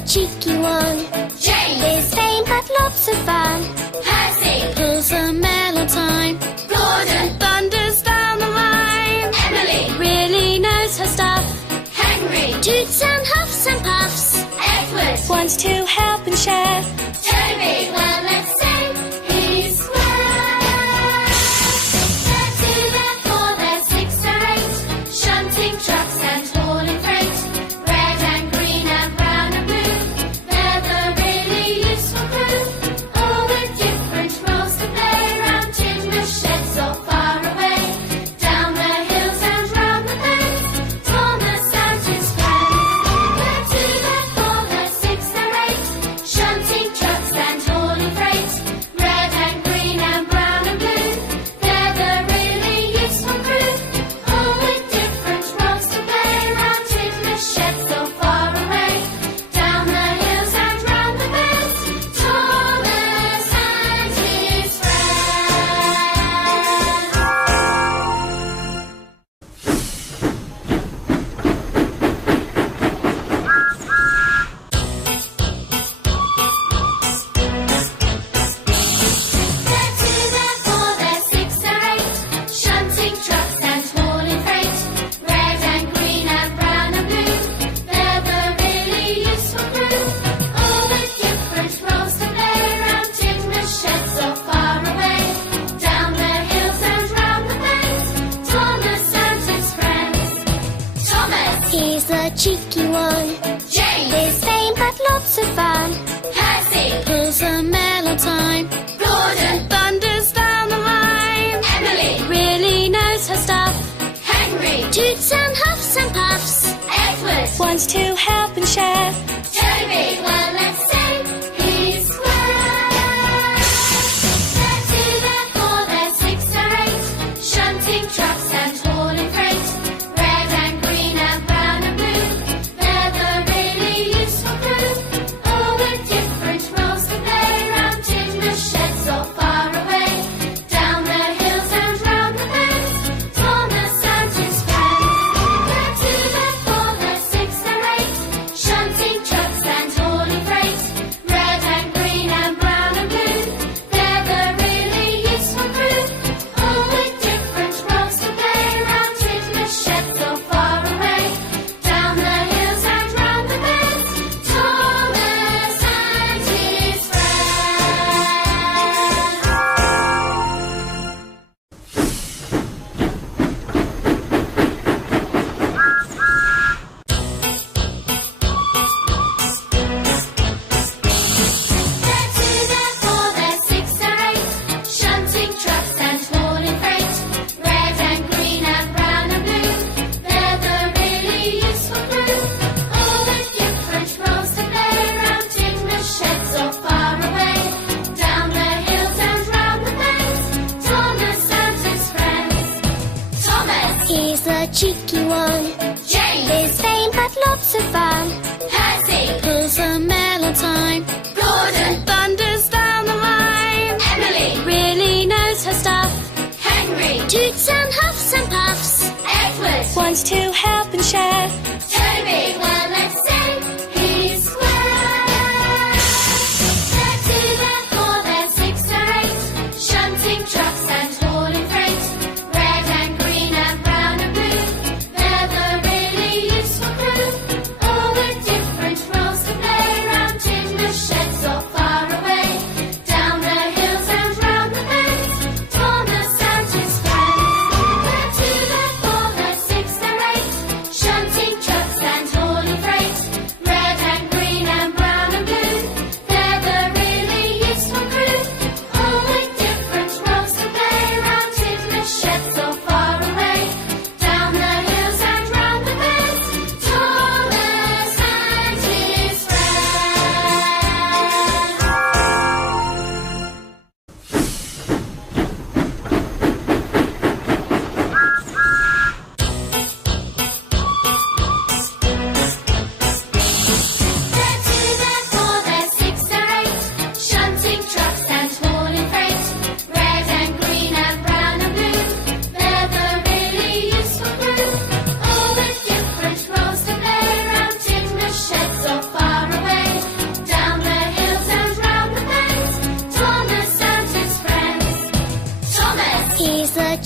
cheeky one. James Is vain but lots of fun. Percy Pulls a mail on time. Gordon Thunders down the line. Emily Really knows her stuff. Henry Toots and huffs and puffs. Edward Wants to help and share. Toby, well, let's say he's square. They're two, they're four, they're six, they're eight. Shunting trucks and hauling freight. Red and green and brown and blue. They're the really useful crew. All with different roles to play. Round timber sheds or far away. Down the hills and round the bends. Thomas and his friends. They're two, they're four, they're six, they're eight. Shunting trucks and hauling freight. Red and green and brown and blue. They're the really useful crew. All with different roles to play. Round timber sheds so far away. Down the hills and round the bends. Thomas and his friends. They're two, they're four, they're six, they're eight. Shunting trucks and hauling freight. Red and green and brown and blue. They're the really useful crew. All with different roles to play. Round timber sheds so far away. Down the hills and round the bends. Thomas and his friends. Thomas, He's the cheeky one. James, Is vain but lots of fun. Percy, Pulls a mail on time. Gordon, Thunders down the line. Emily, Really knows her stuff. Henry, Toots and huffs and puffs. Edward, Wants to help and share. Toby, well, let's say he's square. They're two, they're four, they're six, they're eight. Shunting trucks and hauling freight. Red and green and brown and blue. They're the really useful crew. All with different roles to play. Round timber sheds so far away. Down the hills and round the bends. Thomas and his friends. They're two, they're four, they're six, they're eight. Shunting trucks and hauling freight. Red and green and brown and blue. They're the really useful crew. All with different roles to play. Round timber sheds so far away. Down the hills and round the bends. Thomas and his friends. They're two, they're four, they're six, they're eight. Shunting trucks and hauling freight. Red and green and brown and blue. They're the really useful crew. All with different roles to play. Round timber sheds so far away. Down the hills and round the bends. Thomas and his friends. Thomas, He's the cheeky one. James, Is vain but lots of fun. Percy, Pulls a mail on time. Gordon, Thunders down the line. Emily, Really knows her stuff. Henry, Toots and huffs and puffs. Edward, Wants to help and share. Toby, well, let's say he's square. They're two, they're four, they're six, they're eight. Shunting trucks and hauling freight. Red and green and brown and blue. They're the really useful crew. All with different roles to play. Round timber sheds so far away. Down the hills and round the bends. Thomas and his friends. They're two, they're four, they're six, they're eight. Shunting trucks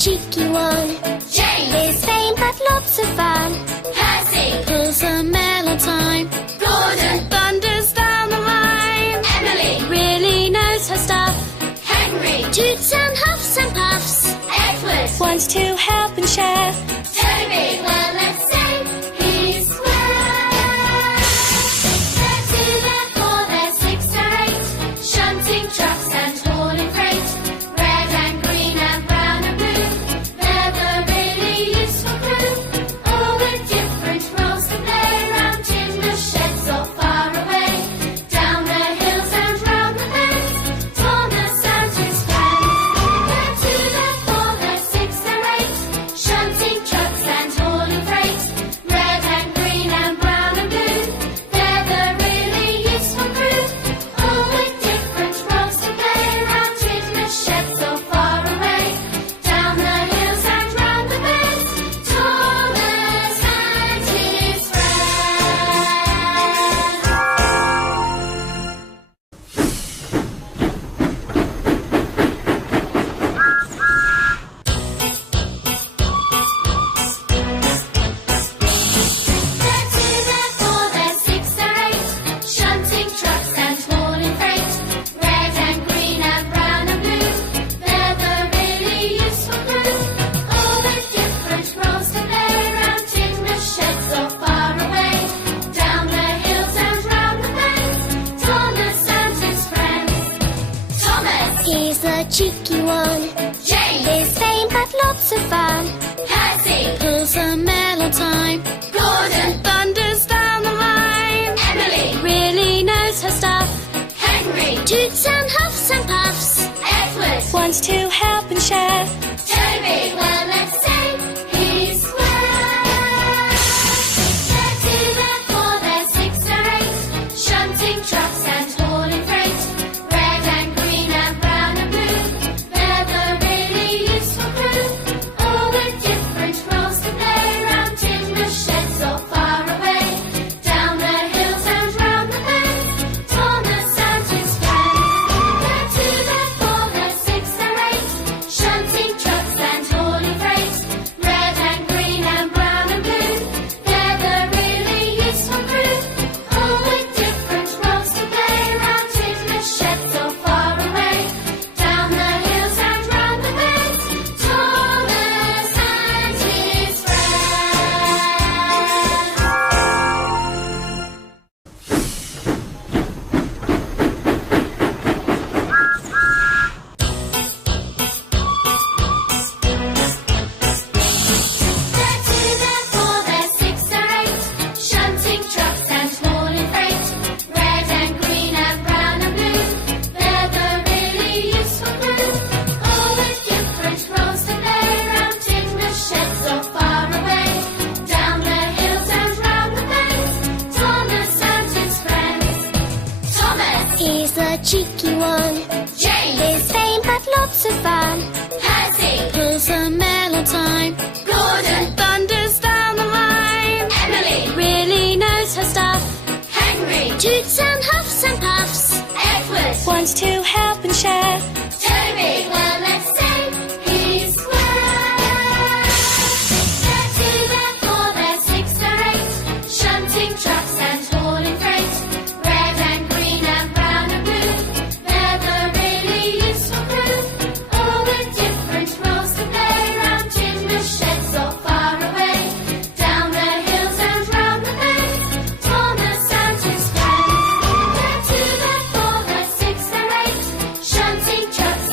cheeky one. James He's vain but lots of fun. Percy Pulls a mail on time. Gordon Thunders down the line. Emily Really knows her stuff. Henry Toots and huffs and puffs. Edward Wants to help and share. Toby, well, let's say he's square. They're two, they're four, they're six, they're eight. Shunting trucks and hauling freight. Red and green and brown and blue. They're the really useful crew. All with different roles to play around in the sheds or far away. Down the hills and round the bends. Thomas and his friends. They're two, they're four, they're six, they're eight. Shunting trucks and hauling freight. Red and green and brown and blue. They're the really useful crew. All with different roles to play around in the sheds or far away. Down the hills and round the bends. Thomas and his They're two, they're four, they're six, they're eight. Shunting trucks and hauling freight. Red and green and brown and blue. They're the really useful crew. All with different roles to play around in the sheds or far away. Down the hills and round the bends. Thomas and his friends. Thomas, He's the cheeky one. James, He's vain but lots of fun. Percy, Pulls a mail on time. Gordon, Thunders down the line. Emily, Really knows her stuff. Henry, Toots and huffs and puffs. Edward, Wants to help and share. Toby, well, let's say he's square. They're two, they're four, they're six, they're eight. Shunting trucks and hauling freight. Red and green and brown and blue. They're the really useful crew. All with different roles to play around in the sheds or far away. Down the hills and round the bends. Thomas and his friends. They're two, they're four, they're six, they're eight. Shunting trucks and hauling freight. Red and green and brown and blue. They're the really useful crew. All with different roles to play around in the sheds or far away. Down the hills and round the bends. Thomas and his They're two, they're four, they're six, they're eight. Shunting trucks and hauling freight. Red and green and brown and blue. They're the really useful crew. All with different roles to play around in the sheds or far away. Down the hills and round the bends. Thomas and his friends. Thomas, He's the cheeky one. James, He's vain but lots of fun. Percy, Pulls a mail on time. Gordon, Thunders down the line. Emily, Really knows her stuff. Henry, Toots and huffs and puffs. Edward, Wants to help and share. Toby, well, let's say he's square. They're two, they're four, they're six, they're eight. Shunting trucks and hauling freight. Red and green and brown and blue. They're the really useful crew. All with different roles to play around in the sheds or far away. Down the hills and round the bends. Thomas and his friends. They're two, they're four, they're six, they're eight. Shunting trucks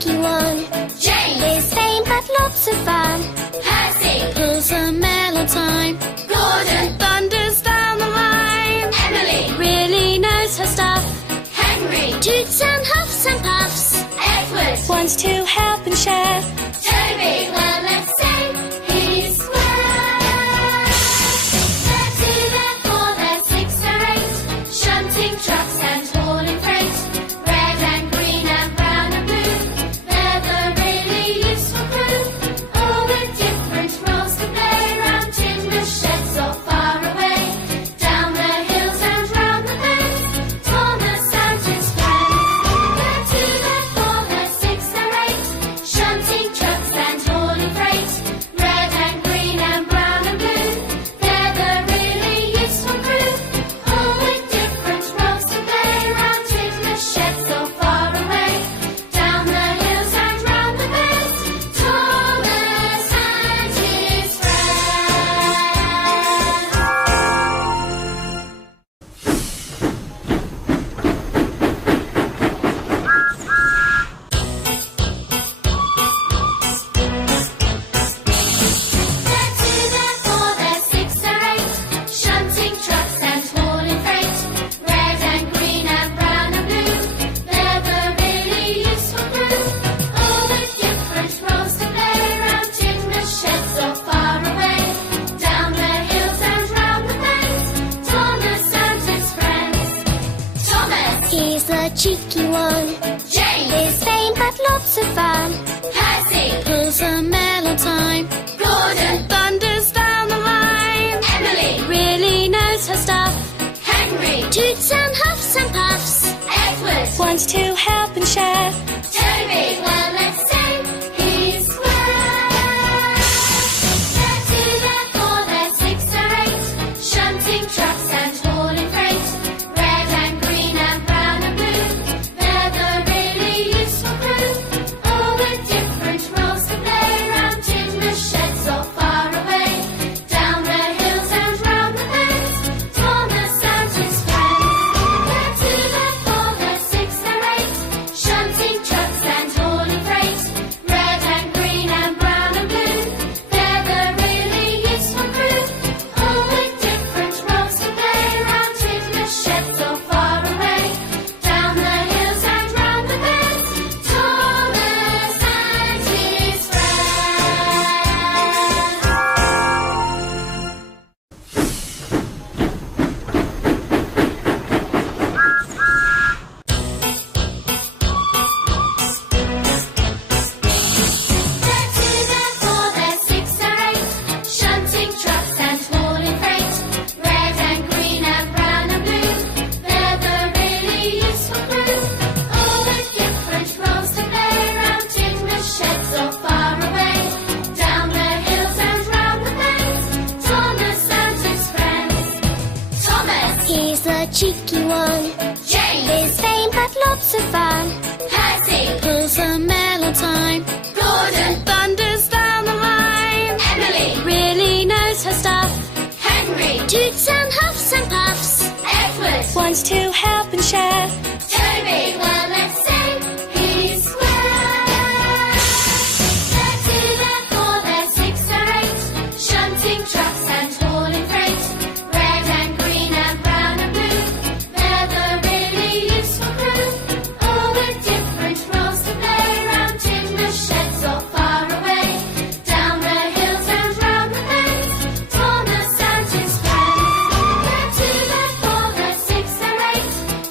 cheeky one. James Is vain but lots of fun. Percy Pulls a mail on time. Gordon Thunders down the line. Emily Really knows her stuff. Henry Toots and huffs and puffs. Edward Wants to help and share. Toby, well, let's say he's square. They're two, they're four, they're six, they're eight. Shunting trucks and hauling freight. Red and green and brown and blue. They're the really useful crew. All with different roles to play. Round in the sheds or far away. Down the hills and round the bends. Thomas and his friends. They're two, they're four, they're six, they're eight. Shunting trucks and hauling freight. Red and green and brown and blue. They're the really useful crew. All with different roles to play. Round in the sheds or far away. Down the hills and round the bends. Thomas and his They're two, they're four, they're six, they're eight. Shunting trucks and hauling freight. Red and green and brown and blue. They're the really useful crew. All with different roles to play. Round in the sheds or far away. Down the hills and round the bends. Thomas and his friends. Thomas, He's the cheeky one. James, Is vain but lots of fun. Percy, Pulls a mail on time. Gordon, Thunders down the line. Emily, Really knows her stuff. Henry, Toots and huffs and puffs. Edward, Wants to help and share. Toby, well, let's say he's square. They're two, they're four, they're six, they're eight. Shunting trucks and hauling freight. Red and green and brown and blue. They're the really useful crew. All with different roles to play. Round in the sheds or far away. Down the hills and round the bends. Thomas and his friends. They're two, they're four, they're six, they're eight. Shunting trucks and hauling freight. Red and green and brown and blue. They're the really useful crew. All with different roles to play. Round in the sheds or far away. Down the hills and round the bends. Thomas and his They're two, they're four, they're six, they're eight. Shunting trucks and hauling freight. Red and green and brown and blue. They're the really useful crew. All with different roles to play. Round in the sheds or far away. Down the hills and round the bends. Thomas and his friends. Thomas, He's the cheeky one. James, Is vain but lots of fun. Percy, Pulls a mail on time. Gordon, Thunders down the line. Emily, Really knows her stuff. Henry, Toots and huffs and puffs. Edward, Wants to help and share. Toby, well, let's say he's square. They're two, they're four, they're six, they're eight. Shunting trucks and hauling freight. Red and green and brown and blue. They're the really useful crew. All with different roles to play. Round in the sheds or far away. Down the hills and round the bends. Thomas and his friends. They're two, they're four, they're six, they're eight.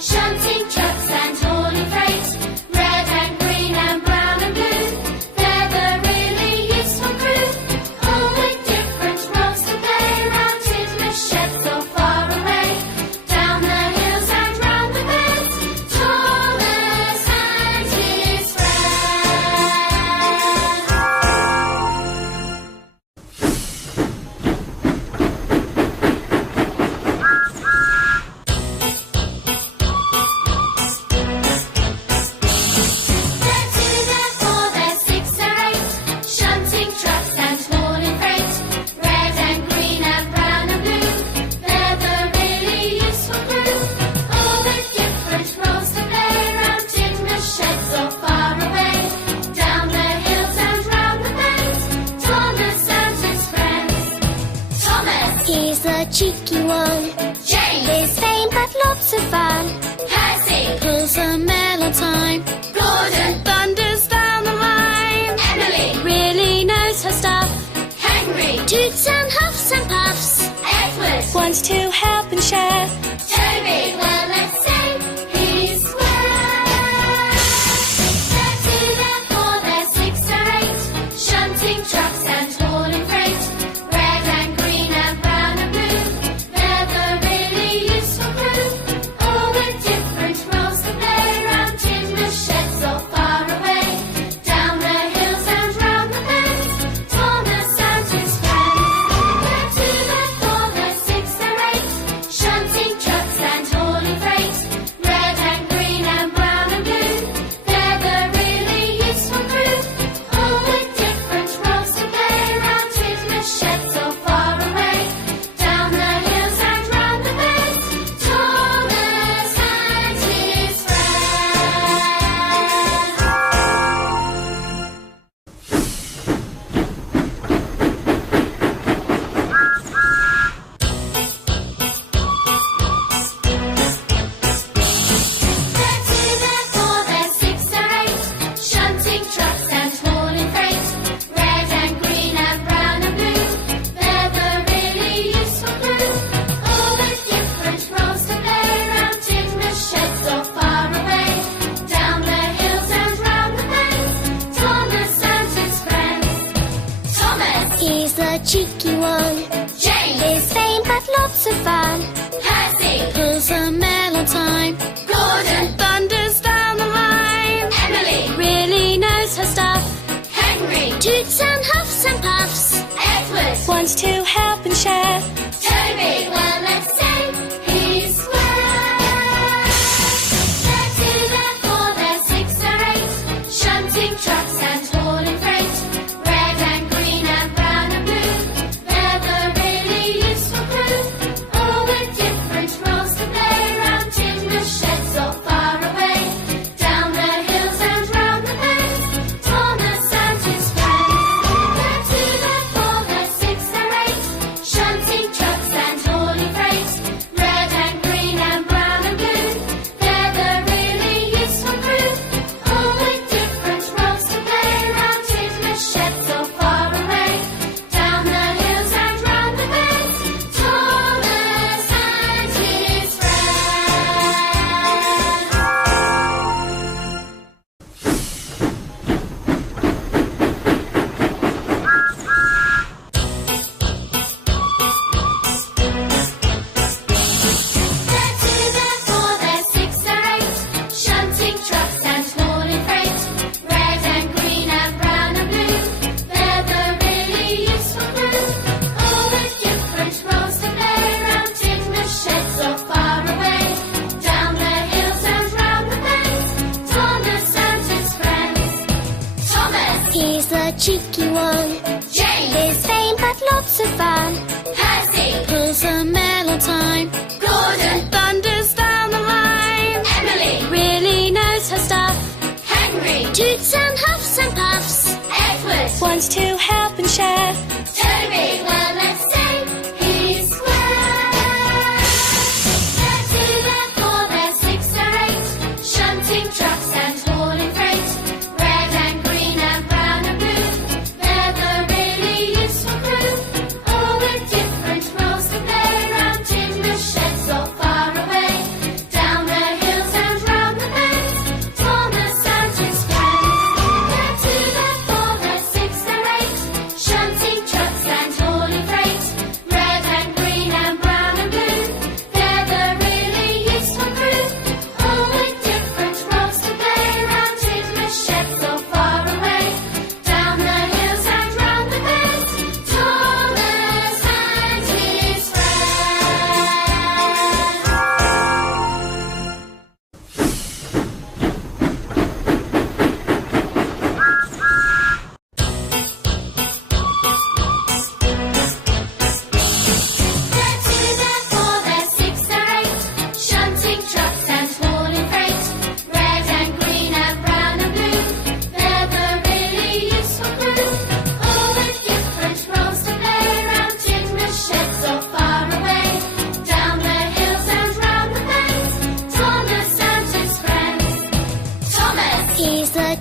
He's the cheeky one. James is vain but lots of fun. Percy Pulls a mail on time. Gordon Thunders down the line. Emily Really knows her stuff. Henry Toots and huffs and puffs. Edward Wants to help and share. Toby, well, let's say he's square. They're two, they're four, they're six or eight, shunting trucks and hauling freight. Red and green and brown and blue, they're the really useful crew. All with different roles to play, round in the sheds or far away. Down the hills and round the bends, Thomas and his friends. They're two, they're four, they're six or eight, shunting trucks and hauling freight. Red and green and brown and blue, they're the really useful crew. All with different roles to play, round in the sheds or far away. Down the hills and round the bends, Thomas and his They're two, they're four, they're six or eight, shunting trucks and hauling freight. Red and green and brown and blue, they're the really useful crew. All with different roles to play, round in the sheds or far away. Down the hills and round the bends, Thomas and his friends. Thomas, He's the cheeky one. James, Is vain but lots of fun. Percy, Pulls a mail on time. Gordon, Thunders down the line. Emily, Really knows her stuff. Henry, Toots and huffs and puffs. Edward, Wants to help and share. Toby, well, let's say he's square. They're two, they're four, they're six or eight, shunting trucks and hauling freight. Red and green and brown and blue, they're the really useful crew. All with different roles to play, round in the sheds or far away. Down the hills and round the bends, Thomas and his friends. They're two, they're four, they're six or eight, shunting trucks and hauling freight. Red and green and brown and blue, they're the really useful crew. All with different roles to play, round in the sheds or far away. Down the hills and round the bends, Thomas and his They're two, they're four, they're six or eight, shunting trucks and hauling freight. Red and green and brown and blue, they're the really useful crew. All with different roles to play, round in the sheds or far away. Down the hills and round the bends, Thomas and his friends. Thomas, He's the cheeky one. James, Is vain but lots of fun. Percy, Pulls a mail on time. Gordon, Thunders down the line. Emily, Really knows her stuff. Henry, Toots and huffs and puffs. Edward, Wants to help and share. Toby, well, let's say he's square. They're two, they're four, they're six or eight, shunting trucks and hauling freight. Red and green and brown and blue, they're the really useful crew. All with different roles to play, round in the sheds or far away. Down the hills and round the bends, Thomas and his friends. They're two, they're four, they're six or eight, shunting trucks and hauling freight.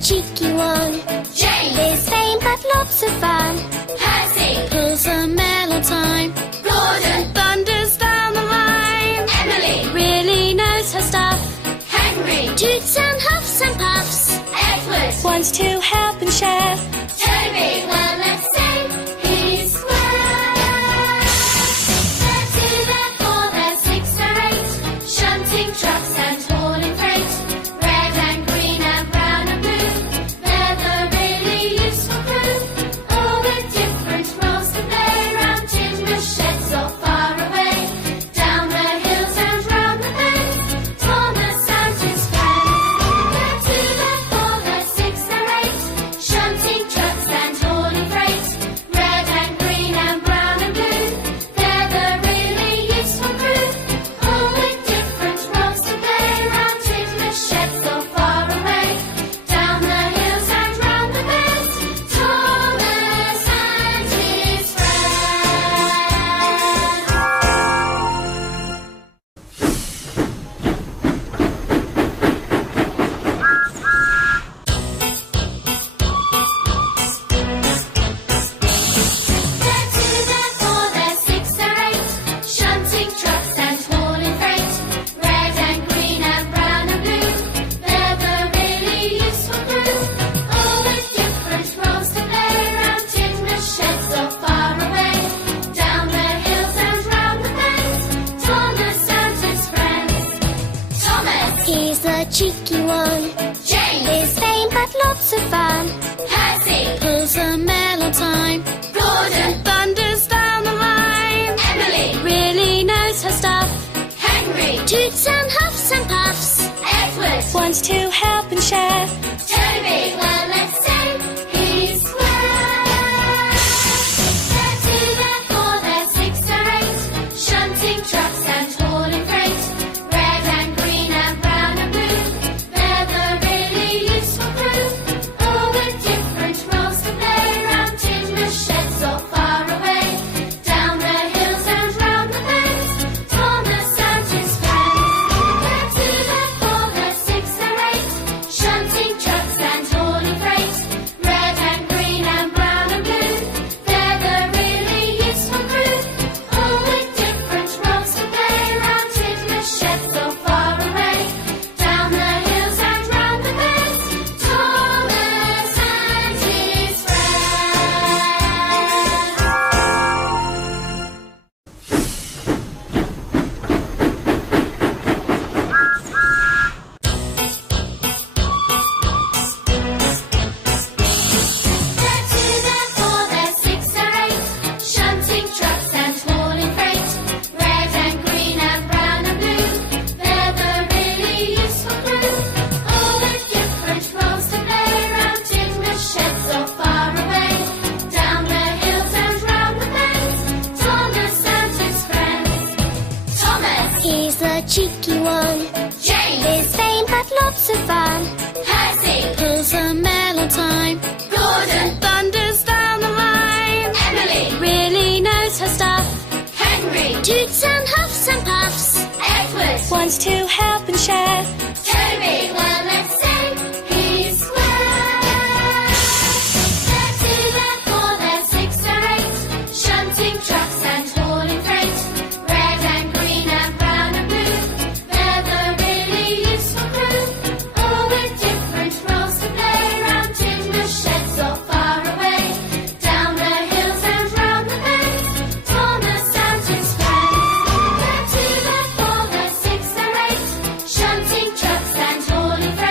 cheeky one. James. Is vain but lots of fun. Percy. Pulls a mail on time. Gordon. Thunders down the line. Emily. Really knows her stuff. Henry. Toots and huffs and puffs. Edward. Wants to help and share. Toby. Well, let's say he's square. They're two, they're four, they're six, they're eight. Shunting trucks and hauling freight. Red and green and brown and blue. They're the really useful crew. All with different roles to play. Round timber sheds or far away. Down the hills and round the bends. Thomas and his friends. They're two, they're four, they're six, they're eight. Shunting trucks and hauling freight. Red and green and brown and blue. They're the really useful crew. All with different roles to play. Round timber sheds or far away. Down the hills and round the bends. Thomas and his They're two, they're four, they're six, they're eight. Shunting trucks and hauling freight. Red and green and brown and blue. They're the really useful crew. All with different roles to play. Round timber sheds or far away. Down the hills and round the bends. Thomas and his friends. Thomas. He's the cheeky one. James. Is vain but lots of fun. Percy. Pulls a mail on time. Gordon. Thunders down the line. Emily. Really knows her stuff. Henry. Toots and huffs and puffs. Edward. Wants to help and share. Toby. Well, let's say he's square. They're two, they're four, they're six, they're eight. Shunting trucks and hauling freight. Red and green and brown and blue. They're the really useful crew. All with different roles to play. Round timber sheds or far away. Down the hills and round the bends. Thomas and his friends. They're two, they're four, they're six, they're eight. Shunting trucks and hauling freight. Red and green and brown and blue. They're the really useful crew. All with different roles to play. Round timber sheds or far away. Down the hills and round the bends. Thomas and his They're two, they're four, they're six, they're eight. Shunting trucks and hauling freight. Red and green and brown and blue. They're the really useful crew. All with different roles to play. Round timber sheds or far away. Down the hills and round the bends. Thomas and his friends. Thomas. He's the cheeky one. James. Is vain but lots of fun. Percy. Pulls a mail on time. Gordon. Thunders down the line. Emily. Really knows her stuff. Henry. Toots and huffs and puffs. Edward. Wants to help and share. Toby. Well, let's say he's square. They're two, they're four, they're six, they're eight. Shunting trucks and hauling freight. Red and green and brown and blue. They're the really useful crew. All with different roles to play. Round timber sheds or far away. Down the hills and round the bends. Thomas and his friends. They're two, they're four, they're six, they're eight. Shunting trucks and hauling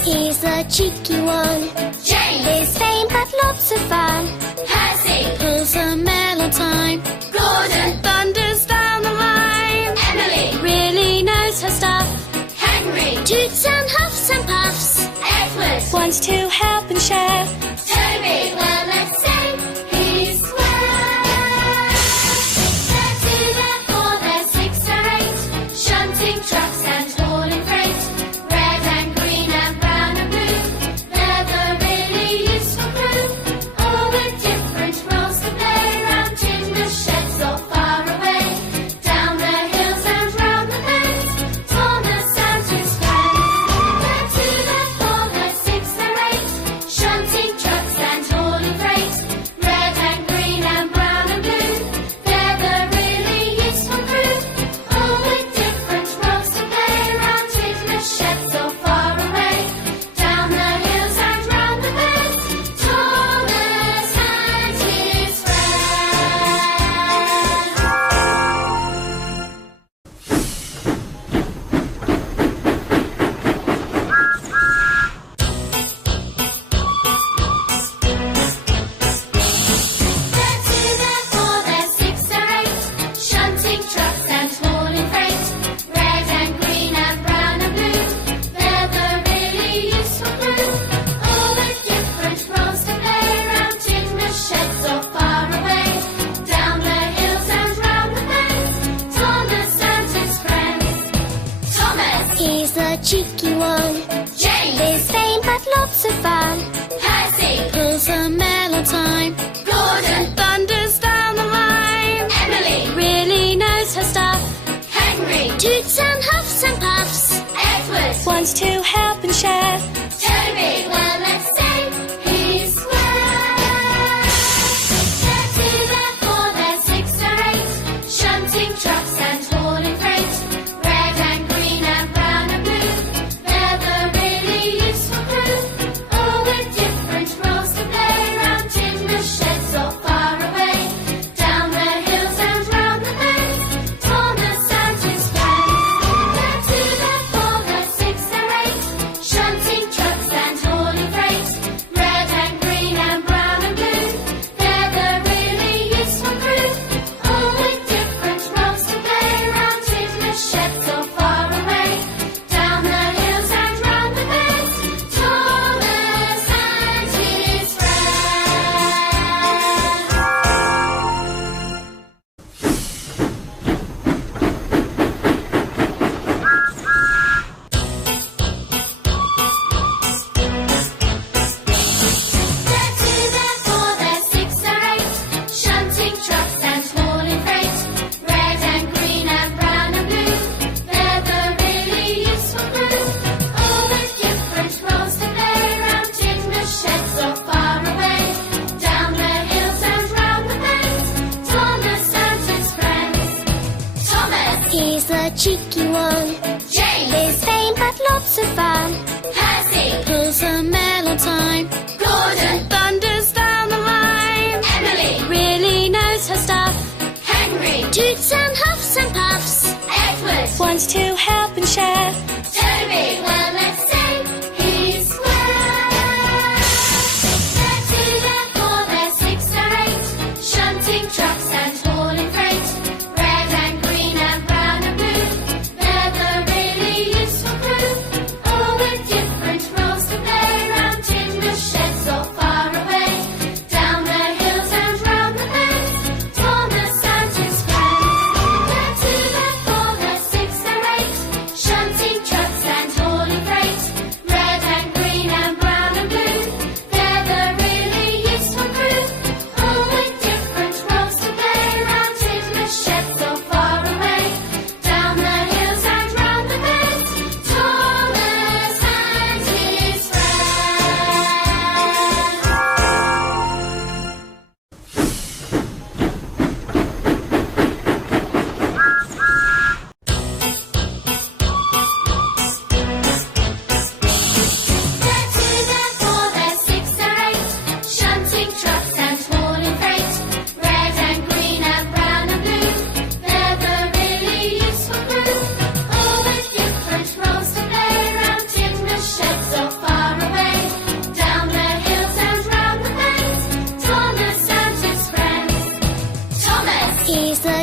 He's the cheeky one. James. He's vain but lots of fun. Percy. Pulls a mail on time. Gordon. Thunders down the line. Emily. Really knows her stuff. Henry. Toots and huffs and puffs. Edward. Wants to help and share. Toby. Well, let's say he's square. They're two, they're four, they're six, they're eight. Shunting trucks and hauling freight. Red and green and brown and blue. They're the really useful crew. All with different roles to play. Round in the sheds or far away. Down the hills and round the bends. Thomas and his friends. They're two, they're four, they're six, they're eight. Shunting trucks and hauling freight. Red and green and brown and blue. They're the really useful crew. All with different roles to play. Round in the sheds or far away. Down the hills and round the bends. Thomas and his They're two, they're four, they're six, they're eight. Shunting trucks and hauling freight. Red and green and brown and blue. They're the really useful crew. All with different roles to play. Round in the sheds or far away. Down the hills and round the bends. Thomas and his friends. Thomas. He's the cheeky one. James. He's vain but lots of fun. Percy. Pulls a mail on time. Gordon. Thunders down the line. Emily. Really knows her stuff. Henry. Toots and huffs and puffs. Edward. Wants to help and share. Toby. Well, let's say he's square. They're two, they're four, they're six, they're eight. Shunting trucks and hauling freight. Red and green and brown and blue. They're the really useful crew. All with different roles to play. Round in the sheds or far away. Down the hills and round the bends. Thomas and his friends. They're two, they're four, they're six, they're eight. Shunting trucks and hauling freight. Red and green and brown and blue. They're the really useful crew. All with different roles to play. Round in the sheds or far away. Down the hills and round the bends. Thomas and his They're two, they're four, they're six, they're eight. Shunting trucks and hauling freight. Red and green and brown and blue. They're the really useful crew. All with different roles to play. Round in the sheds or far away. Down the hills and round the bends. Thomas and his friends. Thomas. He's the cheeky one. James. He's vain but lots of fun. Percy. Pulls a mail on time. Gordon. Thunders down the line. Emily. Really knows her stuff. Henry. Toots and huffs and puffs. Edward. Wants to help and share. Toby. Well, let's say he's square. They're two, they're four, they're six, they're eight. Shunting trucks and hauling freight. Red and green and brown and blue. They're the really useful crew. All with different roles to play. Round in the sheds or far away. Down the hills and round the bends. Thomas and his friends. They're two, they're four, they're six, they're eight. Shunting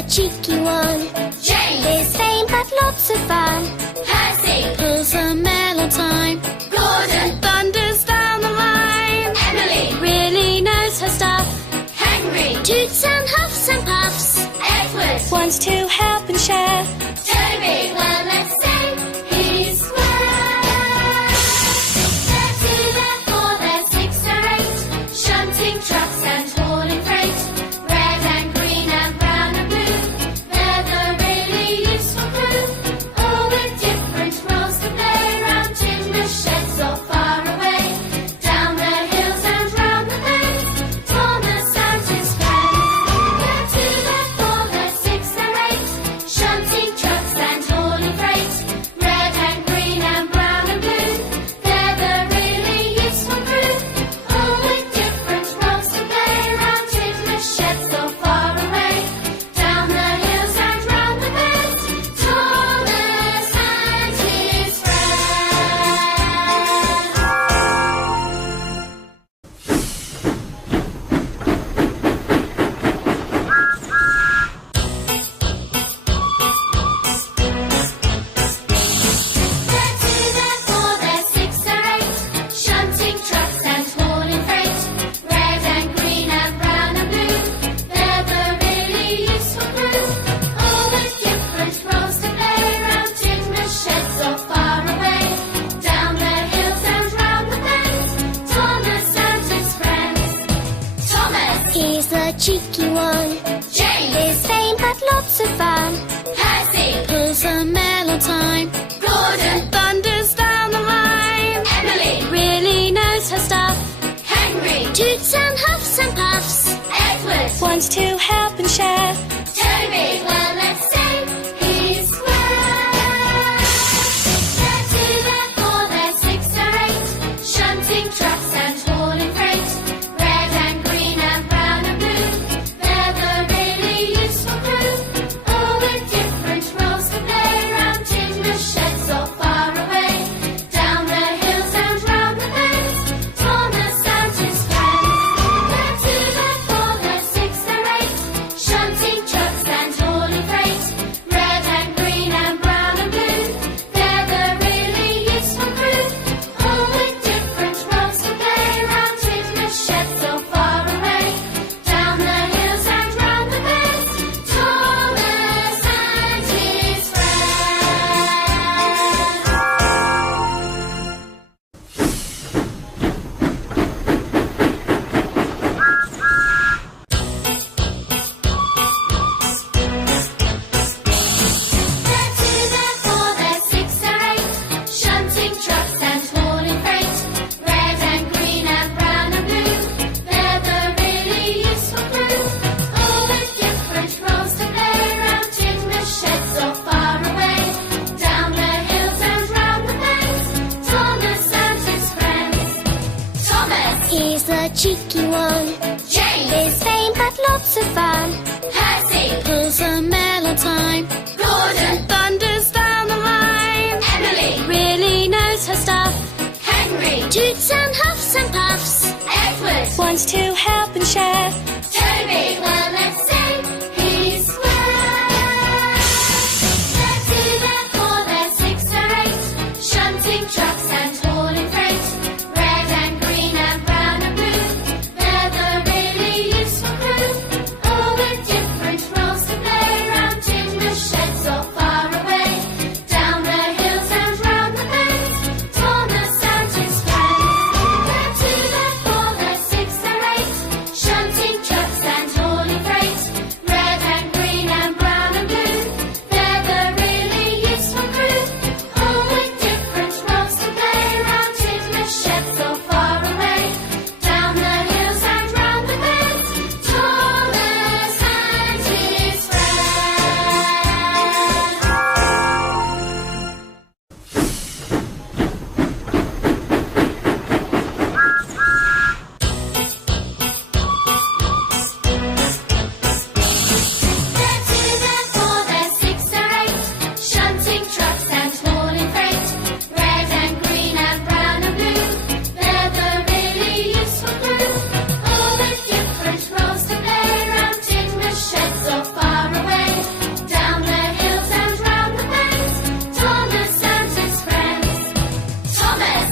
cheeky one. James. He's vain but lots of fun. Percy. Pulls a mail on time. Gordon. Thunders down the line. Emily. Really knows her stuff. Henry. Toots and huffs and puffs. Edward. Wants to help and share. Toby. Well, let's say he's square. They're two, they're four, they're six or eight. Shunting trucks and hauling freight. Red and green and brown and blue. They're the really useful crew. All with different roles to play. Round timber sheds or far away. Down the hills and round the bends. Thomas and his friends. They're two, they're four, they're six or eight. Shunting trucks and hauling freight. Red and green and brown and blue. They're the really useful crew. All with different roles to play. Round timber sheds or far away. Down the hills and round the bends. Thomas and his They're two, they're four, they're six or eight. Shunting trucks and hauling freight. Red and green and brown and blue. They're the really useful crew. All with different roles to play. Round timber sheds or far away. Down the hills and round the bends. Thomas and his friends. Thomas. He's the cheeky one. James. He's vain but lots of fun. Percy. Pulls a mail on time. Gordon. Thunders down the line. Emily. Really knows her stuff. Henry. Toots and huffs and puffs. Edward. Wants to help and share. Toby. Well, let's say he's square. They're two, they're four, they're six or eight. Shunting trucks and hauling freight. Red and green and brown and blue. They're the really useful crew. All with different roles to play. Round timber sheds or far away. Down the hills and round the bends. Thomas and his friends. They're two, they're four, they're six or eight. Shunting trucks and hauling freight. Red and green and brown and blue. They're the really useful crew. All with different roles to play. Round timber sheds or far away. Down the hills and round the bends. Thomas and his They're two, they're four, they're six or eight. Shunting trucks and hauling freight. Red and green and brown and blue. They're the really useful crew. All with different roles to play. Round timber sheds or far away. Down the hills and round the bends. Thomas and his friends. Thomas. He's the cheeky one. James. He's vain but lots of fun. Percy. Pulls a mail on time. Gordon. Thunders down the line. Emily. Really knows her stuff. Henry. Toots and huffs and puffs. Edward. Wants to help and share. Toby. Well, let's say he's square. They're two, they're four, they're six or eight. Shunting trucks and hauling freight. Red and green and brown and blue. They're the really useful crew. All with different roles to play. Round timber sheds or far away. Down the hills and round the bends. Thomas and his friends. They're two, they're four, they're six or eight. Shunting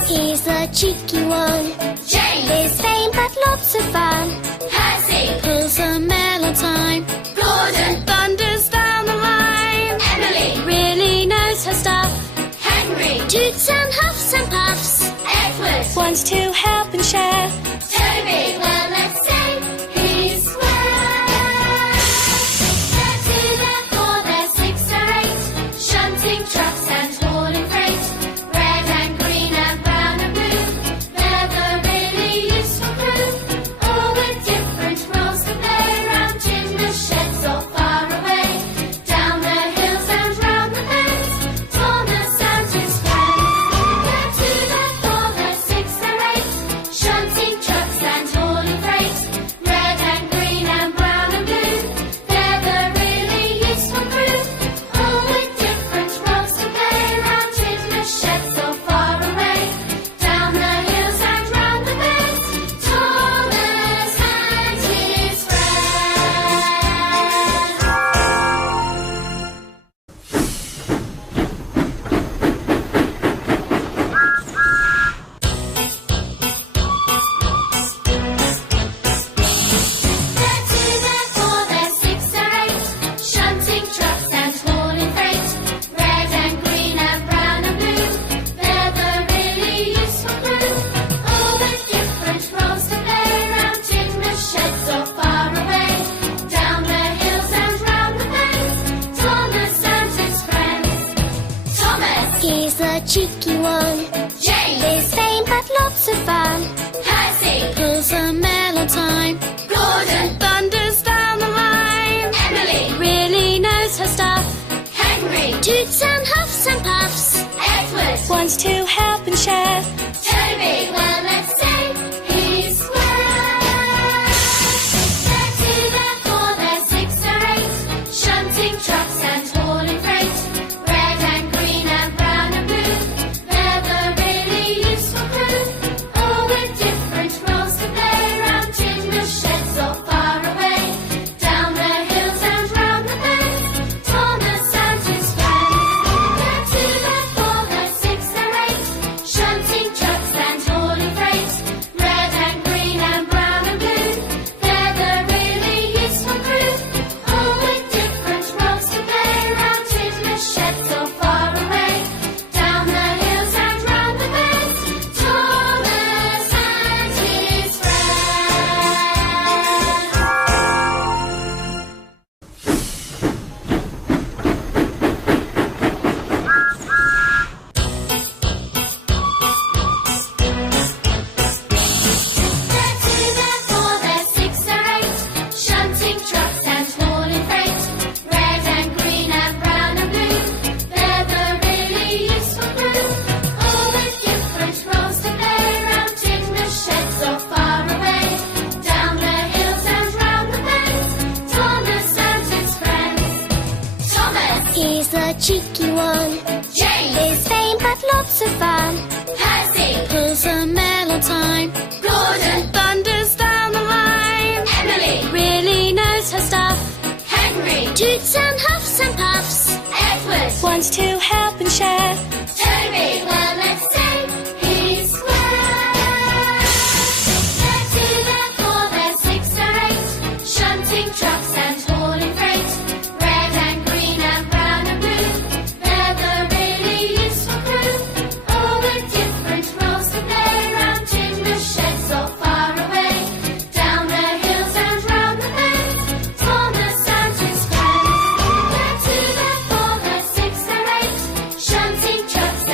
He's the cheeky one. James. He's vain but lots of fun. Percy. Pulls a mail on time. Gordon. Thunders down the line. Emily. Really knows her stuff. Henry. Toots and huffs and puffs. Edward. Wants to help and share. Toby. Well, let's say he's square. They're two, they're four, they're six or eight. Shunting trucks and hauling freight. Red and green and brown and blue. They're the really useful crew. All with different roles to play. Round in the sheds or far away. Down the hills and round the bends. Thomas and his friends. They're two, they're four, they're six or eight. Shunting trucks and hauling freight. Red and green and brown and blue. They're the really useful crew. All with different roles to play. Round in the sheds or far away. Down the hills and round the bends. Thomas and his They're two, they're four, they're six or eight. Shunting trucks and hauling freight. Red and green and brown and blue. They're the really useful crew. All with different roles to play. Round in the sheds or far away. Down the hills and round the bends. Thomas and his friends. Thomas. He's the cheeky one. James. He's vain but lots of fun. Percy. Pulls a mail on time. Gordon. Thunders down the line. Emily. Really knows her stuff. Henry. Toots and huffs and puffs. Edward. Wants to help and share. Toby. Well, let's say he's square. They're two, they're four, they're six or eight. Shunting trucks and hauling freight. Red and green and brown and blue. They're the really useful crew. All with different roles to play. Round in the sheds or far away. Down the hills and round the bends. Thomas and his friends. They're two, they're four, they're six or eight. Shunting trucks and hauling freight. Red and green and brown and blue. They're the really useful crew. All with different roles to play. Round in the sheds or far away. Down the hills and round the bends. Thomas and his They're two, they're four, they're six or eight. Shunting trucks and hauling freight. Red and green and brown and blue. They're the really useful crew. All with different roles to play. Round in the sheds or far away. Down the hills and round the bends. Thomas and his friends. Thomas. He's the cheeky one. James. He's vain but lots of fun. Percy. Pulls a mail on time. Gordon. Thunders down the line. Emily. Really knows her stuff. Henry. Toots and huffs and puffs. Edward. Wants to help and share. Toby. Well, let's say he's square. They're two, they're four, they're six or eight. Shunting trucks and hauling freight. Red and green and brown and blue. They're the really useful crew. All with different roles to play. Round in the sheds or far away. Down the hills and round the bends. Thomas and his friends. They're two, they're four, they're six or eight. Shunting trucks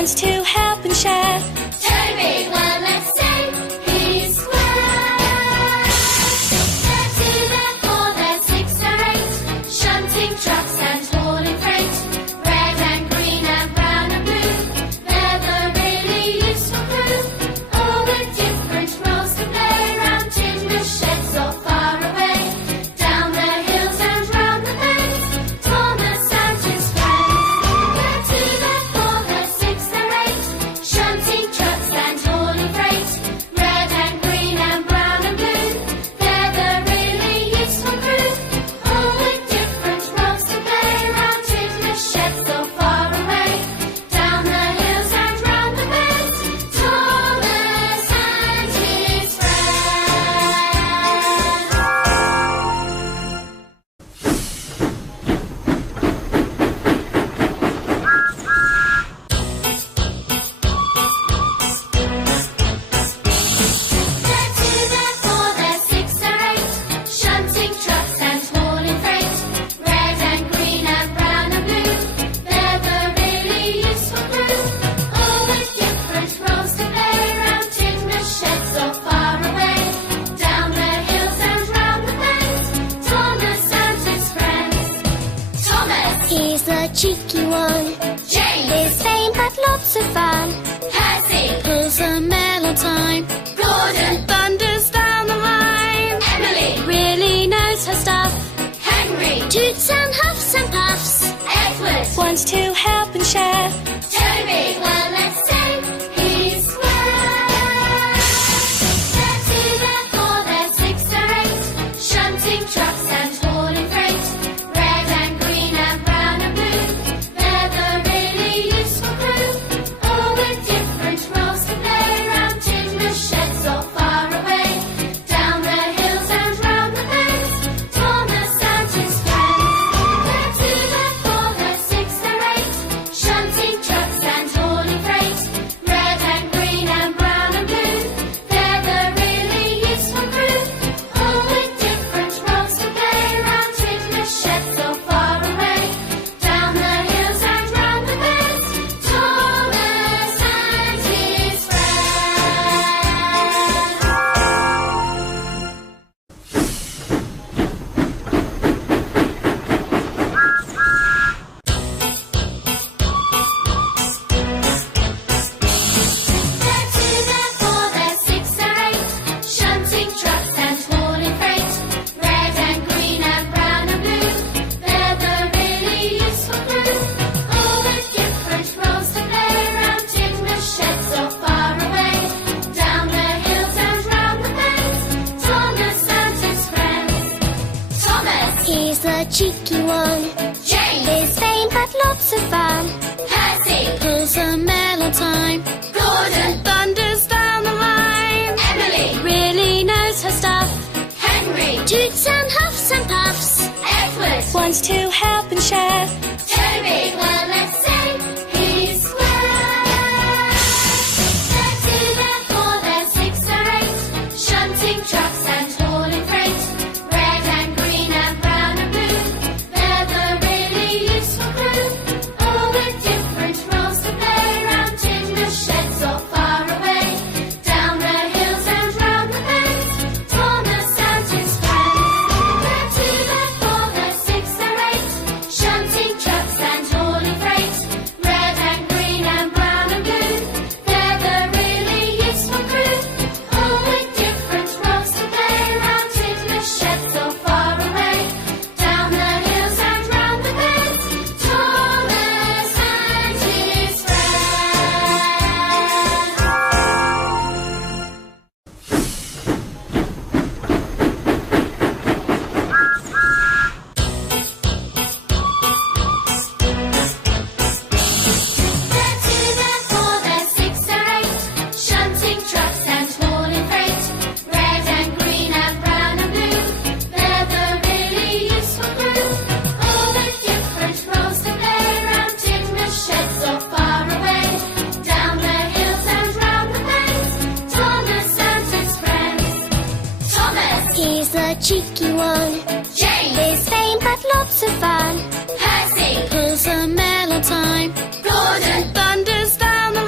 wants to help and share. Toby, well, let's say he's square. They're two, they're four, they're six or eight, shunting trucks and hauling freight. Red and green and brown and blue, they're the really useful crew. All with different roles to play, round in the sheds or far away. Down the hills and round the bends, Thomas and his friends. They're two, they're four, they're six or eight, shunting trucks and hauling freight. Red and green and brown and blue, they're the really useful crew. All with different roles to play, round in the sheds or far away. Down the hills and round the bends, Thomas and his They're two, they're four, they're six or eight, shunting trucks and hauling freight. Red and green and brown and blue, they're the really useful crew. All with different roles to play, round in the sheds or far away. Down the hills and round the bends, Thomas and his friends. Thomas, He's the cheeky one. James, His fame but lots of fun. Percy, Pulls a mail on time. Gordon, Thunders down the line. Emily, Really knows her stuff. Henry, Toots and huffs and puffs. Edward, Wants to help and share. Toby, well, let's say he's square. They're two, they're four, they're six or eight, shunting trucks and hauling freight. Red and green and brown and blue, they're the really useful crew. All with different roles to play, round in the sheds or far away. Down the hills and round the bends, Thomas and his friends. They're two, they're four, they're six or eight, shunting trucks and hauling freight. Red and green and brown and blue, they're the really useful crew. All with different roles to play, round in the sheds or far away. Down the hills and round the bends, Thomas and his They're two, they're four, they're six or eight, shunting trucks and hauling freight. Red and green and brown and blue, they're the really useful crew. All with different roles to play, round in the sheds or far away. Down the hills and round the bends, Thomas and his friends. Thomas, He's the cheeky one. James, His fame but lots of fun. Percy, Pulls a mail on time. Gordon, Thunders down the line. Emily, Really knows her stuff. Henry, Toots and huffs and puffs. Edward, Wants to help and share. Toby, well, let's say he's square. They're two, they're four, they're six or eight, shunting trucks and hauling freight. Red and green and brown and blue, they're the really useful crew. All with different roles to play, round in the sheds or far away. Down the hills and round the bends, Thomas and his friends. They're two, they're four, they're six or eight, shunting trucks and hauling freight. Red and green and brown and blue, they're the really useful crew. All with different roles to play, round in the sheds or far away. Down the hills and round the bends, Thomas and his They're two, they're four, they're six or eight, shunting trucks and hauling freight. Red and green and brown and blue, they're the really useful crew. All with different roles to play, round in the sheds or far away. Down the hills and round the bends, Thomas and his friends. Thomas, He's the cheeky one. James, His fame but lots of fun. Percy, Pulls a mail on time. Gordon, Thunders down the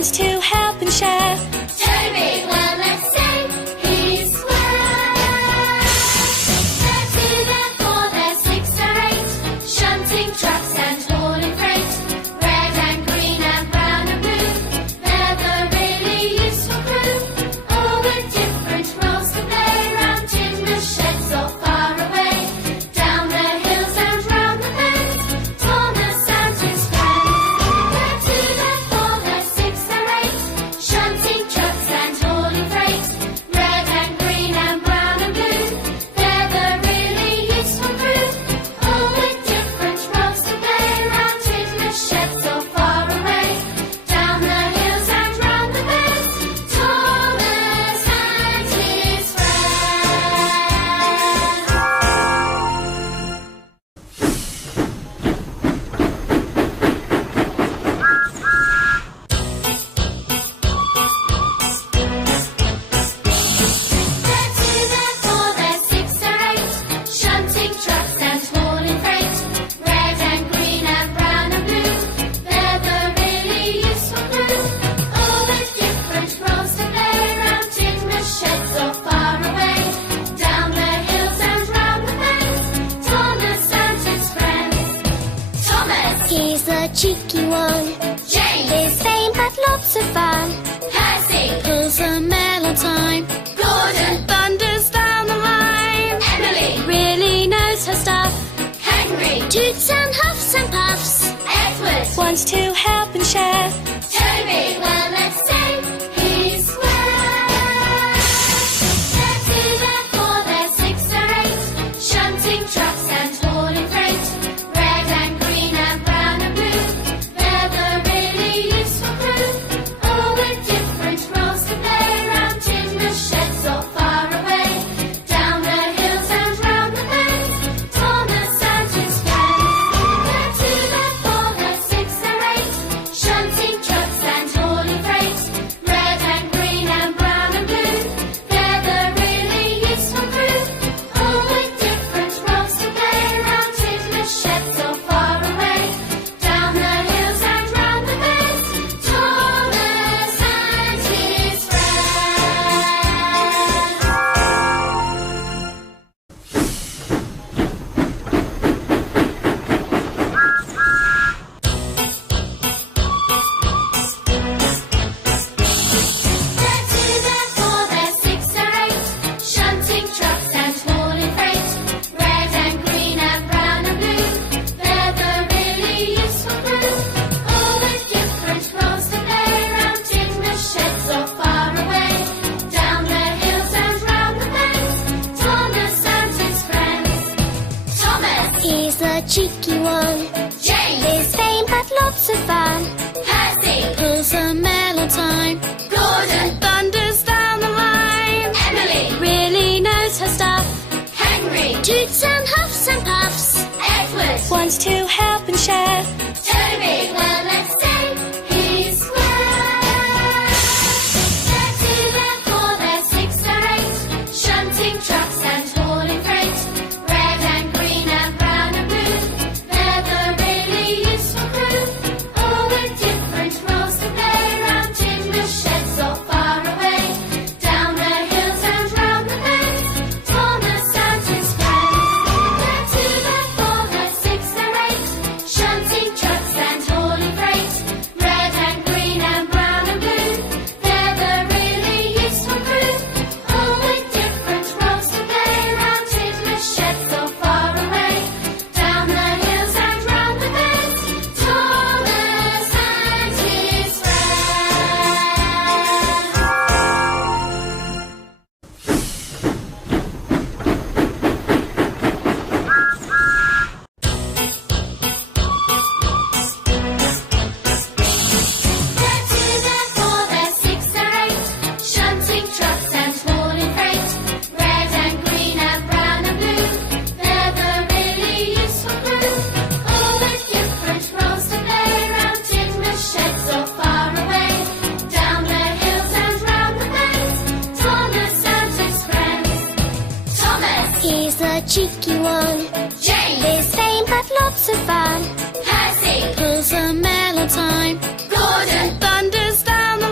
wants to help and share. Toby, well, let's say he's square. They're two, they're four, they're six or eight, shunting trucks and hauling freight. Red and green and brown and blue, they're the really useful crew. All with different roles to play, round in the sheds or far away. Down the hills and round the bends, Thomas and his friends. They're two, they're four, they're six or eight, shunting trucks and hauling freight. Red and green and brown and blue, they're the really useful crew. All with different roles to play, round in the sheds or far away. Down the hills and round the bends, Thomas and his They're two, they're four, they're six or eight, shunting trucks and hauling freight. Red and green and brown and blue, they're the really useful crew. All with different roles to play, round in the sheds or far away. Down the hills and round the bends, Thomas and his friends. Thomas, He's the cheeky one. James, His vain but lots of fun. Percy, Pulls a mail on time. Gordon, Thunders down the line. Emily, Really knows her stuff. Henry, Toots and huffs and puffs. Edward, Wants to help and share. Toby, well, let's say he's square. They're two, they're four, they're six or eight, shunting trucks and hauling freight. Red and green and brown and blue, they're the really useful crew. All with different roles to play, round in the sheds or far away. Down the hills and round the bends, Thomas and his friends. They're two, they're four, they're six or eight, shunting trucks and hauling freight. Red and green and brown and blue, they're the really useful crew. All with different roles to play, round in the sheds or far away. Down the hills and round the bends, Thomas and his They're two, they're four, they're six or eight, shunting trucks and hauling freight. Red and green and brown and blue, they're the really useful crew. All with different roles to play, round in the sheds or far away. Down the hills and round the bends, Thomas and his friends. Thomas, He's the cheeky one. James, His vain but lots of fun. Percy, Pulls a mail on time. Gordon, Thunders down the line. Emily, Really knows her stuff. Henry, Toots and huffs and puffs. Edward, Wants to help and share. Toby, well, let's say he's square. They're two, they're four, they're six or eight, shunting trucks and hauling freight. Red and green and brown and blue, they're the really useful crew. All with different roles to play, round in the sheds or far away. Down the hills and round the bends, Thomas and his friends. They're two, they're four, they're six or eight, shunting trucks and hauling freight. Red and green and brown and blue, they're the really useful crew. All with different roles to play, round in the sheds or far away. Down the hills and round the bends, Thomas and his They're two, they're four, they're six or eight, shunting trucks and hauling freight. Red and green and brown and blue, they're the really useful crew. All with different roles to play, round in the sheds or far away. Down the hills and round the bends, Thomas and his friends. Thomas, He's the cheeky one. James, His vain but lots of fun. Percy, Pulls a mail on time. Gordon, Thunders down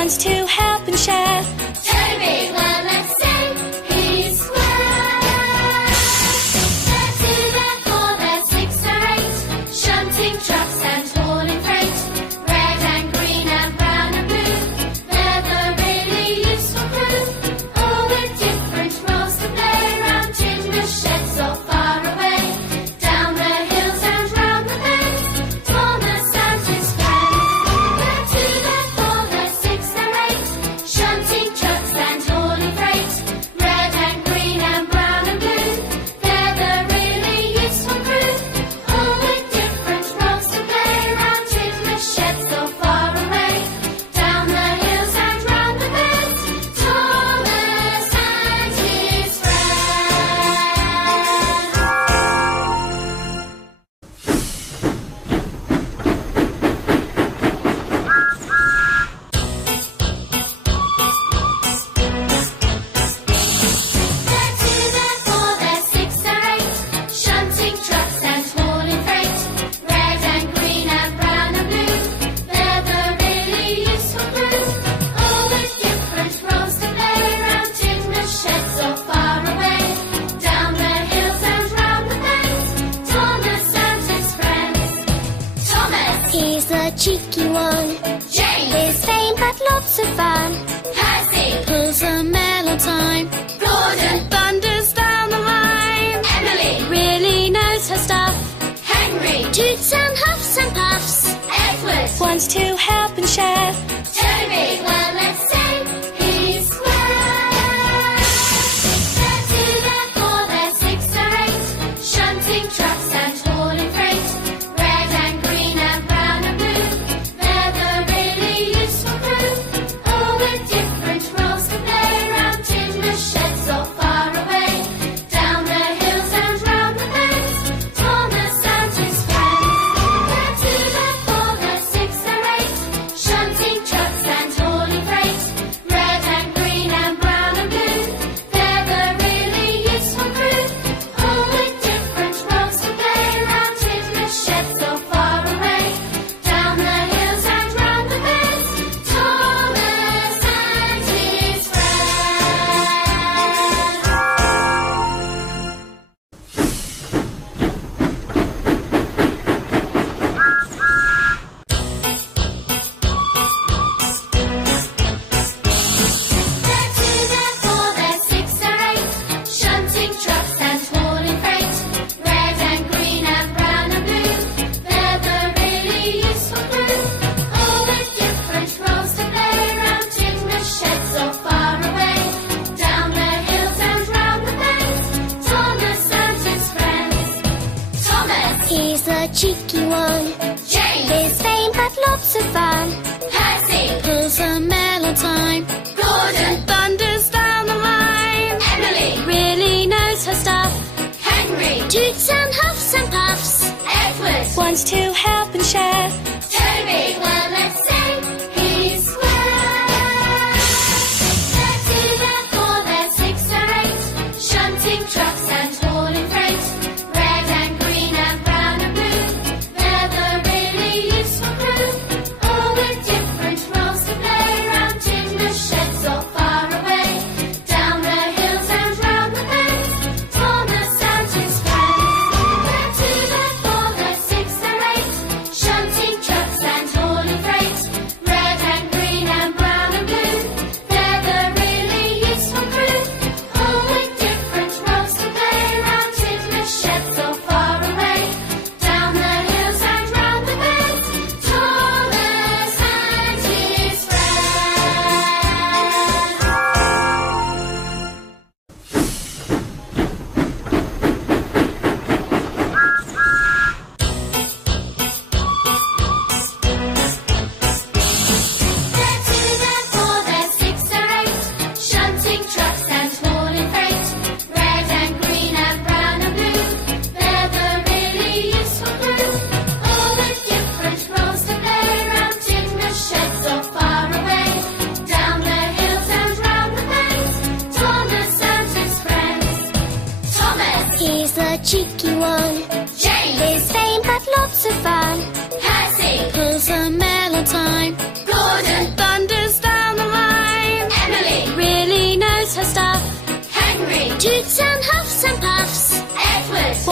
wants to help and share. Toby, well, let's say he's square. They're two, they're four, they're six or eight, shunting trucks and hauling freight. Red and green and brown and blue, they're the really useful crew. All with different roles to play, round in the sheds or far away. Down the hills and round the bends, Thomas and his friends. They're two, they're four, they're six, they're eight, shunting trucks and hauling freight. Red and green and brown and blue, they're the really useful crew. All with different roles to play, round in the sheds or far away. Down the hills and round the bends, Thomas and his They're two, they're four, they're six or eight, shunting trucks and hauling freight. Red and green and brown and blue, they're the really useful crew. All with different roles to play, round in the sheds or far away. Down the hills and round the bends, Thomas and his friends. Thomas, He's the cheeky one. James, His fame had lots of fun. Percy, Pulls the mail on time. Gordon, Thunders down the line. Emily, Really knows her stuff. Henry, Toots and huffs and puffs. Edward, Wants to help and share. Toby, well, let's say he's square. They're two, they're four, they're six or eight, shunting trucks and hauling freight. Red and green and brown and blue, they're the really useful crew. All with different roles to play, round in the sheds or far away. Down the hills and round the bends, Thomas and his friends. They're two, they're four, they're six or eight, shunting trucks and hauling freight. Red and green and brown and blue, they're the really useful crew. All with different roles to play, round in the sheds or far away. Down the hills and round the bends, Thomas and his They're two, they're four, they're six or eight, shunting trucks and hauling freight. Red and green and brown and blue, they're the really useful crew. All with different roles to play, round in the sheds or far away. Down the hills and round the bends, Thomas and his friends. Thomas, He's the cheeky one. James, His fame had lots of fun. Percy, Pulls the mail on time. Gordon, Thunders down the line. Emily, Really knows her stuff. Henry, Toots and huffs and puffs. Edward, Wants to help and share. Toby, well, let's say he's square. They're two, they're four, they're six or eight, shunting trucks and hauling freight. Red and green and brown and blue, they're the really useful crew. All with different roles to play, round in the sheds or far away. Down the hills and round the bends, Thomas and his friends. They're two, they're four, they're six or eight, shunting trucks and hauling freight. Red and green and brown and blue, they're the really useful crew. All with different roles to play, round in the sheds or far away. Down the hills and round the bends, Thomas and his They're two, they're four, they're six or eight, shunting trucks and hauling freight. Red and green and brown and blue, they're the really useful crew. All with different roles to play, round in the sheds or far away. Down the hills and round the bends, Thomas and his friends. Thomas, He's the cheeky one. James, His fame had lots of fun. Percy, Pulls the mail on time. Gordon, Thunders down the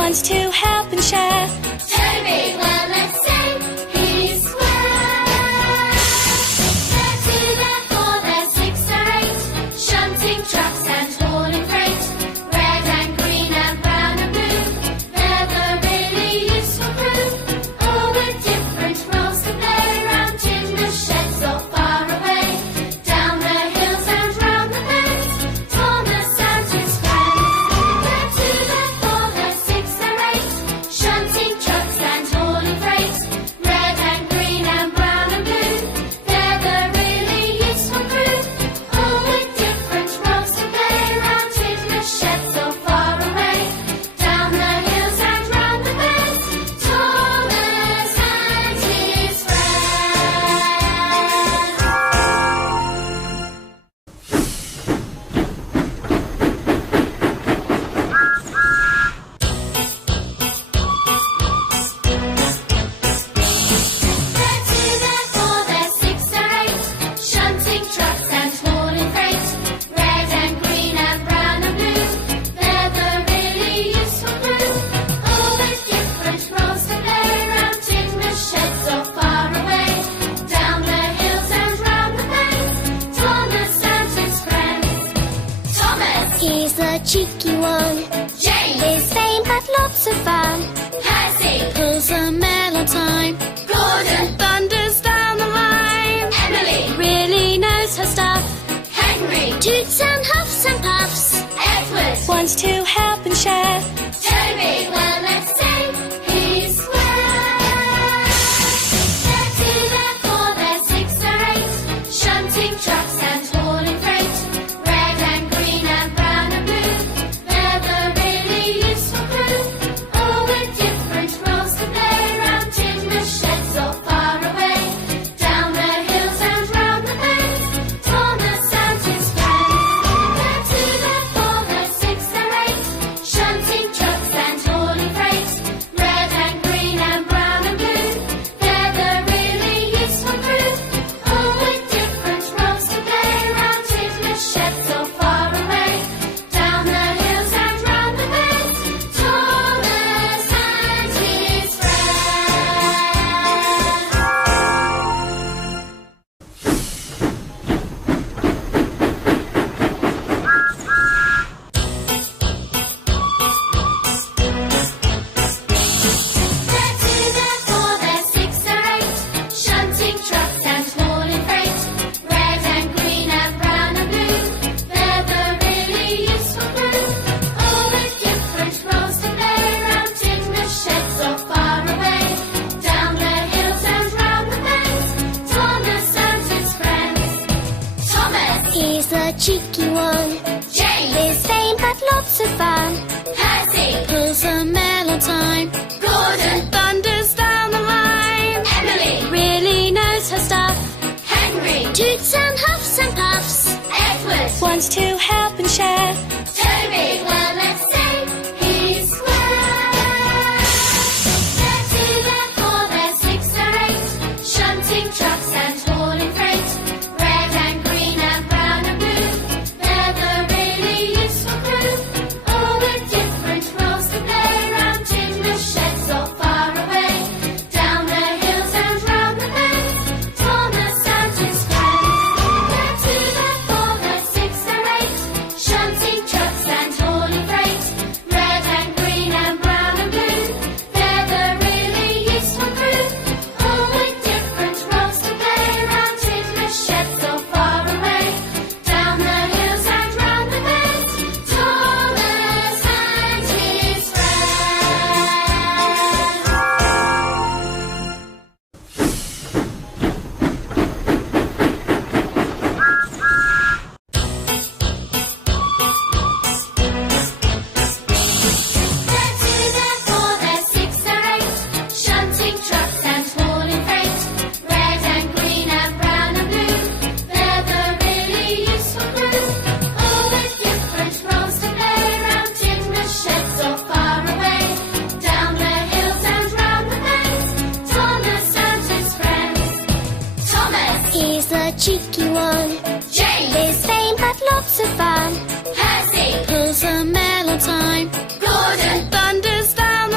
wants to help and share. Toby, well, let's say he's square. They're two, they're four, they're six or eight, shunting trucks and hauling freight. Red and green and brown and blue, they're the really useful crew. All with different roles to play, round in the sheds or far away. Down the hills and round the bends, Thomas and his friends. They're two, they're four, they're six or eight, shunting trucks and hauling freight. Red and green and brown and blue, they're the really useful crew. All with different roles to play, round in the sheds or far away. Down the hills and round the bends, Thomas and his They're two, they're four, they're six or eight, shunting trucks and hauling freight. Red and green and brown and blue, they're the really useful crew. All with different roles to play, round in the sheds or far away. Down the hills and round the bends, Thomas and his friends. Thomas, He's the cheeky one. James, He's vain but lots of fun. Percy, Pulls the mail on time. Gordon, Thunders down the line. Emily, Really knows her stuff. Henry, Toots and huffs and puffs. Edward, Wants to help and share. Toby, well, let's say he's square. They're two, they're four, they're six or eight, shunting trucks and hauling freight. Red and green and brown and blue, they're the really useful crew. All with different roles to play, round in the sheds or far away. Down the hills and round the bends, Thomas and his friends. They're two, they're four, they're six or eight, shunting trucks and hauling freight. Red and green and brown and blue, they're the really useful crew. All with different roles to play, round in the sheds or far away. Down the hills and round the bends, Thomas and his They're two, they're four, they're six or eight, shunting trucks and hauling freight. Red and green and brown and blue, they're the really useful crew. All with different roles to play, round in the sheds or far away. Down the hills and round the bends, Thomas and his friends. Thomas, He's the cheeky one. James, He's vain but lots of fun. Percy, Pulls the mail on time. Gordon, Thunders down the line. Emily, Really knows her stuff. Henry, Toots and huffs and puffs. Edward, Wants to help and share. Toby, well, let's say he's square. They're two, they're four, they're six or eight, shunting trucks and hauling freight. Red and green and brown and blue, they're the really useful crew. All with different roles to play, round in the sheds or far away. Down the hills and round the bends, Thomas and his friends. They're two, they're four, they're six or eight, shunting trucks and hauling freight. Red and green and brown and blue, they're the really useful crew. All with different roles to play, round in the sheds or far away. Down the hills and round the bends, Thomas and his They're two, they're four, they're six or eight, shunting trucks and hauling freight. Red and green and brown and blue, they're the really useful crew. All with different roles to play, round in the sheds or far away. Down the hills and round the bends, Thomas and his friends. Thomas, He's the cheeky one. James, He's vain but lots of fun. Percy, Pulls the mail on time. Gordon, Thunders down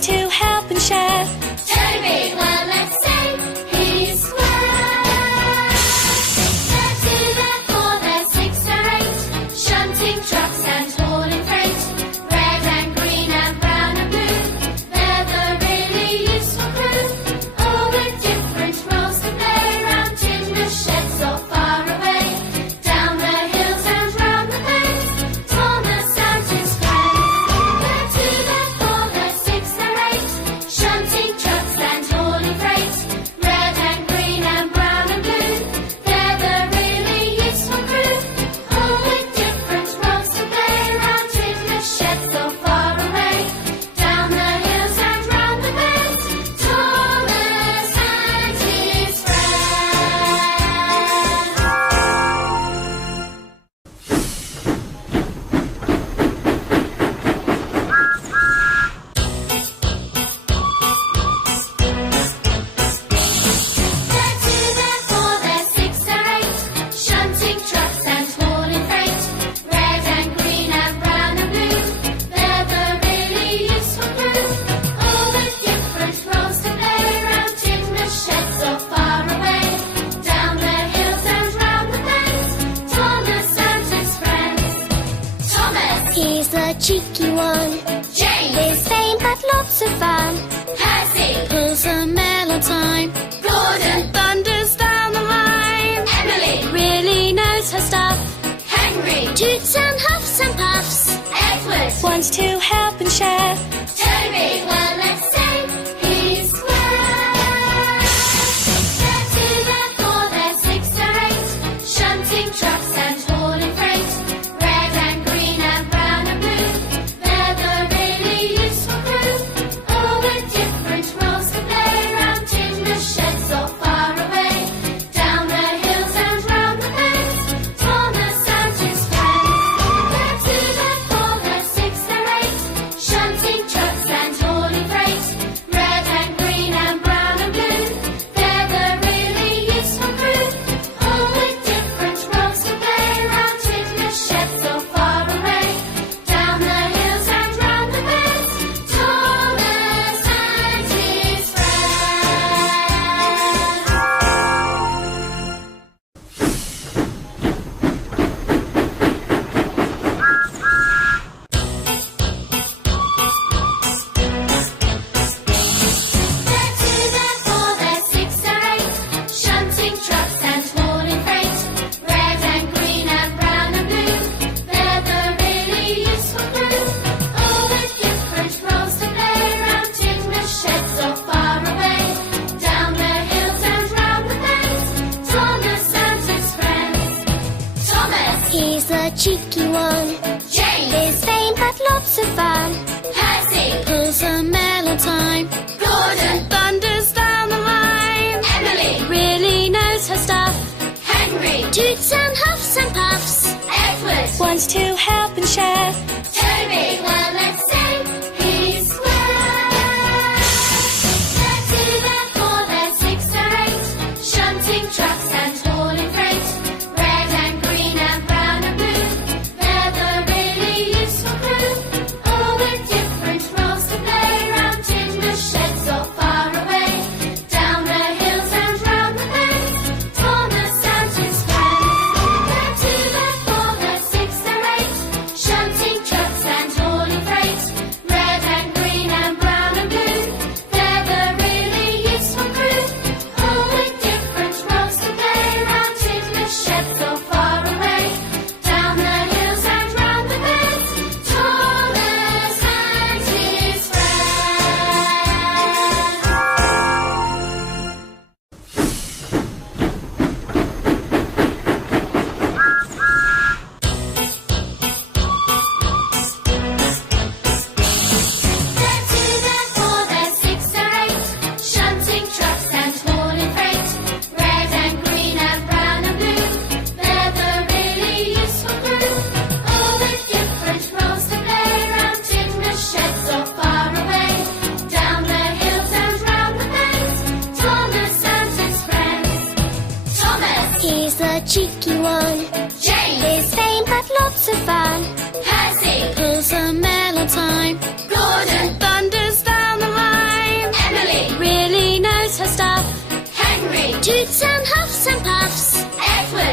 wants to help and share. Toby, well, let's say he's square. They're two, they're four, they're six or eight, shunting trucks and hauling freight. Red and green and brown and blue, they're the really useful crew. All with different roles to play, round in the sheds or far away, down the hills and round the bends. Thomas and his friends. They're two, they're four, they're six or eight, shunting trucks and hauling freight. Red and green and brown and blue, they're the really useful crew. All with different roles to play, round in the sheds or far away, down the hills and round the bends. Thomas and his They're two, they're four, they're six or eight, shunting trucks and hauling freight. Red and green and brown and blue, they're the really useful crew. All with different roles to play, round in the sheds or far away, down the hills and round the bends. Thomas and his friends. Thomas, He's the cheeky one, James, with fame but lots of fun. Percy, Pulls a mail on time, Gordon, thunders down the line. Emily, Really knows her stuff, Henry, toots and huffs and puffs. Edward, Wants to help and share. Toby, well, let's say he's square. They're two, they're four, they're six or eight, shunting trucks and hauling freight. Red and green and brown and blue, they're the really useful crew. All with different roles to play, round in the sheds or far away, down the hills and round the bends. Thomas and his friends. They're two, they're four, they're six or eight, shunting trucks and hauling freight. Red and green and brown and blue, they're the really useful crew. All with different roles to play, round in the sheds or far away, down the hills and round the bends. Thomas and his They're two, they're four, they're six or eight, shunting trucks and hauling freight. Red and green and brown and blue, they're the really useful crew. All with different roles to play, round in the sheds or far away, down the hills and round the bends. Thomas and his friends. Thomas, He's the cheeky one, James, with fame but lots of fun. Percy, Pulls a mail on time, Gordon, thunders down the line. Emily, Really knows her stuff, Henry, toots and huffs and puffs. Edward, Wants to help and share. Toby, well, let's say he's square. They're two, they're four, they're six or eight, shunting trucks and hauling freight. Red and green and brown and blue, they're the really useful crew. All with different roles to play, round in the sheds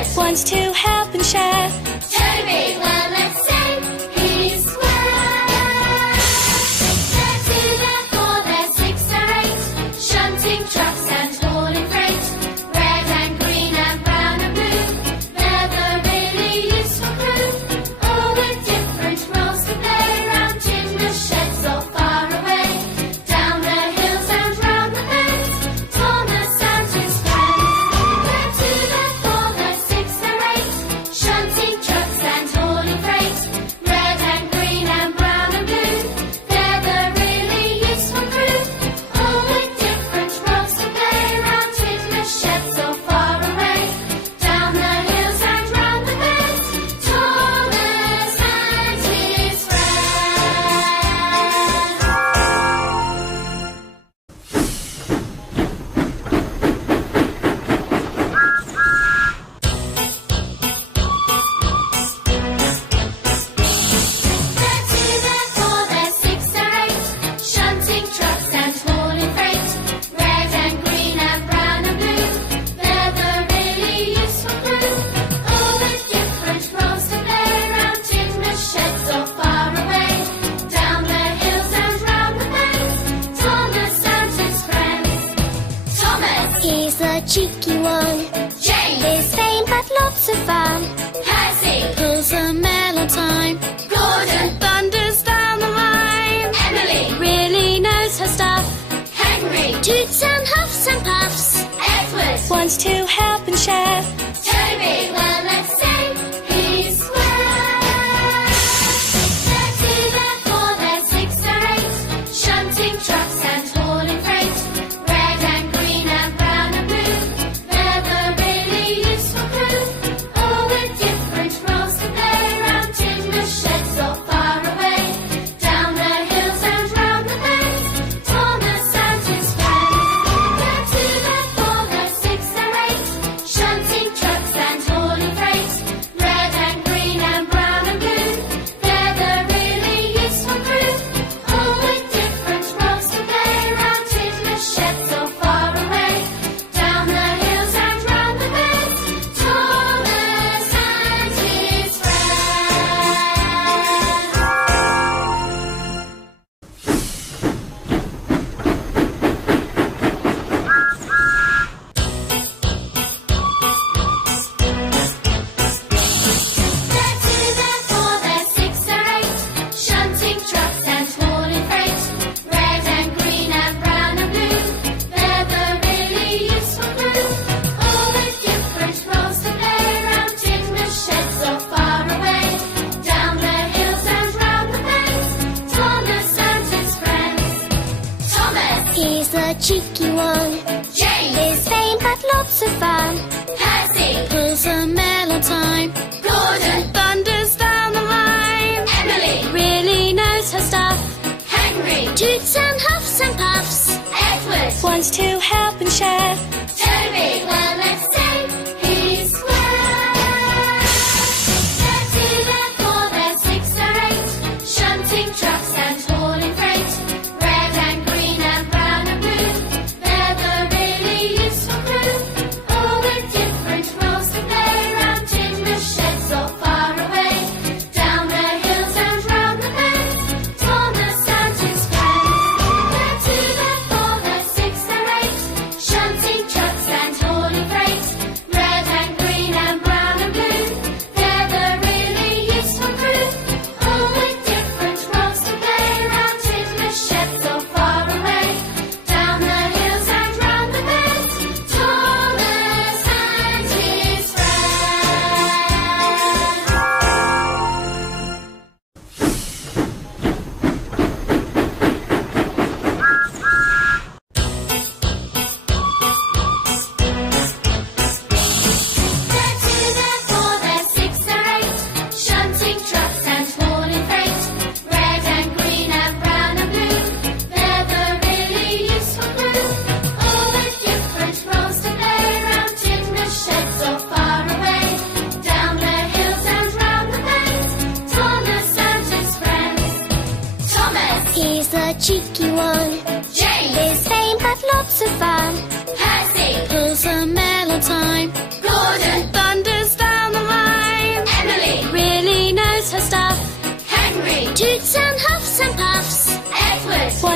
wants to help and share. Toby, well, let's say he's square. They're two, they're four, they're six, they're eight. Shunting trucks and hauling freight. Red and green and brown and blue. They're the really useful crew. All with different roles to play. Round in the sheds or far away. Down the hills and round the bends. Thomas and his friends. They're two, they're four, they're six, they're eight. Shunting trucks and hauling freight. Red and green and brown and blue. They're the really useful crew. All with different roles to play. Round in the sheds or far away. Down the hills and round the bends. Thomas and his They're two, they're four, they're six, they're eight. Shunting trucks and hauling freight. Red and green and brown and blue. They're the really useful crew. All with different roles to play. Round in the sheds or far away. Down the hills and round the bends. Thomas and his friends. Thomas, He's the cheeky one. James, He's vain but lots of fun. Percy, Pulls a mail on time. Gordon, Thunders down the line. Emily, Really knows her stuff. Henry, Toots and huffs and puffs. Edward, Wants to help and share. Toby, well, let's say he's square. They're two, they're four, they're six, they're eight. Shunting trucks and hauling freight. Red and green and brown and blue. They're the really useful crew. All with different roles to play. Round in the sheds or far away. Down the hills and round the bends. Thomas and his friends. They're two, they're four, they're six, they're eight. Shunting trucks and hauling freight. Red and green and brown and blue. They're the really useful crew. All with different roles to play. Round in the sheds or far away. Down the hills and round the bends. Thomas and his They're two, they're four, they're six, they're eight. Shunting trucks and hauling freight. Red and green and brown and blue. They're the really useful crew. All with different roles to play. Round in the sheds or far away. Down the hills and round the bends. Thomas and his friends. Thomas, He's the cheeky one. James, He's vain but lots of fun. Percy, Pulls a mail on time. Gordon, Thunders down the line. Really knows her stuff. Emily, Toots and huffs and puffs. Edward, Wants to help and share. Toby, well, let's say he's square. They're two, they're four, they're six, they're eight. Shunting trucks and hauling freight. Red and green and brown and blue. They're the really useful crew. All with different roles to play. Round in the sheds or far away. Down the hills and round the bends. Thomas and his friends. Thomas, He's the cheeky one. James, He's vain but lots of fun. Thunders down the line. Emily, Really knows her stuff. Henry, Toots and huffs and puffs. Edward, Wants to help and share. Toby, well, let's say he's square. They're two, they're four, they're six, they're eight. Shunting trucks and hauling freight. Red and green and brown and blue. They're the really useful crew. All with different roles to play. Round in the sheds or far away. Down the hills and round the bends. Thomas and his friends. They're two, they're four, they're six, they're eight. Shunting trucks and hauling freight. Red and green and brown and blue. They're the really useful crew. All with different roles to play. Round in the sheds or far away. Down the hills and round the bends. Thomas and his They're two, they're four, they're six, they're eight. Shunting trucks and hauling freight. Red and green and brown and blue. They're the really useful crew. All with different roles to play. Round in the sheds or far away. Down the hills and round the bends. Thomas and his friends. Thomas, He's the cheeky one. James, He's vain but lots of fun. Percy, Pulls a mail on time. Gordon, Thunders down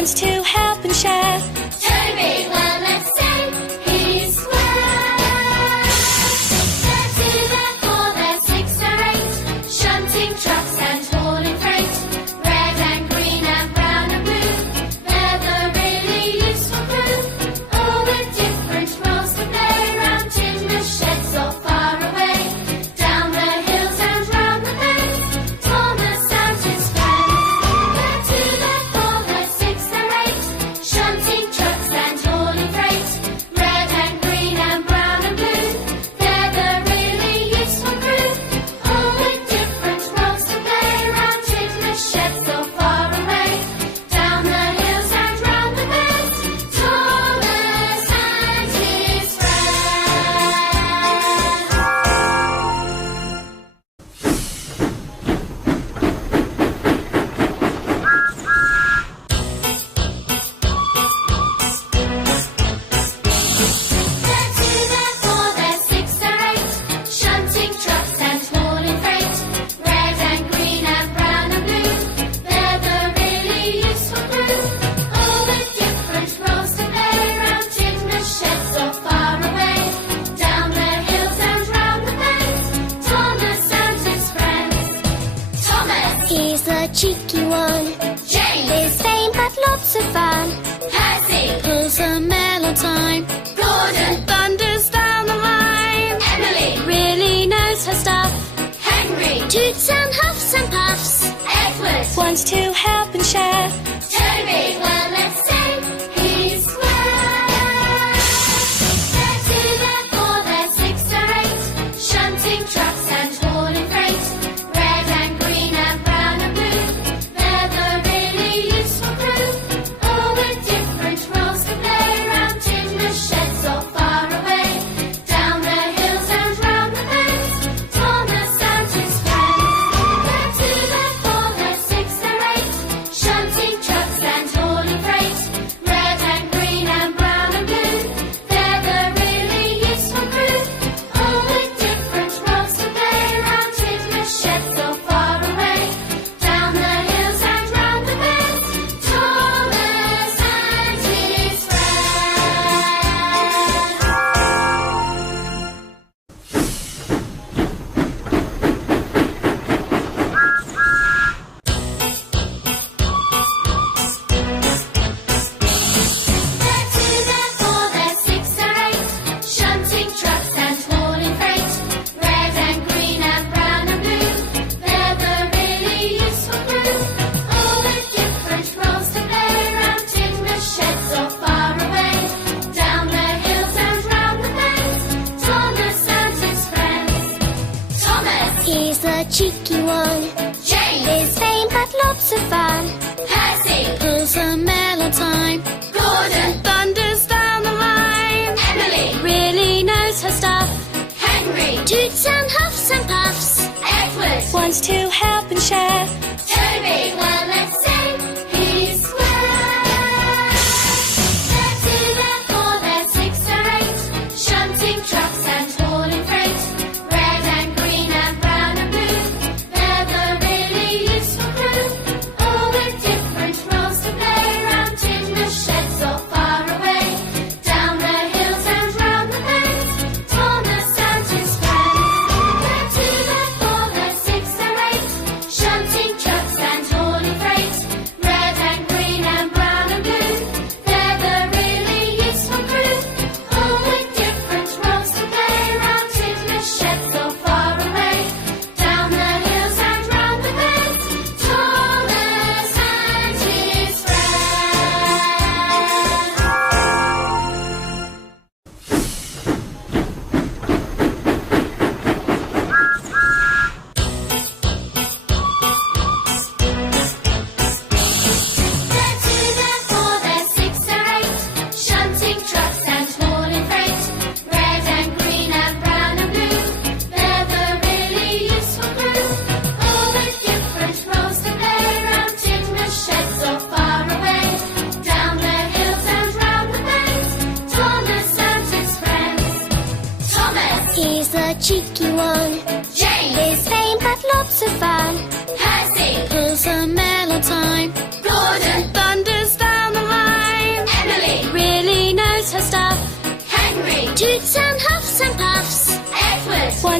wants to help and share. Toby, well, let's say he's square. They're two, they're four, they're six, they're eight, shunting trucks and hauling freight. Red and green and brown and blue, they're the really useful crew. All with different roles to play, round in the sheds or far away. Down the hills and round the bends, Thomas and his friends. They're two, they're four, they're six, they're eight, shunting trucks and hauling freight. Red and green and brown and blue, they're the really useful crew. All with different roles to play, round in the sheds or far away. Down the hills and round the bends, Thomas and his They're two, they're four, they're six, they're eight, shunting trucks and hauling freight. Red and green and brown and blue, they're the really useful crew. All with different roles to play, round in the sheds or far away. Down the hills and round the bends, Thomas and his friends. Thomas, He's the cheeky one. James, He's vain but lots of fun. Percy, Pulls a mail on time. Gordon, Thunders down the line. Emily, Really knows her stuff. Henry, Toots and huffs and puffs. Edward, Wants to help and share. Toby, well, let's say he's square. They're two, they're four, they're six, they're eight, shunting trucks and hauling freight. Red and green and brown and blue, they're the really useful crew. All with different roles to play, round in the sheds or far away. Down the hills and round the bends, Thomas and his friends. They're two, they're four, they're six, they're eight, shunting trucks and hauling freight. Red and green and brown and blue, they're the really useful crew. All with different roles to play, round in the sheds or far away. Down the hills and round the bends, Thomas and his They're two, they're four, they're six, they're eight, shunting trucks and hauling freight. Red and green and brown and blue, they're the really useful crew. All with different roles to play, round in the sheds or far away. Down the hills and round the bends, Thomas and his friends. Thomas, He's the cheeky one. James, He's vain but lots of fun. Percy, Pulls a mail on time. Gordon, Thunders down the line. Emily, Really knows her stuff. Henry, Toots and huffs and puffs. Edward, Wants to help and share. Toby, well, let's say he's square. They're two, they're four, they're six, they're eight, shunting trucks and hauling freight. Red and green and brown and blue, they're the really useful crew. All with different roles to play, round in the sheds or far away. Down the hills and round the bends, Thomas and his friends. They're two, they're four, they're six, they're eight, shunting trucks and hauling freight. Red and green and brown and blue, they're the really useful crew. All with different roles to play, round in the sheds or far away. Down the hills and round the bends, Thomas and his They're two, they're four, they're six, they're eight, shunting trucks and hauling freight. Red and green and brown and blue, they're the really useful crew. All with different roles to play, round in the sheds or far away. Down the hills and round the bends, Thomas and his friends. Thomas, He's the cheeky one. James, He's vain but lots of fun. Percy, Pulls a mail on time. Gordon, Thunders down the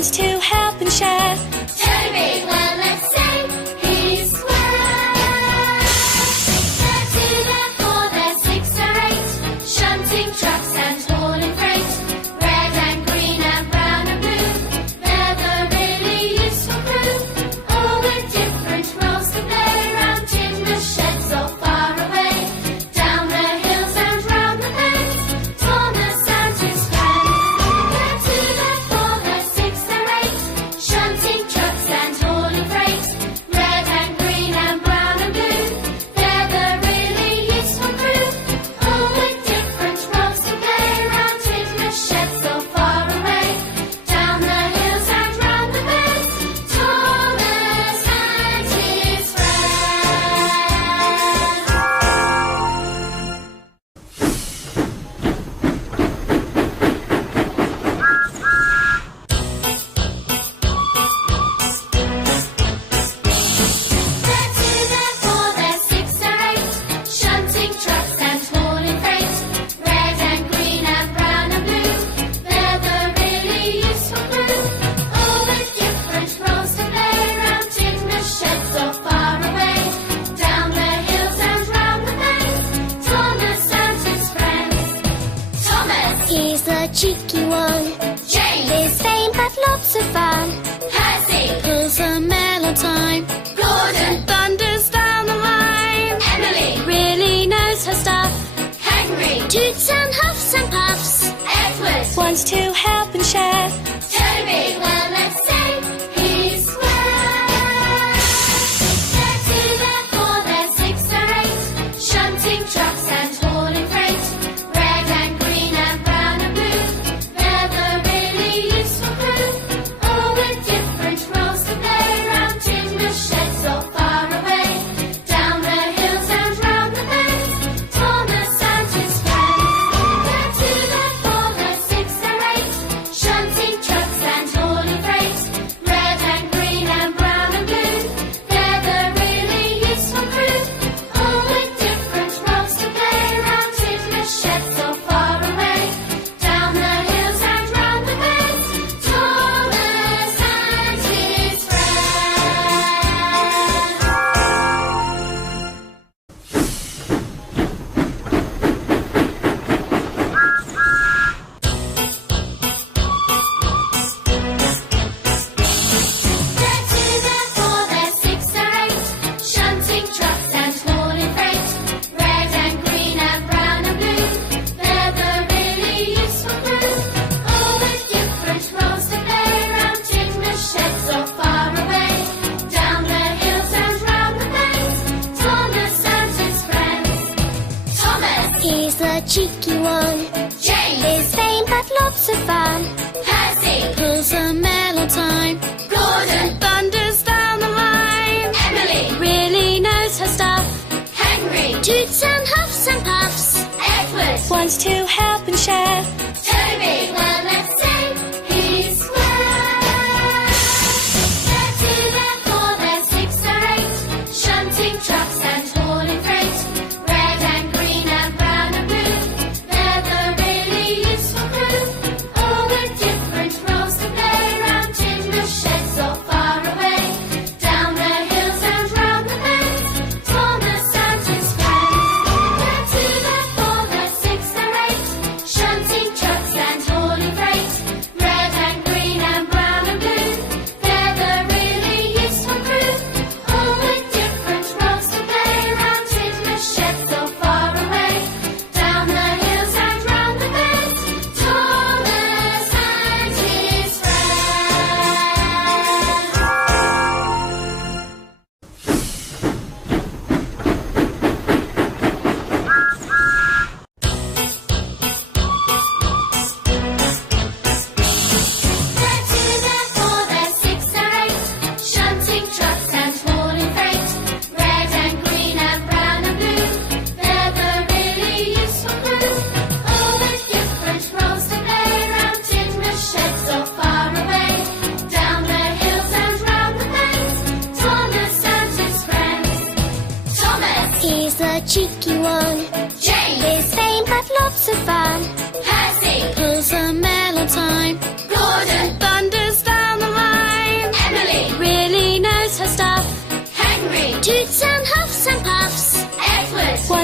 wants to help and share. Toby, well, let's say he's square. They're two, they're four, they're six or eight, shunting trucks and hauling freight. Red and green and brown and blue, they're the really useful crew. All with different roles to play, round in the sheds or far away. Down the hills and round the bends, Thomas and his friends. They're two, they're four, they're six or eight, shunting trucks and hauling freight. Red and green and brown and blue, they're the really useful crew. All with different roles to play, round in the sheds or far away. Down the hills and round the bends, Thomas and his They're two, they're four, they're six or eight, shunting trucks and hauling freight. Red and green and brown and blue, they're the really useful crew. All with different roles to play, round in the sheds or far away. Down the hills and round the bends, Thomas and his friends. Thomas, He's the cheeky one. James, He's vain but lots of fun. Percy, Pulls a mail on time. Gordon, Thunders down the line. Emily, Really knows her stuff. Henry, Toots and huffs and puffs. Edward, Wants to help and share. Toby, well, let's say he's square. They're two, they're four, they're six or eight, shunting trucks and hauling freight. Red and green and brown and blue, they're the really useful crew. All with different roles to play, round in the sheds or far away. Down the hills and round the bends, Thomas and his friends. They're two, they're four, they're six or eight, shunting trucks and hauling freight. Red and green and brown and blue, they're the really useful crew. All with different roles to play, round in the sheds or far away. Down the hills and round the bends, Thomas and his They're two, they're four, they're six or eight, shunting trucks and hauling freight. Red and green and brown and blue, they're the really useful crew. All with different roles to play, round in the sheds or far away. Down the hills and round the bends, Thomas and his friends. Thomas, He's the cheeky one. James, He's vain but lots of fun. Percy, Pulls a mail on time. Gordon, Thunders down the line. Emily, Really knows her stuff. Henry, Toots and huffs and puffs. Edward, Wants to help and share. Toby, well, let's say he's square. They're two, they're four, they're six or eight, shunting trucks and hauling freight. Red and green and brown and blue, they're the really useful crew. All with different roles to play, round in the sheds or far away. Down the hills and round the bends, Thomas and his friends. They're two, they're four, they're six or eight, shunting trucks and hauling freight. Red and green and brown and blue, they're the really useful crew. All with different roles to play, round in the sheds or far away. Down the hills and round the bends, Thomas and his They're two, they're four, they're six or eight, shunting trucks and hauling freight. Red and green and brown and blue, they're the really useful crew. All with different roles to play, round in the sheds or far away. Down the hills and round the bends, Thomas and his friends. Thomas, He's the cheeky one. James, He's vain but lots of fun. Percy, Pulls a mail on time. Gordon, Thunders down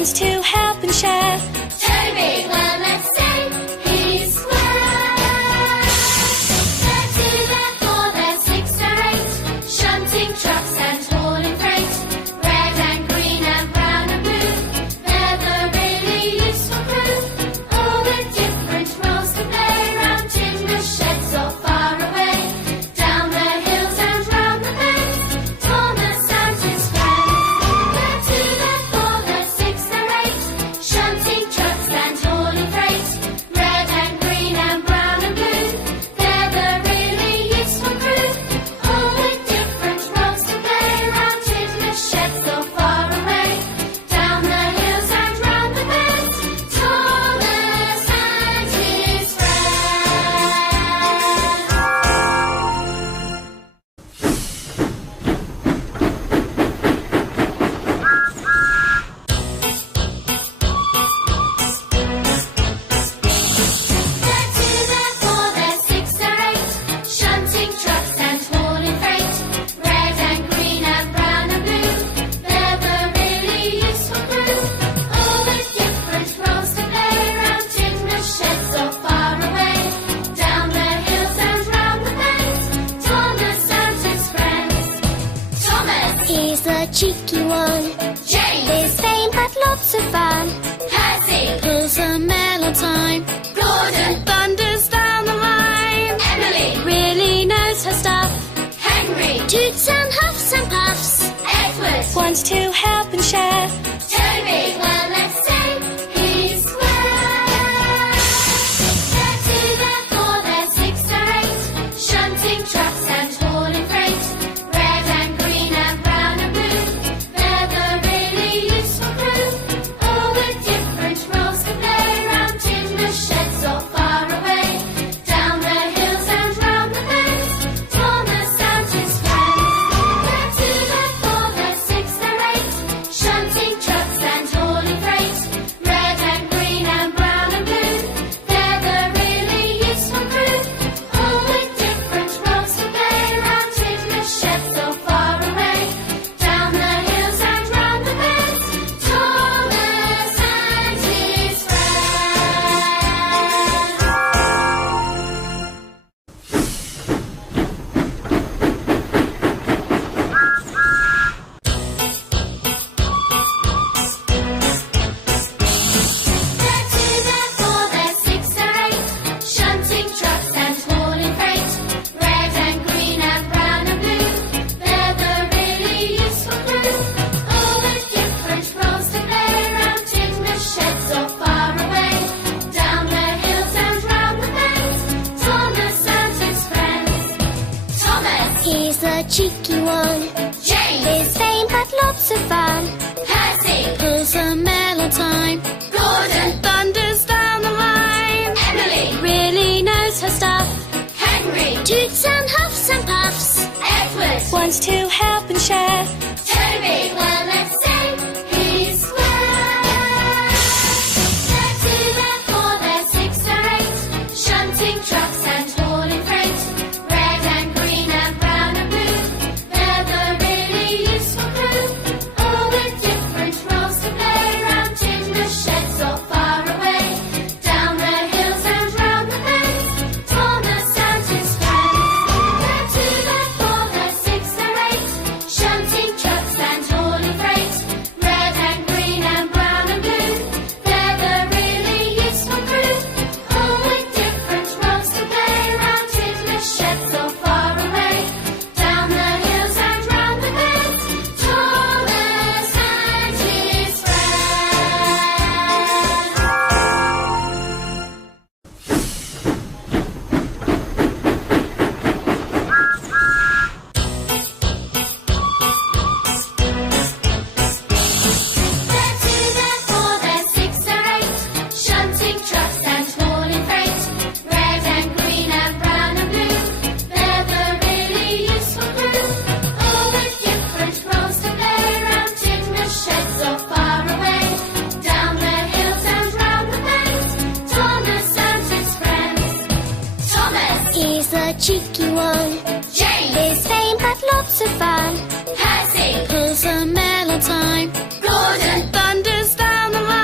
wants to help and share. Toby, well, let's say he's square. They're two, they're four, they're six, they're eight. Shunting trucks and hauling freight. Red and green and brown and blue. They're the really useful crew. All with different roles to play. Round in the sheds or far away. Down the hills and round the bends. Thomas and his friends. They're two, they're four, they're six, they're eight. Shunting trucks and hauling freight. Red and green and brown and blue. They're the really useful crew. All with different roles to play. Round in the sheds or far away. Down the hills and round the bends. Thomas and his They're two, they're four, they're six, they're eight. Shunting trucks and hauling freight. Red and green and brown and blue. They're the really useful crew. All with different roles to play. Round in the sheds or far away. Down the hills and round the bends. Thomas and his friends. Thomas, He's the cheeky one. James, His fame had lots of fun. Percy, Pulls a mail on time. Gordon, Thunders down the line. Emily, Really knows her stuff. Henry, Toots and huffs and puffs. Edward, Wants to help and share. Toby, well, let's say he's square. They're two, they're four, they're six, they're eight. Shunting trucks and hauling freight. Red and green and brown and blue. They're the really useful crew. All with different roles to play. Round in the sheds or far away. Down the hills and round the bends. Thomas and his friends. They're two, they're four, they're six, they're eight. Shunting trucks and hauling freight. Red and green and brown and blue. They're the really useful crew. All with different roles to play. Round in the sheds or far away. Down the hills and round the bends. Thomas and his They're two, they're four, they're six, they're eight. Shunting trucks and hauling freight. Red and green and brown and blue. They're the really useful crew. All with different roles to play. Round in the sheds or far away. Down the hills and round the bends. Thomas and his friends. Thomas, He's the cheeky one. James, His fame had lots of fun. Percy, Pulls a mail on time. Gordon, Thunders down the line. Emily, Really knows her stuff. Henry, Toots and huffs and puffs. Edward, Wants to help and share. Toby, well, let's say he's square. They're two, they're four, they're six, they're eight. Shunting trucks and hauling freight. Red and green and brown and blue. They're the really useful crew. All with different roles to play. Round in the sheds or far away. Down the hills and round the bends. Thomas and his friends. They're two, they're four, they're six, they're eight. Shunting trucks and hauling freight. Red and green and brown and blue. They're the really useful crew. All with different roles to play. Round in the sheds or far away. Down the hills and round the bends. Thomas and his They're two, they're four, they're six, they're eight. Shunting trucks and hauling freight. Red and green and brown and blue. They're the really useful crew. All with different roles to play. Round in the sheds or far away. Down the hills and round the bends. Thomas and his friends. Thomas, He's the cheeky one. James, His fame had lots of fun. Percy, Pulls a mail on time. Gordon, Thunders down the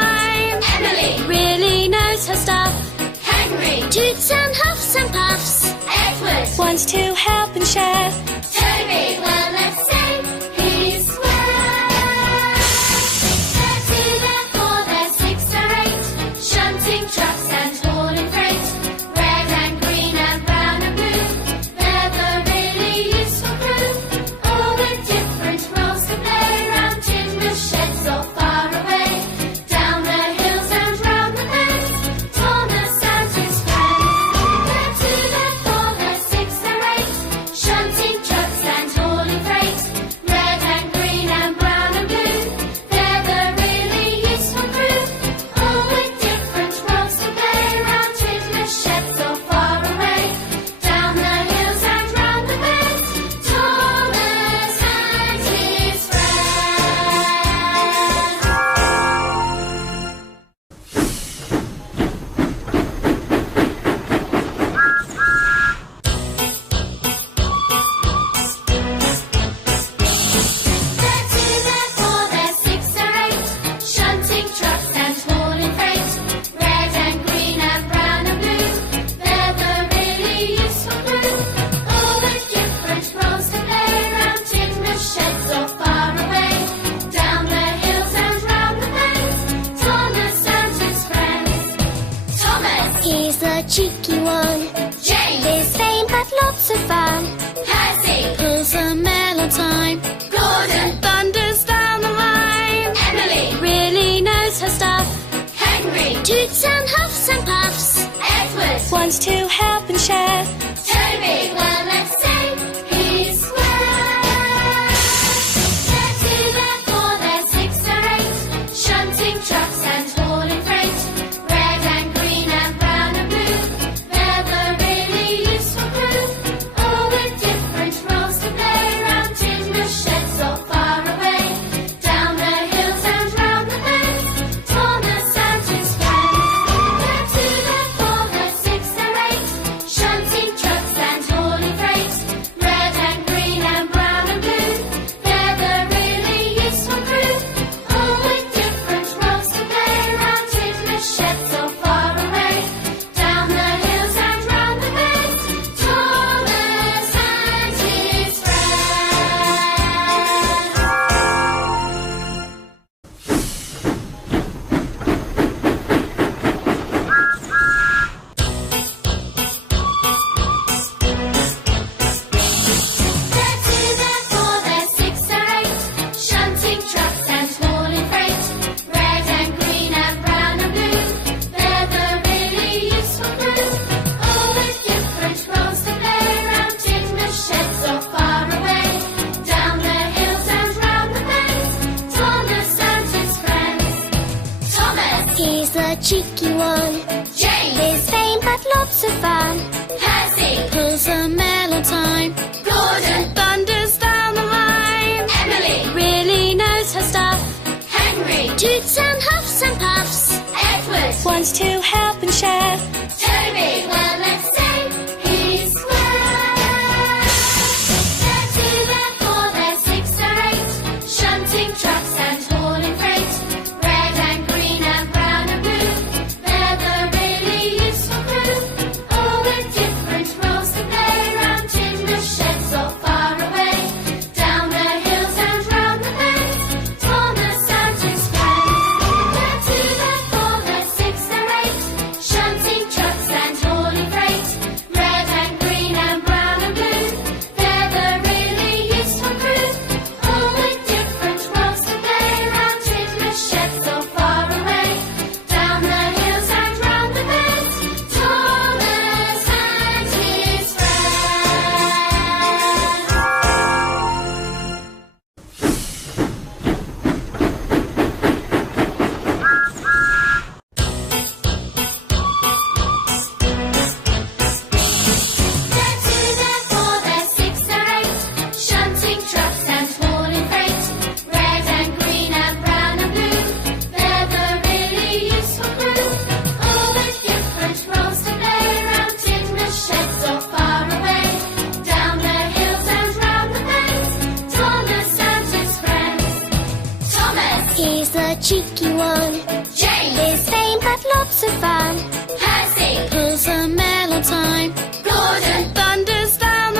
wants to help and share. Toby, well, let's say he's square. They're two, they're four, they're six, they're eight, shunting trucks and hauling freight. Red and green and brown and blue, they're the really useful crew. All with different roles to play, round timber sheds or far away, down the hills and round the bends. Thomas and his friends. They're two, they're four, they're six, they're eight, shunting trucks and hauling freight. Red and green and brown and blue, they're the really useful crew. All with different roles to play, round timber sheds or far away, down the hills and round the bends. Thomas and his They're two, they're four, they're six, they're eight, shunting trucks and hauling freight. Red and green and brown and blue, they're the really useful crew. All with different roles to play, round timber sheds or far away, down the hills and round the bends. Thomas and his friends. Thomas, He's the cheeky one. James, He's vain but lots of fun. Percy, Pulls a mail on time. Gordon, Thunders down the line. Emily, Really knows her stuff. Henry, Toots and huffs and puffs. Edward, Wants to help and share. Toby, well, let's say he's square. They're two, they're four, they're six, they're eight, shunting trucks and hauling freight. Red and green and brown and blue, they're the really useful crew. All with different roles to play, round timber sheds or far away, down the hills and round the bends. Thomas and his friends. They're two, they're four, they're six, they're eight, shunting trucks and hauling freight. Red and green and brown and blue, they're the really useful crew. All with different roles to play, round timber sheds or far away, down the hills and round the bends. Thomas and his They're two, they're four, they're six, they're eight, shunting trucks and hauling freight. Red and green and brown and blue, they're the really useful crew. All with different roles to play, round timber sheds or far away, down the hills and round the bends. Thomas and his friends. Thomas, He's the cheeky one. James, He's vain but lots of fun. Percy, Pulls a mail on time. Gordon, Thunders down the line. Emily, Really knows her stuff. Henry, Toots and huffs and puffs. Edward, Wants to help and share. Toby, well, let's say he's square. They're two, they're four, they're six, they're eight, shunting trucks and hauling freight. Red and green and brown and blue, they're the really useful crew. All with different roles to play, round timber sheds or far away, down the hills and round the bends. Thomas and his friends. They're two, they're four, they're six, they're eight, shunting trucks and hauling freight. Red and green and brown and blue, they're the really useful crew. All with different roles to play, round timber sheds or far away, down the hills and round the bends. Thomas and his They're two, they're four, they're six, they're eight, shunting trucks and hauling freight. Red and green and brown and blue, they're the really useful crew. All with different roles to play, round timber sheds or far away, down the hills and round the bends. Thomas and his friends. Thomas, He's the cheeky one. James, He's vain but lots of fun. Percy, Pulls a mail on time. Gordon, Thunders down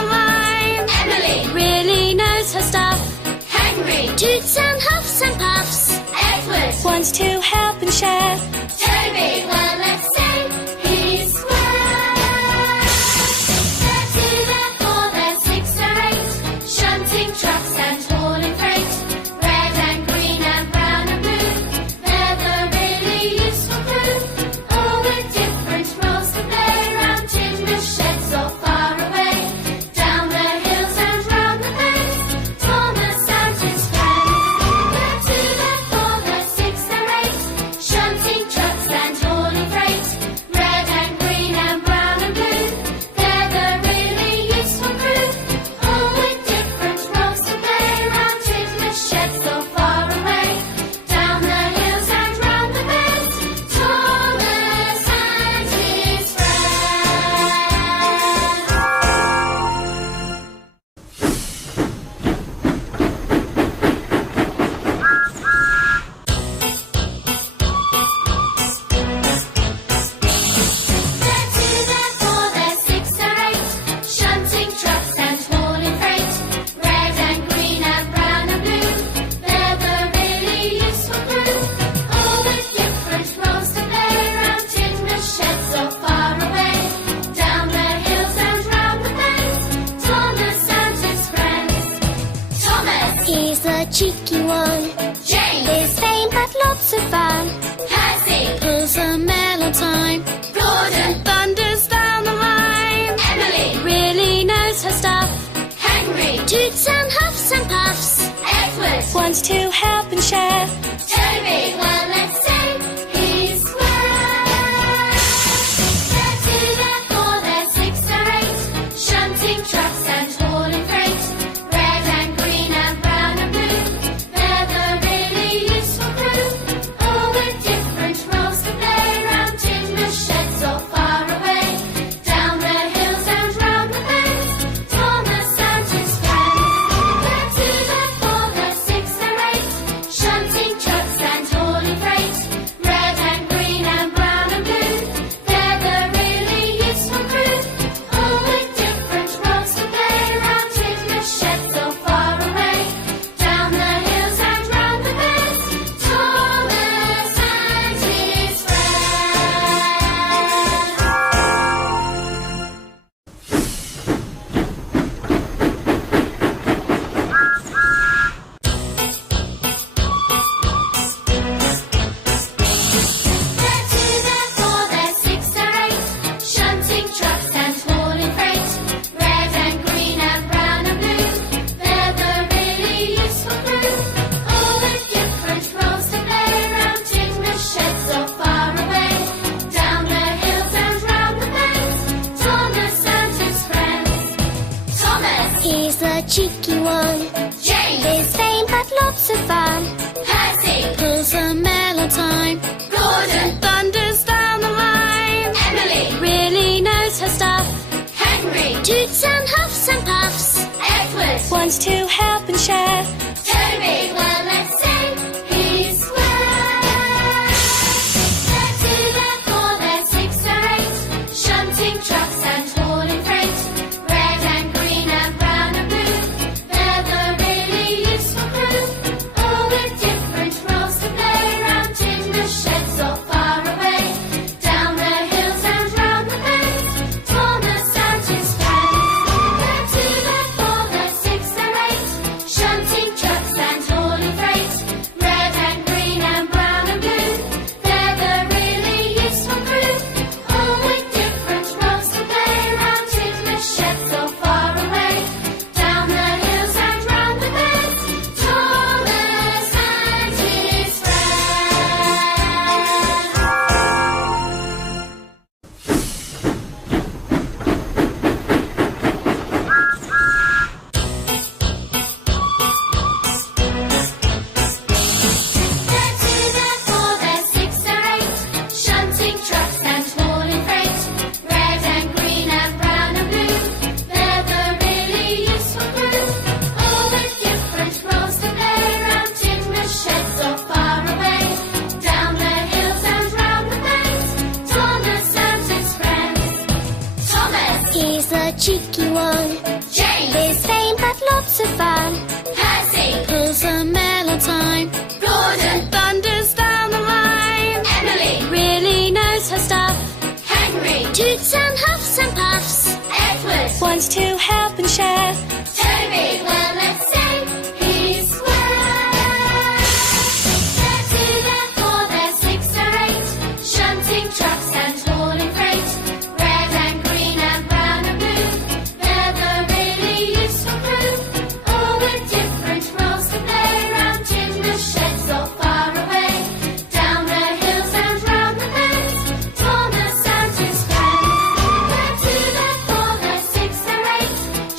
He's the cheeky one. James. He's vain but lots of fun. Percy. Pulls a mail on time. Gordon. Thunders down the line. Emily. Really knows her stuff. Henry. Toots and huffs and puffs. Edward. Wants to help and share. Toby. Well, let's say he's square. They're two, they're four, they're six, they're eight. Shunting trucks and hauling freight. Red and green and brown and blue. They're the really useful crew. All with different roles to play. Round in the sheds or far away. Down the hills and round the bends. Thomas and his friends. They're two, they're four, they're six, they're eight. Shunting trucks and hauling freight. Red and green and brown and blue. They're the really useful crew. All with different roles to play. Round in the sheds or far away. Down the hills and round the bends. Thomas and his They're two, they're four, they're six, they're eight. Shunting trucks and hauling freight. Red and green and brown and blue. They're the really useful crew. All with different roles to play. Round in the sheds or far away. Down the hills and round the bends. Thomas and his friends. Thomas. He's the cheeky one. James. He's vain but lots of fun. Percy. Pulls a mail on time. Gordon. Thunders down the line. Emily. Really knows her stuff. Henry. Toots and huffs and puffs. Edward. Wants to help and share. Toby. Well, let's say he's square. They're two, they're four, they're six, they're eight. Shunting trucks and hauling freight. Red and green and brown and blue. They're the really useful crew. All with different roles to play. Round in the sheds or far away. Down the hills and round the bends. Thomas and his friends. They're two, they're four, they're six, they're eight. Shunting trucks and hauling freight. Red and green and brown and blue. They're the really useful crew. All with different roles to play. Round in the sheds or far away. Down the hills and round the bends. Thomas and his They're two, they're four, they're six, they're eight. Shunting trucks and hauling freight. Red and green and brown and blue. They're the really useful crew. All with different roles to play. Round in the sheds or far away. Down the hills and round the bends. Thomas and his friends. Thomas. He's the cheeky one. James. He's vain but lots of fun. Percy. Pulls a mail on time. Gordon. Thunders down the line. Emily. Really knows her stuff. Henry. Toots and huffs and puffs. Edward. Wants to help and share. Toby. Well, let's say he's square. They're two, they're four, they're six, they're eight. Shunting trucks and hauling freight. Red and green and brown and blue. They're the really useful crew. All with different roles to play. Round in the sheds or far away. Down the hills and round the bends. Thomas and his friends. They're two, they're four, they're six, they're eight.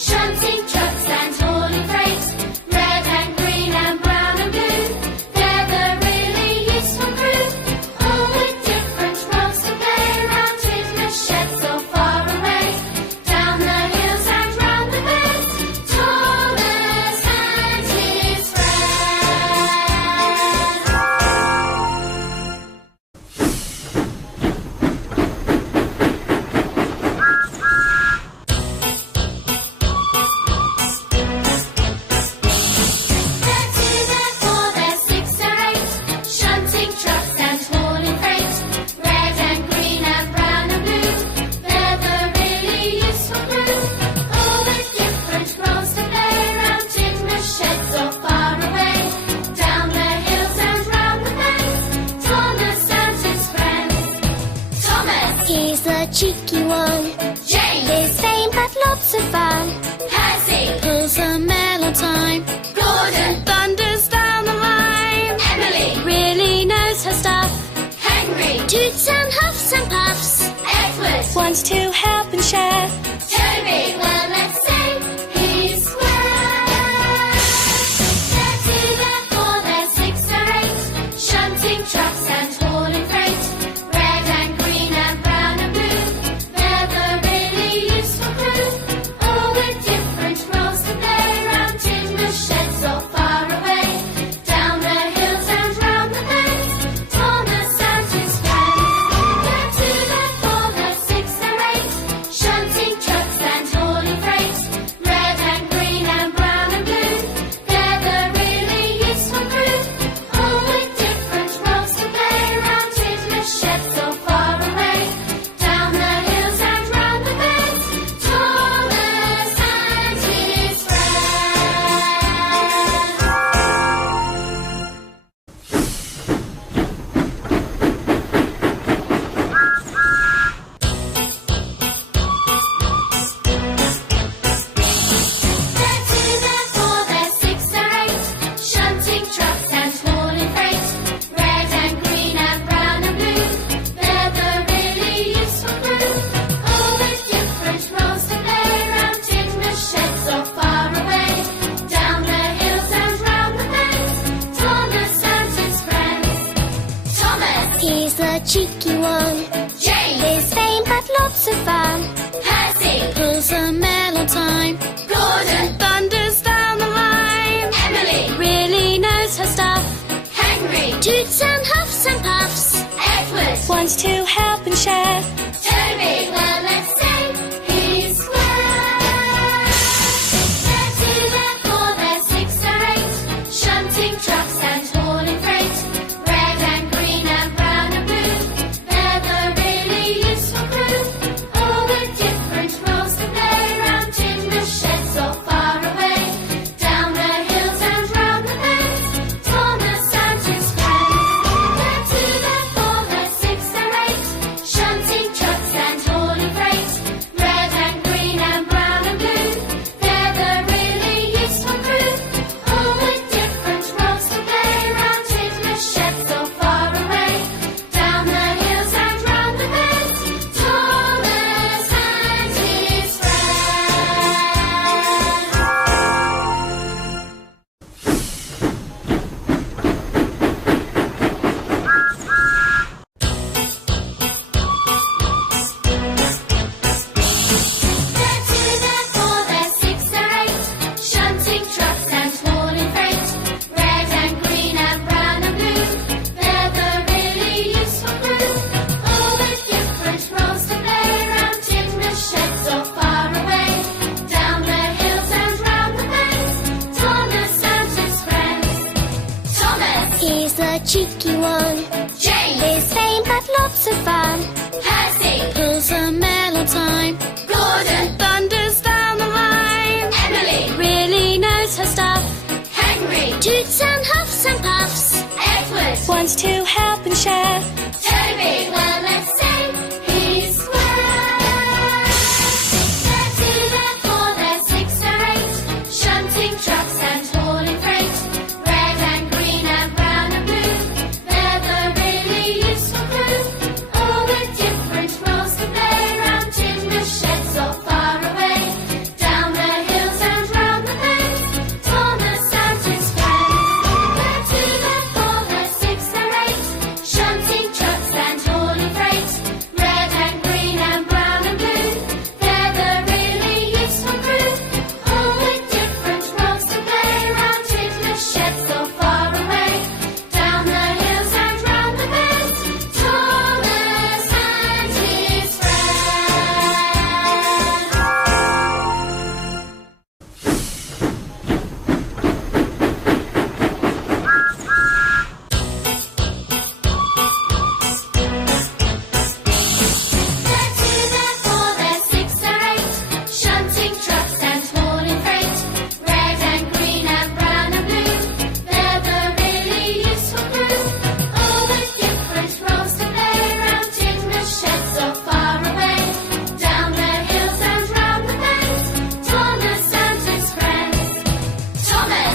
cheeky one. James. His fame but lots of fun. Percy. Pulls a mail on time. Gordon. Thunders down the line. Emily. Really knows her stuff. Henry. Toots and huffs and puffs. Edward. Wants to help and share. Toby. Well, let's say he's square. They're two, they're four, they're six or eight, shunting trucks and hauling freight. Red and green and brown and blue, they're the really useful crew. All with different roles to play, round in the sheds or far away, down the hills and round the bends. Thomas and his friends. They're two, they're four, they're six or eight, shunting trucks and hauling freight. Red and green and brown and blue, they're the really useful crew. All with different roles to play, round in the sheds or far away, down the hills and round the bends. Thomas and his They're two, they're four, they're six or eight, shunting trucks and hauling freight. Red and green and brown and blue, they're the really useful crew. All with different roles to play, round in the sheds or far away, down the hills and round the bends. Thomas and his friends. Thomas. He's the cheeky one. James. His fame but lots of fun. Percy. Pulls a mail on time. Gordon. Thunders down the line. Emily. Really knows her stuff. Henry. Toots and huffs and puffs. Edward. Wants to help and share. Toby. Well, let's say he's square. They're two, they're four, they're six or eight, shunting trucks and hauling freight. Red and green and brown and blue, they're the really useful crew. All with different roles to play, round in the sheds or far away, down the hills and round the bends. Thomas and his friends. They're two, they're four, they're six or eight, shunting trucks and hauling freight. Red and green and brown and blue, they're the really useful crew. All with different roles to play, round in the sheds or far away, down the hills and round the bends. Thomas and his They're two, they're four, they're six or eight, shunting trucks and hauling freight. Red and green and brown and blue, they're the really useful crew. All with different roles to play, round in the sheds or far away, down the hills and round the bends. Thomas and his friends. Thomas. He's the cheeky one. James. His fame but lots of fun. Percy. Pulls a mail on time. Gordon. Thunders down the line. Emily. Really knows her stuff. Henry. Toots and huffs and puffs. Edward. Wants to help and share. Toby. Well, let's say he's square. They're two, they're four, they're six or eight, shunting trucks and hauling freight. Red and green and brown and blue, they're the really useful crew. All with different roles to play, round in the sheds or far away, down the hills and round the bends. Thomas and his friends. They're two, they're four, they're six or eight, shunting trucks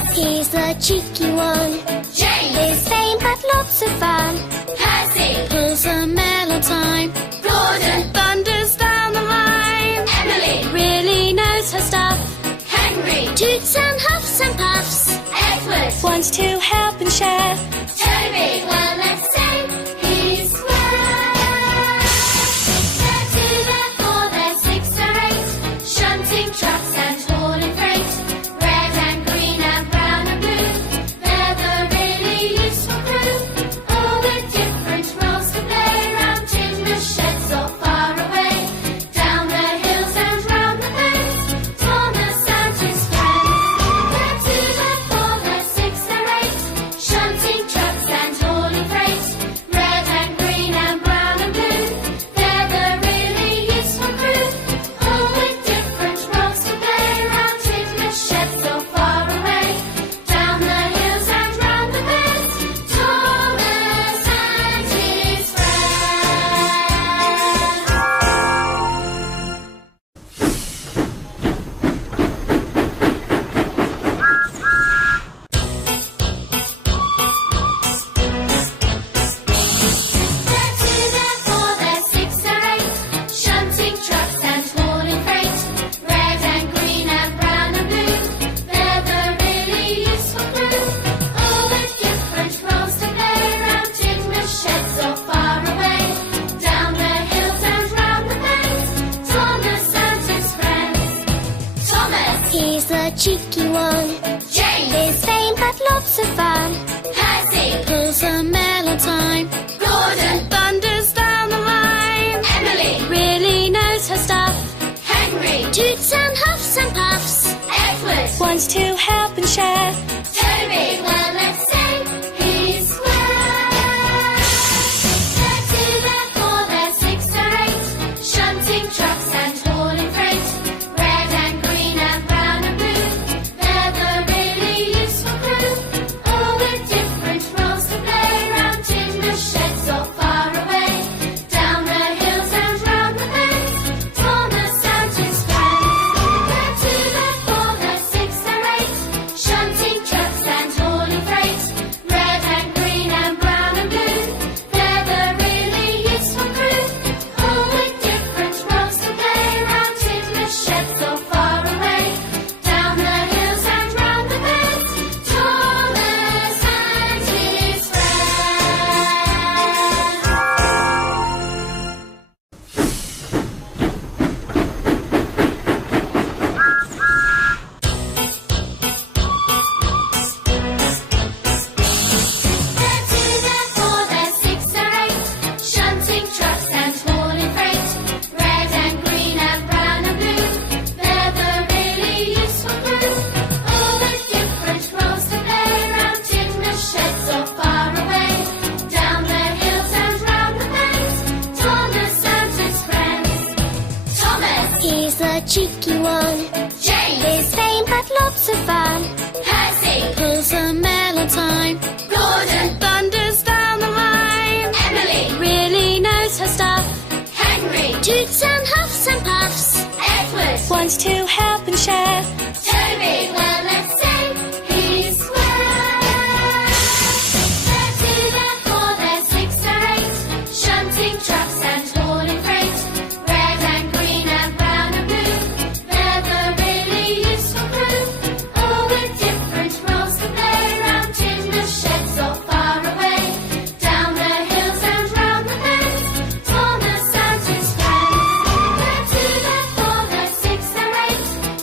He's the cheeky one. James. He's vain but lots of fun. Percy. Pulls a mail on time. Gordon. Thunders down the line. Emily. Really knows her stuff. Henry. Toots and huffs and puffs. Edward. Wants to help and share. Toby. Well, let's say he's well. They're two, they're four, they're six, they're eight. Shunting trucks and hauling freight. Red and green and brown and blue. They're the really useful crew. All with different roles to play. Round in the sheds or far away. Down the hills and round the bends. Thomas and his friends. They're two, they're four, they're six, they're eight. Shunting trucks and hauling freight. Red and green and brown and blue. They're the really useful crew. All with different roles to play. Round in the sheds or far away. Down the hills and round the bends. Thomas and his They're two, they're four, they're six, they're eight. Shunting trucks and hauling freight. Red and green and brown and blue. They're the really useful crew. All with different roles to play. Round in the sheds or far away. Down the hills and round the bends. Thomas and his friends. Thomas. He's the cheeky one. James. He's vain but lots of fun. Percy. Pulls a mail on time. Gordon. Thunders down the line. Emily. Really knows her stuff. Henry. Toots and huffs and puffs. Edward. Wants to help and share. Toby. Well, let's say he's well. They're two, they're four, they're six, they're eight. Shunting trucks and hauling freight. Red and green and brown and blue. They're the really useful crew. All with different roles to play. Round in the sheds or far away. Down the hills and round the bends. Thomas and his friends. They're two, they're four, they're six, they're eight. Shunting trucks and hauling freight. Red and green and brown and blue. They're the really useful crew. All with different roles to play. Round in the sheds or far away. Down the hills and round the bends. Thomas and his They're two, they're four, they're six, they're eight. Shunting trucks and hauling freight. Red and green and brown and blue. They're the really useful crew. All with different roles to play. Round in the sheds or far away. Down the hills and round the bends. Thomas and his friends. Thomas. He's the cheeky one. James. He's vain but lots of fun. Percy. Pulls a mail on time. Gordon. Thunders down the line. Emily. Really knows her stuff. Henry. Toots and huffs and puffs. Edward. Wants to help and share. Toby. Well, let's say he's well. They're two, they're four, they're six, they're eight. Shunting trucks and hauling freight. Red and green and brown and blue. They're the really useful crew. All with different roles to play. Round in the sheds or far away. Down the hills and round the bends. Thomas and his friends. They're two, they're four, they're six, they're eight.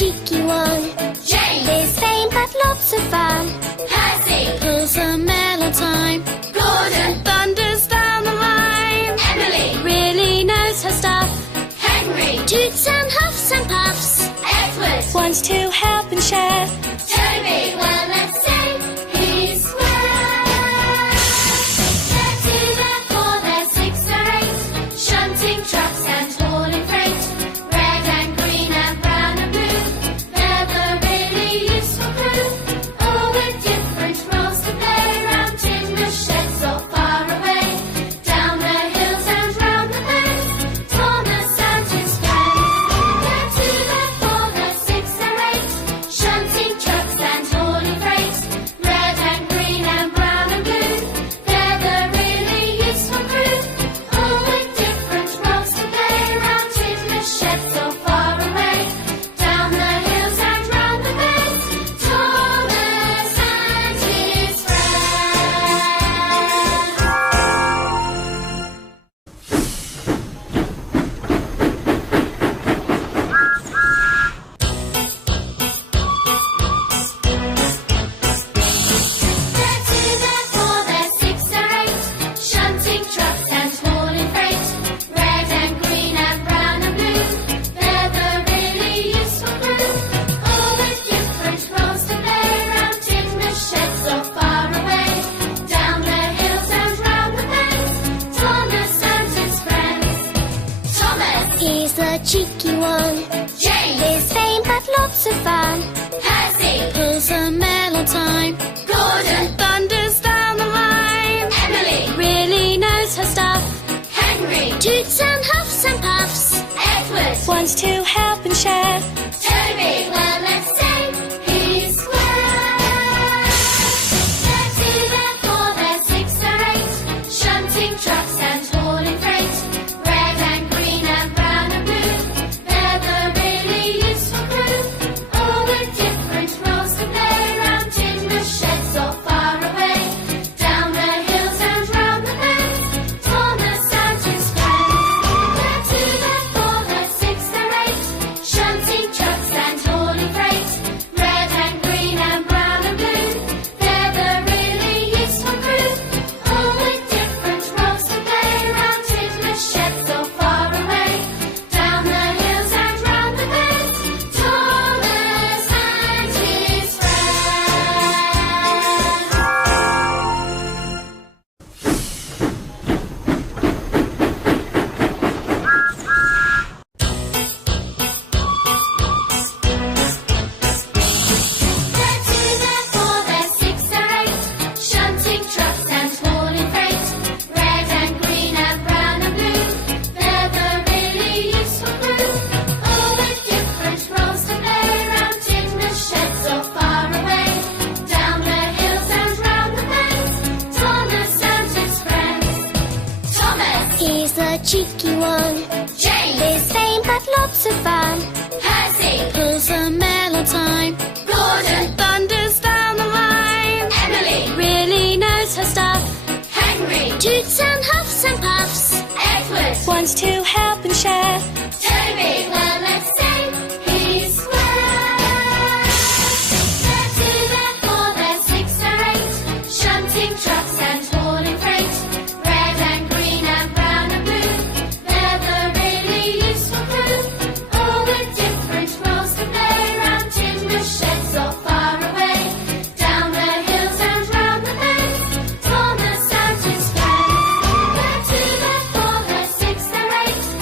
cheeky one. James, He's vain but lots of fun. Percy, Pulls a mail on time. Gordon, Thunders down the line. Emily, Really knows her stuff. Henry, Toots and huffs and puffs. Edward, Wants to help and share. Toby, well let's say he's swell. They're two, they're four, they're six, they're eight, shunting trucks and hauling freight. Red and green and brown and blue, they're the really useful crew. All with different roles to play around in the sheds or far away. Down the hills and round the bends, Thomas and his friends. They're two, they're four, they're six, they're eight, shunting trucks and hauling freight. Red and green and brown and blue, they're the really useful crew. All with different roles to play around in the sheds or far away. Down the hills and round the bends, Thomas and his They're two, they're four, they're six, they're eight, shunting trucks and hauling freight. Red and green and brown and blue, they're the really useful crew. All with different roles to play around in the sheds or far away. Down the hills and round the bends, Thomas and his friends. Thomas, He's the cheeky one. James, He's vain but lots of fun. Percy, Pulls a mail on time. Gordon, Thunders down the line. Emily, Really knows her stuff. Henry, Toots and huffs and puffs. Edward, Wants to help and share. Toby, well let's say he's swell. They're two, they're four, they're six, they're eight, shunting trucks and hauling freight. Red and green and brown and blue, they're the really useful crew. All with different roles to play around in the sheds or far away. Down the hills and round the bends, Thomas and his friends. They're two, they're four, they're six, they're eight, shunting trucks and hauling freight. Red and green and brown and blue, they're the really useful crew. All with different roles to play around in the sheds or far away. Down the hills and round the bends, Thomas and his friends. They're two, they're four, they're six, they're eight, shunting trucks and hauling freight. Red and green and brown and blue, they're the really useful crew. All with different roles to play around in the sheds or far away. Down the hills and round the bends, Thomas and his friends. Thomas, He's the cheeky one. James, He's vain but lots of fun. Percy, Pulls a mail on time. Gordon, Thunders down the line. Emily, Really knows her stuff. Henry, Toots and huffs and puffs. Edward, Wants to help and share. Toby, well let's say he's swell. They're two, they're four, they're six, they're eight, shunting trucks and hauling freight. Red and green and brown and blue, they're the really useful crew. All with different roles to play around in the sheds or far away. Down the hills and round the bends, Thomas and his friends. They're two, they're four, they're six, they're eight,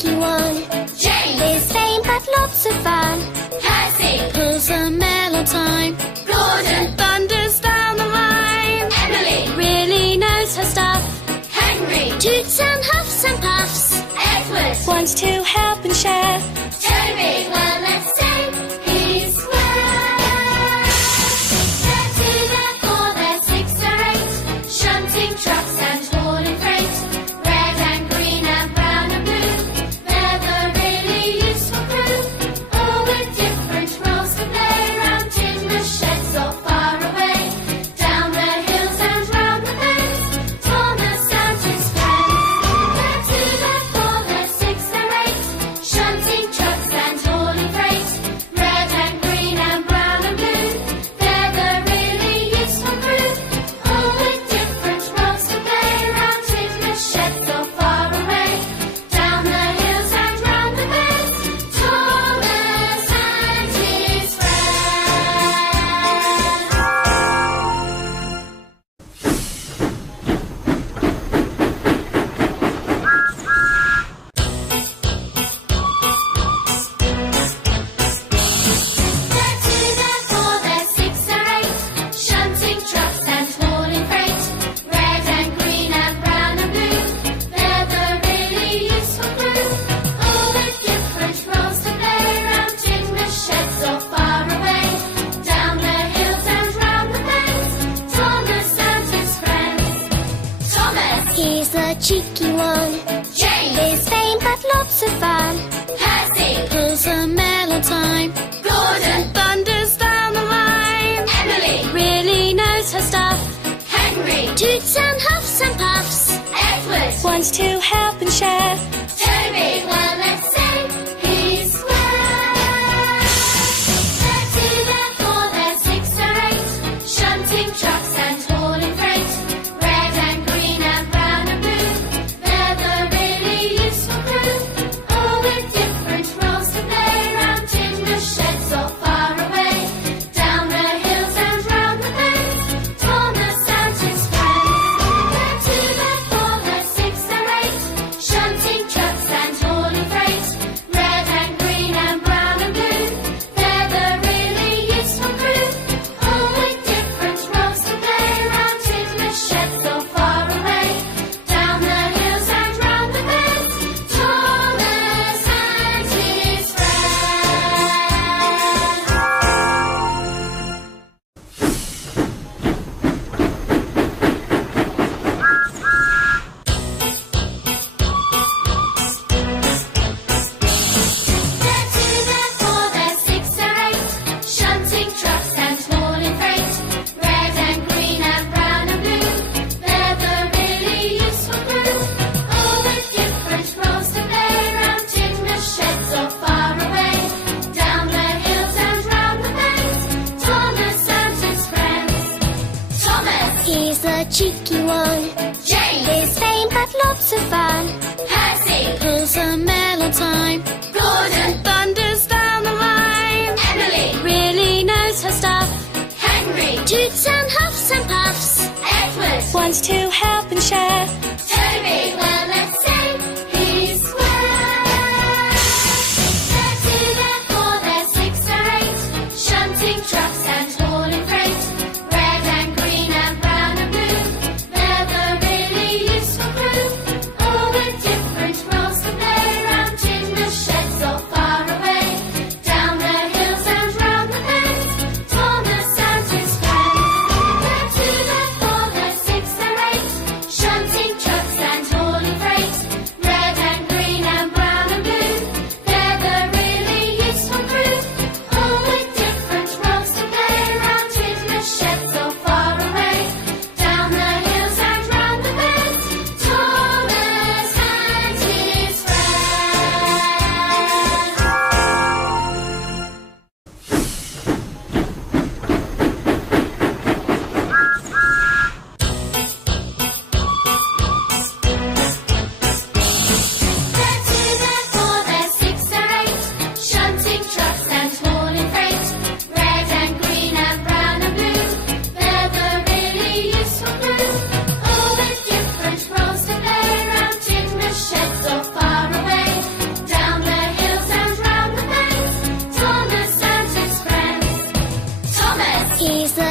cheeky one. James. He's vain but lots of fun. Percy. Pulls a mail on time. Gordon. Thunders down the line. Emily. Really knows her stuff. Henry. Toots and huffs and puffs. Edward. Wants to help and share. Toby. Well, let's say he's square. They're two, they're four, they're six or eight. Shunting trucks and hauling freight. Red and green and brown and blue. They're the really useful crew. All with different roles to play. Round in the sheds or far away. Down the hills and round the bends. Thomas and his friends. They're two, they're four, they're six or eight. Shunting trucks and hauling freight. Red and green and brown and blue. They're the really useful crew. All with different roles to play. Round in the sheds or far away. Down the hills and round the bends. Thomas and his They're two, they're four, they're six or eight. Shunting trucks and hauling freight. Red and green and brown and blue. They're the really useful crew. All with different roles to play. Round in the sheds or far away. Down the hills and round the bends. Thomas and his friends. Thomas. He's the cheeky one. James. He's vain but lots of fun. Percy. Pulls a mail on time. Gordon. Thunders down the line. Emily. Really knows her stuff. Henry. Toots and huffs and puffs. Edward. Wants to help and share. Toby. Well, let's say he's square. They're two, they're four, they're six or eight. Shunting trucks and hauling freight. Red and green and brown and blue. They're the really useful crew. All with different roles to play. Round in the sheds or far away. Down the hills and round the bends. Thomas and his friends. They're two, they're four, they're six or eight. Shunting trucks and hauling freight. Red and green and brown and blue. They're the really useful crew. All with different roles to play. Round in the sheds or far away. Down the hills and round the bends. Thomas and his They're two, they're four, they're six or eight. Shunting trucks and hauling freight. Red and green and brown and blue. They're the really useful crew. All with different roles to play. Round in the sheds or far away. Down the hills and round the bends. Thomas and his friends. Thomas. He's the cheeky one. James. He's vain but lots of fun. Percy. Pulls a mail on time. Gordon. Thunders down the line. Emily. Really knows her stuff. Henry. Toots and huffs and puffs. Edward. Wants to help and share. Toby. Well, let's say he's square. They're two, they're four, they're six or eight. Shunting trucks and hauling freight. Red and green and brown and blue. They're the really useful crew. All with different roles to play. Round in the sheds or far away. Down the hills and round the bends. Thomas and his friends. They're two, they're four, they're six or eight. Shunting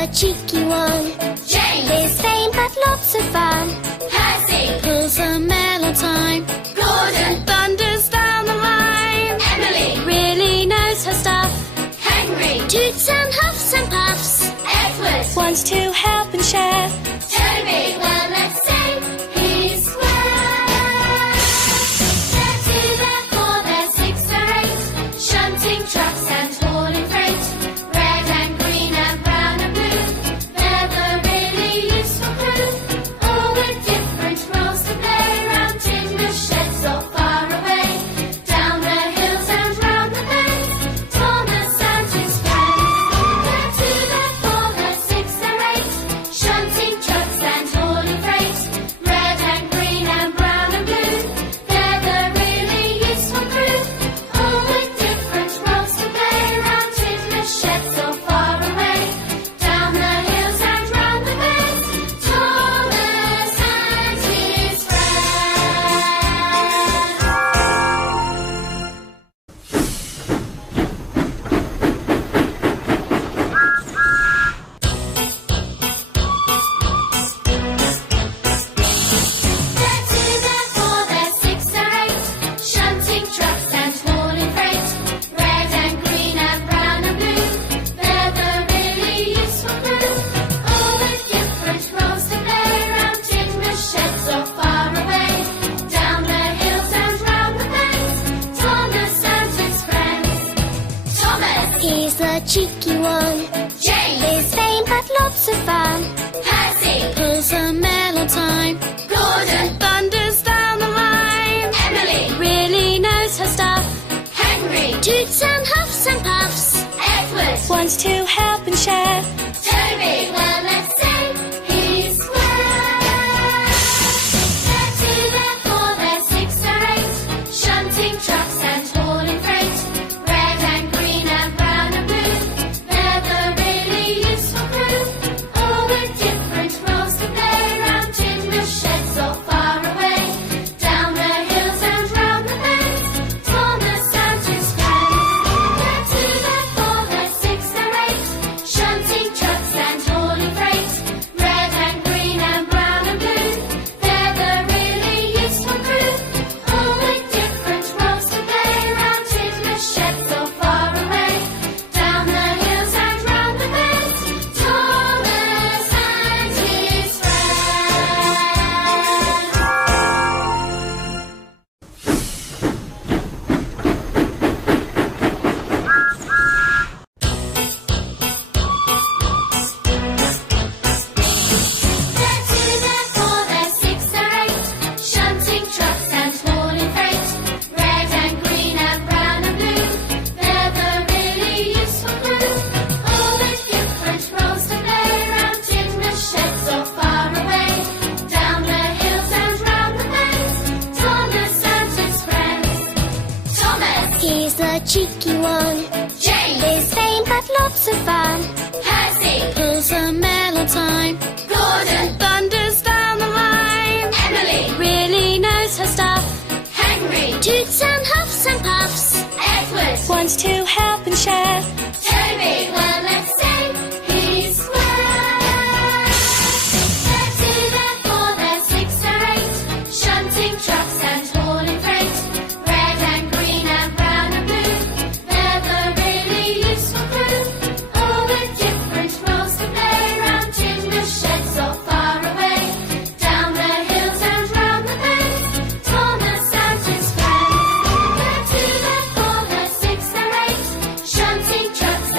cheeky one. James, His fame but lots of fun. Percy, Pulls a mail on time. Gordon, Thunders down the line. Emily, Really knows her stuff. Henry, Toots and huffs and puffs. Edward, Wants to help and share. Toby, well let's say he's square. They're two, they're four, they're six, they're eight, shunting trucks and hauling freight. Red and green and brown and blue, they're the really useful crew. All with different roles to play, round in the sheds or far away. Down the hills and round the bends, Thomas and his friends. They're two, they're four, they're six, they're eight, shunting trucks and hauling freight. Red and green and brown and blue, they're the really useful crew. All with different roles to play, round in the sheds or far away. Down the hills and round the bends, Thomas and his They're two, they're four, they're six, they're eight, shunting trucks and hauling freight. Red and green and brown and blue, they're the really useful crew. All with different roles to play, round in the sheds or far away. Down the hills and round the bends, Thomas and his friends. Thomas, He's the cheeky one. James, His fame but lots of fun. Percy, Pulls a mail on time. Gordon, Thunders down the line. Emily, Really knows her stuff. Henry, Toots and huffs and puffs. Edward, Wants to help and share. Toby, well let's say he's square. They're two, they're four, they're six, they're eight, shunting trucks and hauling freight. Red and green and brown and blue, they're the really useful crew. All with different roles to play, round in the sheds or far away. Down the hills and round the bends, Thomas and his friends. They're two, they're four, they're six, they're eight, shunting trucks and hauling freight. Red and green and brown and blue, they're the really useful crew. All with different roles to play, round in the sheds or far away. Down the hills and round the bends, Thomas and his They're two, they're four, they're six, they're eight, shunting trucks and hauling freight. Red and green and brown and blue, they're the really useful crew. All with different roles to play, round in the sheds or far away. Down the hills and round the bends, Thomas and his friends. Thomas, He's the cheeky one. James, His fame but lots of fun. Percy, Pulls a mail on time. Gordon, Thunders down the line. Emily, Really knows her stuff. Henry, Toots and huffs and puffs. Edward, Wants to help and share. Toby, well let's say he's square. They're two, they're four, they're six, they're eight, shunting trucks and hauling freight. Red and green and brown and blue, they're the really useful crew. All with different roles to play, round in the sheds or far away. Down the hills and round the bends, Thomas and his friends. They're two, they're four, they're six, they're eight, shunting trucks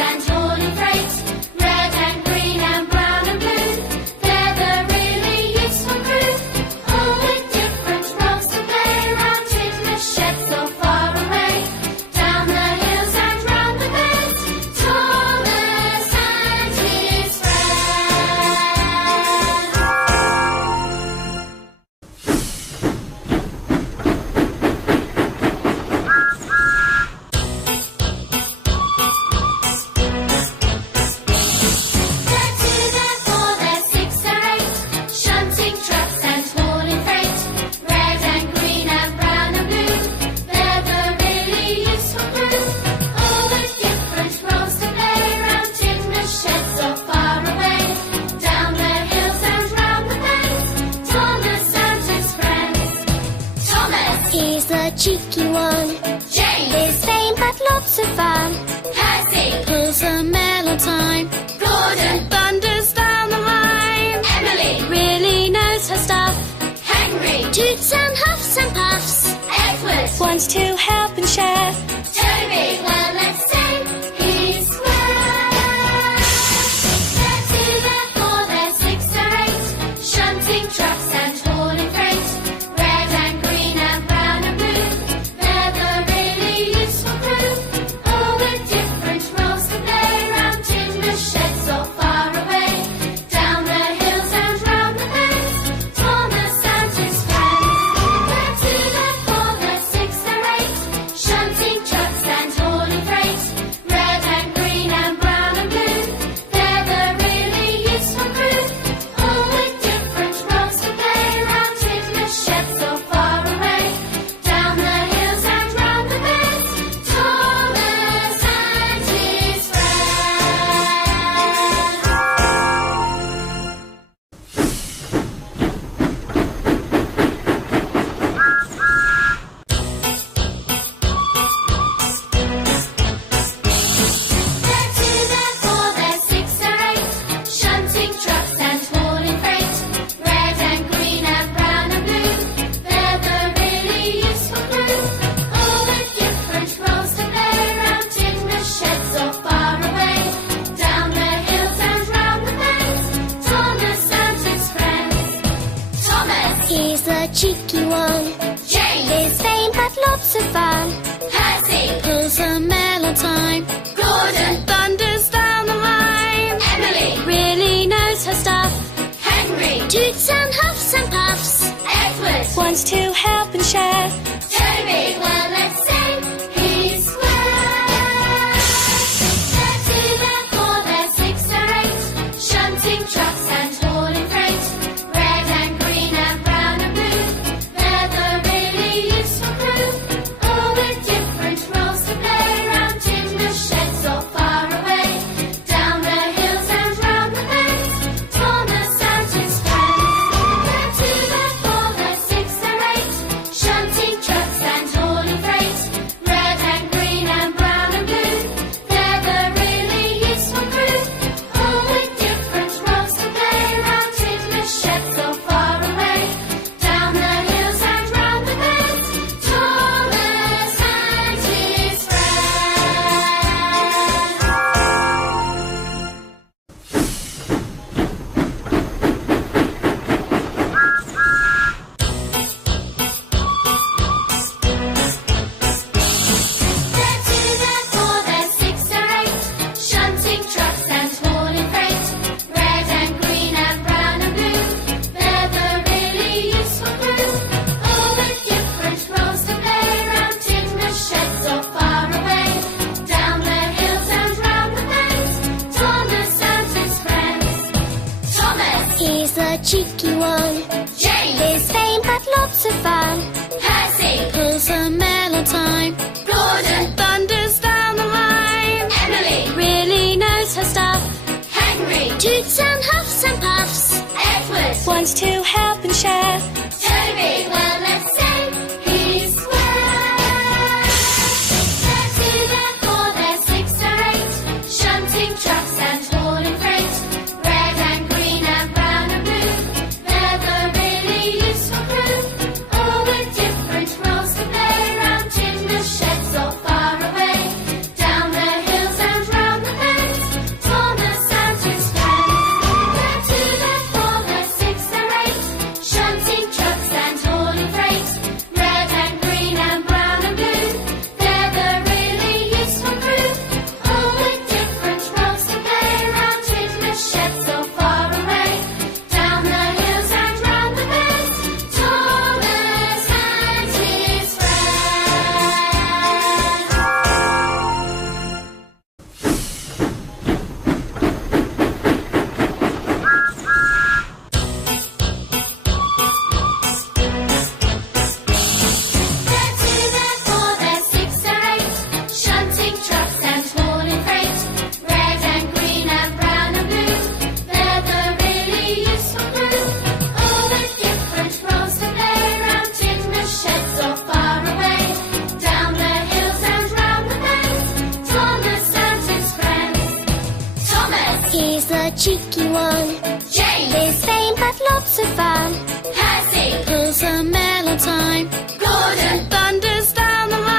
to help and share. Toby, well, let's say he's square. They're two, they're four, they're six or eight, shunting trucks and hauling freight. Red and green and brown and blue, they're the really useful crew. All with different roles to play, round in the sheds or far away. Down the hills and round the bends, Thomas and his friends. They're two, they're four, they're six or eight, shunting trucks and hauling freight. Red and green and brown and blue, they're the really useful crew. All with different roles to play, round in the sheds or far away. Down the hills and round the bends, Thomas and his They're two, they're four, they're six or eight, shunting trucks and hauling freight. Red and green and brown and blue, they're the really useful crew. All with different roles to play, round in the sheds or far away. Down the hills and round the bends, Thomas and his friends. Thomas, He's the cheeky one. James, His vain but lots of fun. Percy, Pulls a mail on time. Gordon, Thunders down the line. Emily, Really knows her stuff. Henry, Toots and huffs and puffs. Edward, Wants to help and share. Toby, well, let's say he's square. They're two, they're four, they're six or eight, shunting trucks and hauling freight. Red and green and brown and blue, they're the really useful crew. All with different roles to play, round in the sheds or far away. Down the hills and round the bends, Thomas and his friends. They're two, they're four, they're six or eight, shunting trucks and hauling freight. Red and green and brown and blue, they're the really useful crew. All with different roles to play, round in the sheds or far away. Down the hills and round the bends, Thomas and his They're two, they're four, they're six or eight, shunting trucks and hauling freight. Red and green and brown and blue, they're the really useful crew. All with different roles to play, round in the sheds or far away. Down the hills and round the bends, Thomas and his friends. Thomas, He's the cheeky one. James, His vain but lots of fun. Percy, Pulls a mail on time. Gordon, Thunders down the line. Emily, Really knows her stuff. Henry, Toots and huffs and puffs. Edward, Wants to help and share. Toby, well, let's say he's square. They're two, they're four, they're six or eight, shunting trucks and hauling freight. Red and green and brown and blue, they're the really useful crew. All with different roles to play, round in the sheds or far away. Down the hills and round the bends, Thomas and his friends. They're two, they're four, they're six or eight, shunting trucks and hauling freight. Red and green and brown and blue, they're the really useful crew. All with different roles to play, round in the sheds or far away. Down the hills and round the bends, Thomas and his They're two, they're four, they're six or eight, shunting trucks and hauling freight. Red and green and brown and blue, they're the really useful crew. All with different roles to play, round in the sheds or far away. Down the hills and round the bends, Thomas and his friends. Thomas, He's the cheeky one. James, His vain but lots of fun. Percy, Pulls a mail on time. Gordon, Thunders down the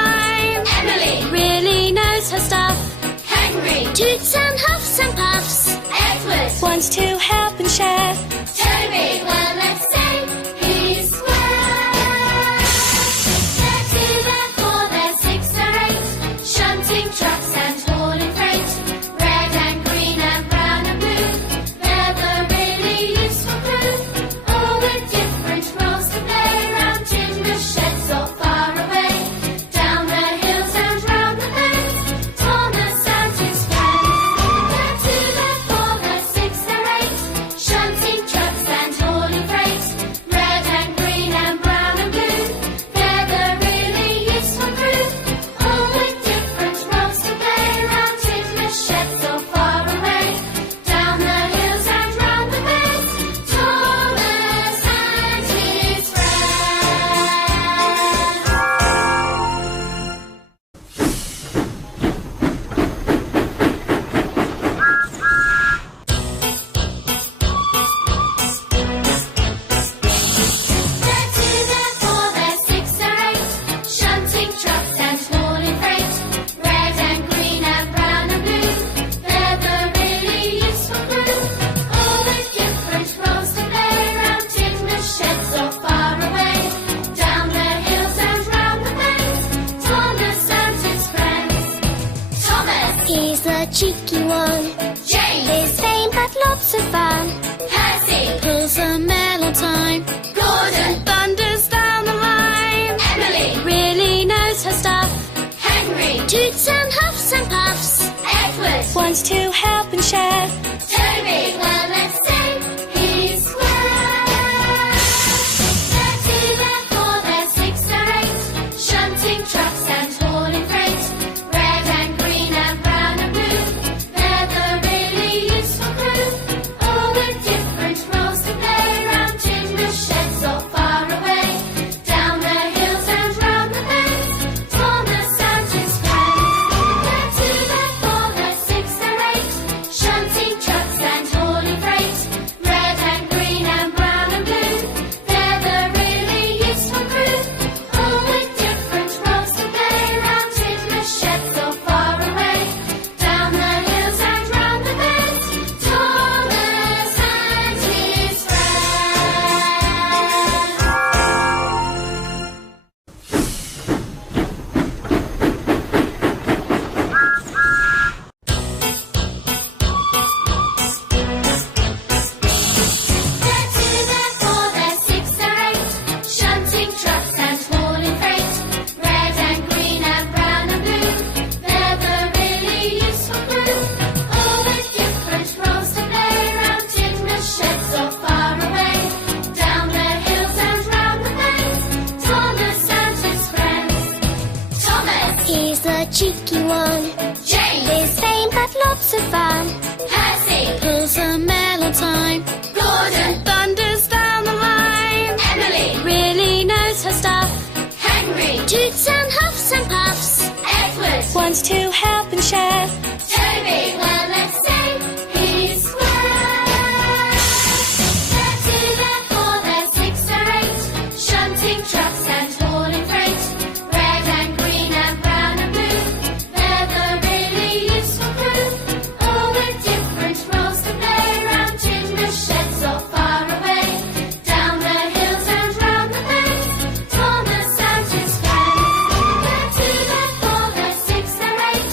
wants to help and share. Toby, well, let's say he's square. They're two, they're four, they're six, they're eight, shunting trucks and hauling freight. Red and green and brown and blue, they're the really useful crew. All with different roles to play, round in the sheds or far away. Down the hills and round the bends, Thomas and his friends. They're two, they're four, they're six, they're eight, shunting trucks and hauling freight. Red and green and brown and blue, they're the really useful crew. All with different roles to play, round in the sheds or far away. Down the hills and round the bends, Thomas and his They're two, they're four, they're six, they're eight, shunting trucks and hauling freight. Red and green and brown and blue, they're the really useful crew. All with different roles to play, round in the sheds or far away. Down the hills and round the bends, Thomas and his friends. Thomas, He's the cheeky one. James, His fame had lots of fun. Percy, Pulls a mail on time. Gordon, Thunders down the line. Emily, Really knows her stuff. Henry, Toots and huffs and puffs. Edward, Wants to help and share. Toby, well, let's say he's square. They're two, they're four, they're six, they're eight, shunting trucks and hauling freight. Red and green and brown and blue, they're the really useful crew. All with different roles to play, round in the sheds or far away. Down the hills and round the bends, Thomas and his friends. They're two, they're four, they're six, they're eight, shunting trucks and hauling freight. Red and green and brown and blue, they're the really useful crew. All with different roles to play, round in the sheds or far away. Down the hills and round the bends, Thomas and his They're two, they're four, they're six, they're eight, shunting trucks and hauling freight. Red and green and brown and blue, they're the really useful crew. All with different roles to play, round in the sheds or far away. Down the hills and round the bends, Thomas and his friends. Thomas, He's the cheeky one. James, His fame had lots of fun. Percy, Pulls a mail on time. Gordon, Thunders down the line. Emily, Really knows her stuff. Henry, Toots and huffs and puffs. Edward, Wants to help and share. Toby, well, let's say he's square. They're two, they're four, they're six, they're eight, shunting trucks and hauling freight. Red and green and brown and blue, they're the really useful crew. All with different roles to play, round in the sheds or far away. Down the hills and round the bends, Thomas and his friends. They're two, they're four, they're six, they're eight,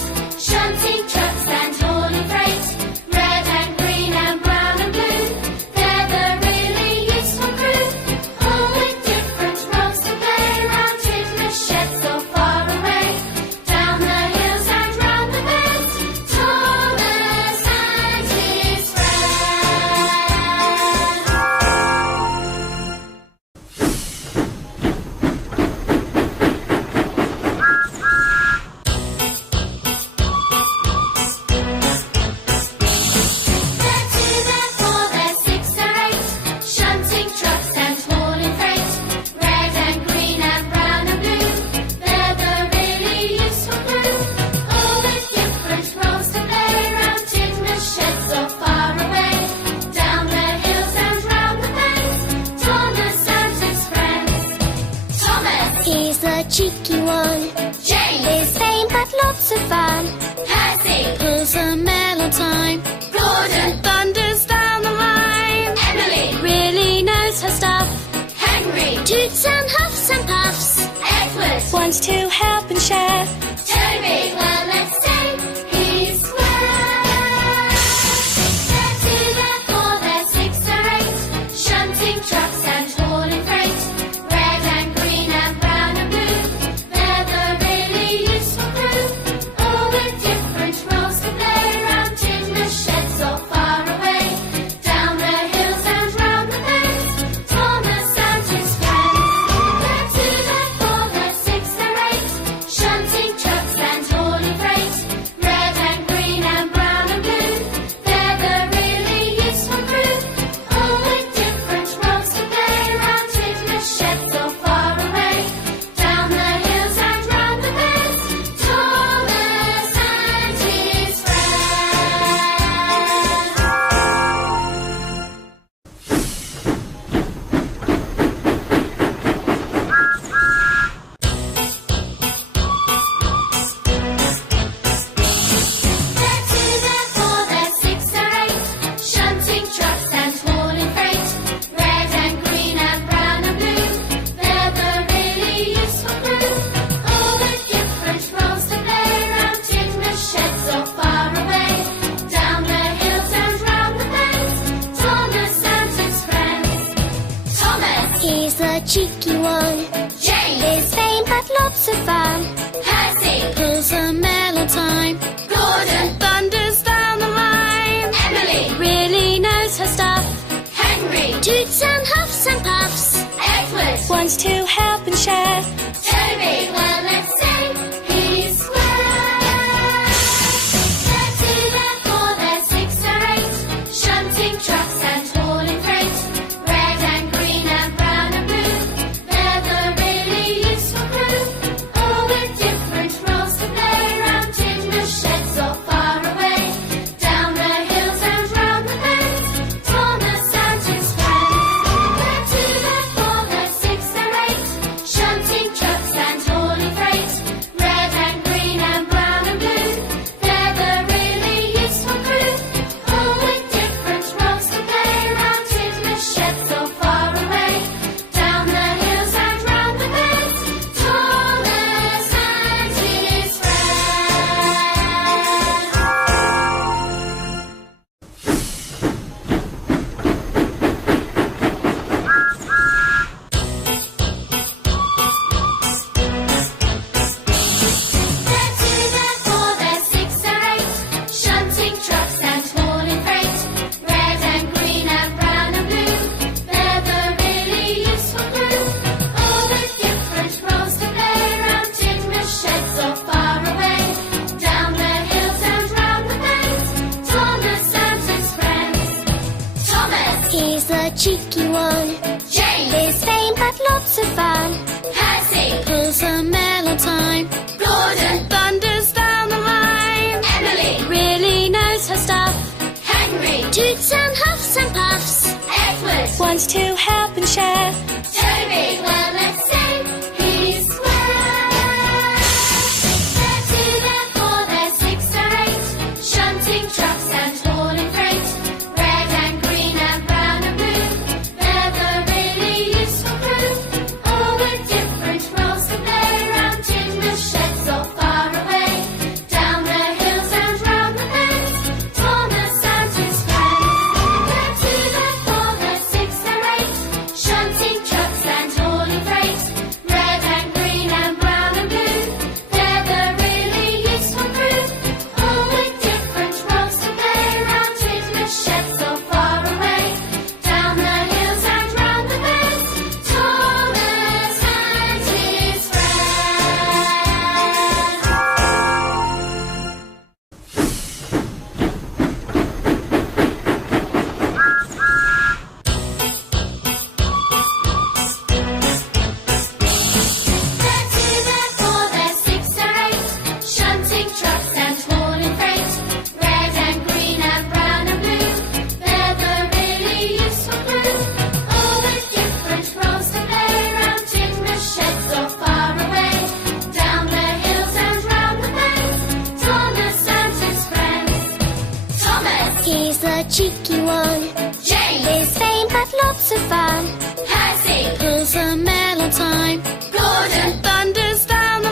wants to help and share. Toby, well, let's say he's swell. They're two, they're four, they're six or eight, shunting trucks and hauling freight. Red and green and brown and blue, they're the really useful crew. All with different roles to play, round in the sheds or far away. Down the hills and round the bends, Thomas and his friends. They're two, they're four, they're six or eight, shunting trucks and hauling freight. Red and green and brown and blue, they're the really useful crew. All with different roles to play, round in the sheds or far away. Down the hills and round the bends, Thomas and his They're two, they're four, they're six or eight, shunting trucks and hauling freight. Red and green and brown and blue, they're the really useful crew. All with different roles to play, round in the sheds or far away. Down the hills and round the bends, Thomas and his friends. Thomas, He's the cheeky one. James, His vain but lots of fun. Percy, Pulls a mail on time. Gordon, Thunders down the line. Emily, Really knows her stuff. Henry, Toots and huffs and puffs. Edward, Wants to help and share. Toby, well, let's say he's swell. They're two, they're four, they're six or eight, shunting trucks and hauling freight. Red and green and brown and blue, they're the really useful crew. All with different roles to play, round in the sheds or far away. Down the hills and round the bends, Thomas and his friends. They're two, they're four, they're six or eight, shunting trucks and hauling freight. Red and green and brown and blue, they're the really useful crew. All with different roles to play, round in the sheds or far away. Down the hills and round the bends, Thomas and his They're two, they're four, they're six or eight, shunting trucks and hauling freight. Red and green and brown and blue, they're the really useful crew. All with different roles to play, round in the sheds or far away. Down the hills and round the bends, Thomas and his friends. Thomas, He's the cheeky one. James, His vain but lots of fun. Percy, Pulls a mail on time. Gordon, Thunders down the line. Emily, Really knows her stuff. Henry, Toots and huffs and puffs. Edward, Wants to help and share. Toby, well, let's say he's swell. They're two, they're four, they're six or eight, shunting trucks and hauling freight. Red and green and brown and blue, they're the really useful crew. All with different roles to play, round in the sheds or far away. Down the hills and round the bends, Thomas and his friends. They're two, they're four, they're six or eight, shunting trucks and hauling freight. Red and green and brown and blue, they're the really useful crew. All with different roles to play, round in the sheds or far away. Down the hills and round the bends, Thomas and his They're two, they're four, they're six or eight, shunting trucks and hauling freight. Red and green and brown and blue, they're the really useful crew. All with different roles to play, round in the sheds or far away. Down the hills and round the bends, Thomas and his friends. Thomas, He's the cheeky one. James, His vain but lots of fun. Percy, Pulls a mail on time. Gordon, Thunders down the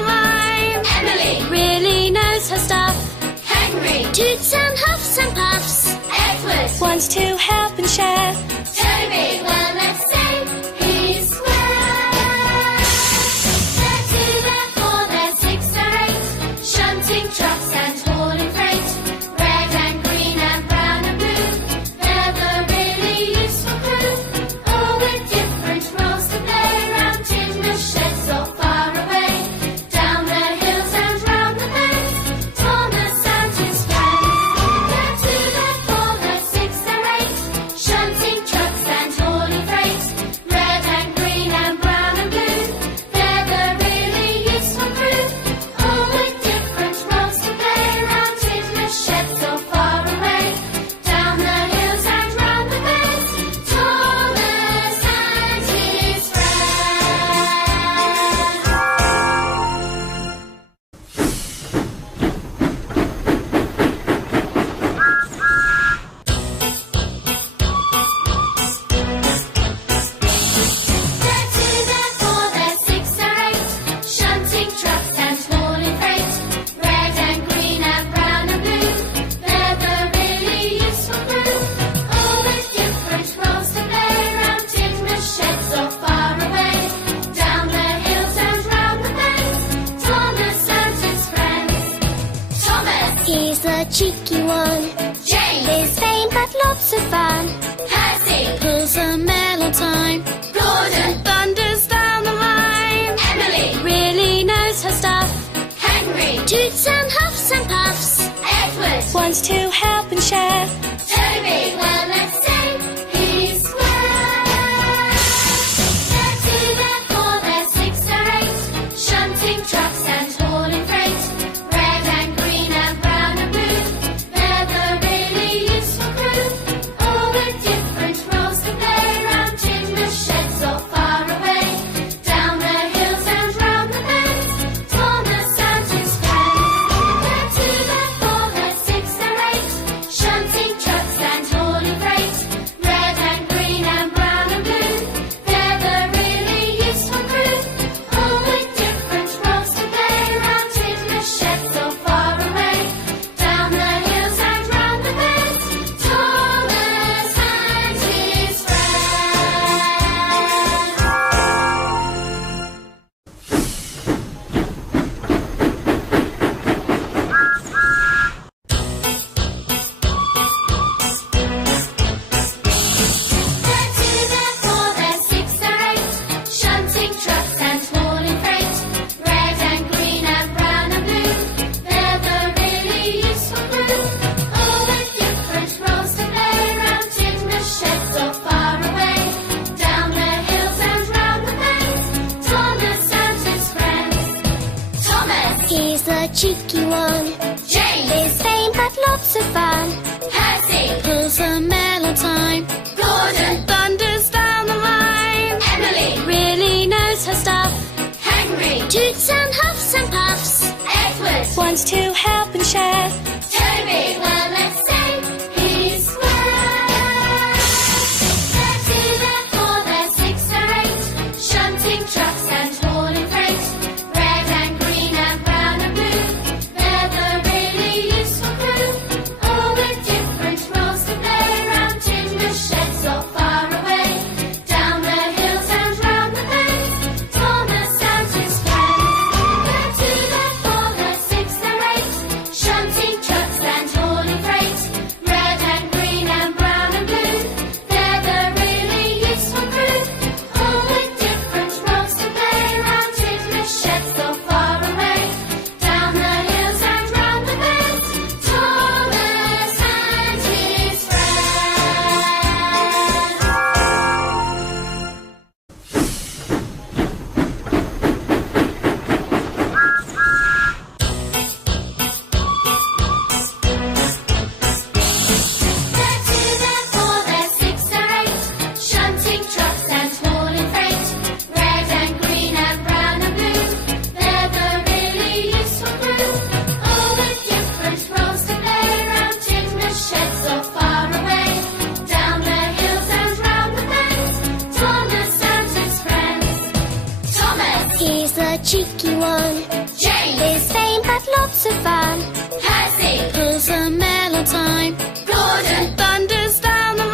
wants to help and share. Toby, well, let's say he's square. They're two, they're four, they're six, they're eight, shunting trucks and hauling freight. Red and green and brown and blue, they're the really useful crew. All with different roles to play, round in the sheds or far away. Down the hills and round the bends, Thomas and his friends. They're two, they're four, they're six, they're eight, shunting trucks and hauling freight. Red and green and brown and blue, they're the really useful crew. All with different roles to play, round in the sheds or far away. Down the hills and round the bends, Thomas and his They're two, they're four, they're six, they're eight, shunting trucks and hauling freight. Red and green and brown and blue, they're the really useful crew. All with different roles to play, round in the sheds or far away. Down the hills and round the bends, Thomas and his friends. Thomas, He's the cheeky one. James, He's vain but lots of fun. Percy, Pulls a mail on time. Gordon, Thunders down the line. Emily, Really knows her stuff. Henry, Toots and huffs and puffs. Edward, Wants to help and share. Toby, well, let's say he's square. They're two, they're four, they're six, they're eight, shunting trucks and hauling freight. Red and green and brown and blue, they're the really useful crew. All with different roles to play, round in the sheds or far away. Down the hills and round the bends, Thomas and his friends. They're two, they're four, they're six, they're eight, shunting trucks and hauling freight. Red and green and brown and blue, they're the really useful crew. All with different roles to play, round in the sheds or far away. Down the hills and round the bends, Thomas and his They're two, they're four, they're six, they're eight, shunting trucks and hauling freight. Red and green and brown and blue, they're the really useful crew. All with different roles to play, round in the sheds or far away. Down the hills and round the bends, Thomas and his friends. Thomas, He's the cheeky one. James, He's vain but lots of fun. Percy, Pulls a mail on time. Gordon, Thunders down the line. Emily, Really knows her stuff. Henry, Toots and huffs and puffs. Edward, Wants to help and share. Toby, well, let's say he's square. They're two, they're four, they're six, they're eight, shunting trucks and hauling freight. Red and green and brown and blue, they're the really useful crew. All with different roles to play, round in the sheds or far away. Down the hills and round the bends, Thomas and his friends. They're two, they're four, they're six, they're eight, shunting trucks and hauling freight. Red and green and brown and blue, they're the really useful crew. All with different roles to play, round in the sheds or far away. Down the hills and round the bends, Thomas and his They're two, they're four, they're six, they're eight, shunting trucks and hauling freight. Red and green and brown and blue, they're the really useful crew. All with different roles to play, round in the sheds or far away. Down the hills and round the bends, Thomas and his friends. Thomas, He's the cheeky one. James, He's vain but lots of fun. Percy, Pulls a mail on time. Gordon, Thunders down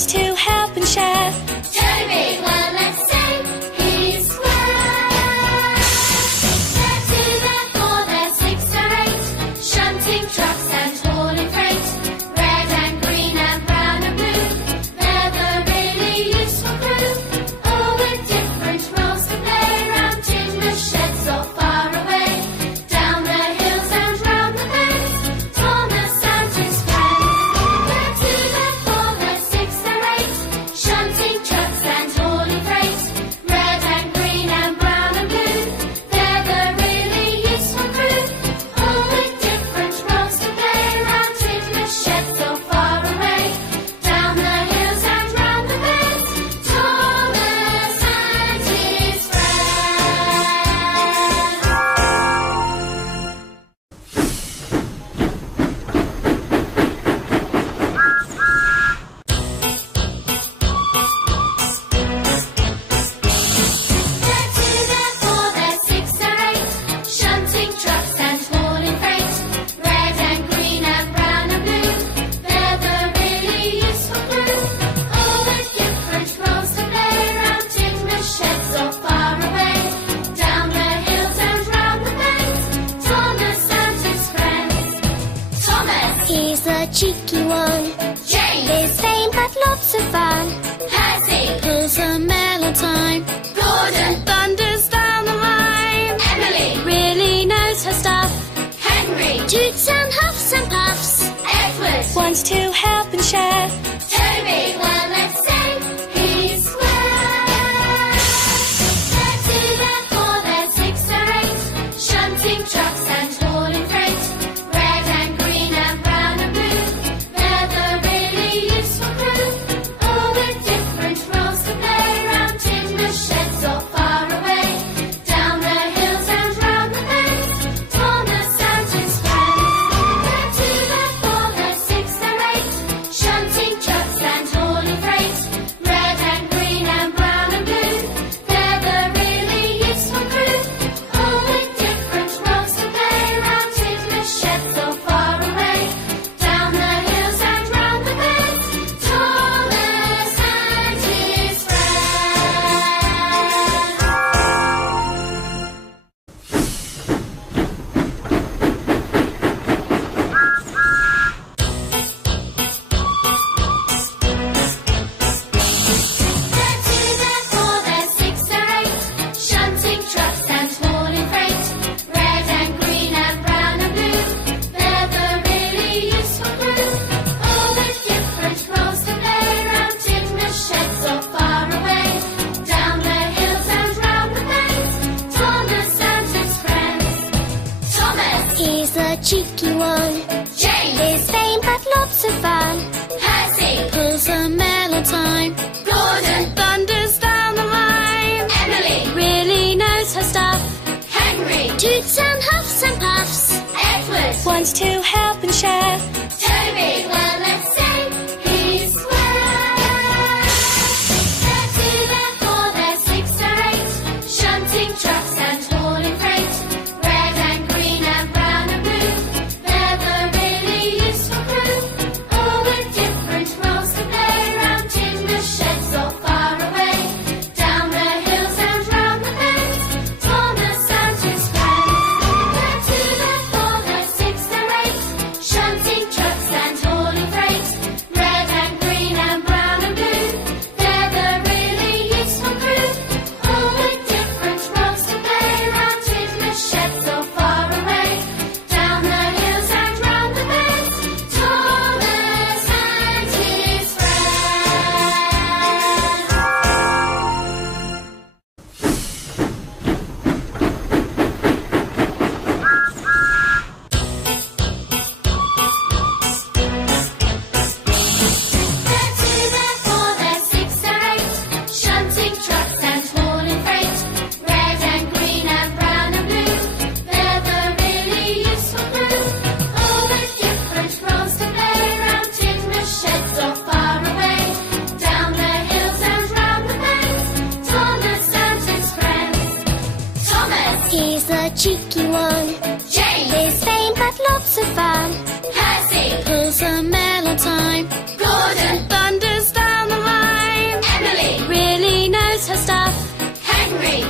wants to help and share. Toby, well, let's say he's square. They're two, they're four, they're six or eight, shunting trucks and hauling freight. Red and green and brown and blue, they're the really useful crew. All with different roles to play, round in the sheds or far away. Down the hills and round the bends, Thomas and his friends. They're two, they're four, they're six or eight, shunting trucks and hauling freight. Red and green and brown and blue, they're the really useful crew. All with different roles to play, round in the sheds or far away. Down the hills and round the bends, Thomas and his They're two, they're four, they're six or eight, shunting trucks and hauling freight. Red and green and brown and blue, they're the really useful crew. All with different roles to play, round in the sheds or far away. Down the hills and round the bends, Thomas and his friends. Thomas, He's the cheeky one. James, His vain but lots of fun. Percy, Pulls a mail on time. Gordon, Thunders down the line. Emily, Really knows her stuff. Henry, Toots and huffs and puffs. Edward, Wants to help and share. Toby, well, let's say he's square. They're two, they're four, they're six or eight, shunting trucks and hauling freight. Red and green and brown and blue, they're the really useful crew. All with different roles to play, round in the sheds or far away. Down the hills and round the bends, Thomas and his friends. They're two, they're four, they're six or eight, shunting trucks and hauling freight. Red and green and brown and blue, they're the really useful crew. All with different roles to play, round in the sheds or far away. Down the hills and round the bends, Thomas and his They're two, they're four, they're six or eight, shunting trucks and hauling freight. Red and green and brown and blue, they're the really useful crew. All with different roles to play, round in the sheds or far away. Down the hills and round the bends, Thomas and his friends. Thomas, He's the cheeky one. James, His vain but lots of fun. Percy, Pulls a mail on time. Gordon, Thunders down the line. Emily, Really knows her stuff. Henry, Toots and huffs and puffs. Edward, Wants to help and share. Toby, well, let's say he's square. They're two, they're four, they're six or eight, shunting trucks and hauling freight. Red and green and brown and blue, they're the really useful crew. All with different roles to play, round in the sheds or far away. Down the hills and round the bends, Thomas and his friends. They're two, they're four, they're six or eight, shunting trucks and hauling freight. Red and green and brown and blue, they're the really useful crew. All with different roles to play, round in the sheds or far away. Down the hills and round the bends, Thomas and his They're two, they're four, they're six or eight, shunting trucks and hauling freight. Red and green and brown and blue, they're the really useful crew. All with different roles to play, round in the sheds or far away. Down the hills and round the bends, Thomas and his friends. Thomas, He's the cheeky one. James, His vain but lots of fun. Percy, Pulls a mail on time. Gordon, Thunders down the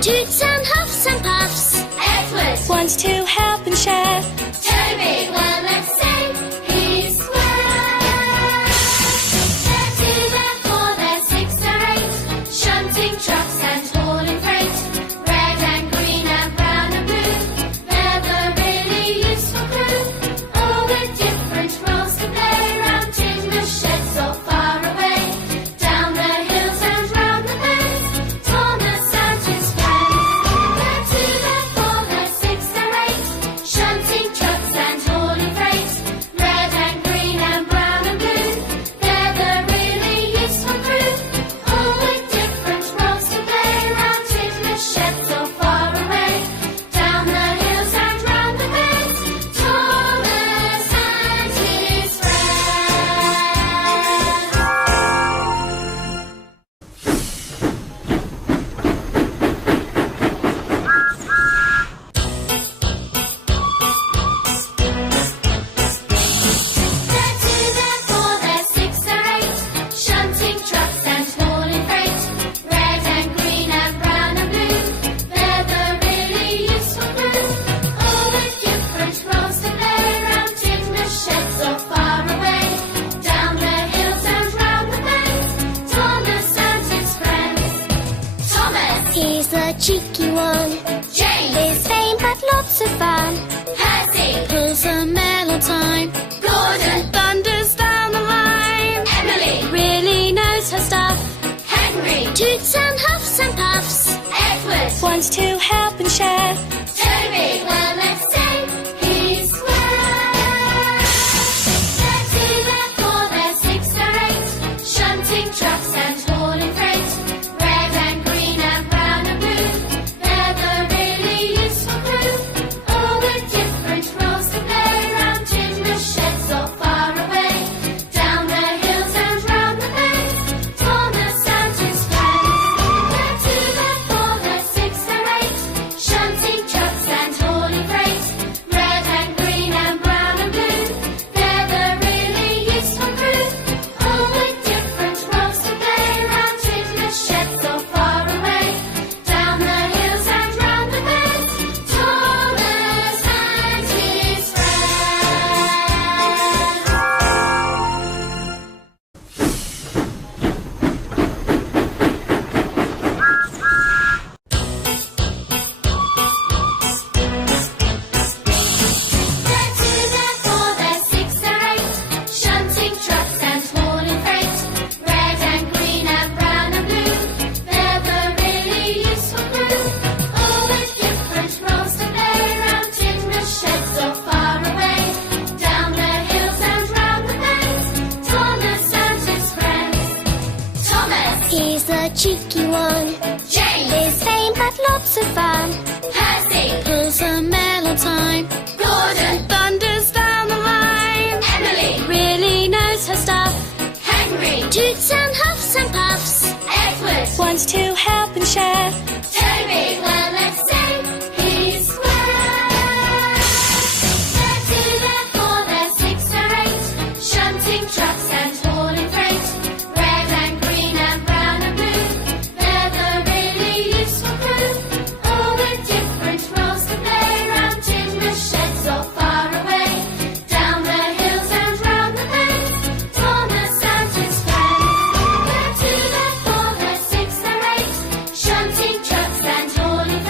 Toots and huffs and puffs. Edward. Wants to help and share. Toby, well, let's say he's square. They're two, they're four, they're six, they're eight. Shunting trucks and hauling freight. Red and green and brown and blue. They're the really useful crew. All with different roles to play. Round in the sheds or far away. Down the hills and round the bends. Thomas and his friends. They're two, they're four, they're six, they're eight. Shunting trucks and hauling freight. Red and green and brown and blue. They're the really useful crew. All with different roles to play. Round in the sheds or far away. Down the hills and round the bends. Thomas and his They're two, they're four, they're six, they're eight. Shunting trucks and hauling freight. Red and green and brown and blue. They're the really useful crew. All with different roles to play. Round in the sheds or far away. Down the hills and round the bends. Thomas and his friends. Thomas. He's the cheeky one. James. His fame but lots of fun. Percy. Pulls a mail on time. Gordon. Thunders down the line. Emily. Really knows her stuff. Henry. Toots and huffs and puffs. Edward. Wants to help and share. Toby, well, let's say he's square. They're two, they're four, they're six, they're eight. Shunting trucks and hauling freight. Red and green and brown and blue. They're the really useful crew. All with different roles to play. Round in the sheds or far away. Down the hills and round the bends. Thomas and his friends. They're two, they're four, they're six, they're eight. Shunting trucks and hauling freight. Red and green and brown and blue. They're the really useful crew. All with different roles to play. Round in the sheds or far away. Down the hills and round the bends. Thomas and his They're two, they're four, they're six, they're eight. Shunting trucks and hauling freight. Red and green and brown and blue. They're the really useful crew. All with different roles to play. Round in the sheds or far away. Down the hills and round the bends. Thomas and his friends. Thomas. He's the cheeky one. James. His fame but lots of fun. Percy. Pulls a mail on time. Gordon. Thunders down the line. Emily. Really knows her stuff. Henry. Toots and huffs and puffs. Edward. Wants to help and share. Toby, well, let's say he's square. They're two, they're four, they're six, they're eight. Shunting trucks and hauling freight. Red and green and brown and blue. They're the really useful crew. All with different roles to play. Round in the sheds or far away. Down the hills and round the bends. Thomas and his friends. They're two, they're four, they're six, they're eight. Shunting trucks and hauling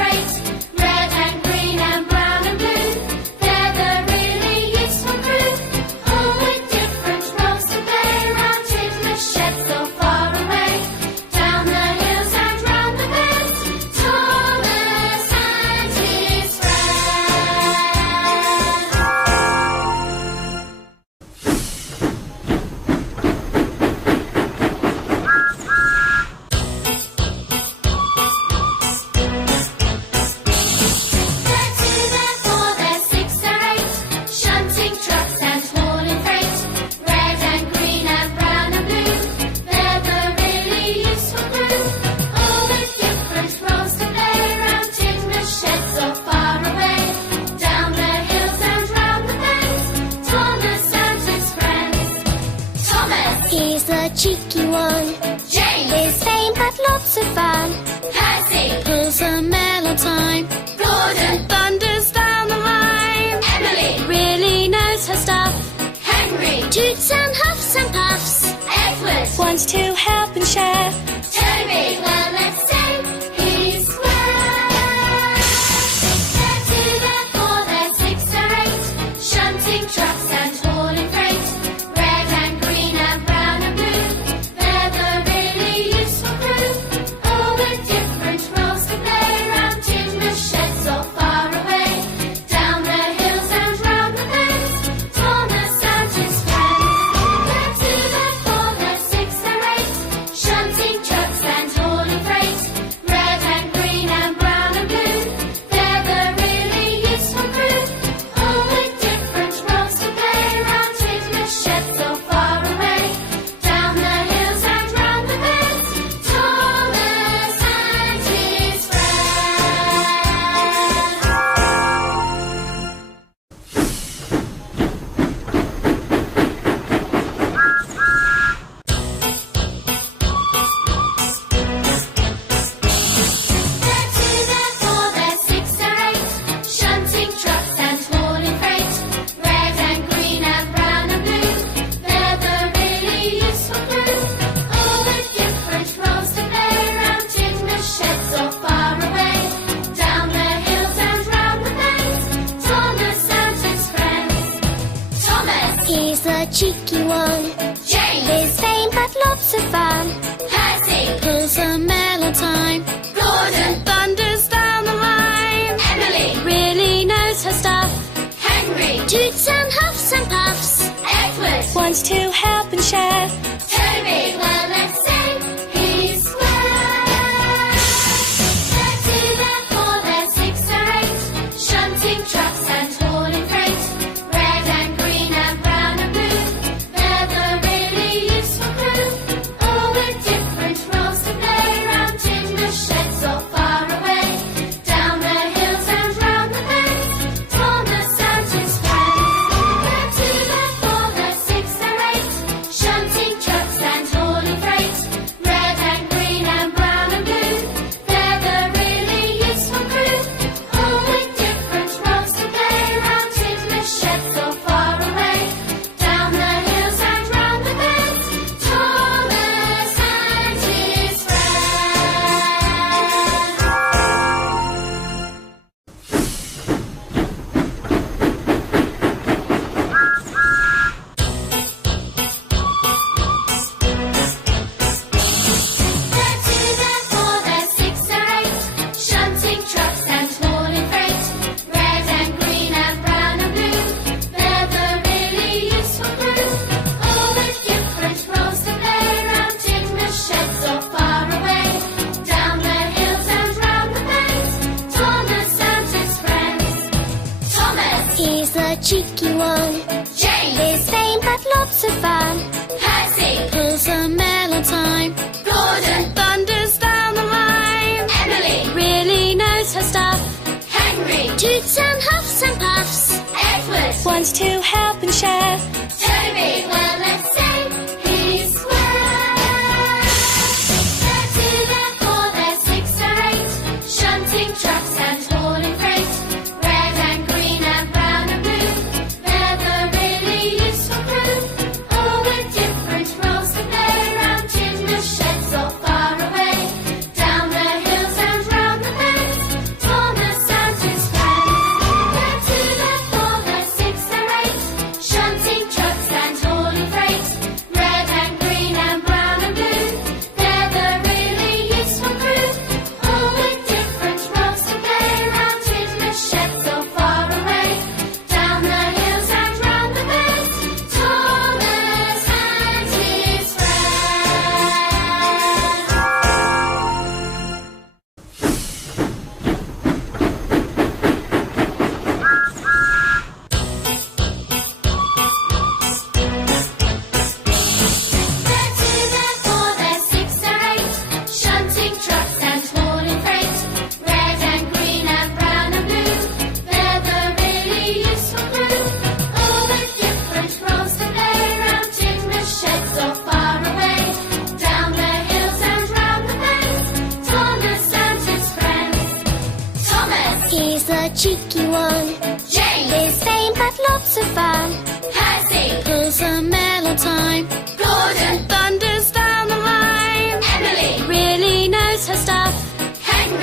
wants to help and share. Toby, well, let's say he's square. They're two, they're four, they're six, they're eight, shunting trucks and hauling freight. Red and green and brown and blue, they're the really useful crew. All with different roles to play, round in the sheds or far away. Down the hills and round the bends, Thomas and his friends. They're two, they're four, they're six, they're eight, shunting trucks and hauling freight. Red and green and brown and blue, they're the really useful crew. All with different roles to play, round in the sheds or far away. Down the hills and round the bends, Thomas and his They're two, they're four, they're six, they're eight, shunting trucks and hauling freight. Red and green and brown and blue, they're the really useful crew. All with different roles to play, round in the sheds or far away. Down the hills and round the bends, Thomas and his friends. Thomas, He's the cheeky one. James, He's vain but lots of fun. Percy, Pulls a mail on time. Gordon, Thunders down the line. Emily, Really knows her stuff. Henry, Toots and huffs and puffs. Edward, Wants to help and share. Toby, well, let's say he's square. They're two, they're four, they're six, they're eight, shunting trucks and hauling freight. Red and green and brown and blue, they're the really useful crew. All with different roles to play, round in the sheds or far away. Down the hills and round the bends, Thomas and his friends. They're two, they're four, they're six, they're eight, shunting trucks and hauling freight. Red and green and brown and blue, they're the really useful crew. All with different roles to play, round in the sheds or far away. Down the hills and round the bends, Thomas and his They're two, they're four, they're six, they're eight, shunting trucks and hauling freight. Red and green and brown and blue, they're the really useful crew. All with different roles to play, round in the sheds or far away. Down the hills and round the bends, Thomas and his friends. Thomas, He's the cheeky one. James, He's vain but lots of fun. Percy, Pulls a mail on time. Gordon, Thunders down the line. Emily, Really knows her stuff. Henry, Toots and huffs and puffs. Edward, Wants to help and share. Toby, well, let's say he's square. They're two, they're four, they're six, they're eight, shunting trucks and hauling freight. Red and green and brown and blue, they're the really useful crew. All with different roles to play, round in the sheds or far away. Down the hills and round the bends, Thomas and his friends. They're two, they're four, they're six, they're eight, shunting trucks and hauling freight. Red and green and brown and blue, they're the really useful crew. All with different roles to play, round in the sheds or far away. Down the hills and round the bends, Thomas and his They're two, they're four, they're six, they're eight, shunting trucks and hauling freight. Red and green and brown and blue, they're the really useful crew. All with different roles to play, round in the sheds or far away. Down the hills and round the bends, Thomas and his friends. Thomas, He's the cheeky one. James, He's vain but lots of fun. Percy, Pulls a mail on time. Gordon, Thunders down the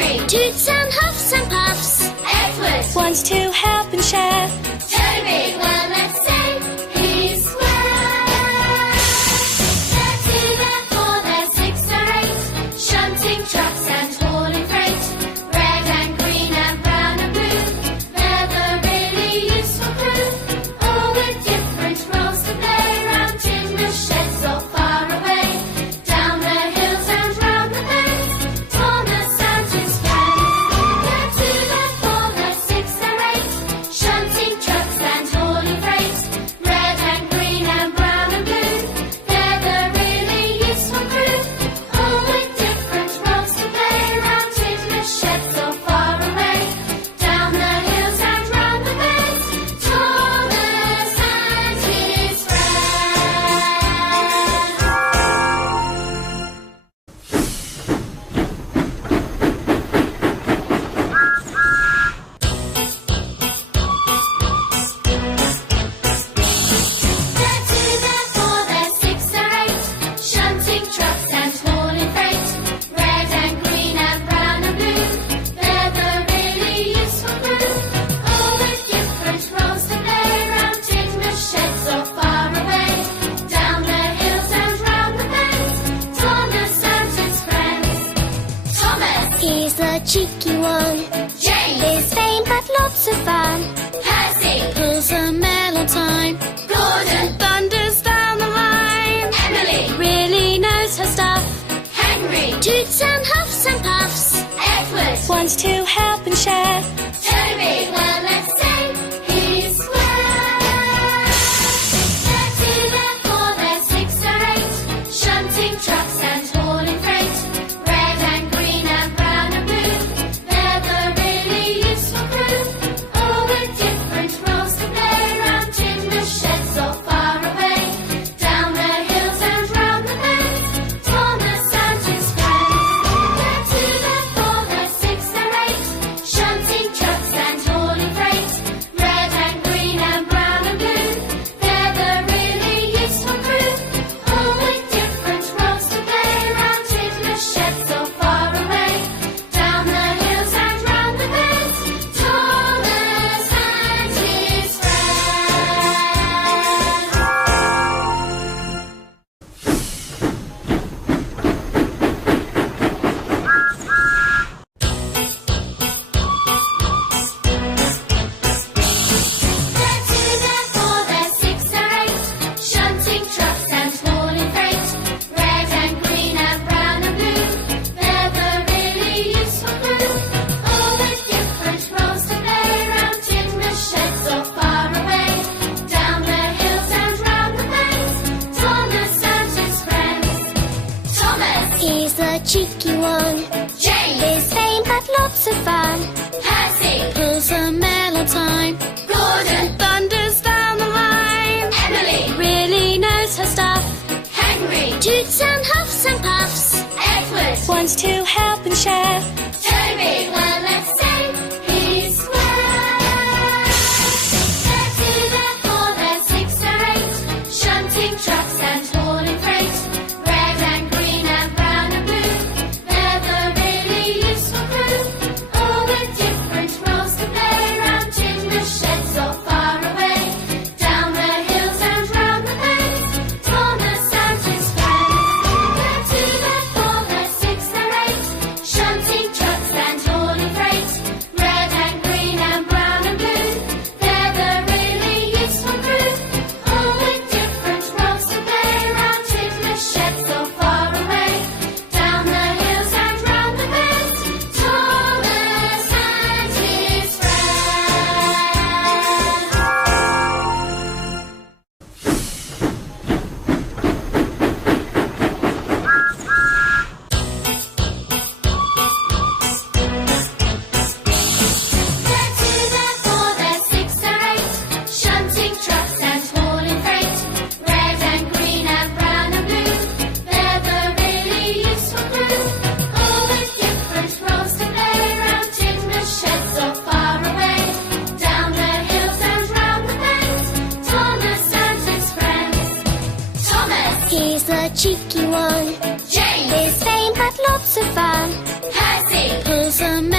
Henry, Toots and huffs and puffs. Edward, Wants to help and share. Toby, well let's say he's swell. They're 2, they're 4, they're 6, they're 8, shunting trucks and hauling freight. Red and green and brown and blue, they're the really useful crew. All with different roles to play, round in the sheds or far away. Down the hills and round the bends, Thomas and his friends. They're 2, they're 4, they're 6, they're 8, shunting trucks and hauling freight. Red and green and brown and blue, they're the really useful crew. All with different roles to play, round in the sheds or far away. Down the hills and round the bends, Thomas and his They're 2, they're 4, they're 6, they're 8, shunting trucks and hauling freight. Red and green and brown and blue, they're the really useful crew. All with different roles to play, round in the sheds or far away. Down the hills and round the bends, Thomas and his friends. Thomas, He's the cheeky one. James, Is vain but lots of fun. Percy, Pulls a mail on time. Gordon, Thunders down the line. Emily, Really knows her stuff. Henry, Toots and huffs and puffs. Edward, Wants to help and share. Toby, well let's say he's swell. They're 2, they're 4, they're 6, they're 8, shunting trucks and hauling freight. Red and green and brown and blue, they're the really useful crew. All with different roles to play, round in the sheds or far away. Down the hills and round the bends, Thomas and his friends. They're 2, they're 4, they're 6, they're 8, shunting trucks and hauling freight. Red and green and brown and blue, they're the really useful crew. All with different roles to play, round in the sheds or far away. Down the hills and round the bends, Thomas and his They're 2, they're 4, they're 6, they're 8, shunting trucks and hauling freight. Red and green and brown and blue, they're the really useful crew. All with different roles to play, round in the sheds or far away. Down the hills and round the bends, Thomas and his friends. Thomas, He's the cheeky one. James, Is vain but lots of fun. Percy, Pulls a mail on time. Gordon, Thunders down the line. Emily, Really knows her stuff. Henry, Toots and huffs and puffs. Edward, Wants to help and share. Toby, well let's say he's swell. They're 2, they're 4, they're 6, they're 8, shunting trucks and hauling freight. Red and green and brown and blue, they're the really useful crew. All with different roles to play, round in the sheds or far away. Down the hills and round the bends, Thomas and his friends. They're 2, they're 4, they're 6, they're 8, shunting trucks and hauling freight. Red and green and brown and blue, they're the really useful crew. All with different roles to play, round in the sheds or far away. Down the hills and round the bends, Thomas and his They're 2, they're 4, they're 6, they're 8, shunting trucks and hauling freight. Red and green and brown and blue, they're the really useful crew. All with different roles to play, round in the sheds or far away. Down the hills and round the bends, Thomas and his friends. Thomas, He's the cheeky one. James, Is vain but lots of fun. Percy, Pulls a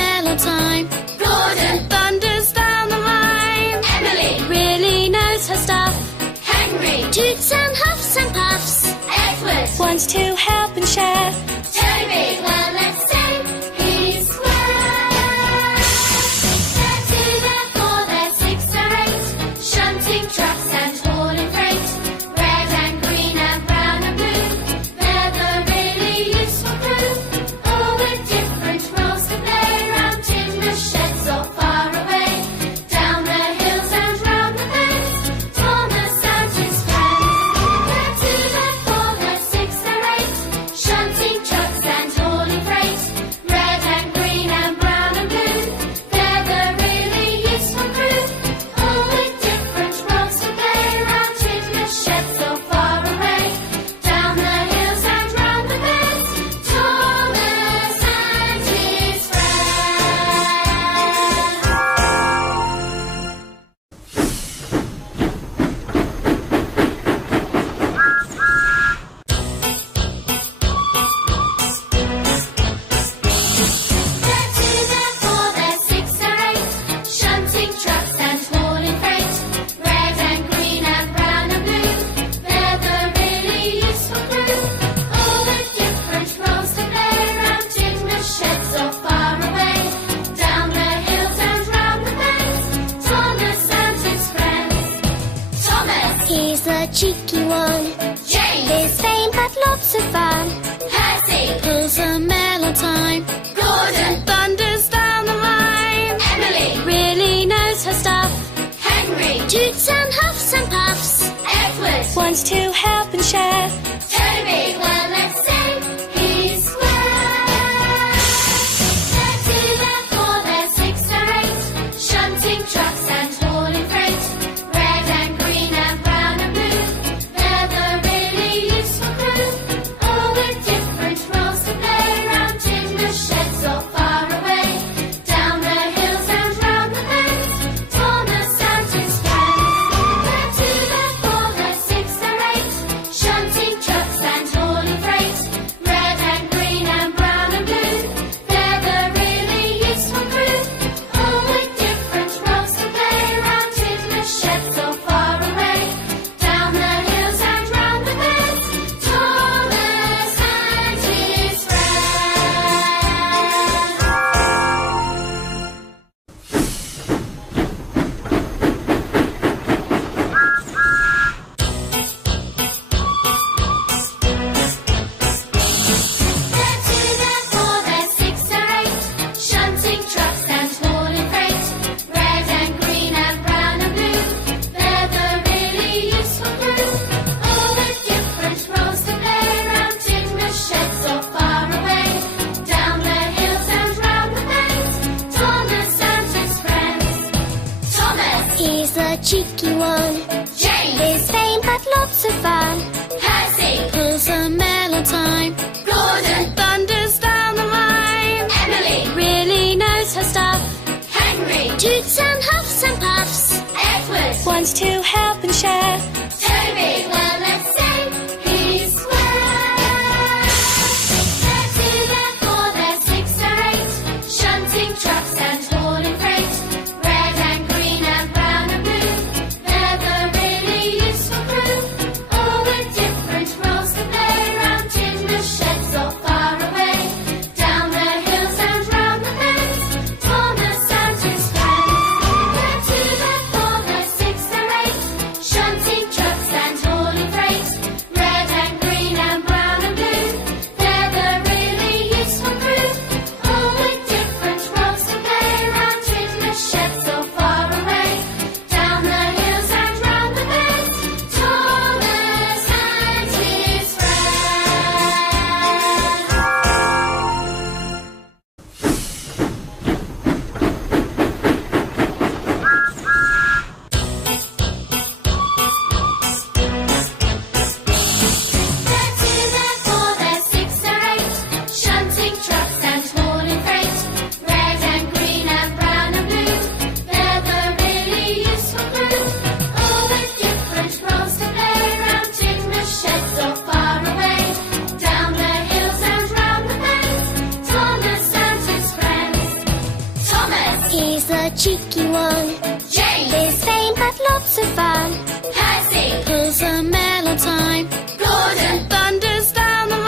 wants to help and share. Toby, well, let's say he's square. They're two, they're four, they're six, they're eight, shunting trucks and hauling freight. Red and green and brown and blue, they're the really useful crew. All with different roles to play, round in the sheds or far away. Down the hills and round the bends, Thomas and his friends. They're two, they're four, they're six, they're eight, shunting trucks and hauling freight. Red and green and brown and blue, they're the really useful crew. All with different roles to play, round in the sheds or far away. Down the hills and round the bends, Thomas and his They're two, they're four, they're six, they're eight, shunting trucks and hauling freight. Red and green and brown and blue, they're the really useful crew. All with different roles to play, round in the sheds or far away. Down the hills and round the bends, Thomas and his friends. Thomas, He's the cheeky one. James, His fame but lots of fun. Percy, Pulls a mail on time. Gordon, Thunders down the line. Emily, Really knows her stuff. Henry, Toots and huffs and puffs. Edward, Wants to help and share. Toby, well, let's say he's square. They're two, they're four, they're six, they're eight, shunting trucks and hauling freight. Red and green and brown and blue, they're the really useful crew. All with different roles to play, round in the sheds or far away. Down the hills and round the bends, Thomas and his friends. They're two, they're four, they're six, they're eight, shunting trucks and hauling freight. Red and green and brown and blue, they're the really useful crew. All with different roles to play, round in the sheds or far away. Down the hills and round the bends, Thomas and his They're two, they're four, they're six, they're eight, shunting trucks and hauling freight. Red and green and brown and blue, they're the really useful crew. All with different roles to play, round in the sheds or far away. Down the hills and round the bends, Thomas and his friends. Thomas, He's the cheeky one. James, His fame but lots of fun. Percy, Pulls a mail on time. Gordon, Thunders down the line. Emily, Really knows her stuff. Henry, Toots and huffs and puffs. Edward, Wants to help and share. Toby, well, let's say he's square. They're two, they're four, they're six, they're eight, shunting trucks and hauling freight. Red and green and brown and blue, they're the really useful crew. All with different roles to play, round in the sheds or far away. Down the hills and round the bends, Thomas and his friends. They're two, they're four, they're six, they're eight, shunting trucks and hauling freight. Red and green and brown and blue, they're the really useful crew. All with different roles to play, round in the sheds or far away. Down the hills and round the bends, Thomas and his They're two, they're four, they're six, they're eight, shunting trucks and hauling freight. Red and green and brown and blue, they're the really useful crew. All with different roles to play, round in the sheds or far away. Down the hills and round the bends, Thomas and his friends. Thomas, He's the cheeky one. James, His fame but lots of fun. Percy, Pulls a mail on time. Gordon, Thunders down the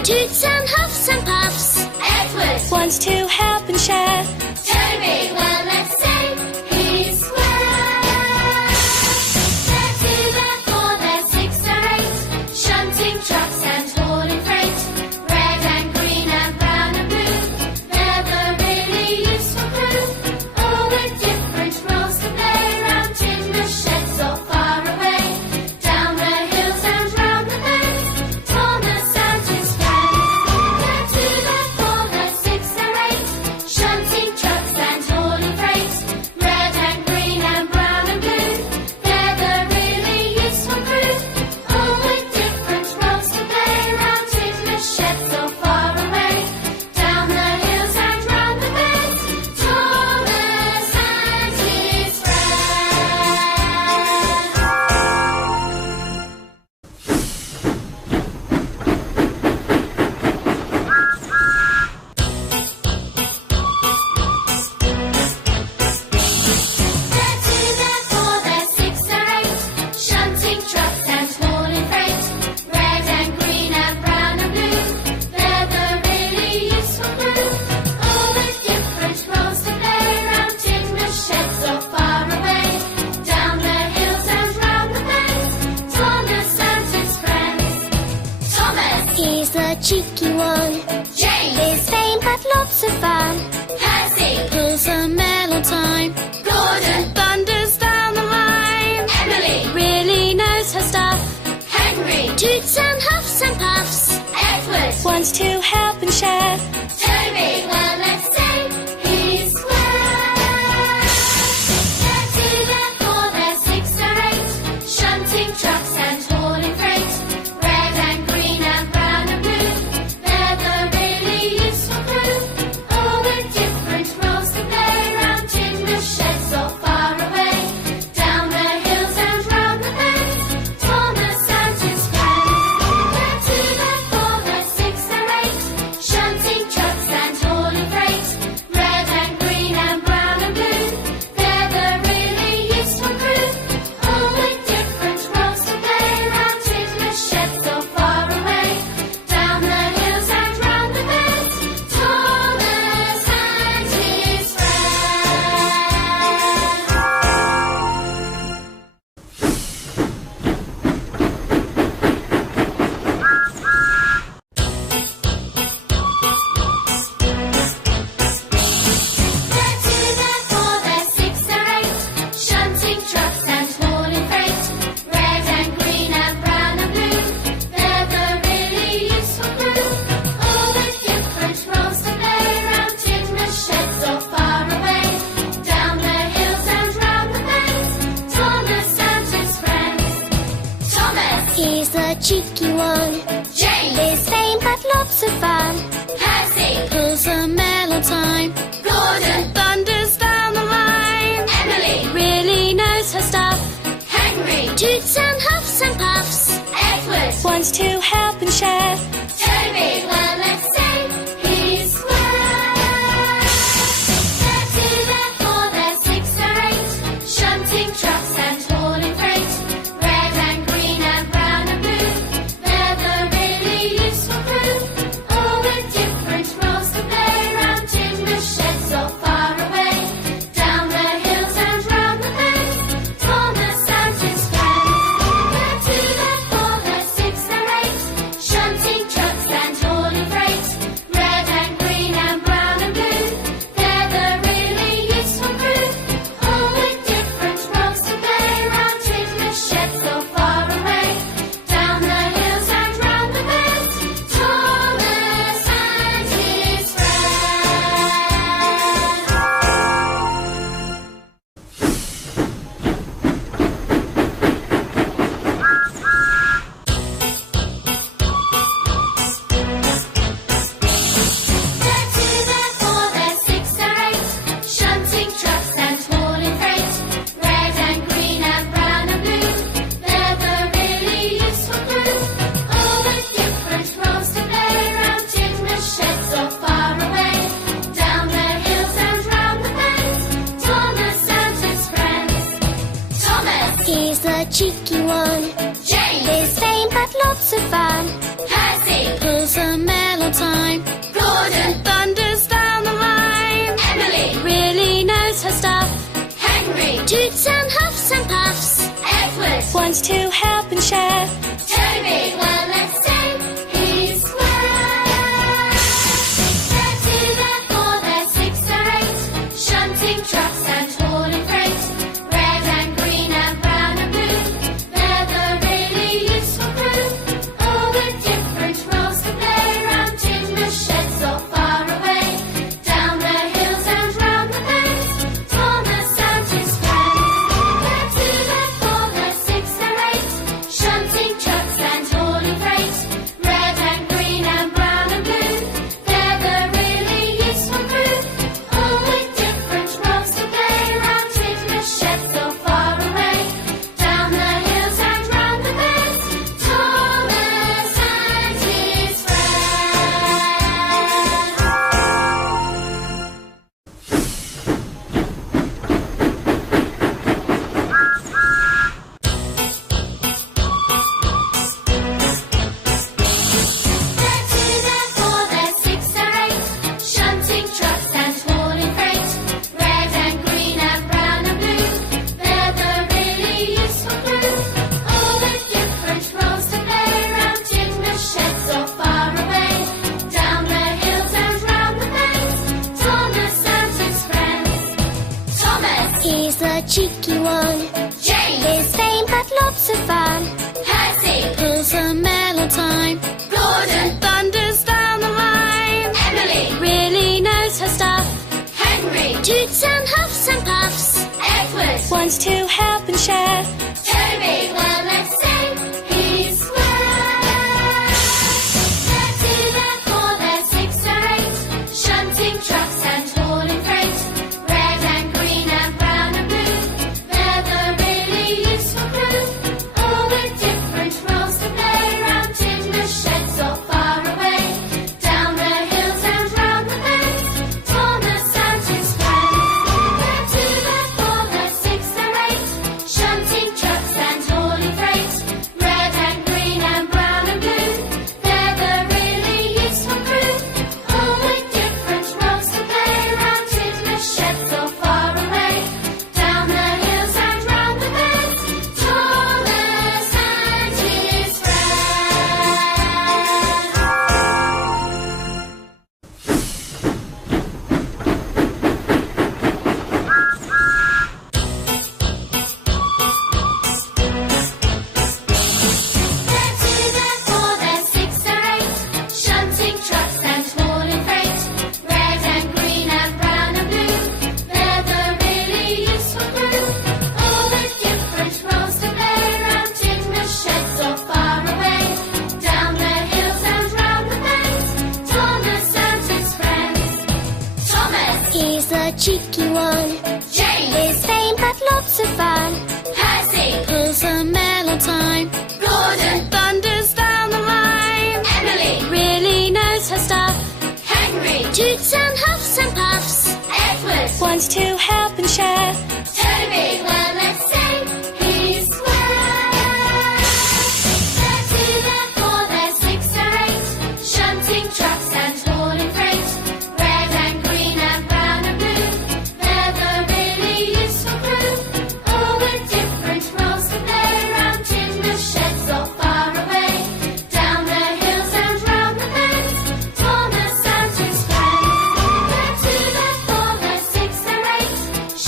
Toots and huffs and puffs. Edward. Wants to help and share. Toby, well, let's say he's square. They're two, they're four, they're six, they're eight. Shunting trucks and hauling freight. Red and green and brown and blue. They're the really useful crew. All with different roles to play. Round in the sheds or far away. Down the hills and round the bends. Thomas and his friends. They're two, they're four, they're six, they're eight. Shunting trucks and hauling freight. Red and green and brown and blue. They're the really useful crew. All with different roles to play. Round in the sheds or far away. Down the hills and round the bends. Thomas and his They're two, they're four, they're six, they're eight. Shunting trucks and hauling freight. Red and green and brown and blue. They're the really useful crew. All with different roles to play. Round in the sheds or far away. Down the hills and round the bends. Thomas and his friends. Thomas. He's the cheeky one. James. He's vain but lots of fun. Percy. Pulls a mail on time. Gordon. Thunders down the line. Emily. Really knows her stuff. Henry. Toots and huffs and puffs. Edward. Wants to help and share. Toby, well, let's say he's square. They're two, they're four, they're six, they're eight. Shunting trucks and hauling freight. Red and green and brown and blue. They're the really useful crew. All with different roles to play. Round in the sheds or far away. Down the hills and round the bends. Thomas and his friends. They're two, they're four, they're six, they're eight. Shunting trucks and hauling freight. Red and green and brown and blue. They're the really useful crew. All with different roles to play. Round in the sheds or far away. Down the hills and round the bends. Thomas and his They're two, they're four, they're six, they're eight. Shunting trucks and hauling freight. Red and green and brown and blue. They're the really useful crew. All with different roles to play. Round in the sheds or far away. Down the hills and round the bends. Thomas and his friends. Thomas. He's the cheeky one. James. He's vain but lots of fun. Percy. Pulls a mail on time. Thunders down the line. Really knows her stuff. Toots and huffs and puffs. Edward. Wants to help and share. Toby, well, let's say he's square. They're two, they're four, they're six, they're eight. Shunting trucks and hauling freight. Red and green and brown and blue. They're the really useful crew. All with different roles to play. Round in the sheds or far away. Down the hills and round the bends. Thomas and his friends. Thomas. He's the cheeky one. Pulls a mail on time. Gordon. Thunders down the line. Emily. Really knows her stuff. Henry. Toots and huffs and puffs. Edward. Wants to help and share. Toby, well, let's say he's square. They're two, they're four, they're six, they're eight. Shunting trucks and hauling freight. Red and green and brown and blue. They're the really useful crew. All with different roles to play. Round in the sheds or far away. Down the hills and round the bends. Thomas and his friends. They're two, they're four, they're six, they're eight. Shunting trucks and hauling freight. Red and green and brown and blue. They're the really useful crew. All with different roles to play. Round in the sheds or far away. Down the hills and round the bends. Thomas and his They're two, they're four, they're six, they're eight. Shunting trucks and hauling freight. Red and green and brown and blue. They're the really useful crew. All with different roles to play. Round in the sheds or far away. Down the hills and round the bends. Thomas and his friends. Thomas. He's the cheeky one. James. He's vain but lots of fun. Percy. Pulls a mail mail time. Gordon, Thunders down the line. Emily, Really knows her stuff. Henry, Toots and huffs and puffs. Edward, Wants to help and share. Toby, well let's say he's well. They're two, they're four, they're six, they're eight, shunting trucks and hauling freight. Red and green and brown and blue, they're the really useful crew. All with different roles to play, round Tidmouth sheds or far away. Down the hills and round the bends, Thomas and his friends. They're two, they're four, they're six, they're eight, shunting trucks and hauling freight. Red and green and brown and blue, they're the really useful crew. All with different roles to play, round Tidmouth sheds or far away. Down the hills and round the bends, Thomas and his They're two, they're four, they're six, they're eight, shunting trucks and hauling freight. Red and green and brown and blue, they're the really useful crew. All with different roles to play, round Tidmouth sheds or far away. Down the hills and round the bends, Thomas and his friends. Thomas, He's the cheeky one. James, His fame had lots of fun. Percy, Pulls the mail on time. Gordon, Thunders down the line. Emily, Really knows her stuff. Henry, Toots and huffs and puffs. Edward, Wants to help and share. Toby, well let's say he's well. They're two, they're four, they're six, they're eight, shunting trucks and hauling freight. Red and green and brown and blue, they're the really useful crew. All with different roles to play, round Tidmouth sheds or far away. Down the hills and round the bends, Thomas and his friends. They're two, they're four, they're six, they're eight, shunting trucks and hauling freight. Red and green and brown and blue, they're the really useful crew. All with different roles to play, round Tidmouth sheds or far away. Down the hills and round the bends, Thomas and his They're two, they're four, they're six, they're eight, shunting trucks and hauling freight. Red and green and brown and blue, they're the really useful crew. All with different roles to play, round Tidmouth sheds or far away. Down the hills and round the bends, Thomas and his friends. Thomas, He's the cheeky one. James, His fame had lots of fun. Percy, Pulls the mail on time. Gordon, Thunders down the line. Emily, Really knows her stuff. Henry, Toots and huffs and puffs. Edward, Wants to help and share. Toby, well let's say he's well. They're two, they're four, they're six, they're eight, shunting trucks and hauling freight. Red and green and brown and blue, they're the really useful crew. All with different roles to play, round Tidmouth sheds or far away. Down the hills and round the bends, Thomas and his friends. They're two, they're four, they're six, they're eight,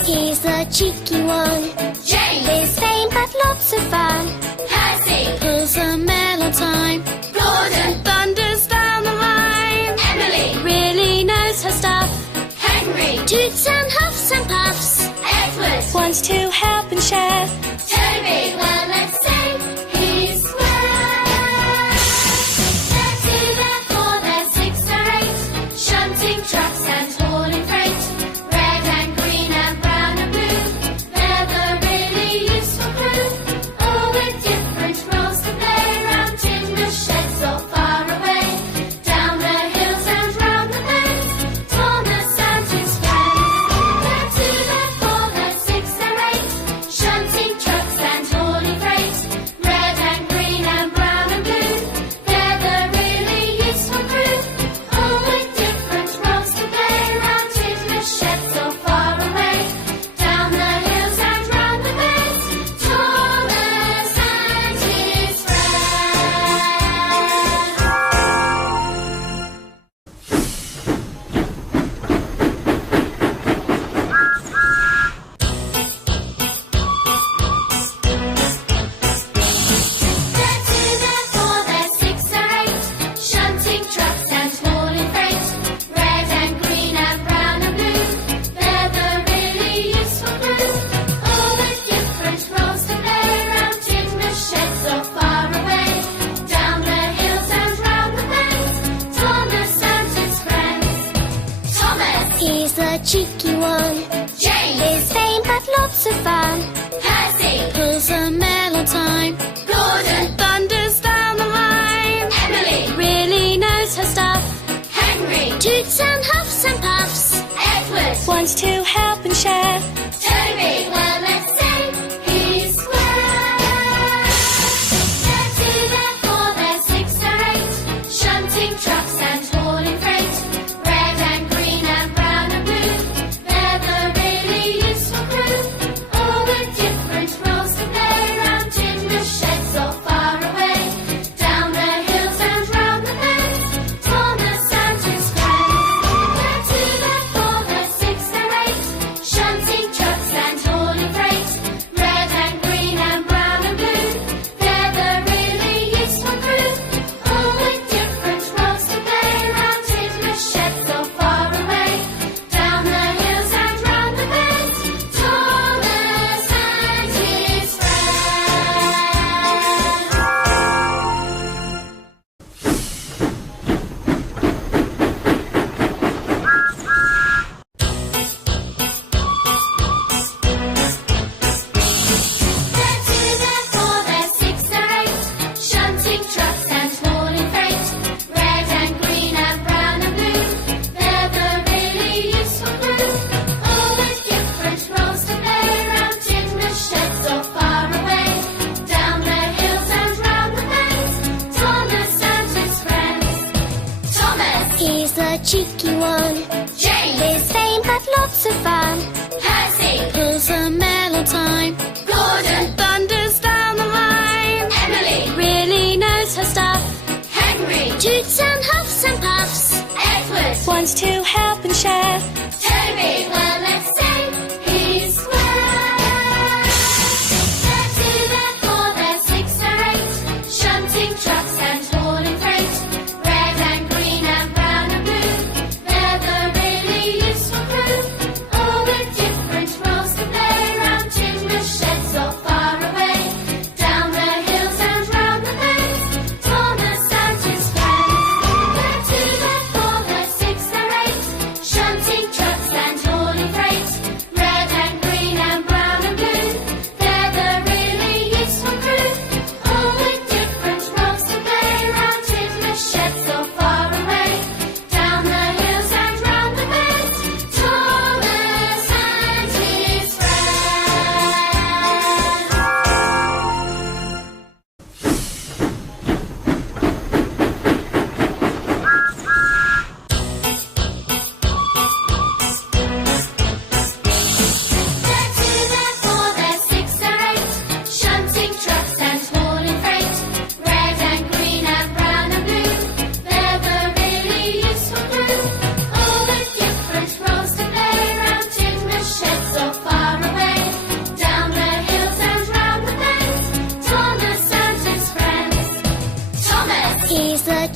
He's the cheeky one. James. He's vain but lots of fun. Percy. Pulls a mail on time. Gordon. Thunders down the line. Emily. Really knows her stuff. Henry. Toots and huffs and puffs. Edward. Wants to help and share. Toby. Well, let's say he's square. They're two, they're four, they're six, they're eight. Shunting trucks and hauling freight. Red and green and brown and blue. They're the really useful crew. All with different roles to play. Round in the sheds or far away. Down the hills and round the bends. Thomas and his friends. They're two, they're four, they're six, they're eight. Shunting trucks and hauling freight. Red and green and brown and blue. They're the really useful crew. All with different roles to play. Round in the sheds or far away. Down the hills and round the bends. Thomas and his They're two, they're four, they're six, they're eight. Shunting trucks and hauling freight. Red and green and brown and blue. They're the really useful crew. All with different roles to play. Round in the sheds or far away. Down the hills and round the bends. Thomas and his friends. Thomas. He's the cheeky one. James. He's vain but lots of fun. Percy. Pulls a mail on time. Gordon. Thunders down the line. Emily. Really knows her stuff. Henry. Toots and huffs and puffs. Edward. Wants to help and share. Toby. Well, let's say he's square. They're two, they're four, they're six, they're eight. Shunting trucks and hauling freight. Red and green and brown and blue. They're the really useful crew. All with different roles to play. Round in the sheds or far away. Down the hills and round the bends. Thomas and his friends. They're two, they're four, they're six, they're eight. Shunting trucks and hauling freight. Red and green and brown and blue. They're the really useful crew. All with different roles to play. Round in the sheds or far away. Down the hills and round the bends. Thomas and his They're two, they're four, they're six, they're eight. Shunting trucks and hauling freight. Red and green and brown and blue. They're the really useful crew. All with different roles to play. Round in the sheds or far away. Down the hills and round the bends. Thomas and his friends. Thomas. He's the cheeky one. James. He's vain but lots of fun. Percy. Pulls a mail on time. Gordon. Thunders down the line. Emily. Really knows her stuff. Henry. Toots and huffs and puffs. Edward. Wants to help and share. Toby. Well, let's say he's square. They're two, they're four, they're six, they're eight. Shunting trucks and hauling freight. Red and green and brown and blue. They're the really useful crew. All with different roles to play. Round in the sheds or far away. Down the hills and round the bends. Thomas and his friends. They're two, they're four, they're six, they're eight. Shunting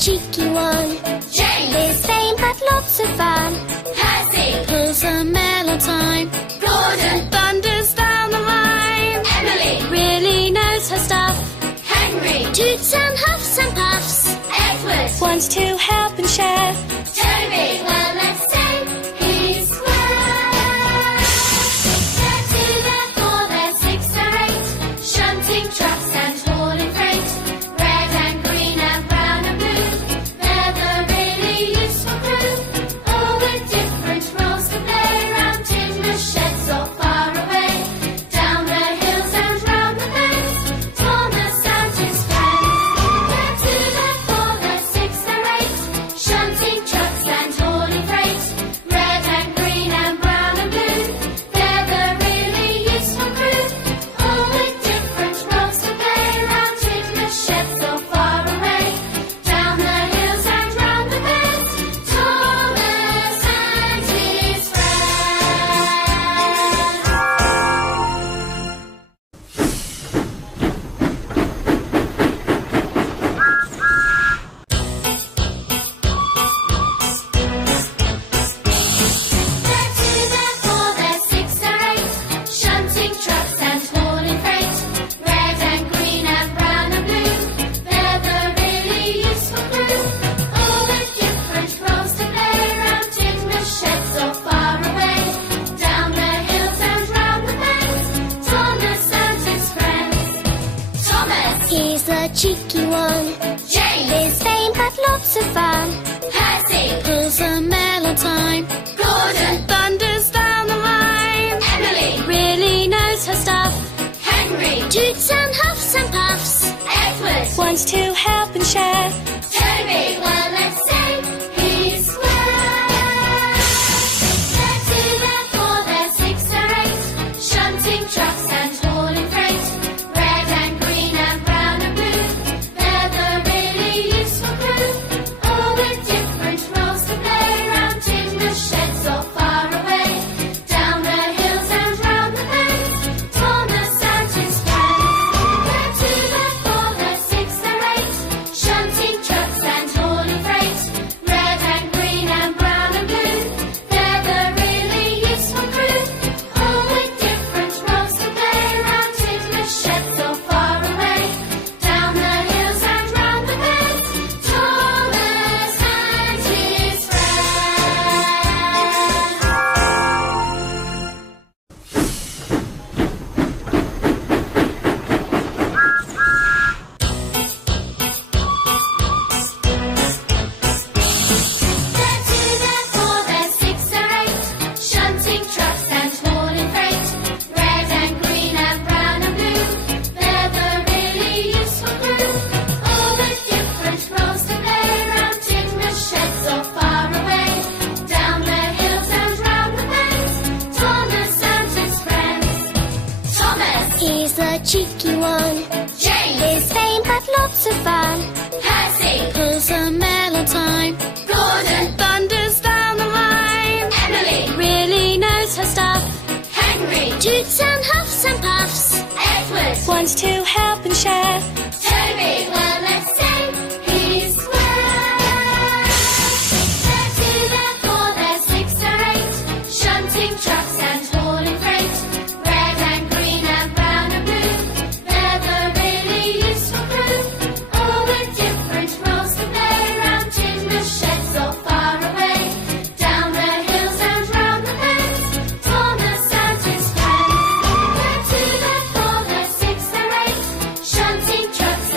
cheeky one. James. His fame had lots of fun. Percy. Pulls a mail on time. Gordon. Thunders down the line. Emily. Really knows her stuff. Henry. Toots and huffs and puffs. Edward. Wants to help and share. Toby. Well, let's say he's swell. They're two, they're four, they're six, they're eight. Shunting trucks and hauling freight. Red and green and brown and blue. They're the really useful crew. All with different roles to play. Round in the sheds or far away. Down the hills and round the bends. Thomas and his friends. They're two, they're four, they're six, they're eight. Shunting trucks and hauling freight. Red and green and brown and blue. They're the really useful crew. All with different roles to play. Round in the sheds or far away. Down the hills and round the bends. Thomas and his They're two, they're four, they're six, they're eight. Shunting trucks and hauling freight. Red and green and brown and blue. They're the really useful crew. All with different roles to play. Round in the sheds or far away. Down the hills and round the bends. Thomas and his friends. Thomas. He's the cheeky one. James. His fame had lots of fun. Percy. Pulls a mail on time. Gordon. Thunders down the line. Emily. Really knows her stuff. Henry. Toots and huffs and puffs. Edward. Wants to help and share. Toby. Well, let's say he's swell. They're two, they're four, they're six, they're eight. Shunting trucks and hauling freight. Red and green and brown and blue. They're the really useful crew. All with different roles to play. Round in the sheds or far away. Down the hills and round the bends. Thomas and his friends. They're two, they're four, they're six, they're eight. Shunting trucks and hauling freight. Red and green and brown and blue. They're the really useful crew. All with different roles to play. Round in the sheds or far away. Down the hills and round the bends. Thomas and his They're two, they're four, they're six, they're eight. Shunting trucks and hauling freight. Red and green and brown and blue. They're the really useful crew. All with different roles to play. Round in the sheds or far away. Down the hills and round the bends. Thomas and his friends. Thomas. He's the cheeky one. James. His fame had lots of fun. Percy. Pulls a mail on time. Gordon. Thunders down the line. Emily. Really knows her stuff. Henry. Toots and huffs and puffs. Edward. Wants to help and share. Toby. Well, let's say he's swell. They're two, they're four, they're six, they're eight. Shunting trucks and hauling freight. Red and green and brown and blue. They're the really useful crew. All with different roles to play. Round in the sheds or far away. Down the hills and round the bends. Thomas and his friends. They're two, they're four, they're six, they're eight. Shunting trucks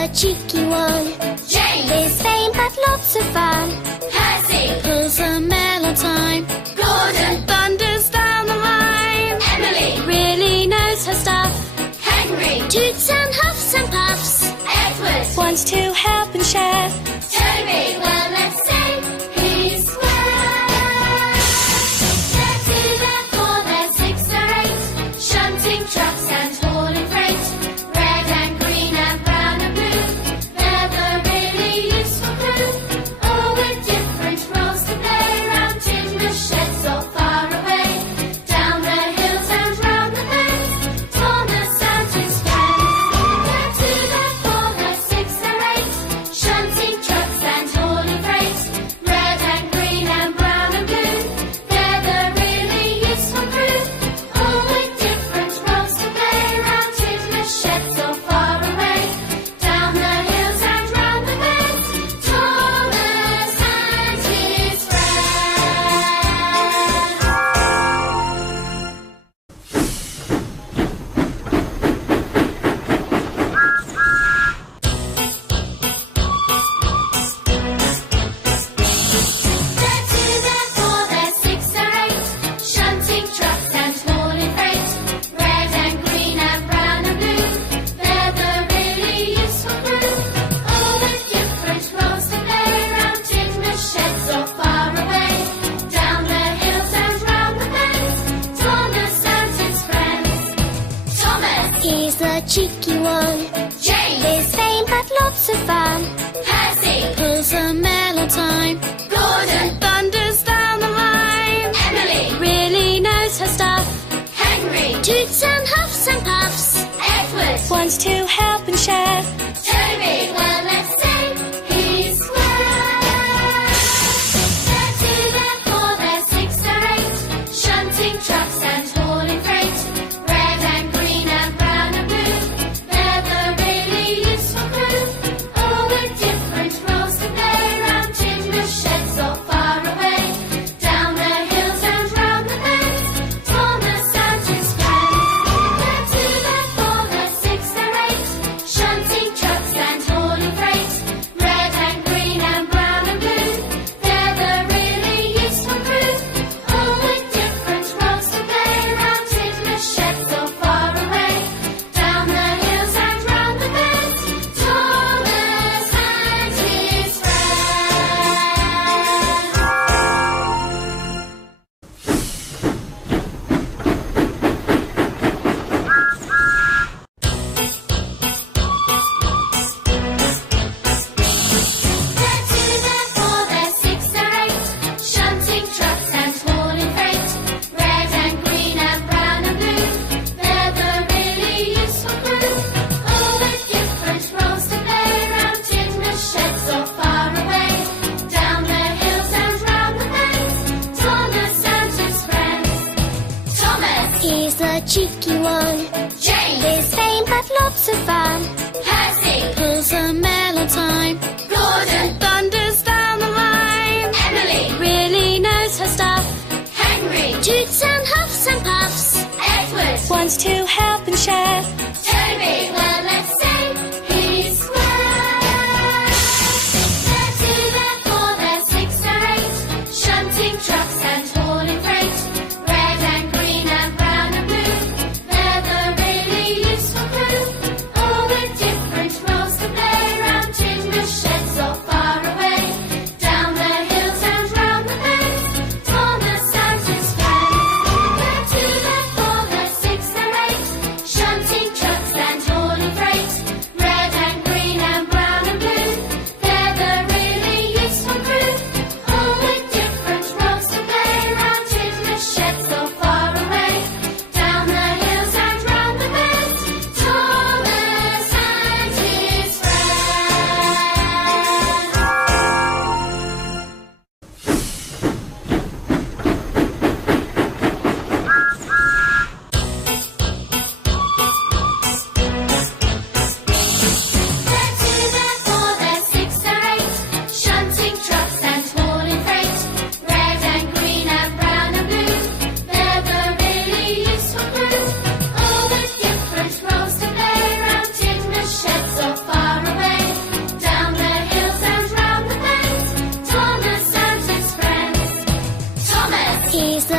the cheeky one. James. He's vain but lots of fun. Percy. Pulls a mail on time. Gordon. Thunders down the line. Emily. Really knows her stuff. Henry. Toots and huffs and puffs. Edward. Wants to help and share. Toby. Well, let's say he's square. They're two, they're four, they're six, they're eight. Shunting trucks and hauling freight. Red and green and brown and blue. They're the really useful crew. All with different roles to play. Round in the sheds or far away. Down the hills and round the bends. Thomas and his friends. They're two, they're four, they're six, they're eight. Shunting trucks and hauling freight. Red and green and brown and blue. They're the really useful crew. All with different roles to play. Round in the sheds or far away. Down the hills and round the bends. Thomas and his They're two, they're four, they're six, they're eight. Shunting trucks and hauling freight. Red and green and brown and blue. They're the really useful crew. All with different roles to play. Round in the sheds or far away. Down the hills and round the bends. Thomas and his friends. Thomas. He's the cheeky one. James. He's vain but lots of fun. Percy. Pulls a mail on time. Gordon. Thunders down the line. Emily. Really knows her stuff. Henry. Toots and huffs and puffs. Edward. Wants to help and share. Toby. Well, let's say he's square. They're two, they're four, they're six, they're eight. Shunting trucks and hauling freight. Red and green and brown and blue. They're the really useful crew. All with different roles to play. Round in the sheds or far away. Down the hills and round the bends. Thomas and his friends. They're two, they're four, they're six, they're eight. Shunting trucks and hauling freight. Red and green and brown and blue. They're the really useful crew. All with different roles to play. Round in the sheds or far away. Down the hills and round the bends. Thomas and his They're two, they're four, they're six, they're eight. Shunting trucks and hauling freight. Red and green and brown and blue. They're the really useful crew. All with different roles to play. Round in the sheds or far away. Down the hills and round the bends. Thomas and his friends. Thomas. He's the cheeky one. James. He's vain but lots of fun. Percy. Pulls a mail on time. Gordon. Thunders down the line. Emily. Really knows her stuff. Henry. Toots and huffs and puffs. Edward. Wants to help and share. Toby. Well, let's say he's square. They're two, they're four, they're six, they're eight. Shunting trucks and hauling freight. Red and green and brown and blue. They're the really useful crew. All with different roles to play. Round in the sheds or far away. Down the hills and round the bends. Thomas and his friends. They're two, they're four, they're six, they're eight.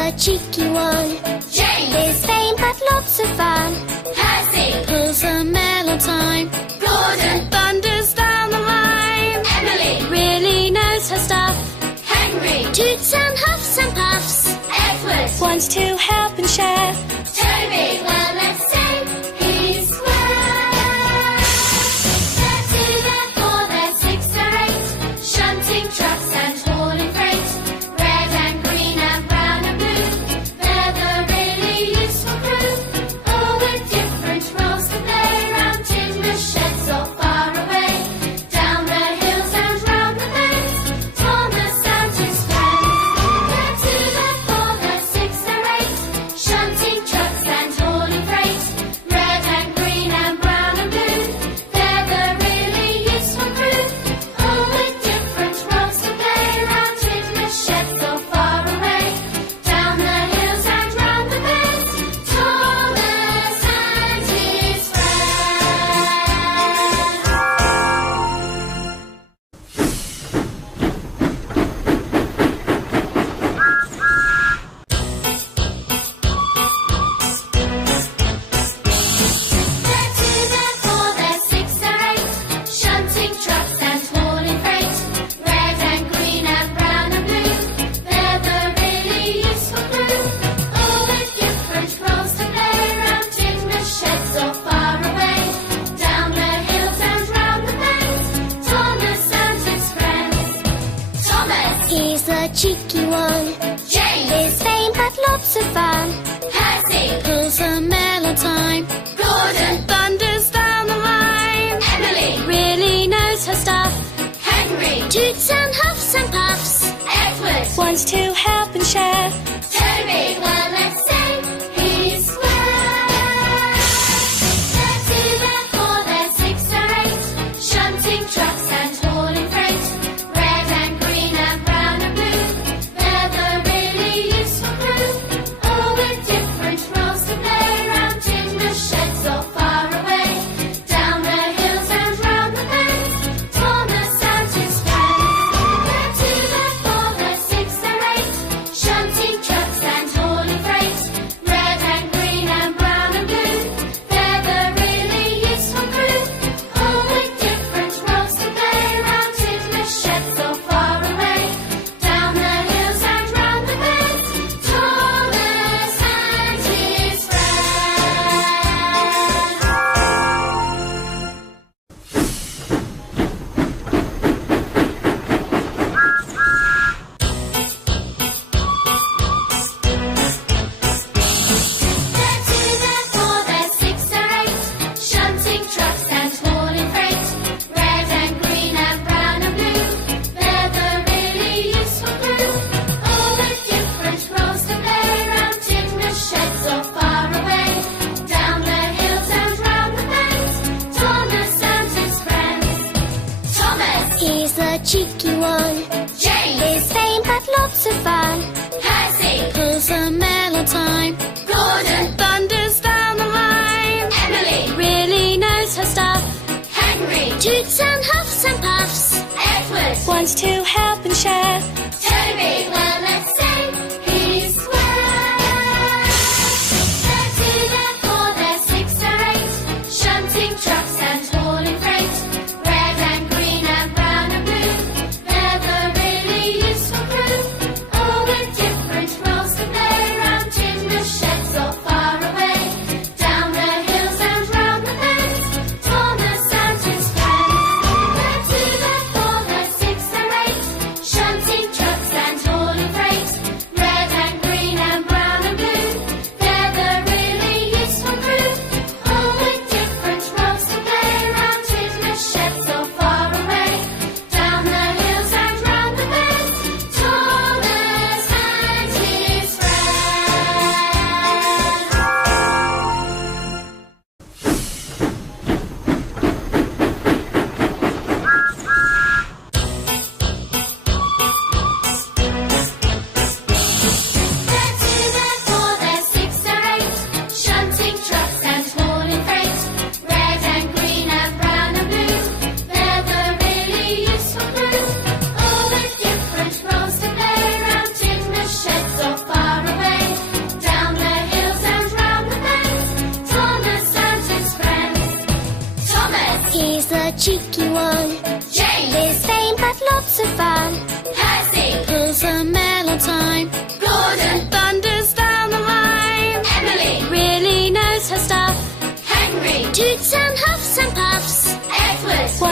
the cheeky one. James. His vain but lots of fun. Percy. Pulls a mail on time. Gordon. Thunders down the line. Emily. Really knows her stuff. Henry. Toots and huffs and puffs. Edward. Wants to help and share. Toby. Well, let's say he's swell. They're two, they're four, they're six, they're eight. Shunting trucks and hauling freight. Red and green and brown and blue. They're the really useful crew. All with different roles to play. Round in the sheds or far away. Down the hills and round the bends. Thomas and his friends. They're two, they're four, they're six, they're eight. Shunting trucks and hauling freight. Red and green and brown and blue. They're the really useful crew. All with different roles to play. Round in the sheds or far away. Down the hills and round the bends. Thomas and his They're two, they're four, they're six, they're eight. Shunting trucks and hauling freight. Red and green and brown and blue. They're the really useful crew. All with different roles to play. Round in the sheds or far away. Down the hills and round the bends. Thomas and his friends. Thomas. He's the cheeky one. James. His vain but lots of fun. Percy. Pulls a mail on time. Gordon. Thunders down the line. Emily. Really knows her stuff. Henry. Toots and huffs and puffs. Edward. Wants to help and share. Toby. Well, let's say he's swell. They're two, they're four, they're six, they're eight. Shunting trucks and hauling freight. Red and green and brown and blue. They're the really useful crew. All with different roles to play. Round in the sheds or far away. Down the hills and round the bends. Thomas and his friends. They're two, they're four, they're six, they're eight. Shunting trucks and hauling freight. Red and green and brown and blue. They're the really useful crew. All with different roles to play. Round in the sheds or far away. Down the hills and round the bends. Thomas and his They're two, they're four, they're six, they're eight. Shunting trucks and hauling freight. Red and green and brown and blue. They're the really useful crew. All with different roles to play. Round in the sheds or far away. Down the hills and round the bends. Thomas and his friends. Thomas. He's the cheeky one. James. His vain but lots of fun. Percy. Pulls a mail on time. Gordon. Thunders down the line. Emily. Really knows her stuff. Henry. Toots and huffs and puffs. Edward. Wants to help and share. Toby. Well, let's say he's swell. They're two, they're four, they're six, they're eight. Shunting trucks and hauling freight. Red and green and brown and blue. They're the really useful crew. All with different roles to play. Round in the sheds or far away. Down the hills and round the bends. Thomas and his friends. They're two, they're four, they're six, they're eight.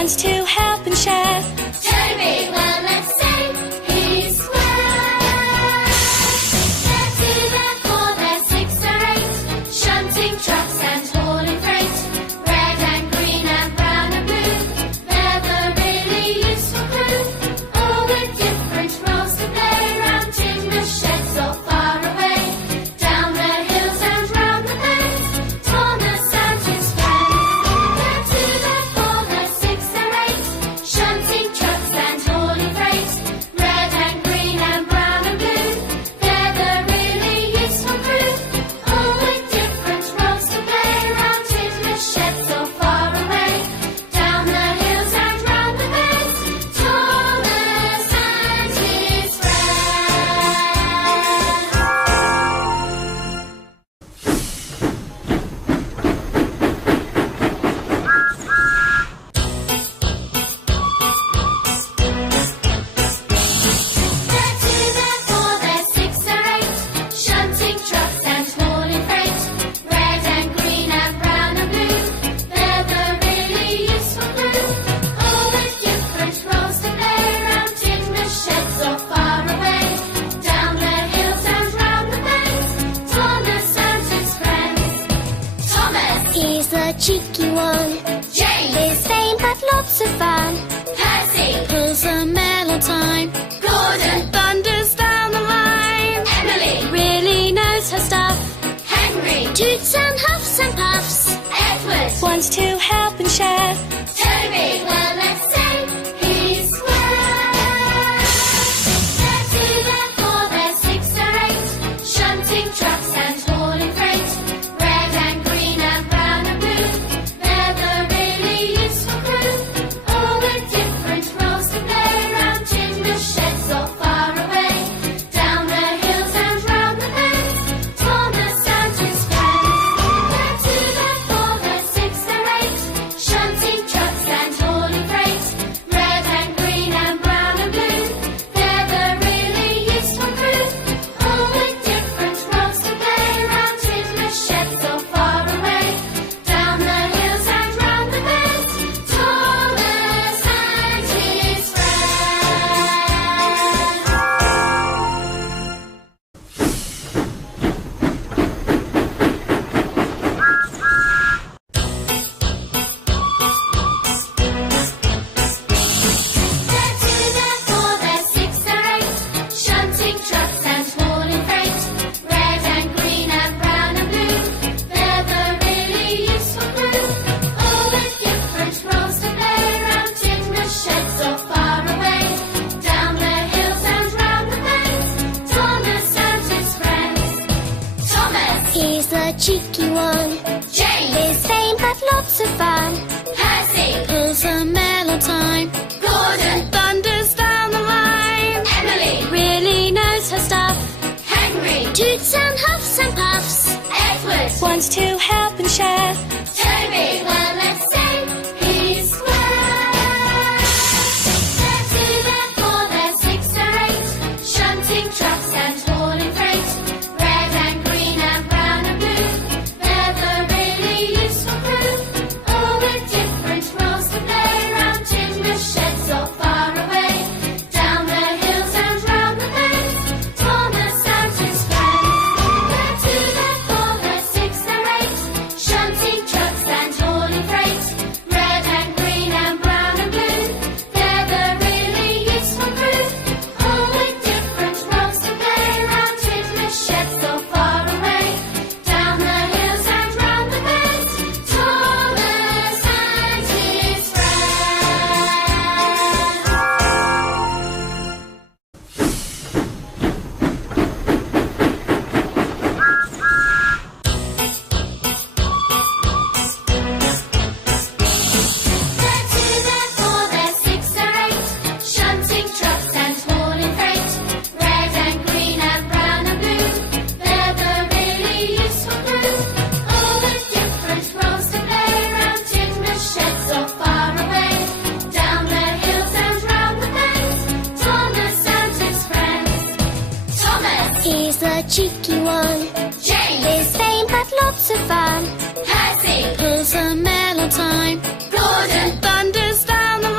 wants to help and share. Toby, well, let's say he's square. They're two, they're four, they're six, they're eight, shunting trucks and hauling freight. Red and green and brown and blue, they're the really useful crew, all with different roles to play, round in the sheds or far away, down the hills and round the bends. Thomas and his friends. They're two, they're four, they're six, they're eight, shunting trucks and hauling freight. Red and green and brown and blue, they're the really useful crew, all with different roles to play, round in the sheds or far away, down the hills and round the bends. Thomas and his They're two, they're four, they're six, they're eight, shunting trucks and hauling freight. Red and green and brown and blue, they're the really useful crew, all with different roles to play, round in the sheds or far away, down the hills and round the bends. Thomas and his friends. Thomas, He's the cheeky one. James, He's vain but lots of fun. Percy, Pulls a mail on time. Gordon, Thunders down the line. Emily, Really knows her stuff. Henry, Toots and huffs and puffs. Edward, Wants to help and share. Toby, well, let's say he's square. They're two, they're four, they're six, they're eight, shunting trucks and hauling freight. Red and green and brown and blue, they're the really useful crew, all with different roles to play, round in the sheds or far away, down the hills and round the bends. Thomas and his friends. They're two, they're four, they're six, they're eight, shunting trucks and hauling freight. Red and green and brown and blue, they're the really useful crew, all with different roles to play, round in the sheds or far away, down the hills and round the bends. Thomas and his They're two, they're four, they're six, they're eight, shunting trucks and hauling freight. Red and green and brown and blue, they're the really useful crew, all with different roles to play, round in the sheds or far away, down the hills and round the bends. Thomas and his friends. Thomas, He's the cheeky one. James, He's vain but lots of fun. Percy, Pulls a mail on time. Gordon, Thunders down the line. Emily, Really knows her stuff. Henry, Toots and huffs and puffs. Edward, Wants to help and share. Toby, well, let's say he's square. They're two, they're four, they're six, they're eight, shunting trucks and hauling freight. Red and green and brown and blue, they're the really useful crew, all with different roles to play, round in the sheds or far away, down the hills and round the bends. Thomas and his friends. They're two, they're four, they're six, they're eight, shunting trucks and hauling freight. Red and green and brown and blue, they're the really useful crew, all with different roles to play, round in the sheds or far away, down the hills and round the bends. Thomas and his They're two, they're four, they're six, they're eight, shunting trucks and hauling freight. Red and green and brown and blue, they're the really useful crew, all with different roles to play, round in the sheds or far away, down the hills and round the bends. Thomas and his friends. Thomas, He's the cheeky one. James, He's vain but lots of fun. Percy, Pulls a mail on time. Gordon, Thunders down the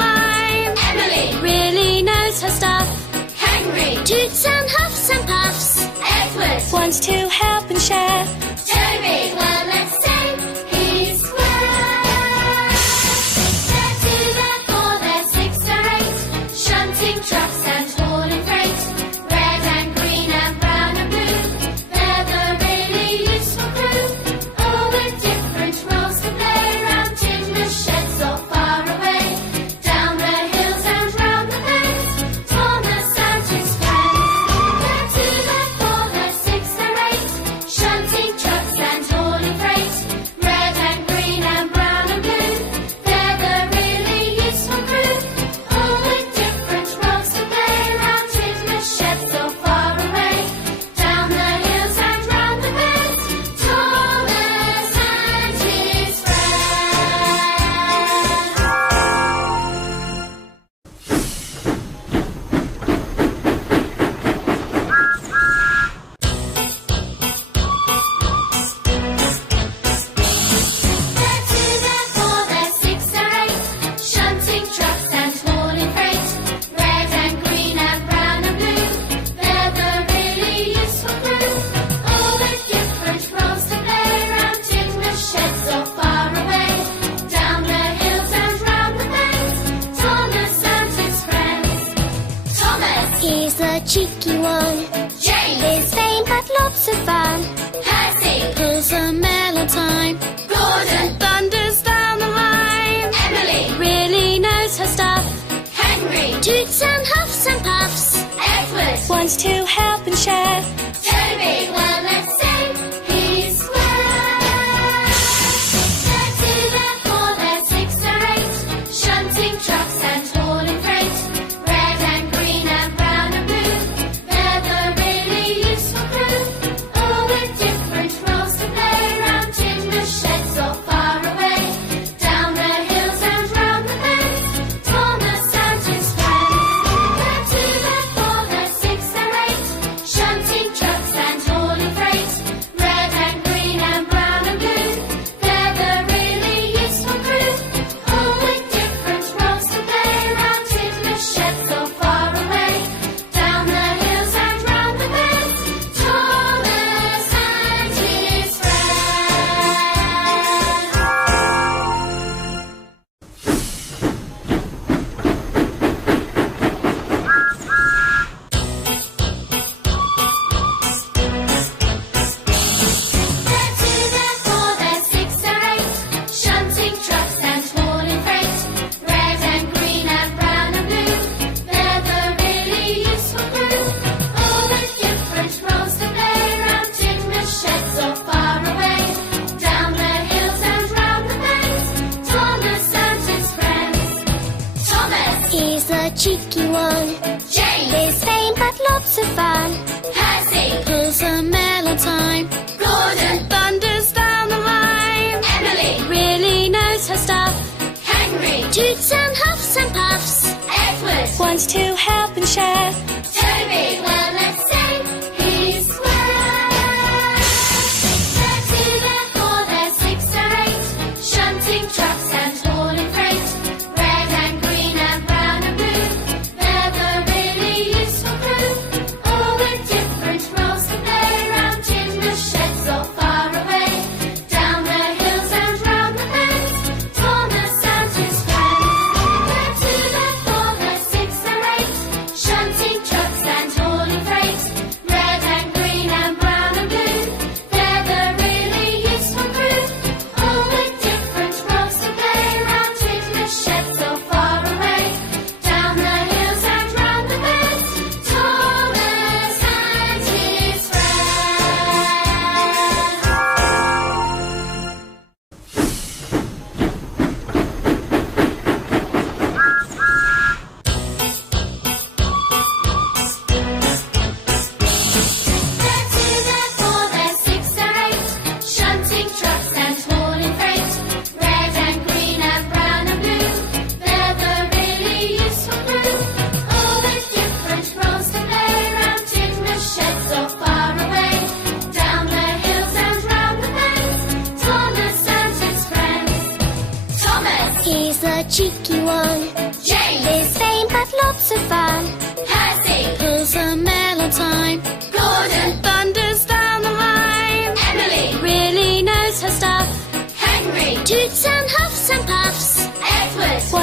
wants to help and share. Toby, well, let's say he swears. They're two, they're four, they're six or eight, shunting trucks and hauling freight. Red and green and brown and blue, they're the really useful crew. All with different roles to play, round in the sheds or far away. Down the hills and round the bends, Thomas and his friends. They're two, they're four, they're six or eight, shunting trucks and hauling freight. Red and green and brown and blue, they're the really useful crew. All with different roles to play, round in the sheds or far away. Down the hills and round the bends, Thomas and his They're two, they're four, they're six or eight, shunting trucks and hauling freight. Red and green and brown and blue, they're the really useful crew. All with different roles to play, round in the sheds or far away. Down the hills and round the bends, Thomas and his friends. Thomas, He's the cheeky one. James, His vain but lots of fun. Percy, Pulls the mail on time. Gordon, Thunders down the line. Emily, Really knows her stuff. Henry, Toots and huffs and puffs. Edward, Wants to help and share. Toby, well, let's say he swears. They're two, they're four, they're six or eight, shunting trucks and hauling freight. Red and green and brown and blue, they're the really useful crew. All with different roles to play, round in the sheds or far away. Down the hills and round the bends, Thomas and his friends. They're two, they're four, they're six or eight, shunting trucks and hauling freight. Red and green and brown and blue, they're the really useful crew. All with different roles to play, round in the sheds or far away. Down the hills and round the bends, Thomas and his They're two, they're four, they're six or eight, shunting trucks and hauling freight. Red and green and brown and blue, they're the really useful crew. All with different roles to play, round in the sheds or far away. Down the hills and round the bends, Thomas and his friends. Thomas, He's the cheeky one. James, His vain but lots of fun. Percy, Pulls the mail on time. Gordon, Thunders down the line. Emily, Really knows her stuff. Henry, Toots and huffs and puffs. Edward, Wants to help and share. Toby, well, let's say he swears. They're two, they're four, they're six or eight, shunting trucks and hauling freight. Red and green and brown and blue, they're the really useful crew. All with different roles to play, round in the sheds or far away. Down the hills and round the bends, Thomas and his friends. They're two, they're four, they're six or eight, shunting trucks and hauling freight. Red and green and brown and blue, they're the really useful crew. All with different roles to play, round in the sheds or far away. Down the hills and round the bends, Thomas and his They're two, they're four, they're six or eight, shunting trucks and hauling freight. Red and green and brown and blue, they're the really useful crew. All with different roles to play, round in the sheds or far away. Down the hills and round the bends, Thomas and his friends. Thomas, He's the cheeky one. James, His vain but lots of fun. Percy, Pulls the mail on time. Gordon, Thunders down the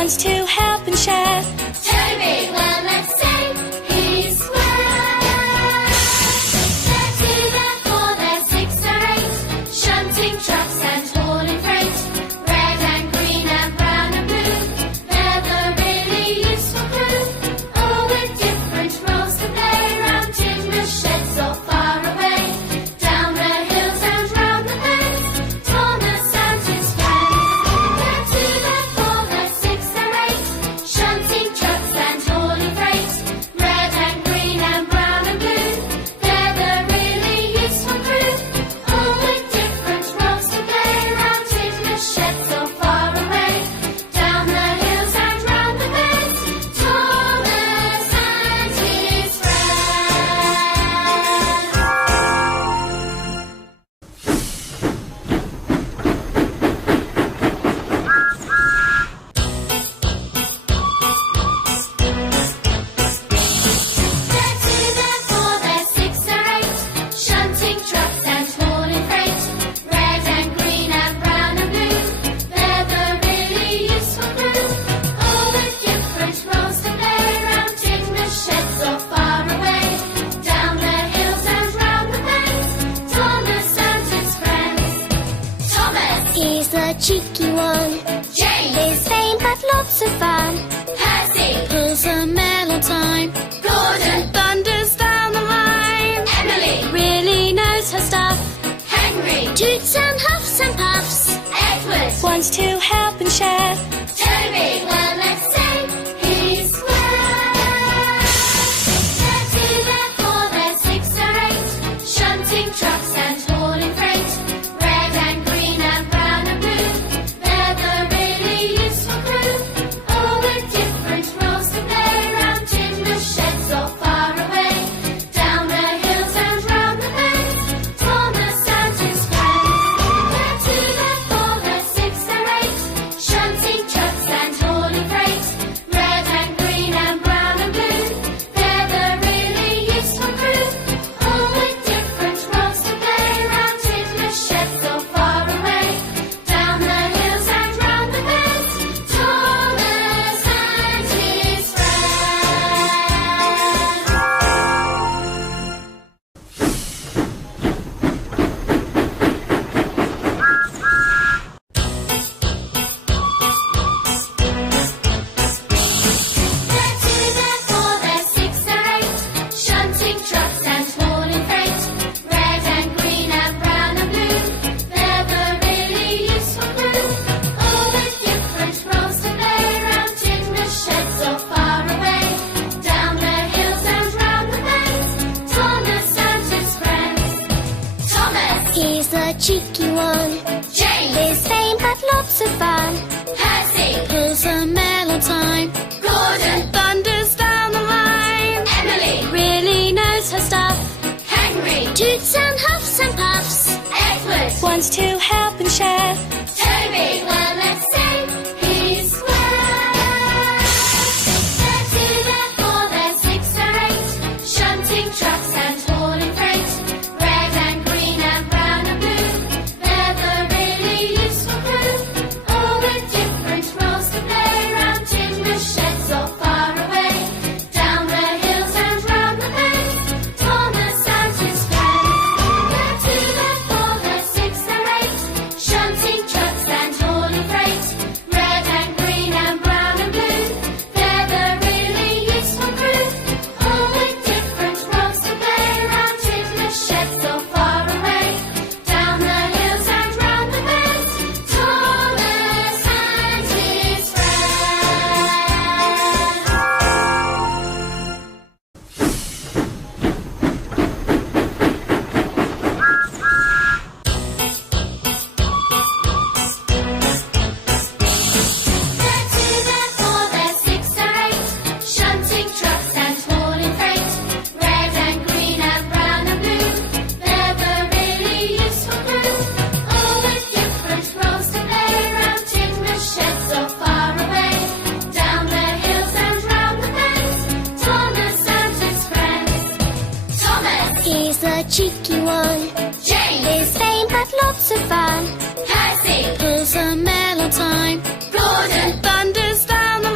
wants to help and share. Toby, well, let's say he's well. They're two, they're four, they're six or eight, shunting trucks and hauling freight. Red and green and brown and blue, they're the really useful crew. All with different roles to play, round timber sheds or far away. Down the hills and round the bends, Thomas and his friends. They're two, they're four, they're six or eight, shunting trucks and hauling freight. Red and green and brown and blue, they're the really useful crew. All with different roles to play, round timber sheds or far away. Down the hills and round the bends, Thomas and his They're two, they're four, they're six or eight, shunting trucks and hauling freight. Red and green and brown and blue, they're the really useful crew. All with different roles to play, round timber sheds or far away. Down the hills and round the bends, Thomas and his friends. Thomas, He's the cheeky one. James, He's vain but lots of fun. Percy, Pulls a mail on time. Gordon, Thunders down the line. Emily, Really knows her stuff. Henry, Toots and huffs and puffs. Edward, Wants to help and share. Toby, well, let's say he's well. They're two, they're four, they're six or eight, shunting trucks and hauling freight. Red and green and brown and blue, they're the really useful crew. All with different roles to play, round timber sheds or far away. Down the hills and round the bends, Thomas and his friends. They're two, they're four, they're six or eight, shunting trucks and hauling freight. Red and green and brown and blue, they're the really useful crew. All with different roles to play, round timber sheds or far away. Down the hills and round the bends, Thomas and his They're two, they're four, they're six or eight, shunting trucks and hauling freight. Red and green and brown and blue, they're the really useful crew. All with different roles to play, round timber sheds or far away. Down the hills and round the bends, Thomas and his friends. Thomas, He's the cheeky one. James, He's vain but lots of fun. Percy, Pulls a mail on time. Gordon, Thunders down the line. Emily, Really knows her stuff. Henry, Toots and huffs and puffs. Edward, Wants to help and share. Toby, well, let's say he's well. They're two, they're four, they're six or eight, shunting trucks and hauling freight. Red and green and brown and blue, they're the really useful crew. All with different roles to play, round timber sheds or far away. Down the hills and round the bends, Thomas and his friends. They're two, they're four, they're six or eight, shunting trucks and hauling freight. Red and green and brown and blue, they're the really useful crew. All with different roles to play, round timber sheds or far away. Down the hills and round the bends, Thomas and his They're two, they're four, they're six or eight, shunting trucks and hauling freight. Red and green and brown and blue, they're the really useful crew. All with different roles to play, round timber sheds or far away. Down the hills and round the bends, Thomas and his friends. Thomas, He's the cheeky one. James, He's vain but lots of fun. Percy, Pulls a mail on time. Gordon, Thunders down the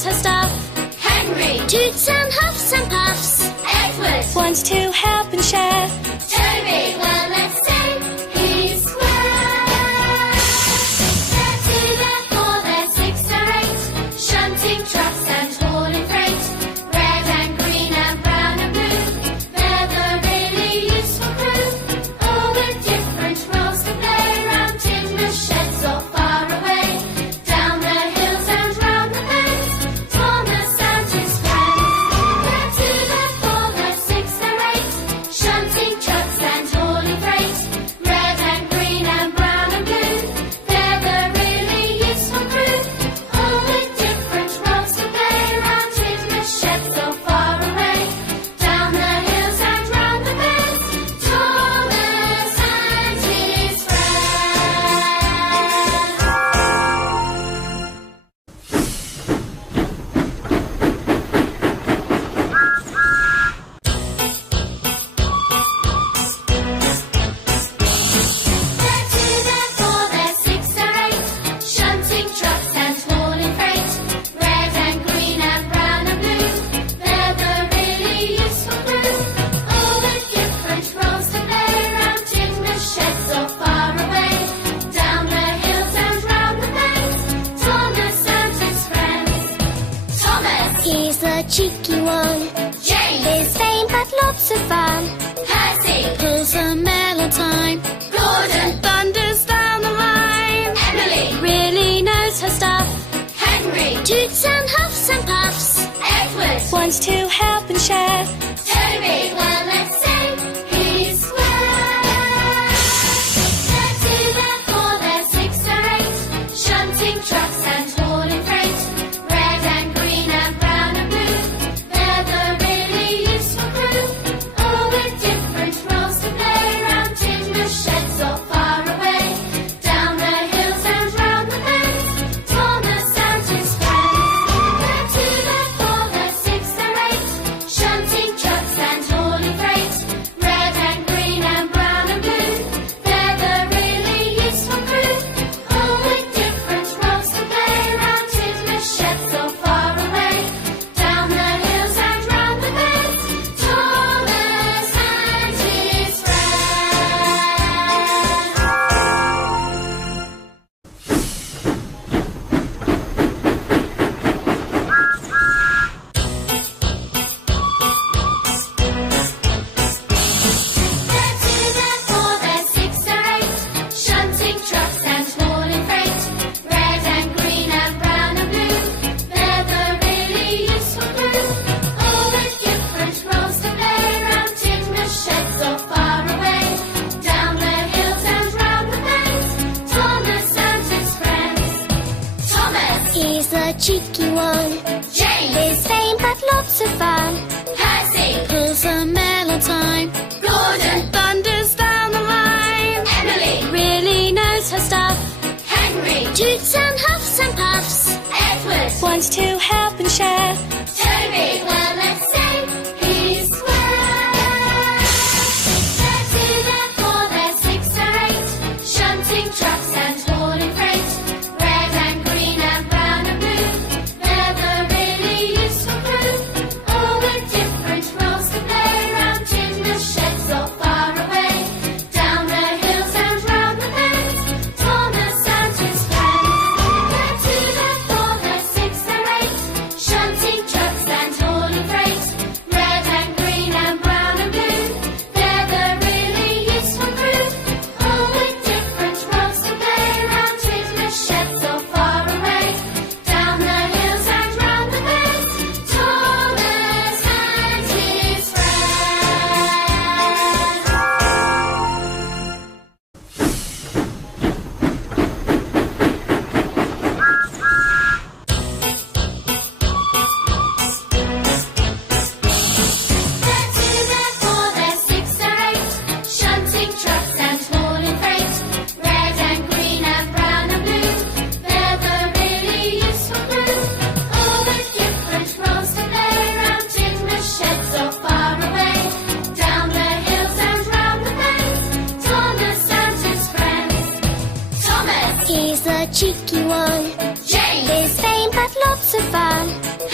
knows her stuff. Henry, Toots and huffs and puffs. Edward, Wants to help and share. Toby, well let's say he's square. They're two, they're four, they're six, they're eight, shunting trucks and hauling freight. Red and green and brown and blue, they're the really useful crew. All with different roles to play, round Tidmouth sheds or far away. Down the hills and round the bends, Thomas and his friends. They're two, they're four, they're six, they're eight, shunting trucks and hauling freight. Red and green and brown and blue, they're the really useful crew. All with different roles to play, round Tidmouth sheds or far away. Down the hills and round the bends, Thomas and his They're two, they're four, they're six, they're eight, shunting trucks and hauling freight. Red and green and brown and blue, they're the really useful crew. All with different roles to play, round Tidmouth sheds or far away. Down the hills and round the bends, Thomas and his friends. Thomas, He's the cheeky one. James, He's vain but lots of fun. Percy, Pulls a mail on time. Gordon, Thunders down the line. Emily, Really knows her stuff. Henry, Toots and huffs and puffs. Edward, Wants to help and share. Toby, well let's say he's square. They're two, they're four, they're six, they're eight, shunting trucks and hauling freight. Red and green and brown and blue, they're the really useful crew. All with different roles to play, round Tidmouth sheds or far away. Down the hills and round the bends, Thomas and his friends. They're two, they're four, they're six, they're eight, shunting trucks and hauling freight. Red and green and brown and blue, they're the really useful crew. All with different roles to play, round Tidmouth sheds or far away. Down the hills and round the bends, Thomas and his They're two, they're four, they're six, they're eight, shunting trucks and hauling freight. Red and green and brown and blue, they're the really useful crew. All with different roles to play, round Tidmouth sheds or far away. Down the hills and round the bends, Thomas and his friends. Thomas, He's the cheeky one. James, He's vain but lots of fun. Percy, Pulls a mail on time. Gordon, Thunders down the line. Emily, Really knows her stuff. Henry, Toots and huffs and puffs. Edward, Wants to help and share. Toby, well let's say he's square. They're two, they're four, they're six, they're eight, shunting trucks and hauling freight. Red and green and brown and blue, they're the really useful crew. All with different roles to play, round Tidmouth sheds or far away. Down the hills and round the bends, Thomas and his friends. They're two, they're four, they're six, they're eight, shunting trucks and hauling freight. Red and green and brown and blue, they're the really useful crew. All with different roles to play, round Tidmouth sheds or far away. Down the hills and round the bends, Thomas and his They're two, they're four, they're six, they're eight, shunting trucks and hauling freight. Red and green and brown and blue, they're the really useful crew. All with different roles to play, round Tidmouth sheds or far away. Down the hills and round the bends, Thomas and his friends. Thomas, He's the cheeky one. James, He's vain but lots of fun.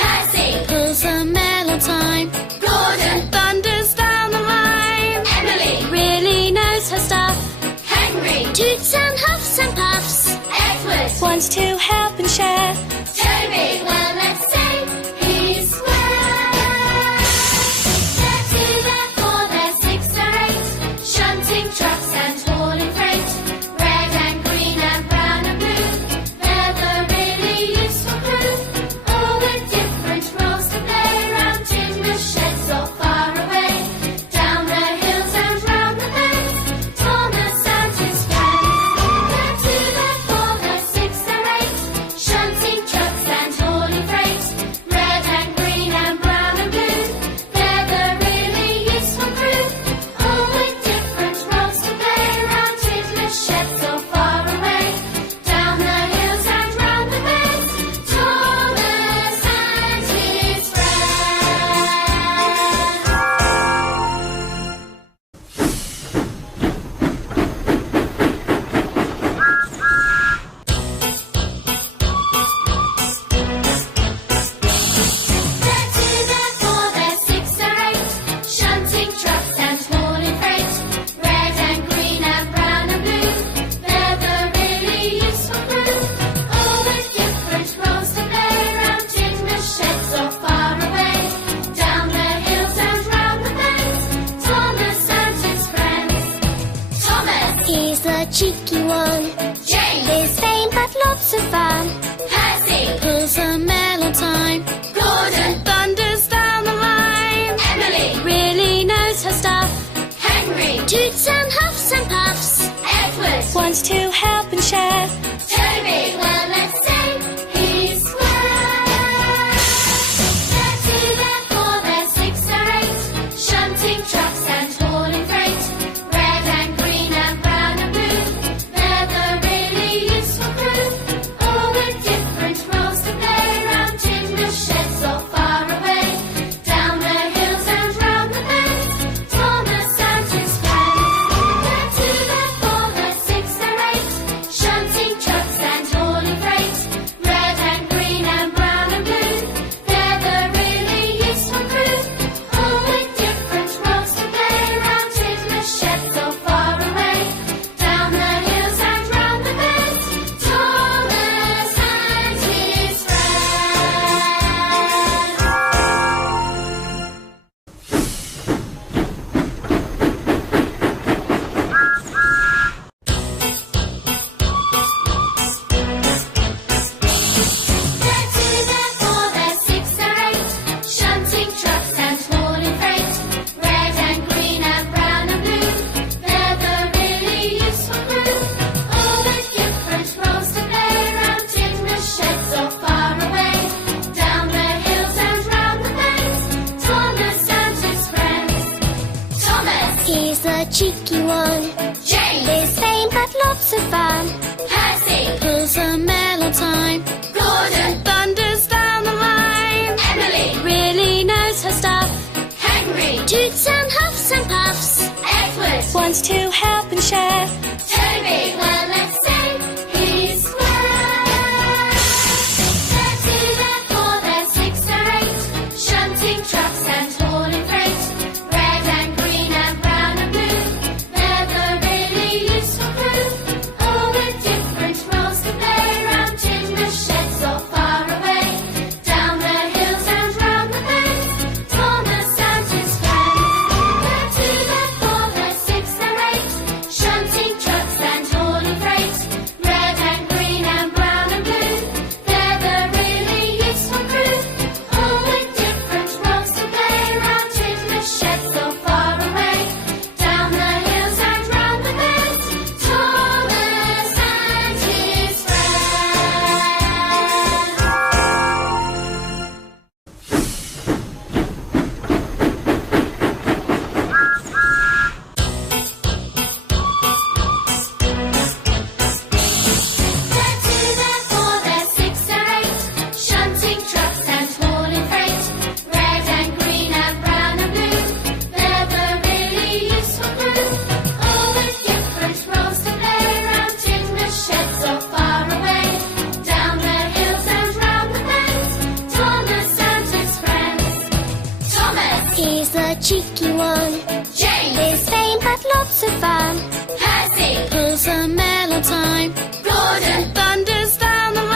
wants to help and share. Toby, well, let's say he's square. They're two, they're four, they're six, they're eight. Shunting trucks and hauling freight. Red and green and brown and blue. They're the really useful crew. All with different roles to play. Round timber sheds or far away. Down the hills and round the bends. Thomas and his friends. They're two, they're four, they're six, they're eight. Shunting trucks and hauling freight. Red and green and brown and blue. They're the really useful crew. All with different roles to play. Round timber sheds or far away. Down the hills and round the bends. Thomas and his They're two, they're four, they're six, they're eight. Shunting trucks and hauling freight. Red and green and brown and blue. They're the really useful crew. All with different roles to play. Round timber sheds or far away. Down the hills and round the bends. Thomas and his friends. Thomas, He's the cheeky one. James, His fame but lots of fun. Percy, Pulls a mail on time. Gordon, Thunders down the line. Emily, Really knows her stuff. Henry, Toots and huffs and puffs. Edward, Wants to help and share. Toby, well, let's say he's square. They're two, they're four, they're six, they're eight. Shunting trucks and hauling freight. Red and green and brown and blue. They're the really useful crew. All with different roles to play. Round timber sheds or far away. Down the hills and round the bends. Thomas and his friends. They're two, they're four, they're six, they're eight. Shunting trucks and hauling freight. Red and green and brown and blue. They're the really useful crew. All with different roles to play. Round timber sheds or far away. Down the hills and round the bends. Thomas and his They're two, they're four, they're six, they're eight. Shunting trucks and hauling freight. Red and green and brown and blue. They're the really useful crew. All with different roles to play. Round timber sheds or far away. Down the hills and round the bends. Thomas and his friends. Thomas, He's the cheeky one. James, His fame but lots of fun. Percy, Pulls a mail on time. Gordon, Thunders down the line. Emily, Really knows her stuff. Henry, Toots and huffs and puffs. Edward, Wants to help and share. Toby, well, let's say he's square. They're two, they're four, they're six, they're eight. Shunting trucks and hauling freight. Red and green and brown and blue. They're the really useful crew. All with different roles to play. Round timber sheds or far away. Down the hills and round the bends. Thomas and his friends. They're two, they're four, they're six, they're eight. Shunting trucks and hauling freight. Red and green and brown and blue. They're the really useful crew. All with different roles to play. Round timber sheds or far away. Down the hills and round the bends. Thomas and his They're two, they're four, they're six, they're eight. Shunting trucks and hauling freight. Red and green and brown and blue. They're the really useful crew. All with different roles to play. Round timber sheds or far away. Down the hills and round the bends. Thomas and his friends. Thomas, He's the cheeky one. James, His fame but lots of fun. Percy, Pulls a mail on time. Gordon, Thunders down the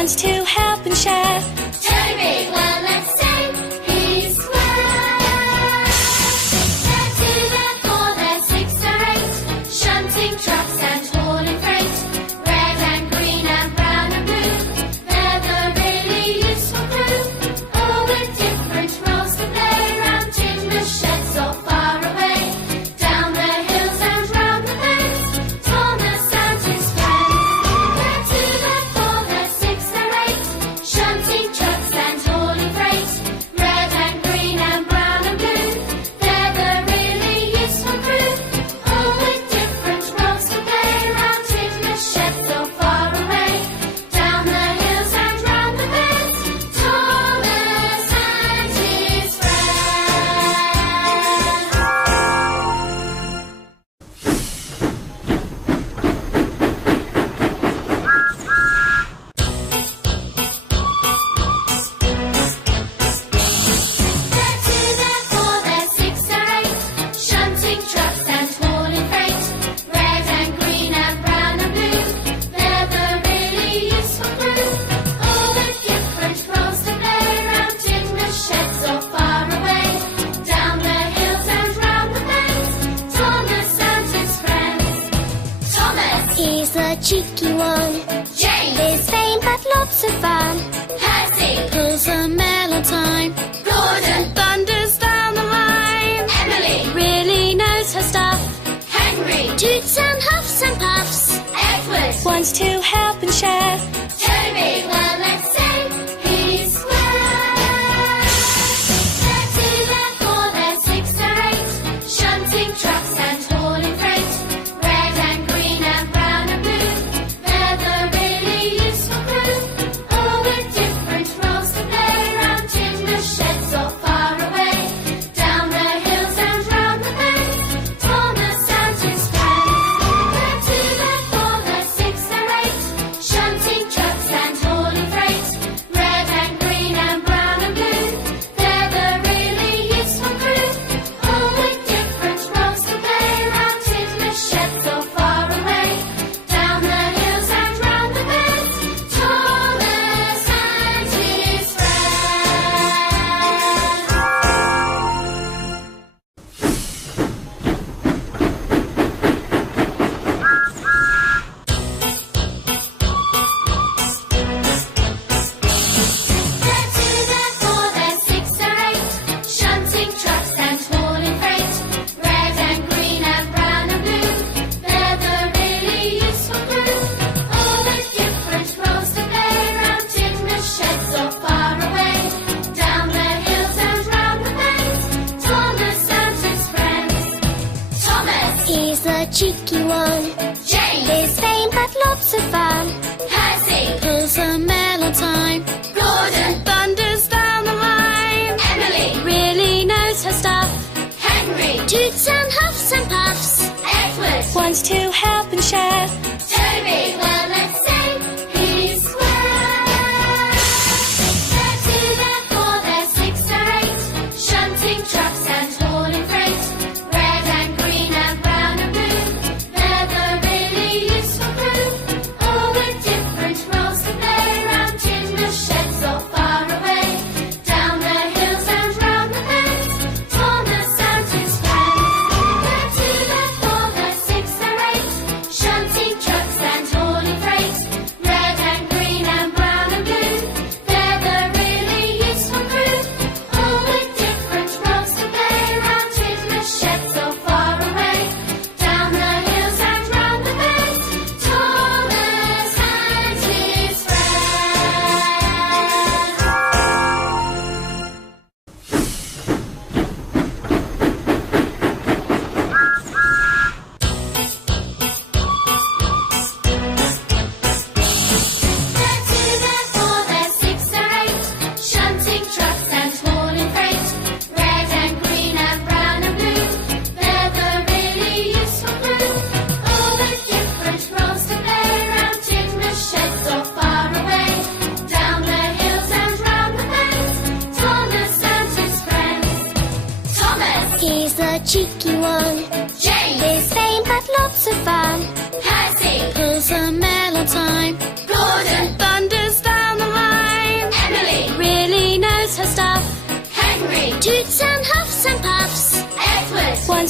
wants to help and share. Toby, well, let's say he's square. They're two, they're four, they're six or eight, shunting trucks and hauling freight. Red and green and brown and blue, they're the really useful crew. All with different roles to play, round in the sheds or far away. Down the hills and round the bends, Thomas and his friends. They're two, they're four, they're six or eight, shunting trucks and hauling freight. Red and green and brown and blue, they're the really useful crew. All with different roles to play, round in the sheds or far away. Down the hills and round the bends, Thomas and his They're two, they're four, they're six or eight, shunting trucks and hauling freight. Red and green and brown and blue, they're the really useful crew. All with different roles to play, round in the sheds or far away. Down the hills and round the bends, Thomas and his friends. Thomas, He's a cheeky one. James, He's vain but lots of fun. Percy, Pulls a mail on time, Gordon, thunders down the line. Emily, Really knows her stuff, Henry, Toots and huffs and puffs. Edward, wants to help and share. Toby, well, let's say he's square. They're two, they're four, they're six or eight, shunting trucks and hauling freight. Red and green and brown and blue, they're the really useful crew. All with different roles to play, round in the sheds or far away. Down the hills and round the bends, Thomas and his friends. They're two, they're four, they're six or eight, shunting trucks and hauling freight. Red and green and brown and blue, they're the really useful crew. All with different roles to play, round in the sheds or far away. Down the hills and round the bends, Thomas and his They're two, they're four, they're six or eight, shunting trucks and hauling freight. Red and green and brown and blue, they're the really useful crew. All with different roles to play, round in the sheds or far away. Down the hills and round the bends, Thomas and his friends. Thomas, He's a cheeky one. James, He's vain but lots of fun. Percy, Pulls a mail on time, Gordon, thunders down the line. Emily, Really knows her stuff, Henry, Toots and huffs and puffs. Edward, wants to help and share. Toby, well, let's say he's square. They're two, they're four, they're six or eight, shunting trucks and hauling freight. Red and green and brown and blue, they're the really useful crew. All with different roles to play, round in the sheds or far away. Down the hills and round the bends, Thomas and his friends. They're two, they're four, they're six or eight, shunting trucks and hauling freight. Red and green and brown and blue, they're the really useful crew. All with different roles to play, round in the sheds or far away. Down the hills and round the bends, Thomas and his They're two, they're four, they're six or eight, shunting trucks and hauling freight. Red and green and brown and blue, they're the really useful crew. All with different roles to play, round in the sheds or far away. Down the hills and round the bends, Thomas and his friends. Thomas, He's a cheeky one. James, He's vain but lots of fun. Percy, Pulls a mail on time, Gordon, thunders down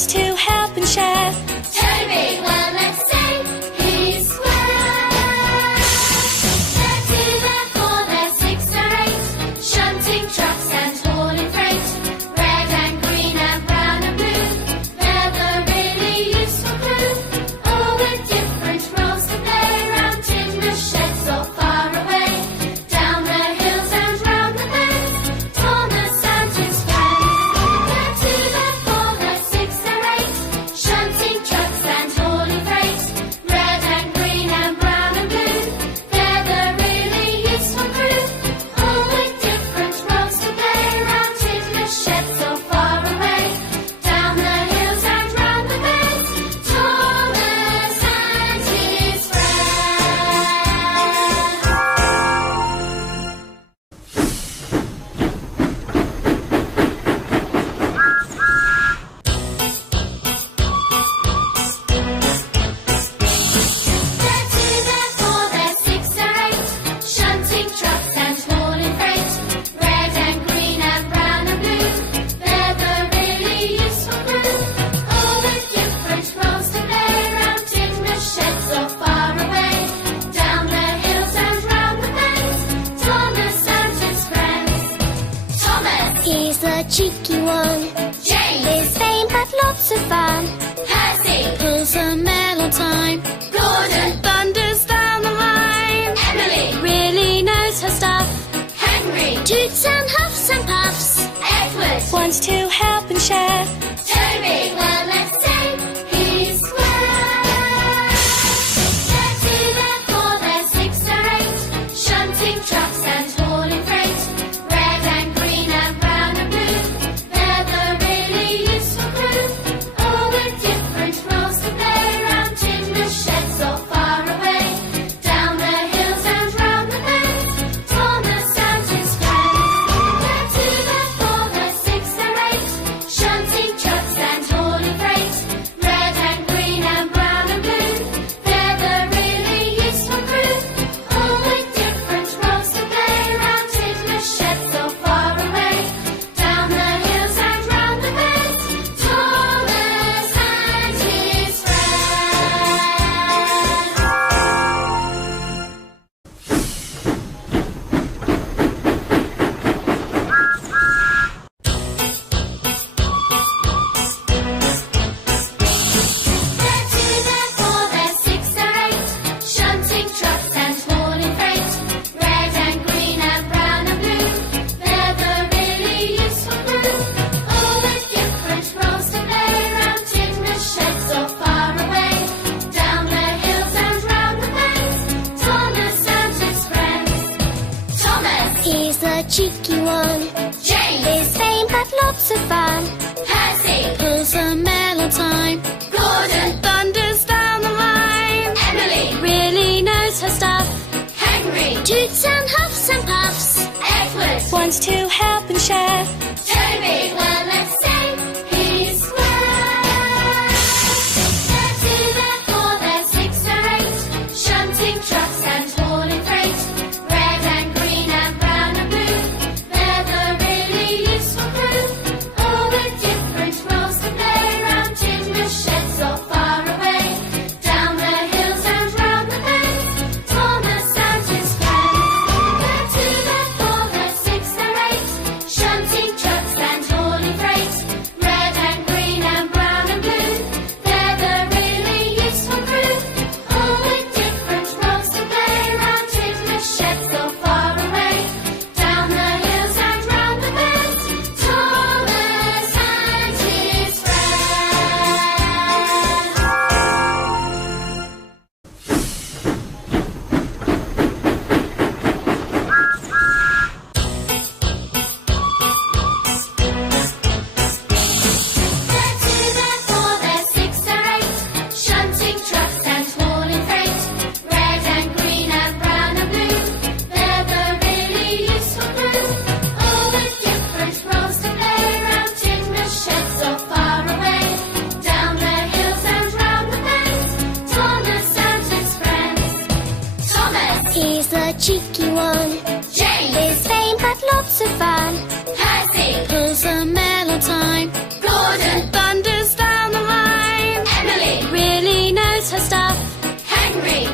wants to help and share. Toby, well, let's say he's square. They're two, they're four, they're six, they're eight, shunting trucks and hauling freight. Red and green and brown and blue, they're the really useful crew. All with different roles to play, round in the sheds or far away. Down the hills and round the bends, Thomas and his friends. They're two, they're four, they're six, they're eight, shunting trucks and hauling freight. Red and green and brown and blue, they're the really useful crew. All with different roles to play, round in the sheds or far away. Down the hills and round the bends, Thomas and his They're two, they're four, they're six, they're eight, shunting trucks and hauling freight. Red and green and brown and blue, they're the really useful crew. All with different roles to play, round in the sheds or far away. Down the hills and round the bends, Thomas and his friends. Thomas, He's the cheeky one. James, His vain but lots of fun. Percy, Pulls a mail on time. Gordon, Thunders down the line. Emily, Really knows her stuff. Henry, Toots and huffs and puffs. Edward, Wants to help and share. Toby, well, let's say he's square. They're two, they're four, they're six, they're eight, shunting trucks and hauling freight. Red and green and brown and blue, they're the really useful crew. All with different roles to play, round in the sheds or far away. Down the hills and round the bends, Thomas and his friends. They're two, they're four, they're six, they're eight, shunting trucks and hauling freight. Red and green and brown and blue, they're the really useful crew. All with different roles to play, round in the sheds or far away. Down the hills and round the bends, Thomas and his They're two, they're four, they're six, they're eight, shunting trucks and hauling freight. Red and green and brown and blue, they're the really useful crew. All with different roles to play, round in the sheds or far away. Down the hills and round the bends, Thomas and his friends. Thomas, He's the cheeky one. James, His vain but lots of fun. Percy, Pulls a mail on time. Gordon, Thunders down the line. Emily, Really knows her stuff. Henry, Toots and huffs and puffs. Edward, Wants to help and share. Toby, well, let's say he's square. They're two, they're four, they're six, they're eight, shunting trucks and hauling freight. Red and green and brown and blue, they're the really useful crew. All with different roles to play, round in the sheds or far away. Down the hills and round the bends, Thomas and his friends. They're two, they're four, they're six, they're eight, shunting trucks and hauling freight. Red and green and brown and blue, they're the really useful crew. All with different roles to play, round in the sheds or far away. Down the hills and round the bends, Thomas and his They're two, they're four, they're six, they're eight, shunting trucks and hauling freight. Red and green and brown and blue, they're the really useful crew. All with different roles to play, round in the sheds or far away. Down the hills and round the bends, Thomas and his friends. Thomas, He's the cheeky one. James, His vain but lots of fun. Percy, Pulls a mail on time. Gordon, Thunders down the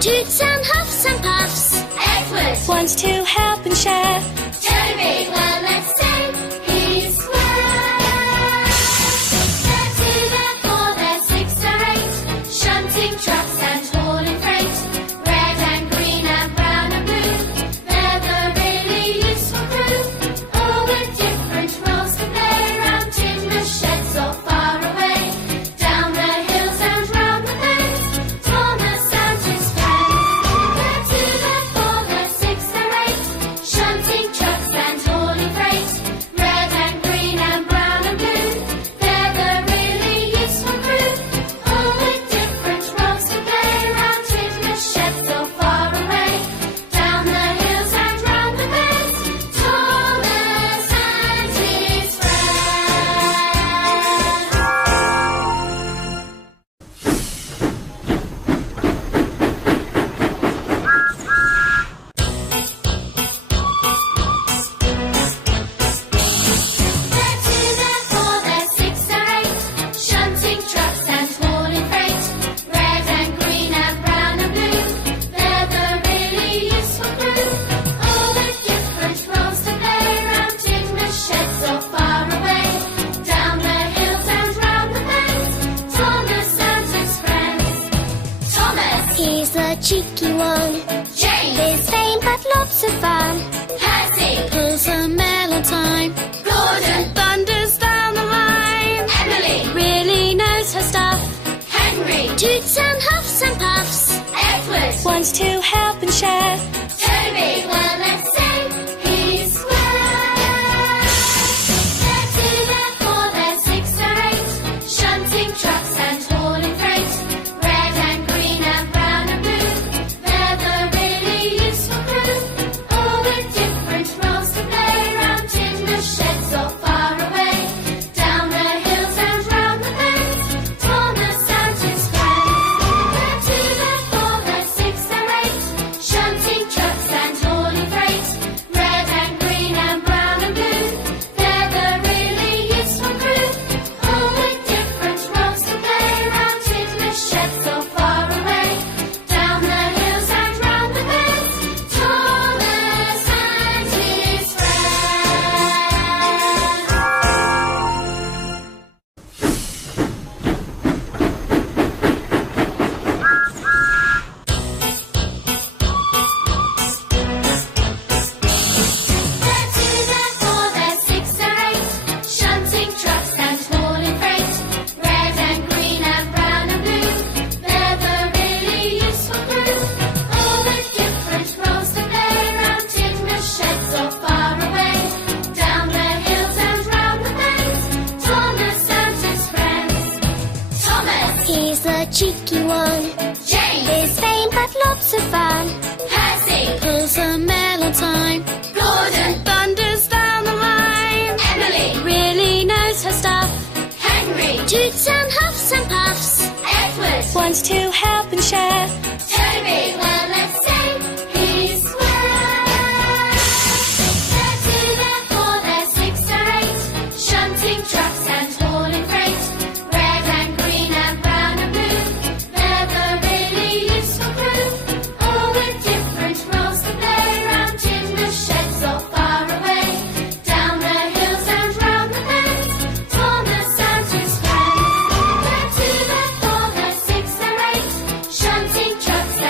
Toots and huffs and puffs. Edward. Wants to help and share. Toby, well, let's say he's square. They're 2, they're 4, they're 6, they're 8. Shunting trucks and hauling freight. Red and green and brown and blue. They're the really useful crew. All with different roles to play. Round timber sheds or far away. Down the hills and round the bends. Thomas and his friends. They're 2, they're 4, they're 6, they're 8. Shunting trucks and hauling freight. Red and green and brown and blue. They're the really useful crew. All with different roles to play. Round timber sheds or far away. Down the hills and round the bends. Thomas and his They're 2, they're 4, they're 6, they're 8. Shunting trucks and hauling freight. Red and green and brown and blue. They're the really useful crew. All with different roles to play. Round timber sheds or far away. Down the hills and round the bends. Thomas and his friends. Thomas. He's the cheeky one. James. His vain but lots of fun. Percy. Pulls a mail on time. Gordon. Thunders down the line. Emily. Really knows her stuff. Henry. Toots and huffs and puffs. Edward. Wants to help and share. Toby, well, let's say he's square. They're 2, they're 4, they're 6, they're 8. Shunting trucks and hauling freight. Red and green and brown and blue. They're the really useful crew. All with different roles to play. Round timber sheds or far away. Down the hills and round the bends. Thomas and his friends. They're 2, they're 4, they're 6, they're 8. Shunting trucks and hauling freight. Red and green and brown and blue. They're the really useful crew. All with different roles to play. Round timber sheds or far away. Down the hills and round the bends. Thomas and his They're 2, they're 4, they're 6, they're 8. Shunting trucks and hauling freight. Red and green and brown and blue. They're the really useful crew. All with different roles to play. Round timber sheds or far away. Down the hills and round the bends. Thomas and his friends. Thomas. He's the cheeky one. James. His vain but lots of fun. Percy. Pulls a mail on time. Gordon. Thunders down the line. Emily. Really knows her stuff. Henry. Toots and huffs and puffs. Edward. Wants to help and share. Toby, well, let's say he's square. They're 2, they're 4, they're 6, they're 8. Shunting trucks and hauling freight. Red and green and brown and blue. They're the really useful crew. All with different roles to play. Round timber sheds or far away. Down the hills and round the bends. Thomas and his friends. They're 2, they're 4, they're 6, they're 8. Shunting trucks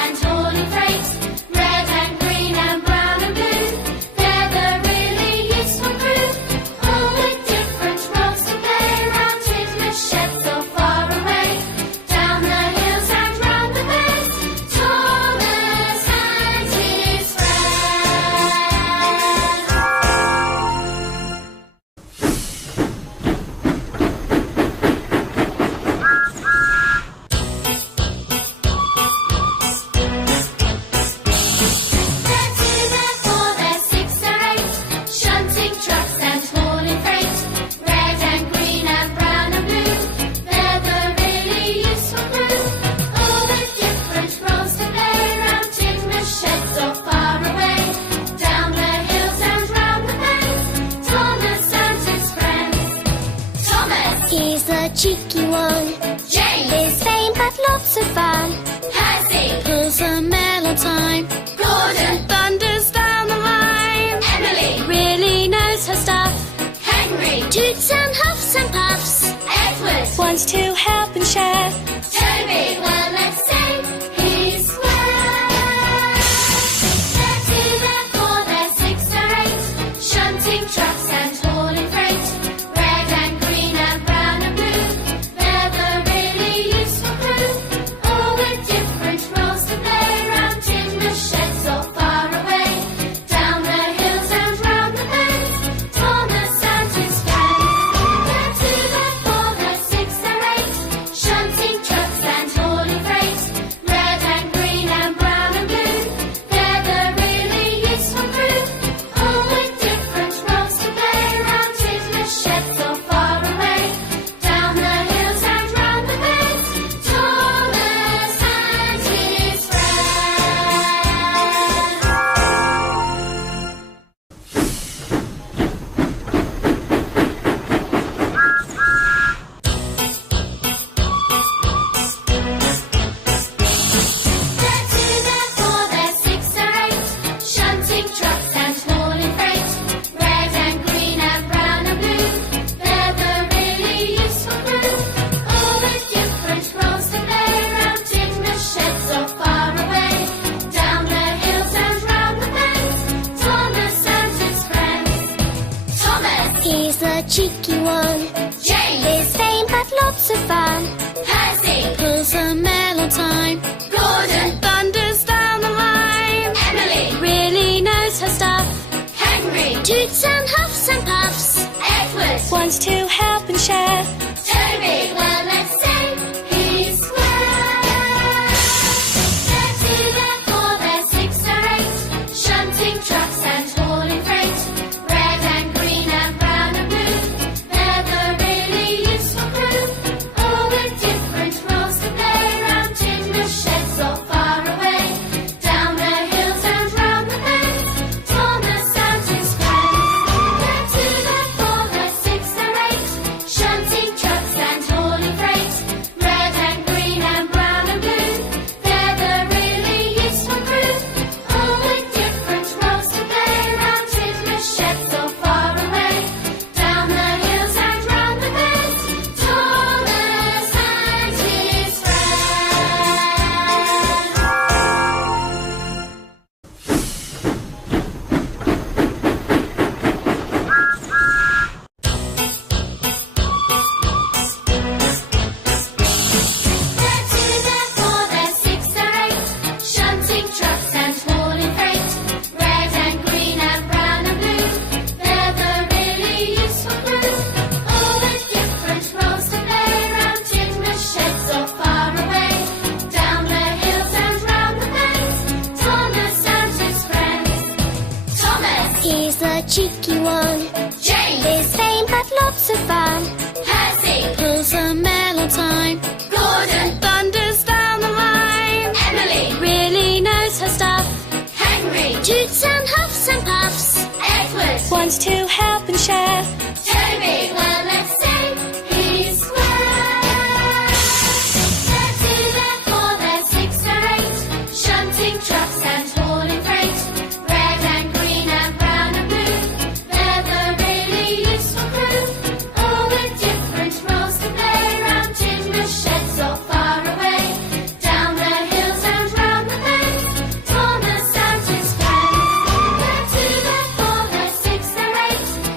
time. Gordon, Thunders down the line. Emily, Really knows her stuff. Henry, Toots and huffs and puffs. Edward, Wants to help and share. Toby, well let's say he's swell. They're two, they're four, they're six, they're eight, shunting trucks and hauling freight. Red and green and brown and blue, they're the really useful crew. All with different roles to play, round in the sheds or far away. Down the hills and round the bends, Thomas and his friends. They're two, they're four, they're six, they're eight, shunting trucks and hauling freight. Red and green and brown and blue, they're the really useful crew. All with different roles to play, round in the sheds or far away. Down the hills and round the bends, Thomas and his They're two, they're four, they're six, they're eight, shunting trucks and hauling freight. Red and green and brown and blue, they're the really useful crew. All with different roles to play, round in the sheds or far away. Down the hills and round the bends, Thomas and his friends. Thomas, He's the cheeky one. James, His fame but lots of fun. Percy, Pulls a mail on time. Gordon, Thunders down the line. Emily, Really knows her stuff. Henry, Toots and huffs and puffs. Edward, Wants to help and share. Toby, well let's say he's swell. They're two, they're four, they're six, they're eight, shunting trucks and hauling freight. Red and green and brown and blue, they're the really useful crew. All with different roles to play, round in the sheds or far away. Down the hills and round the bends, Thomas and his friends. They're two, they're four, they're six, they're eight, shunting trucks and hauling freight. Red and green and brown and blue, they're the really useful crew. All with different roles to play, round in the sheds or far away. Down the hills and round the bends, Thomas and his They're two, they're four, they're six, they're eight, shunting trucks and hauling freight. Red and green and brown and blue, they're the really useful crew. All with different roles to play, round in the sheds or far away. Down the hills and round the bends, Thomas and his friends. Thomas, He's the cheeky one. James, His fame but lots of fun. Percy, Pulls a mail on time. Gordon, Thunders down the line. Emily, Really knows her stuff. Henry, Toots and huffs and puffs. Edward, Wants to help and share. Toby, well let's say he's swell. They're two, they're four, they're six, they're eight, shunting trucks and hauling freight. Red and green and brown and blue, they're the really useful crew. All with different roles to play, round in the sheds or far away. Down the hills and round the bends, Thomas and his friends. They're two, they're four, they're six, they're eight,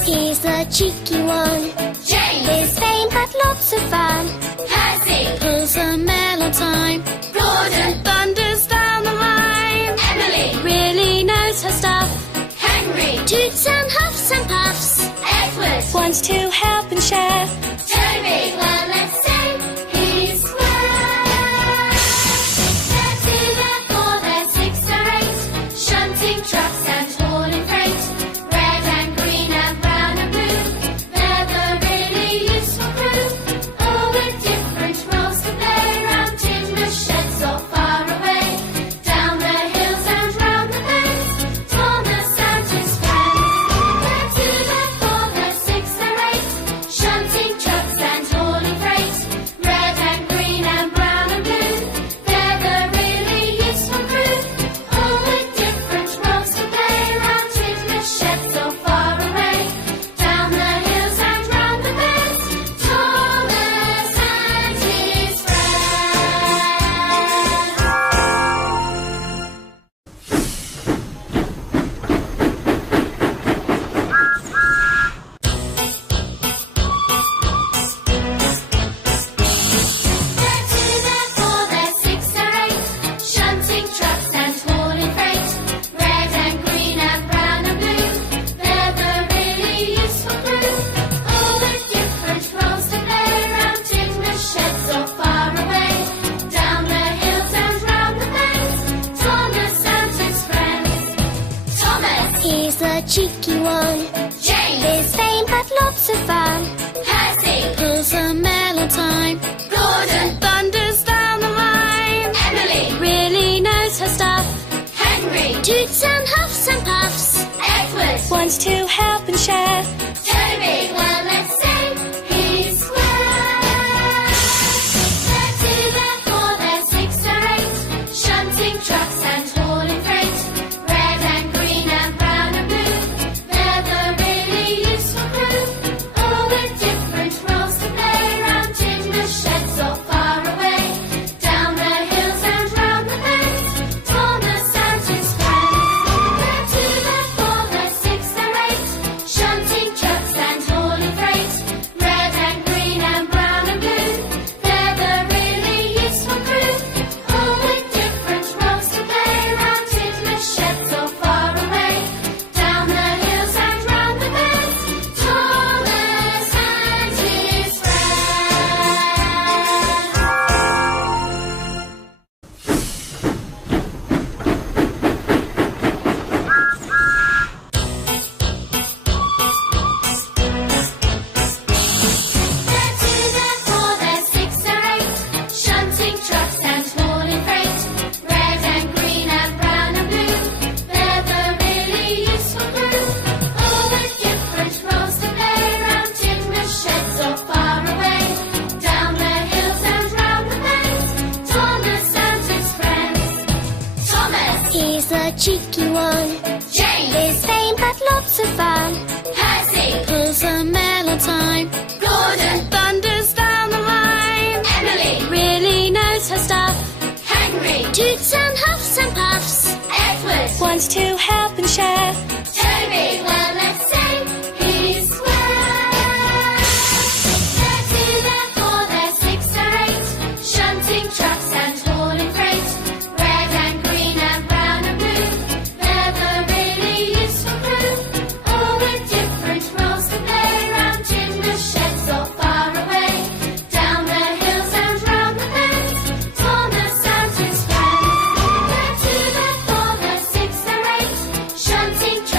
He's the cheeky one. James. He's vain but lots of fun. Percy. Pulls a mail on time. Gordon. Thunders down the line. Emily. Really knows her stuff. Henry. Toots and huffs and puffs. Edward. Wants to help and share. Toby. Well, let's say he's square. They're two, they're four, they're six, they're eight. Shunting trucks and hauling freight. Red and green and brown and blue. They're the really useful crew. All with different roles to play. Round Tidmouth sheds or far away. Down the hills and round the bends. Thomas and his friends. They're two, they're four, they're six, they're eight. Shunting trucks and hauling freight. Red and green and brown and blue. They're the really useful crew. All with different roles to play. Round Tidmouth sheds or far away. Down the hills and round the bends. Thomas and his They're two, they're four, they're six, they're eight. Shunting trucks and hauling freight. Red and green and brown and blue. They're the really useful crew. All with different roles to play. Round Tidmouth sheds or far away. Down the hills and round the bends. Thomas and his friends. Thomas. He's the cheeky one. James. He's vain but lots of fun. Percy. Pulls a mail on time. Gordon. Thunders down the line. Emily. Really knows her stuff. Henry. Toots and huffs and puffs. Edward. Wants to help and share. Toby. Well, let's say he's square. They're two, they're four, they're six, they're eight. Shunting trucks and hauling freight. Red and green and brown and blue. They're the really useful crew. All with different roles to play. Round Tidmouth sheds or far away. Down the hills and round the bends. Thomas and his friends. They're two, they're four, they're six, they're eight. Shunting trucks and hauling freight. Red and green and brown and blue. They're the really useful crew. All with different roles to play. Round Tidmouth sheds or far away. Down the hills and round the bends. Thomas and his They're two, they're four, they're six, they're eight. Shunting trucks and hauling freight. Red and green and brown and blue. They're the really useful crew. All with different roles to play. Round Tidmouth sheds or far away. Down the hills and round the bends. Thomas and his friends. Thomas. He's the cheeky one. James. He's vain but lots of fun. Percy. Pulls a mail on time. Gordon. Thunders down the line. Emily. Really knows her stuff. Henry. Toots and huffs and puffs. Edward. Wants to help and share. Toby. Well, let's say he's square. They're two, they're four, they're six, they're eight. Shunting trucks and hauling freight. Red and green and brown and blue. They're the really useful crew. All with different roles to play. Round Tidmouth sheds or far away. Down the hills and round the bends. Thomas and his friends. They're two, they're four, they're six, they're eight. Shunting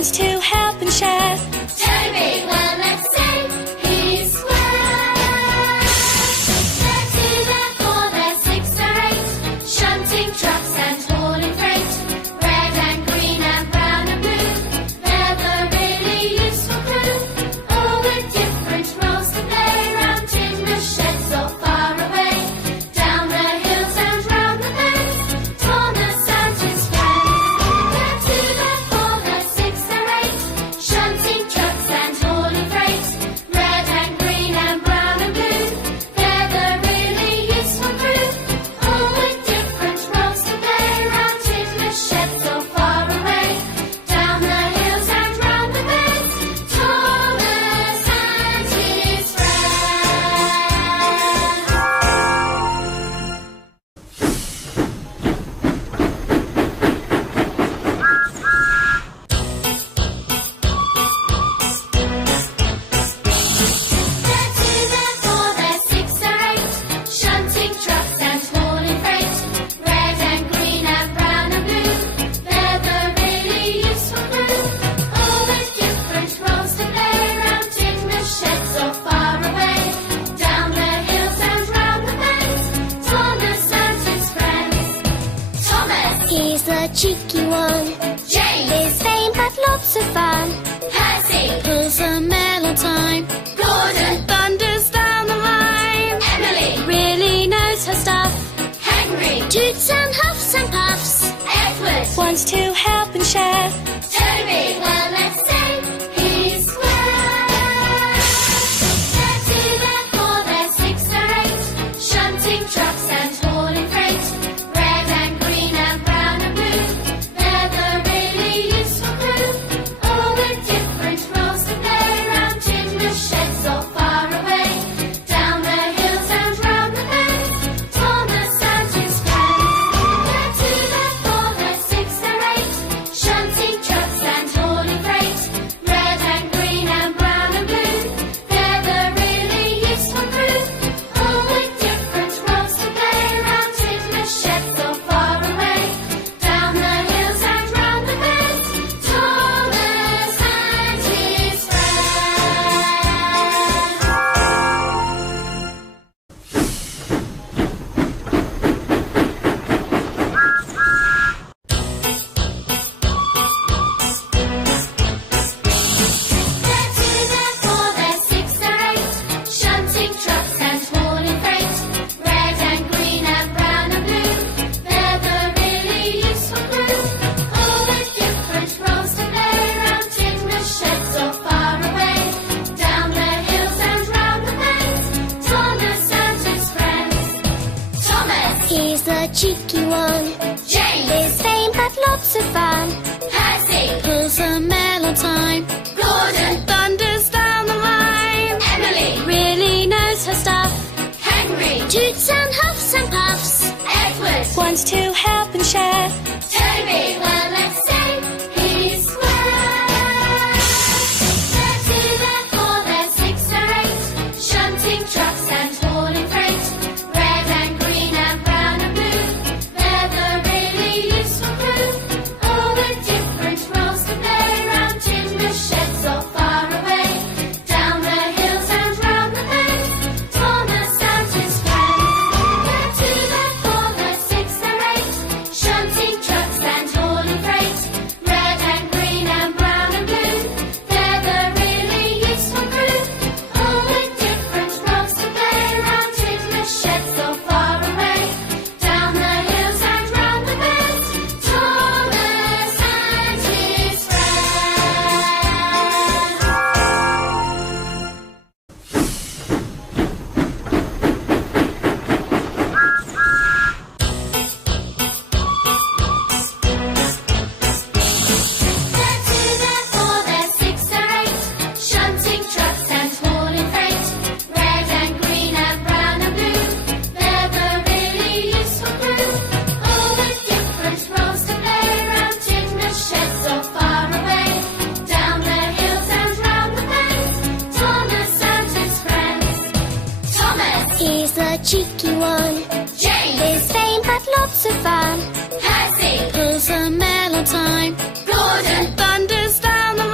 wants to help and share. Toby, well, let's say he's square. They're two, they're four, they're six, they're eight, shunting trucks and hauling freight. Red and green and brown and blue, they're the really useful crew. All with different roles to play, round in the sheds or far away. Down the hills and round the bends, Thomas and his friends. They're two, they're four, they're six, they're eight, shunting trucks and hauling freight. Red and green and brown and blue, they're the really useful crew. All with different roles to play, round in the sheds or far away. Down the hills and round the bends, Thomas and his They're two, they're four, they're six, they're eight, shunting trucks and hauling freight. Red and green and brown and blue, they're the really useful crew. All with different roles to play, round in the sheds or far away. Down the hills and round the bends, Thomas and his friends. Thomas, He's the cheeky one. James, His fame had lots of fun. Percy, Pulls a mail on time. Gordon, Thunders down the line. Emily, Really knows her stuff. Henry, Toots and huffs and puffs. Edward, Wants to help and share. Toby, well, let's say he's square. They're two, they're four, they're six, they're eight, shunting trucks and hauling freight. Red and green and brown and blue, they're the really useful crew. All with different roles to play, round in the sheds or far away. Down the hills and round the bends, Thomas and his friends. They're two, they're four, they're six, they're eight, shunting trucks and hauling freight. Red and green and brown and blue, they're the really useful crew. All with different roles to play, round in the sheds or far away. Down the hills and round the bends, Thomas and his They're two, they're four, they're six, they're eight, shunting trucks and hauling freight. Red and green and brown and blue, they're the really useful crew. All with different roles to play, round in the sheds or far away. Down the hills and round the bends, Thomas and his friends. Thomas, He's the cheeky one. James, His fame had lots of fun. Percy, Pulls a mail on time. Gordon, Thunders down the line. Emily, Really knows her stuff. Henry, Toots and huffs and puffs. Edward, Wants to help and share. Toby, well, let's say he's square. They're two, they're four, they're six, they're eight, shunting trucks and hauling freight. Red and green and brown and blue, they're the really useful crew. All with different roles to play, round in the sheds or far away. Down the hills and round the bends, Thomas and his friends. They're two, they're four, they're six, they're eight, shunting trucks and hauling freight. Red and green and brown and blue, they're the really useful crew. All with different roles to play, round in the sheds or far away. Down the hills and round the bends, Thomas and his They're two, they're four, they're six, they're eight, shunting trucks and hauling freight. Red and green and brown and blue, they're the really useful crew. All with different roles to play, round in the sheds or far away. Down the hills and round the bends, Thomas and his friends. Thomas, He's the cheeky one. James, His fame had lots of fun. Percy, Pulls a mail on time. Gordon, Thunders down the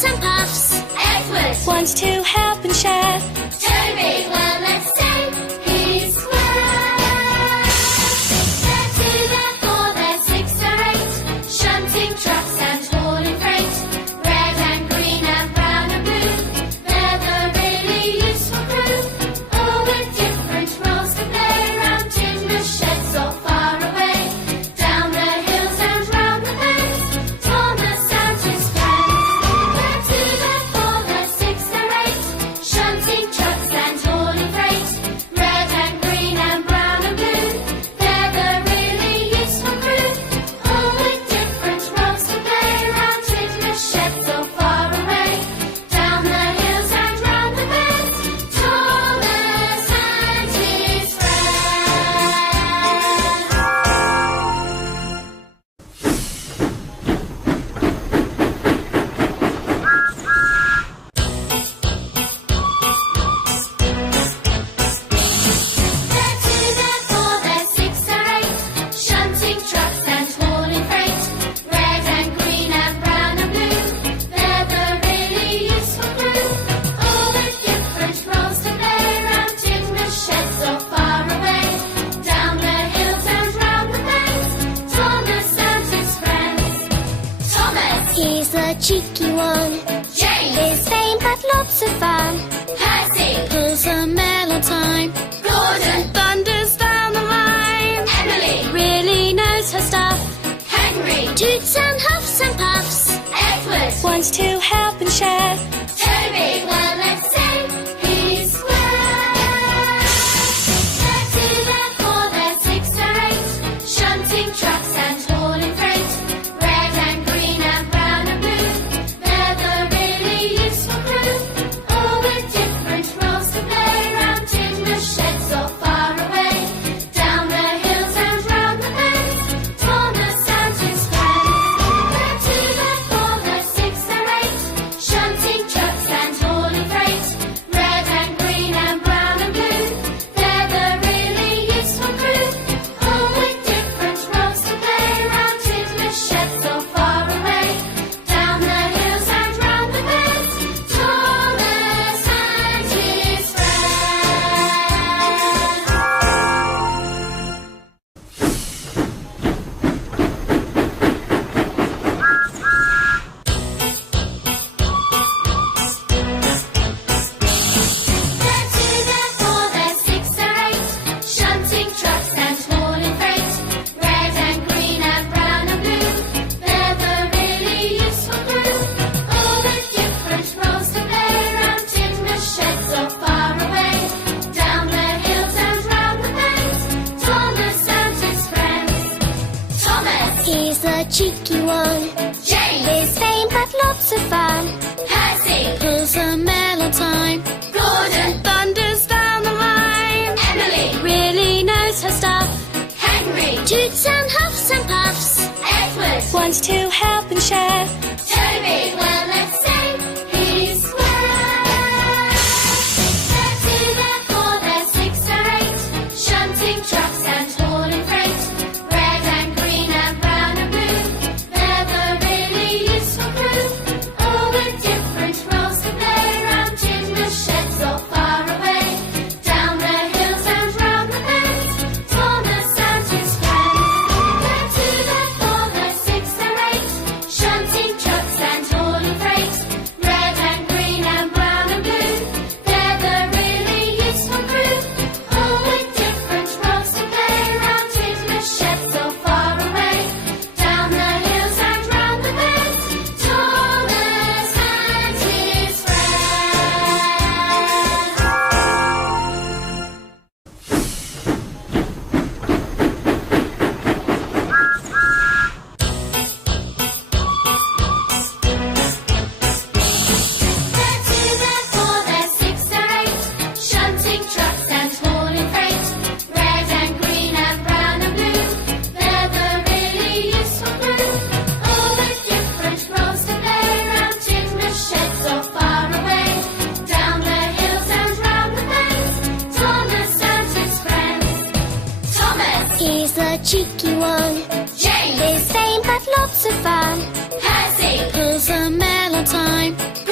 huffs and puffs. Edward. Wants to help and share. Toby, well, let's say he's square. They're two, they're four, they're six, they're eight. Shunting trucks and hauling freight. Red and green and brown and blue. They're the really useful crew. All with different roles to play. Round Tidmouth sheds or far away. Down the hills and round the bends. Thomas and his friends. They're two, they're four, they're six, they're eight. Shunting trucks and hauling freight. Red and green and brown and blue. They're the really useful crew. All with different roles to play. Round Tidmouth sheds or far away. Down the hills and round the bends. Thomas and his They're two, they're four, they're six, they're eight. Shunting trucks and hauling freight. Red and green and brown and blue. They're the really useful crew. All with different roles to play. Round Tidmouth sheds or far away. Down the hills and round the bends. Thomas and his friends. Thomas. He's the cheeky one. James. His vain but lots of fun. Percy. Pulls a mail on time. Gordon. Thunders down the line. Emily. Really knows her stuff. Henry. Toots and huffs and puffs. Edward. Wants to help and share. Toby, well, let's say he's square. They're two, they're four, they're six, they're eight. Shunting trucks and hauling freight. Red and green and brown and blue. They're the really useful crew. All with different roles to play. Round Tidmouth sheds or far away. Down the hills and round the bends. Thomas and his friends. They're two, they're four, they're six, they're eight. Shunting trucks and hauling freight. Red and green and brown and blue. They're the really useful crew. All with different roles to play. Round Tidmouth sheds or far away. Down the hills and round the bends. Thomas and his They're two, they're four, they're six, they're eight. Shunting trucks and hauling freight. Red and green and brown and blue. They're the really useful crew. All with different roles to play. Round Tidmouth sheds or far away. Down the hills and round the bends. Thomas and his friends. Thomas. He's the cheeky one. James. His vain but lots of fun. Percy. Pulls a mail on time. Gordon. Thunders down the line. Emily. Really knows her stuff. Henry. Toots and huffs and puffs. Edward. Wants to help and share. Toby, well, let's say he's square. They're two, they're four, they're six, they're eight. Shunting trucks and hauling freight. Red and green and brown and blue. They're the really useful crew. All with different roles to play. Round Tidmouth sheds or far away. Down the hills and round the bends. Thomas and his friends. They're two, they're four, they're six, they're eight. Shunting trucks and hauling freight. Red and green and brown and blue. They're the really useful crew. All with different roles to play. Round Tidmouth sheds or far away. Down the hills and round the bends. Thomas and his They're two, they're four, they're six, they're eight. Shunting trucks and hauling freight. Red and green and brown and blue. They're the really useful crew. All with different roles to play. Round Tidmouth sheds or far away. Down the hills and round the bends. Thomas and his friends. Thomas. He's the cheeky one. James. His vain but lots of fun. Percy. Pulls a mail on time.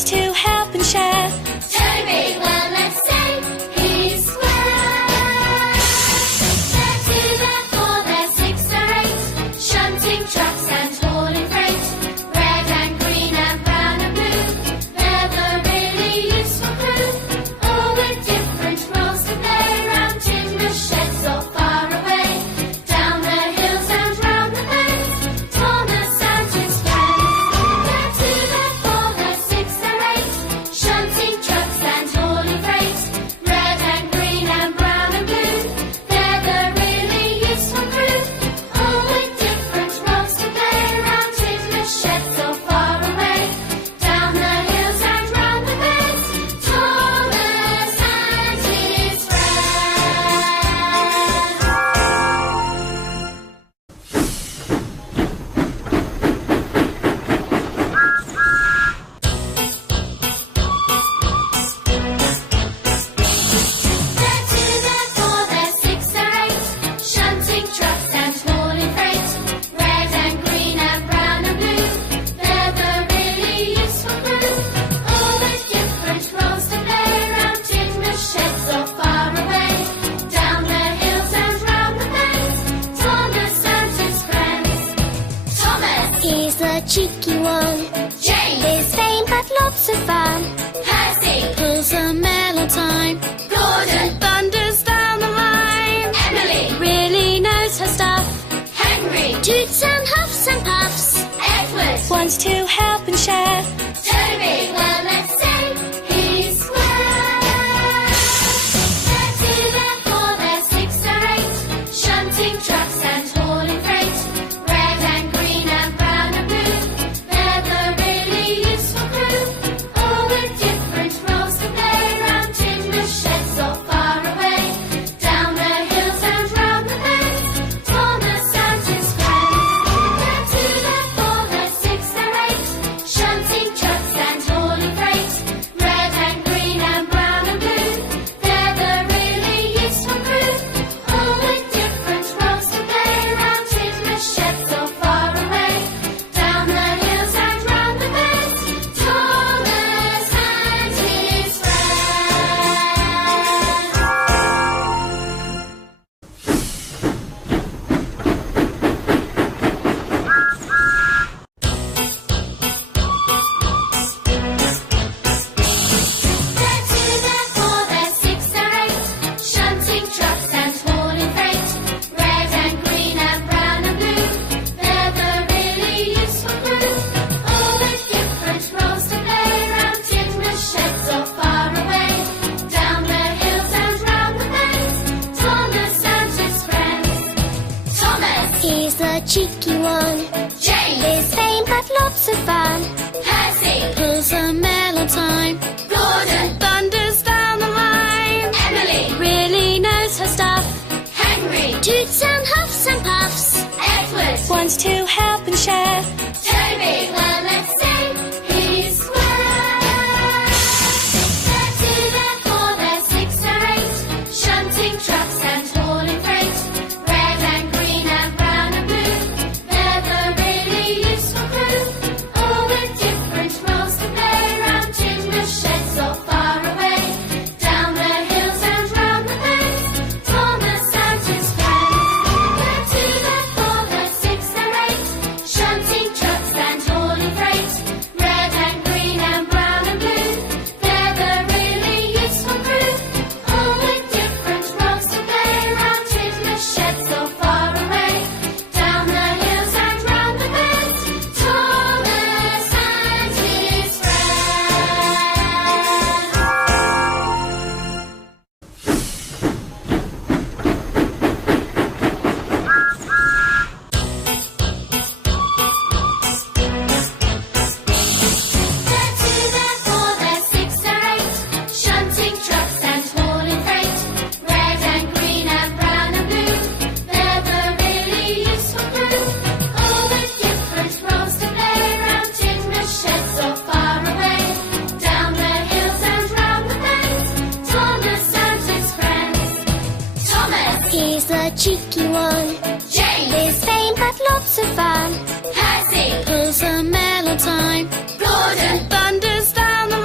wants to help and share. Toby, well, let's say he's square. They're two, they're four, they're six, they're eight, shunting trucks and hauling freight. Red and green and brown and blue, they're the really useful crew, all with different roles to play around timber sheds or far away, down the hills and round the bends. Thomas and his friends. They're two, they're four, they're six, they're eight, shunting trucks and hauling freight. Red and green and brown and blue, they're the really useful crew, all with different roles to play around timber sheds or far away, down the hills and round the bends. Thomas and his They're two, they're four, they're six, they're eight, shunting trucks and hauling freight. Red and green and brown and blue, they're the really useful crew, all with different roles to play around timber sheds or far away, down the hills and round the bends. Thomas and his friends. Thomas, He's the cheeky one. James, His fame had lots of fun. Percy, Pulls a mail on time. Gordon, Thunders down the line. Emily, Really knows her stuff. Henry, Toots and huffs and puffs. Edward, Wants to help and share. Toby, well, let's say he's square. They're two, they're four, they're six, they're eight, shunting trucks and hauling freight. Red and green and brown and blue, they're the really useful crew, all with different roles to play around timber sheds or far away, down the hills and round the bends. Thomas and his friends. They're two, they're four, they're six, they're eight, shunting trucks and hauling freight. Red and green and brown and blue, they're the really useful crew, all with different roles to play around timber sheds or far away, down the hills and round the bends. Thomas and his They're two, they're four, they're six, they're eight, shunting trucks and hauling freight. Red and green and brown and blue, they're the really useful crew, all with different roles to play around timber sheds or far away, down the hills and round the bends. Thomas and his friends. Thomas, He's the cheeky one. James, His fame had lots of fun. Percy, Pulls a mail on time. Gordon, Thunders down the line. Emily, Really knows her stuff. Henry, Toots and huffs and puffs. Edward, Wants to help and share. Toby, well, let's say he's square. They're two, they're four, they're six, they're eight, shunting trucks and hauling freight. Red and green and brown and blue, they're the really useful crew, all with different roles to play around timber sheds or far away, down the hills and round the bends. Thomas and his friends. They're two, they're four, they're six, they're eight, shunting trucks and hauling freight. Red and green and brown and blue, they're the really useful crew, all with different roles to play around timber sheds or far away, down the hills and round the bends. Thomas and his They're two, they're four, they're six, they're eight, shunting trucks and hauling freight. Red and green and brown and blue, they're the really useful crew, all with different roles to play around timber sheds or far away, down the hills and round the bends. Thomas and his friends. Thomas, He's the cheeky one. James, His fame had lots of fun. Percy, Pulls a mail on time. Gordon, Thunders down the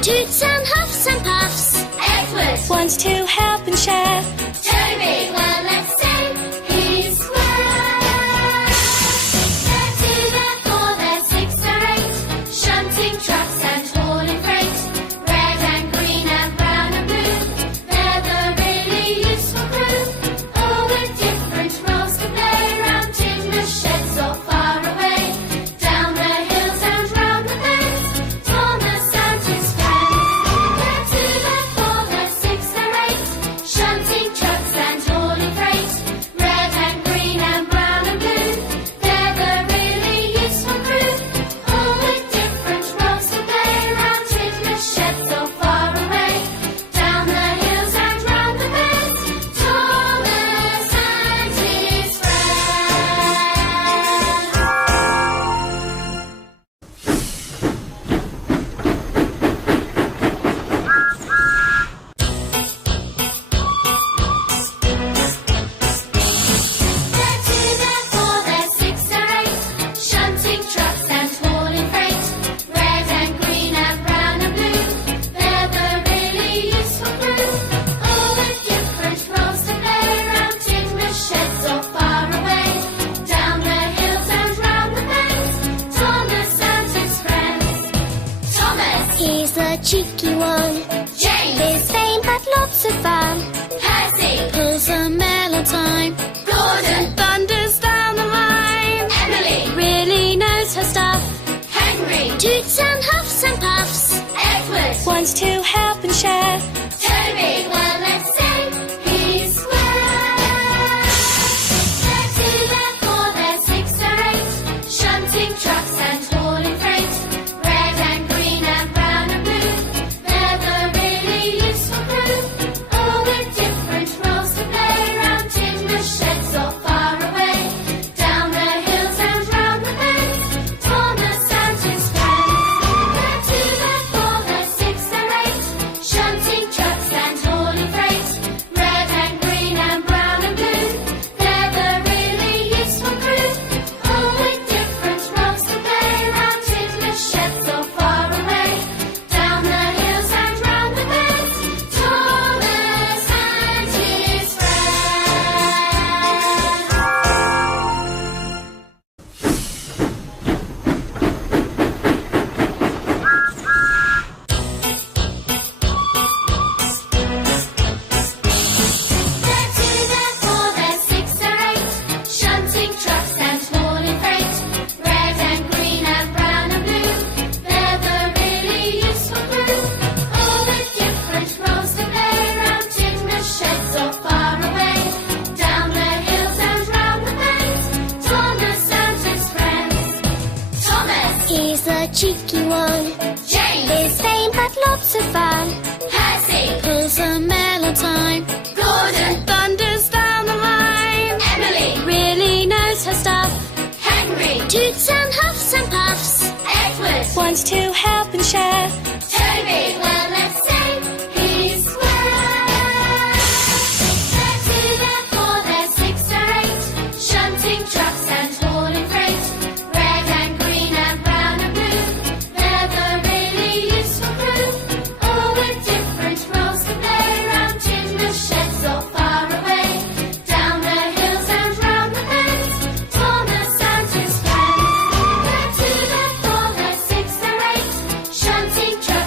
Toots and huffs and puffs. Edward. Wants to help and share. Toby, well, let's say he's square. They're two, they're four, they're six, they're eight. Shunting trucks and hauling freight. Red and green and brown and blue. They're the really useful crew. All with different roles to play. Round in the sheds or far away. Down the hills and round the bends. Thomas and his friends. They're two, they're four, they're six, they're eight. Shunting trucks and hauling freight. Red and green and brown and blue. They're the really useful crew. All with different roles to play. Round in the sheds or far away. Down the hills and round the bends. Thomas and his They're two, they're four, they're six, they're eight. Shunting trucks and hauling freight. Red and green and brown and blue. They're the really useful crew. All with different roles to play. Round in the sheds or far away. Down the hills and round the bends. Thomas and his friends. Thomas. He's the cheeky one. James. His vain but lots of fun. Percy. Pulls a mail on time. Gordon. Thunders down the line. Emily. Really knows her stuff. Henry. Toots and huffs and puffs. Edward. Wants to help and share. Toby, well, let's say he's square. They're two, they're four, they're six, they're eight. Shunting trucks and hauling freight. Red and green and brown and blue. They're the really useful crew. All with different roles to play. Round in the sheds or far away. Down the hills and round the bends. Thomas and his friends. They're two, they're four, they're six, they're eight. Shunting trucks and hauling freight. Red and green and brown and blue. They're the really useful crew. All with different roles to play. Round in the sheds or far away. Down the hills and round the bends. Thomas and his They're two, they're four, they're six, they're eight. Shunting trucks and hauling freight. Red and green and brown and blue. They're the really useful crew. All with different roles to play. Round in the sheds or far away. Down the hills and round the bends. Thomas and his friends. Thomas. He's the cheeky one. James. His vain but lots of fun. Percy. Pulls a mail on time. Gordon. Thunders down the line. Emily. Really knows her stuff. Henry. Toots and huffs and puffs. Edward. Wants to help and share. Toby, well, let's say he's square. They're two, they're four, they're six, they're eight. Shunting trucks and hauling freight. Red and green and brown and blue. They're the really useful crew. All with different roles to play. Round in the sheds or far away. Down the hills and round the bends. Thomas and his friends. They're two, they're four, they're six, they're eight. Shunting trucks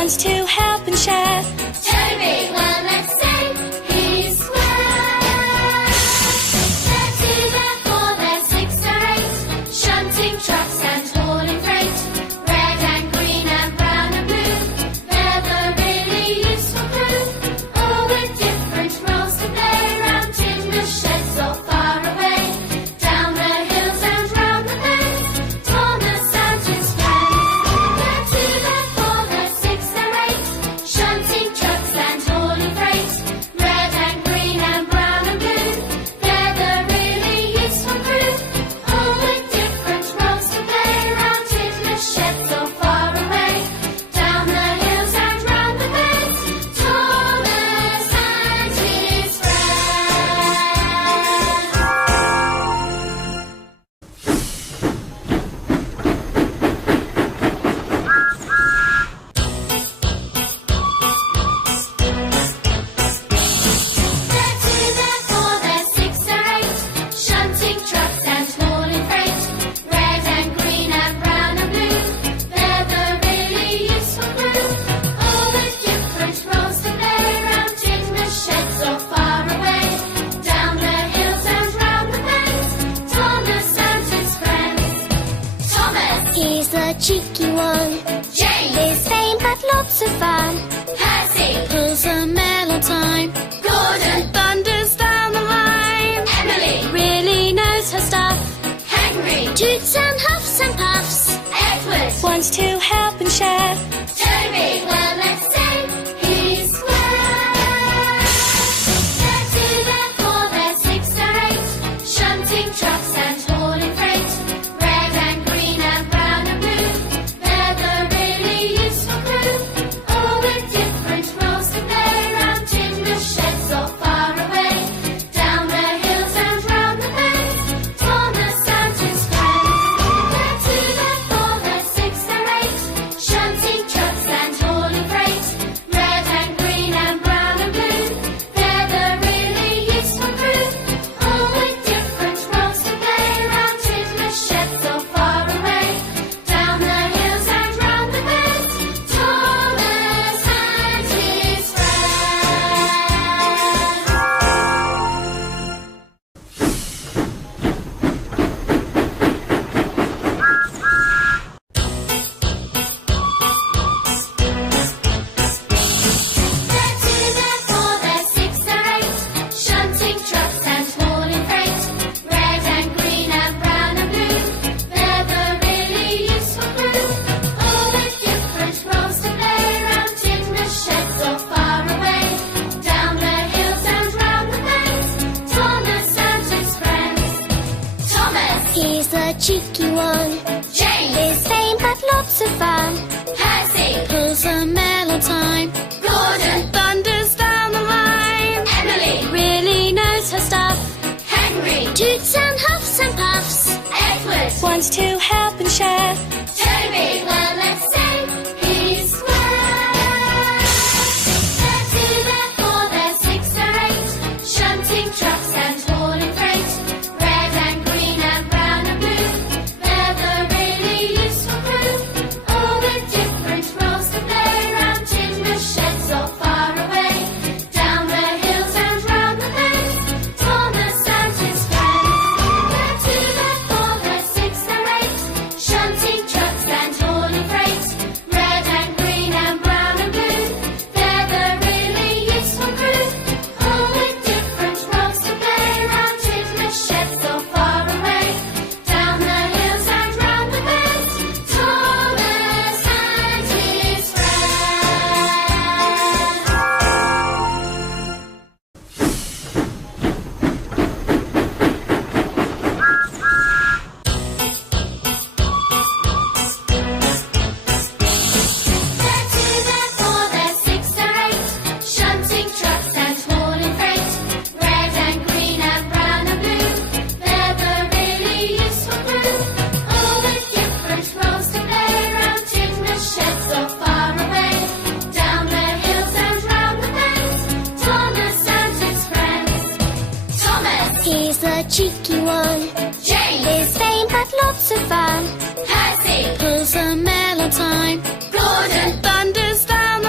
wants to help and share. Toby, well, let's say he's square. They're two, they're four, they're six, they're eight, shunting trucks and hauling freight. Red and green and brown and blue, they're the really useful crew. All with different roles to play, round in the sheds or far away. Down the hills and round the bends, Thomas and his friends. They're two, they're four, they're six, they're eight, shunting trucks and hauling freight. Red and green and brown and blue, they're the really useful crew. All with different roles to play, round in the sheds or far away. Down the hills and round the bends, Thomas and his They're two, they're four, they're six, they're eight, shunting trucks and hauling freight. Red and green and brown and blue, they're the really useful crew. All with different roles to play, round in the sheds or far away. Down the hills and round the bends, Thomas and his friends. Thomas, He's the cheeky one. James, He's vain but lots of fun. Percy, Pulls a mail on time. Gordon, Thunders down the line. Emily, Really knows her stuff. Henry, Toots and huffs and puffs. Edward, Wants to help and share. Toby, well, let's say he's square. They're two, they're four, they're six, they're eight, shunting trucks and hauling freight. Red and green and brown and blue, they're the really useful crew. All with different roles to play, round in the sheds or far away. Down the hills and round the bends, Thomas and his friends. They're two, they're four, they're six, they're eight, shunting trucks and hauling freight. Red and green and brown and blue, they're the really useful crew. All with different roles to play, round in the sheds or far away. Down the hills and round the bends, Thomas and his They're two, they're four, they're six, they're eight, shunting trucks and hauling freight. Red and green and brown and blue, they're the really useful crew. All with different roles to play, round in the sheds or far away. Down the hills and round the bends, Thomas and his friends. Thomas, He's the cheeky one. James, He's vain but lots of fun. Percy, Pulls a mail on time. Gordon, Thunders down the line. Emily, Really knows her stuff. Henry, Toots and huffs and puffs. Edward, Wants to help and share. Toby, well, let's say he's square. They're two, they're four, they're six, they're eight, shunting trucks and hauling freight. Red and green and brown and blue, they're the really useful crew. All with different roles to play, round in the sheds or far away. Down the hills and round the bends, Thomas and his friends. They're two, they're four, they're six, they're eight, shunting trucks and hauling freight. Red and green and brown and blue, they're the really useful crew. All with different roles to play, round in the sheds or far away. Down the hills and round the bends, Thomas and his They're two, they're four, they're six, they're eight, shunting trucks and hauling freight. Red and green and brown and blue, they're the really useful crew. All with different roles to play, round in the sheds or far away. Down the hills and round the bends, Thomas and his friends. Thomas, He's the cheeky one. James, He's vain but lots of fun. Percy, Pulls a mail on time. Gordon, Thunders down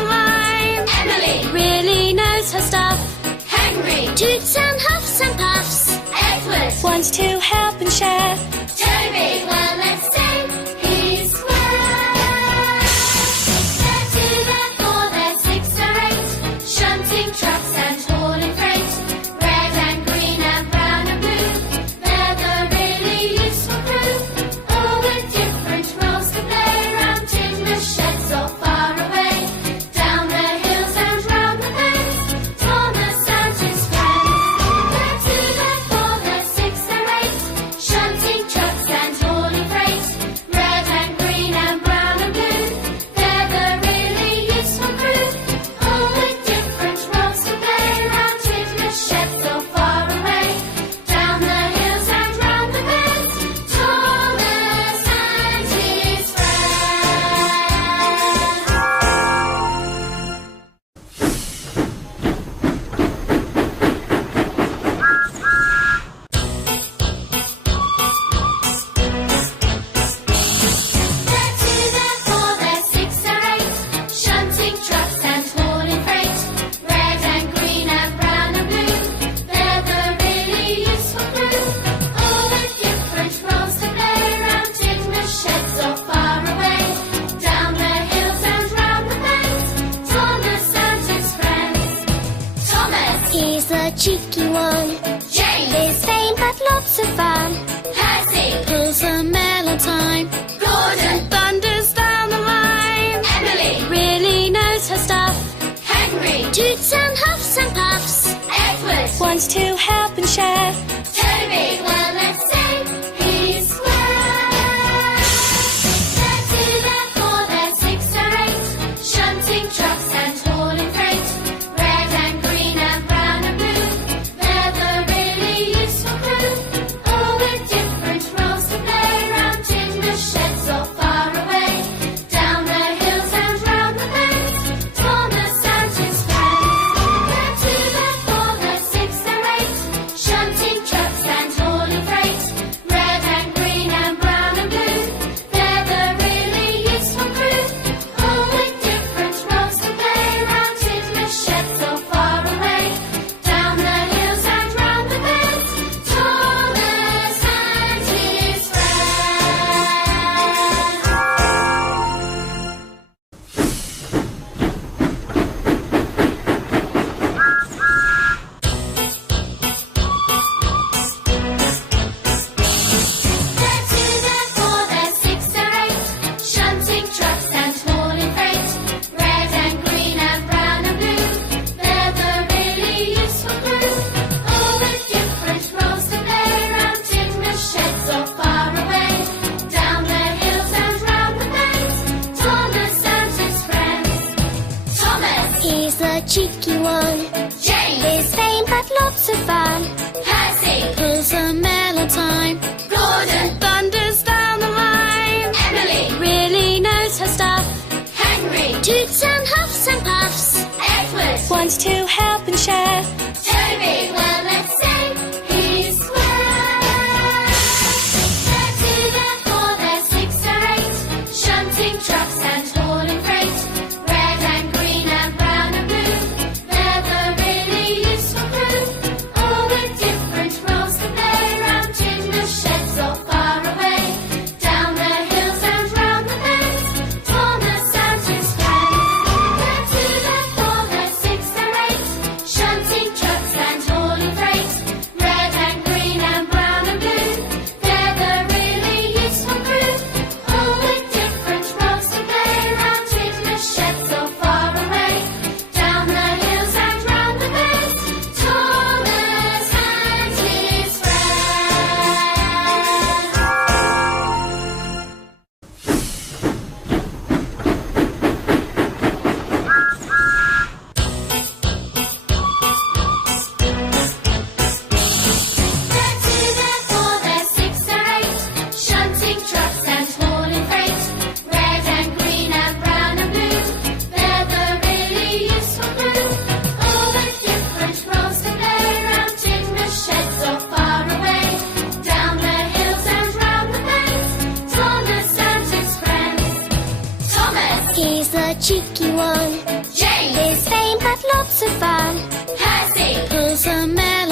toots and huffs and puffs. Edward. Wants to help and share. Toby, well, let's say he's well. They're two, they're four, they're six or eight, shunting trucks and hauling freight. Red and green and brown and blue, they're the really useful crew. All with different roles to play, round Tidmouth sheds or far away. Down the hills and round the bends, Thomas and his friends. They're two, they're four, they're six or eight, shunting trucks and hauling freight. Red and green and brown and blue, they're the really useful crew. All with different roles to play, round Tidmouth sheds or far away. Down the hills and round the bends, Thomas and his They're two, they're four, they're six or eight, shunting trucks and hauling freight. Red and green and brown and blue, they're the really useful crew. All with different roles to play, round Tidmouth sheds or far away. Down the hills and round the bends, Thomas and his friends. Thomas. He's the cheeky one. James. He's vain but lots of fun. Percy. Pulls a mail on time. Gordon. Thunders down the line. Emily. Really knows her stuff. Henry. Toots and huffs and puffs. Edward. Wants to help and share. Toby, well, let's say he's well. They're two, they're four, they're six or eight, shunting trucks and hauling freight. Red and green and brown and blue, they're the really useful crew. All with different roles to play, round Tidmouth sheds or far away. Down the hills and round the bends, Thomas and his friends. They're two, they're four, they're six or eight, shunting trucks and hauling freight. Red and green and brown and blue, they're the really useful crew. All with different roles to play, round Tidmouth sheds or far away. Down the hills and round the bends, Thomas and his They're two, they're four, they're six or eight, shunting trucks and hauling freight. Red and green and brown and blue, they're the really useful crew. All with different roles to play, round Tidmouth sheds or far away. Down the hills and round the bends, Thomas and his friends. Thomas. He's the cheeky one. James. He's vain but lots of fun. Percy. Pulls a mail on time. Gordon. Thunders down the line. Emily. Really knows her stuff. Henry. Toots and huffs and puffs. Edward. Wants to help and share. Toby, well, let's say he's well. They're two, they're four, they're six or eight, shunting trucks and hauling freight. Red and green and brown and blue, they're the really useful crew. All with different roles to play, round Tidmouth sheds or far away. Down the hills and round the bends, Thomas and his friends. They're two, they're four, they're six or eight, shunting trucks and hauling freight. Red and green and brown and blue, they're the really useful crew. All with different roles to play, round Tidmouth sheds or far away. Down the hills and round the bends, Thomas and his They're two, they're four, they're six or eight, shunting trucks and hauling freight. Red and green and brown and blue, they're the really useful crew. All with different roles to play, round Tidmouth sheds or far away. Down the hills and round the bends, Thomas and his friends. Thomas. He's the cheeky one. James. He's vain but lots of fun. Percy. Pulls a mail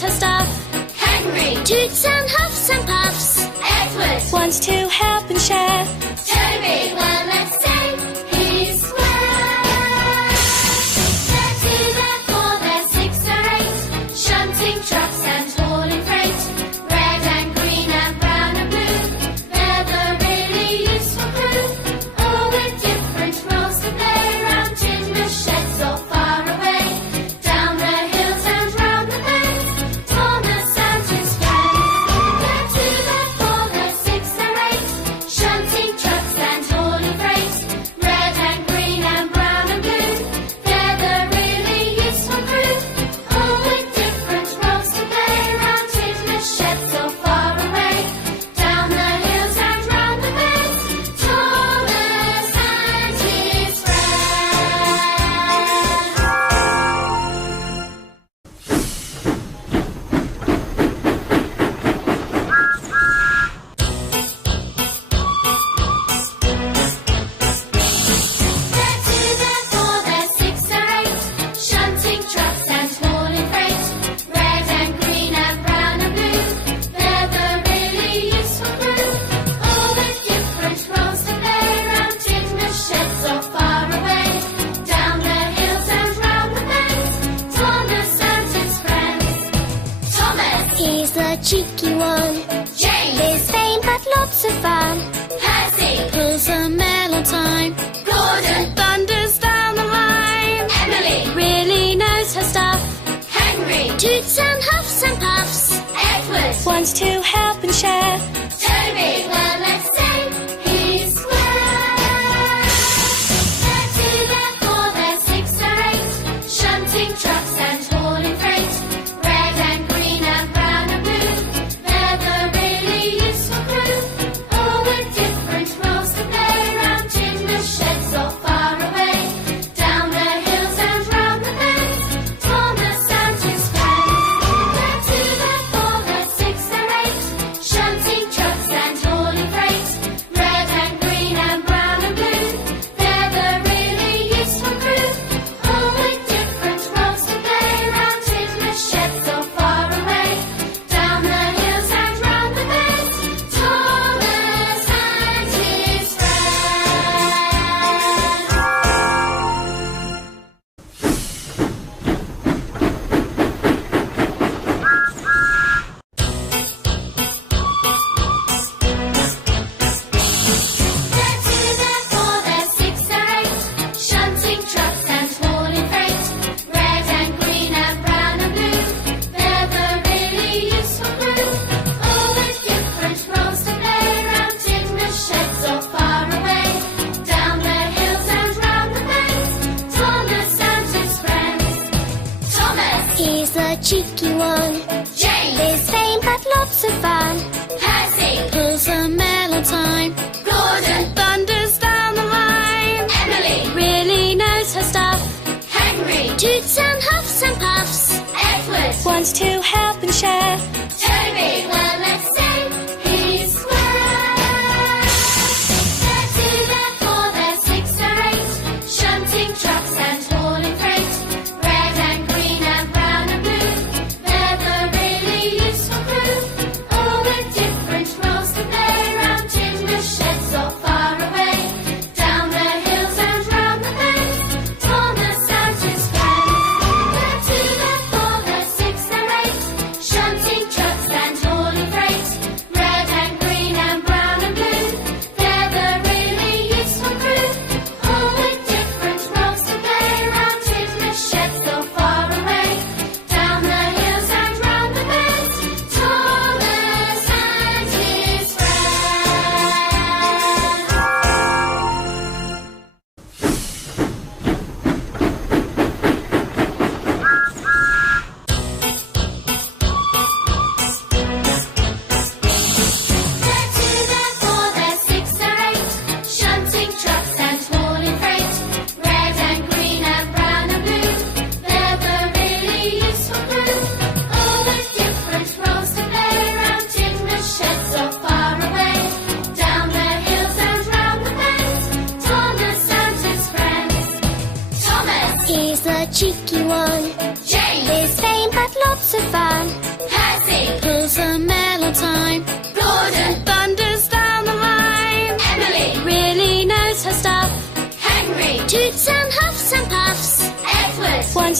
knows her stuff. Henry, Toots and huffs and puffs. Edward, Wants to help and share. Toby, well let's say he's square. They're two, they're four, they're six, they're eight, shunting trucks and hauling freight. Red and green and brown and blue, they're the really useful crew. All with different roles to play, round Tidmouth sheds or far away. Down the hills and round the bends, Thomas and his friends. They're two, they're four, they're six, they're eight, shunting trucks and hauling freight. Red and green and brown and blue, they're the really useful crew. All with different roles to play, round Tidmouth sheds or far away. Down the hills and round the bends, Thomas and his friends. They're two, they're four, they're six, they're eight, shunting trucks and hauling freight. Red and green and brown and blue, they're the really useful crew. All with different roles to play, round Tidmouth sheds or far away. Down the hills and round the bends, Thomas and his friends. Thomas, He's the cheeky one. James, There's fame but lots of fun. Percy, Pulls a mail on time. Gordon, Thunders down the line. Emily, Really knows her stuff. Henry, Toots and huffs and puffs. Edward, Wants to help and share. Toby, well let's say he's square. They're two, they're four, they're six, they're eight, shunting trucks and hauling freight. Red and green and brown and blue, they're the really useful crew. All with different roles to play, round Tidmouth sheds or far away. Down the hills and round the bends, Thomas and his friends. They're two, they're four, they're six, they're eight, shunting trucks and hauling freight. Red and green and brown and blue, they're the really useful crew. All with different roles to play, round Tidmouth sheds or far away. Down the hills and round the bends, Thomas and his They're two, they're four, they're six, they're eight, shunting trucks and hauling freight. Red and green and brown and blue, they're the really useful crew. All with different roles to play, round Tidmouth sheds or far away. Down the hills and round the bends, Thomas and his friends. Thomas, He's the cheeky one. James, There's fame but lots of fun. Percy, Pulls a mail on time. Gordon, Thunders down the line. Emily, Really knows her stuff. Henry, Toots and huffs and puffs. Edward, Wants to help and share. Toby, well let's say he's square. They're two, they're four, they're six, they're eight, shunting trucks and hauling freight. Red and green and brown and blue, they're the really useful crew. All with different roles to play, round Tidmouth sheds or far away. Down the hills and round the bends, Thomas and his friends. They're two, they're four, they're six, they're eight, shunting trucks and hauling freight. Red and green and brown and blue, they're the really useful crew. All with different roles to play, round Tidmouth sheds or far away. Down the hills and round the bends, Thomas and his They're two, they're four, they're six, they're eight, shunting trucks and hauling freight. Red and green and brown and blue, they're the really useful crew. All with different roles to play, round Tidmouth sheds or far away. Down the hills and round the bends, Thomas and his friends. Thomas, He's the cheeky one. James, There's fame but lots of fun.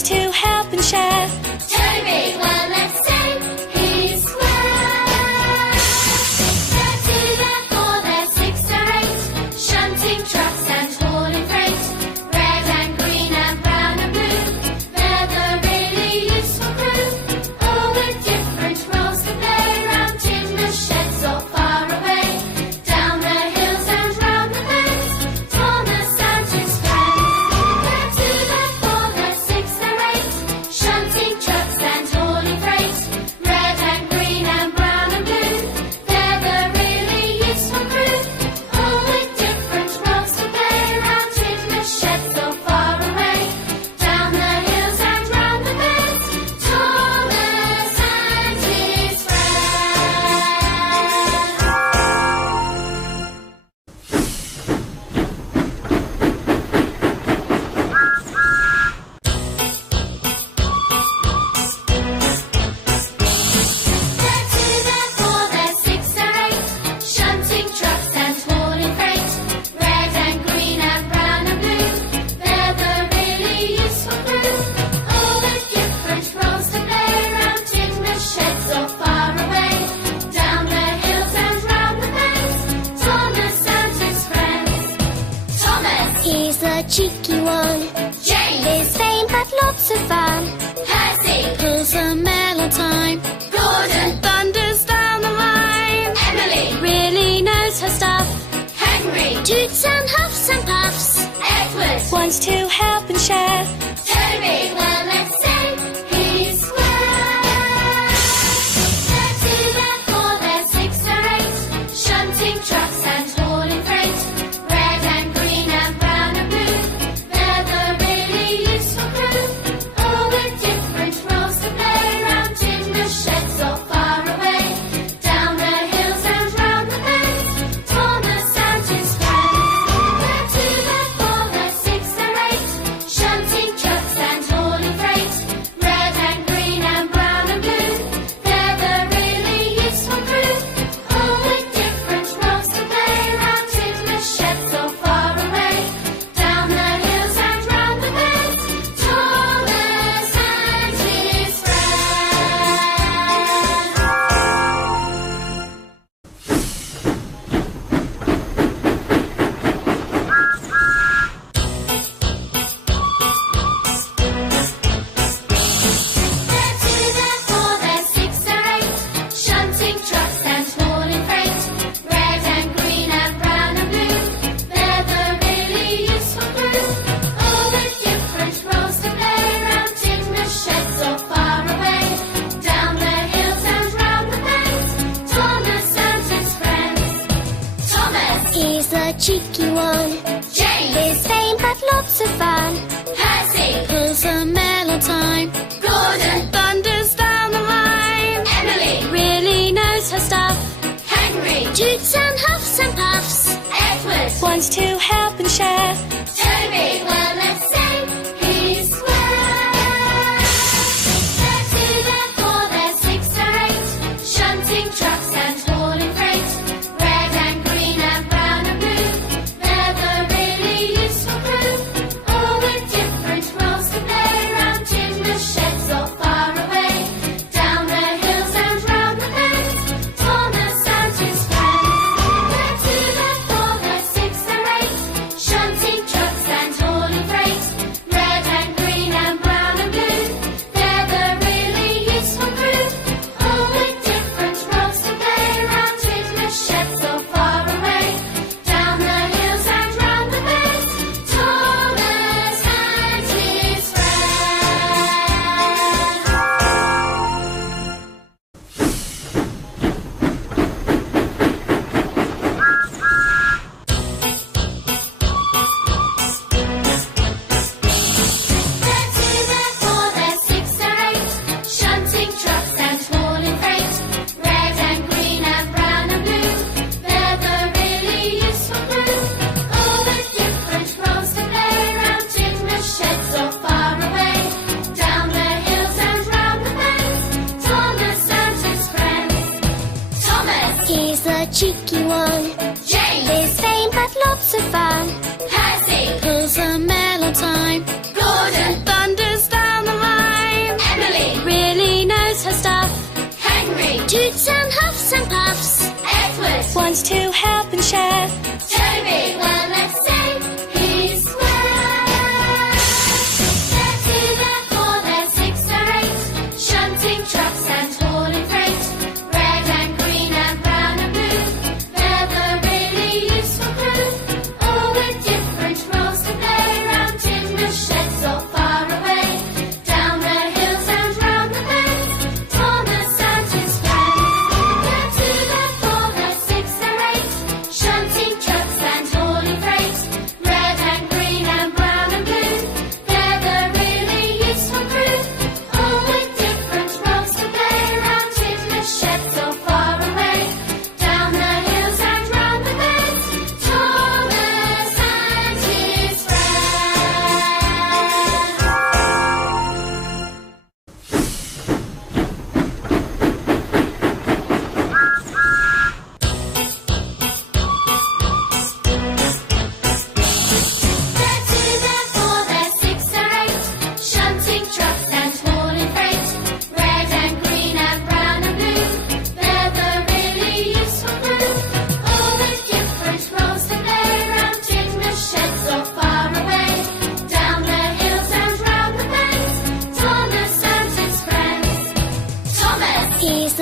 wants to help and share. Toby, well, let's say he's square. They're two, they're four, they're six, they're eight, shunting trucks and hauling freight. Red and green and brown and blue, they're the really useful crew. All with different roles to play, round in the sheds or far away, down the hills and round the bends. Thomas and his friends. They're two, they're four, they're six, they're eight, shunting trucks and hauling freight. Red and green and brown and blue, they're the really useful crew. All with different roles to play, round in the sheds or far away, down the hills and round the bends. Thomas and his They're two, they're four, they're six, they're eight, shunting trucks and hauling freight. Red and green and brown and blue, they're the really useful crew. All with different roles to play, round in the sheds or far away, down the hills and round the bends. Thomas and his friends. Thomas, He's the cheeky one. James, His vain but lots of fun. Percy, Pulls a mail on time. Gordon, Thunders down the line. Emily, Really knows her stuff. Henry, Toots and huffs and puffs. Edward, Wants to help and share. Toby, well, let's say he's square. They're two, they're four, they're six, they're eight, shunting trucks and hauling freight. Red and green and brown and blue, they're the really useful crew. All with different roles to play, round in the sheds or far away, down the hills and round the bends. Thomas and his friends. They're two, they're four, they're six, they're eight, shunting trucks and hauling freight. Red and green and brown and blue, they're the really useful crew. All with different roles to play, round in the sheds or far away, down the hills and round the bends. Thomas and his They're two, they're four, they're six, they're eight, shunting trucks and hauling freight. Red and green and brown and blue, they're the really useful crew. All with different roles to play, round in the sheds or far away, down the hills and round the bends. Thomas and his friends. Thomas, He's the cheeky one. James, His vain but lots of fun. Percy, Pulls a mail on time. Gordon, Thunders down the line. Emily, Really knows her stuff. Henry, Toots and huffs and puffs. Edward, Wants to help and share. Toby, well, let's say he's square. They're two, they're four, they're six, they're eight, shunting trucks and hauling freight. Red and green and brown and blue, they're the really useful crew. All with different roles to play, round in the sheds or far away, down the hills and round the bends. Thomas and his friends. They're two, they're four, they're six, they're eight, shunting trucks and hauling freight. Red and green and brown and blue, they're the really useful crew. All with different roles to play, round in the sheds or far away, down the hills and round the bends. Thomas and his They're two, they're four, they're six, they're eight, shunting trucks and hauling freight. Red and green and brown and blue, they're the really useful crew. All with different roles to play, round in the sheds or far away, down the hills and round the bends. Thomas and his friends. Thomas, He's the cheeky one. James, His vain but lots of fun. Percy, Pulls a mail on time. Gordon, Thunders down the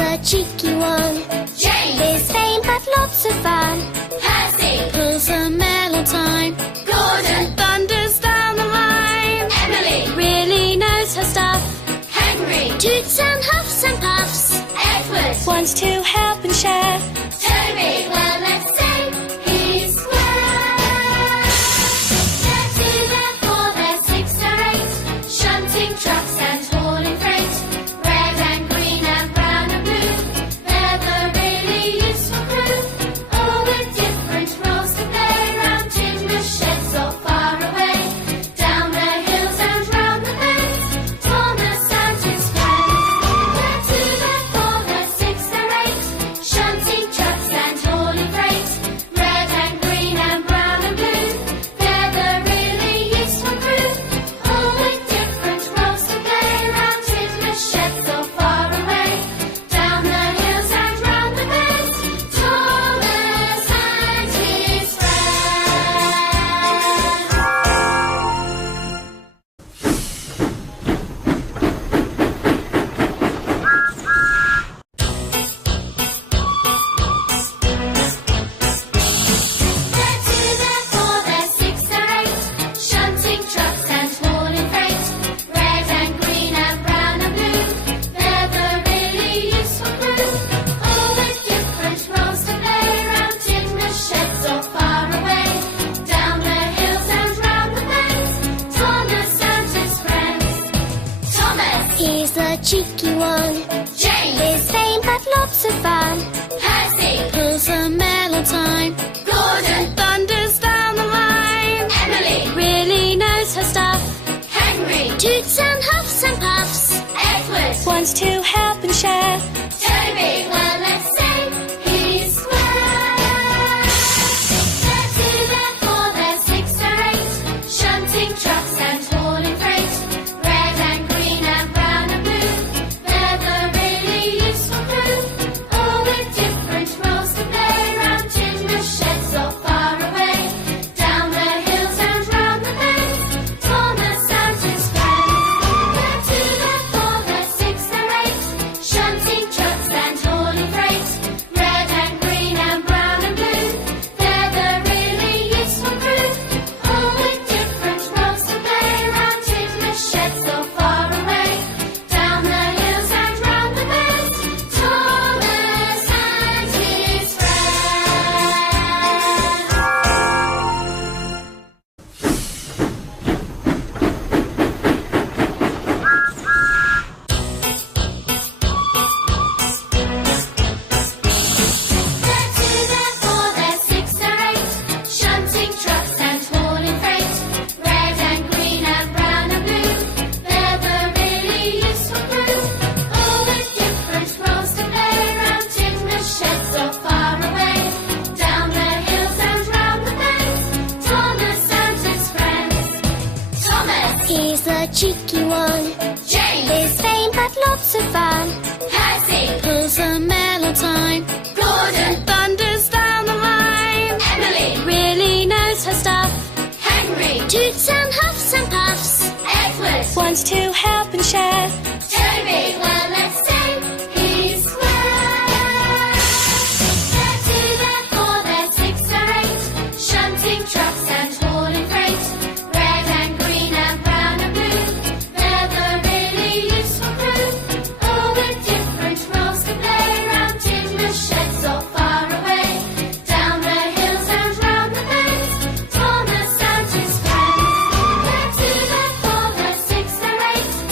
the cheeky one. James Is vain but lots of fun. Percy Pulls a mail on time. Gordon Thunders down the line. Emily Really knows her stuff. Henry Toots and huffs and puffs. Edward Wants to help and share. Toby, well, let's say he's square. They're two, they're four, they're six, they're eight. Shunting trucks and hauling freight. Red and green and brown and blue. They're the really useful crew. All with different roles to play. Round in the sheds or far away. Down the hills and round the bends. Thomas and his friends. They're two, they're four, they're six, they're eight. Shunting trucks and hauling freight. Red and green and brown and blue. They're the really useful crew. All with different roles to play. Round in the sheds or far away. Down the hills and round the bends. Thomas and his They're two, they're four, they're six, they're eight. Shunting trucks and hauling freight. Red and green and brown and blue. They're the really useful crew. All with different roles to play. Round in the sheds or far away. Down the hills and round the bends. Thomas and his friends. Thomas, He's the cheeky one. James, Is vain but lots of fun. Percy, Pulls a mail on time. Gordon, Thunders down the line. Emily, Really knows her stuff. Henry, Toots and huffs and puffs. Edward, Wants to help and share. Toby, well, let's say he's square. They're two, they're four, they're six, they're eight. Shunting trucks and hauling freight. Red and green and brown and blue. They're the really useful crew. All with different roles to play. Round in the sheds or far away. Down the hills and round the bends. Thomas and his friends. They're two, they're four, they're six, they're eight. Shunting trucks and hauling freight. Red and green and brown and blue. They're the really useful crew. All with different roles to play. Round in the sheds or far away. Down the hills and round the bends. Thomas and his They're two, they're four, they're six, they're eight. Shunting trucks and hauling freight. Red and green and brown and blue. They're the really useful crew. All with different roles to play. Round in the sheds or far away. Down the hills and round the bends. Thomas and his friends. Thomas, He's the cheeky one. James, Is vain but lots of fun. Percy, Pulls a mail on time. Gordon, Thunders down the line. Emily, Really knows her stuff. Henry, Toots and huffs and puffs. Edward, Wants to help and share. Toby, well, let's say he's square. They're two, they're four, they're six, they're eight. Shunting trucks and hauling freight. Red and green and brown and blue. They're the really useful crew. All with different roles to play. Round in the sheds or far away. Down the hills and round the bends. Thomas and his friends. They're two, they're four, they're six, they're eight.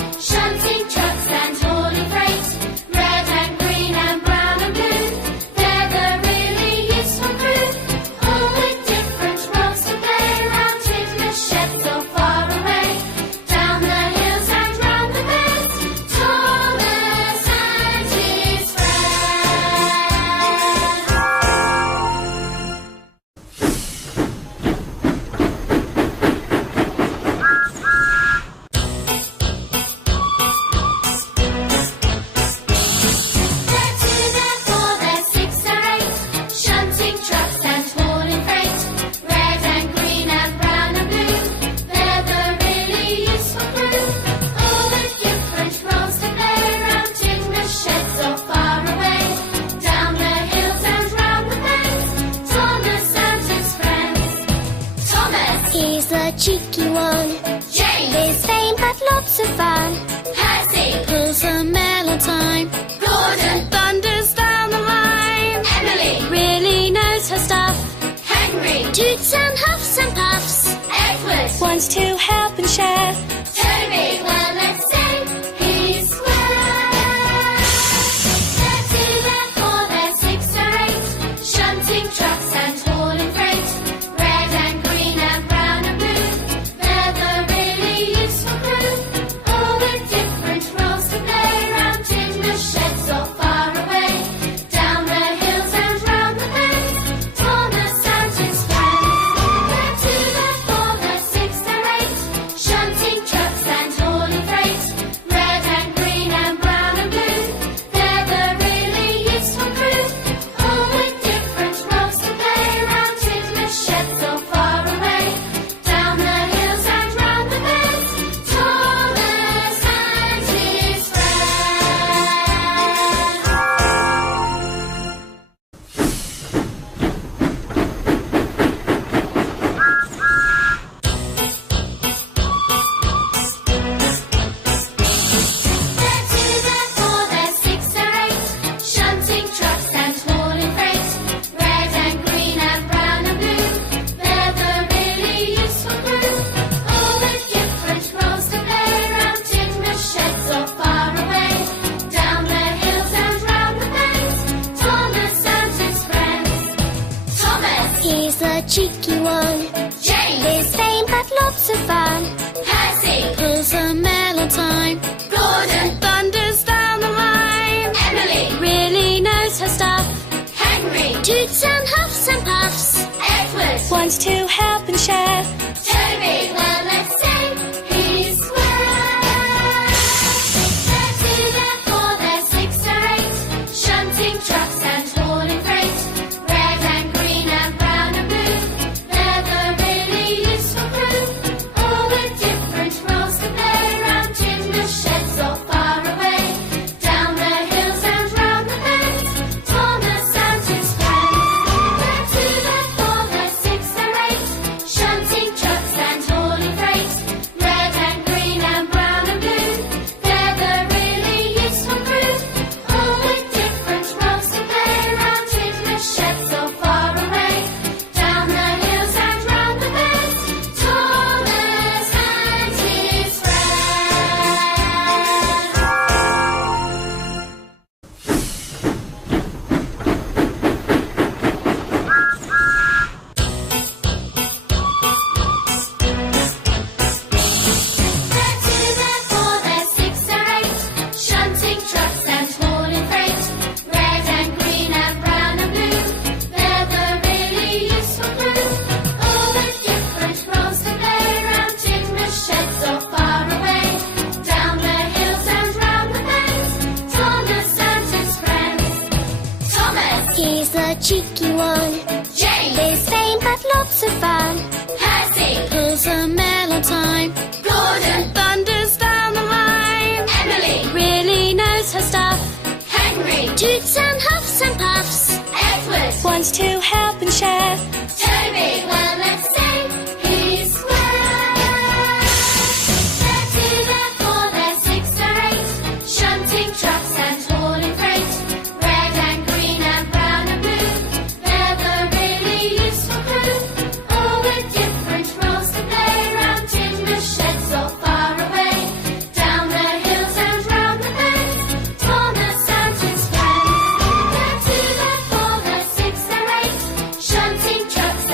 cheeky one. James, Liz vain but lots of fun. Percy, Pulls a mail on time. Gordon, Thunders down the line. Emily, Really knows her stuff. Henry, Toots and huffs and puffs. Edward, Wants to help and share. Toby, well let's say he's square. They're two, they're four, they're six or eight, shunting trucks and hauling freight. Red and green and brown and blue, they're the really useful crew. All with different roles to play, round in the sheds or far away, down the hills and round the bends. Thomas and his friends. They're two, they're four, they're six or eight, shunting trucks and hauling freight. Red and green and brown and blue, they're the really useful crew. All with different roles to play, round in the sheds or far away, down the hills and round the bends. Thomas and his They're two, they're four, they're six or eight, shunting trucks and hauling freight. Red and green and brown and blue, they're the really useful crew. All with different roles to play, round in the sheds or far away, down the hills and round the bends. Thomas and his friends. Thomas, He's the cheeky one. James, Liz vain but lots of fun. Percy, Pulls a mail on time. Gordon, Thunders down the line. Emily, Really knows her stuff. Henry, Toots and huffs and puffs. Edward, Wants to help and share. Toby, well let's say he's square. They're two, they're four, they're six or eight, shunting trucks and hauling freight. Red and green and brown and blue, they're the really useful crew. All with different roles to play, round in the sheds or far away, down the hills and round the bends. Thomas and his friends. They're two, they're four, they're six or eight, shunting trucks and hauling freight. Red and green and brown and blue, they're the really useful crew. All with different roles to play, round in the sheds or far away, down the hills and round the bends. Thomas and his They're two, they're four, they're six or eight, shunting trucks and hauling freight. Red and green and brown and blue, they're the really useful crew. All with different roles to play, round in the sheds or far away, down the hills and round the bends. Thomas and his friends. Thomas, He's the cheeky one. James, Liz vain but lots of fun. Percy, Pulls a mail on time. Gordon, Thunders down the line. Emily, Really knows her stuff. Henry, Toots and huffs and puffs. Edward, Wants to help and share. Toby, well let's say he's square. They're two, they're four, they're six or eight, shunting trucks and hauling freight. Red and green and brown and blue, they're the really useful crew. All with different roles to play, round in the sheds or far away, down the hills and round the bends. Thomas and his friends. They're two, they're four, they're six or eight, shunting trucks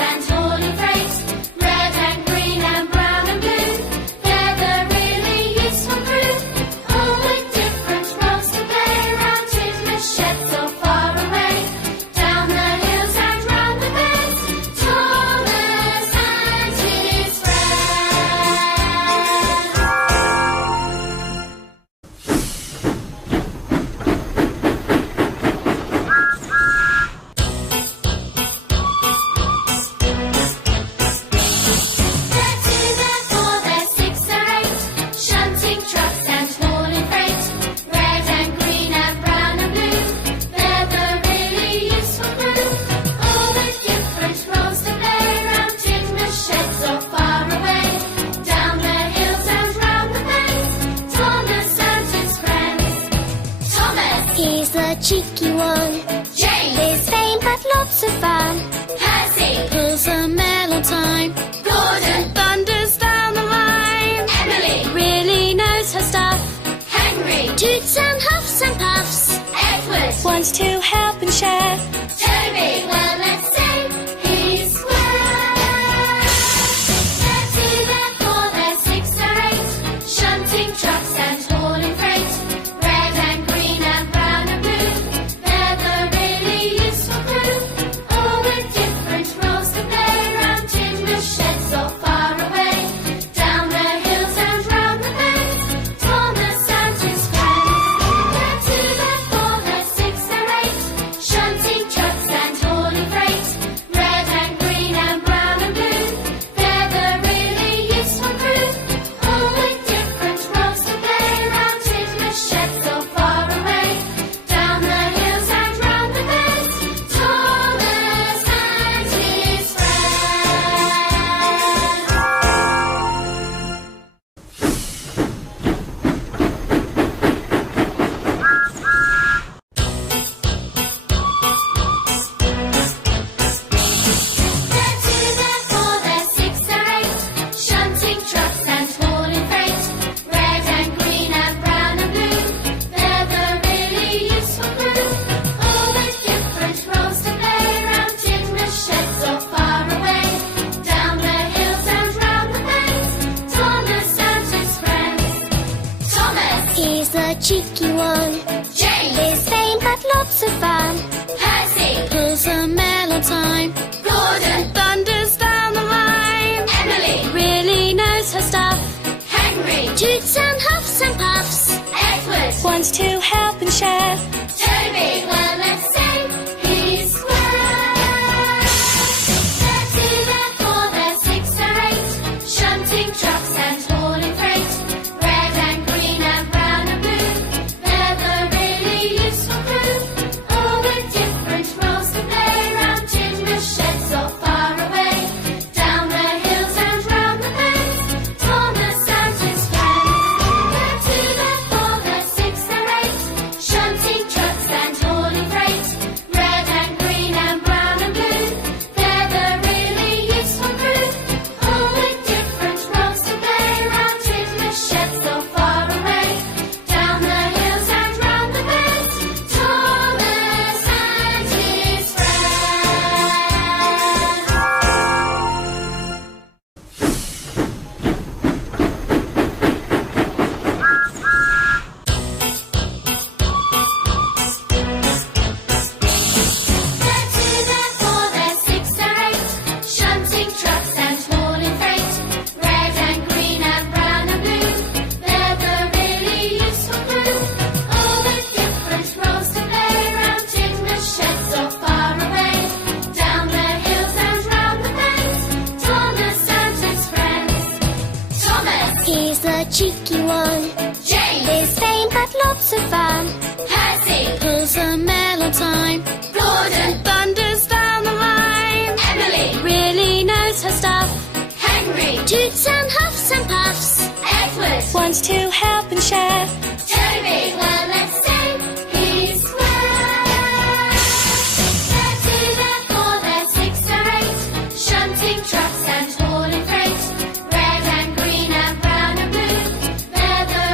He's the cheeky one. James. He's vain but lots of fun. Percy. Pulls a mail on time. Gordon. Thunders down the line. Emily. Really knows her stuff. Henry. Toots and huffs and puffs. Edward. Wants to help and share. Toby. Well, let's say he's square. They're two, they're four, they're six, they're eight. Shunting trucks and hauling freight. Red and green and brown and blue. They're the really useful crew. All with different roles to play. Round timber sheds or far away. Down the hills and round the bends. Thomas and his friends. They're two, they're four, they're six, they're eight. Shunting trucks and hauling freight. Red and green and brown and blue. They're the really useful crew. All with different roles to play. Round timber sheds or far away. Down the hills and round the bends. Thomas and his They're two, they're four, they're six, they're eight. Shunting trucks and hauling freight. Red and green and brown and blue. They're the really useful crew. All with different roles to play. Round timber sheds or far away. Down the hills and round the bends. Thomas and his friends. Thomas. He's the cheeky one. James. He's vain but lots of fun. Percy. Pulls a mail on time. Gordon. Thunders down the line. Emily. Really knows her stuff. Henry. Toots and huffs and puffs. Edward. Wants to help and share. Toby. Well, let's say he's square. They're two, they're four, they're six, they're eight. Shunting trucks and hauling freight. Red and green and brown and blue. They're the really useful crew. All with different roles to play. Round timber sheds or far away. Down the hills and round the bends. Thomas and his friends. They're two, they're four, they're six, they're eight. Shunting trucks and hauling freight. Red and green and brown and blue. They're the really useful crew. All with different roles to play. Round timber sheds or far away. Down the hills and round the bends. Thomas and his They're two, they're four, they're six, they're eight. Shunting trucks and hauling freight. Red and green and brown and blue. They're the really useful crew. All with different roles to play. Round timber sheds or far away. Down the hills and round the bends. Thomas and his friends. Thomas. He's the cheeky one. James. He's vain but lots of fun. Percy. Pulls a mail on time. Gordon. Thunders down the line. Emily. Really knows her stuff. Henry. Toots and huffs and puffs. Edward. Wants to help and share. Toby. Well, let's say he's square. They're two, they're four, they're six, they're eight. Shunting trucks and hauling freight. Red and green and brown and blue. They're the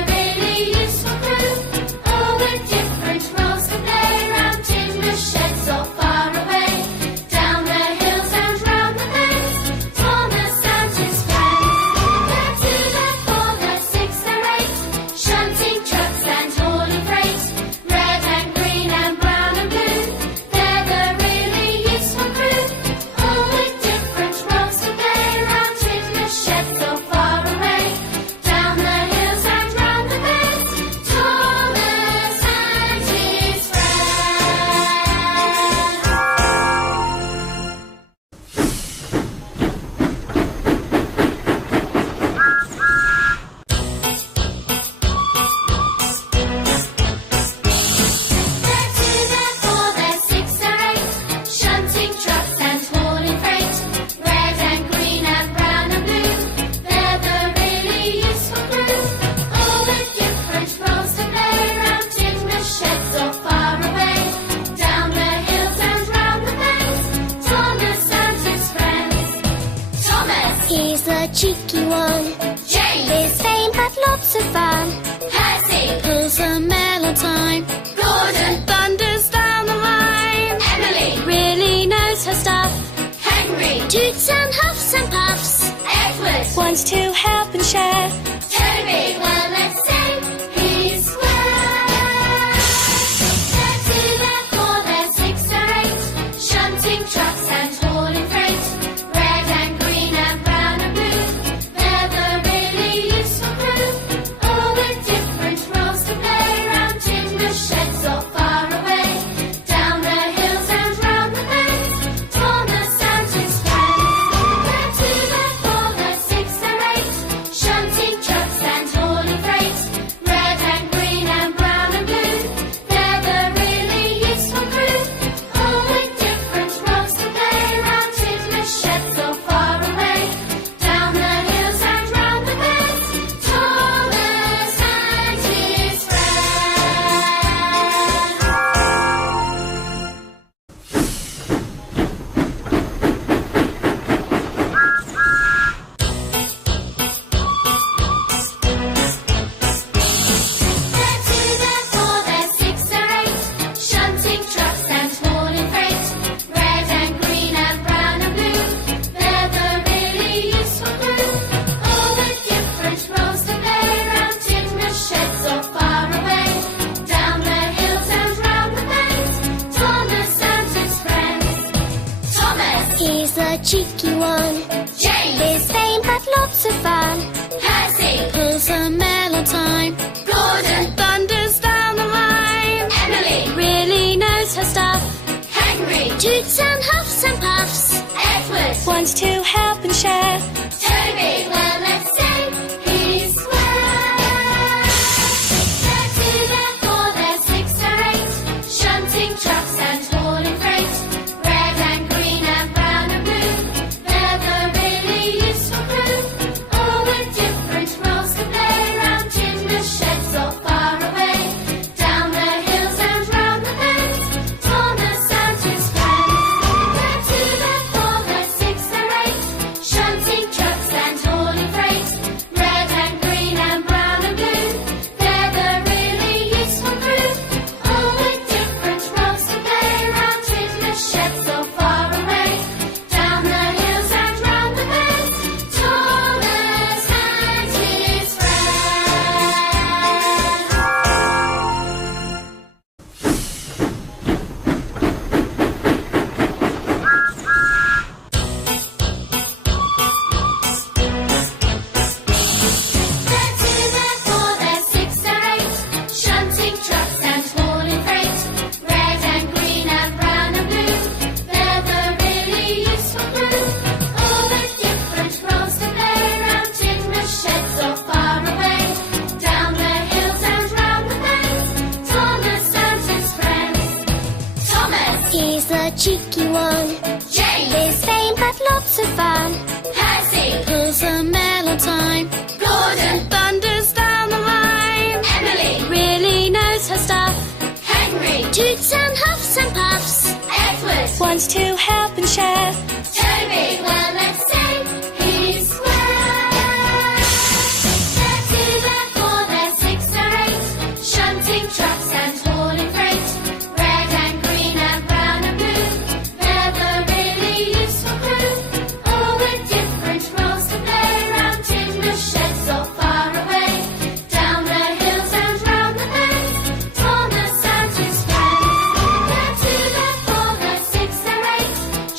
the cheeky one. James. His fame had lots of fun. Percy. Pulls a mail on time. Gordon. Thunders down the line. Emily. Really knows her stuff. Henry. Toots and huffs and puffs. Edward. Wants to help and share. Toby. Well, let's say he's square. They're two, they're four, they're six or eight. Shunting trucks and hauling freight. Red and green and brown and blue. They're the really useful crew. All with different roles to play. Round in the sheds or far away. Down the hills and round the bends. Thomas and his friends. They're two, they're four, they're six or eight. Shunting trucks and hauling freight. Red and green and brown and blue. They're the really useful crew. All with different roles to play. Round in the sheds or far away. Down the hills and round the bends. Thomas and his They're two, they're four, they're six or eight. Shunting trucks and hauling freight. Red and green and brown and blue. They're the really useful crew. All with different roles to play. Round in the sheds or far away. Down the hills and round the bends. Thomas and his friends. Thomas. He's the cheeky one. James. His fame had lots of fun. Percy. Pulls a mail on time. Gordon. Thunders down the line. Emily. Really knows her stuff. Henry. Toots and huffs and puffs. Edward. Wants to help and share. Toby. Well, let's say he's square. They're two, they're four, they're six or eight. Shunting trucks and hauling freight. Red and green and brown and blue. They're the really useful crew. All with different roles to play. Round in the sheds or far away. Down the hills and round the bends. Thomas and his friends. They're two, they're four, they're six or eight. Shunting trucks and hauling freight. Red and green and brown and blue. They're the really useful crew. All with different roles to play. Round in the sheds or far away. Down the hills and round the bends. Thomas and his They're two, they're four, they're six or eight. Shunting trucks and hauling freight. Red and green and brown and blue. They're the really useful crew. All with different roles to play. Round in the sheds or far away. Down the hills and round the bends. Thomas and his friends. Thomas. He's the cheeky one. James. His fame had lots of fun. Percy. Pulls a mail on time. Gordon. Thunders down the line. Emily. Really knows her stuff. Henry. Toots and huffs and puffs. Edward. Wants to help and share. Toby. Well, let's say he's square. They're two, they're four, they're six or eight. Shunting trucks and hauling freight. Red and green and brown and blue. They're the really useful crew. All with different roles to play. Round in the sheds or far away. Down the hills and round the bends. Thomas and his friends. They're two, they're four, they're six or eight.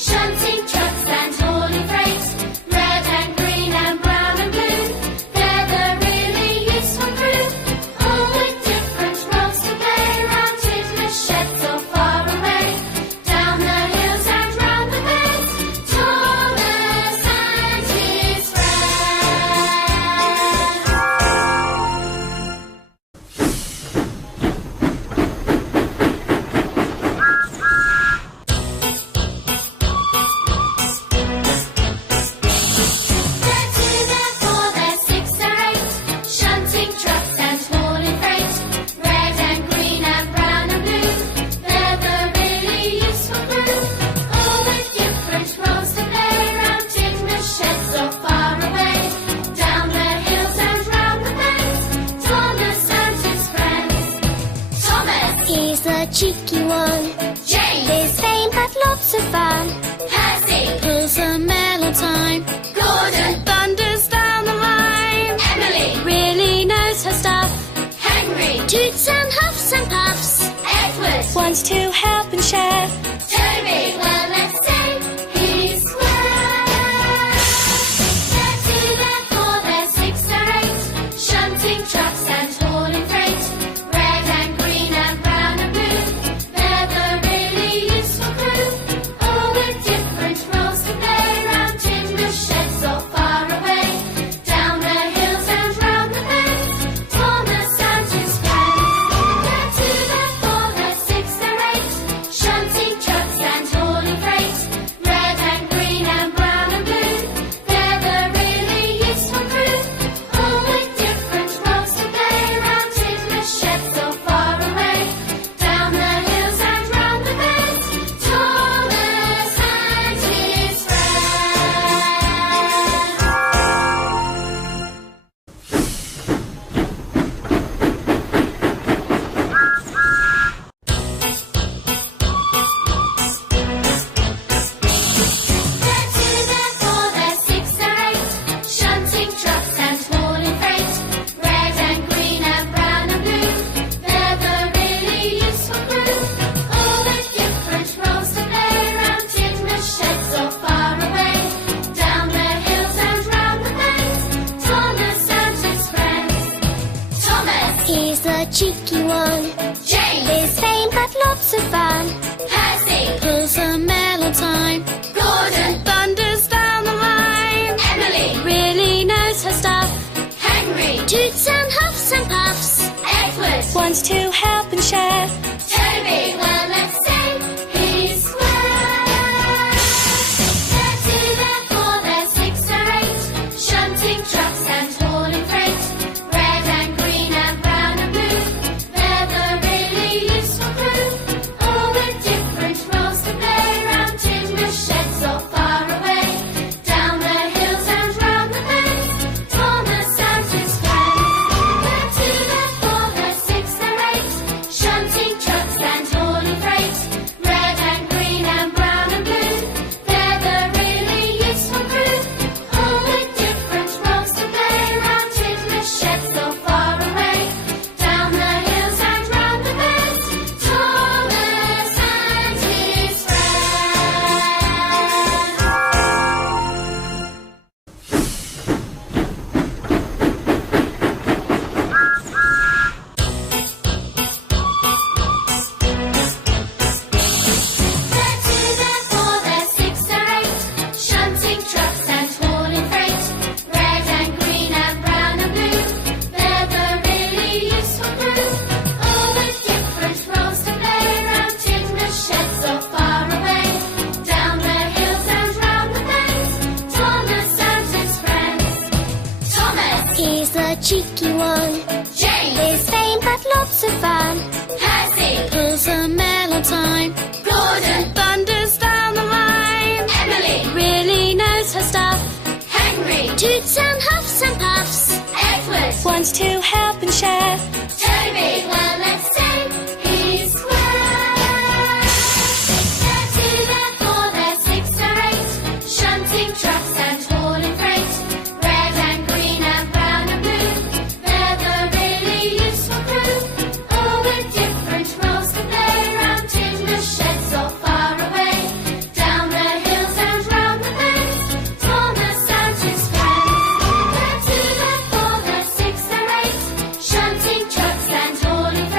He's the cheeky one. James. He's vain but lots of fun. Percy. Pulls a mail on time. Gordon. Thunders down the line. Emily. Really knows her stuff. Henry. Toots and huffs and puffs. Edward. Wants to help and share. Toby. Well, let's say he's swell. They're two, they're four, they're six, they're eight. Shunting trucks and hauling freight. Red and green and brown and blue. They're the really useful crew. All with different roles to play. Round timber sheds or far away. Down the hills and round the bends. Thomas and his friends. They're two, they're four, they're six, they're eight. Shunting trucks and hauling freight. Red and green and brown and blue. They're the really useful crew. All with different roles to play. Round timber sheds or far away. Down the hills and round the bends. Thomas and his They're two, they're four, they're six, they're eight. Shunting trucks and hauling freight. Red and green and brown and blue. They're the really useful crew. All with different roles to play. Round timber sheds or far away. Down the hills and round the bends. Thomas and his friends. Thomas. He's the cheeky one. James. He's vain but lots of fun. Percy. Pulls a mail on time. Gordon. Thunders down the line. Emily. Really knows her stuff. Henry. Toots and huffs and puffs. Edward. Wants to help and share. Toby. Well, let's say he's swell. They're two, they're four, they're six, they're eight. Shunting trucks and hauling freight. Red and green and brown and blue. They're the really useful crew. All with different roles to play. Round timber sheds or far away. Down the hills and round the bends. Thomas and his friends. They're two, they're four, they're six, they're eight. Shunting trucks and hauling freight. Red and green and brown and blue. They're the really useful crew. All with different roles to play. Round timber sheds or far away. Down the hills and round the bends. Thomas and his They're two, they're four, they're six, they're eight. Shunting trucks and hauling freight. Red and green and brown and blue. They're the really useful crew. All with different roles to play. Round timber sheds or far away. Down the hills and round the bends. Thomas and his friends. Thomas. He's the cheeky one. James. He's vain but lots of fun. Percy. Pulls a mail on time. Gordon. Thunders down the line. Emily. Really knows her stuff. Henry. Toots and huffs and puffs. Edward. Wants to help and share. Toby. Well, let's say he's swell. They're two, they're four, they're six, they're eight. Shunting trucks and hauling freight. Red and green and brown and blue. They're the really useful crew. All with different roles to play. Round timber sheds or far away. Down the hills and round the bends. Thomas and his friends. They're two, they're four, they're six, they're eight. Shunting trucks and hauling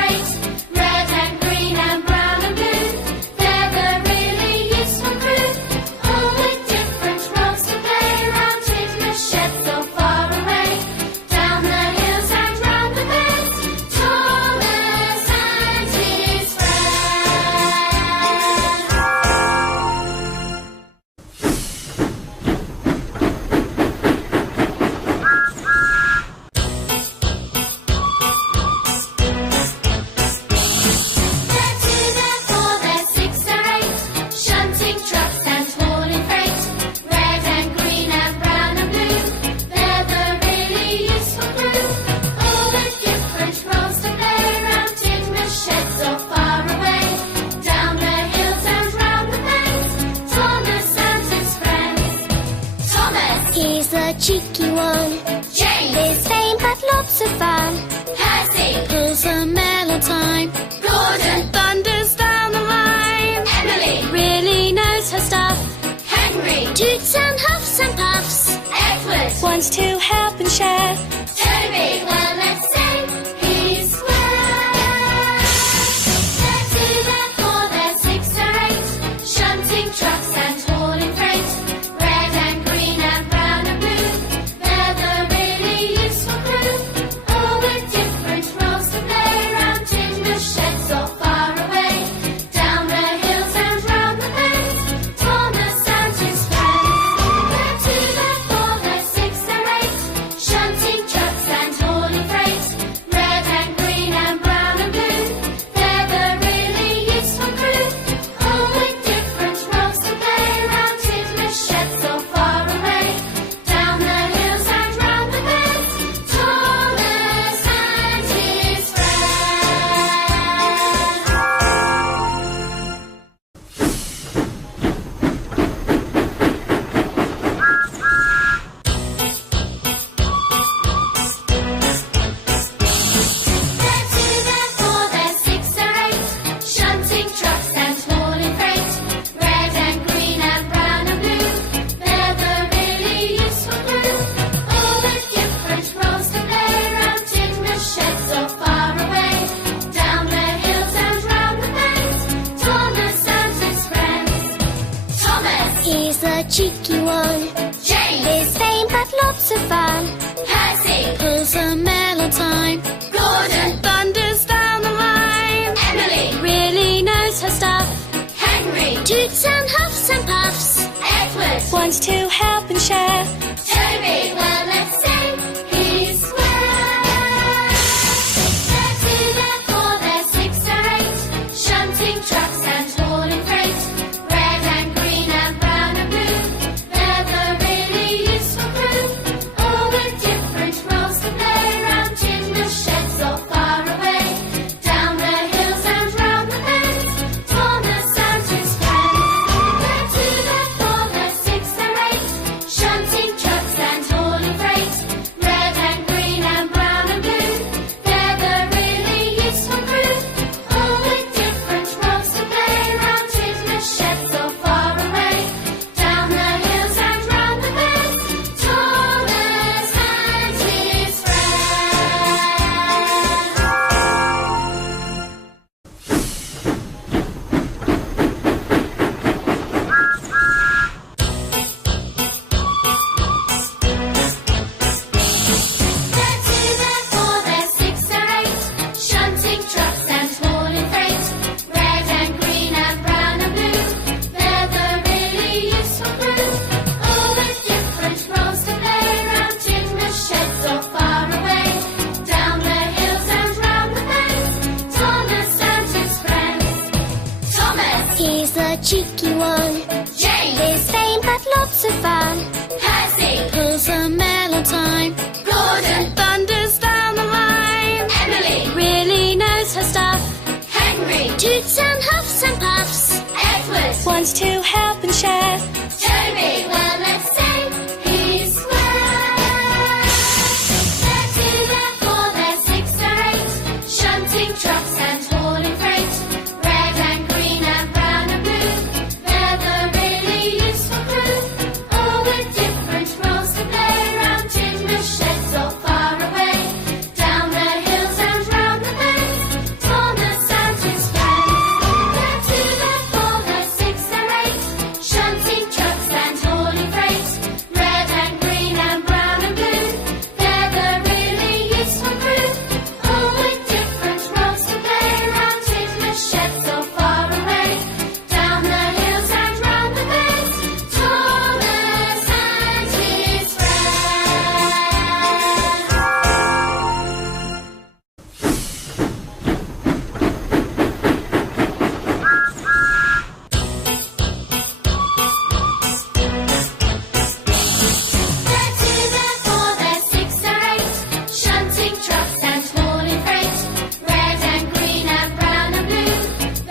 cheeky one. James. His fame had lots of fun. Percy. Pulls a mail on time. Gordon. Thunders down the line. Emily. Really knows her stuff. Henry. Toots and huffs and puffs. Edward. Wants to help and share. Toby. Well, let's say he's square. They're two, they're four, they're six or eight. Shunting trucks and hauling freight. Red and green and brown and blue. They're the really useful crew. All with different roles to play. Round in the sheds or far away. Down the hills and round the bends. Thomas and his friends. They're two, they're four, they're six or eight. Shunting trucks and hauling freight. Red and green and brown and blue. They're the really useful crew. All with different roles to play. Round in the sheds or far away. Down the hills and round the bends. Thomas and his They're two, they're four, they're six or eight. Shunting trucks and hauling freight. Red and green and brown and blue. They're the really useful crew. All with different roles to play. Round in the sheds or far away. Down the hills and round the bends. Thomas and his friends. Thomas. He's the cheeky one. James. His fame had lots of fun. Percy. Pulls a mail on time. Gordon. Thunders down the line. Emily. Really knows her stuff. Henry. Toots and huffs and puffs. Edward. Wants to help and share. Toby, well, let's say he's square. They're two, they're four, they're six or eight. Shunting trucks and hauling freight. Red and green and brown and blue. They're the really useful crew. All with different roles to play. Round in the sheds or far away. Down the hills and round the bends. Thomas and his friends. They're two, they're four, they're six or eight. Shunting trucks and hauling freight. Red and green and brown and blue. They're the really useful crew. All with different roles to play. Round in the sheds or far away. Down the hills and round the bends. Thomas and his They're two, they're four, they're six or eight. Shunting trucks and hauling freight. Red and green and brown and blue. They're the really useful crew. All with different roles to play. Round in the sheds or far away. Down the hills and round the bends. Thomas and his friends. Thomas. He's the cheeky one. James. His fame had lots of fun. Percy. Pulls a mail on time. Gordon. Thunders down the line. Emily. Really knows her stuff. Henry. Toots and huffs and puffs. Edward. Wants to help and share. Toby, well, let's say he's square. They're two, they're four, they're six or eight. Shunting trucks and hauling freight. Red and green and brown and blue. They're the really useful crew. All with different roles to play. Round in the sheds or far away. Down the hills and round the bends. Thomas and his friends. They're two, they're four, they're six or eight. Shunting trucks and hauling freight. Red and green and brown and blue. They're the really useful crew. All with different roles to play. Round in the sheds or far away. Down the hills and round the bends. Thomas and his They're two, they're four, they're six or eight. Shunting trucks and hauling freight. Red and green and brown and blue.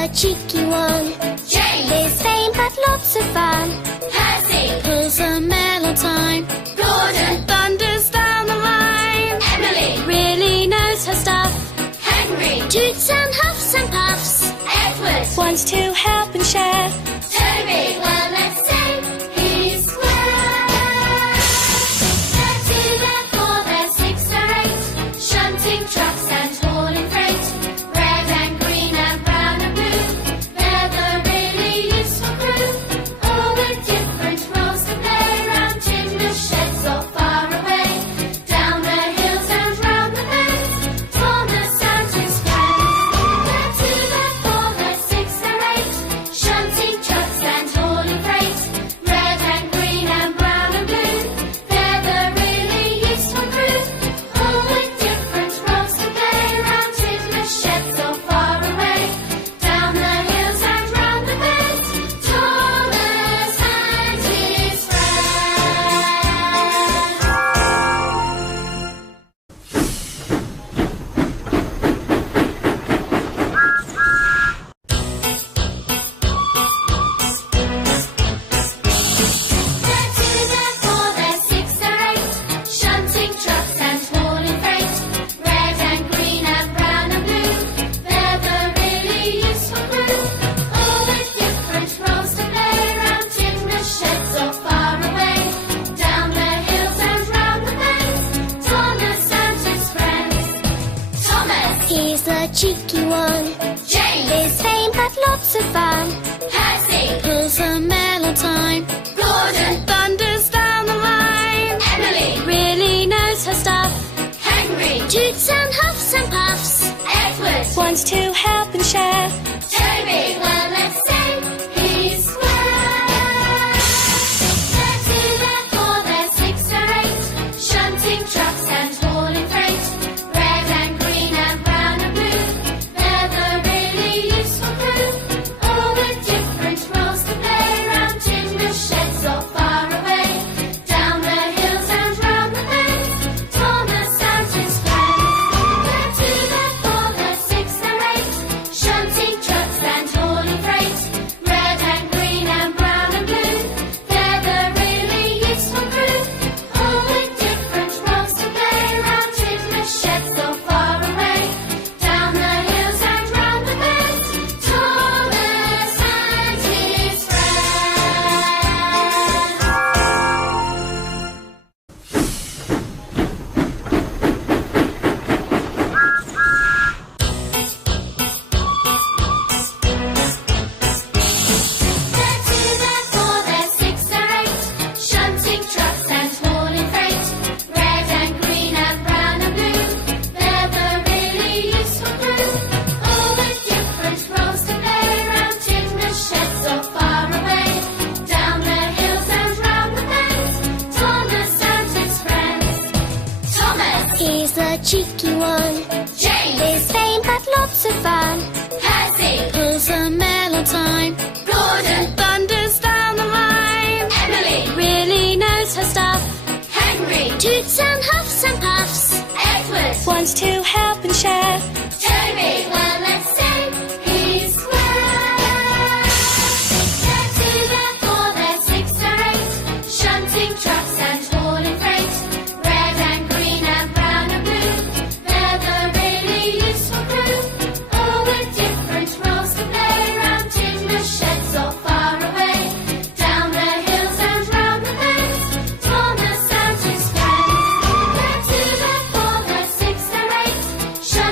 the cheeky one. James. Liz vain but lots of fun. Percy. Pulls a mail on time. Gordon. Thunders down the line. Emily. Really knows her stuff. Henry. Toots and huffs and puffs. Edward. Wants to help and share. Toby. Well, let's say he's square. They're two, they're four, they're six, they're eight. Shunting trucks and hauling freight. Red and green and brown and blue. They're the really useful crew. All with different roles to play. Round in the sheds or far away. Down the hills and round the bends. Thomas and his friends. They're two, they're four, they're six, they're eight. Shunting trucks and hauling freight. Red and green and brown and blue. They're the really useful crew. All with different roles to play. Round in the sheds or far away. Down the hills and round the bends. Thomas and his They're two, they're four, they're six, they're eight. Shunting trucks and hauling freight. Red and green and brown and blue. They're the really useful crew. All with different roles to play. Round in the sheds or far away. Down the hills and round the bends. Thomas and his friends. Thomas. He's the cheeky one. James. Liz vain but lots of fun. Percy. Pulls a mail on time. Gordon. Thunders down the line. Emily. Really knows her stuff. Henry. Toots and huffs and puffs. Edward. Wants to help and share. Toby. Well, let's say he's square. They're two, they're four, they're six, they're eight. Shunting trucks and hauling freight. Red and green and brown and blue. They're the really useful crew. All with different roles to play. Round in the sheds or far away. Down the hills and round the bends. Thomas and his friends. They're two, they're four, they're six, they're eight. Shunting trucks and hauling freight. Red and green and brown and blue. They're the really useful crew. All with different roles to play. Round in the sheds or far away. Down the hills and round the bends. Thomas and his friends. Shunting trucks and hauling freight. Red and green and brown and blue. They're the really useful crew. All with different roles to play. Round in the sheds or far away. Down the hills and round the bends. Thomas and his They're two, they're four, they're six, they're eight. Shunting trucks and hauling freight. Red and green and brown and blue. They're the really useful crew. All with different roles to play. Round in the sheds or far away. Down the hills and round the bends. Thomas and his friends. Thomas. He's the cheeky one. James. Liz vain but lots of fun. Percy. Pulls a mail on time. Gordon. Thunders down the line. Emily. Really knows her stuff. Henry. Toots and huffs and puffs. Edward. Wants to help and share. Toby. Well, let's say he's square. They're two, they're four, they're six, they're eight. Shunting trucks and hauling freight. Red and green and brown and blue. They're the really useful crew. All with different roles to play. Round in the sheds or far away. Down the hills and round the bends. Thomas and his friends. They're two, they're four, they're six, they're eight.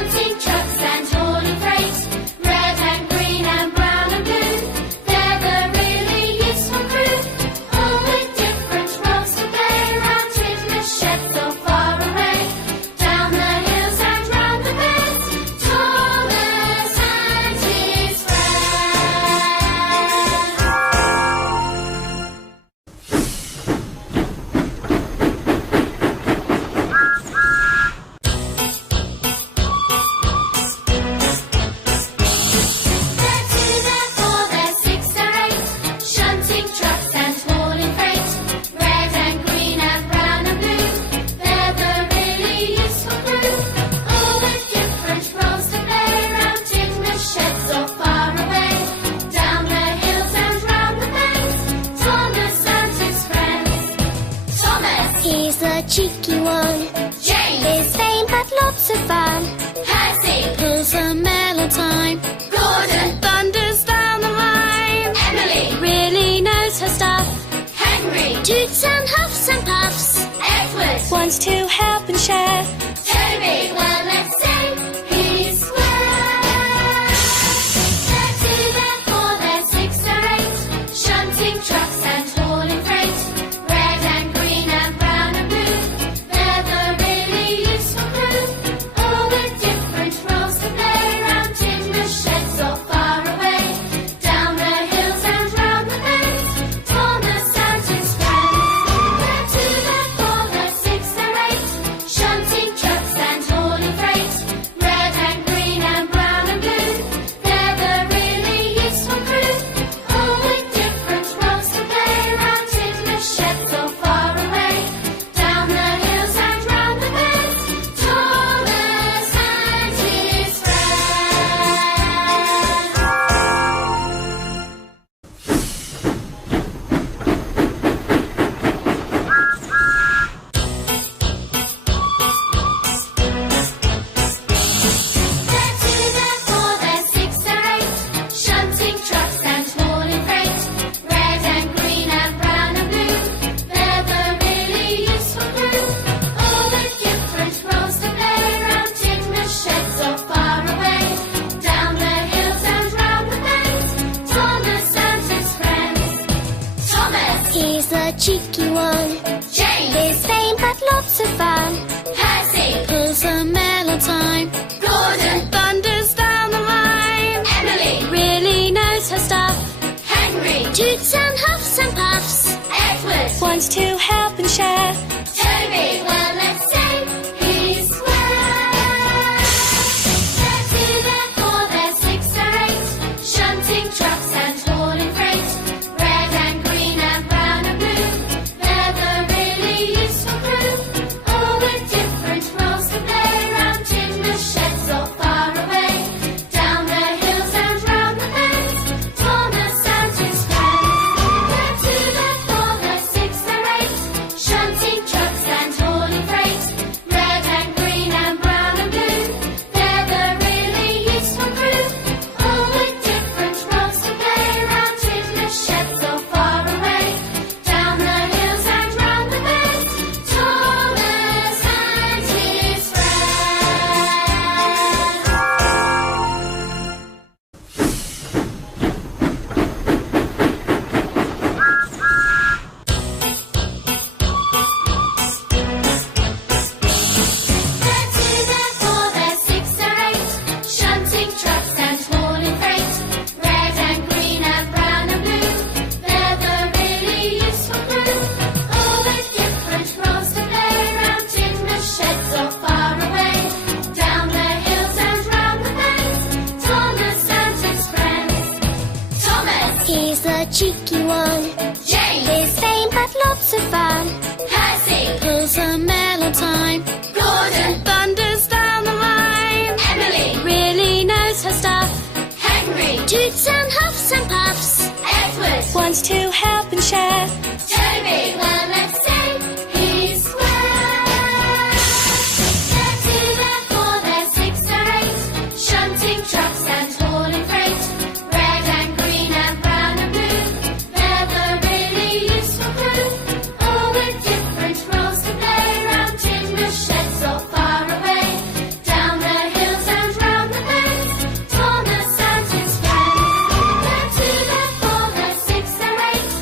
the cheeky one. James He's vain but lots of fun. Percy Pulls a mail on time. Gordon Thunders down the line. Emily Really knows her stuff. Henry Toots and huffs and puffs. Edward Wants to help and share. Toby, well, let's say he's swell. They're two, they're four, they're six, they're eight. Shunting trucks and hauling freight. Red and green and brown and blue. They're the really useful crew. All with different roles to play. Round in the sheds or far away. Down the hills and round the bends. Thomas and his friends. They're two, they're four, they're six, they're eight. Shunting trucks and hauling freight. Red and green and brown and blue. They're the really useful crew. All with different roles to play. Round in the sheds or far away. Down the hills and round the bends. Thomas and his They're two, they're four, they're six, they're eight. Shunting trucks and hauling freight. Red and green and brown and blue. They're the really useful crew. All with different roles to play. Round in the sheds or far away. Down the hills and round the bends. Thomas and his friends. Thomas, He's the cheeky one. James, He's vain but lots of fun. Percy, Pulls a mail on time. Gordon, Thunders down the line. Emily, Really knows her stuff. Henry, Toots and huffs and puffs. Edward, Wants to help and share. Toby, well, let's say he's swell. They're two, they're four, they're six, they're eight. Shunting trucks and hauling freight. Red and green and brown and blue. They're the really useful crew. All with different roles to play. Round in the sheds or far away. Down the hills and round the bends. Thomas and his friends. They're two, they're four, they're six, they're eight. Shunting trucks and hauling freight. Red and green and brown and blue. They're the really useful crew. All with different roles to play. Round in the sheds or far away. Down the hills and round the bends. Thomas and his They're two, they're four, they're six, they're eight. Shunting trucks and hauling freight. Red and green and brown and blue. They're the really useful crew. All with different roles to play. Round in the sheds or far away. Down the hills and round the bends. Thomas and his friends. Thomas, He's the cheeky one. James, He's vain but lots of fun. Percy, Pulls a mail on time. Gordon, Thunders down the line. Emily, Really knows her stuff. Henry, Toots and huffs and puffs. Edward, Wants to help and share. Toby, well, let's say he's swell. They're two, they're four, they're six, they're eight. Shunting trucks and hauling freight. Red and green and brown and blue. They're the really useful crew. All with different roles to play. Round in the sheds or far away. Down the hills and round the bends. Thomas and his friends. They're two, they're four, they're six, they're eight.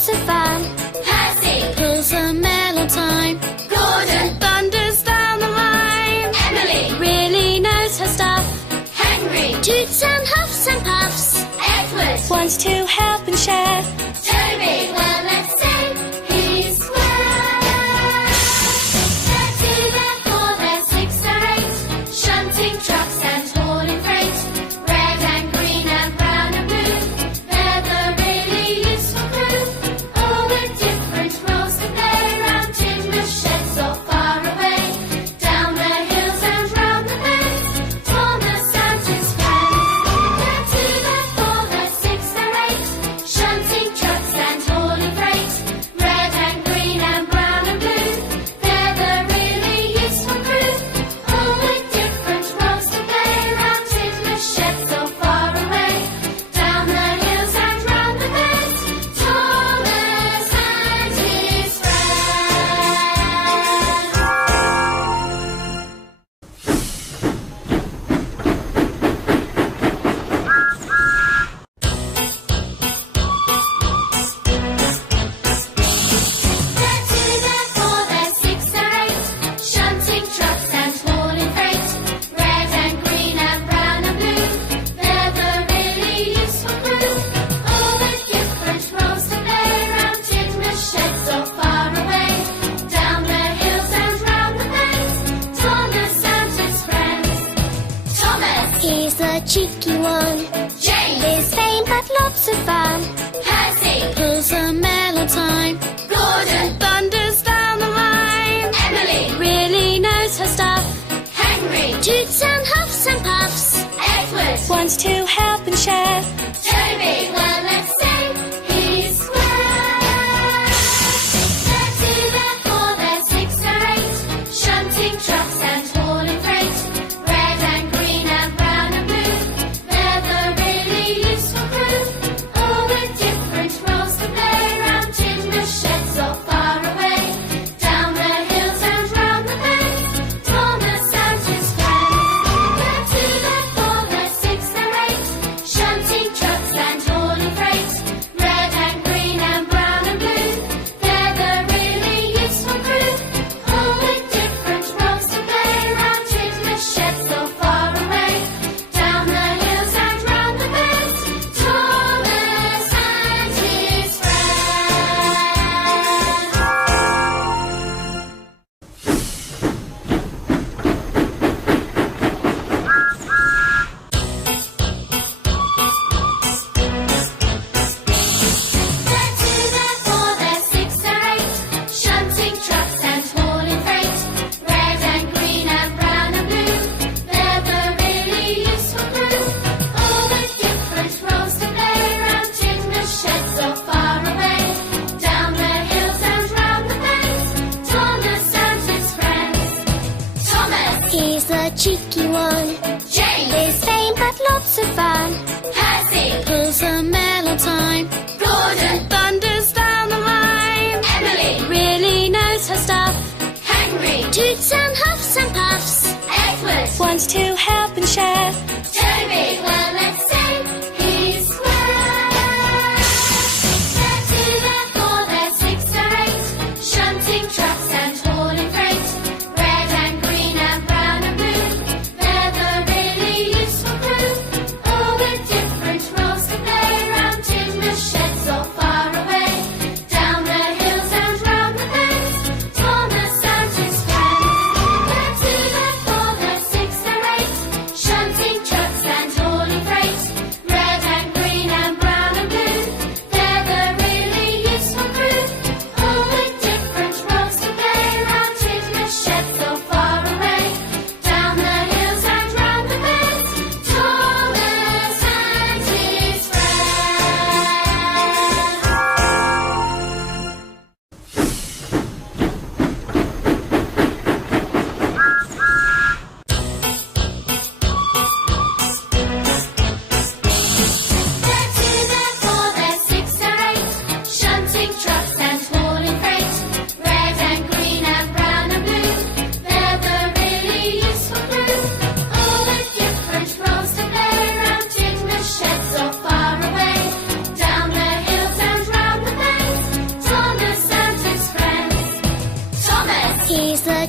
lots of fun. Percy, Pulls a mail on time. Gordon, Thunders down the line. Emily, Really knows her stuff. Henry, Toots and huffs and puffs. Edward, Wants to help and share. Toby, well let's say he's square. They're two, they're four, they're six, they're eight. Shunting trucks and hauling freight. Red and green and brown and blue. They're the really useful crew. All with different roles to play. Round timber sheds or far away. Down the hills and round the bends. Thomas and his friends. They're two, they're four, they're six, they're eight. Shunting trucks and hauling freight. Red and green and brown and blue. They're the really useful crew. All with different roles to play. Round timber sheds or far away. Down the hills and round the bends. Thomas and his They're two, they're four, they're six, they're eight. Shunting trucks and hauling freight. Red and green and brown and blue. They're the really useful crew. All with different roles to play. Round timber sheds or far away. Down the hills and round the bends. Thomas and his friends. Thomas, He's the cheeky one. James, His fame had lots of fun. Percy, Pulls a mail on time. Gordon, Thunders down the line. Emily, Really knows her stuff. Henry, Toots and huffs and puffs. Edward, Wants to help and share. Toby, well let's say he's square. They're two, they're four, they're six, they're eight. Shunting trucks and hauling freight. Red and green and brown and blue. They're the really useful crew. All with different roles to play. Round timber sheds or far away. Down the hills and round the bends. Thomas and his friends. They're two, they're four, they're six, they're eight. Shunting trucks and hauling freight. Red and green and brown and blue. They're the really useful crew. All with different roles to play. Round timber sheds or far away. Down the hills and round the bends. Thomas and his They're two, they're four, they're six, they're eight. Shunting trucks and hauling freight. Red and green and brown and blue. They're the really useful crew. All with different roles to play. Round timber sheds or far away. Down the hills and round the bends. Thomas and his friends. Thomas, He's the cheeky one. James, His fame had lots of fun. Percy, Pulls a mail on time. Gordon, Thunders down the line. Emily, Really knows her stuff. Henry, Toots and huffs and puffs. Edward, Wants to help and share. Toby, well let's say he's square. They're two, they're four, they're six, they're eight. Shunting trucks and hauling freight. Red and green and brown and blue. They're the really useful crew. All with different roles to play. Round timber sheds or far away. Down the hills and round the bends. Thomas and his friends. They're two, they're four, they're six, they're eight. Shunting trucks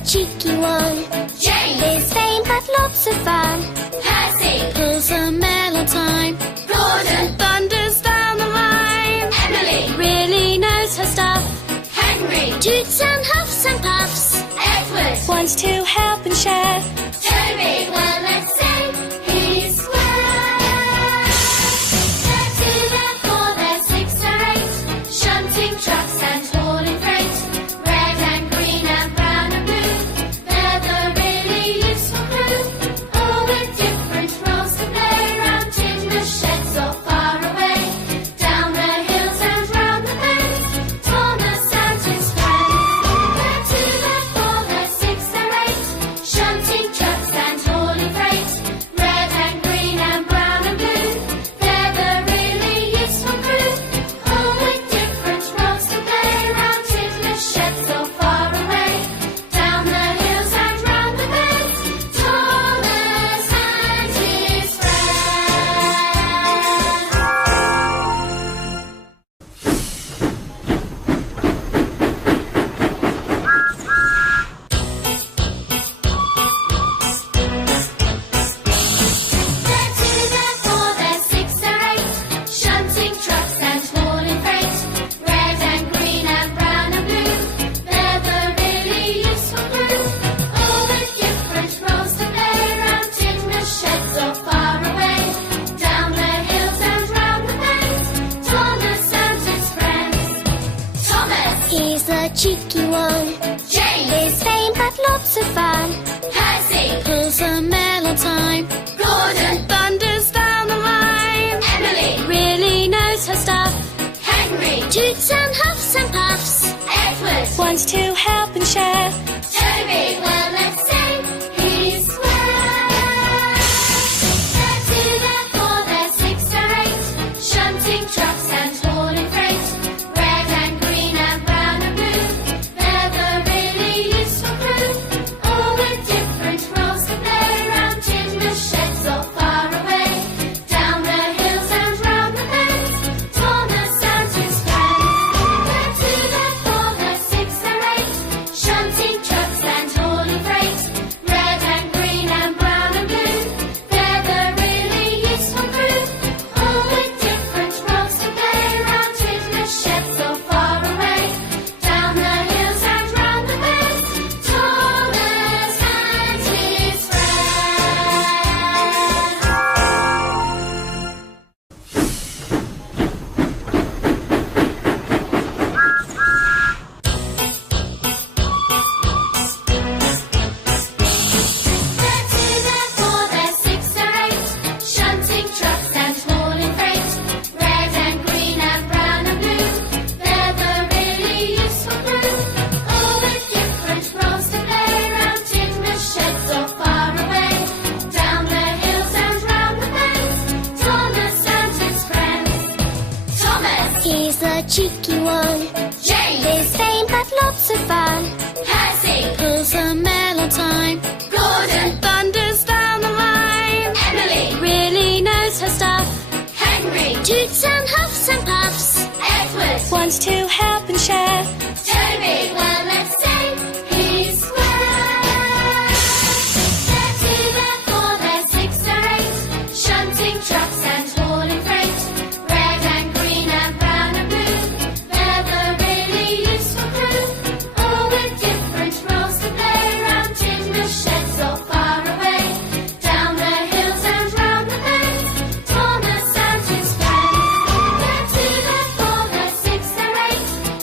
cheeky one. James, He's vain but lots of fun. Percy, Pulls a mail on time. Gordon, Thunders down the line. Emily, Really knows her stuff. Henry, Toots and huffs and puffs. Edward, Wants to help and share. Toby, well let's say he's square. They're two, they're four, they're six, they're eight, shunting trucks and hauling freight. Red and green and brown and blue, they're the really useful crew. All with different roles to play, round in the sheds or far away. Down the hills and round the bends, Thomas and his friends. They're two, they're four, they're six, they're eight, shunting trucks and hauling freight. Red and green and brown and blue, they're the really useful crew. All with different roles to play, round in the sheds or far away. Down the hills and round the bends, Thomas and his They're two, they're four, they're six, they're eight, shunting trucks and hauling freight. Red and green and brown and blue, they're the really useful crew. All with different roles to play, round in the sheds or far away. Down the hills and round the bends, Thomas and his friends. Thomas, He's the cheeky one. James, He's vain but lots of fun. Percy, Pulls a mail on time. Gordon, Thunders down the line. Emily, Really knows her stuff. Henry, Toots and huffs and puffs. Edward, Wants to help and share. Toby, well let's say he's square. They're two, they're four, they're six, they're eight, shunting trucks and hauling freight. Red and green and brown and blue, they're the really useful crew. All with different roles to play, round in the sheds or far away. Down the hills and round the bends, Thomas and his friends. They're two, they're four, they're six, they're eight, shunting trucks and hauling freight. Red and green and brown and blue, they're the really useful crew. All with different roles to play, round in the sheds or far away. Down the hills and round the bends, Thomas and his They're two, they're four, they're six, they're eight, shunting trucks and hauling freight. Red and green and brown and blue, they're the really useful crew. All with different roles to play, round in the sheds or far away. Down the hills and round the bends, Thomas and his friends. Thomas, He's the cheeky one. James, He's vain but lots of fun. Percy, Pulls a mail on time. Gordon, Thunders down the line. Emily, Really knows her stuff. Henry, Toots and huffs and puffs. Edward, Wants to help and share. Toby, well let's say he's square. They're two, they're four, they're six, they're eight, shunting trucks and hauling freight. Red and green and brown and blue, they're the really useful crew. All with different roles to play, round in the sheds or far away. Down the hills and round the bends, Thomas and his friends. They're two, they're four, they're six, they're eight,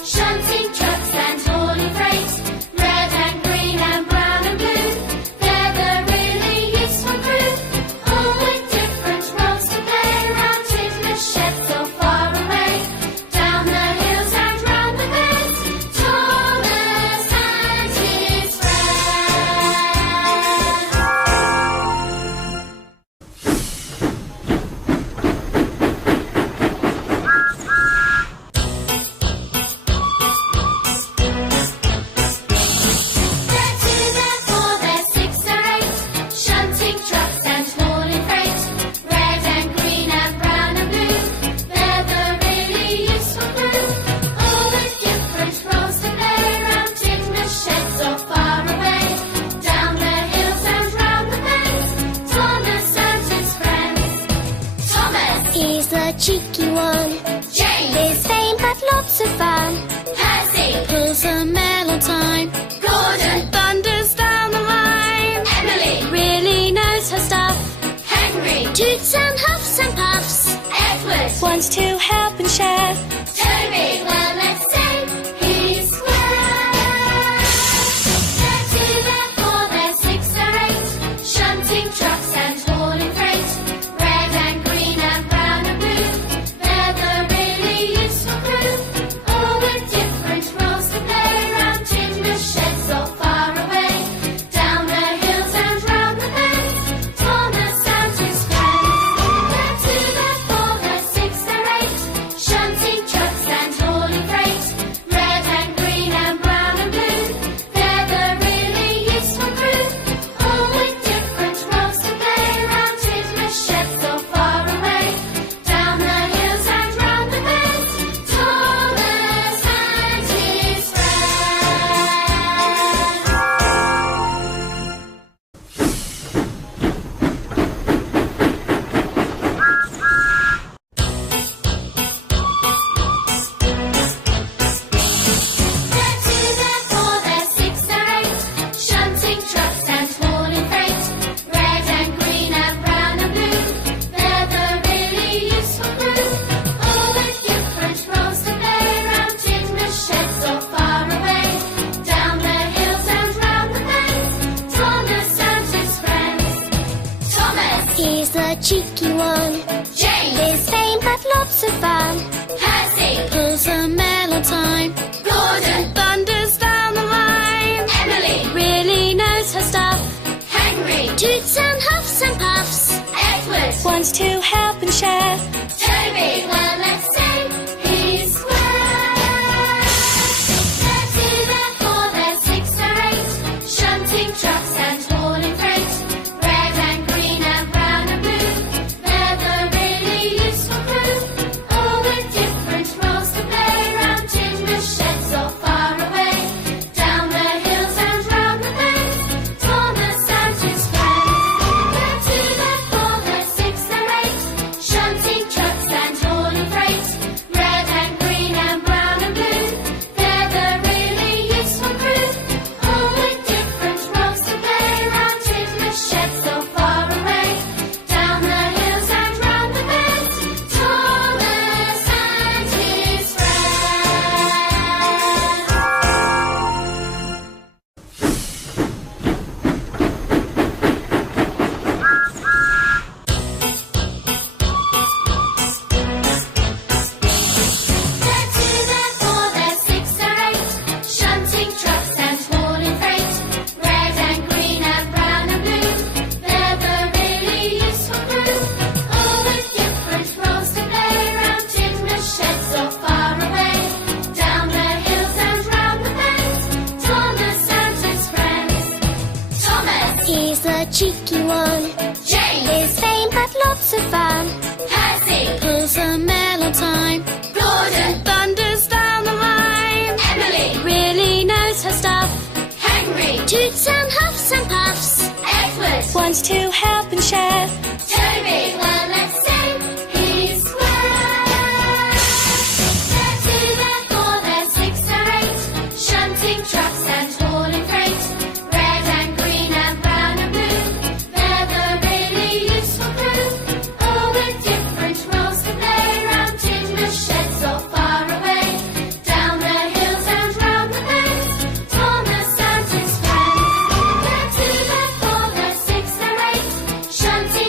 lots of fun. Percy, Pulls a mail on time. Gordon, Thunders down the line. Emily, Really knows her stuff. Henry, Toots and huffs and puffs. Edward, Wants to help and share. Toby, well let's say he's square. They're two, they're four, they're six, they're eight, shunting trucks and hauling freight. Red and green and brown and blue, they're the really useful crew. All with different roles to play, round timber sheds or far away. Down the hills and round the bends, Thomas and his friends. They're two, they're four, they're six, they're eight, shunting trucks and hauling freight. Red and green and brown and blue, they're the really useful crew. All with different roles to play, round timber sheds or far away. Down the hills and round the bends, Thomas and his They're two, they're four, they're six, they're eight, shunting trucks and hauling freight. Red and green and brown and blue, they're the really useful crew. All with different roles to play, round timber sheds or far away. Down the hills and round the bends, Thomas and his friends. Thomas, He's the cheeky one. James, His fame but lots of fun. Percy, Pulls a mail on time. Gordon, Thunders down the line. Emily, Really knows her stuff. Henry, Toots and huffs and puffs. Edward, Wants to help and share. Toby, well let's say he's square. They're two, they're four, they're six, they're eight, shunting trucks and hauling freight. Red and green and brown and blue, they're the really useful crew. All with different roles to play, round timber sheds or far away. Down the hills and round the bends, Thomas and his friends. They're two, they're four, they're six, they're eight, shunting trucks and hauling freight. Red and green and brown and blue, they're the really useful crew. All with different roles to play, round timber sheds or far away. Down the hills and round the bends, Thomas and his They're two, they're four, they're six, they're eight, shunting trucks and hauling freight. Red and green and brown and blue, they're the really useful crew. All with different roles to play, round timber sheds or far away. Down the hills and round the bends, Thomas and his friends. Thomas, He's the cheeky one. James, His fame but lots of fun. Percy, Pulls a mail on time. Gordon, Thunders down the line. Emily, Really knows her stuff. Henry, Toots and huffs and puffs. Edward, Wants to help and share. Toby, well let's say he's square. They're two, they're four, they're six, they're eight, shunting trucks and hauling freight. Red and green and brown and blue, they're the really useful crew. All with different roles to play, round timber sheds or far away. Down the hills and round the bends, Thomas and his friends. They're two, they're four, they're six, they're eight, shunting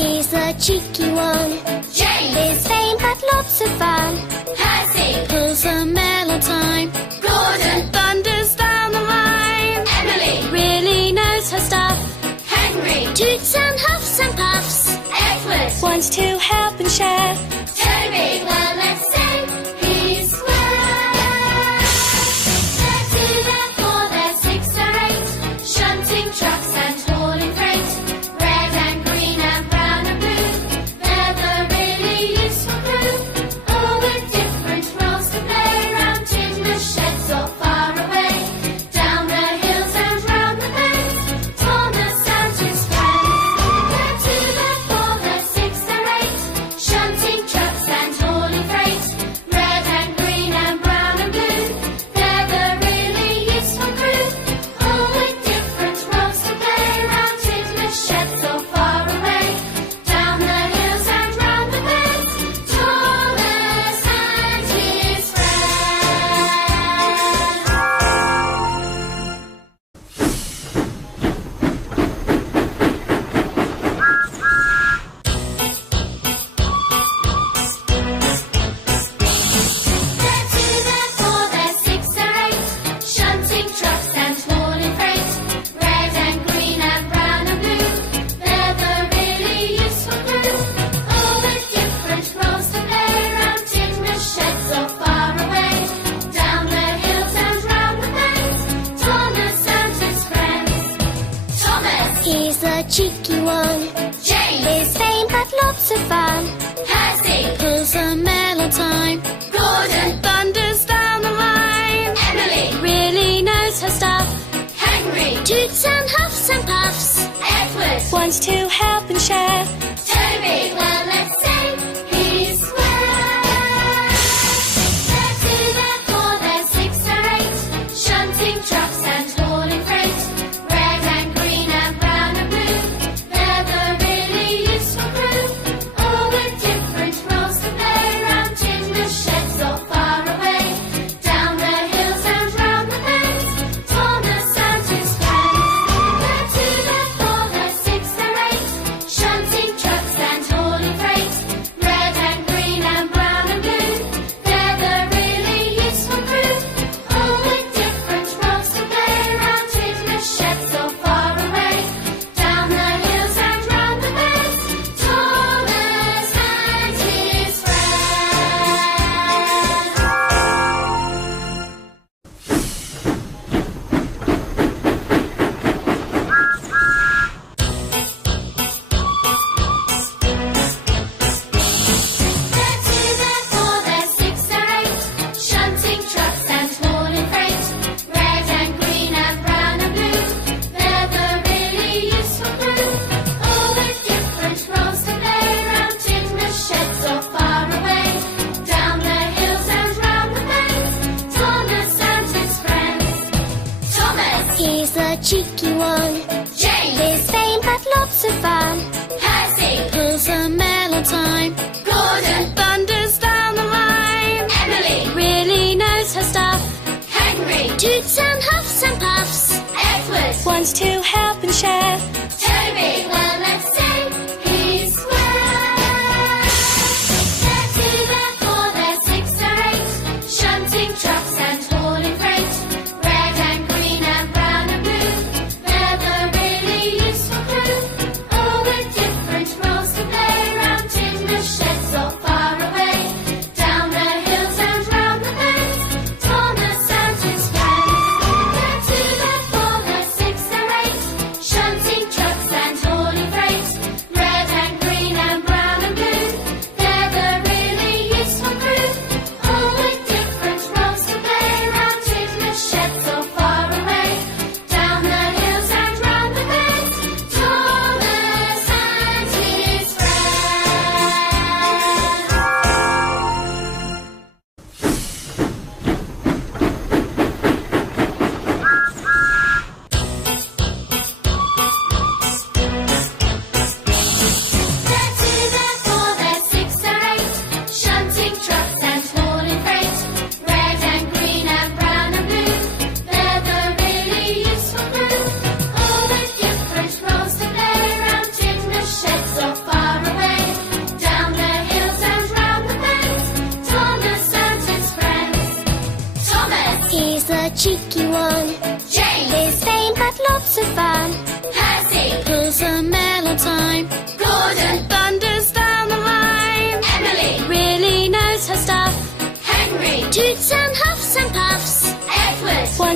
He's the cheeky one. James. He's vain but lots of fun. Percy. Pulls a mail on time. Gordon. Thunders down the line. Emily. Really knows her stuff. Henry. Toots and huffs and puffs. Edward. Wants to help and share. Toby. Well, let's say he's square. They're two, they're four, they're six, they're eight. Shunting trucks and hauling freight. Red and green and brown and blue. They're the really useful crew. All with different roles to play. Round Tidmouth sheds or far away. Down the hills and round the bends. Thomas and his friends. They're two, they're four, they're six, they're eight. Shunting trucks and hauling freight. Red and green and brown and blue. They're the really useful crew. All with different roles to play. Round Tidmouth sheds or far away. Down the hills and round the bends. Thomas and his They're two, they're four, they're six, they're eight. Shunting trucks and hauling freight. Red and green and brown and blue. They're the really useful crew. All with different roles to play. Round Tidmouth sheds or far away. Down the hills and round the bends. Thomas and his friends. Thomas. He's the cheeky one. James. He's vain but lots of fun. Percy. Pulls a mail on time. Gordon. Thunders down the line. Emily. Really knows her stuff. Henry. Toots and huffs and puffs. Edward. Wants to help and share. Toby. Well, let's say he's square. They're two, they're four, they're six, they're eight. Shunting trucks and hauling freight. Red and green and brown and blue. They're the really useful crew. All with different roles to play. Round Tidmouth sheds or far away. Down the hills and round the bends. Thomas and his friends. They're two, they're four, they're six, they're eight. Shunting trucks and hauling freight. Red and green and brown and blue. They're the really useful crew. All with different roles to play. Round Tidmouth sheds or far away. Down the hills and round the bends. Thomas and his They're two, they're four, they're six, they're eight. Shunting trucks and hauling freight. Red and green and brown and blue. They're the really useful crew. All with different roles to play. Round Tidmouth sheds or far away. Down the hills and round the bends. Thomas and his friends. Thomas. He's the cheeky one. James. He's vain but lots of fun. Percy. Pulls a mail on time. Gordon. Thunders down the line. Emily. Really knows her stuff. Henry. Toots and huffs and puffs. Edward. Wants to help and share. Toby. Well, let's say he's square. They're two, they're four, they're six, they're eight. Shunting trucks and hauling freight. Red and green and brown and blue. They're the really useful crew. All with different roles to play. Round Tidmouth sheds or far away. Down the hills and round the bends. Thomas and his friends. They're two, they're four, they're six, they're eight. Shunting trucks and hauling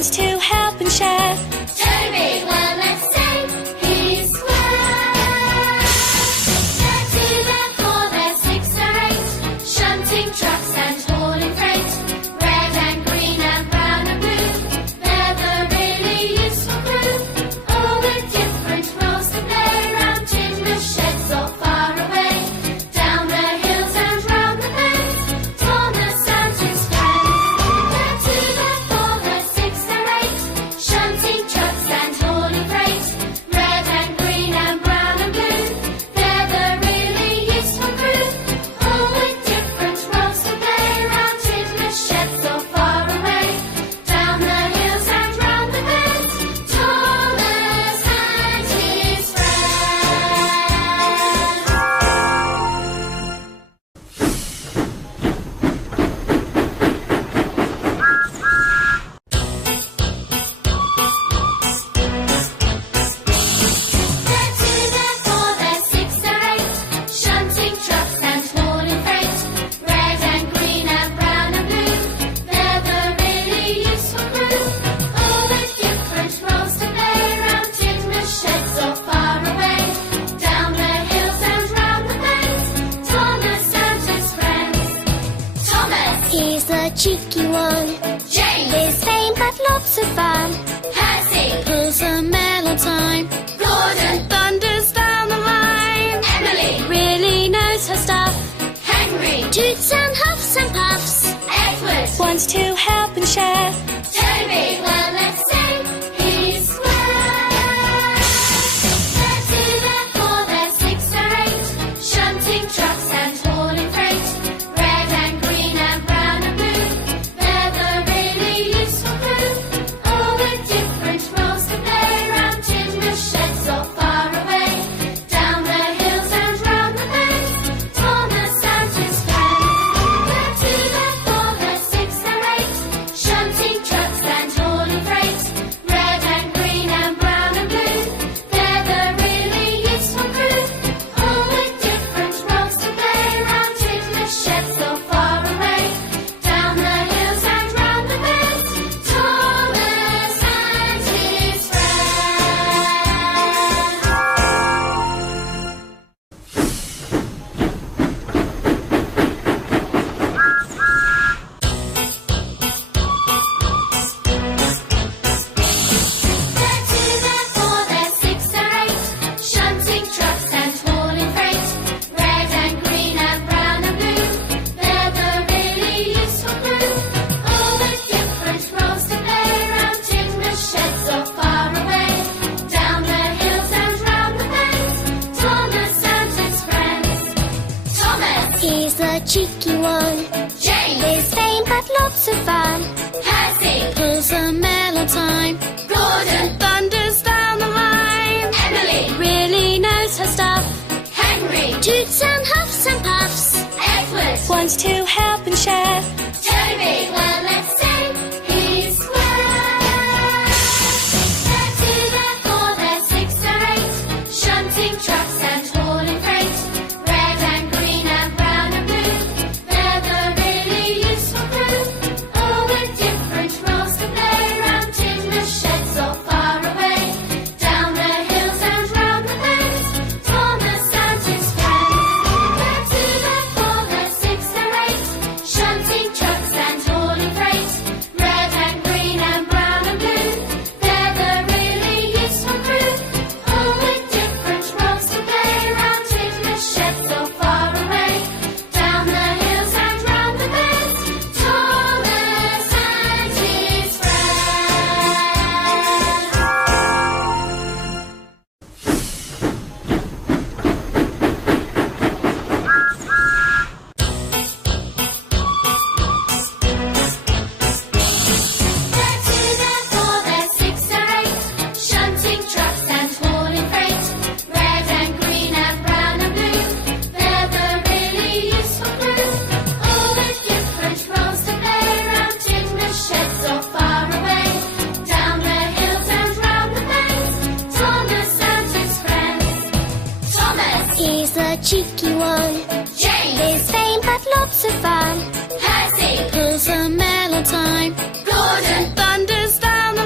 wants to help and share. Toby, well, let's say he's square. They're two, they're four, they're six, they're eight, shunting trucks and hauling freight. Red and green and brown and blue, they're the really useful crew. All with different roles to play, round in the sheds or far away. Down the hills and round the bends, Thomas and his friends. They're two, they're four, they're six, they're eight, shunting trucks and hauling freight. Red and green and brown and blue, they're the really useful crew. All with different roles to play, round in the sheds or far away. Down the hills and round the bends, Thomas and his They're two, they're four, they're six, they're eight, shunting trucks and hauling freight. Red and green and brown and blue, they're the really useful crew. All with different roles to play, round in the sheds or far away. Down the hills and round the bends, Thomas and his friends. Thomas, He's the cheeky one. James, His fame but lots of fun. Percy, Pulls a mail on time. Gordon, Thunders down the line. Emily, Really knows her stuff. Henry, Toots and huffs and puffs. Edward, Wants to help and share. Toby, well, let's say he's square. They're two, they're four, they're six, they're eight, shunting trucks and hauling freight. Red and green and brown and blue, they're the really useful crew. All with different roles to play, round in the sheds or far away. Down the hills and round the bends, Thomas and his friends. They're two, they're four, they're six, they're eight, shunting trucks and hauling freight. Red and green and brown and blue, they're the really useful crew. All with different roles to play, round in the sheds or far away. Down the hills and round the bends, Thomas and his They're two, they're four, they're six, they're eight, shunting trucks and hauling freight. Red and green and brown and blue, they're the really useful crew. All with different roles to play, round in the sheds or far away. Down the hills and round the bends, Thomas and his friends. Thomas, He's the cheeky one. James, His fame but lots of fun. Percy, Pulls a mail on time. Gordon, Thunders down the line. Emily, Really knows her stuff. Henry, Toots and huffs and puffs. Edward, Wants to help and share. Toby, well, let's say he's square. They're two, they're four, they're six, they're eight, shunting trucks and hauling freight. Red and green and brown and blue, they're the really useful crew. All with different roles to play, round in the sheds or far away. Down the hills and round the bends, Thomas and his friends. They're two, they're four, they're six, they're eight, shunting trucks and hauling freight. Red and green and brown and blue, they're the really useful crew. All with different roles to play, round in the sheds or far away. Down the hills and round the bends, Thomas and his They're two, they're four, they're six, they're eight, shunting trucks and hauling freight. Red and green and brown and blue, they're the really useful crew. All with different roles to play, round in the sheds or far away. Down the hills and round the bends, Thomas and his friends. Thomas, He's the cheeky one. James, His fame but lots of fun. Percy, Pulls a mail on time. Gordon, Thunders down the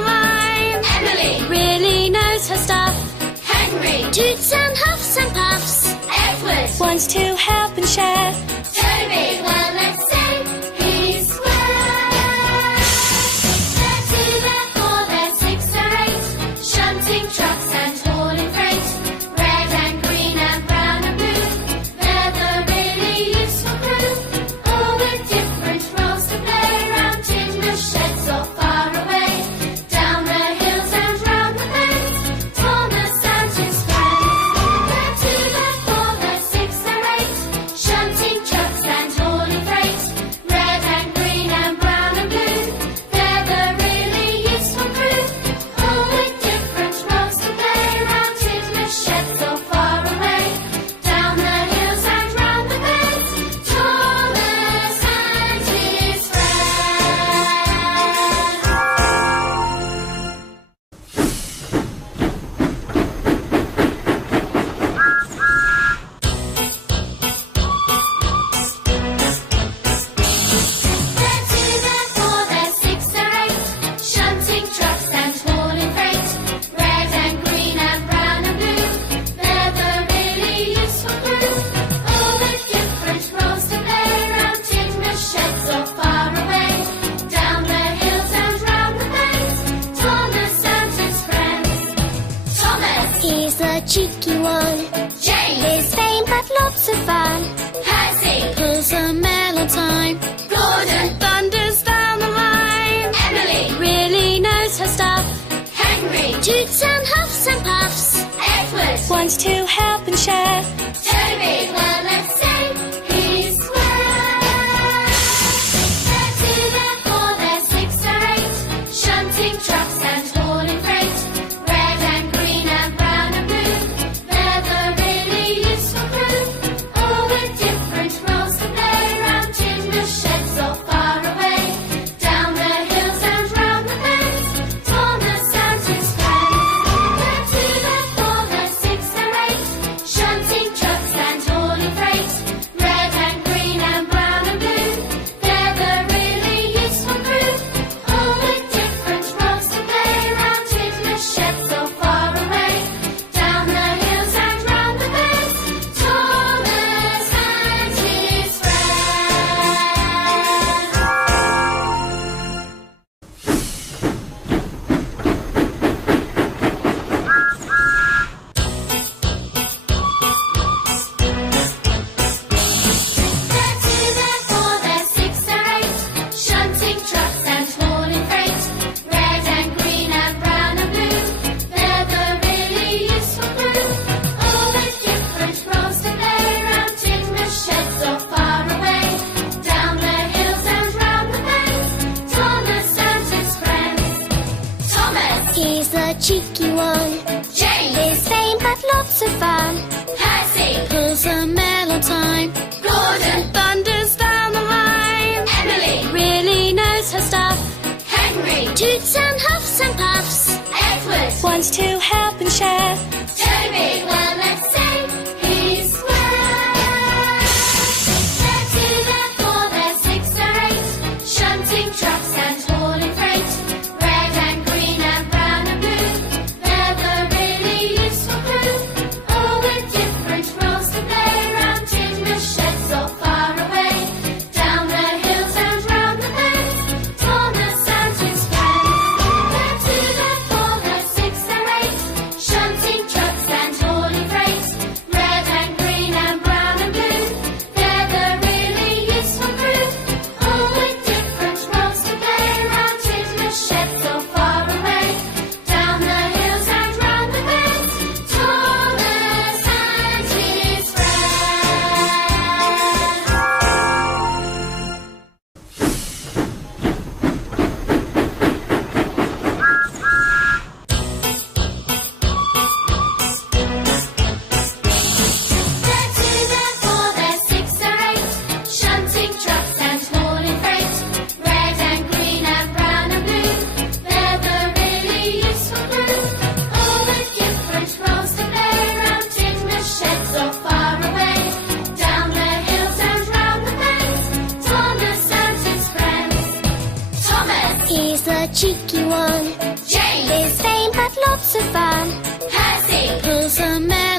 Toots and huffs and puffs. Edward. Wants to help and share. Toby, well, let's say he's square. They're two, they're four, they're six, they're eight. Shunting trucks and hauling freight. Red and green and brown and blue. They're the really useful crew. All with different roles to play. Round in the sheds or far away. Down the hills and round the bends. Thomas and his friends. They're two, they're four, they're six, they're eight. Shunting trucks and hauling freight. Red and green and brown and blue. They're the really useful crew. All with different roles to play. Round in the sheds or far away. Down the hills and round the bends. Thomas and his They're two, they're four, they're six, they're eight. Shunting trucks and hauling freight. Red and green and brown and blue. They're the really useful crew. All with different roles to play. Round in the sheds or far away. Down the hills and round the bends. Thomas and his friends. Thomas. He's the cheeky one. James. His vain but lots of fun. Percy. Pulls a mail on time. Gordon. Thunders down the line. Emily. Really knows her stuff. Henry. Toots and huffs and puffs. Edward. Wants to help and share. Toby, well, let's say he's square. They're two, they're four, they're six, they're eight. Shunting trucks and hauling freight. Red and green and brown and blue. They're the really useful crew. All with different roles to play. Round in the sheds or far away. Down the hills and round the bends. Thomas and his friends. They're two, they're four, they're six, they're eight. Shunting trucks and hauling freight. Red and green and brown and blue. They're the really useful crew. All with different roles to play. Round in the sheds or far away. Down the hills and round the bends. Thomas and his They're two, they're four, they're six, they're eight. Shunting trucks and hauling freight. Red and green and brown and blue. They're the really useful crew. All with different roles to play. Round in the sheds or far away. Down the hills and round the bends. Thomas and his friends. Thomas. He's the cheeky one. James. His vain but lots of fun. Percy. Pulls a mail on time. Gordon. Thunders down the line. Emily. Really knows her stuff. Henry. Toots and huffs and puffs. Edward. Wants to help and share. Toby, well, let's say he's square. They're two, they're four, they're six, they're eight. Shunting trucks and hauling freight. Red and green and brown and blue. They're the really useful crew. All with different roles to play. Round in the sheds or far away. Down the hills and round the bends. Thomas and his friends. They're two, they're four, they're six, they're eight. Shunting trucks and hauling freight. Red and green and brown and blue. They're the really useful crew. All with different roles to play. Round in the sheds or far away. Down the hills and round the bends. Thomas and his They're two, they're four, they're six, they're eight. Shunting trucks and hauling freight. Red and green and brown and blue. They're the really useful crew. All with different roles to play. Round in the sheds or far away. Down the hills and round the bends. Thomas and his friends. Thomas. He's the cheeky one. James. His vain but lots of fun. Percy. Pulls a mail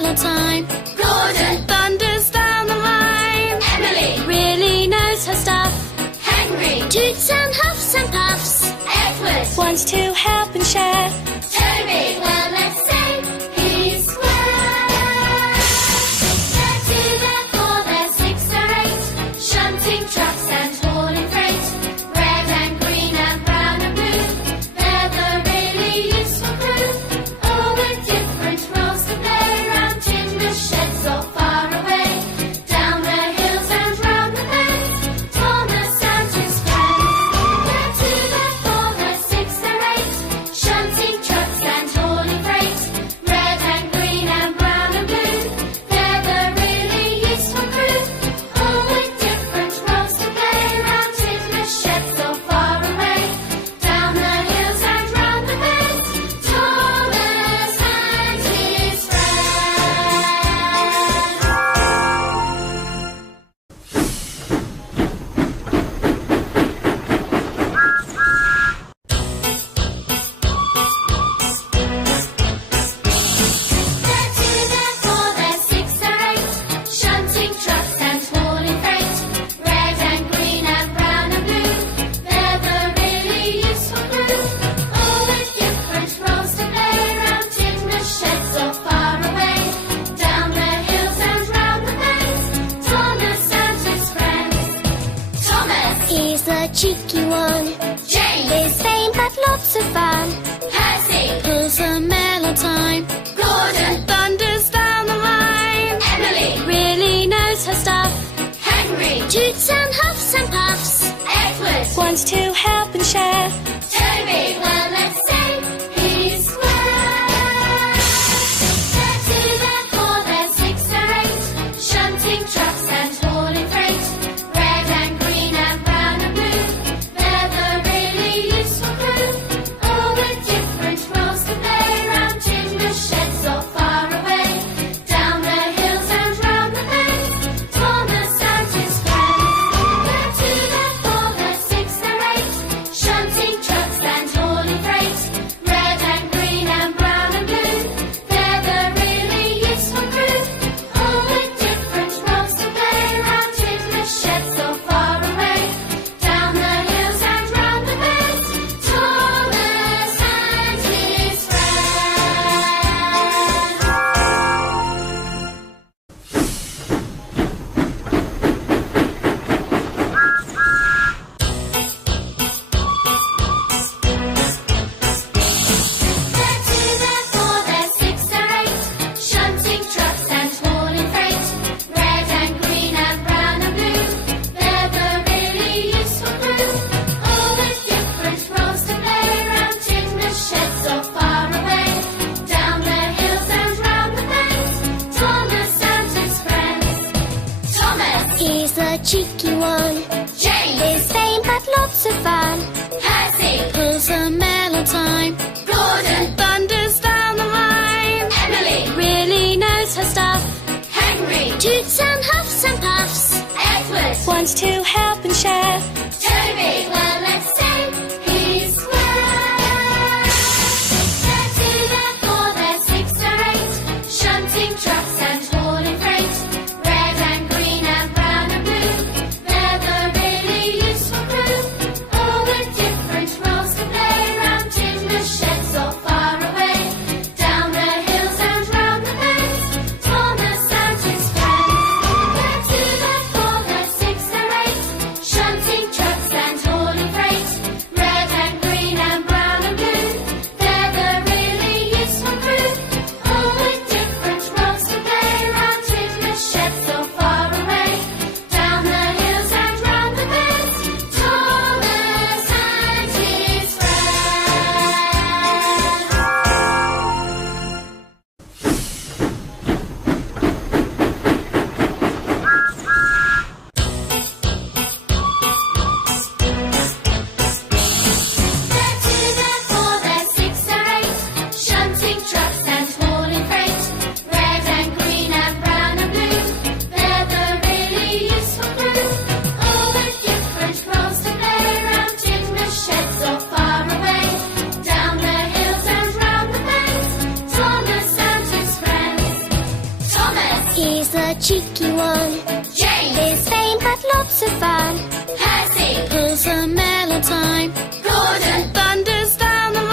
wants to help and share. Toby, well, let's say he's square. They're two, they're four, they're six, they're eight. Shunting trucks and hauling freight. Red and green and brown and blue. They're the really useful crew. All with different roles to play. Round in the sheds or far away. Down the hills and round the bends. Thomas and his friends. They're two, they're four, they're six, they're eight. Shunting trucks and hauling freight. Red and green and brown and blue. They're the really useful crew. All with different roles to play. Round in the sheds or far away. Down the hills and round the bends. Thomas and his They're two, they're four, they're six, they're eight. Shunting trucks and hauling freight. Red and green and brown and blue. They're the really useful crew. All with different roles to play. Round in the sheds or far away. Down the hills and round the bends. Thomas and his friends. Thomas, He's the cheeky one. James, His fame but lots of fun. Percy, Pulls a mail on time. Gordon, Thunders down the line. Emily, Really knows her stuff. Henry, Toots and huffs and puffs. Edward, Wants to help and share. Toby, well, let's say he's square. They're two, they're four, they're six, they're eight. Shunting trucks and hauling freight. Red and green and brown and blue. They're the really useful crew. All with different roles to play. Round in the sheds or far away. Down the hills and round the bends. Thomas and his friends. They're two, they're four, they're six, they're eight. Shunting trucks and hauling freight. Red and green and brown and blue. They're the really useful crew. All with different roles to play. Round in the sheds or far away. Down the hills and round the bends. Thomas and his They're two, they're four, they're six, they're eight. Shunting trucks and hauling freight. Red and green and brown and blue. They're the really useful crew. All with different roles to play. Round in the sheds or far away. Down the hills and round the bends. Thomas and his friends. Thomas, He's the cheeky one. James, His fame but lots of fun. Percy, Pulls a mail on time. Gordon, Thunders down the line. Emily, Really knows her stuff. Henry, Toots and huffs and puffs. Edward, Wants to help and share. Toby, well, let's say he's square. They're two, they're four, they're six, they're eight. Shunting trucks and hauling freight. Red and green and brown and blue. They're the really useful crew. All with different roles to play. Round in the sheds or far away. Down the hills and round the bends. Thomas and his friends. They're two, they're four, they're six, they're eight. Shunting trucks and hauling freight. Red and green and brown and blue. They're the really useful crew. All with different roles to play. Round in the sheds or far away. Down the hills and round the bends. Thomas and his They're two, they're four, they're six, they're eight. Shunting trucks and hauling freight. Red and green and brown and blue. They're the really useful crew. All with different roles to play. Round in the sheds or far away. Down the hills and round the bends. Thomas and his friends. Thomas, He's the cheeky one. James, His fame but lots of fun. Percy, Pulls a mail on time. Gordon, Thunders down the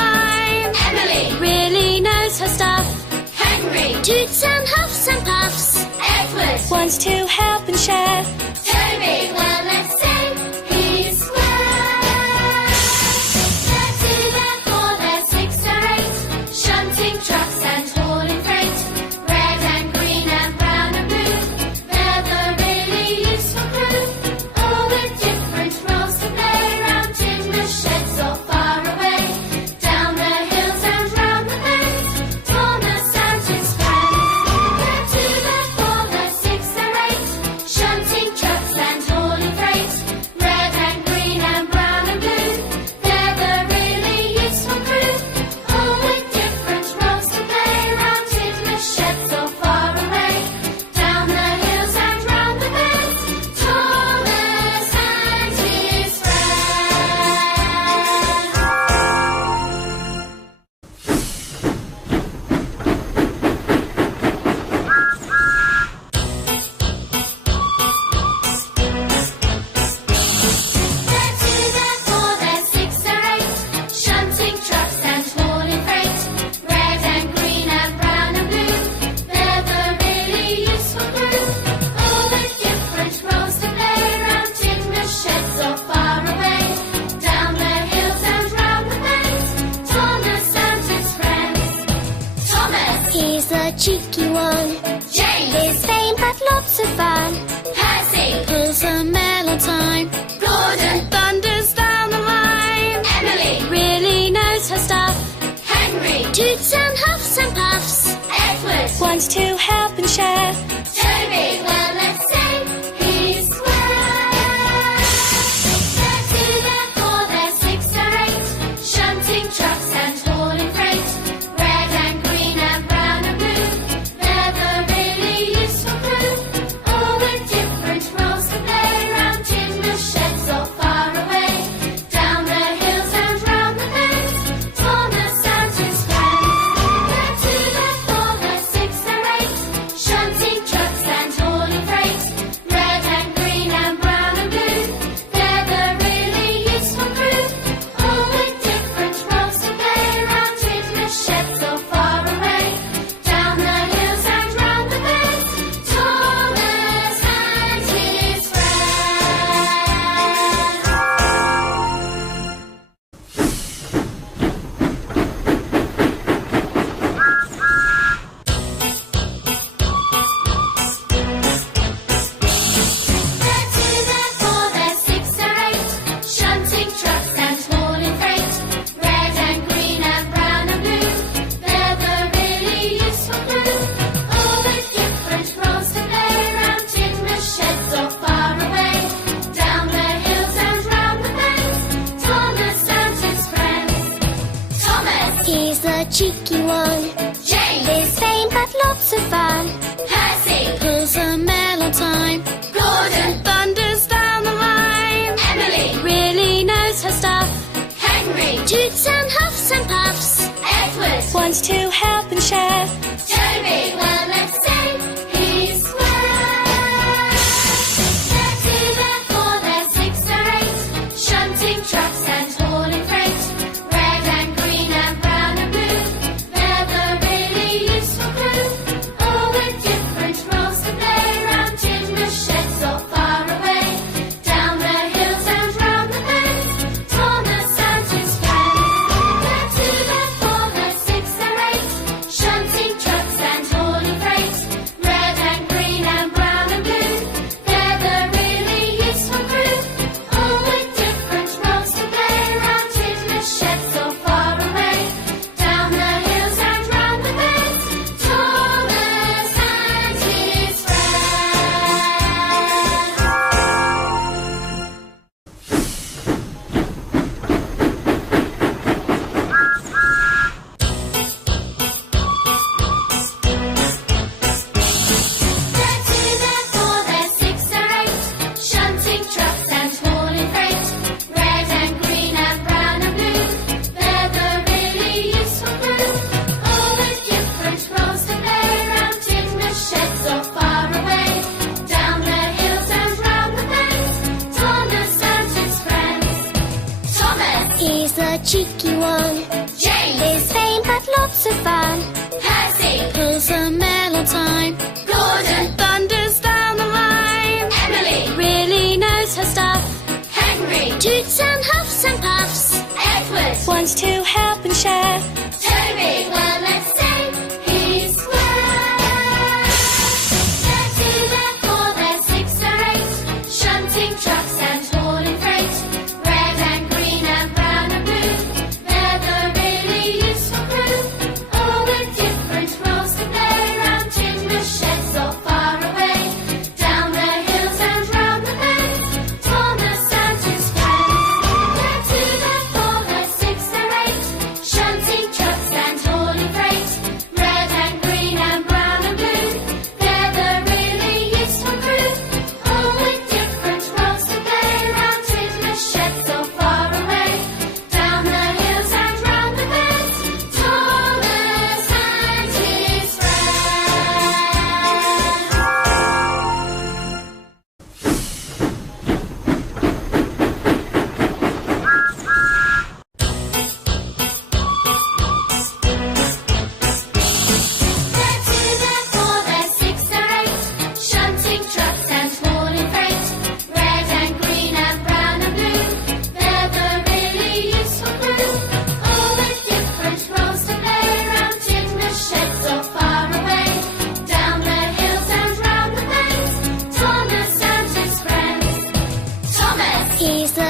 Toots and huffs and puffs. Edward. Wants to help and share. Toby, well, let's say he's square. They're two, they're four, they're six, they're eight. Shunting trucks and hauling freight. Red and green and brown and blue. They're the really useful crew. All with different roles to play. Round in the sheds or far away. Down the hills and round the bends. Thomas and his friends. They're two, they're four, they're six, they're eight. Shunting trucks and hauling freight. Red and green and brown and blue. They're the really useful crew. All with different roles to play. Round in the sheds or far away. Down the hills and round the bends. Thomas and his They're two, they're four, they're six, they're eight. Shunting trucks and hauling freight. Red and green and brown and blue. They're the really useful crew. All with different roles to play. Round in the sheds or far away. Down the hills and round the bends. Thomas and his friends. Thomas. He's the cheeky one. James. He's vain but lots of fun. Percy. Pulls a mail on time. Gordon. Thunders down the line. Emily. Really knows her stuff. Henry. Toots and huffs and puffs. Edward. Wants to help and share. Toby, well, let's say he's square. They're two, they're four, they're six, they're eight. Shunting trucks and hauling freight. Red and green and brown and blue. They're the really useful crew. All with different roles to play. Round in the sheds or far away. Down the hills and round the bends. Thomas and his friends. They're two, they're four, they're six, they're eight. Shunting trucks and hauling freight. Red and green and brown and blue. They're the really useful crew. All with different roles to play. Round in the sheds or far away. Down the hills and round the bends. Thomas and his They're two, they're four, they're six, they're eight. Shunting trucks and hauling freight. Red and green and brown and blue. They're the really useful crew. All with different roles to play. Round in the sheds or far away. Down the hills and round the bends. Thomas and his friends. Thomas. He's the cheeky one. James. He's vain but lots of fun. Percy. Pulls a mail on time. Gordon. Thunders down the line. Emily. Really knows her stuff. Henry. Toots and huffs and puffs. Edward. Wants to help and share. Toby, well, let's say he's square. They're two, they're four, they're six, they're eight. Shunting trucks and hauling freight. Red and green and brown and blue. They're the really useful crew. All with different roles to play. Round in the sheds or far away. Down the hills and round the bends. Thomas and his friends. They're two, they're four, they're six, they're eight. Shunting trucks and hauling freight. Red and green and brown and blue. They're the really useful crew. All with different roles to play. Round in the sheds or far away. Down the hills and round the bends. Thomas and his They're two, they're four, they're six, they're eight. Shunting trucks and hauling freight. Red and green and brown and blue. They're the really useful crew. All with different roles to play. Round in the sheds or far away. Down the hills and round the bends. Thomas and his friends. Thomas. He's the cheeky one. James. He's vain but lots of fun. Percy. Pulls a mail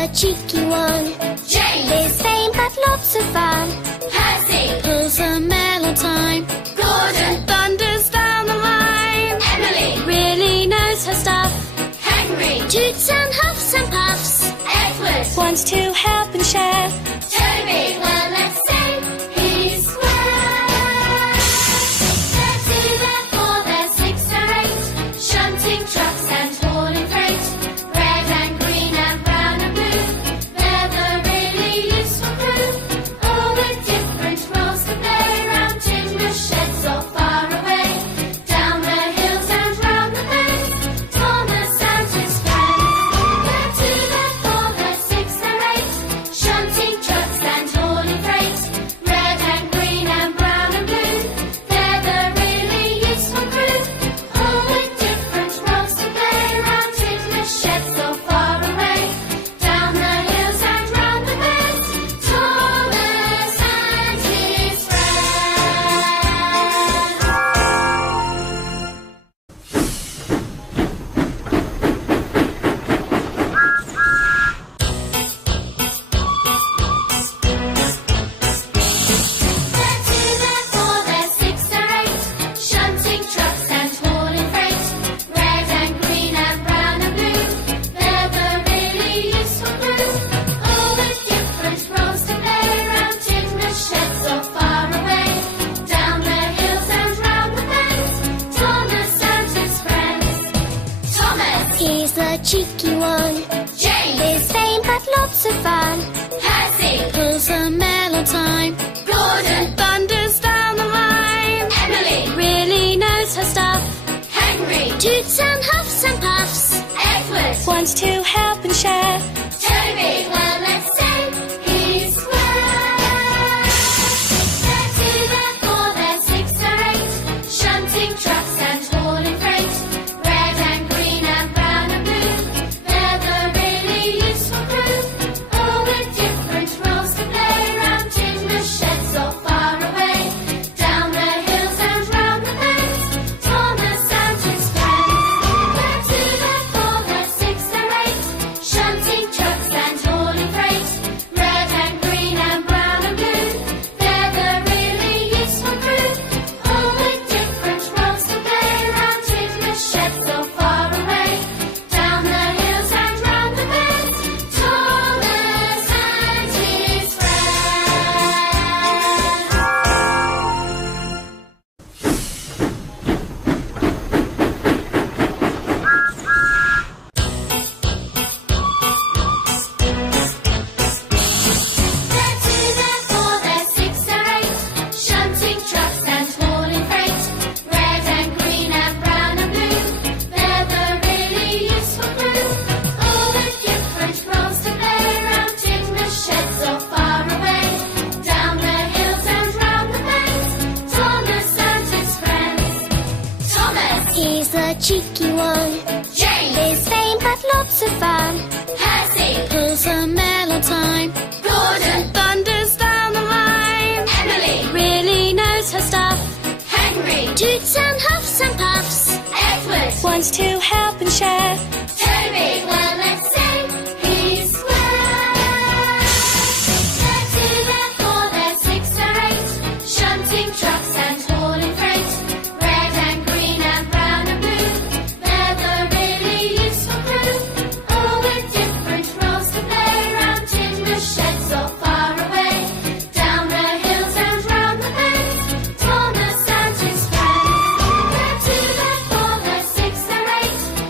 the cheeky one. James Is vain but lots of fun. Percy Pulls a mail on time. Gordon Thunders down the line. Emily Really knows her stuff. Henry Toots and huffs and puffs. Edward Wants to help and share. Toby, well, let's say he's square. They're two, they're four, they're six, they're eight. Shunting trucks and hauling freight. Red and green and brown and blue. They're the really useful crew. All with different roles to play. Round in the sheds or far away. Down the hills and round the bends. Thomas and his friends. They're two, they're four, they're six, they're eight. Shunting trucks and hauling freight. Red and green and brown and blue. They're the really useful crew. All with different roles to play. Round in the sheds or far away. Down the hills and round the bends. Thomas and his They're two, they're four, they're six, they're eight. Shunting trucks and hauling freight. Red and green and brown and blue. They're the really useful crew. All with different roles to play. Round in the sheds or far away. Down the hills and round the bends. Thomas and his friends. Thomas, He's the cheeky one. James, Is vain but lots of fun. Percy, Pulls a mail on time. Gordon, Thunders down the line. Emily, Really knows her stuff. Henry, Toots and huffs and puffs. Edward, Wants to help and share. Toby, well, let's say he's square. They're two, they're four, they're six, they're eight. Shunting trucks and hauling freight. Red and green and brown and blue. They're the really useful crew. All with different roles to play. Round in the sheds or far away. Down the hills and round the bends. Thomas and his friends. They're two, they're four, they're six, they're eight. Shunting trucks and hauling freight. Red and green and brown and blue. They're the really useful crew. All with different roles to play. Round in the sheds or far away. Down the hills and round the bends. Thomas and his They're two, they're four, they're six, they're eight. Shunting trucks and hauling freight. Red and green and brown and blue. They're the really useful crew. All with different roles to play. Round in the sheds or far away. Down the hills and round the bends. Thomas and his friends. Thomas, He's the cheeky one. James, Is vain but lots of fun. Percy, Pulls a mail on time. Gordon, Thunders down the line. Emily, Really knows her stuff. Henry, Toots and huffs and puffs. Edward, Wants to help and share. Toby, well, let's say he's square. They're two, they're four, they're six, they're eight. Shunting trucks and hauling freight. Red and green and brown and blue. They're the really useful crew. All with different roles to play. Round in the sheds or far away. Down the hills and round the bends. Thomas and his friends. They're two, they're four, they're six, they're eight.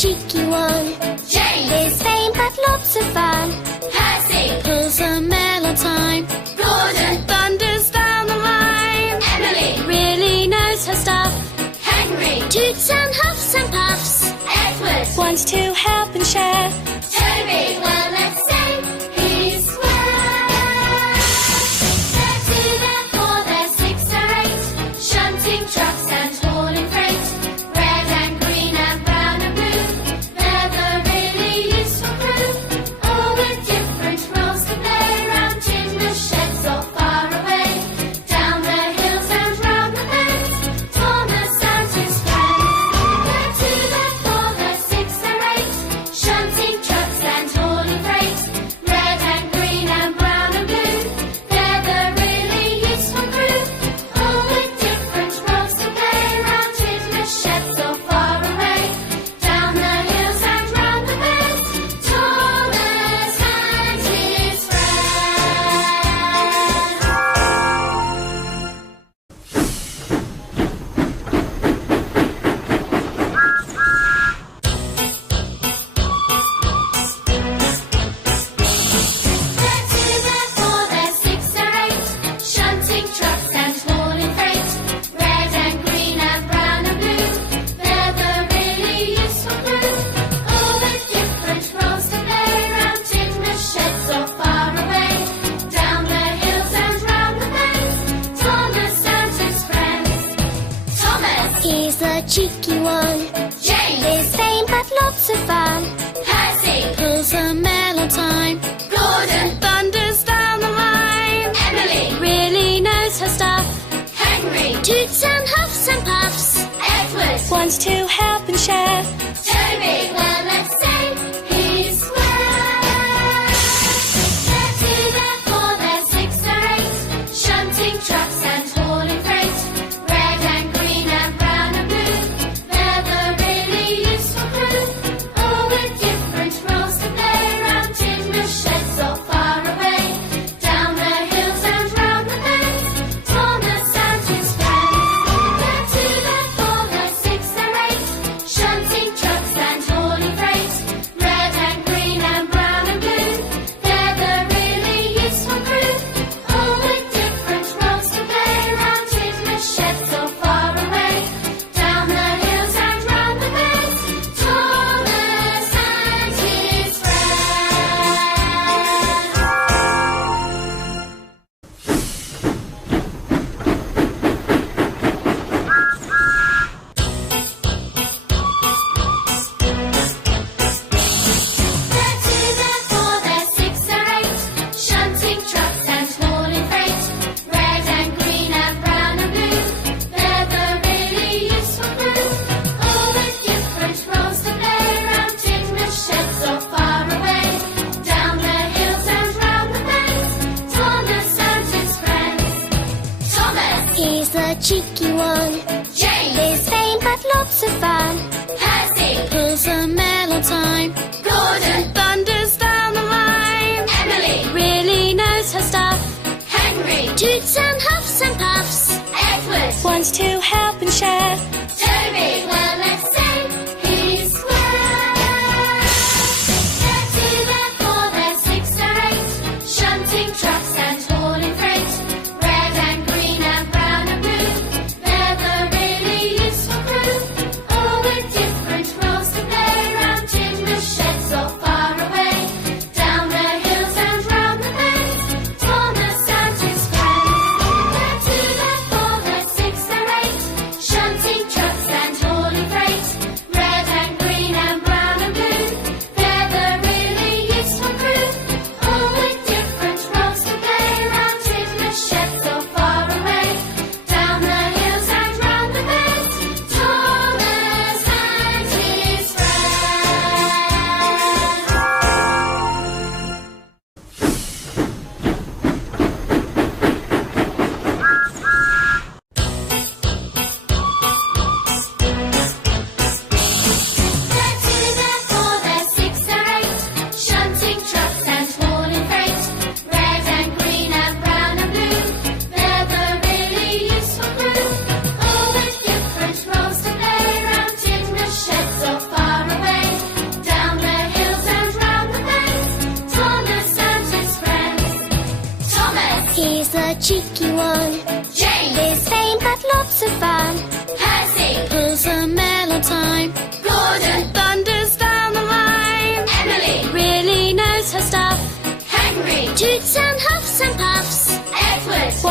cheeky one. James. He's vain but lots of fun. Percy. Pulls a mail on time. Gordon. Thunders down the line. Emily. Really knows her stuff. Henry. Toots and huffs and puffs. Edward. Wants to help and share. Toby. Well, let's say he's swell. They're two, they're four, they're six or eight. Shunting trucks and hauling freight. Red and green and brown and blue. They're the really useful crew. All with different roles to play. Round in the sheds or far away. Down the hills and round the bends. Thomas and his friends. They're two, they're four, they're six or eight. Shunting trucks and hauling freight. Red and green and brown and blue. They're the really useful crew. All with different roles to play. Round in the sheds or far away. Down the hills and round the bends. Thomas and his They're two, they're four, they're six or eight. Shunting trucks and hauling freight. Red and green and brown and blue. They're the really useful crew. All with different roles to play. Round in the sheds or far away. Down the hills and round the bends. Thomas and his friends. Thomas. He's the cheeky one. James. He's vain but lots of fun. Percy. Pulls a mail on time. Gordon. Thunders down the line. Emily. Really knows her stuff. Henry. Toots and huffs and puffs. Edward. Wants to help and share. Toby. Well, let's say he's swell. They're two, they're four, they're six or eight. Shunting trucks and hauling freight. Red and green and brown and blue. They're the really useful crew. All with different roles to play. Round in the sheds or far away. Down the hills and round the bends. Thomas and his friends. They're two, they're four, they're six or eight. Shunting trucks and hauling freight. Red and green and brown and blue. They're the really useful crew. All with different roles to play. Round in the sheds or far away. Down the hills and round the bends. Thomas and his They're two, they're four, they're six or eight. Shunting trucks and hauling freight. Red and green and brown and blue. They're the really useful crew. All with different roles to play. Round in the sheds or far away. Down the hills and round the bends. Thomas and his friends. Thomas. He's the cheeky one. James. He's vain but lots of fun. Percy. Pulls a mail on time. Gordon. Thunders down the line. Emily. Really knows her stuff. Henry. Toots and huffs and puffs. Edward. Wants to help and share. Toby. Well, let's say he's swell. They're two, they're four, they're six or eight. Shunting trucks and hauling freight. Red and green and brown and blue. They're the really useful crew. All with different roles to play. Round in the sheds or far away. Down the hills and round the bends. Thomas and his friends. They're two, they're four, they're six or eight. Shunting trucks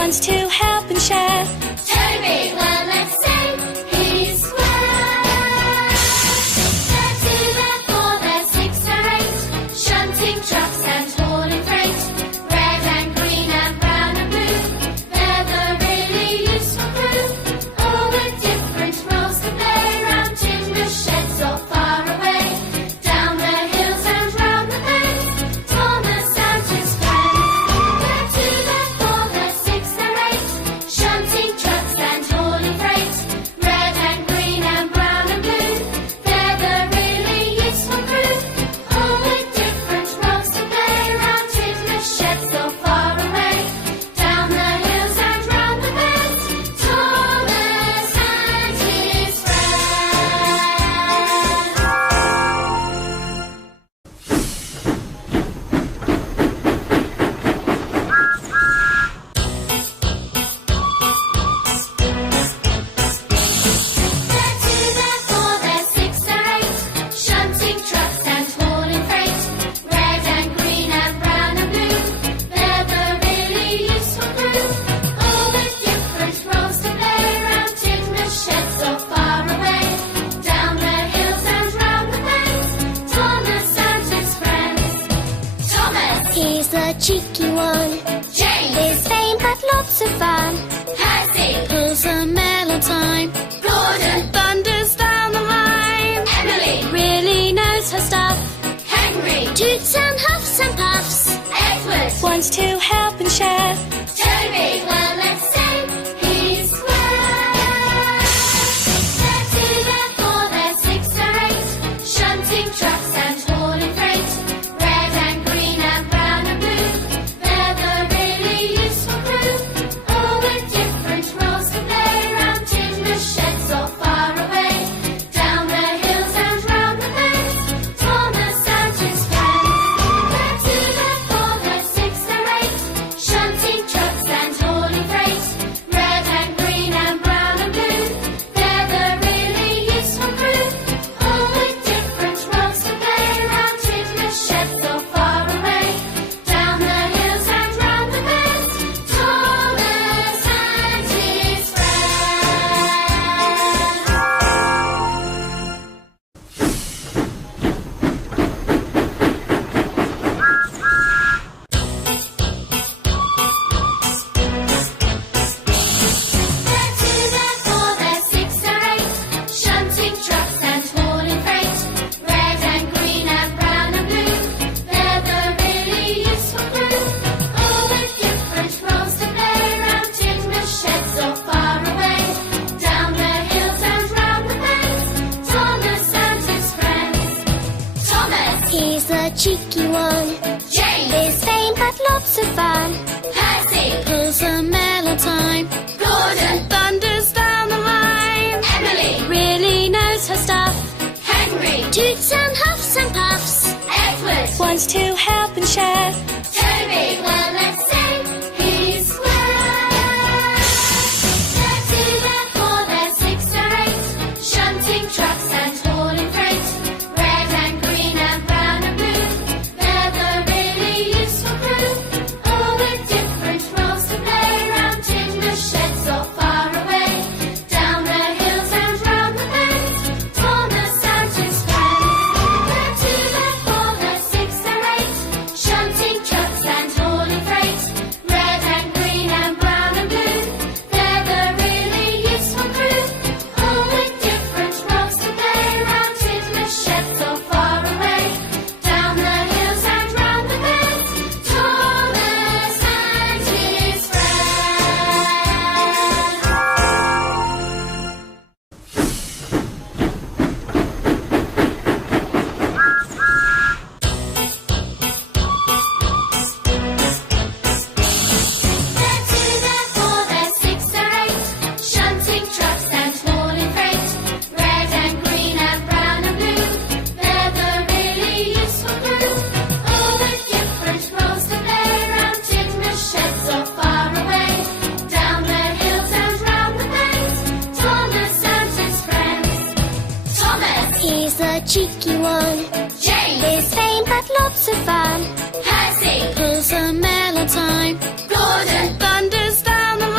wants to help and share. Toby, well, let's say he's square. They're two, they're four, they're six, they're eight. Shunting trucks and hauling freight. Red and green and brown and blue. They're the really useful crew. All with different roles to play. Round timber sheds or far away. Down the hills and round the bends. Thomas and his friends. They're two, they're four, they're six, they're eight. Shunting trucks and hauling freight. Red and green and brown and blue. They're the really useful crew. All with different roles to play. Round timber sheds or far away. Down the hills and round the bends. Thomas and his They're two, they're four, they're six, they're eight. Shunting trucks and hauling freight. Red and green and brown and blue. They're the really useful crew. All with different roles to play. Round timber sheds or far away. Down the hills and round the bends. Thomas and his friends. Thomas, He's the cheeky one. James, He's vain but lots of fun. Percy, Pulls a mail on time. Gordon, Thunders down the line. Emily, Really knows her stuff. Henry, Toots and huffs and puffs. Edward, Wants to help and share. Toby, well, let's say he's square. They're two, they're four, they're six, they're eight. Shunting trucks and hauling freight. Red and green and brown and blue. They're the really useful crew. All with different roles to play. Round timber sheds or far away. Down the hills and round the bends. Thomas and his friends. They're two, they're four, they're six, they're eight. Shunting trucks and hauling freight. Red and green and brown and blue. They're the really useful crew. All with different roles to play. Round timber sheds or far away. Down the hills and round the bends. Thomas and his They're two, they're four, they're six, they're eight. Shunting trucks and hauling freight. Red and green and brown and blue. They're the really useful crew. All with different roles to play. Round timber sheds or far away. Down the hills and round the bends. Thomas and his friends. Thomas, He's the cheeky one. James, He's vain but lots of fun. Percy, Pulls a mail on time. Gordon, Thunders down the line. Emily, Really knows her stuff. Henry, Toots and huffs and puffs. Edward, Wants to help and share. Toby, well, let's say he's square. They're two, they're four, they're six, they're eight. Shunting trucks and hauling freight. Red and green and brown and blue. They're the really useful crew. All with different roles to play. Round timber sheds or far away. Down the hills and round the bends. Thomas and his friends. They're two, they're four, they're six, they're eight. Shunting trucks and hauling freight. Red and green and brown and blue. They're the really useful crew. All with different roles to play. Round timber sheds or far away. Down the hills and round the bends. Thomas and his They're two, they're four, they're six, they're eight. Shunting trucks and hauling freight. Red and green and brown and blue. They're the really useful crew. All with different roles to play. Round timber sheds or far away. Down the hills and round the bends. Thomas and his friends. Thomas, He's the cheeky one. James, He's vain but lots of fun. Percy, Pulls a mail on time. Gordon, Thunders down the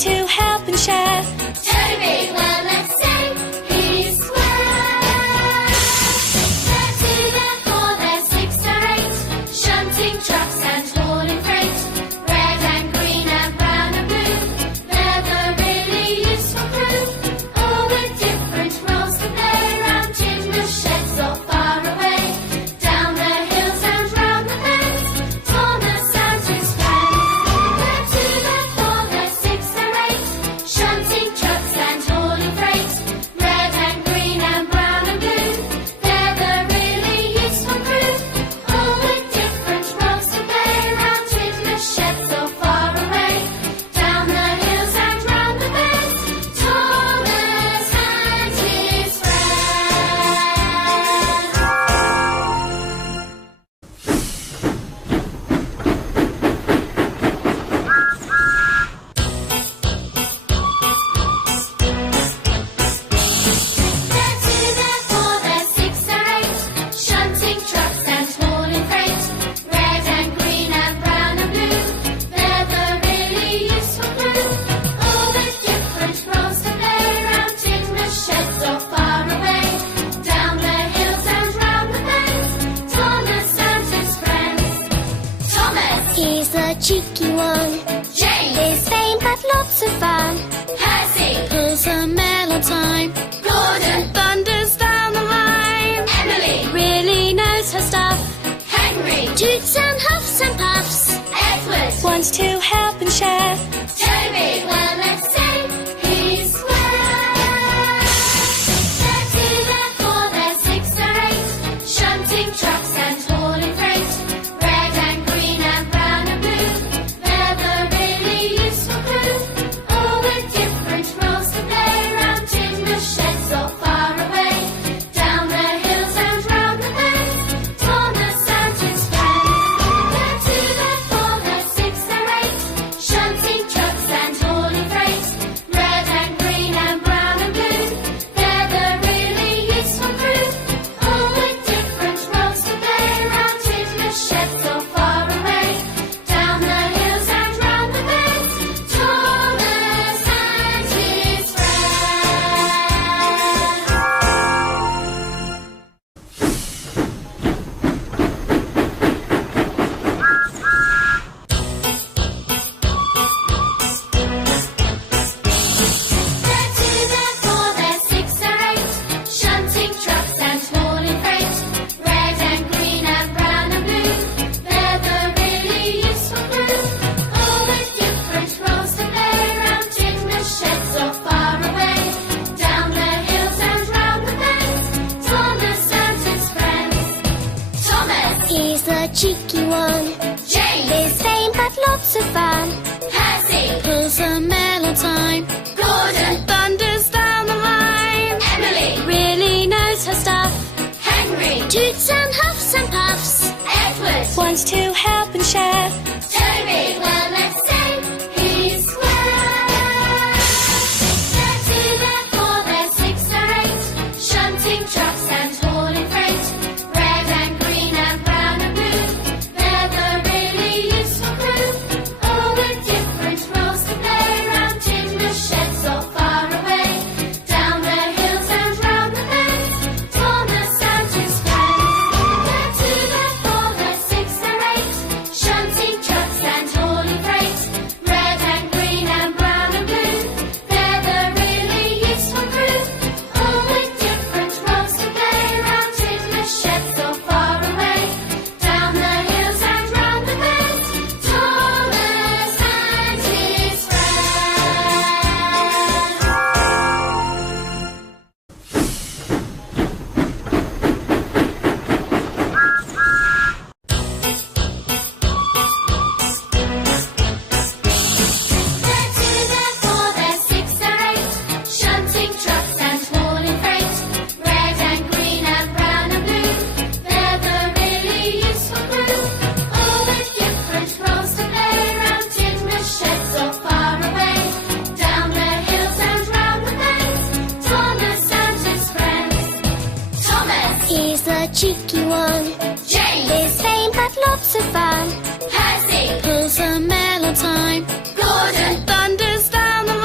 to help and share. Toby, well, let's say he's square. They're two, they're four, they're six or eight, shunting trucks and hauling freight. Red and green and brown and blue, they're the really useful crew. All with different roles to play around in the sheds or far away. Down the hills and round the bends, Thomas and his friends. They're two, they're four, they're six or eight, shunting trucks and hauling freight. Red and green and brown and blue, they're the really useful crew. All with different roles to play around in the sheds or far away. Down the hills and round the bends, Thomas and his They're two, they're four, they're six or eight, shunting trucks and hauling freight. Red and green and brown and blue, they're the really useful crew. All with different roles to play around in the sheds or far away. Down the hills and round the bends, Thomas and his friends. Thomas, He's the cheeky one. James, He's vain but lots of fun. Percy, Pulls a mail on time. Gordon, Thunders down the line. Emily, Really knows her stuff. Henry, Toots and huffs and puffs. Edward, Wants to help and share. Toby, well, let's say he's square. They're two, they're four, they're six or eight, shunting trucks and hauling freight. Red and green and brown and blue, they're the really useful crew. All with different roles to play around in the sheds or far away. Down the hills and round the bends, Thomas and his friends. They're two, they're four, they're six or eight, shunting trucks and hauling freight. Red and green and brown and blue, they're the really useful crew. All with different roles to play around in the sheds or far away. Down the hills and round the bends, Thomas and his They're two, they're four, they're six or eight, shunting trucks and hauling freight. Red and green and brown and blue, they're the really useful crew. All with different roles to play around in the sheds or far away. Down the hills and round the bends, Thomas and his friends. Thomas, He's the cheeky one. James, He's vain but lots of fun. Percy, Pulls a mail on time. Gordon, Thunders down the line. Emily, Really knows her stuff. Henry, Toots and huffs and puffs. Edward, Wants to help and share. Toby, well, let's say he's square. They're two, they're four, they're six or eight, shunting trucks and hauling freight. Red and green and brown and blue, they're the really useful crew. All with different roles to play around in the sheds or far away. Down the hills and round the bends, Thomas and his friends. They're two, they're four, they're six or eight, shunting trucks and hauling freight. Red and green and brown and blue, they're the really useful crew. All with different roles to play around in the sheds or far away. Down the hills and round the bends, Thomas and his They're two, they're four, they're six or eight, shunting trucks and hauling freight. Red and green and brown and blue, they're the really useful crew. All with different roles to play around in the sheds or far away. Down the hills and round the bends, Thomas and his friends. Thomas, He's the cheeky one. James, He's vain but lots of fun. Percy, Pulls a mail on time. Gordon, Thunders down the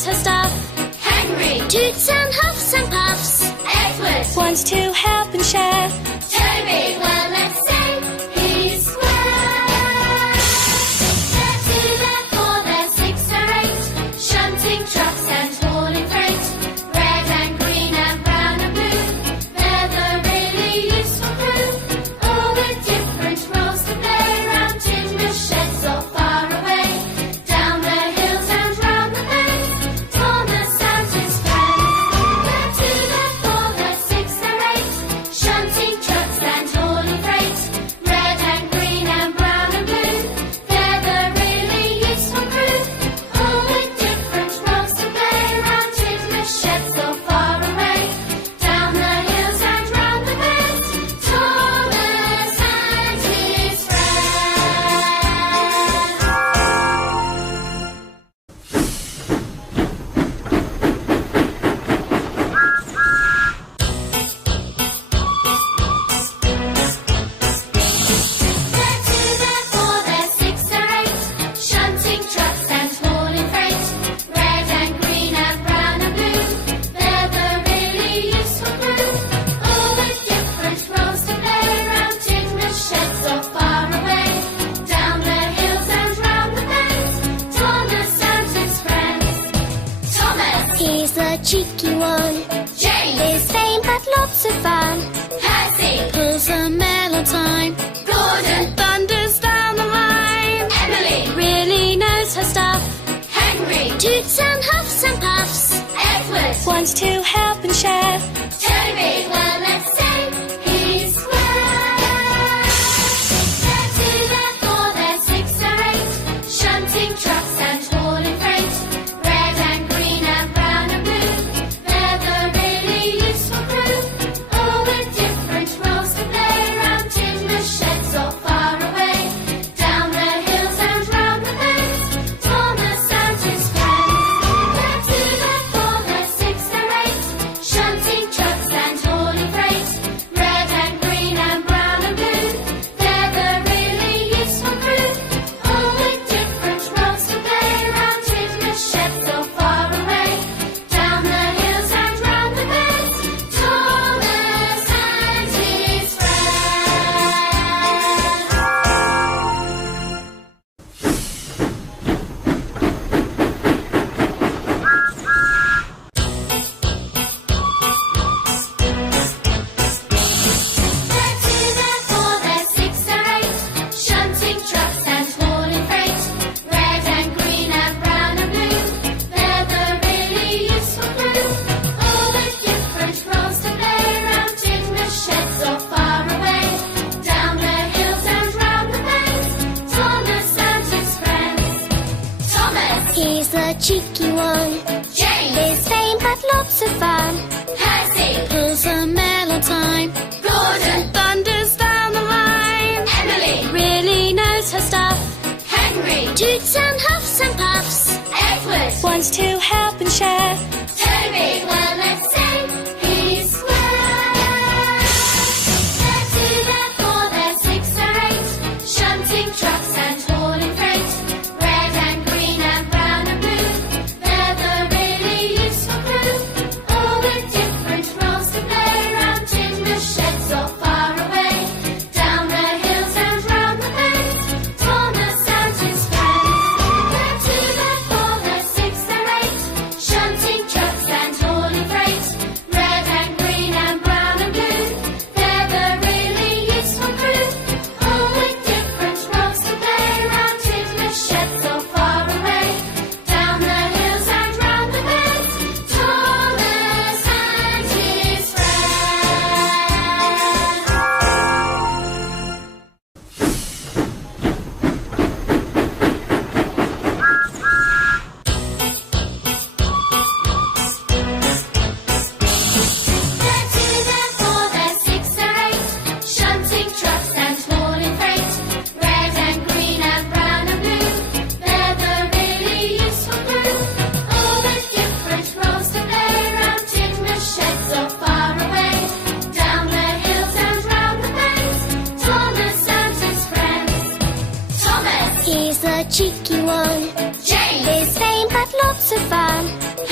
knows her stuff. Henry, Toots and huffs and puffs. Edward, Wants to help and share. Toby, well, let's say he's square. They're two, they're four, they're six, they're eight, shunting trucks and hauling freight. Red and green and brown and blue, they're the really useful crew. All with different roles to play, round timber sheds or far away. Down the hills and round the bays, Thomas and his friends. They're two, they're four, they're six, they're eight, shunting trucks and hauling freight. Red and green and brown and blue, they're the really useful crew. All with different roles to play, round timber sheds or far away. Down the hills and round the bays, Thomas and his They're two, they're four, they're six, they're eight, shunting trucks and hauling freight. Red and green and brown and blue, they're the really useful crew. All with different roles to play, round timber sheds or far away. Down the hills and round the bays, Thomas and his friends. Thomas, He's the cheeky one. James, His fame but lots of fun. Percy, Pulls a mail on time. Gordon, Thunders down the line. Emily, Really knows her stuff. Henry, Toots and huffs and puffs. Edward, Wants to help and share. Toby, well, let's say he's square. They're two, they're four, they're six, they're eight, shunting trucks and hauling freight. Red and green and brown and blue, they're the really useful crew. All with different roles to play, round timber sheds or far away. Down the hills and round the bays, Thomas and his friends. They're two, they're four, they're six, they're eight, shunting trucks and hauling freight. Red and green and brown and blue, they're the really useful crew. All with different roles to play, round timber sheds or far away. Down the hills and round the bays, Thomas and his They're two, they're four, they're six, they're eight, shunting trucks and hauling freight. Red and green and brown and blue, they're the really useful crew. All with different roles to play, round timber sheds or far away. Down the hills and round the bays, Thomas and his friends. Thomas, He's the cheeky one. James, His fame but lots of fun. Percy, Pulls a mail on time. Gordon, Thunders down the line. Emily, Really knows her stuff. Henry, Toots and huffs and puffs. Edward, Wants to help and share. Toby, well, let's say he's square. They're two, they're four, they're six, they're eight, shunting trucks and hauling freight. Red and green and brown and blue, they're the really useful crew. All with different roles to play, round timber sheds or far away. Down the hills and round the bays, Thomas and his friends. They're two, they're four, they're six, they're eight, shunting trucks and hauling freight. Red and green and brown and blue, they're the really useful crew. All with different roles to play, round timber sheds or far away. Down the hills and round the bays, Thomas and his They're two, they're four, they're six, they're eight, shunting trucks and hauling freight. Red and green and brown and blue, they're the really useful crew. All with different roles to play, round timber sheds or far away. Down the hills and round the bays, Thomas and his friends. Thomas, He's the cheeky one. James, His fame but lots of fun.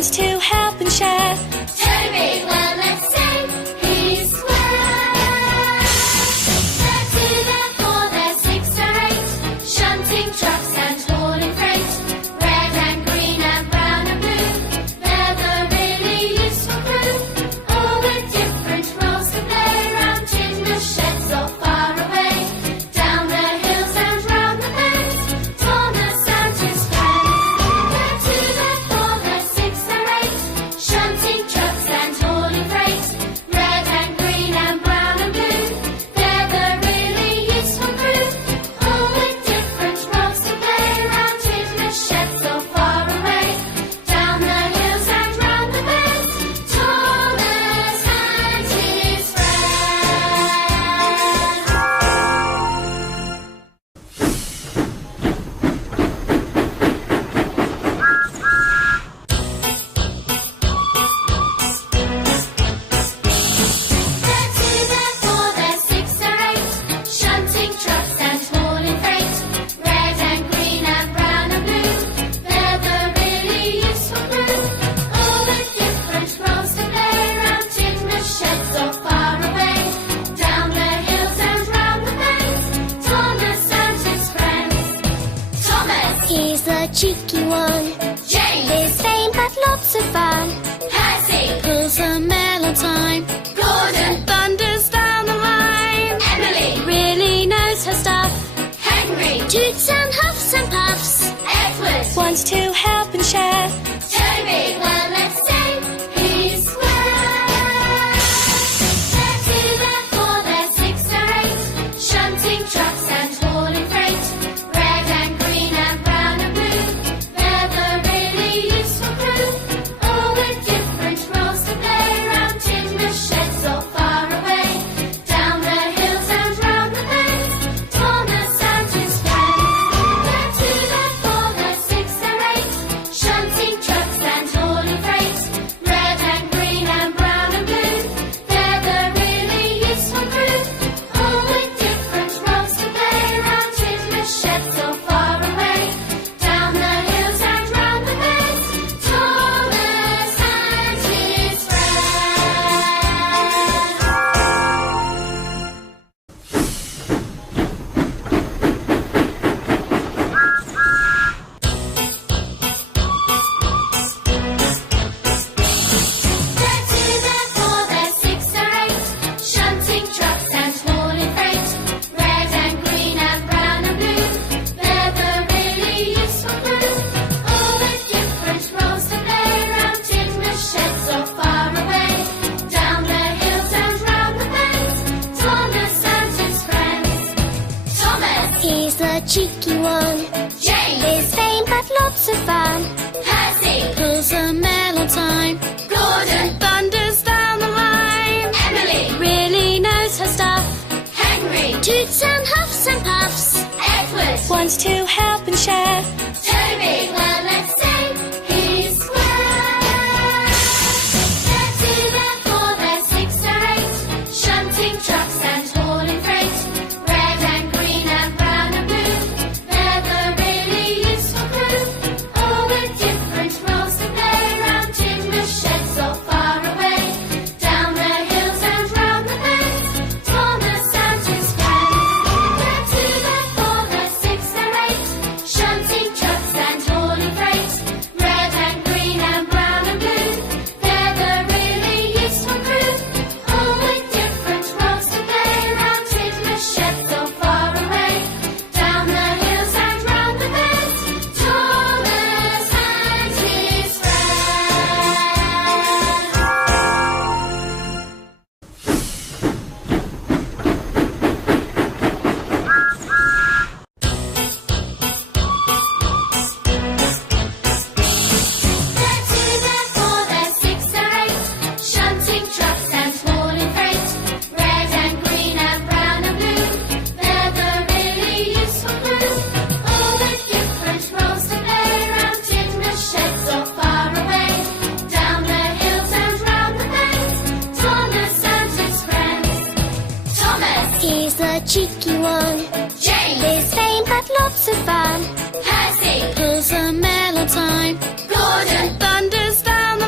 wants to help and share. Toby, well, let's say he's square. They're two, they're four, they're six or eight, shunting trucks and hauling freight. Red and green and brown and blue, they're the really useful crew. All with different roles to play, round in the sheds or far away. Down the hills and round the bends, Thomas and his friends. They're two, they're four, they're six or eight, shunting trucks and hauling freight. Red and green and brown and blue, they're the really useful crew. All with different roles to play, round in the sheds or far away. Down the hills and round the bends, Thomas and his They're two, they're four, they're six or eight, shunting trucks and hauling freight. Red and green and brown and blue, they're the really useful crew. All with different roles to play, round in the sheds or far away. Down the hills and round the bends, Thomas and his friends. Thomas, He's the cheeky one. James, His fame but lots of fun. Percy, Pulls a mail on time. Gordon, Thunders down the line. Emily, Really knows her stuff. Henry, Toots and huffs and puffs. Edward, Wants to help and share. Toby, well, let's say he's square. They're two, they're four, they're six or eight, shunting trucks and hauling freight. Red and green and brown and blue, they're the really useful crew. All with different roles to play, round in the sheds or far away. Down the hills and round the bends, Thomas and his friends. They're two, they're four, they're six or eight, shunting trucks and hauling freight. Red and green and brown and blue, they're the really useful crew. All with different roles to play, round in the sheds or far away. Down the hills and round the bends, Thomas and his They're two, they're four, they're six or eight, shunting trucks and hauling freight. Red and green and brown and blue, they're the really useful crew. All with different roles to play, round in the sheds or far away. Down the hills and round the bends, Thomas and his friends. Thomas, He's the cheeky one. James, His fame but lots of fun. Percy, Pulls a mail on time. Gordon, Thunders down the line. Emily, Really knows her stuff. Henry, Toots and huffs and puffs. Edward, Wants to help and share. Toby, well, let's say he's square. They're two, they're four, they're six or eight, shunting trucks and hauling freight. Red and green and brown and blue, they're the really useful crew. All with different roles to play, round in the sheds or far away. Down the hills and round the bends, Thomas and his friends. They're two, they're four, they're six or eight, shunting trucks and hauling freight. Red and green and brown and blue, they're the really useful crew. All with different roles to play, round in the sheds or far away. Down the hills and round the bends, Thomas and his They're two, they're four, they're six or eight, shunting trucks and hauling freight. Red and green and brown and blue, they're the really useful crew. All with different roles to play, round in the sheds or far away. Down the hills and round the bends, Thomas and his friends. Thomas, He's the cheeky one. James, His fame but lots of fun. Percy, Pulls a mail on time. Gordon, Thunders down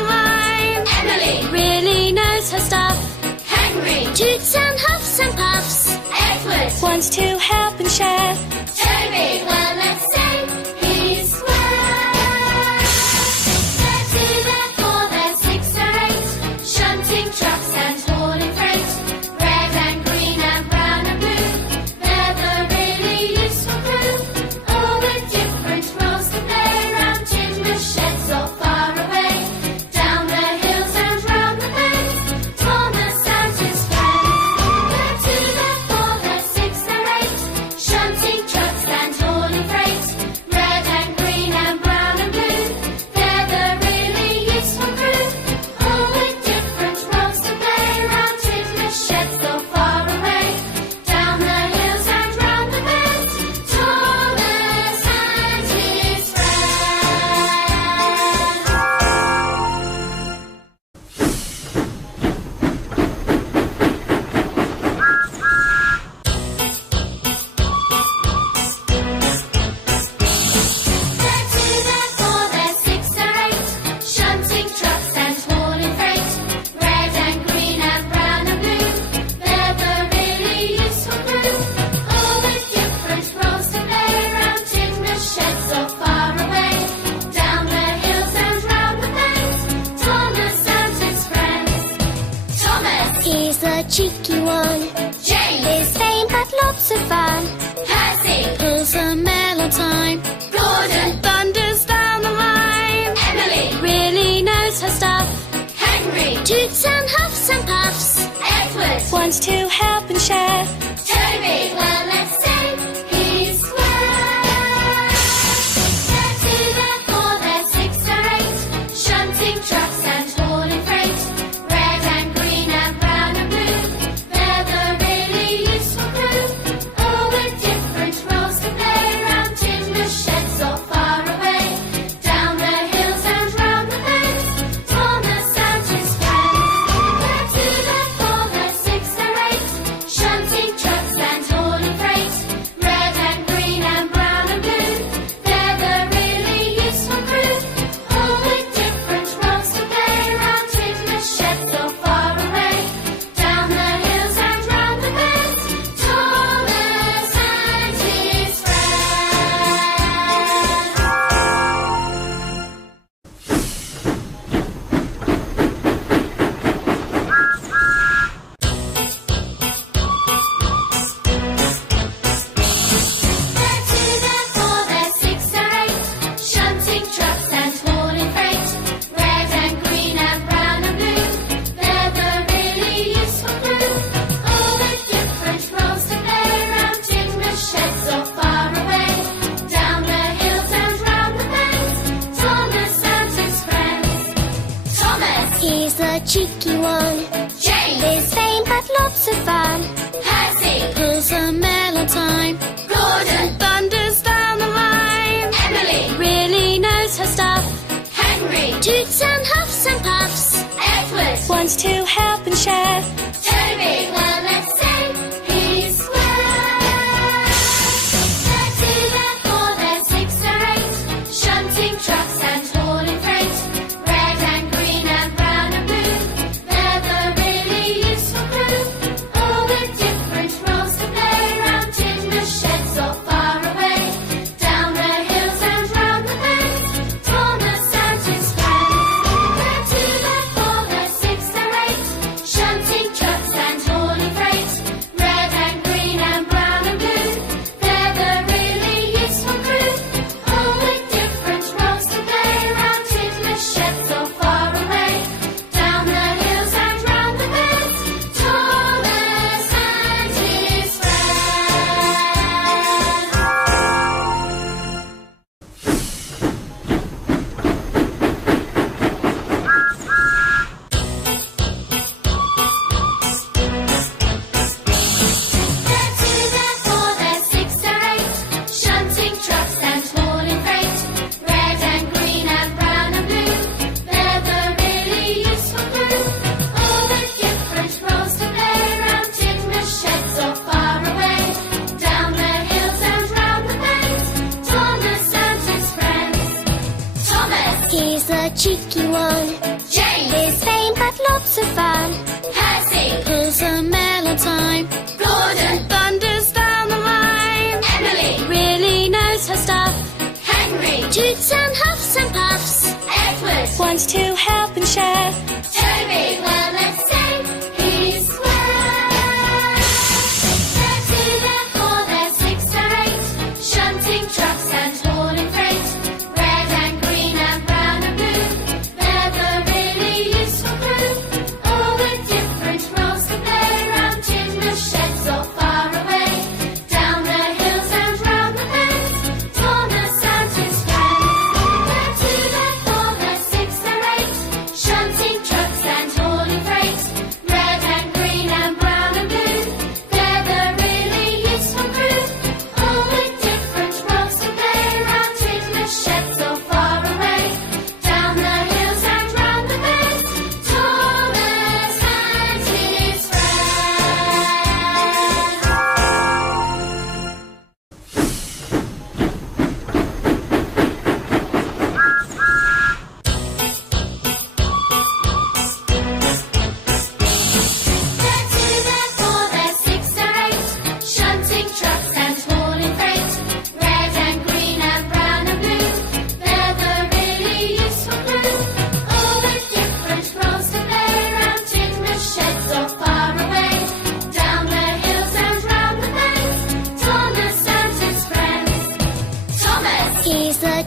He's the cheeky one. James. His vain but lots of fun. Percy. Pulls a mail on time. Gordon. Thunders down the line. Emily. Really knows her stuff. Henry. Toots and huffs and puffs. Edward. Wants to help and share. Toby. Well, let's say he's square. They're two, they're four, they're six, they're eight. Shunting trucks and hauling freight. Red and green and brown and blue. They're the really useful crew. All with different roles to play. Round in the sheds or far away. Down the hills and round the bends. Thomas and his friends. They're two, they're four, they're six, they're eight. Shunting trucks and hauling freight. Red and green and brown and blue. They're the really useful crew. All with different roles to play. Round in the sheds or far away. Down the hills and round the bends. Thomas and his They're two, they're four, they're six, they're eight. Shunting trucks and hauling freight. Red and green and brown and blue. They're the really useful crew. All with different roles to play. Round in the sheds or far away. Down the hills and round the bends. Thomas and his friends. Thomas. He's the cheeky one. James. His vain but lots of fun. Percy. Pulls a mail on time. Gordon. Thunders down the line. Emily. Really knows her stuff. Henry. Toots and huffs and puffs. Edward. Wants to help and share. Toby. Well, let's say he's square. They're two, they're four, they're six, they're eight. Shunting trucks and hauling freight. Red and green and brown and blue. They're the really useful crew. All with different roles to play. Round in the sheds or far away. Down the hills and round the bends. Thomas and his friends. They're two, they're four, they're six, they're eight. Shunting trucks and hauling freight. Red and green and brown and blue. They're the really useful crew. All with different roles to play. Round in the sheds or far away. Down the hills and round the bends. Thomas and his They're two, they're four, they're six, they're eight. Shunting trucks and hauling freight. Red and green and brown and blue. They're the really useful crew. All with different roles to play. Round in the sheds or far away. Down the hills and round the bends. Thomas and his friends. Thomas. He's the cheeky one. James. His vain but lots of fun. Percy. Pulls a mail on time. Gordon. Thunders down the line. Emily. Really knows her stuff. Henry. Toots and huffs and puffs. Edward. Wants to help and share. Toby. Well, let's say he's square. They're two, they're four, they're six, they're eight. Shunting trucks and hauling freight. Red and green and brown and blue. They're the really useful crew. All with different roles to play. Round in the sheds or far away. Down the hills and round the bends. Thomas and his friends. They're two, they're four, they're six, they're eight.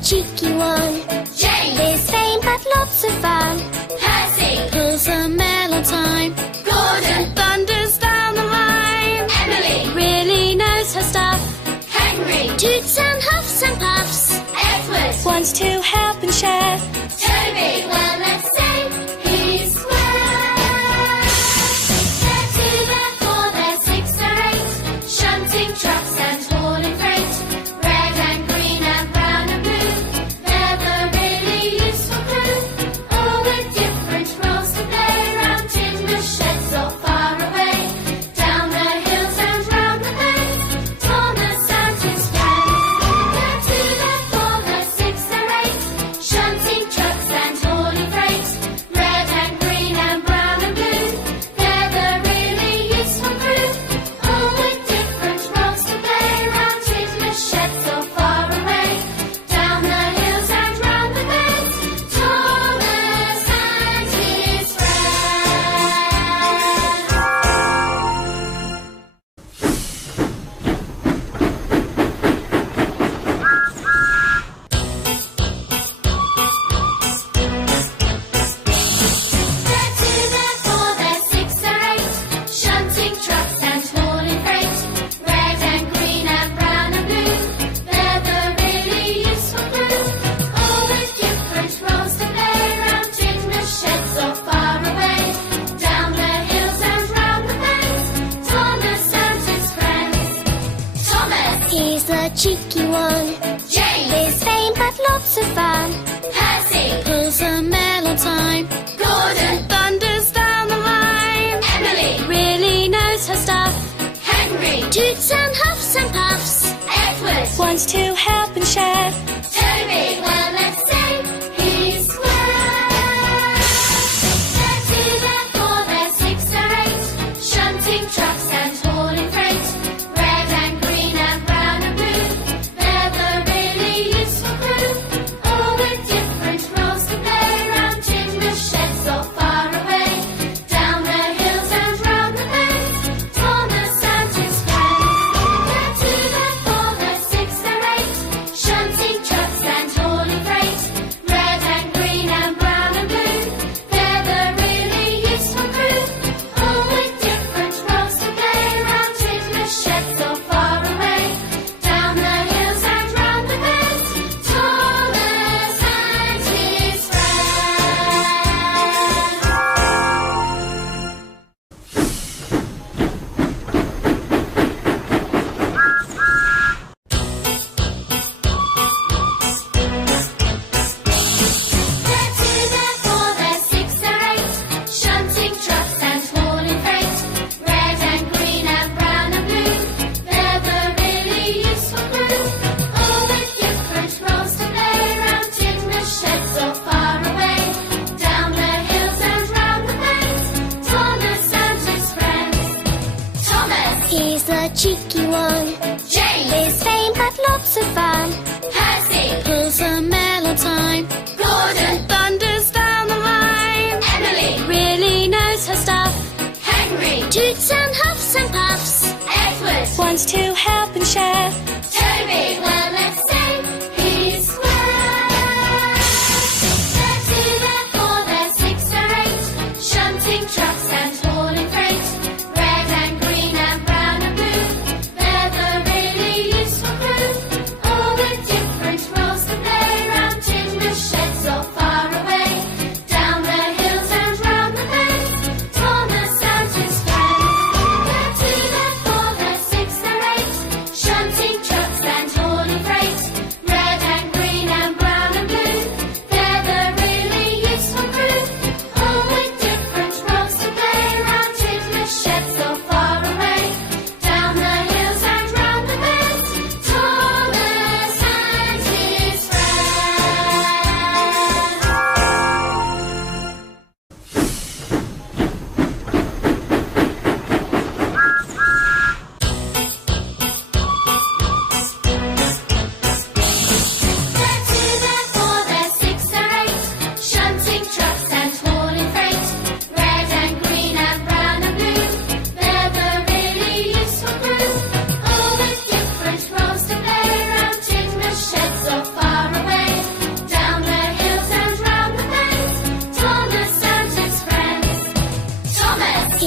cheeky one. James, He's vain but lots of fun. Percy, Pulls a mail on time. Gordon, Thunders down the line. Emily, Really knows her stuff. Henry, Toots and huffs and puffs. Edward, Wants to help and share. Toby, well let's say he's square. They're two, they're four, they're six, they're eight, shunting trucks and hauling freight. Red and green and brown and blue, they're the really useful crew. All with different roles to play, round in the sheds or far away, down the hills and round the bends. Thomas and his friends. They're two, they're four, they're six, they're eight, shunting trucks and hauling freight. Red and green and brown and blue, they're the really useful crew. All with different roles to play, round in the sheds or far away, down the hills and round the bends. Thomas and his They're two, they're four, they're six, they're eight, shunting trucks and hauling freight. Red and green and brown and blue, they're the really useful crew. All with different roles to play, round in the sheds or far away, down the hills and round the bends. Thomas and his friends. Thomas, He's the cheeky one. James, He's vain but lots of fun. Percy, Pulls a mail on time. Gordon, Thunders down the line. Emily, Really knows her stuff. Henry, Toots and huffs and puffs. Edward, Wants to help and share. Toby, well let's say he's square. They're two, they're four, they're six, they're eight, shunting trucks and hauling freight. Red and green and brown and blue, they're the really useful crew. All with different roles to play, round in the sheds or far away, down the hills and round the bends. Thomas and his friends. They're two, they're four, they're six, they're eight, shunting trucks and hauling freight. Red and green and brown and blue, they're the really useful crew. All with different roles to play, round in the sheds or far away, down the hills and round the bends. Thomas and his They're two, they're four, they're six, they're eight, shunting trucks and hauling freight. Red and green and brown and blue, they're the really useful crew. All with different roles to play, round in the sheds or far away, down the hills and round the bends. Thomas and his friends. Thomas, He's the cheeky one. James, He's vain but lots of fun. Percy, Pulls a mail on time. Gordon, Thunders down the line. Emily, Really knows her stuff. Henry, Toots and huffs and puffs. Edward, Wants to help and share. Toby, well let's say he's square. They're two, they're four, they're six, they're eight, shunting trucks and hauling freight. Red and green and brown and blue, they're the really useful crew. All with different roles to play, round in the sheds or far away, down the hills and round the bends. Thomas and his friends. They're two, they're four, they're six, they're eight, shunting trucks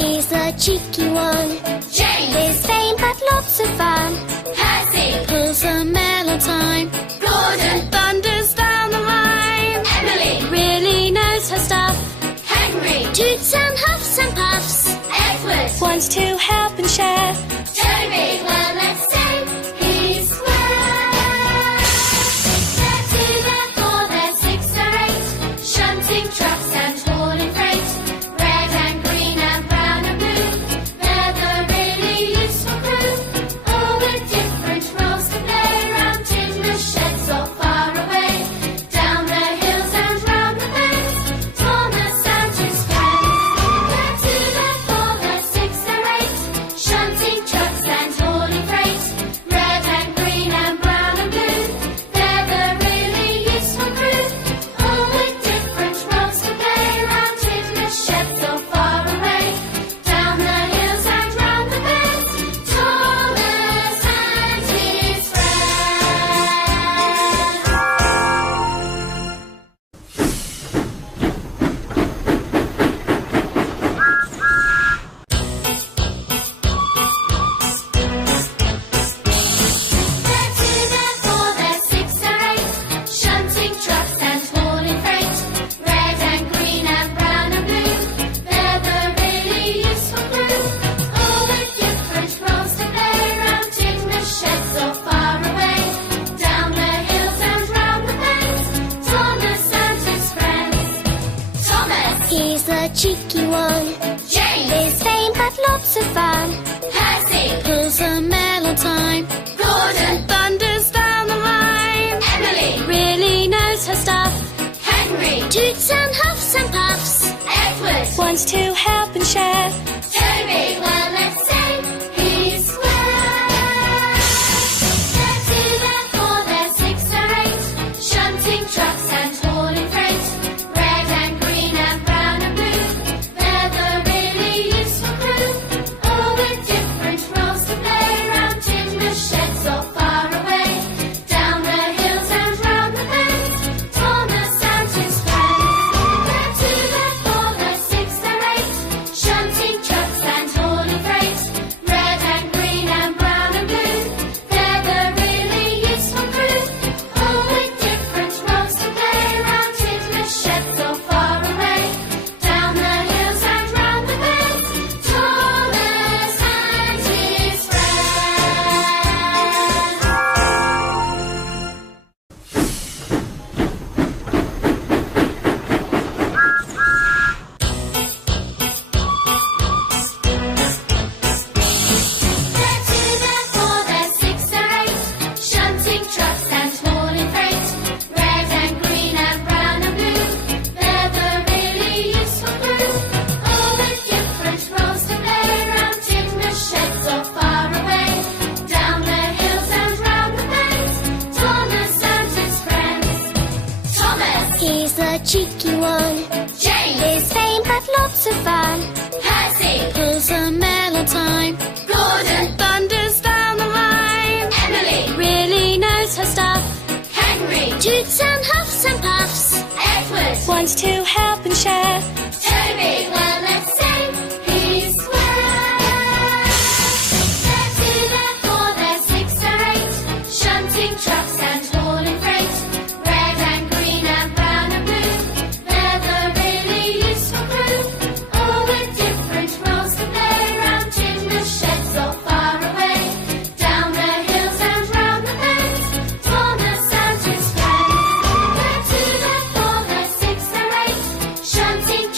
He's the cheeky one. James. He's vain but lots of fun. Percy. Pulls a mail on time. Gordon. Thunders down the line. Emily. Really knows her stuff. Henry. Toots and huffs and puffs. Edward. Wants to help and share. Toby. Well, let's say he's square. They're two, they're four, they're six, they're eight. Shunting trucks and hauling freight. Red and green and brown and blue. They're the really useful crew. All with different roles to play. Round in the sheds or far away. Down the hills and round the bends. Thomas and his friends. They're two, they're four, they're six, they're eight. Shunting trucks and hauling freight. Red and green and brown and blue. They're the really useful crew. All with different roles to play. Round in the sheds or far away. Down the hills and round the bends. Thomas and his They're two, they're four, they're six, they're eight. Shunting trucks and hauling freight. Red and green and brown and blue. They're the really useful crew. All with different roles to play. Round in the sheds or far away. Down the hills and round the bends. Thomas and his friends. Thomas. He's the cheeky one. James. He's vain but lots of fun. Percy. Pulls a mail on time. Gordon. Thunders down the line. Emily. Really knows her stuff. Henry. Toots and huffs and puffs. Edward. Wants to help and share. Toby. Well, let's say he's square. They're two, they're four, they're six, they're eight. Shunting trucks and hauling freight. Red and green and brown and blue. They're the really useful crew. All with different roles to play. Round in the sheds or far away. Down the hills and round the bends. Thomas and his friends. They're two, they're four, they're six, they're eight. Shunting trucks and hauling freight. Red and green and brown and blue. They're the really useful crew. All with different roles to play. Round in the sheds or far away. Down the hills and round the bends. Thomas and his They're two, they're four, they're six, they're eight. Shunting trucks and hauling freight. Red and green and brown and blue. They're the really useful crew. All with different roles to play. Round in the sheds or far away. Down the hills and round the bends. Thomas and his friends. Thomas. He's the cheeky one. James. He's vain but lots of fun. Percy. Pulls a mail on time. Gordon. Thunders down the line. Emily. Really knows her stuff. Henry. Toots and huffs and puffs. Edward. Wants to help and share. Toby. Well, let's say he's square. They're two, they're four, they're six, they're eight. Shunting trucks and hauling freight. Red and green and brown and blue. They're the really useful crew. All with different roles to play. Round in the sheds or far away. Down the hills and round the bends. Thomas and his friends. They're two, they're four, they're six, they're eight. Shunting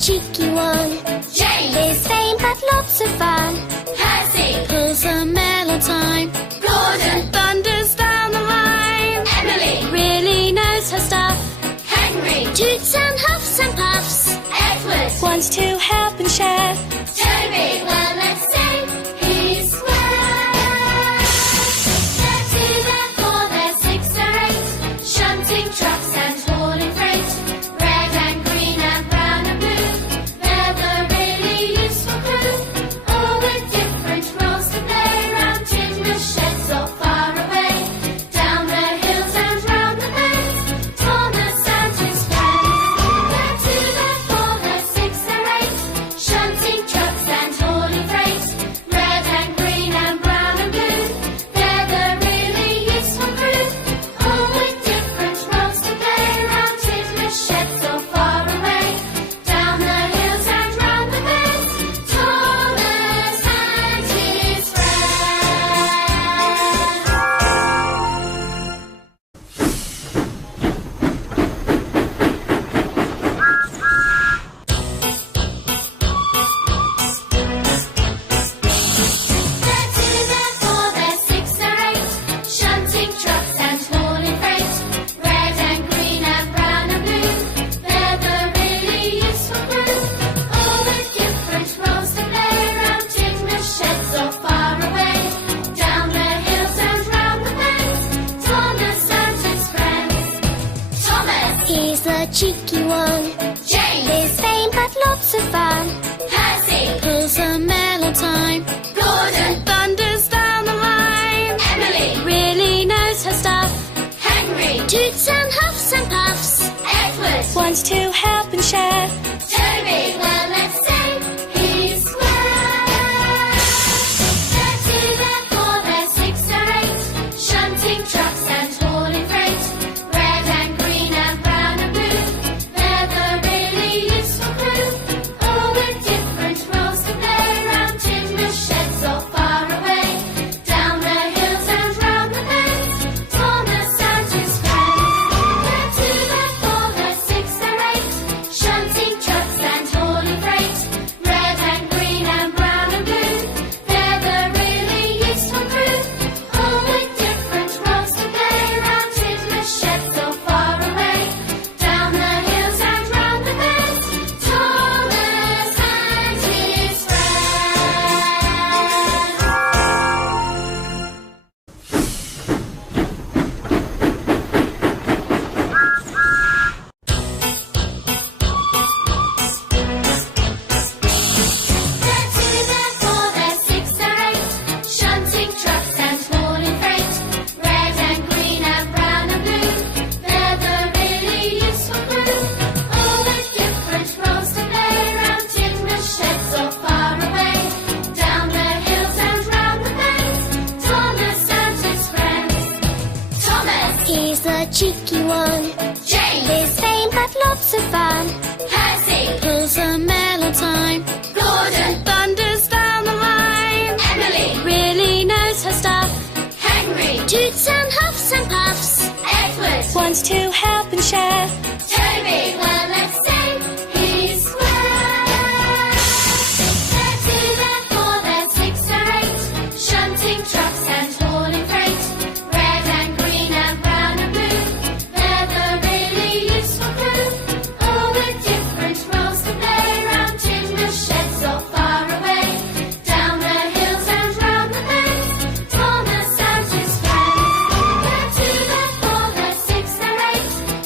cheeky one. James. He's vain but lots of fun. Percy. Pulls a mail on time. Gordon. Thunders down the line. Emily. Really knows her stuff. Henry. Toots and huffs and puffs. Edward. Wants to help and share. Toby. Well, let's say he's swell. They're two, they're four, they're six, they're eight. Shunting trucks and hauling freight. Red and green and brown and blue. They're the really useful crew. All with different roles to play. Round Tidmouth sheds or far away. Down the hills and round the bends. Thomas and his friends. They're two, they're four, they're six, they're eight. Shunting trucks and hauling freight. Red and green and brown and blue. They're the really useful crew. All with different roles to play. Round Tidmouth sheds or far away. Down the hills and round the bends. Thomas and his They're two, they're four, they're six, they're eight. Shunting trucks and hauling freight. Red and green and brown and blue. They're the really useful crew. All with different roles to play. Round Tidmouth sheds or far away. Down the hills and round the bends. Thomas and his friends. Thomas. He's the cheeky one. James. He's vain but lots of fun. Percy. Pulls a mail on time. Gordon. Thunders down the line. Emily. Really knows her stuff. Henry. Toots and huffs and puffs. Edward. Wants to help and share. Toby. Well, let's say he's swell. They're two, they're four, they're six, they're eight. Shunting trucks and hauling freight. Red and green and brown and blue. They're the really useful crew. All with different roles to play. Round Tidmouth sheds or far away. Down the hills and round the bends. Thomas and his friends. They're two, they're four, they're six, they're eight. Shunting trucks and hauling freight. Red and green and brown and blue. They're the really useful crew. All with different roles to play. Round Tidmouth sheds or far away. Down the hills and round the bends. Thomas and his They're two, they're four, they're six, they're eight. Shunting trucks and hauling freight. Red and green and brown and blue. They're the really useful crew. All with different roles to play. Round Tidmouth sheds or far away. Down the hills and round the bends. Thomas and his friends. Thomas. He's the cheeky one. James. He's vain but lots of fun. Percy. Pulls a mail on time. Gordon. Thunders down the line. Emily. Really knows her stuff. Henry. Toots and huffs and puffs. Edward. Wants to help and share. Toby. Well, let's say he's swell. They're two, they're four, they're six, they're eight. Shunting trucks and hauling freight. Red and green and brown and blue. They're the really useful crew. All with different roles to play. Round Tidmouth sheds or far away. Down the hills and round the bends. Thomas and his friends. They're two, they're four, they're six, they're eight.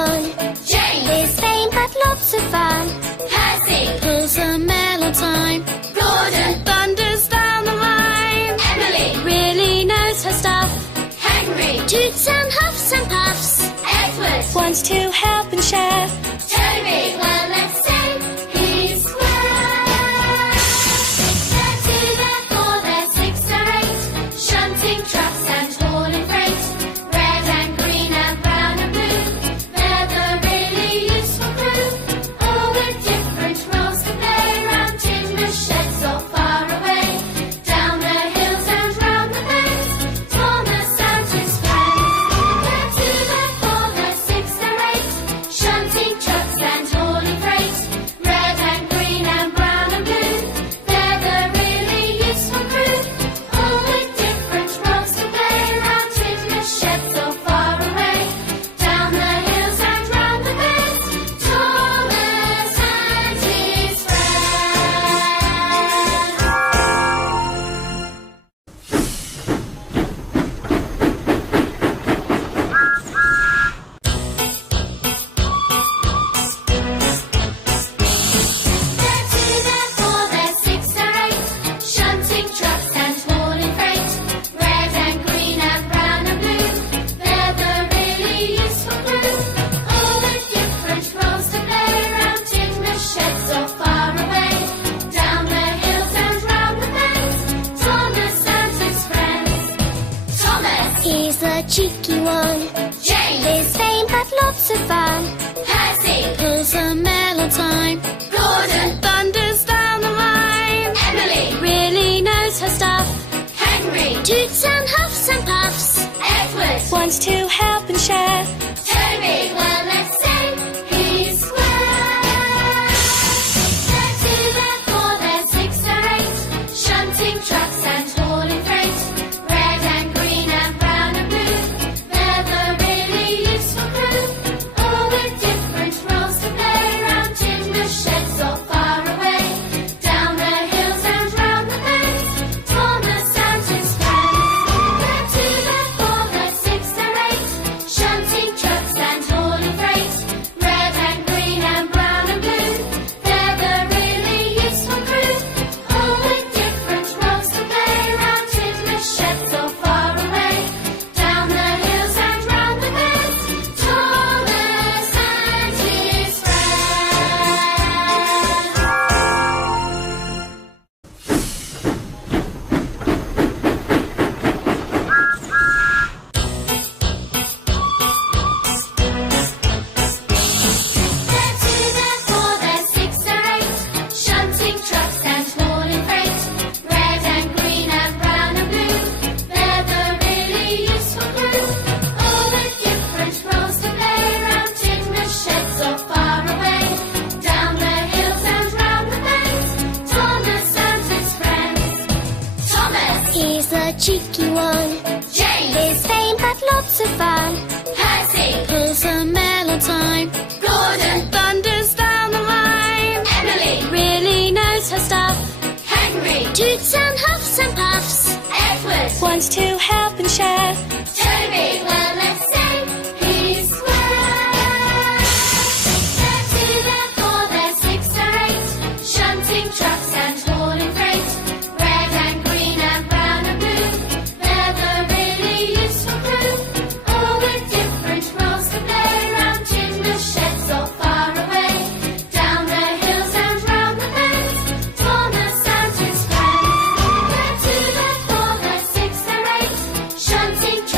one. James. His fame but lots of fun. Percy. Pulls a mail on time. Gordon. Thunders down the line. Emily. Really knows her stuff. Henry. Toots and huffs and puffs. Edward. Wants to help and share. Toby. Well, let's say he's square. They're two, they're four, they're six, they're eight. Shunting trucks and hauling freight. Red and green and brown and blue. They're the really useful crew. All with different roles to play. Round Tidmouth sheds or far away. Down the hills and round the bends. Thomas and his friends. They're two, they're four, they're six, they're eight. Shunting trucks and hauling freight. Red and green and brown and blue. They're the really useful crew. All with different roles to play. Round Tidmouth sheds or far away. Down the hills and round the bends. Thomas and his They're two, they're four, they're six, they're eight. Shunting trucks and hauling freight. Red and green and brown and blue. They're the really useful crew. All with different roles to play. Round Tidmouth sheds or far away. Down the hills and round the bends. Thomas and his friends. Thomas. He's the cheeky one. James. His fame but lots of fun. Percy. Pulls a mail on time. Gordon. Thunders down the line. Emily. Really knows her stuff. Henry. Toots and huffs and puffs. Edward. Wants to help and share. Toby. Well, let's say he's square. They're two, they're four, they're six, they're eight. Shunting trucks and hauling freight. Red and green and brown and blue. They're the really useful crew. All with different roles to play. Round Tidmouth sheds or far away. Down the hills and round the bends. Thomas and his friends. They're two, they're four, they're six, they're eight. Shunting trucks and hauling freight. Red and green and brown and blue. They're the really useful crew. All with different roles to play. Round Tidmouth sheds or far away. Down the hills and round the bends. Thomas and his They're two, they're four, they're six, they're eight. Shunting trucks and hauling freight. Red and green and brown and blue. They're the really useful crew. All with different roles to play. Round Tidmouth sheds or far away. Down the hills and round the bends. Thomas and his friends. Thomas. He's the cheeky one. James. His fame but lots of fun. Percy. Pulls a mail on time. Gordon. Thunders down the line. Emily. Really knows her stuff. Henry. Toots and huffs and puffs. Edward. Wants to help and share. Toby. Well, let's say he's square. They're two, they're four, they're six, they're eight. Shunting trucks and hauling freight. Red and green and brown and blue. They're the really useful crew. All with different roles to play. Round Tidmouth sheds or far away. Down the hills and round the bends. Thomas and his friends. They're two, they're four, they're six, they're eight. Shunting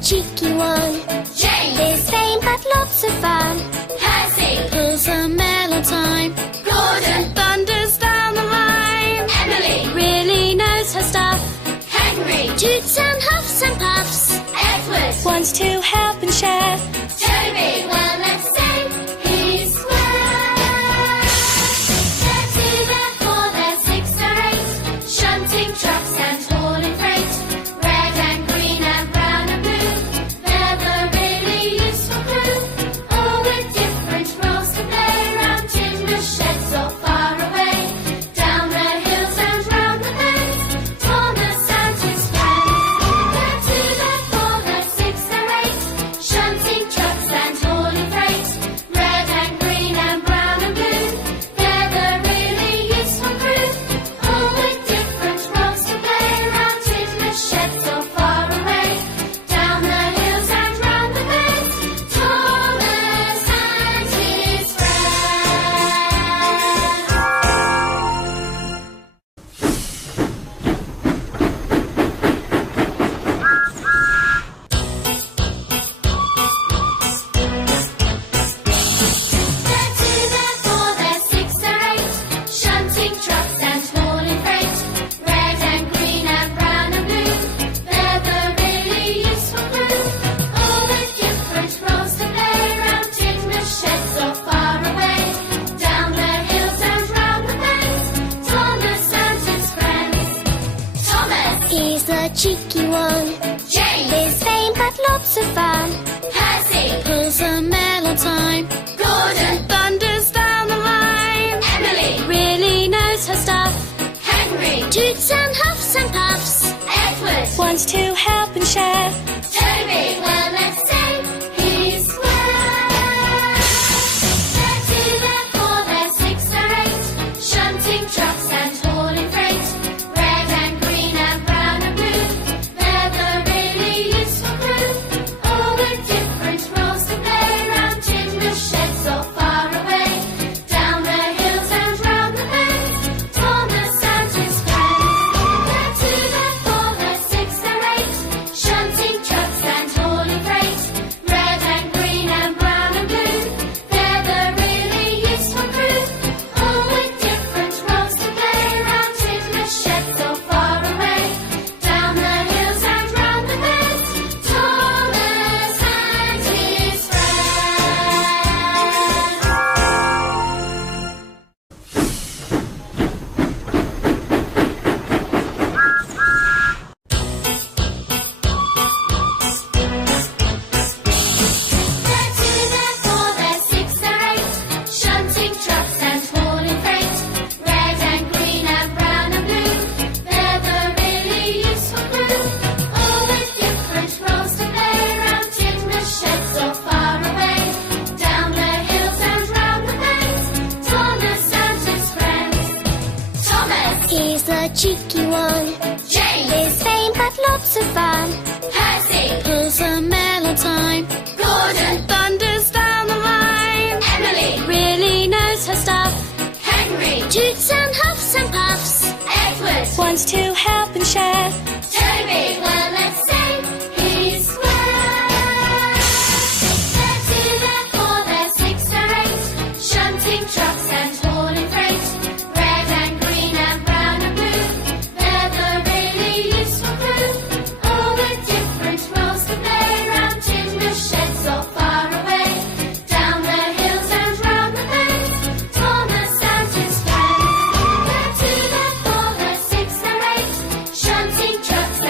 cheeky one. James, He's vain but lots of fun. Percy, Pulls a mail on time. Gordon, Thunders down the line. Emily, Really knows her stuff. Henry, Toots and huffs and puffs. Edward, Wants to help and share. Toby, well let's say he's square. They're two, they're four, they're six, they're eight, shunting trucks and hauling freight. Red and green and brown and blue, they're the really useful crew. All with different roles to play, round timber sheds or far away, down the hills and round the bends. Thomas and his friends. They're two, they're four, they're six, they're eight, shunting trucks and hauling freight. Red and green and brown and blue, they're the really useful crew. All with different roles to play, round timber sheds or far away, down the hills and round the bends. Thomas and his They're two, they're four, they're six, they're eight, shunting trucks and hauling freight. Red and green and brown and blue, they're the really useful crew. All with different roles to play, round timber sheds or far away, down the hills and round the bends. Thomas and his friends. Thomas, He's the cheeky one. James, He's vain but lots of fun. Percy, Pulls a mail on time. Gordon, Thunders down the line. Emily, Really knows her stuff. Henry, Toots and huffs and puffs. Edward, Wants to help and share. Toby, well let's say he's square. They're two, they're four, they're six, they're eight, shunting trucks and hauling freight. Red and green and brown and blue, they're the really useful crew. All with different roles to play, round timber sheds or far away, down the hills and round the bends. Thomas and his friends. They're two, they're four, they're six, they're eight, shunting trucks and hauling freight. Red and green and brown and blue, they're the really useful crew. All with different roles to play, round timber sheds or far away, down the hills and round the bends. Thomas and his They're two, they're four, they're six, they're eight, shunting trucks and hauling freight. Red and green and brown and blue, they're the really useful crew. All with different roles to play, round timber sheds or far away, down the hills and round the bends. Thomas and his friends. Thomas, He's the cheeky one. James, He's vain but lots of fun. Percy, Pulls a mail on time. Gordon, Thunders down the line. Emily, Really knows her stuff. Henry, Toots and huffs and puffs. Edward, Wants to help and share. Toby, well let's say he's square. They're two, they're four, they're six, they're eight, shunting trucks and hauling freight. Red and green and brown and blue, they're the really useful crew. All with different roles to play, round timber sheds or far away, down the hills and round the bends. Thomas and his friends. They're two, they're four, they're six, they're eight, shunting trucks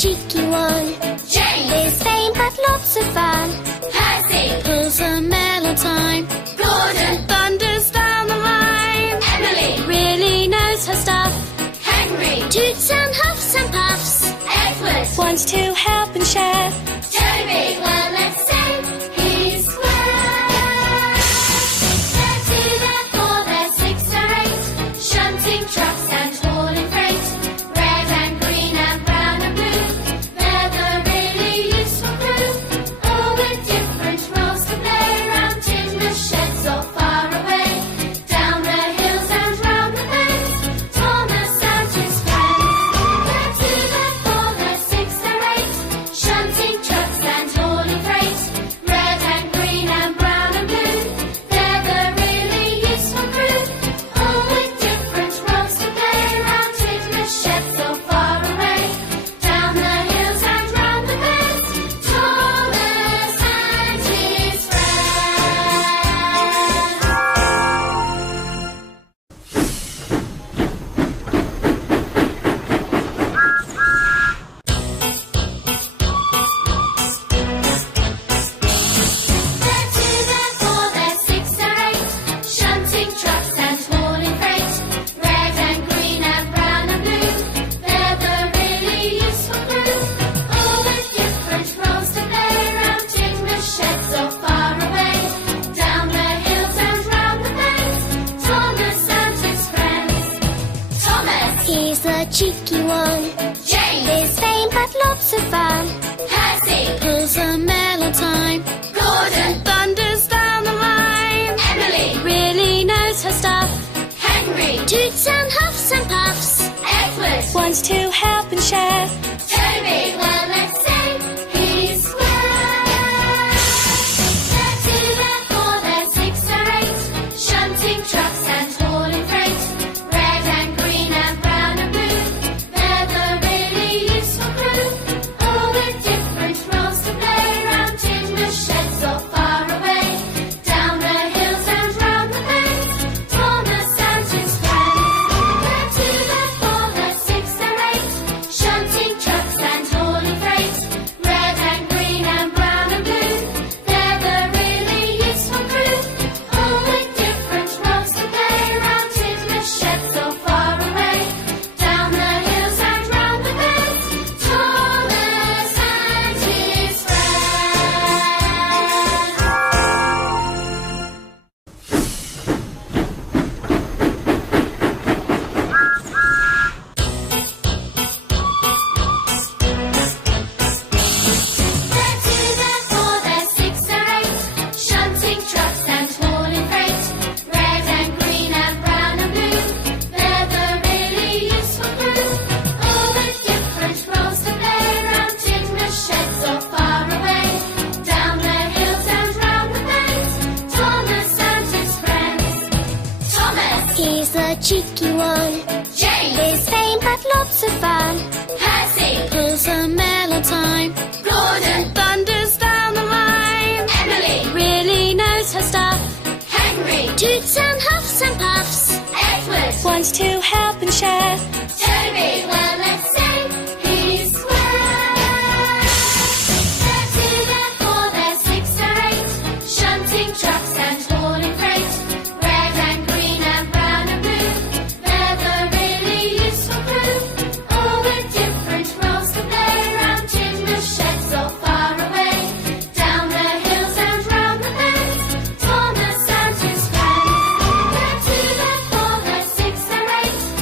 cheeky one. James, His fame had lots of fun. Percy, Pulls a mail on time. Gordon, Thunders down the line. Emily, Really knows her stuff. Henry, Toots and huffs and puffs. Edward, Wants to help and share. Toby, well let's say he's square. They're two, they're four, they're six or eight, shunting trucks and hauling freight. Red and green and brown and blue, they're the really useful crew. All with different roles to play, round in the sheds or far away. Down the hills and round the bends, Thomas and his friends. They're two, they're four, they're six or eight, shunting trucks and hauling freight. Red and green and brown and blue, they're the really useful crew. All with different roles to play, round in the sheds or far away. Down the hills and round the bends, Thomas and his They're two, they're four, they're six or eight, shunting trucks and hauling freight. Red and green and brown and blue, they're the really useful crew. All with different roles to play, round in the sheds or far away. Down the hills and round the bends, Thomas and his friends. Thomas, He's the cheeky one. James, His fame had lots of fun. Percy, Pulls a mail on time. Gordon, Thunders down the line. Emily, Really knows her stuff. Henry, Toots and huffs and puffs. Edward, Wants to help and share. Toby, well let's say he's square. They're two, they're four, they're six or eight, shunting trucks and hauling freight. Red and green and brown and blue, they're the really useful crew. All with different roles to play, round in the sheds or far away. Down the hills and round the bends, Thomas and his friends. They're two, they're four, they're six or eight, shunting trucks and hauling freight. Red and green and brown and blue, they're the really useful crew. All with different roles to play, round in the sheds or far away. Down the hills and round the bends, Thomas and his They're two, they're four, they're six or eight, shunting trucks and hauling freight. Red and green and brown and blue, they're the really useful crew. All with different roles to play, round in the sheds or far away. Down the hills and round the bends, Thomas and his friends. Thomas, He's the cheeky one. James, His fame had lots of fun. Percy, Pulls a mail on time. Gordon, Thunders down the line. Emily, Really knows her stuff. Henry, Toots and huffs and puffs. Edward, Wants to help and share. Toby, well let's say he's square. They're two, they're four, they're six or eight, shunting trucks and hauling freight. Red and green and brown and blue, they're the really useful crew. All with different roles to play, round in the sheds or far away. Down the hills and round the bends, Thomas and his friends. They're two, they're four, they're six or eight,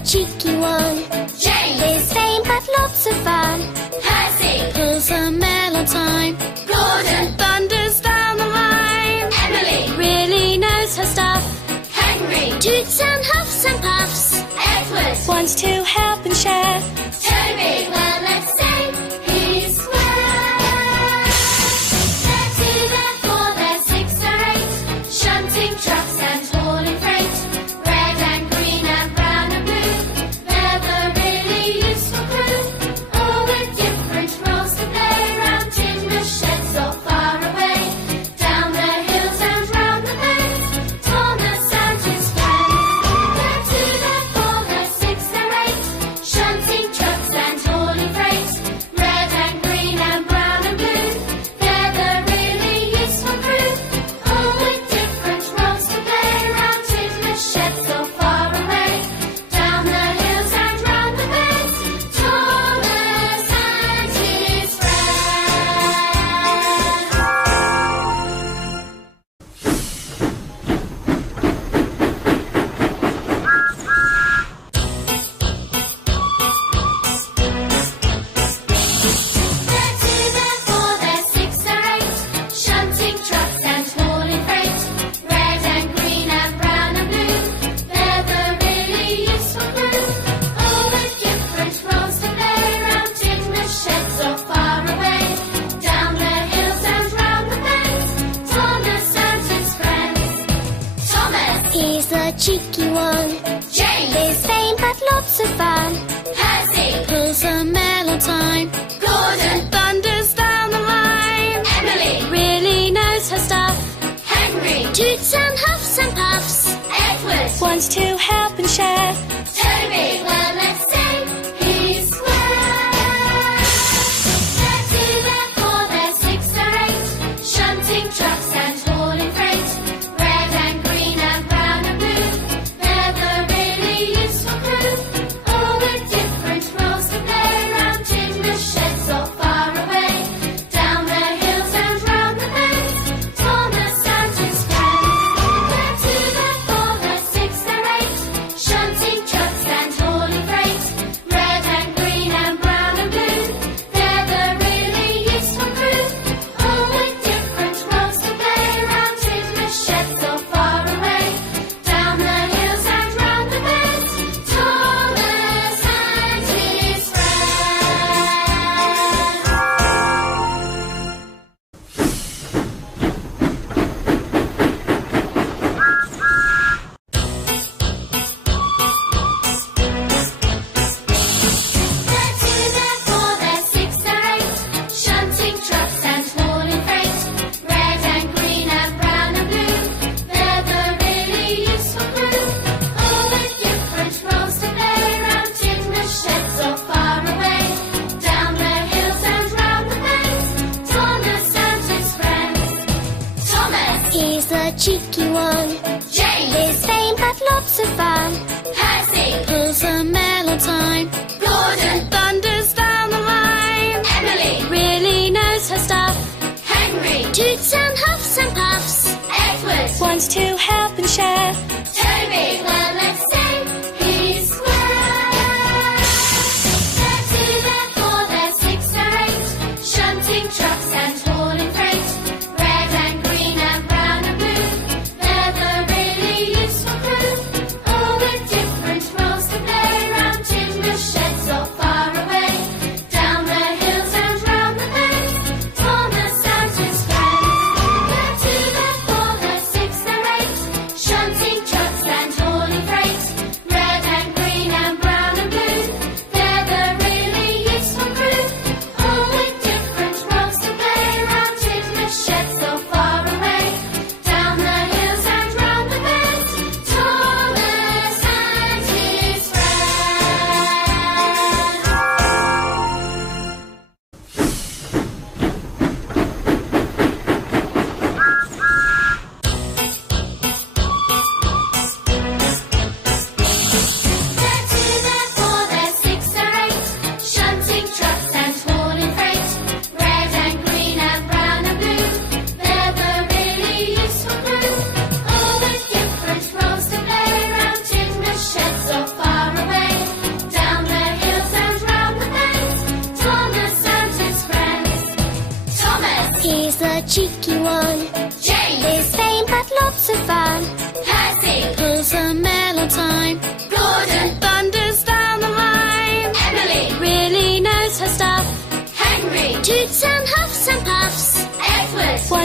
cheeky one. James. His vain but lots of fun. Percy. Pulls a mail on time. Gordon. Thunders down the line. Emily. Really knows her stuff. Henry. Toots and huffs and puffs. Edward. Wants to help and share. Toby. Well, let's say he's square. They're two, they're four, they're six, they're eight. Shunting trucks and hauling freight. Red and green and brown and blue. They're the really useful crew. All with different roles to play. Round in the sheds or far away. Down the hills and round the bends. Thomas and his friends. They're two, they're four, they're six, they're eight. Shunting trucks and hauling freight. Red and green and brown and blue. They're the really useful crew. All with different roles to play. Round in the sheds or far away. Down the hills and round the bends. Thomas and his They're two, they're four, they're six, they're eight. Shunting trucks and hauling freight. Red and green and brown and blue. They're the really useful crew. All with different roles to play. Round in the sheds or far away. Down the hills and round the bends. Thomas and his friends. Thomas. He's the cheeky one. James. His vain but lots of fun. Percy. Pulls a mail on time. Gordon. Thunders down the line. Emily. Really knows her stuff. Henry. Toots and huffs and puffs. Edward. Wants to help and share. Toby. Well, let's say he's square. They're two, they're four, they're six, they're eight. Shunting trucks and hauling freight. Red and green and brown and blue. They're the really useful crew. All with different roles to play. Round in the sheds or far away. Down the hills and round the bends. Thomas and his friends. They're two, they're four, they're six, they're eight. Shunting trucks and hauling freight. Red and green and brown and blue. They're the really useful crew. All with different roles to play. Round in the sheds or far away. Down the hills and round the bends. Thomas and his They're two, they're four, they're six, they're eight. Shunting trucks and hauling freight. Red and green and brown and blue. They're the really useful crew. All with different roles to play. Round in the sheds or far away. Down the hills and round the bends. Thomas and his friends. Thomas. He's the cheeky one. James. His vain but lots of fun. Percy. Pulls a mail on time. Gordon. Thunders down the line. Emily. Really knows her stuff. Henry. Toots and huffs and puffs. Edward. Wants to help and share. Toby. Well, let's say he's square. They're two, they're four, they're six, they're eight. Shunting trucks and hauling freight. Red and green and brown and blue. They're the really useful crew. All with different roles to play. Round in the sheds or far away. Down the hills and round the bends. Thomas and his friends. They're two, they're four, they're six, they're eight. Shunting trucks and hauling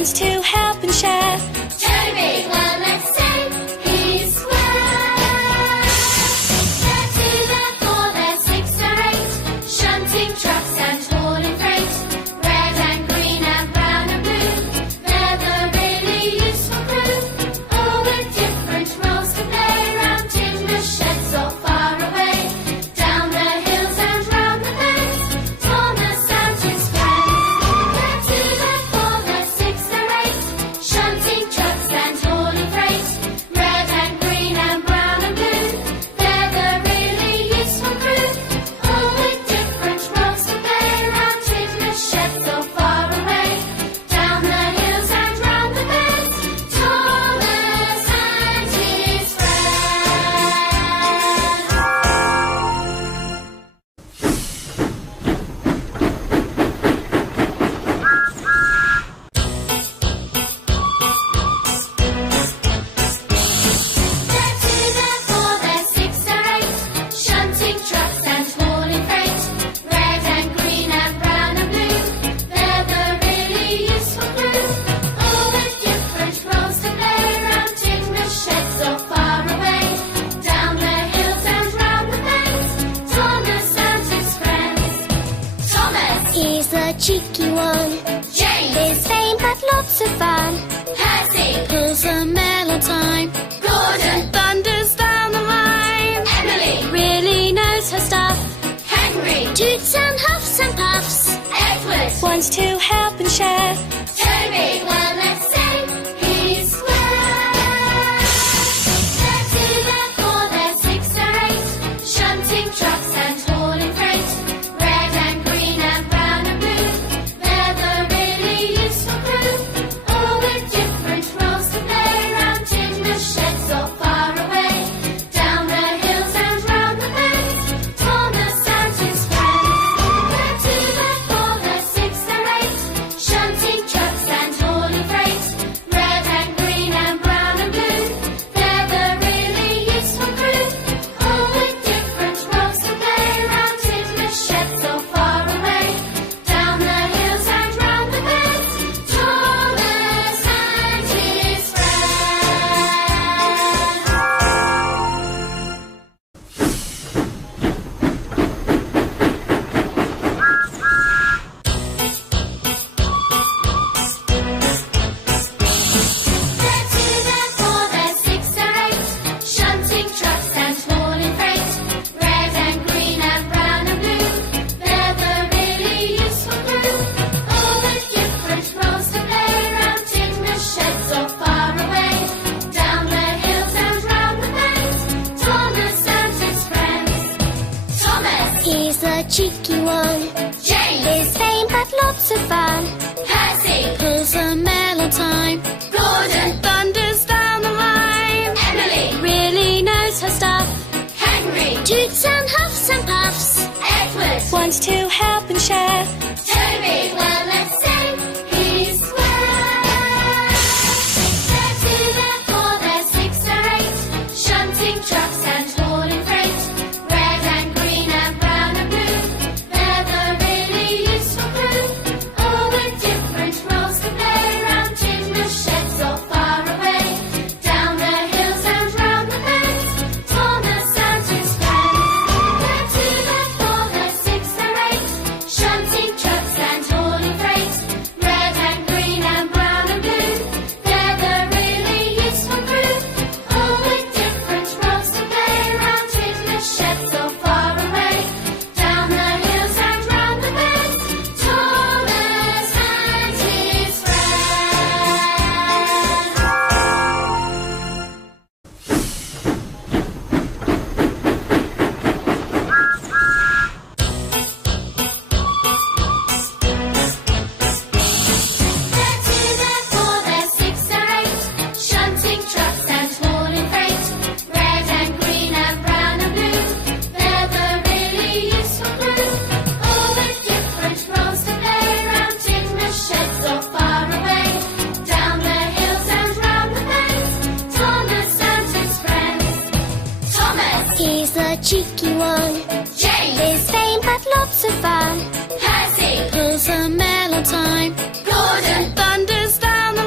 wants to help and share. Toby, well, let's say he's square. They're two, they're four, they're six, they're eight. Shunting trucks and hauling freight. Red and green and brown and blue. They're the really useful crew. All with different roles to play. Round in the sheds or far away. Down the hills and round the bends. Thomas and his friends. They're two, they're four, they're six, they're eight. Shunting trucks and hauling freight. Red and green and brown and blue. They're the really useful crew. All with different roles to play. Round in the sheds or far away. Down the hills and round the bends. Thomas and his They're two, they're four, they're six, they're eight. Shunting trucks and hauling freight. Red and green and brown and blue. They're the really useful crew. All with different roles to play. Round in the sheds or far away. Down the hills and round the bends. Thomas and his friends. Thomas, He's the cheeky one. James, His fame but lots of fun. Percy, Pulls a mail on time. Gordon, Thunders down the line. Emily, Really knows her stuff. Henry, Toots and huffs and puffs. Edward, Wants to help and share. Toby, well, let's say he's square. They're two, they're four, they're six, they're eight. Shunting trucks and hauling freight. Red and green and brown and blue. They're the really useful crew. All with different roles to play. Round in the sheds or far away. Down the hills and round the bends. Thomas and his friends. They're two, they're four, they're six, they're eight. Shunting trucks and hauling freight. Red and green and brown and blue. They're the really useful crew. All with different roles to play. Round in the sheds or far away. Down the hills and round the bends. Thomas and his They're two, they're four, they're six, they're eight. Shunting trucks and hauling freight. Red and green and brown and blue. They're the really useful crew. All with different roles to play. Round in the sheds or far away. Down the hills and round the bends. Thomas and his friends. Thomas, He's the cheeky one. James, His fame but lots of fun. Percy, Pulls a mail on time. Gordon, Thunders down the line. Emily, Really knows her stuff. Henry, Toots and huffs and puffs. Edward, Wants to help and share. Toby, well, let's say he's square. They're two, they're four, they're six, they're eight. Shunting trucks and hauling freight. Red and green and brown and blue. They're the really useful crew. All with different roles to play. Round in the sheds or far away. Down the hills and round the bends. Thomas and his friends. They're two, they're four, they're six, they're eight. Shunting trucks and hauling freight. Red and green and brown and blue. They're the really useful crew. All with different roles to play. Round in the sheds or far away. Down the hills and round the bends. Thomas and his They're two, they're four, they're six, they're eight. Shunting trucks and hauling freight. Red and green and brown and blue. They're the really useful crew. All with different roles to play. Round in the sheds or far away. Down the hills and round the bends. Thomas and his friends. Thomas, He's the cheeky one. James, His fame but lots of fun. Percy, Pulls a mail on time. Gordon, Thunders down the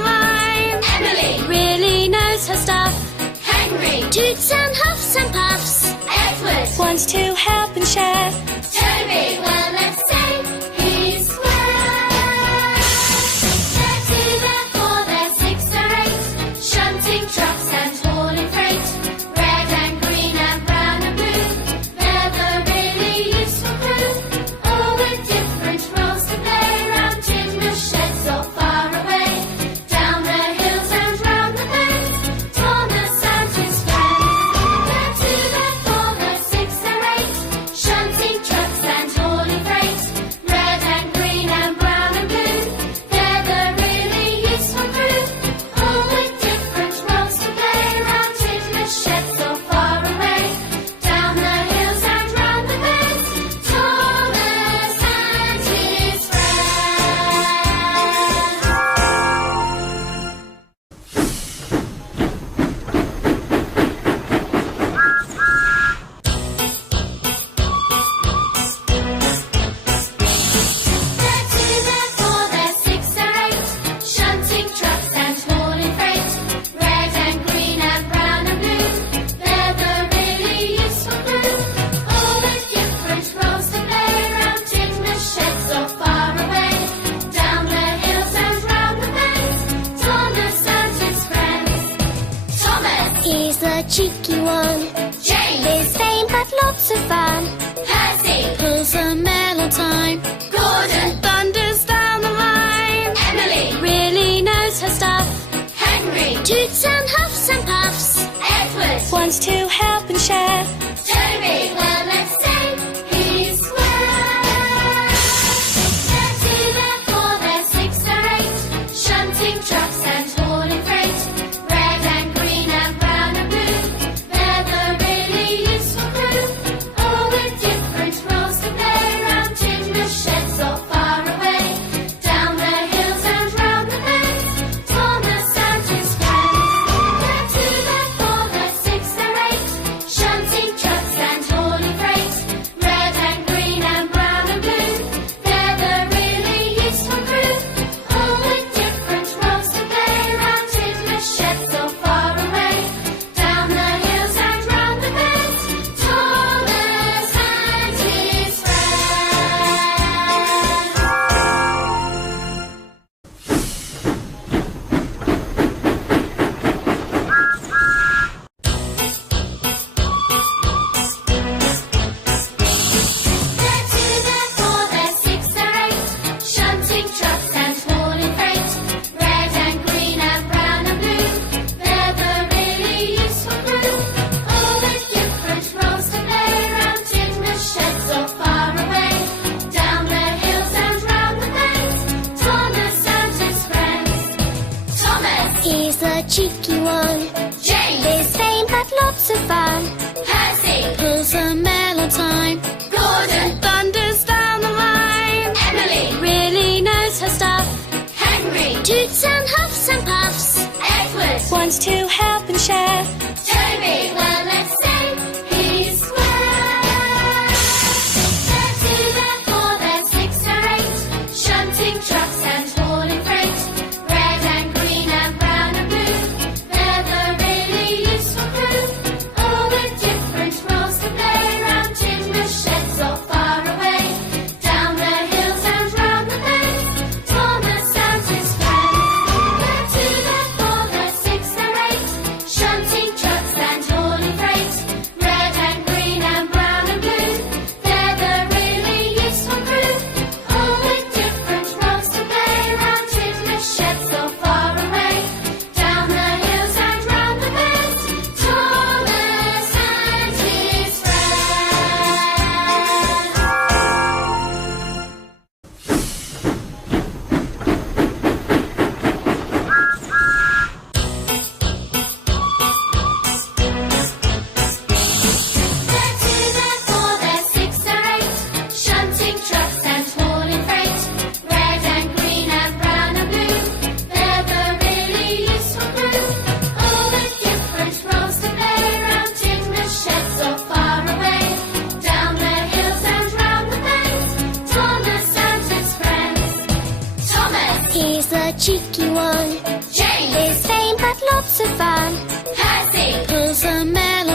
Toots and huffs and puffs. Edward. Wants to help and share. Toby, well, let's say he's square. They're two, they're four, they're six, they're eight. Shunting trucks and hauling freight. Red and green and brown and blue. They're the really useful crew. All with different roles to play. Round in the sheds or far away. Down the hills and round the bends. Thomas and his friends. They're two, they're four, they're six, they're eight. Shunting trucks and hauling freight. Red and green and brown and blue. They're the really useful crew. All with different roles to play. Round in the sheds or far away. Down the hills and round the bends. Thomas and his They're two, they're four, they're six, they're eight. Shunting trucks and hauling freight. Red and green and brown and blue. They're the really useful crew. All with different roles to play. Round in the sheds or far away. Down the hills and round the bends. Thomas and his friends. Thomas. He's the cheeky one. James. He's vain but lots of fun. Percy. Pulls a mail on time. Gordon. Thunders down the line. Emily. Really knows her stuff. Henry. Toots and huffs and puffs. Edward. Wants to help and share. Toby, well, let's say he's square. They're two, they're four, they're six, they're eight. Shunting trucks and hauling freight. Red and green and brown and blue. They're the really useful crew. All with different roles to play. Round in the sheds or far away. Down the hills and round the bends. Thomas and his friends. They're two, they're four, they're six, they're eight. Shunting trucks and hauling freight. Red and green and brown and blue. They're the really useful crew. All with different roles to play. Round in the sheds or far away. Down the hills and round the bends. Thomas and his They're two, they're four, they're six, they're eight. Shunting trucks and hauling freight. Red and green and brown and blue. They're the really useful crew. All with different roles to play. Round in the sheds or far away. Down the hills and round the bends. Thomas and his friends. Thomas. He's the cheeky one. James. He's vain but lots of fun. Percy. Pulls a mail on time. Gordon. Thunders down the line. Emily. Really knows her stuff. Henry. Toots and huffs and puffs. Edward. Wants to help and share. Toby, well, let's say he's square. They're two, they're four, they're six, they're eight. Shunting trucks and hauling freight. Red and green and brown and blue. They're the really useful crew. All with different roles to play. Round in the sheds or far away. Down the hills and round the bends. Thomas and his friends. They're two, they're four, they're six, they're eight. Shunting trucks and hauling freight. Red and green and brown and blue. They're the really useful crew. All with different roles to play. Round in the sheds or far away. Down the hills and round the bends. Thomas and his They're two, they're four, they're six, they're eight. Shunting trucks and hauling freight. Red and green and brown and blue. They're the really useful crew. All with different roles to play. Round in the sheds or far away. Down the hills and round the bends. Thomas and his friends. Thomas. He's the cheeky one. James. He's vain but lots of fun. Percy. Pulls a mail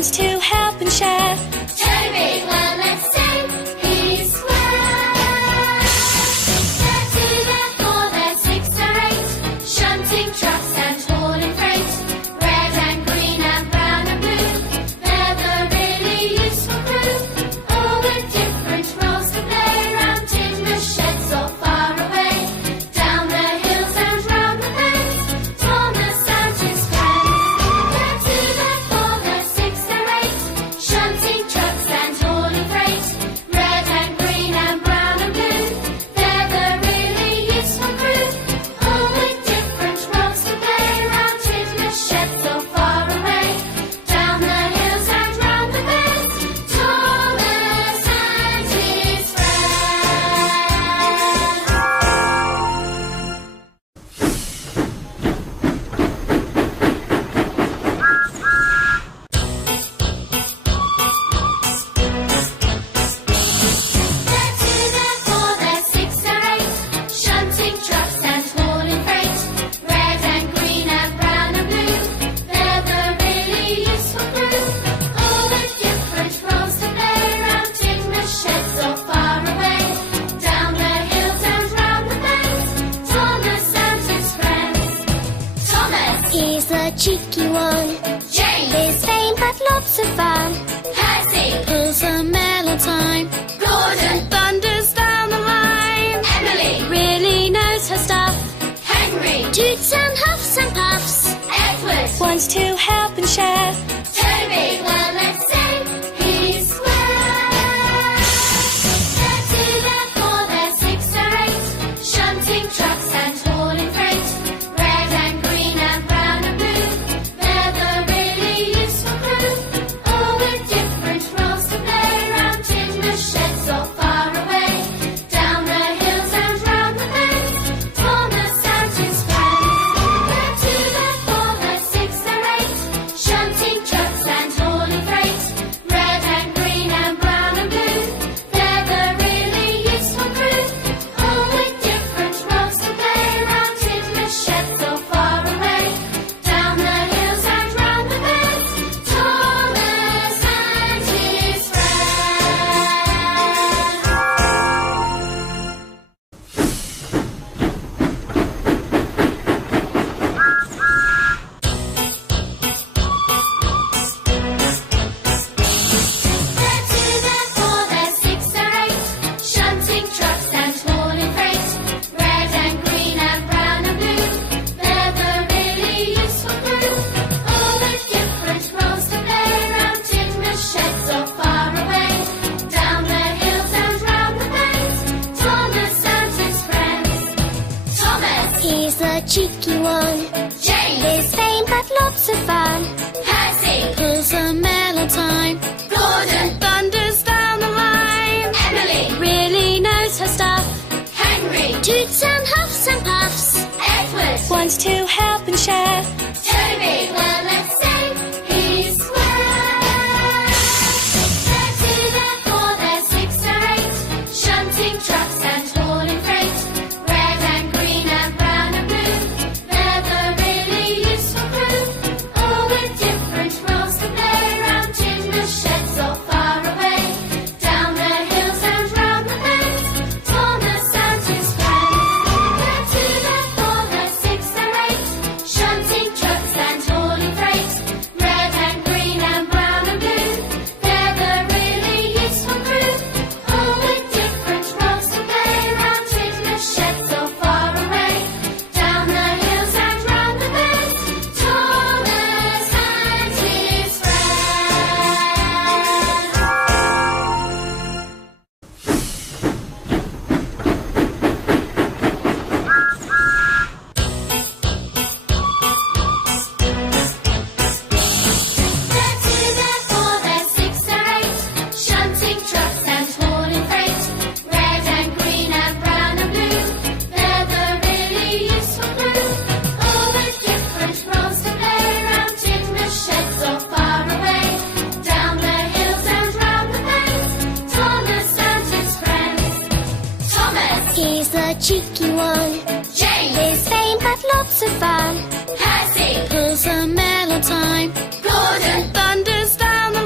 wants to help and share. Toby, well, let's say he's square. They're two, they're four, they're six, they're eight. Shunting trucks and hauling freight. Red and green and brown and blue. They're the really useful crew. All with different roles to play. Round in the sheds or far away. Down the hills and round the bends. Thomas and his friends. They're two, they're four, they're six, they're eight. Shunting trucks and hauling freight. Red and green and brown and blue. They're the really useful crew. All with different roles to play. Round in the sheds or far away. Down the hills and round the bends. Thomas and his They're two, they're four, they're six, they're eight. Shunting trucks and hauling freight. Red and green and brown and blue. They're the really useful crew. All with different roles to play. Round in the sheds or far away. Down the hills and round the bends. Thomas and his friends. Thomas, He's the cheeky one. James, His vain but lots of fun. Percy, Pulls a mail on time. Gordon, Thunders down the line. Emily, Really knows her stuff. Henry, Toots and huffs and puffs. Edward, Wants to help and share. Toby, well, let's say he's square. They're two, they're four, they're six, they're eight. Shunting trucks and hauling freight. Red and green and brown and blue. They're the really useful crew. All with different roles to play. Round in the sheds or far away. Down the hills and round the bends. Thomas and his friends. They're two, they're four, they're six, they're eight. Shunting trucks and hauling freight. Red and green and brown and blue. They're the really useful crew. All with different roles to play. Round in the sheds or far away. Down the hills and round the bends. Thomas and his They're two, they're four, they're six, they're eight. Shunting trucks and hauling freight. Red and green and brown and blue. They're the really useful crew. All with different roles to play. Round in the sheds or far away. Down the hills and round the bends. Thomas and his friends. Thomas, He's the cheeky one. James, His vain but lots of fun. Percy, Pulls a mail on time. Gordon, Thunders down the line. Emily, Really knows her stuff. Henry, Toots and huffs and puffs. Edward, Wants to help and share. Toby, well, let's say he's square. They're two, they're four, they're six, they're eight. Shunting trucks and hauling freight. Red and green and brown and blue. They're the really useful crew. All with different roles to play. Round in the sheds or far away. Down the hills and round the bends. Thomas and his friends. They're two, they're four, they're six, they're eight. Shunting trucks and hauling freight. Red and green and brown and blue. They're the really useful crew. All with different roles to play. Round in the sheds or far away. Down the hills and round the bends. Thomas and his They're two, they're four, they're six, they're eight. Shunting trucks and hauling freight. Red and green and brown and blue. They're the really useful crew. All with different roles to play. Round in the sheds or far away. Down the hills and round the bends. Thomas and his friends. Thomas, He's the cheeky one. James, His vain but lots of fun. Percy, Pulls a mail on time. Gordon, Thunders down the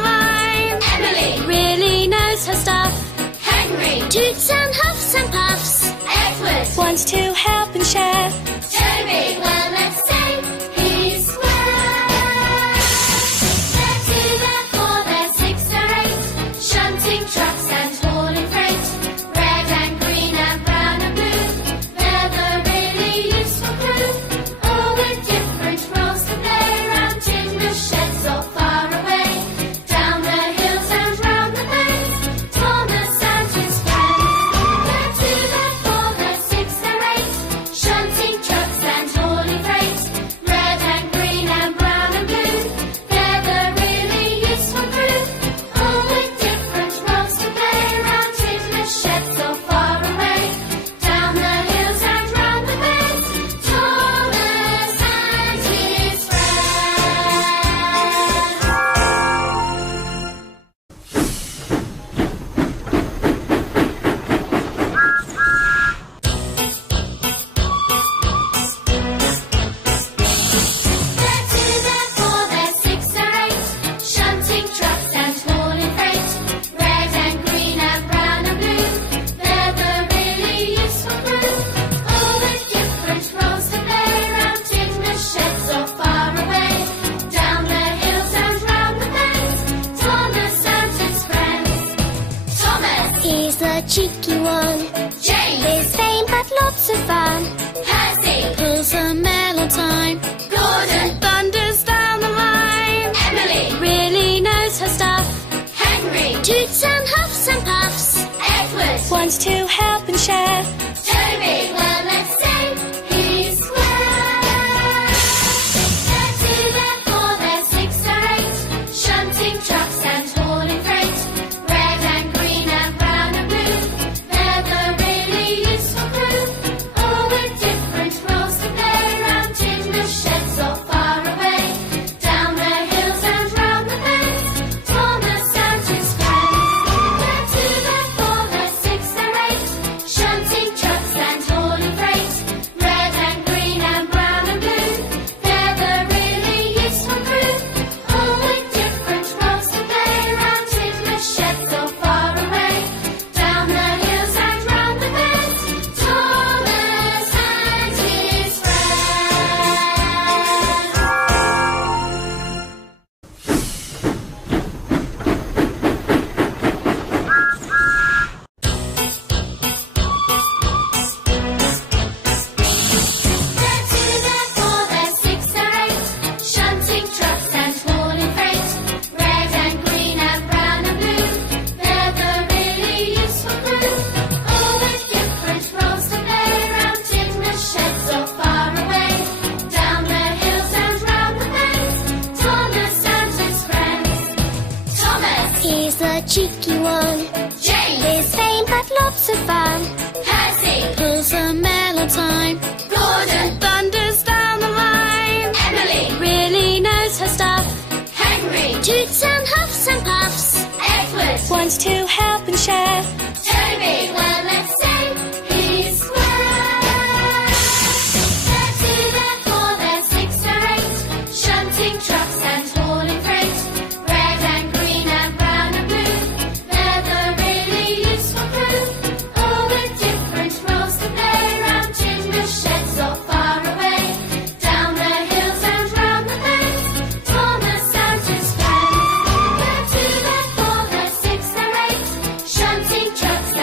Toots and huffs and puffs. Edward. Wants to help and share. Toby. Well, let's say he's square. They're two, they're four, they're six, they're eight. Shunting trucks and hauling freight. Red and green and brown and blue. They're the really useful crew. All with different roles to play. Round in the sheds or far away. Down the hills and round the bays. Thomas and his friends. They're two, they're four, they're six, they're eight. Shunting trucks and hauling freight. Red and green and brown and blue. They're the really useful crew. All with different roles to play. Round in the sheds or far away. Down the hills and round the bays. Thomas and his They're two, they're four, they're six, they're eight. Shunting trucks and hauling freight. Red and green and brown and blue. They're the really useful crew. All with different roles to play. Round in the sheds or far away. Down the hills and round the bays. Thomas and his friends. Thomas. He's the cheeky one. James. His fame but lots of fun. Percy. Pulls a mail on time. Gordon. Thunders down the line. Emily. Really knows her stuff. Henry. Toots and huffs and puffs. Edward. Wants to help and share. Toby. Well, let's say he's square. They're two, they're four, they're six, they're eight. Shunting trucks and hauling freight. Red and green and brown and blue. They're the really useful crew. All with different roles to play. Round in the sheds or far away. Down the hills and round the bays. Thomas and his friends. They're two, they're four, they're six, they're eight. Shunting trucks and hauling freight. Red and green and brown and blue. They're the really useful crew. All with different roles to play. Round in the sheds or far away. Down the hills and round the bays. Thomas and his They're two, they're four, they're six, they're eight. Shunting trucks and hauling freight. Red and green and brown and blue. They're the really useful crew. All with different roles to play. Round in the sheds or far away. Down the hills and round the bays. Thomas and his friends. Thomas. He's the cheeky one. James. His fame but lots of fun. Percy. Pulls a mail on time. Gordon. Thunders down the line. Emily. Really knows her stuff. Henry. Toots and huffs and puffs. Edward. Wants to help and share. Toby. Well, let's say he's square. They're two, they're four, they're six, they're eight. Shunting trucks and hauling freight. Red and green and brown and blue. They're the really useful crew. All with different roles to play. Round in the sheds or far away. Down the hills and round the bays. Thomas and his friends. They're two, they're four, they're six, they're eight. Shunting trucks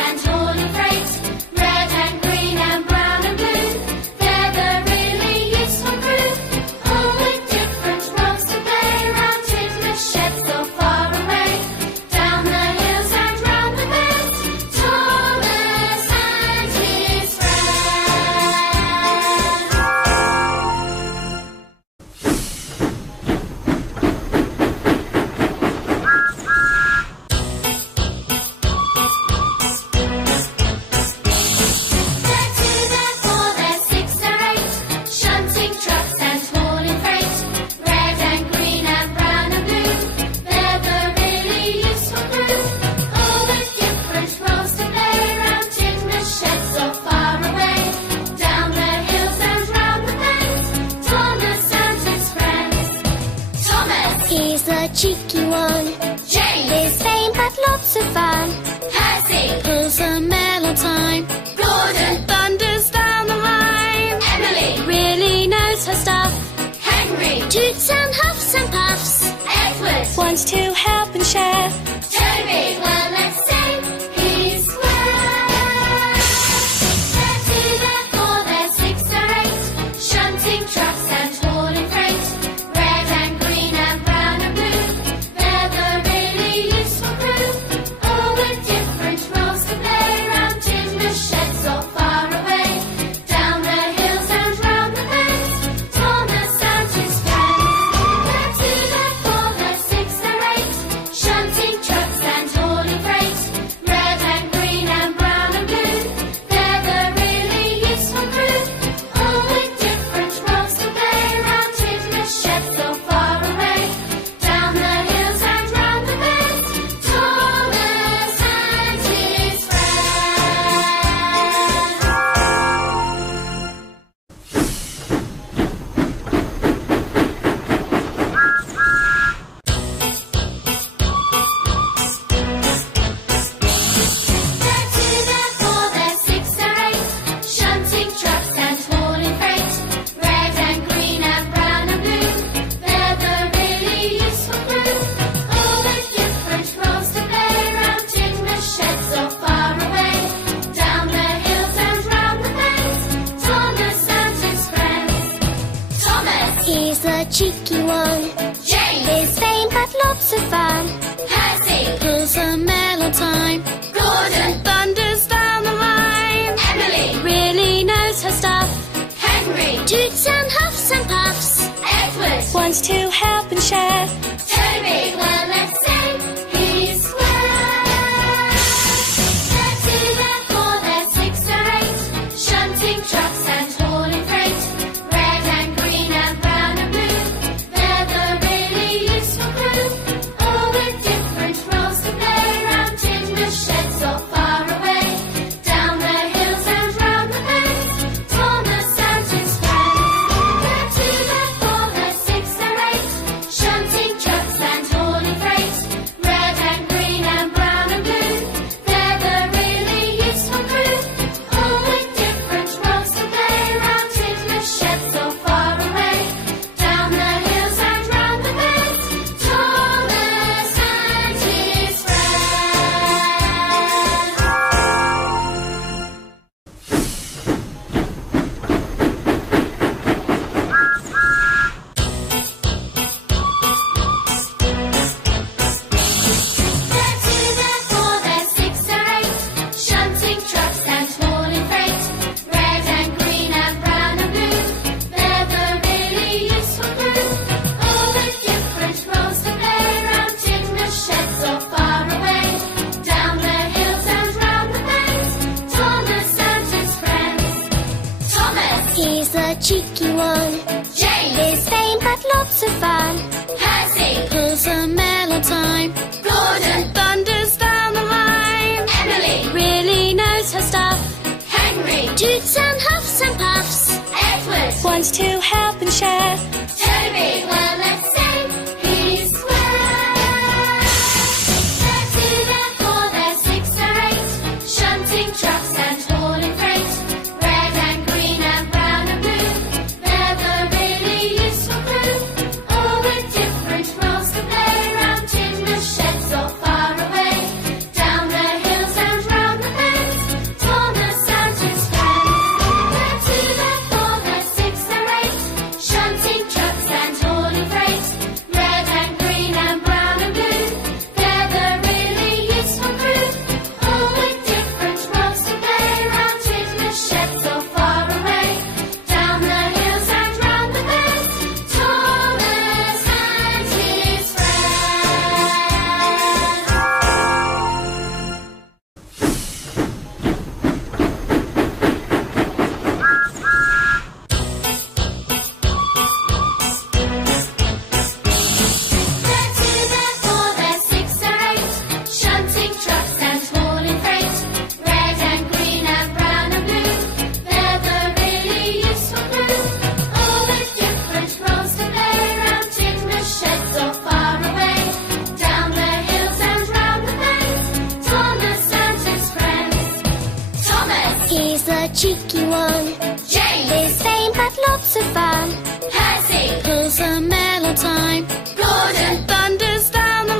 wants to help and share. Toby, well, let's say he's square. They're two, they're four, they're six or eight, shunting trucks and hauling freight. Red and green and brown and blue, they're the really useful crew, all with different roles to play, round in the sheds or far away, down the hills and round the bends. Thomas and his friends. They're two, they're four, they're six or eight, shunting trucks and hauling freight. Red and green and brown and blue, they're the really useful crew, all with different roles to play, round in the sheds or far away, down the hills and round the bends. Thomas and his They're two, they're four, they're six or eight, shunting trucks and hauling freight. Red and green and brown and blue, they're the really useful crew, all with different roles to play, round in the sheds or far away, down the hills and round the bends. Thomas and his friends. Thomas, He's the cheeky one. James, He's vain but lots of fun. Percy, Pulls a mail on time. Gordon, Thunders down the line. Emily, Really knows her stuff. Henry, Toots and huffs and puffs. Edward, Wants to help and share. Toby, well, let's say he's square. They're two, they're four, they're six or eight, shunting trucks and hauling freight. Red and green and brown and blue, they're the really useful crew, all with different roles to play, round in the sheds or far away, down the hills and round the bends. Thomas and his friends. They're two, they're four, they're six or eight, shunting trucks and hauling freight. Red and green and brown and blue, they're the really useful crew, all with different roles to play, round in the sheds or far away, down the hills and round the bends. Thomas and his They're two, they're four, they're six or eight, shunting trucks and hauling freight. Red and green and brown and blue, they're the really useful crew, all with different roles to play, round in the sheds or far away, down the hills and round the bends. Thomas and his friends. Thomas, He's the cheeky one. James, He's vain but lots of fun. Percy, Pulls a mail on time. Gordon, Thunders down the line. Emily, Really knows her stuff. Henry, Toots and huffs and puffs. Edward, Wants to help and share. Toby, well, let's say he's square. They're two, they're four, they're six or eight, shunting trucks and hauling freight. Red and green and brown and blue, they're the really useful crew, all with different roles to play, round in the sheds or far away, down the hills and round the bends. Thomas and his friends. They're two, they're four, they're six or eight, shunting trucks and hauling freight. Red and green and brown and blue, they're the really useful crew, all with different roles to play, round in the sheds or far away, down the hills and round the bends. Thomas and his They're two, they're four, they're six or eight, shunting trucks and hauling freight. Red and green and brown and blue, they're the really useful crew, all with different roles to play, round in the sheds or far away, down the hills and round the bends. Thomas and his friends. Thomas, He's the cheeky one. James, He's vain but lots of fun. Percy, Pulls a mail on time. Gordon, Thunders down the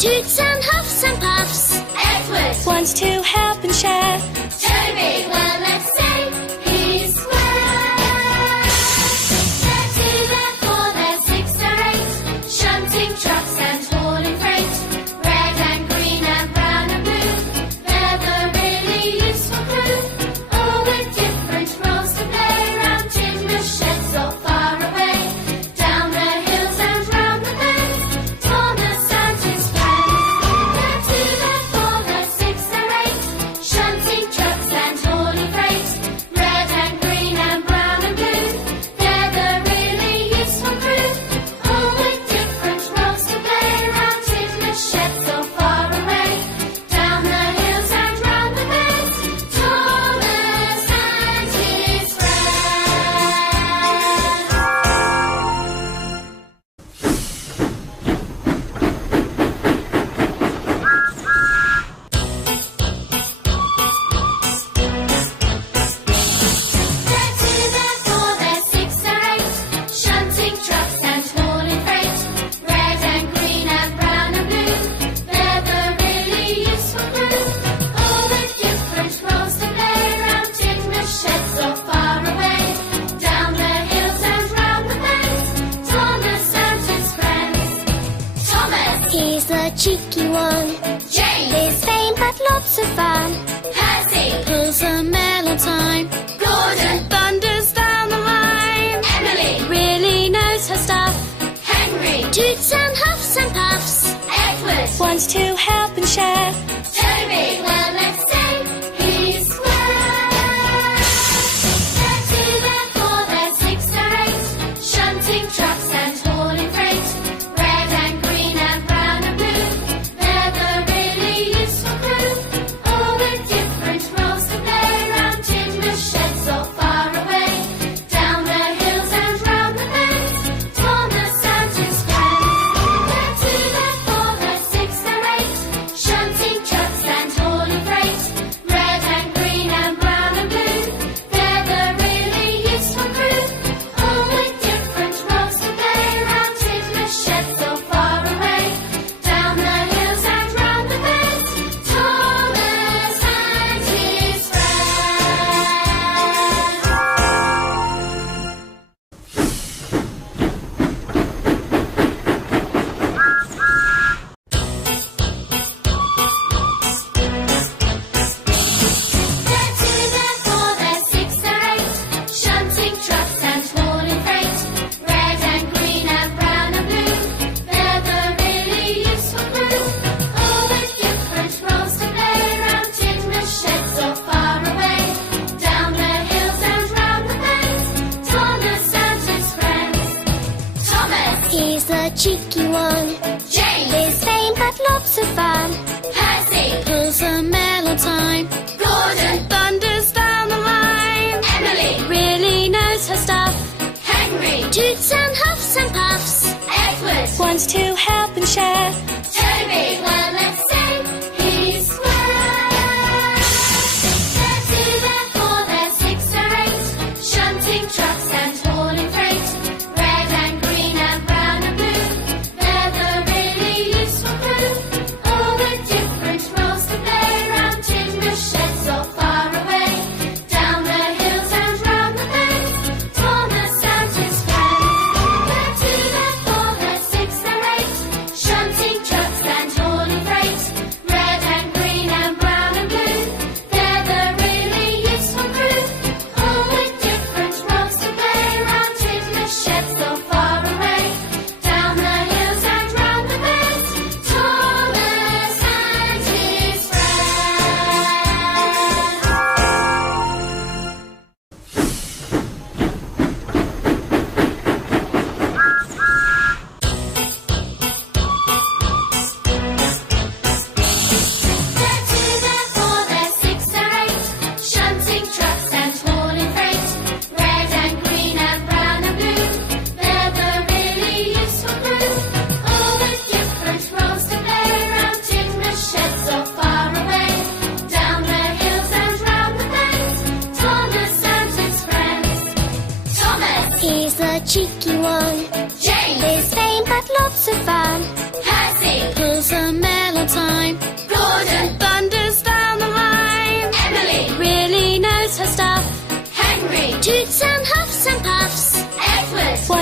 Toots and huffs and puffs. Edward. Wants to help and share. Toby, well, let's say he's square. They're two, they're four, they're six, they're eight. Shunting trucks and hauling freight. Red and green and brown and blue. They're the really useful crew. All with different roles to play. Round Tidmouth sheds or far away. Down the hills and round the bends. Thomas and his friends. They're two, they're four, they're six, they're eight. Shunting trucks and hauling freight. Red and green and brown and blue. They're the really useful crew. All with different roles to play. Round Tidmouth sheds or far away. Down the hills and round the bends. Thomas and his They're two, they're four, they're six, they're eight. Shunting trucks and hauling freight. Red and green and brown and blue. They're the really useful crew. All with different roles to play. Round Tidmouth sheds or far away. Down the hills and round the bends. Thomas and his friends. Thomas. He's the cheeky one. James. His vain but lots of fun. Percy. Pulls a mail on time. Gordon. Thunders down the line. Emily. Really knows her stuff. Henry. Toots and huffs and puffs. Edward. Wants to help and share. Toby, well, let's say he's square. They're two, they're four, they're six, they're eight. Shunting trucks and hauling freight. Red and green and brown and blue. They're the really useful crew. All with different roles to play. Round Tidmouth sheds or far away. Down the hills and round the bends. Thomas and his friends. They're two, they're four, they're six, they're eight. Shunting trucks and hauling freight. Red and green and brown and blue. They're the really useful crew. All with different roles to play. Round Tidmouth sheds or far away. Down the hills and round the bends. Thomas and his They're two, they're four, they're six, they're eight. Shunting trucks and hauling freight. Red and green and brown and blue. They're the really useful crew. All with different roles to play. Round Tidmouth sheds or far away. Down the hills and round the bends. Thomas and his friends. Thomas. He's the cheeky one. James. His vain but lots of fun. Percy. Pulls a mail on time. Gordon. Thunders down the line. Emily. Really knows her stuff. Henry. Toots and huffs and puffs. Edward. Wants to help and share. Toby, well, let's say he's square. They're two, they're four, they're six, they're eight. Shunting trucks and hauling freight. Red and green and brown and blue. They're the really useful crew. All with different roles to play. Round Tidmouth sheds or far away. Down the hills and round the bends. Thomas and his friends. They're two, they're four, they're six, they're eight. Shunting trucks and hauling freight. Red and green and brown and blue. They're the really useful crew. All with different roles to play. Round Tidmouth sheds or far away. Down the hills and round the bends. Thomas and his They're two, they're four, they're six, they're eight. Shunting trucks and hauling freight. Red and green and brown and blue. They're the really useful crew. All with different roles to play. Round Tidmouth sheds or far away. Down the hills and round the bends. Thomas and his friends. Thomas. He's the cheeky one. James. His vain but lots of fun. Percy. Pulls a mail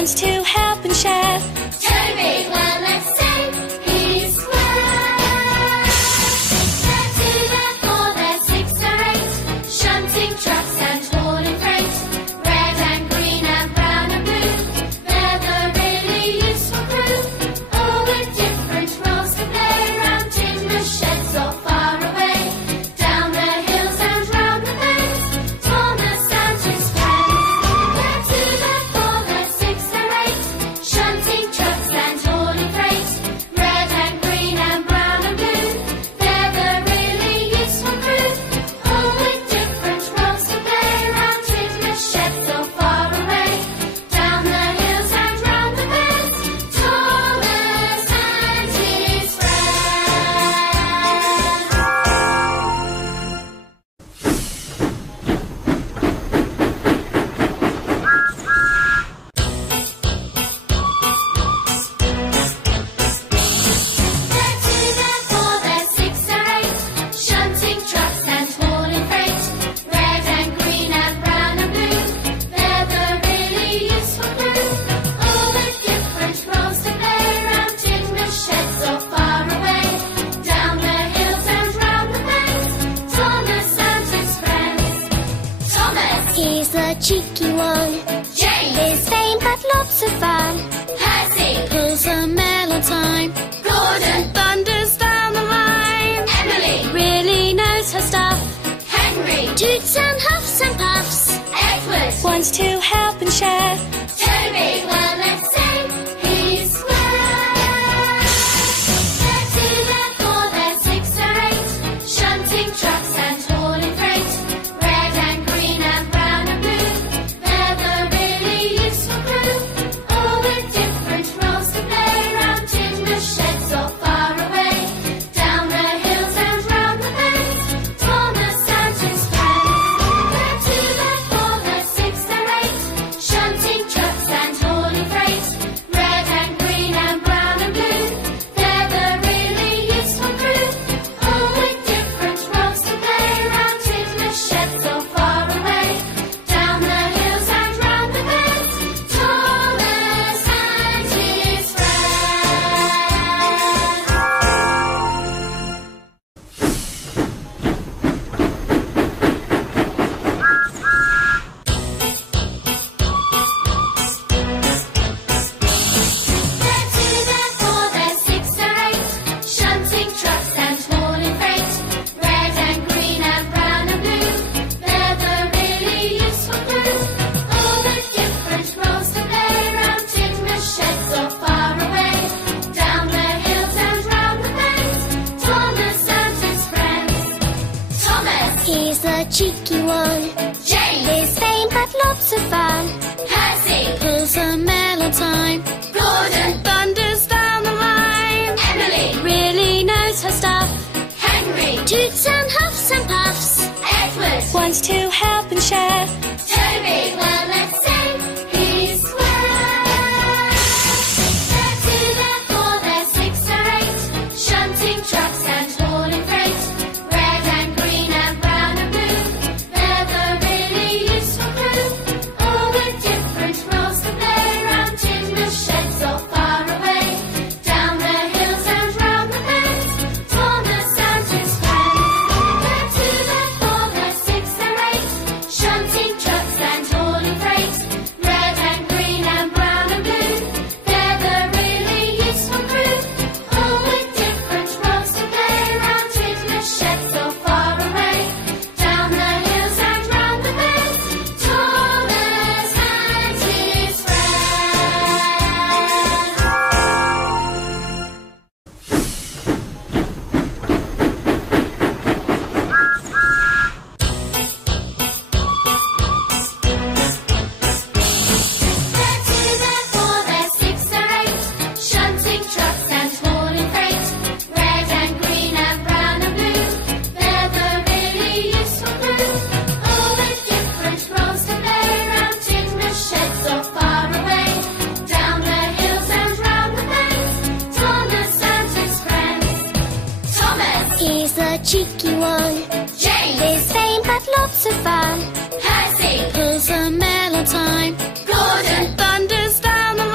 wants to help and share. Toby, well, let's say he's square. They're two, they're four, they're six, they're eight. Shunting trucks and hauling freight. Red and green and brown and blue. They're the really useful crew. All with different roles to play. Round in the sheds or far away. Down the hills and round the bends. Thomas and his friends. They're two, they're four, they're six, they're eight. Shunting trucks and hauling freight. Red and green and brown and blue. They're the really useful crew. All with different roles to play. Round in the sheds or far away. Down the hills and round the bends. Thomas and his They're two, they're four, they're six, they're eight. Shunting trucks and hauling freight. Red and green and brown and blue. They're the really useful crew. All with different roles to play. Round in the sheds or far away. Down the hills and round the bends. Thomas and his friends. Thomas, He's the cheeky one. James, His vain but lots of fun. Percy, Pulls a mail on time. Gordon, Thunders down the line. Emily, Really knows her stuff. Henry, Toots and huffs and puffs. Edward, Wants to help and share. Toby, well, let's say he's square. They're two, they're four, they're six, they're eight. Shunting trucks and hauling freight. Red and green and brown and blue. They're the really useful crew. All with different roles to play. Round in the sheds or far away. Down the hills and round the bends. Thomas and his friends. They're two, they're four, they're six, they're eight. Shunting trucks and hauling freight. Red and green and brown and blue. They're the really useful crew. All with different roles to play. Round in the sheds or far away. Down the hills and round the bends. Thomas and his They're two, they're four, they're six, they're eight. Shunting trucks and hauling freight. Red and green and brown and blue. They're the really useful crew. All with different roles to play. Round in the sheds or far away. Down the hills and round the bends. Thomas and his friends. Thomas, He's the cheeky one. James, His vain but lots of fun. Percy, Pulls a mail on time. Gordon, Thunders down the line. Emily, Really knows her stuff. Henry, Toots and huffs and puffs. Edward, Wants to help and share. Toby, well, let's say he's square. They're two, they're four, they're six, they're eight. Shunting trucks and hauling freight. Red and green and brown and blue. They're the really useful crew. All with different roles to play. Round in the sheds or far away. Down the hills and round the bends. Thomas and his friends. They're two, they're four, they're six, they're eight. Shunting trucks and hauling freight. Red and green and brown and blue. They're the really useful crew. All with different roles to play. Round in the sheds or far away. Down the hills and round the bends. Thomas and his They're two, they're four, they're six, they're eight. Shunting trucks and hauling freight. Red and green and brown and blue. They're the really useful crew. All with different roles to play. Round in the sheds or far away. Down the hills and round the bends. Thomas and his friends. Thomas, He's the cheeky one. James, His vain but lots of fun. Percy, Pulls a mail on time. Gordon, Thunders down the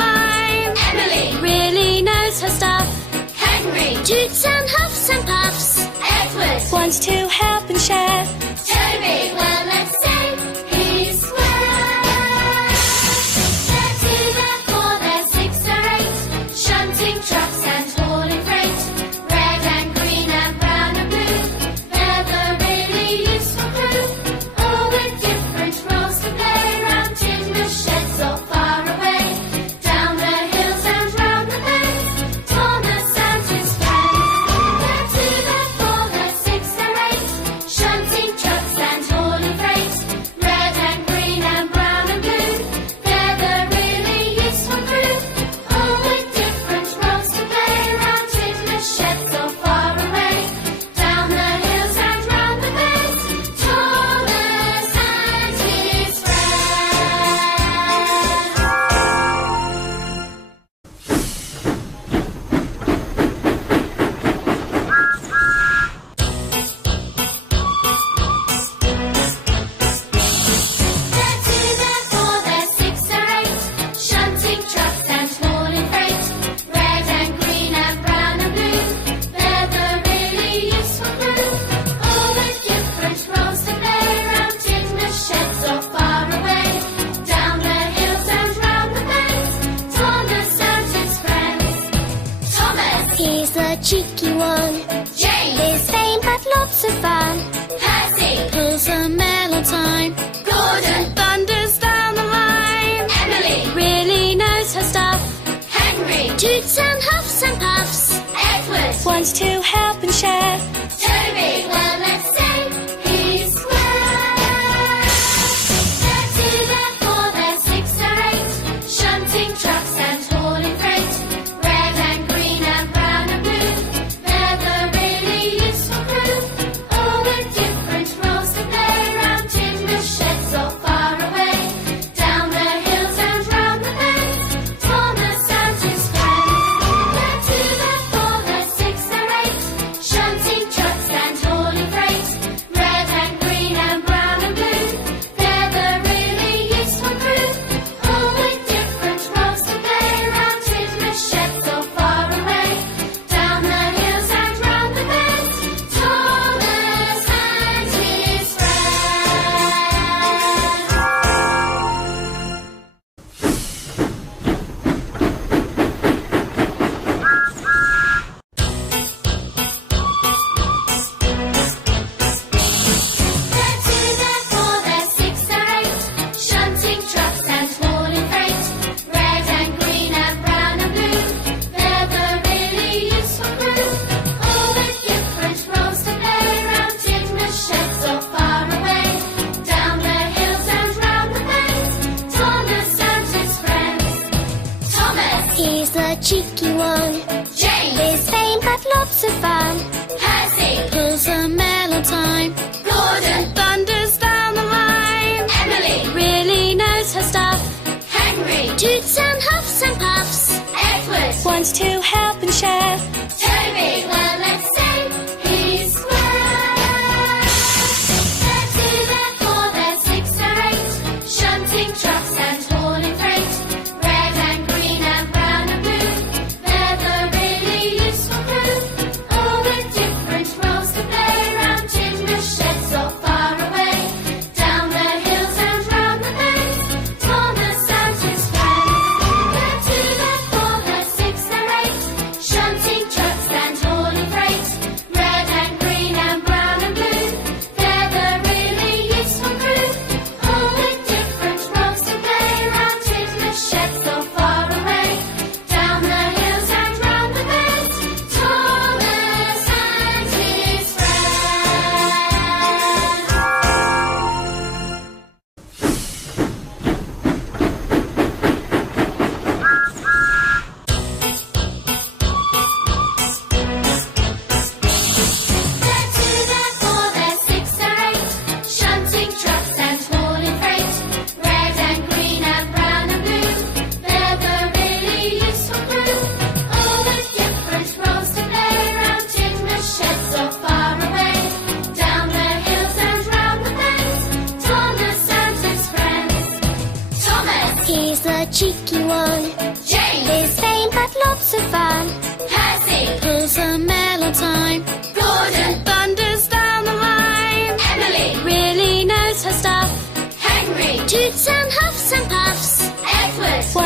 toots and huffs and puffs. Edward Wants to help and share. Toby, well, let's say he's square. They're two, they're four, they're six, they're eight. Shunting trucks and hauling freight. Red and green and brown and blue. They're the really useful crew. All with different roles to play. Round in the sheds or far away. Down the hills and round the bends. Thomas and his friends. They're two, they're four, they're six, they're eight. Shunting trucks and hauling freight. Red and green and brown and blue. They're the really useful crew. All with different roles to play. Round in the sheds or far away. Down the hills and round the bends. Thomas and his They're two, they're four, they're six, they're eight. Shunting trucks and hauling freight. Red and green and brown and blue. They're the really useful crew. All with different roles to play. Round in the sheds or far away. Down the hills and round the bends. Thomas and his friends. Thomas, He's the cheeky one. James, He's vain but lots of fun. Percy, Pulls a mail on time. Gordon, Thunders down the line. Emily, Really knows her stuff. Henry, Toots and huffs and puffs. Edward, Wants to help and share. Toby, well, let's say he's square. They're two, they're four, they're six, they're eight. Shunting trucks and hauling freight. Red and green and brown and blue. They're the really useful crew. All with different roles to play. Round in the sheds or far away. Down the hills and round the bends. Thomas and his friends. They're two, they're four, they're six, they're eight. Shunting trucks and hauling freight. Red and green and brown and blue. They're the really useful crew. All with different roles to play. Round in the sheds or far away. Down the hills and round the bends. Thomas and his They're two, they're four, they're six, they're eight. Shunting trucks and hauling freight. Red and green and brown and blue. They're the really useful crew. All with different roles to play. Round in the sheds or far away. Down the hills and round the bends. Thomas and his friends. Thomas, He's the cheeky one. James, He's vain but lots of fun. Percy, Pulls a mail on time. Gordon, Thunders down the line. Emily, Really knows her stuff. Henry, Toots and huffs and puffs. Edward, Wants to help and share. Toby, well, let's say he's square. They're two, they're four, they're six, they're eight. Shunting trucks and hauling freight. Red and green and brown and blue. They're the really useful crew. All with different roles to play. Round in the sheds or far away. Down the hills and round the bends. Thomas and his friends. They're two, they're four, they're six, they're eight. Shunting trucks and hauling freight. Red and green and brown and blue. They're the really useful crew. All with different roles to play. Round in the sheds or far away. Down the hills and round the bends. Thomas and his They're two, they're four, they're six, they're eight. Shunting trucks and hauling freight. Red and green and brown and blue. They're the really useful crew. All with different roles to play. Round in the sheds or far away. Down the hills and round the bends. Thomas and his friends. Thomas, He's the cheeky one. James, He's vain but lots of fun. Percy, Pulls a mail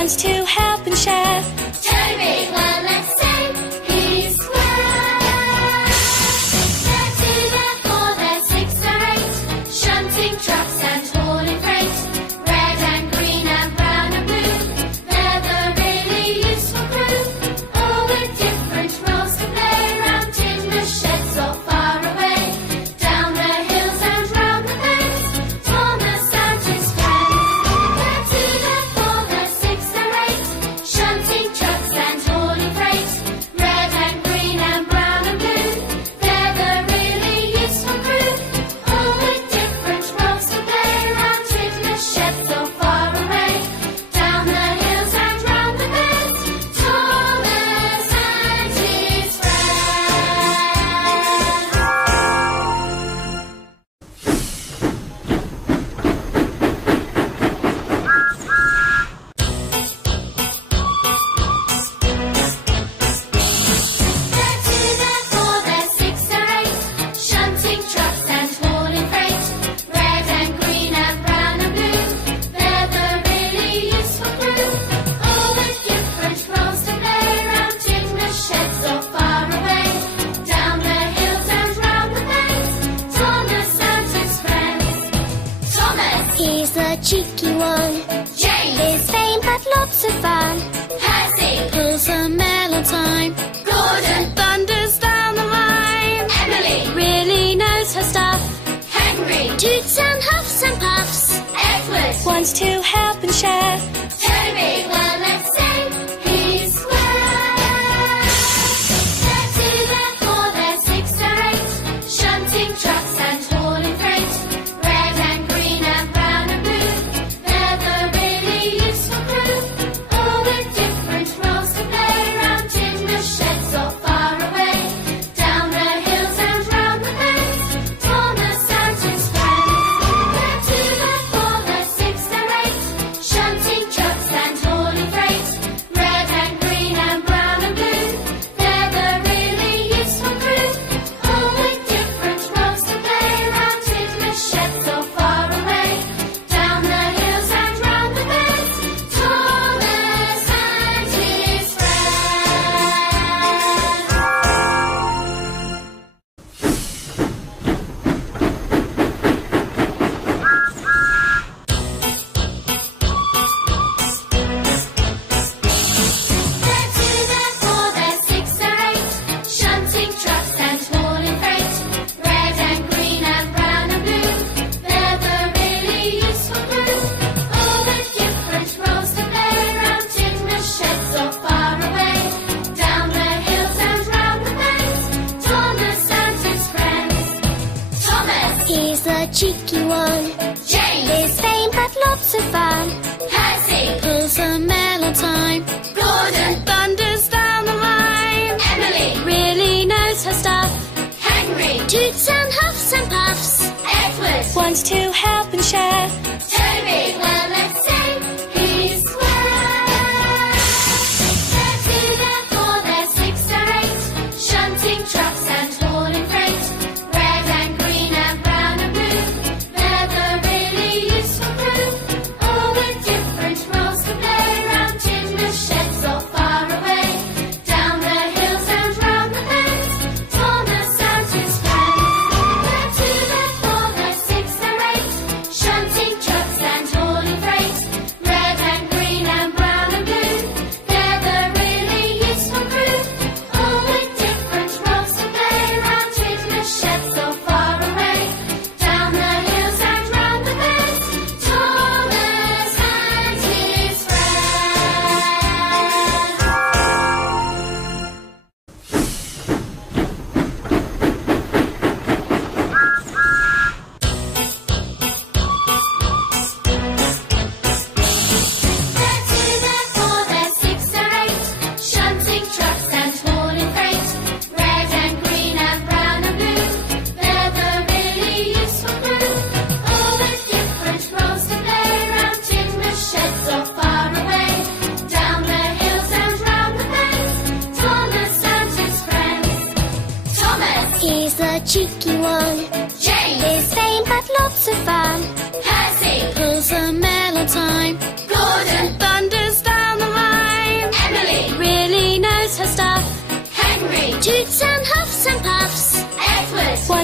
wants to help and share. Toby, well, let's say he's square. They're two, they're four, they're six, they're eight, shunting trucks and hauling freight. Red and green and brown and blue, they're the really useful crew. All with different roles to play, round in the sheds or far away. Down the hills and round the bends, Thomas and his friends. They're two, they're four, they're six, they're eight, shunting trucks and hauling freight. Red and green and brown and blue, they're the really useful crew. All with different roles to play, round in the sheds or far away. Down the hills and round the bends, Thomas and his They're two, they're four, they're six, they're eight, shunting trucks and hauling freight. Red and green and brown and blue, they're the really useful crew. All with different roles to play, round in the sheds or far away. Down the hills and round the bends, Thomas and his friends. Thomas, He's the cheeky one. James, His fame had lots of fun. Percy, Pulls a mail on time. Gordon, Thunders down the line. Emily, Really knows her stuff. Henry, Toots and huffs and puffs. Edward, Wants to help and share. Toby, well, let's say he's square. They're two, they're four, they're six, they're eight, shunting trucks and hauling freight. Red and green and brown and blue, they're the really useful crew. All with different roles to play, round in the sheds or far away. Down the hills and round the bends, Thomas and his friends. They're two, they're four, they're six, they're eight, shunting trucks and hauling freight. Red and green and brown and blue, they're the really useful crew. All with different roles to play, round in the sheds or far away. Down the hills and round the bends, Thomas and his They're two, they're four, they're six, they're eight, shunting trucks and hauling freight. Red and green and brown and blue, they're the really useful crew. All with different roles to play, round in the sheds or far away. Down the hills and round the bends, Thomas and his friends. Thomas, He's the cheeky one. James, His fame had lots of fun. Percy, Pulls a mail on time. Gordon, Thunders down the line. Emily, Really knows her stuff. Henry, Toots and huffs and puffs. Edward, Wants to help and share. Toby, well, let's say he's square. They're two, they're four, they're six, they're eight, shunting trucks and hauling freight. Red and green and brown and blue, they're the really useful crew. All with different roles to play, round in the sheds or far away. Down the hills and round the bends, Thomas and his friends. They're two, they're four, they're six, they're eight, shunting trucks and hauling freight. Red and green and brown and blue, they're the really useful crew. All with different roles to play, round in the sheds or far away. Down the hills and round the bends, Thomas and his They're two, they're four, they're six, they're eight, shunting trucks and hauling freight. Red and green and brown and blue, they're the really useful crew. All with different roles to play, round in the sheds or far away. Down the hills and round the bends, Thomas and his friends. Thomas, He's the cheeky one. James, His fame had lots of fun. Percy, Pulls a mail on time. Gordon, Thunders down the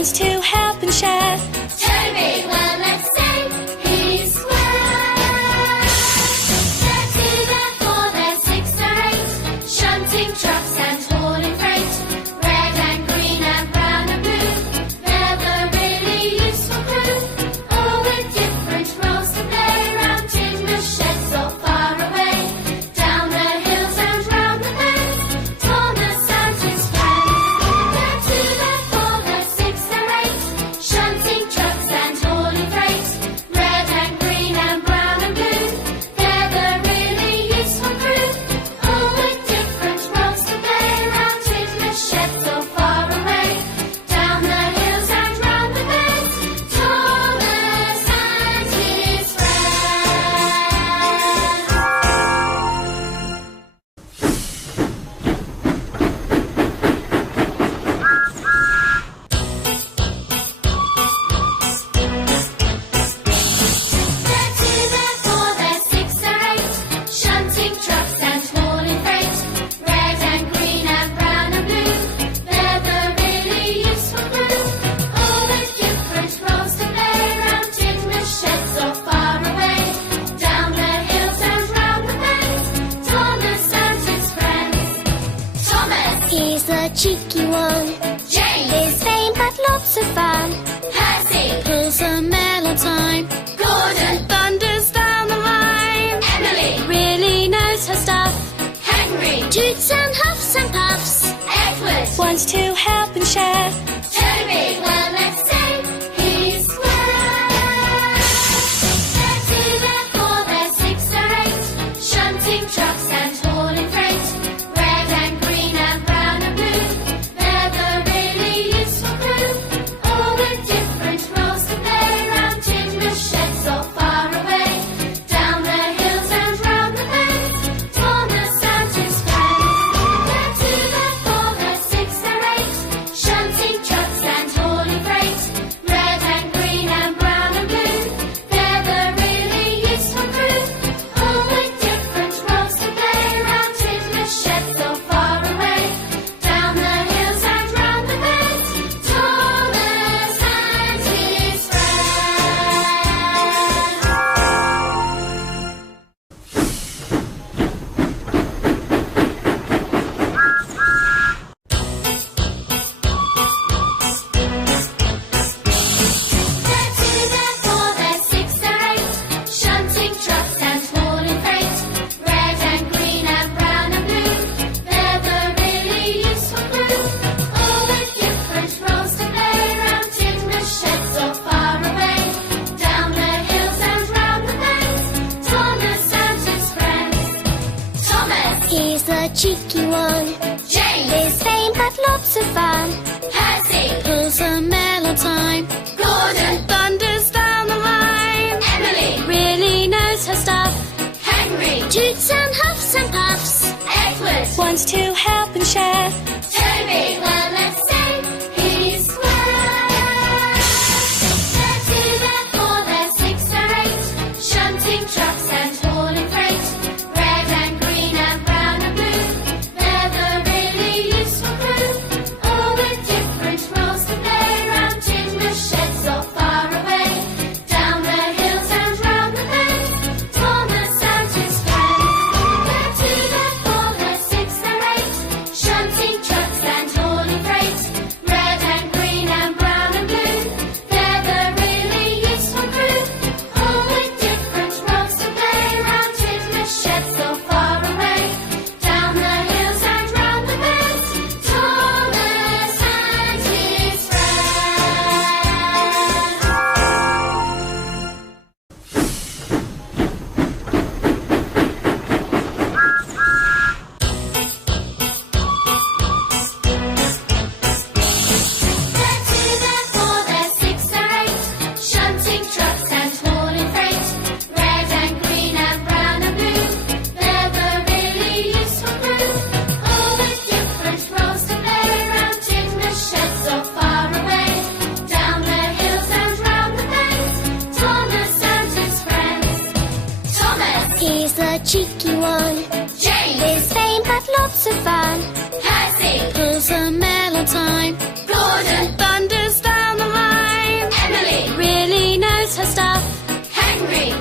wants to help and share. Toby, well, let's say he's square. They're two, they're four, they're six, they're eight, shunting trucks and hauling freight. Red and green and brown and blue, they're the really useful crew. All with different roles to play, round in the sheds or far away. Down the hills and round the bends, Thomas and his friends. They're two, they're four, they're six, they're eight, shunting trucks and hauling freight. Red and green and brown and blue, they're the really useful crew. All with different roles to play, round in the sheds or far away. Down the hills and round the bends, Thomas and his They're two, they're four, they're six, they're eight, shunting trucks and hauling freight. Red and green and brown and blue, they're the really useful crew. All with different roles to play, round in the sheds or far away. Down the hills and round the bends, Thomas and his friends. Thomas, He's the cheeky one. James, He's vain but lots of fun. Percy, Pulls a mail on time. Gordon, Thunders down the line. Emily, Really knows her stuff. Henry, Toots and huffs and puffs. Edward, Wants to help and share. Toby, well, let's say he's square. They're two, they're four, they're six, they're eight, shunting trucks and hauling freight. Red and green and brown and blue, they're the really useful crew. All with different roles to play, round in the sheds or far away. Down the hills and round the bends, Thomas and his friends. They're two, they're four, they're six, they're eight, shunting trucks and hauling freight. Red and green and brown and blue, they're the really useful crew. All with different roles to play, round in the sheds or far away. Down the hills and round the bends, Thomas and his They're two, they're four, they're six, they're eight, shunting trucks and hauling freight. Red and green and brown and blue, they're the really useful crew. All with different roles to play, round in the sheds or far away. Down the hills and round the bends, Thomas and his friends. Thomas, He's the cheeky one. James, He's vain but lots of fun. Percy, Pulls a mail on time. Gordon, Thunders down the line. Emily, Really knows her stuff. Henry, Toots and huffs and puffs. Edward, Wants to help and share. Toby, well, let's say he's square. They're two, they're four, they're six, they're eight, shunting trucks and hauling freight. Red and green and brown and blue, they're the really useful crew. All with different roles to play, round in the sheds or far away. Down the hills and round the bends, Thomas and his friends. They're two, they're four, they're six, they're eight, shunting trucks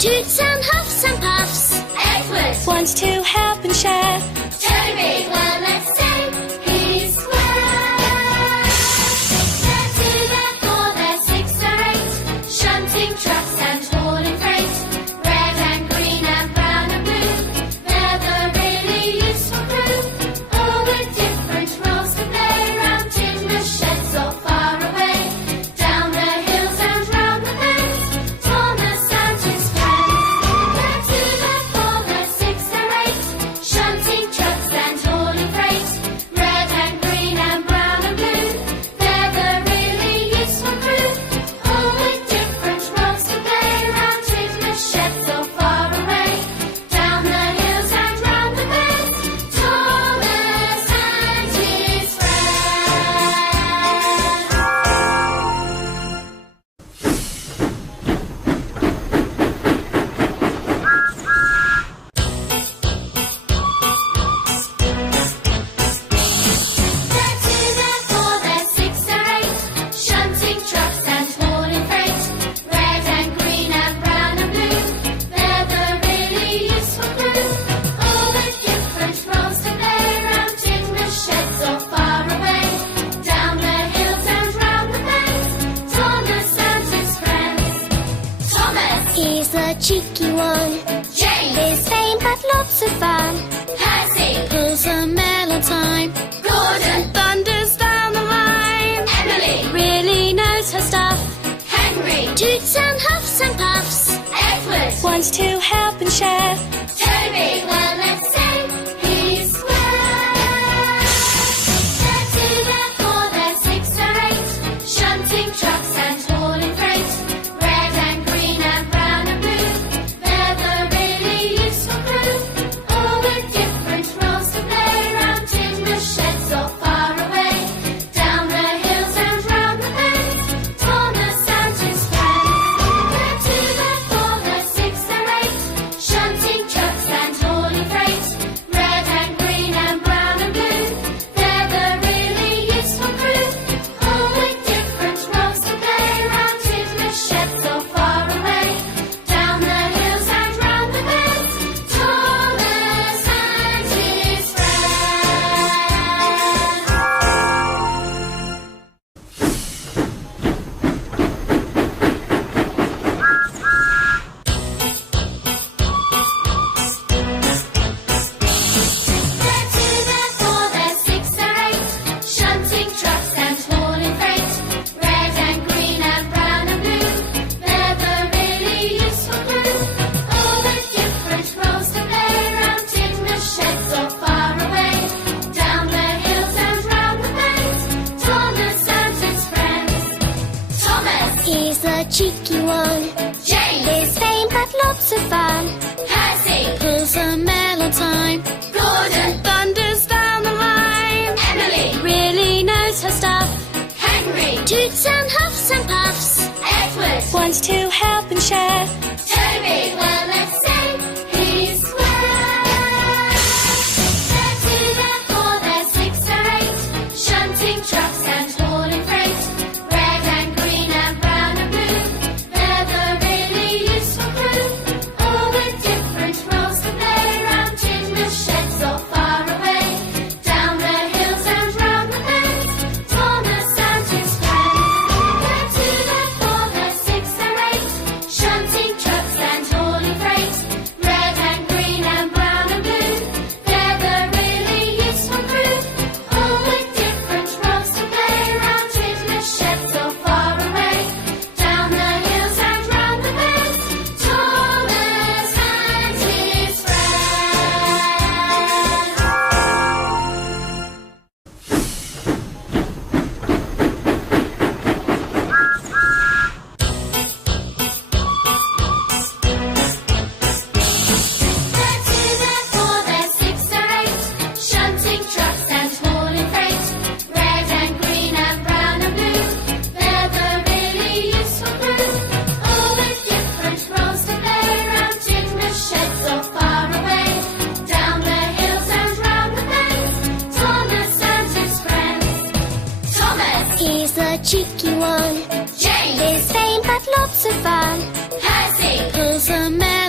Toots and huffs and puffs. Edward. Wants to help and share. Toby. Well, let's say he's square. They're two, they're four, they're six or eight. Shunting trucks and hauling freight. Red and green and brown and blue. They're the really useful crew. All with different roles to play. Round in the sheds or far away. Down the hills and round the bends. Thomas and his friends. They're two, they're four, they're six or eight. Shunting trucks and hauling freight. Red and green and brown and blue. They're the really useful crew. All with different roles to play. Round in the sheds or far away. Down the hills and round the bends. Thomas and his They're two, they're four, they're six or eight. Shunting trucks and hauling freight. Red and green and brown and blue. They're the really useful crew. All with different roles to play. Round in the sheds or far away. Down the hills and round the bends. Thomas and his friends. Thomas. He's the cheeky one. James. His fame but lots of fun. Percy. Pulls a mail on time. Gordon. Thunders down the line. Emily. Really knows her stuff. Henry. Toots and huffs and puffs. Edward. Wants to help and share. Toby. Well, let's say he's square. They're two, they're four, they're six or eight. Shunting trucks and hauling freight. Red and green and brown and blue. They're the really useful crew. All with different roles to play. Round in the sheds or far away. Down the hills and round the bends. Thomas and his friends. They're two, they're four, they're six or eight. Shunting trucks and hauling freight. Red and green and brown and blue. They're the really useful crew. All with different roles to play. Round in the sheds or far away. Down the hills and round the bends. Thomas and his They're two, they're four, they're six or eight. Shunting trucks and hauling freight. Red and green and brown and blue. They're the really useful crew. All with different roles to play. Round in the sheds or far away. Down the hills and round the bends. Thomas and his friends. Thomas. He's the cheeky one. James. His fame but lots of fun. Percy. Pulls a mail on time. Gordon. Thunders down the line. Emily. Really knows her stuff. Henry. Toots and huffs and puffs. Edward. Wants to help and share. Toby. Well, let's say he's square. They're two, they're four, they're six or eight. Shunting trucks and hauling freight. Red and green and brown and blue. They're the really useful crew. All with different roles to play. Round in the sheds or far away. Down the hills and round the bends. Thomas and his friends. They're two, they're four, they're six or eight. Shunting trucks and hauling freight. Red and green and brown and blue. They're the really useful crew. All with different roles to play. Round in the sheds or far away. Down the hills and round the bends. Thomas and his They're two, they're four, they're six or eight. Shunting trucks and hauling freight. Red and green and brown and blue. They're the really useful crew. All with different roles to play. Round in the sheds or far away. Down the hills and round the bends. Thomas and his friends. Thomas. He's the cheeky one. James. His fame but lots of fun. Percy. Pulls a mail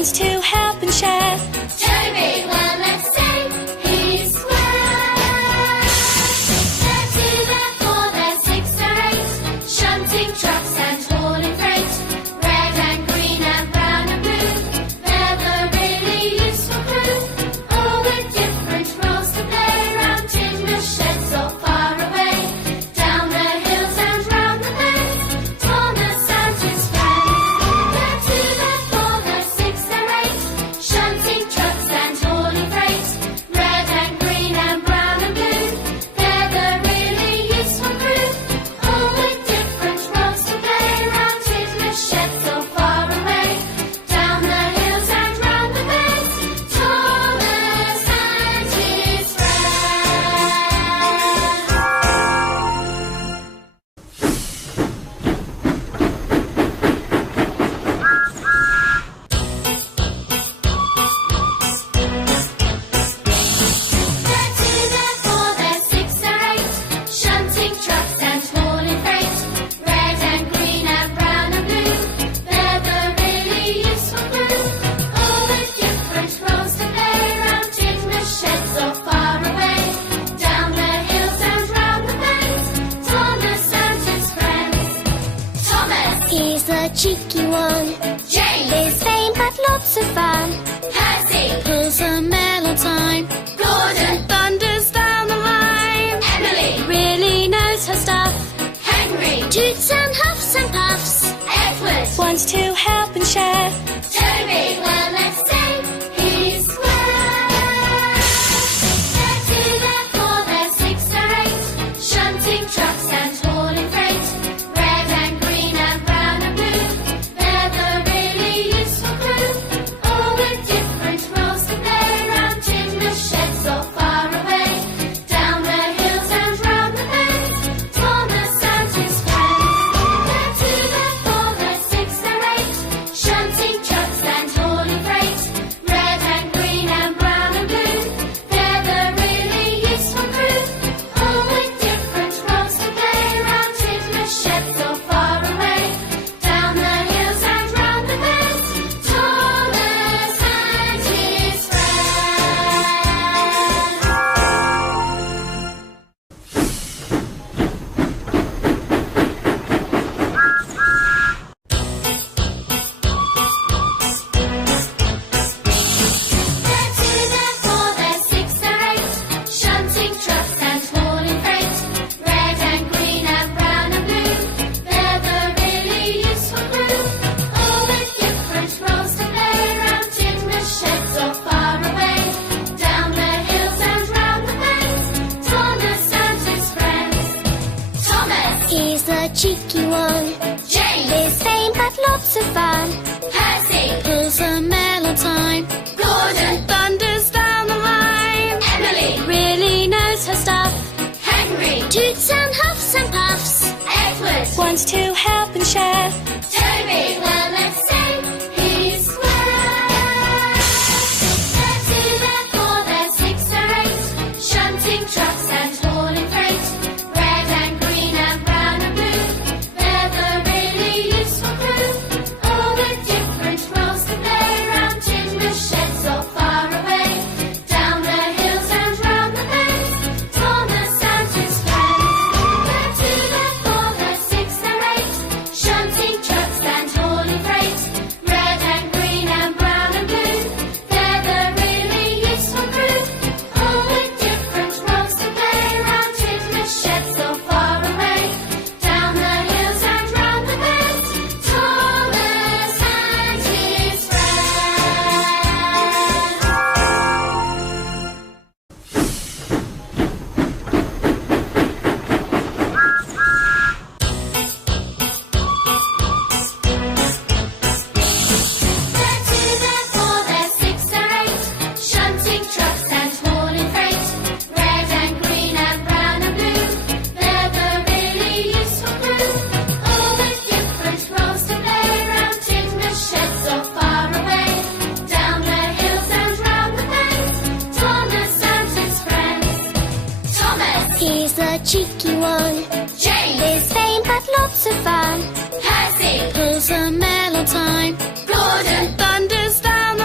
wants to help and share. Toby, well, let's say he's square. They're two, they're four, they're six, they're eight, shunting trucks and hauling freight. Red and green and brown and blue, they're the really useful crew. All with different roles to play, round Tidmouth sheds or far away. Down the hills and round the bends, Thomas and his friends. They're two, they're four, they're six, they're eight, shunting trucks and hauling freight. Red and green and brown and blue, they're the really useful crew. All with different roles to play, round Tidmouth sheds or far away. Down the hills and round the bends, Thomas and his friends. They're two, they're four, they're six, they're eight, shunting trucks and hauling freight. Red and green and brown and blue, they're the really useful crew. All with different roles to play, round Tidmouth sheds or far away. Down the hills and round the bends, Thomas and his friends. Thomas, He's the cheeky one. James, His fame but lots of fun. Percy, Pulls a mail on time. Gordon, Thunders down the line. Emily, Really knows her stuff. Henry, Toots and huffs and puffs. Edward, Wants to help and share. Toby, well, let's say he's square. They're two, they're four, they're six, they're eight, shunting trucks and hauling freight. Red and green and brown and blue, they're the really useful crew. All with different roles to play, round Tidmouth sheds or far away. Down the hills and round the bends, Thomas and his friends. They're two, they're four, they're six, they're eight, shunting trucks and hauling freight. Red and green and brown and blue, they're the really useful crew. All with different roles to play, round Tidmouth sheds or far away. Down the hills and round the bends, Thomas and his friends. They're two, they're four, they're six, they're eight, shunting trucks and hauling freight. Red and green and brown and blue, they're the really useful crew. All with different roles to play, round Tidmouth sheds or far away. Down the hills and round the bends, Thomas and his friends. Thomas, He's the cheeky one. James, His fame but lots of fun. Percy, Pulls a mail on time. Gordon, Thunders down the line. Emily, Really knows her stuff. Henry, Toots and huffs and puffs. Edward, Wants to help and share. Toby, well, let's say he's square. They're two, they're four, they're six, they're eight, shunting trucks and hauling freight. Red and green and brown and blue, they're the really useful crew. All with different roles to play, round Tidmouth sheds or far away. Down the hills and round the bends, Thomas and his friends. They're two, they're four, they're six, they're eight, shunting trucks and hauling freight. Red and green and brown and blue, they're the really useful crew. All with different roles to play, round Tidmouth sheds or far away. Down the hills and round the bends, Thomas and his They're two, they're four, they're six, they're eight, shunting trucks and hauling freight. Red and green and brown and blue, they're the really useful crew. All with different roles to play, round Tidmouth sheds or far away. Down the hills and round the bends, Thomas and his friends. Thomas, He's the cheeky one. James, His fame but lots of fun. Percy, Pulls a mail on time. Gordon, Thunders down the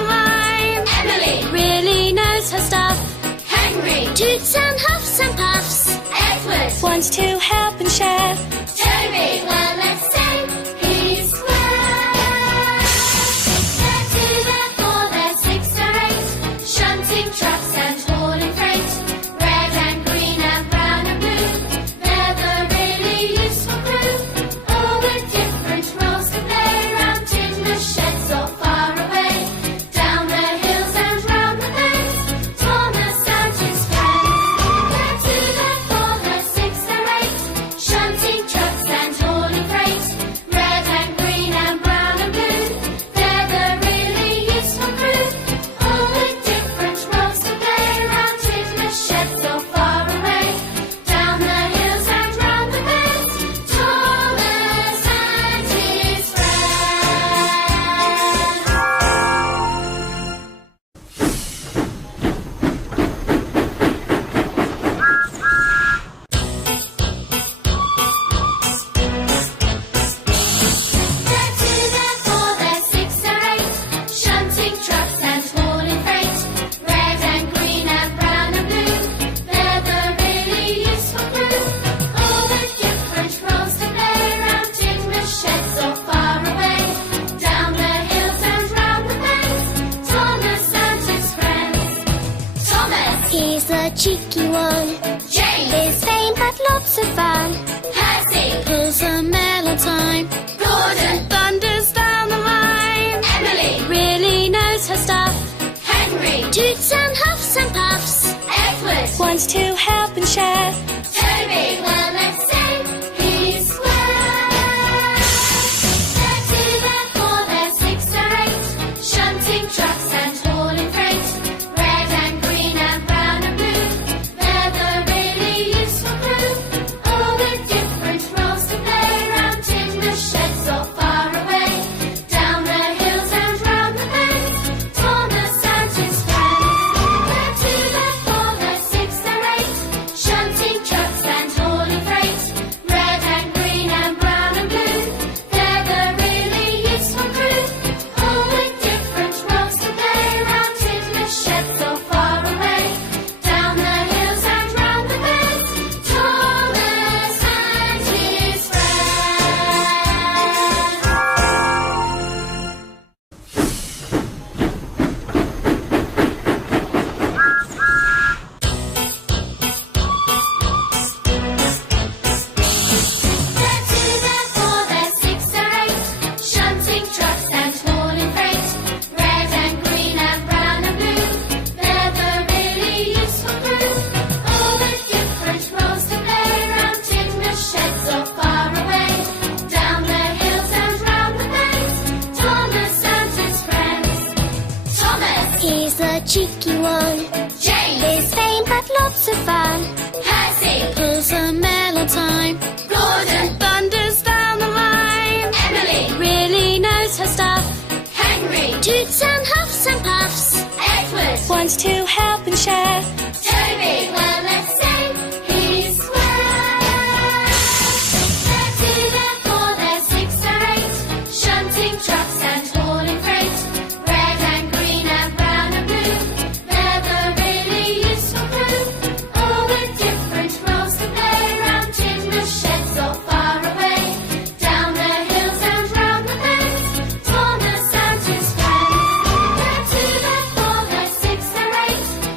wants to help and share. Toby, well, let's say he's square. They're two, they're four, they're six or eight, shunting trucks and hauling freight. Red and green and brown and blue, they're the really useful crew. All with different roles to play, around in the sheds or far away. Down the hills and round the bends, Thomas and his friends. They're two, they're four, they're six or eight, shunting trucks and hauling freight. Red and green and brown and blue, they're the really useful crew. All with different roles to play, around in the sheds or far away. Down the hills and round the bends, Thomas and his They're two, they're four, they're six or eight, shunting trucks and hauling freight. Red and green and brown and blue, they're the really useful crew. All with different roles to play, around in the sheds or far away. Down the hills and round the bends, Thomas and his friends. Thomas, He's the cheeky one. James, His fame had lots of fun. Percy, Pulls a mail on time. Gordon, Thunders down the line. Emily, Really knows her stuff. Henry, Toots and huffs and puffs. Edward, Wants to help and share. Toby, well, let's say he's square. They're two, they're four, they're six or eight, shunting trucks and hauling freight. Red and green and brown and blue, they're the really useful crew. All with different roles to play, around in the sheds or far away. Down the hills and round the bends, Thomas and his friends. They're two, they're four, they're six or eight, shunting trucks and hauling freight. Red and green and brown and blue, they're the really useful crew. All with different roles to play, around in the sheds or far away. Down the hills and round the bends, Thomas and his They're two, they're four, they're six or eight, shunting trucks and hauling freight. Red and green and brown and blue, they're the really useful crew. All with different roles to play, around in the sheds or far away. Down the hills and round the bends, Thomas and his friends. Thomas, He's the cheeky one. James, His fame had lots of fun. Percy, Pulls a mail on time. Gordon, Thunders down the line. Emily, Really knows her stuff. Henry, Toots and huffs and puffs. Edward, Wants to help and share. Toby, well, let's say he's square. They're two, they're four, they're six or eight, shunting trucks and hauling freight. Red and green and brown and blue, they're the really useful crew. All with different roles to play, around in the sheds or far away. Down the hills and round the bends, Thomas and his friends. They're two, they're four, they're six or eight,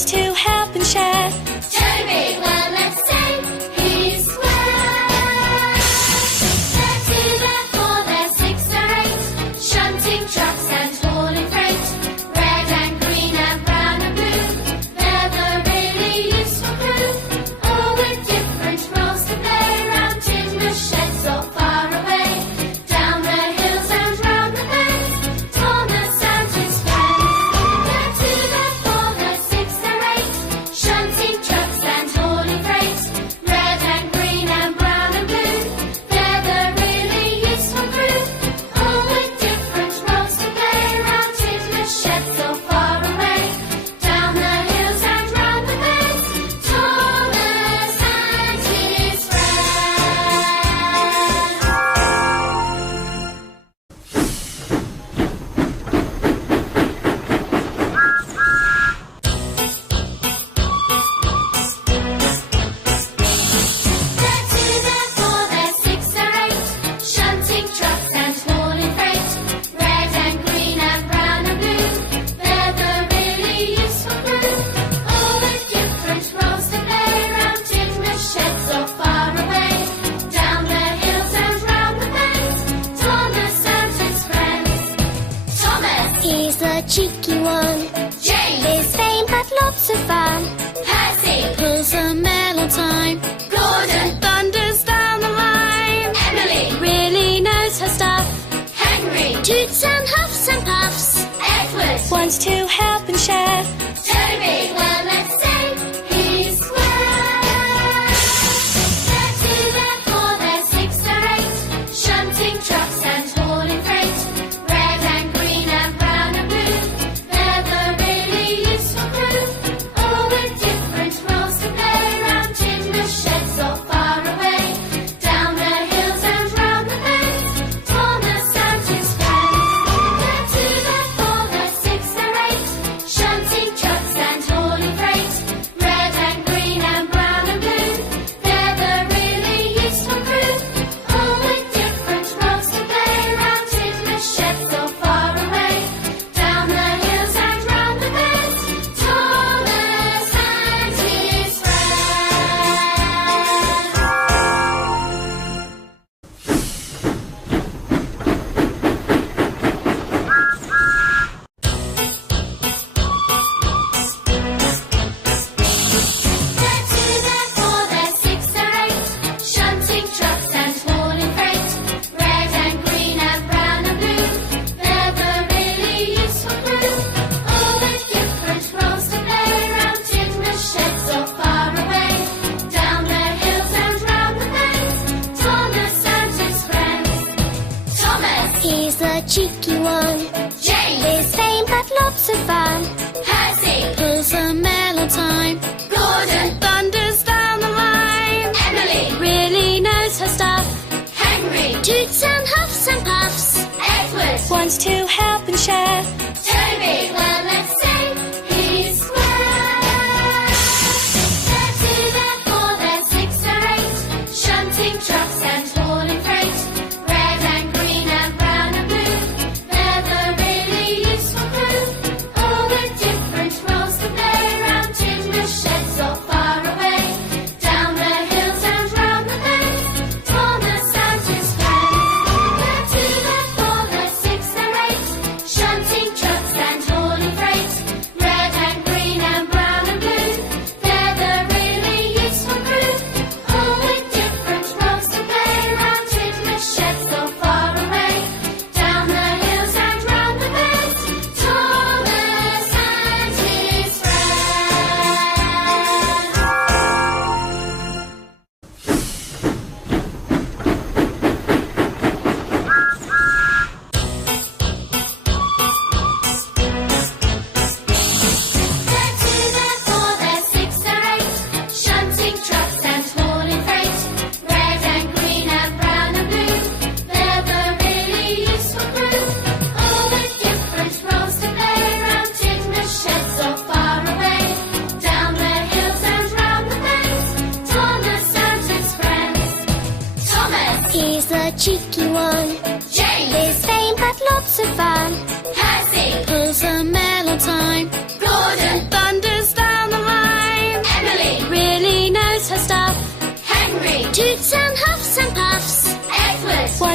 wants to help and share. Toby, well, let's say he's square. They're two, they're four, they're six, they're eight, shunting trucks and hauling freight. Red and green and brown and blue, they're the really useful crew, all with different roles to play around in the sheds or far away, down the hills and round the bends. Thomas and his friends. They're two, they're four, they're six, they're eight, shunting trucks and hauling freight. Red and green and brown and blue, they're the really useful crew, all with different roles to play around in the sheds or far away, down the hills and round the bends. Thomas and his They're two, they're four, they're six, they're eight, shunting trucks and hauling freight. Red and green and brown and blue, they're the really useful crew, all with different roles to play around in the sheds or far away, down the hills and round the bends. Thomas and his friends. Thomas, He's the cheeky one. James, His fame had lots of fun. Percy, Pulls the mail on time. Gordon, Thunders down the line. Emily, Really knows her stuff. Henry, Toots and huffs and puffs. Edward, Wants to help and share. Toby, well, let's say he's square. They're two, they're four, they're six, they're eight, shunting trucks and hauling freight. Red and green and brown and blue, they're the really useful crew, all with different roles to play around in the sheds or far away, down the hills and round the bends. Thomas and his friends. They're two, they're four, they're six, they're eight, shunting trucks and hauling freight. Red and green and brown and blue, they're the really useful crew, all with different roles to play around in the sheds or far away, down the hills and round the bends. Thomas and his They're two, they're four, they're six, they're eight, shunting trucks and hauling freight. Red and green and brown and blue, they're the really useful crew, all with different roles to play around in the sheds or far away, down the hills and round the bends. Thomas and his friends. Thomas, He's the cheeky one. James, His fame had lots of fun. Percy, Pulls the mail on time. Gordon, Thunders down the line. Emily, Really knows her stuff. Henry, Toots and huffs and puffs. Edward, Wants to help and share. Toby, well, let's say he's square. They're two, they're four, they're six, they're eight, shunting trucks and hauling freight. Red and green and brown and blue, they're the really useful crew, all with different roles to play around in the sheds or far away, down the hills and round the bends. Thomas and his friends. They're two, they're four, they're six, they're eight, shunting trucks and hauling freight. Red and green and brown and blue, they're the really useful crew, all with different roles to play around in the sheds or far away, down the hills and round the bends. Thomas and his They're two, they're four, they're six, they're eight, shunting trucks and hauling freight. Red and green and brown and blue, they're the really useful crew, all with different roles to play around in the sheds or far away, down the hills and round the bends. Thomas and his friends. Thomas, He's the cheeky one. James, His fame had lots of fun. Percy, Pulls the mail on time. Gordon, Thunders down the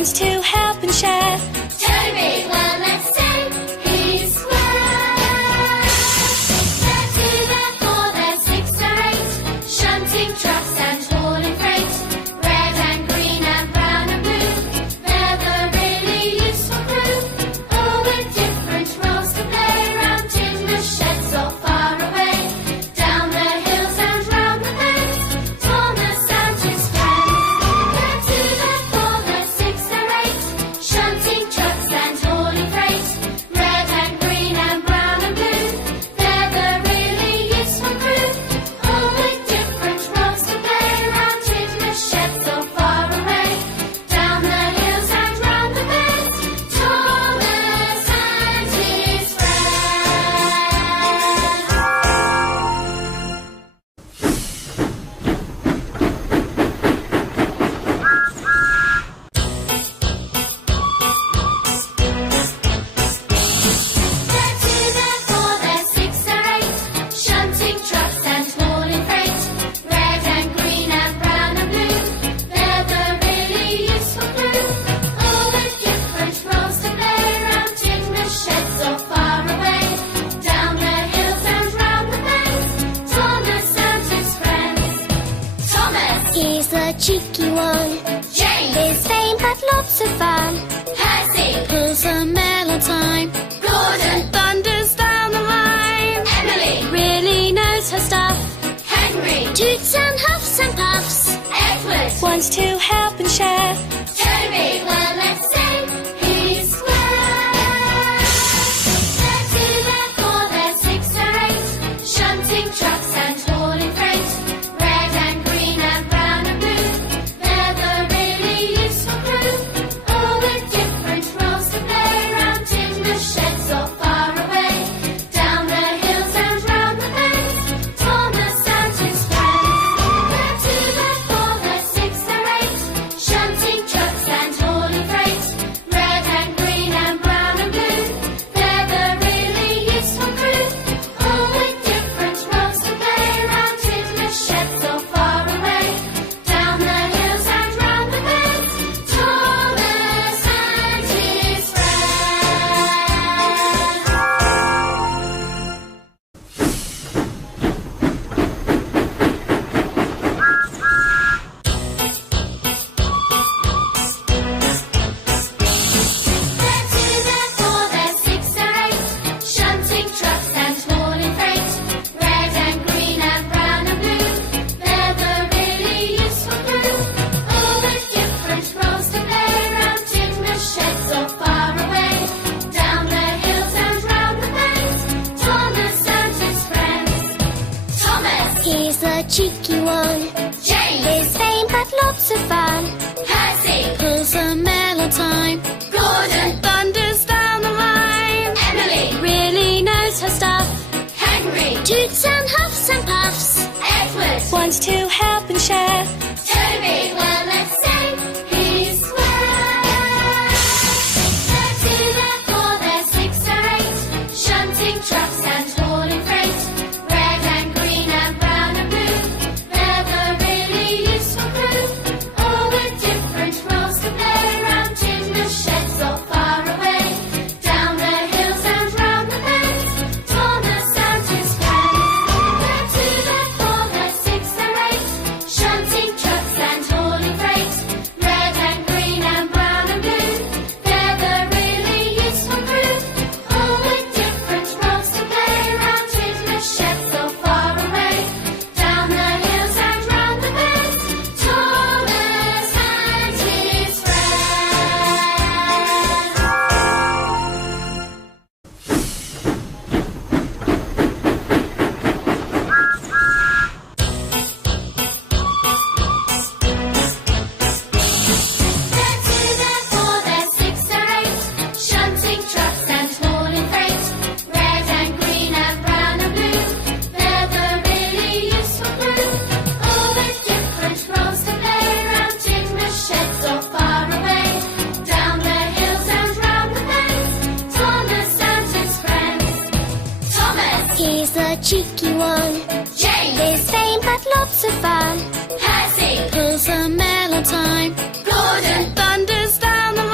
wants to help and share. Toby, well, let's say he's square. They're two, they're four, they're six or eight, shunting trucks and hauling freight. Red and green and brown and blue, they're the really useful crew. All with different roles to play, round in the sheds or far away. Down the hills and round the bends, Thomas and his friends. They're two, they're four, they're six or eight, shunting trucks and hauling freight. Red and green and brown and blue, they're the really useful crew. All with different roles to play, round in the sheds or far away. Down the hills and round the bends, Thomas and his They're two, they're four, they're six or eight, shunting trucks and hauling freight. Red and green and brown and blue, they're the really useful crew. All with different roles to play, round in the sheds or far away. Down the hills and round the bends, Thomas and his friends. Thomas, He's the cheeky one. James, His vain but lots of fun. Percy, Pulls a mail on time. Gordon, Thunders down the line. Emily, Really knows her stuff. Henry, Toots and huffs and puffs. Edward, Wants to help and share. Toby, well, let's say he's square. They're two, they're four, they're six or eight, shunting trucks and hauling freight. Red and green and brown and blue, they're the really useful crew. All with different roles to play, round in the sheds or far away. Down the hills and round the bends, Thomas and his friends. They're two, they're four, they're six or eight, shunting trucks and hauling freight. Red and green and brown and blue, they're the really useful crew. All with different roles to play, round in the sheds or far away. Down the hills and round the bends, Thomas and his They're two, they're four, they're six or eight, shunting trucks and hauling freight. Red and green and brown and blue, they're the really useful crew. All with different roles to play, round in the sheds or far away. Down the hills and round the bends, Thomas and his friends. Thomas, He's the cheeky one. James, His vain but lots of fun. Percy, Pulls a mail on time. Gordon, Thunders down the line. Emily, Really knows her stuff. Henry, Toots and huffs and puffs. Edward, Wants to help and share. Toby, well, let's say he's square. They're two, they're four, they're six or eight, shunting trucks and hauling freight. Red and green and brown and blue, they're the really useful crew. All with different roles to play, round in the sheds or far away. Down the hills and round the bends, Thomas and his friends. They're two, they're four, they're six or eight, shunting trucks and hauling freight. Red and green and brown and blue, they're the really useful crew. All with different roles to play, round in the sheds or far away. Down the hills and round the bends, Thomas and his They're two, they're four, they're six or eight, shunting trucks and hauling freight. Red and green and brown and blue, they're the really useful crew. All with different roles to play, round in the sheds or far away. Down the hills and round the bends, Thomas and his friends. Thomas, He's the cheeky one. James, His vain but lots of fun. Percy, Pulls a mail on time. Gordon, Thunders down the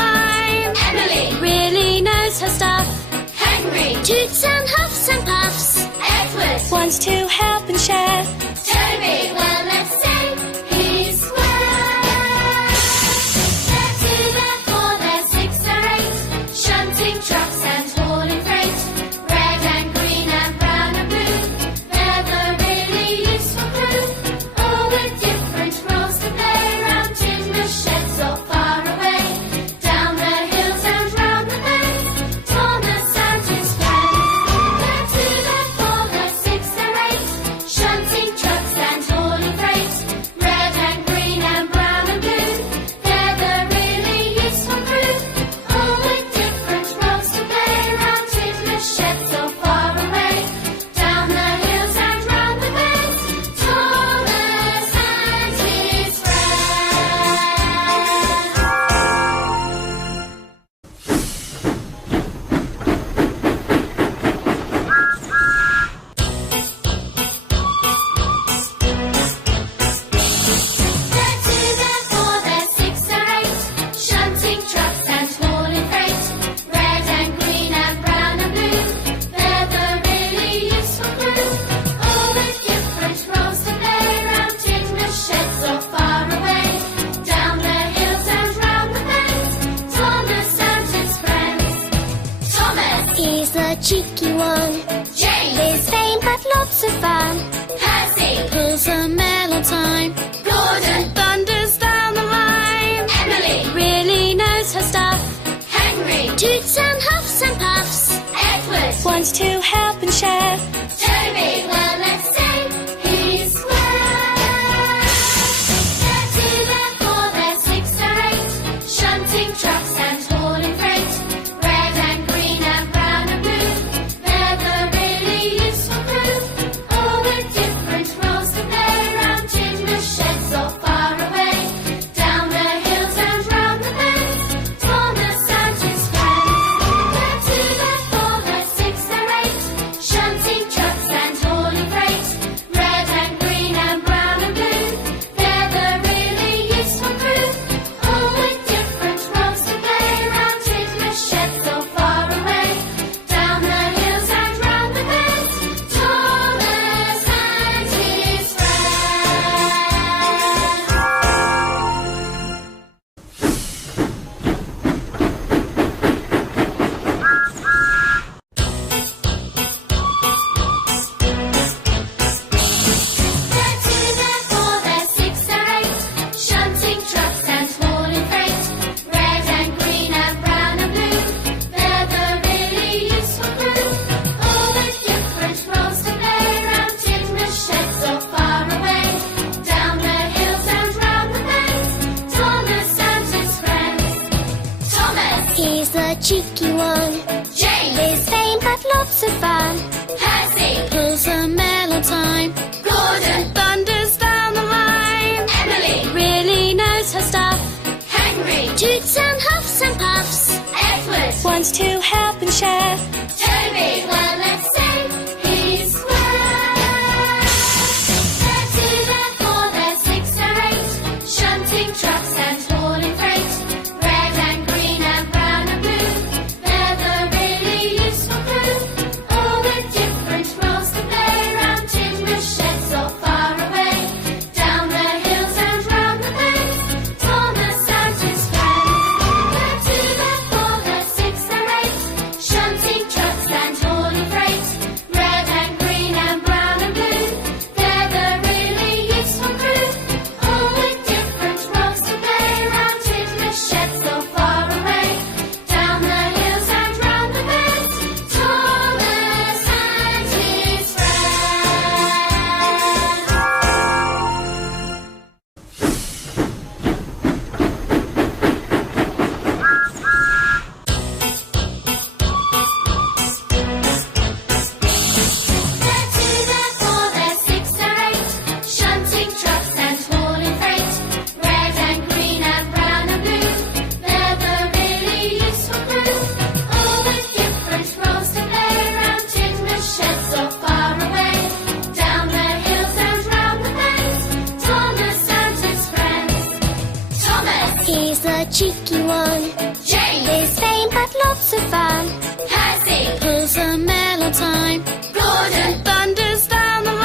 wants to help and share. Toby, well, let's say he's square. They're two, they're four, they're six, they're eight, shunting trucks and hauling freight. Red and green and brown and blue, they're the really useful crew. All with different roles to play, round in the sheds or far away. Down the hills and round the bends, Thomas and his friends. They're two, they're four, they're six, they're eight, shunting trucks and hauling freight. Red and green and brown and blue, they're the really useful crew. All with different roles to play, round in the sheds or far away. Down the hills and round the bends, Thomas and his They're two, they're four, they're six, they're eight, shunting trucks and hauling freight. Red and green and brown and blue, they're the really useful crew. All with different roles to play, round in the sheds or far away. Down the hills and round the bends, Thomas and his friends. Thomas, He's the cheeky one. James, He's vain but lots of fun. Percy, Pulls a mail on time. Gordon, Thunders down the line. Emily, Really knows her stuff. Henry, Toots and huffs and puffs. Edward, Wants to help and share. Toby, well, let's say he's square. They're two, they're four, they're six, they're eight, shunting trucks and hauling freight. Red and green and brown and blue, they're the really useful crew. All with different roles to play, round in the sheds or far away. Down the hills and round the bends, Thomas and his friends. They're two, they're four, they're six, they're eight, shunting trucks and hauling freight. Red and green and brown and blue, they're the really useful crew. All with different roles to play, round in the sheds or far away. Down the hills and round the bends, Thomas and his They're two, they're four, they're six, they're eight, shunting trucks and hauling freight. Red and green and brown and blue, they're the really useful crew. All with different roles to play, round in the sheds or far away. Down the hills and round the bends, Thomas and his friends. Thomas, He's the cheeky one. James, He's vain but lots of fun. Percy, Pulls a mail on time. Gordon, Thunders down the line. Emily, Really knows her stuff. Henry, Toots and huffs and puffs. Edward, Wants to help and share. Toby, well, let's say he's square. They're two, they're four, they're six, they're eight, shunting trucks and hauling freight. Red and green and brown and blue, they're the really useful crew. All with different roles to play, round in the sheds or far away. Down the hills and round the bends, Thomas and his friends. They're two, they're four, they're six, they're eight, shunting trucks and hauling freight. Red and green and brown and blue, they're the really useful crew. All with different roles to play, round in the sheds or far away. Down the hills and round the bends, Thomas and his They're two, they're four, they're six, they're eight, shunting trucks and hauling freight. Red and green and brown and blue, they're the really useful crew. All with different roles to play, round in the sheds or far away. Down the hills and round the bends, Thomas and his friends. Thomas, He's the cheeky one. James, He's vain but lots of fun. Percy, Pulls a mail on time. Gordon, Thunders down the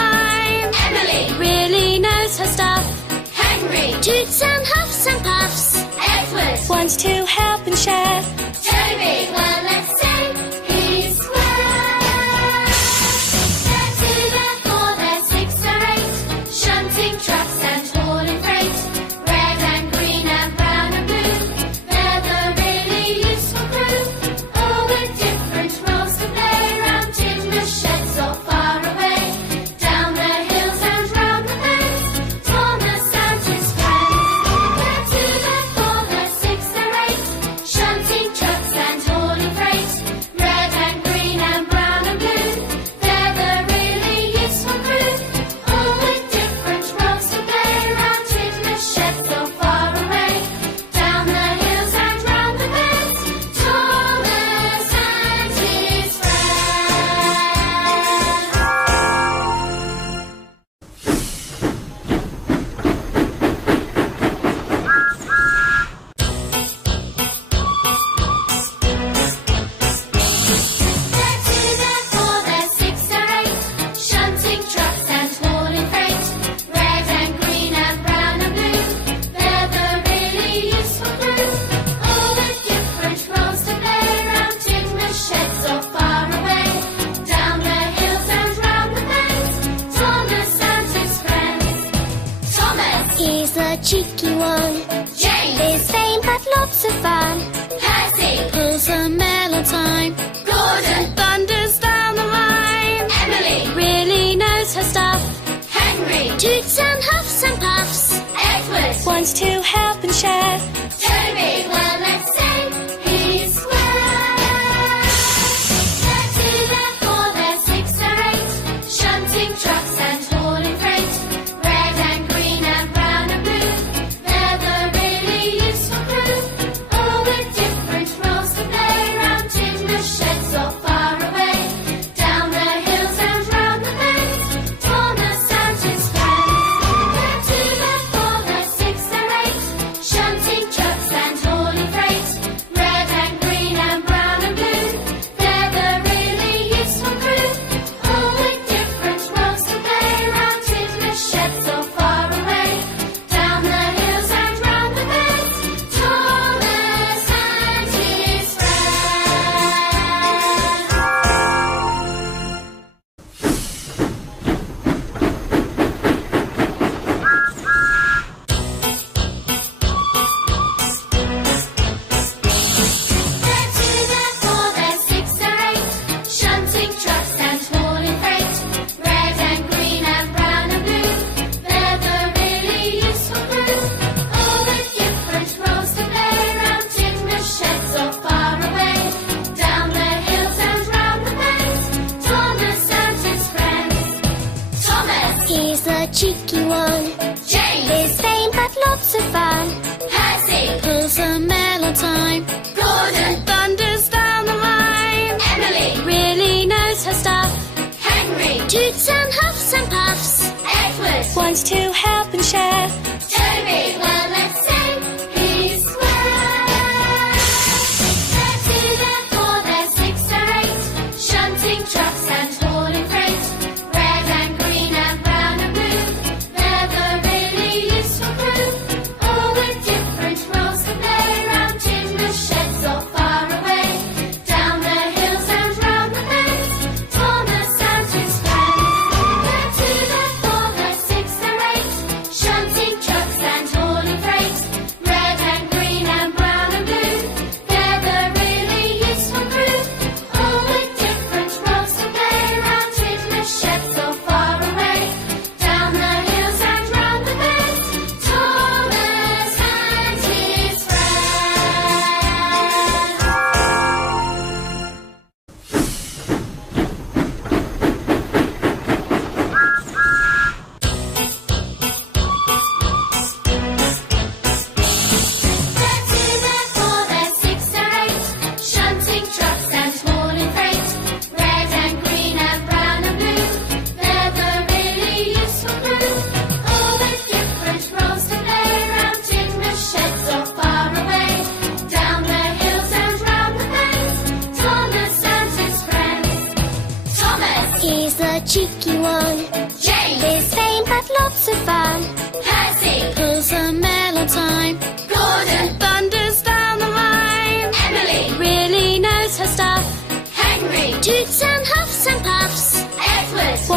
knows her stuff. Henry, Toots and huffs and puffs. Edward, Wants to help and share. Toby, well let's say he's square. They're two, they're four, they're six, they're eight, shunting trucks and hauling freight. Red and green and brown and blue, they're the really useful crew. All with different roles to play, round in the sheds or far away. Down the hills and round the bends, Thomas and his friends. They're two, they're four, they're six, they're eight, shunting trucks and hauling freight. Red and green and brown and blue, they're the really useful crew. All with different roles to play, round in the sheds or far away. Down the hills and round the bends, Thomas and his They're two, they're four, they're six, they're eight, shunting trucks and hauling freight. Red and green and brown and blue, they're the really useful crew. All with different roles to play, round in the sheds or far away. Down the hills and round the bends, Thomas and his friends. Thomas, He's the cheeky one. James, His vain but lots of fun. Percy, Pulls the mail on time. Gordon, Thunders down the line. Emily, Really knows her stuff. Henry, Toots and huffs and puffs. Edward, Wants to help and share. Toby, well let's say he's square. They're two, they're four, they're six, they're eight, shunting trucks and hauling freight. Red and green and brown and blue, they're the really useful crew. All with different roles to play, round in the sheds or far away. Down the hills and round the bends, Thomas and his friends. They're two, they're four, they're six, they're eight, shunting trucks and hauling freight. Red and green and brown and blue, they're the really useful crew. All with different roles to play, round in the sheds or far away. Down the hills and round the bends, Thomas and his They're two, they're four, they're six, they're eight, shunting trucks and hauling freight. Red and green and brown and blue, they're the really useful crew. All with different roles to play, round in the sheds or far away. Down the hills and round the bends, Thomas and his friends. Thomas, He's the cheeky one. James, His vain but lots of fun. Percy, Pulls the mail on time. Gordon, Thunders down the line. Emily, Really knows her stuff. Henry, Toots and huffs and puffs. Edward, Wants to help and share. Toby, well let's say he's square. They're two, they're four, they're six, they're eight, shunting trucks and hauling freight. Red and green and brown and blue, they're the really useful crew. All with different roles to play, round in the sheds or far away. Down the hills and round the bends, Thomas and his friends. They're two, they're four, they're six, they're eight, shunting trucks and hauling freight. Red and green and brown and blue, they're the really useful crew. All with different roles to play, round in the sheds or far away. Down the hills and round the bends, Thomas and his They're two, they're four, they're six, they're eight, shunting trucks and hauling freight. Red and green and brown and blue, they're the really useful crew. All with different roles to play, round in the sheds or far away. Down the hills and round the bends, Thomas and his friends. Thomas, He's the cheeky one. James, His vain but lots of fun.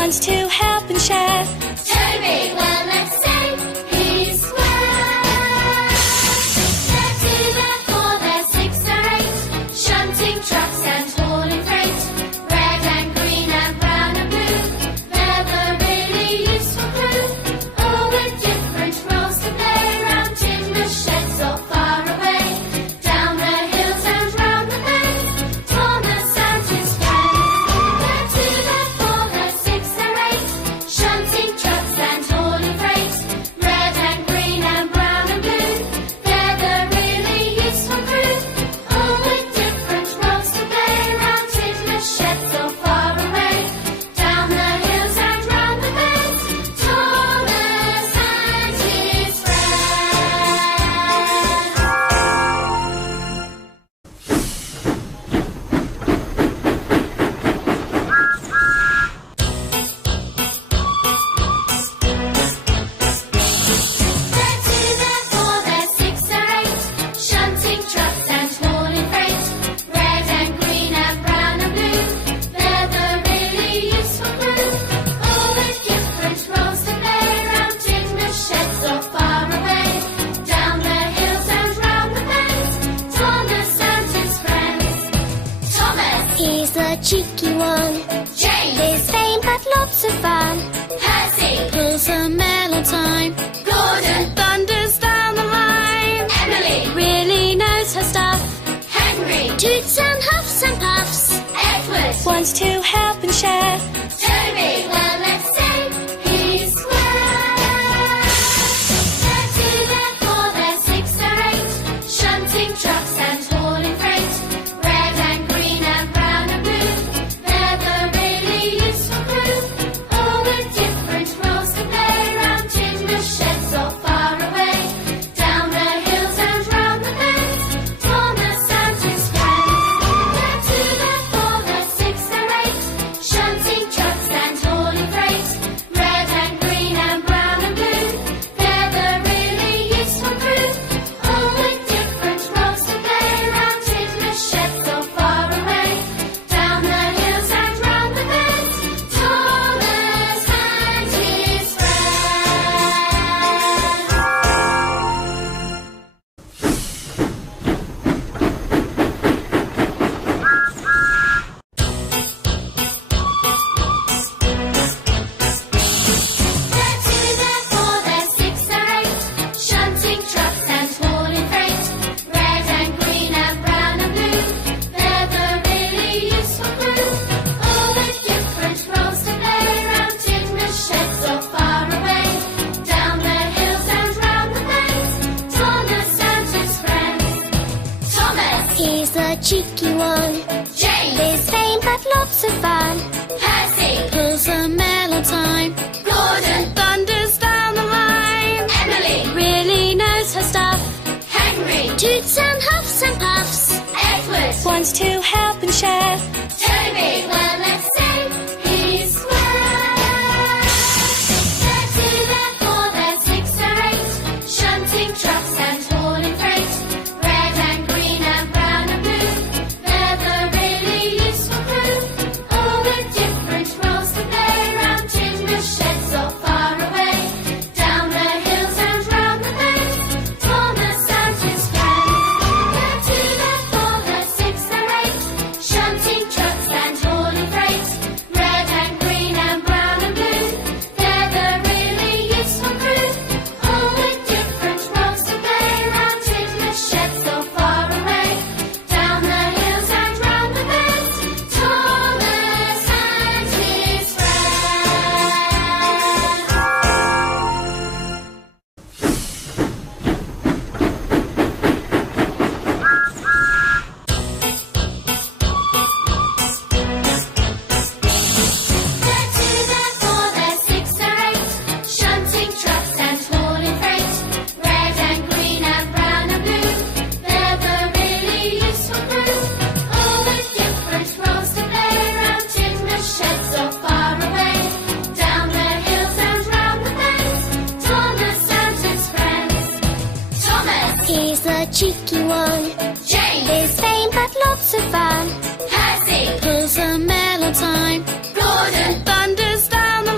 wants to help and share. Toby, well, let's say he's square. They're two, they're four, they're six, they're eight, shunting trucks and hauling freight. Red and green and brown and blue, they're the really useful crew. All with different roles to play, round in the sheds or far away. Down the hills and round the bends, Thomas and his friends. They're two, they're four, they're six, they're eight, shunting trucks and hauling freight. Red and green and brown and blue, they're the really useful crew. All with different roles to play, round in the sheds or far away. Down the hills and round the bends, Thomas and his They're two, they're four, they're six, they're eight, shunting trucks and hauling freight. Red and green and brown and blue, they're the really useful crew. All with different roles to play, round in the sheds or far away. Down the hills and round the bends, Thomas and his friends. Thomas, He's the cheeky one. James, His fame but lots of fun. Percy, Pulls a mail on time. Gordon, Thunders down the line. Emily, Really knows her stuff. Henry, Toots and huffs and puffs. Edward, Wants to help and share. Toby, well, let's say he's square. They're two, they're four, they're six, they're eight, shunting trucks and hauling freight. Red and green and brown and blue, they're the really useful crew. All with different roles to play, round in the sheds or far away. Down the hills and round the bends, Thomas and his friends. They're two, they're four, they're six, they're eight, shunting trucks and hauling freight. Red and green and brown and blue, they're the really useful crew. All with different roles to play, round in the sheds or far away. Down the hills and round the bends, Thomas and his They're two, they're four, they're six, they're eight, shunting trucks and hauling freight. Red and green and brown and blue, they're the really useful crew. All with different roles to play, round in the sheds or far away. Down the hills and round the bends, Thomas and his friends. Thomas, He's the cheeky one. James, His fame but lots of fun. Percy, Pulls a mail on time. Gordon, Thunders down the line. Emily, Really knows her stuff. Henry, Toots and huffs and puffs. Edward, Wants to help and share. Toby, well, let's say he's square. They're two, they're four, they're six, they're eight, shunting trucks and hauling freight. Red and green and brown and blue, they're the really useful crew. All with different roles to play, round in the sheds or far away. Down the hills and round the bends, Thomas and his friends. They're two, they're four, they're six, they're eight, shunting trucks and hauling freight. Red and green and brown and blue, they're the really useful crew. All with different roles to play, round in the sheds or far away. Down the hills and round the bends, Thomas and his They're two, they're four, they're six, they're eight, shunting trucks and hauling freight. Red and green and brown and blue, they're the really useful crew. All with different roles to play, round in the sheds or far away. Down the hills and round the bends, Thomas and his friends. Thomas, He's the cheeky one. James, His fame but lots of fun. Percy, Pulls a mail on time. Gordon, Thunders down the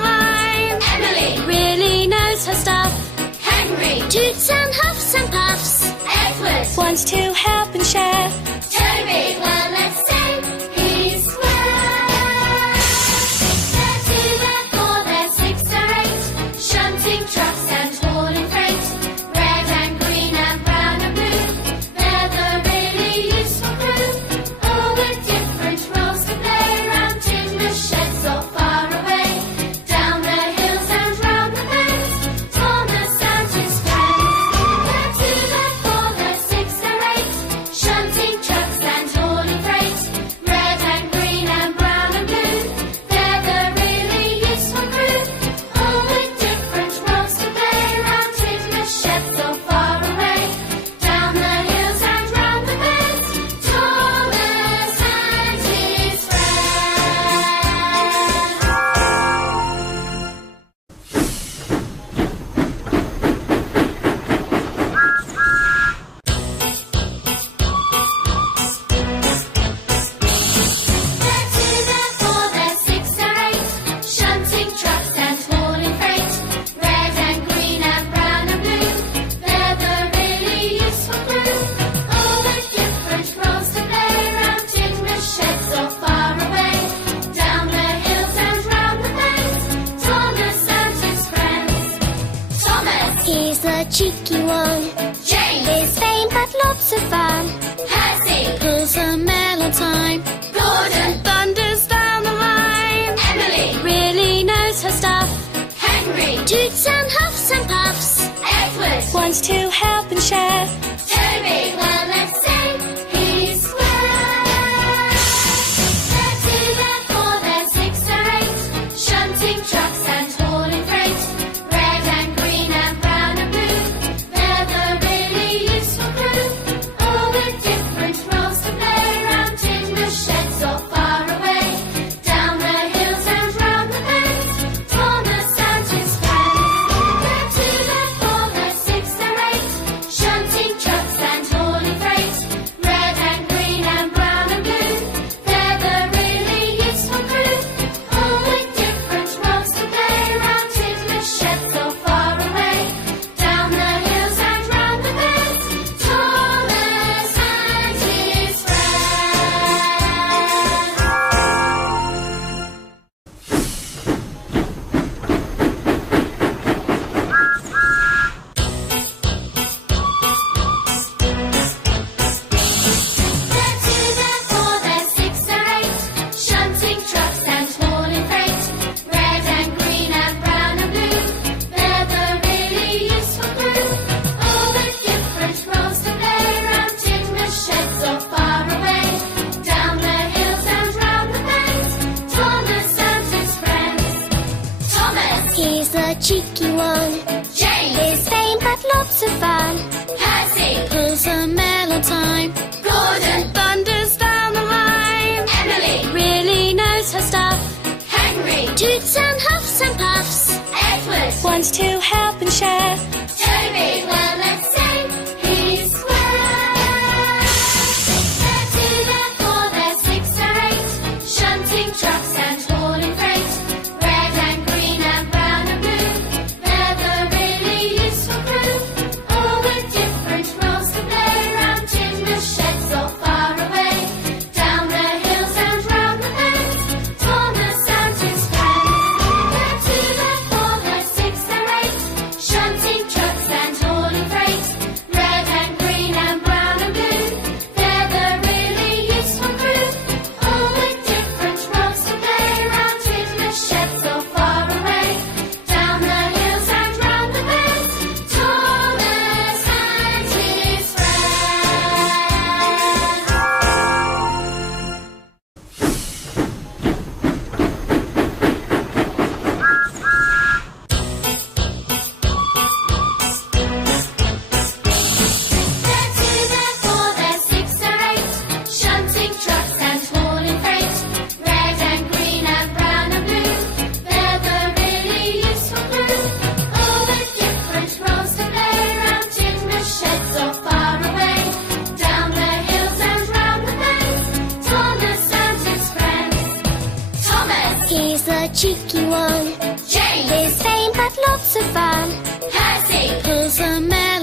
Toots and huffs and puffs. Edward. Wants to help and share. Toby, well, let's say he's square. They're two, they're four, they're six, they're eight. Shunting trucks and hauling freight. Red and green and brown and blue. They're the really useful crew. All with different roles to play. Round in the sheds or far away. Down the hills and round the bends. Thomas and his friends. They're two, they're four, they're six, they're eight. Shunting trucks and hauling freight. Red and green and brown and blue. They're the really useful crew. All with different roles to play. Round in the sheds or far away. Down the hills and round the bends. Thomas and his They're two, they're four, they're six, they're eight. Shunting trucks and hauling freight. Red and green and brown and blue. They're the really useful crew. All with different roles to play. Round in the sheds or far away. Down the hills and round the bends. Thomas and his friends. Thomas. He's the cheeky one. James. He's vain but lots of fun. Percy. Pulls a mail on time. Gordon. Thunders down the line. Emily. Really knows her stuff. Henry. Toots and huffs and puffs. Edward. Wants to help and share. Toby, well, let's say he's square. They're two, they're four, they're six, they're eight. Shunting trucks and hauling freight. Red and green and brown and blue. They're the really useful crew. All with different roles to play. Round in the sheds or far away. Down the hills and round the bends. Thomas and his friends. They're two, they're four, they're six, they're eight. Shunting trucks and hauling freight. Red and green and brown and blue. They're the really useful crew. All with different roles to play. Round in the sheds or far away. Down the hills and round the bends. Thomas and his They're two, they're four, they're six, they're eight. Shunting trucks and hauling freight. Red and green and brown and blue. They're the really useful crew. All with different roles to play. Round in the sheds or far away. Down the hills and round the bends. Thomas and his friends. Thomas. He's the cheeky one. James. He's vain but lots of fun. Percy. Pulls a mail on time. Gordon. Thunders down the line. Emily. Really knows her stuff. Henry. Toots and huffs and puffs. Edward. Wants to help and share. Toby, well, let's say he's square. They're two, they're four, they're six, they're eight. Shunting trucks and hauling freight. Red and green and brown and blue. They're the really useful crew. All with different roles to play. Round in the sheds or far away. Down the hills and round the bends. Thomas and his friends. They're two, they're four, they're six, they're eight. Shunting trucks and hauling freight. Red and green and brown and blue. They're the really useful crew. All with different roles to play. Round in the sheds or far away. Down the hills and round the bends. Thomas and his They're two, they're four, they're six, they're eight. Shunting trucks and hauling freight. Red and green and brown and blue. They're the really useful crew. All with different roles to play. Round in the sheds or far away. Down the hills and round the bends. Thomas and his friends. Thomas. He's the cheeky one. James. He's vain but lots of fun. Percy. Pulls a mail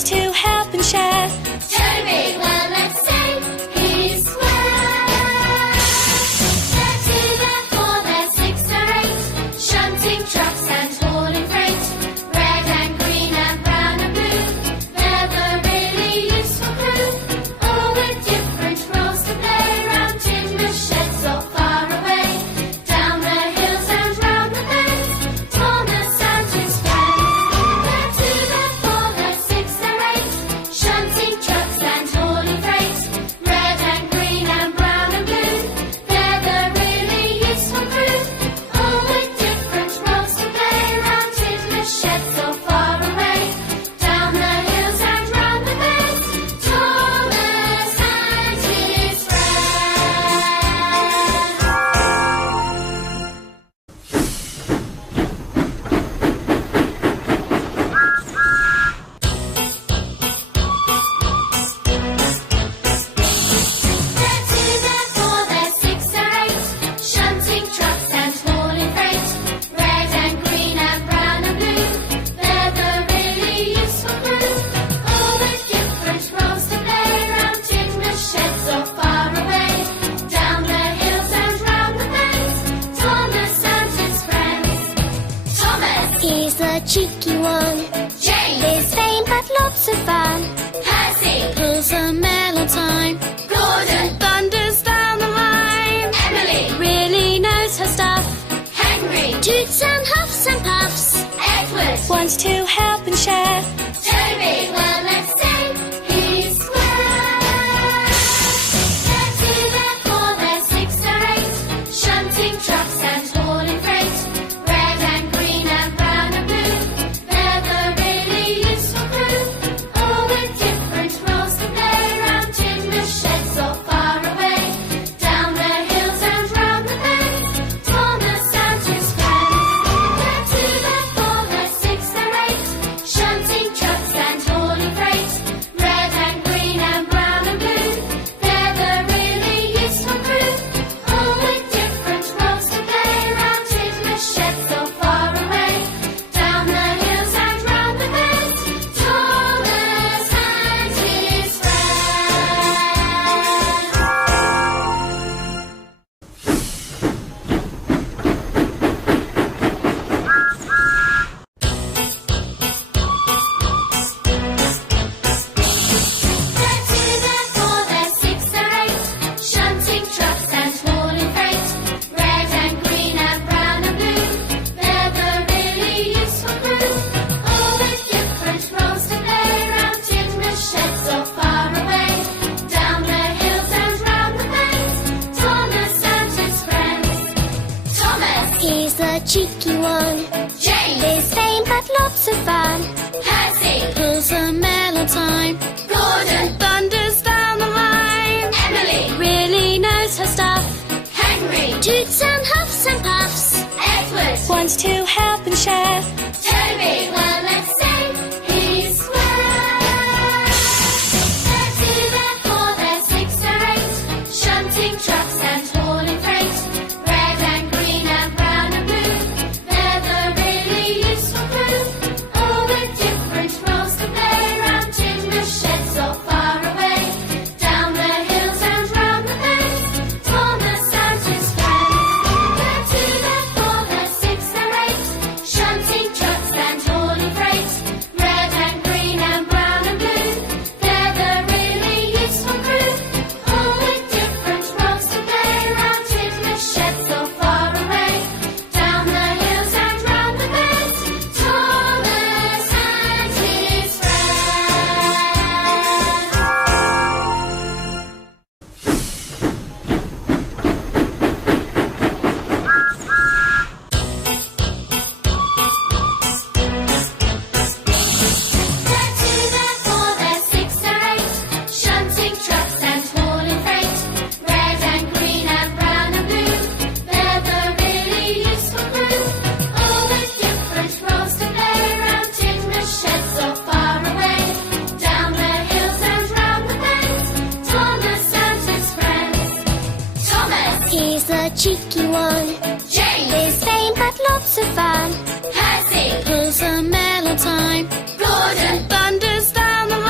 wants to help and share. Toby, well, let's say he's square. They're two, they're four, they're six, they're eight, shunting trucks and hauling freight. Red and green and brown and blue, they're the really useful crew. All with different roles to play, round timber sheds or far away. Down the hills and round the bends, Thomas and his friends. They're two, they're four, they're six, they're eight, shunting trucks and hauling freight. Red and green and brown and blue, they're the really useful crew. All with different roles to play, round timber sheds or far away. Down the hills and round the bends, Thomas and his They're two, they're four, they're six, they're eight, shunting trucks and hauling freight. Red and green and brown and blue, they're the really useful crew. All with different roles to play, round timber sheds or far away. Down the hills and round the bends, Thomas and his friends. Thomas, He's the cheeky one. James, His vain but lots of fun. Percy, Pulls a mail on time. Gordon, Thunders down the line. Emily, Really knows her stuff. Henry, Toots and huffs and puffs. Edward, Wants to help and share. Toby, well, let's say he's square. They're two, they're four, they're six, they're eight, shunting trucks and hauling freight. Red and green and brown and blue, they're the really useful crew. All with different roles to play, round timber sheds or far away. Down the hills and round the bends, Thomas and his friends. They're two, they're four, they're six, they're eight, shunting trucks and hauling freight. Red and green and brown and blue, they're the really useful crew. All with different roles to play, round timber sheds or far away. Down the hills and round the bends, Thomas and his They're two, they're four, they're six, they're eight, shunting trucks and hauling freight. Red and green and brown and blue, they're the really useful crew. All with different roles to play, round timber sheds or far away. Down the hills and round the bends, Thomas and his friends. Thomas, He's the cheeky one. James, His vain but lots of fun. Percy, Pulls a mail on time. Gordon, Thunders down the line. Emily, Really knows her stuff. Henry, Toots and huffs and puffs. Edward, Wants to help and share. Toby, well, let's say he's square. They're two, they're four, they're six, they're eight, shunting trucks and hauling freight. Red and green and brown and blue, they're the really useful crew. All with different roles to play, round timber sheds or far away. Down the hills and round the bends, Thomas and his friends. They're two, they're four, they're six, they're eight, shunting trucks and hauling freight. Red and green and brown and blue, they're the really useful crew. All with different roles to play, round timber sheds or far away. Down the hills and round the bends, Thomas and his They're two, they're four, they're six, they're eight, shunting trucks and hauling freight. Red and green and brown and blue, they're the really useful crew. All with different roles to play, round timber sheds or far away. Down the hills and round the bends, Thomas and his friends. Thomas, He's the cheeky one. James, His vain but lots of fun. Percy, Pulls a mail on time. Gordon, Thunders down the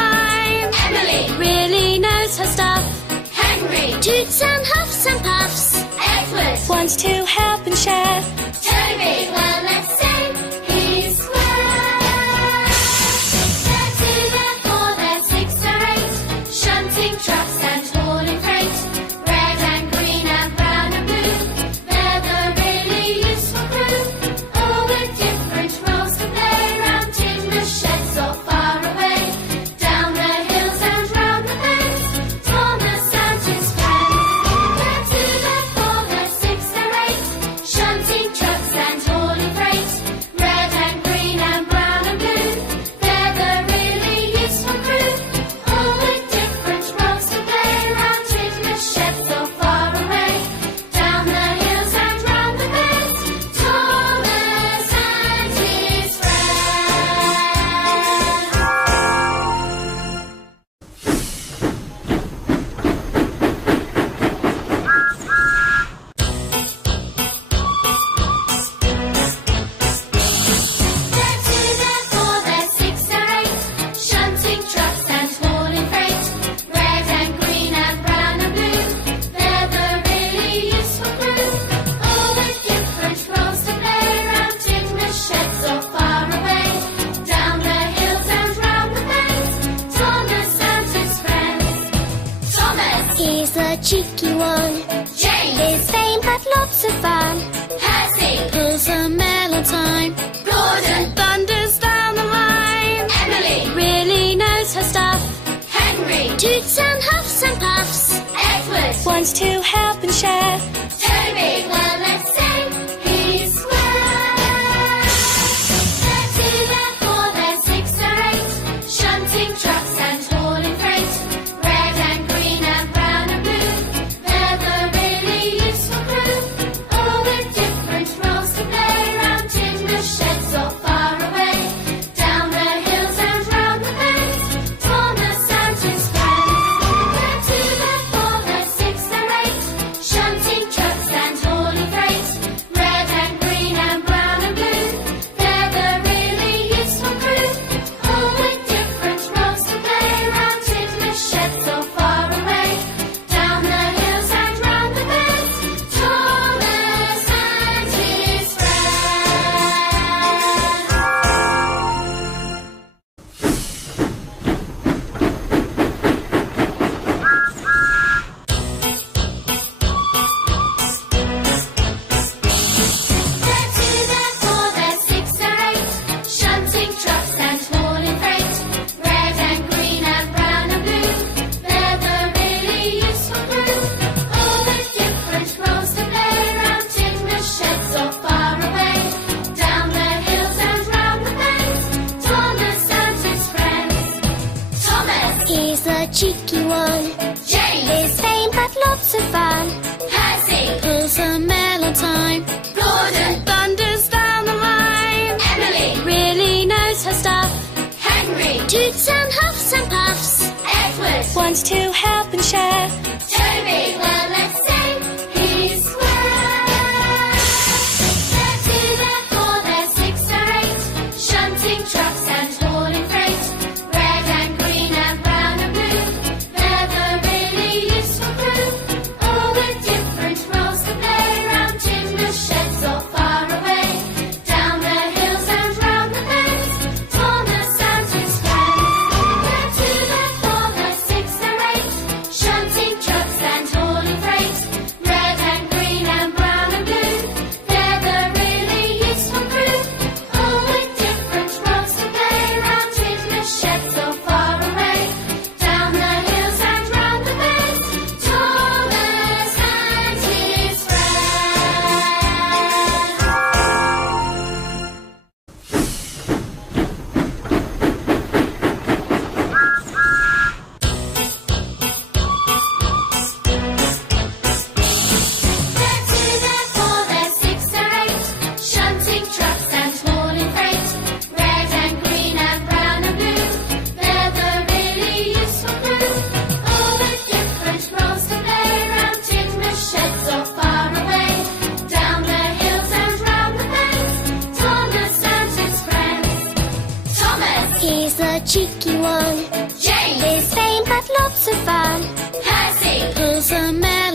Toots and huffs and puffs. Edward. Wants to help and share. Toby, well, let's say he's square. They're two, they're four, they're six, they're eight. Shunting trucks and hauling freight. Red and green and brown and blue. They're the really useful crew. All with different roles to play. Round in the sheds or far away. Down the hills and round the bends. Thomas and his friends. They're two, they're four, they're six, they're eight. Shunting trucks and hauling freight. Red and green and brown and blue. They're the really useful crew. All with different roles to play. Round in the sheds or far away. Down the hills and round the bends. Thomas and his They're two, they're four, they're six, they're eight. Shunting trucks and hauling freight. Red and green and brown and blue. They're the really useful crew. All with different roles to play. Round in the sheds or far away. Down the hills and round the bends. Thomas and his friends. Thomas. He's a cheeky one. James. His vain but lots of fun. Percy. Pulls a mail on time. Gordon. Thunders down the line. Emily. Really knows her stuff. Henry. Toots and huffs and puffs. Edward. Wants to help and share. Toby, well, let's say he's square. They're two, they're four, they're six, they're eight. Shunting trucks and hauling freight. Red and green and brown and blue. They're the really useful crew. All with different roles to play. Round in the sheds or far away. Down the hills and round the bends. Thomas and his friends. They're two, they're four, they're six, they're eight. Shunting trucks and hauling freight. Red and green and brown and blue. They're the really useful crew. All with different roles to play. Round in the sheds or far away. Down the hills and round the bends. Thomas and his They're two, they're four, they're six, they're eight. Shunting trucks and hauling freight. Red and green and brown and blue. They're the really useful crew. All with different roles to play. Round in the sheds or far away. Down the hills and round the bends. Thomas and his friends. Thomas. He's a cheeky one. James. His vain but lots of fun. Percy. Pulls a mail on time. Gordon. Thunders down the line. Emily. Really knows her stuff. Henry. Toots and huffs and puffs. Edward. Wants to help and share. Toby, well, let's say he's square. They're two, they're four, they're six, they're eight. Shunting trucks and hauling freight. Red and green and brown and blue. They're the really useful crew. All with different roles to play. Round in the sheds or far away. Down the hills and round the bends. Thomas and his friends. They're two, they're four, they're six, they're eight. Shunting trucks and hauling freight. Red and green and brown and blue. They're the really useful crew. All with different roles to play. Round in the sheds or far away. Down the hills and round the bends. Thomas and his They're two, they're four, they're six, they're eight. Shunting trucks and hauling freight. Red and green and brown and blue. They're the really useful crew. All with different roles to play. Round in the sheds or far away. Down the hills and round the bends. Thomas and his friends. Thomas. He's a cheeky one. James. His vain but lots of fun. Percy. Pulls a mail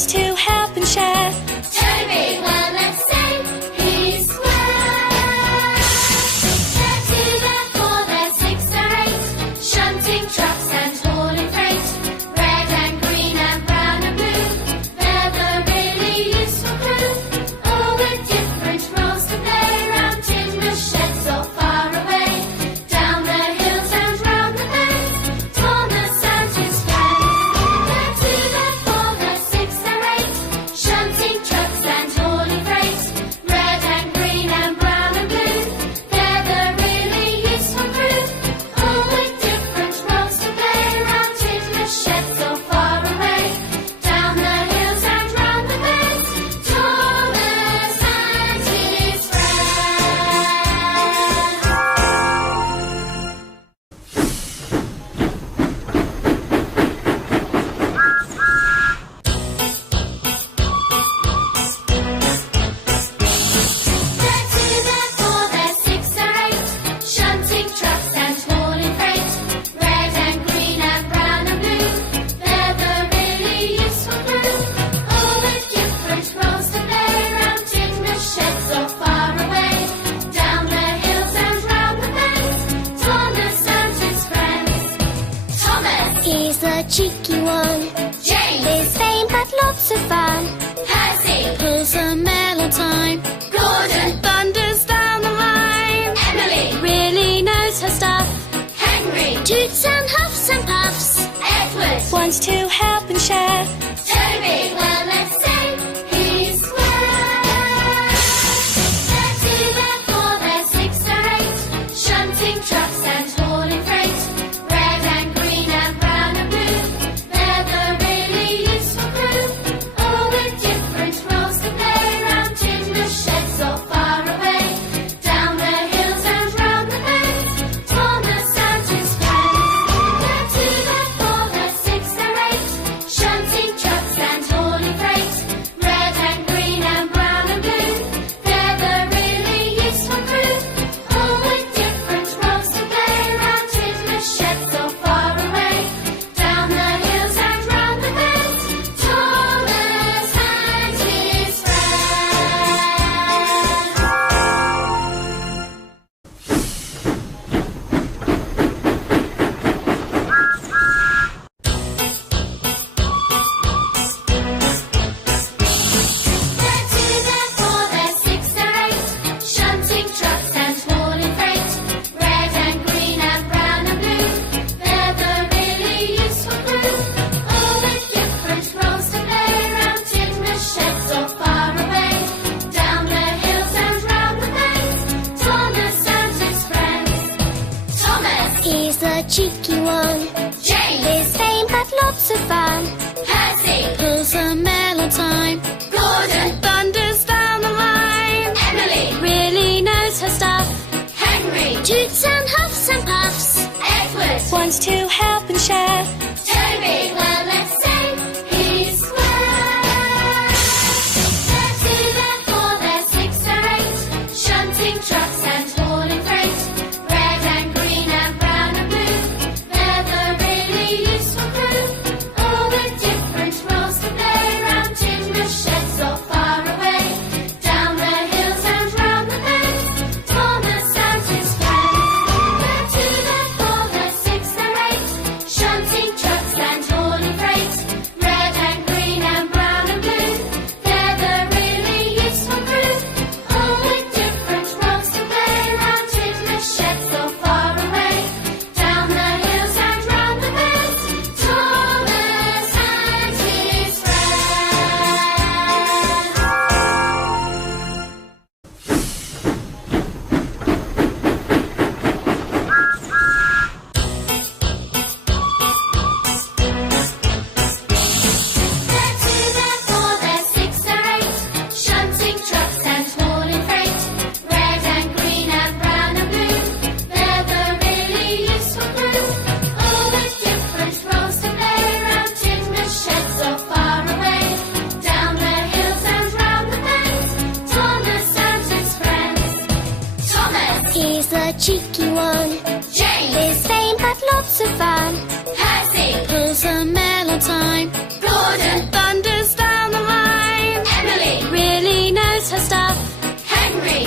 wants to help and share. Toby, well, let's say he's square. They're two, they're four, they're six, they're eight. Shunting trucks and hauling freight. Red and green and brown and blue. They're the really useful crew. All with different roles to play. Round in the sheds or far away. Down the hills and round the bends. Thomas and his friends. They're two, they're four, they're six, they're eight. Shunting trucks and hauling freight. Red and green and brown and blue. They're the really useful crew. All with different roles to play. Round in the sheds or far away. Down the hills and round the bends. Thomas and his They're two, they're four, they're six, they're eight. Shunting trucks and hauling freight. Red and green and brown and blue. They're the really useful crew. All with different roles to play. Round in the sheds or far away. Down the hills and round the bends. Thomas and his friends. Thomas, He's the cheeky one. James, His fame but lots of fun. Percy, Pulls a mail on time. Gordon, Thunders down the line. Emily, Really knows her stuff. Henry, Toots and huffs and puffs. Edward, Wants to help and share. Toby, well, let's say he's square. They're two, they're four, they're six, they're eight. Shunting trucks and hauling freight. Red and green and brown and blue. They're the really useful crew. All with different roles to play. Round in the sheds or far away. Down the hills and round the bends. Thomas and his friends. They're two, they're four, they're six, they're eight. Shunting trucks and hauling freight. Red and green and brown and blue. They're the really useful crew. All with different roles to play. Round in the sheds or far away. Down the hills and round the bends. Thomas and his They're two, they're four, they're six, they're eight. Shunting trucks and hauling freight. Red and green and brown and blue. They're the really useful crew. All with different roles to play. Round in the sheds or far away. Down the hills and round the bends. Thomas and his friends. Thomas, He's the cheeky one. James, His fame but lots of fun. Percy, Pulls a mail on time. Gordon, Thunders down the line. Emily, Really knows her stuff. Henry, Toots and huffs and puffs. Edward, Wants to help and share. Toby, well, let's say he's square. They're two, they're four, they're six, they're eight. Shunting trucks and hauling freight. Red and green and brown and blue. They're the really useful crew. All with different roles to play. Round in the sheds or far away. Down the hills and round the bends. Thomas and his friends. They're two, they're four, they're six, they're eight. Shunting trucks and hauling freight. Red and green and brown and blue. They're the really useful crew. All with different roles to play. Round in the sheds or far away. Down the hills and round the bends. Thomas and his They're two, they're four, they're six, they're eight. Shunting trucks and hauling freight. Red and green and brown and blue. They're the really useful crew. All with different roles to play. Round in the sheds or far away. Down the hills and round the bends. Thomas and his friends. Thomas, He's the cheeky one. James, His fame but lots of fun. Percy, Pulls a mail on time. Gordon, Thunders down the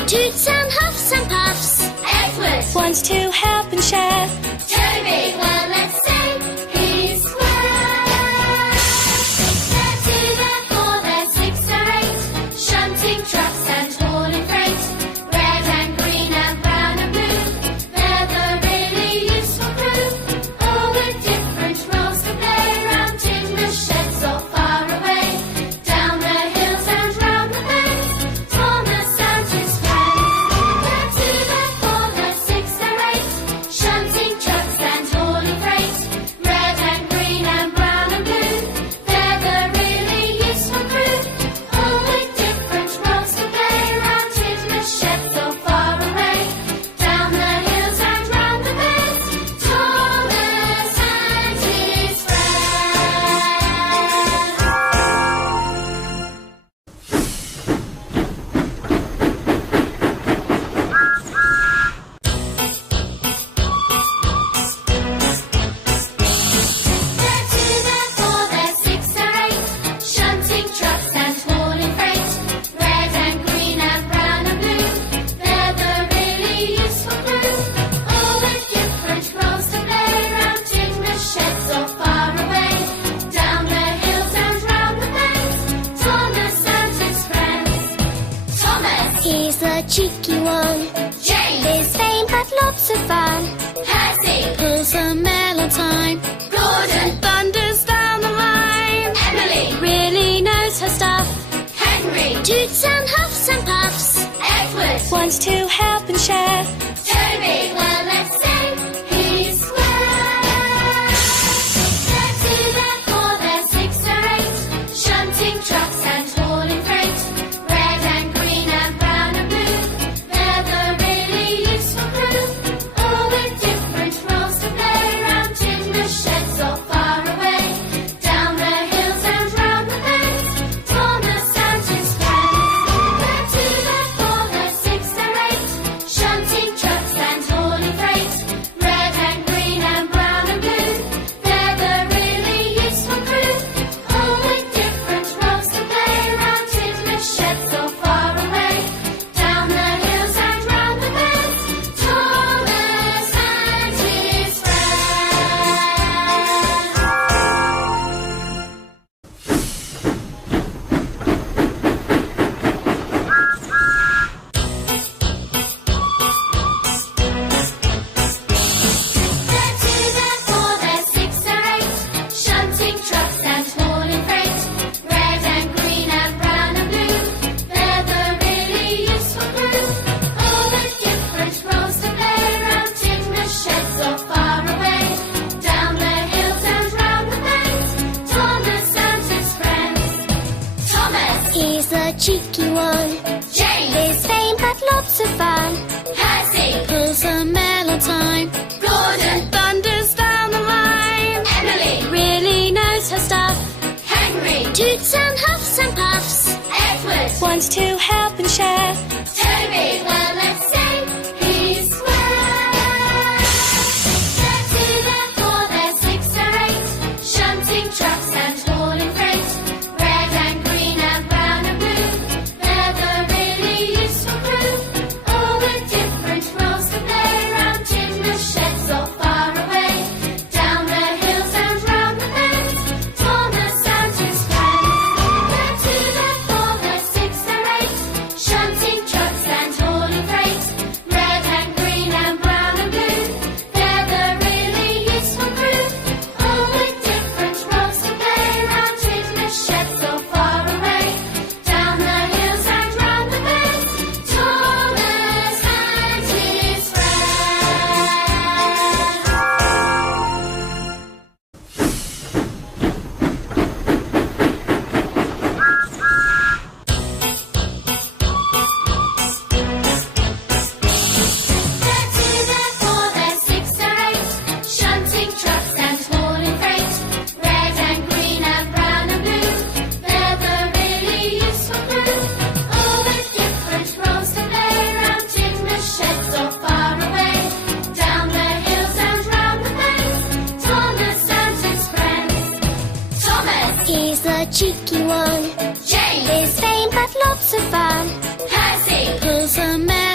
Toots and huffs and puffs. Edward. Wants to help and share. Toby, well, let's say he's square. They're two, they're four, they're six, they're eight. Shunting trucks and hauling freight. Red and green and brown and blue. They're the really useful crew. All with different roles to play. Round in the sheds or far away. Down the hills and round the bends. Thomas and his friends. They're two, they're four, they're six, they're eight. Shunting trucks and hauling freight. Red and green and brown and blue. They're the really useful crew. All with different roles to play. Round in the sheds or far away. Down the hills and round the bends. Thomas and his They're two, they're four, they're six, they're eight. Shunting trucks and hauling freight. Red and green and brown and blue. They're the really useful crew. All with different roles to play. Round in the sheds or far away. Down the hills and round the bends. Thomas and his friends. Thomas. He's the cheeky one. James. His vain but lots of fun. Percy. Pulls a mail on time. Gordon. Thunders down the line. Emily. Really knows her stuff. Henry. Toots and huffs and puffs. Edward. Wants to help and share. Toby, well, let's say he's square. They're two, they're four, they're six, they're eight. Shunting trucks and hauling freight. Red and green and brown and blue. They're the really useful crew. All with different roles to play. Round in the sheds or far away. Down the hills and round the bends. Thomas and his friends. They're two, they're four, they're six, they're eight. Shunting trucks and hauling freight. Red and green and brown and blue. They're the really useful crew. All with different roles to play. Round in the sheds or far away. Down the hills and round the bends. Thomas and his They're two, they're four, they're six, they're eight. Shunting trucks and hauling freight. Red and green and brown and blue. They're the really useful crew. All with different roles to play. Round in the sheds or far away. Down the hills and round the bends. Thomas and his friends. Thomas. He's the cheeky one. James. His vain but lots of fun. Percy. Pulls a mail on time. Gordon. Thunders down the line. Emily. Really knows her stuff. Henry. Toots and huffs and puffs. Edward. Wants to help and share. Toby, well, let's say he's square. They're two, they're four, they're six, they're eight. Shunting trucks and hauling freight. Red and green and brown and blue. They're the really useful crew. All with different roles to play. Round in the sheds or far away. Down the hills and round the bends. Thomas and his friends. They're two, they're four, they're six, they're eight. Shunting trucks and hauling freight. Red and green and brown and blue. They're the really useful crew. All with different roles to play. Round in the sheds or far away. Down the hills and round the bends. Thomas and his They're two, they're four, they're six, they're eight. Shunting trucks and hauling freight. Red and green and brown and blue. They're the really useful crew. All with different roles to play. Round in the sheds or far away. Down the hills and round the bends. Thomas and his friends. Thomas. He's the cheeky one. James. His vain but lots of fun. Percy. Pulls a mail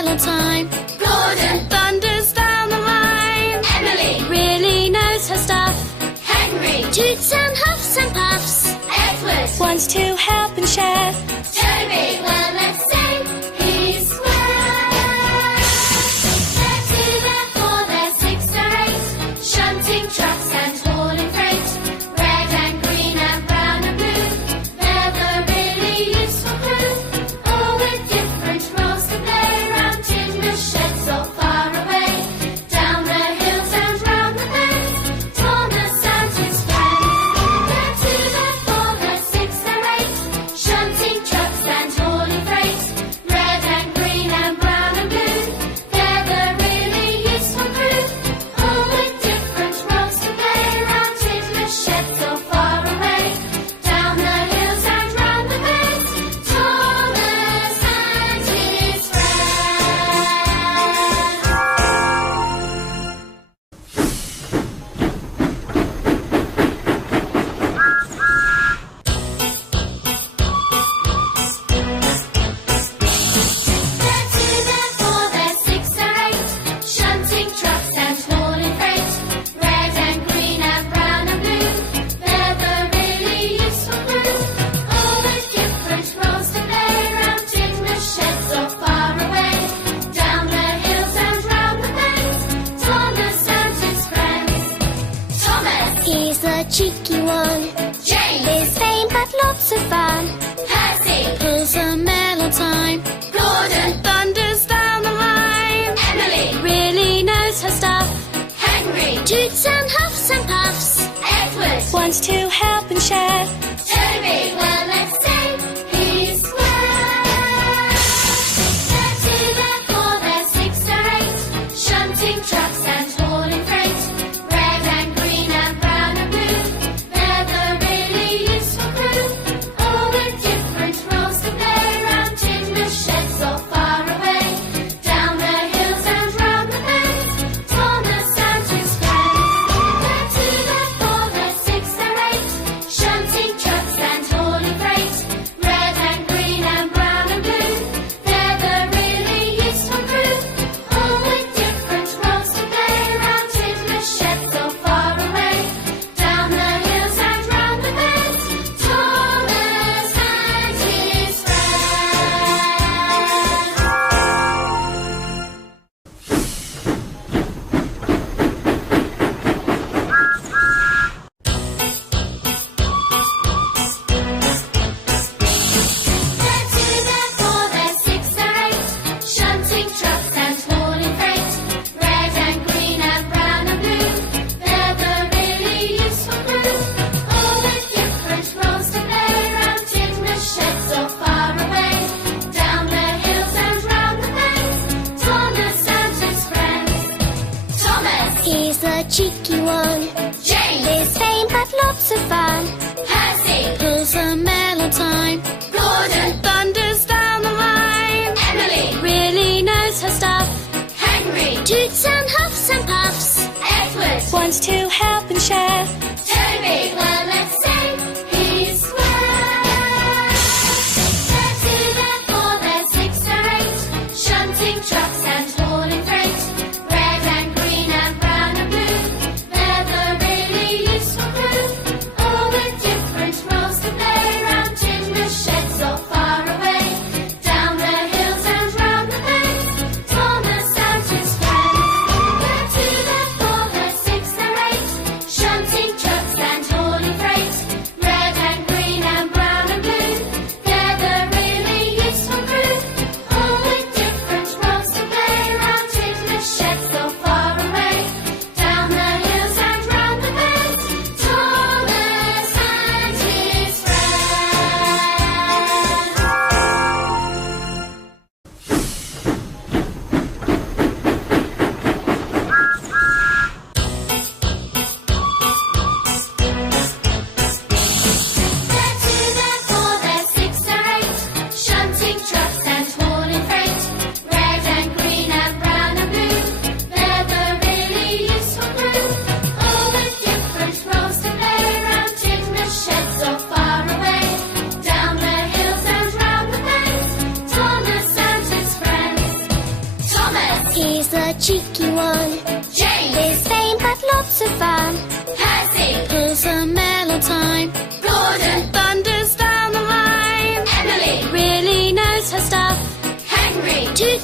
wants to help and share. Toby, well, let's say he's square. They're two, they're four, they're six, they're eight, shunting trucks and hauling freight. Red and green and brown and blue, they're the really useful crew. All with different roles to play, round in the sheds or far away. Down the hills and round the bends, Thomas and his friends. They're two, they're four, they're six, they're eight, shunting trucks and hauling freight. Red and green and brown and blue, they're the really useful crew. All with different roles to play, round in the sheds or far away. Down the hills and round the bends, Thomas and his They're two, they're four, they're six, they're eight, shunting trucks and hauling freight. Red and green and brown and blue, they're the really useful crew. All with different roles to play, round in the sheds or far away. Down the hills and round the bends, Thomas and his friends. Thomas, He's the cheeky one. James, There's fame but lots of fun. Percy, Pulls a mail on time. Gordon, Thunders down the line. Emily, Really knows her stuff. Henry, Toots and huffs and puffs. Edward, Wants to help and share. Toby, well, let's say he's square. They're two, they're four, they're six, they're eight, shunting trucks and hauling freight. Red and green and brown and blue, they're the really useful crew. All with different roles to play, round in the sheds or far away. Down the hills and round the bends, Thomas and his friends. They're two, they're four, they're six, they're eight, shunting trucks and hauling freight. Red and green and brown and blue, they're the really useful crew. All with different roles to play, round in the sheds or far away. Down the hills and round the bends, Thomas and his They're two, they're four, they're six, they're eight, shunting trucks and hauling freight. Red and green and brown and blue, they're the really useful crew. All with different roles to play, round in the sheds or far away. Down the hills and round the bends, Thomas and his friends. Thomas, He's the cheeky one. James, There's fame but lots of fun. Percy, Pulls a mail on time. Gordon, Thunders down the line. Emily, Really knows her stuff. Henry, Toots and huffs and puffs. Edward, Wants to help and share. Toby, well, let's say he's square. They're two, they're four, they're six, they're eight, shunting trucks and hauling freight. Red and green and brown and blue, they're the really useful crew. All with different roles to play, round in the sheds or far away. Down the hills and round the bends, Thomas and his friends. They're two, they're four, they're six, they're eight, shunting trucks and hauling freight. Red and green and brown and blue, they're the really useful crew. All with different roles to play, round in the sheds or far away. Down the hills and round the bends, Thomas and his They're two, they're four, they're six, they're eight, shunting trucks and hauling freight. Red and green and brown and blue, they're the really useful crew. All with different roles to play, round in the sheds or far away. Down the hills and round the bends, Thomas and his friends. Thomas, He's the cheeky one. James, There's fame but lots of fun. Percy, Pulls a mail on time. Gordon, Thunders down the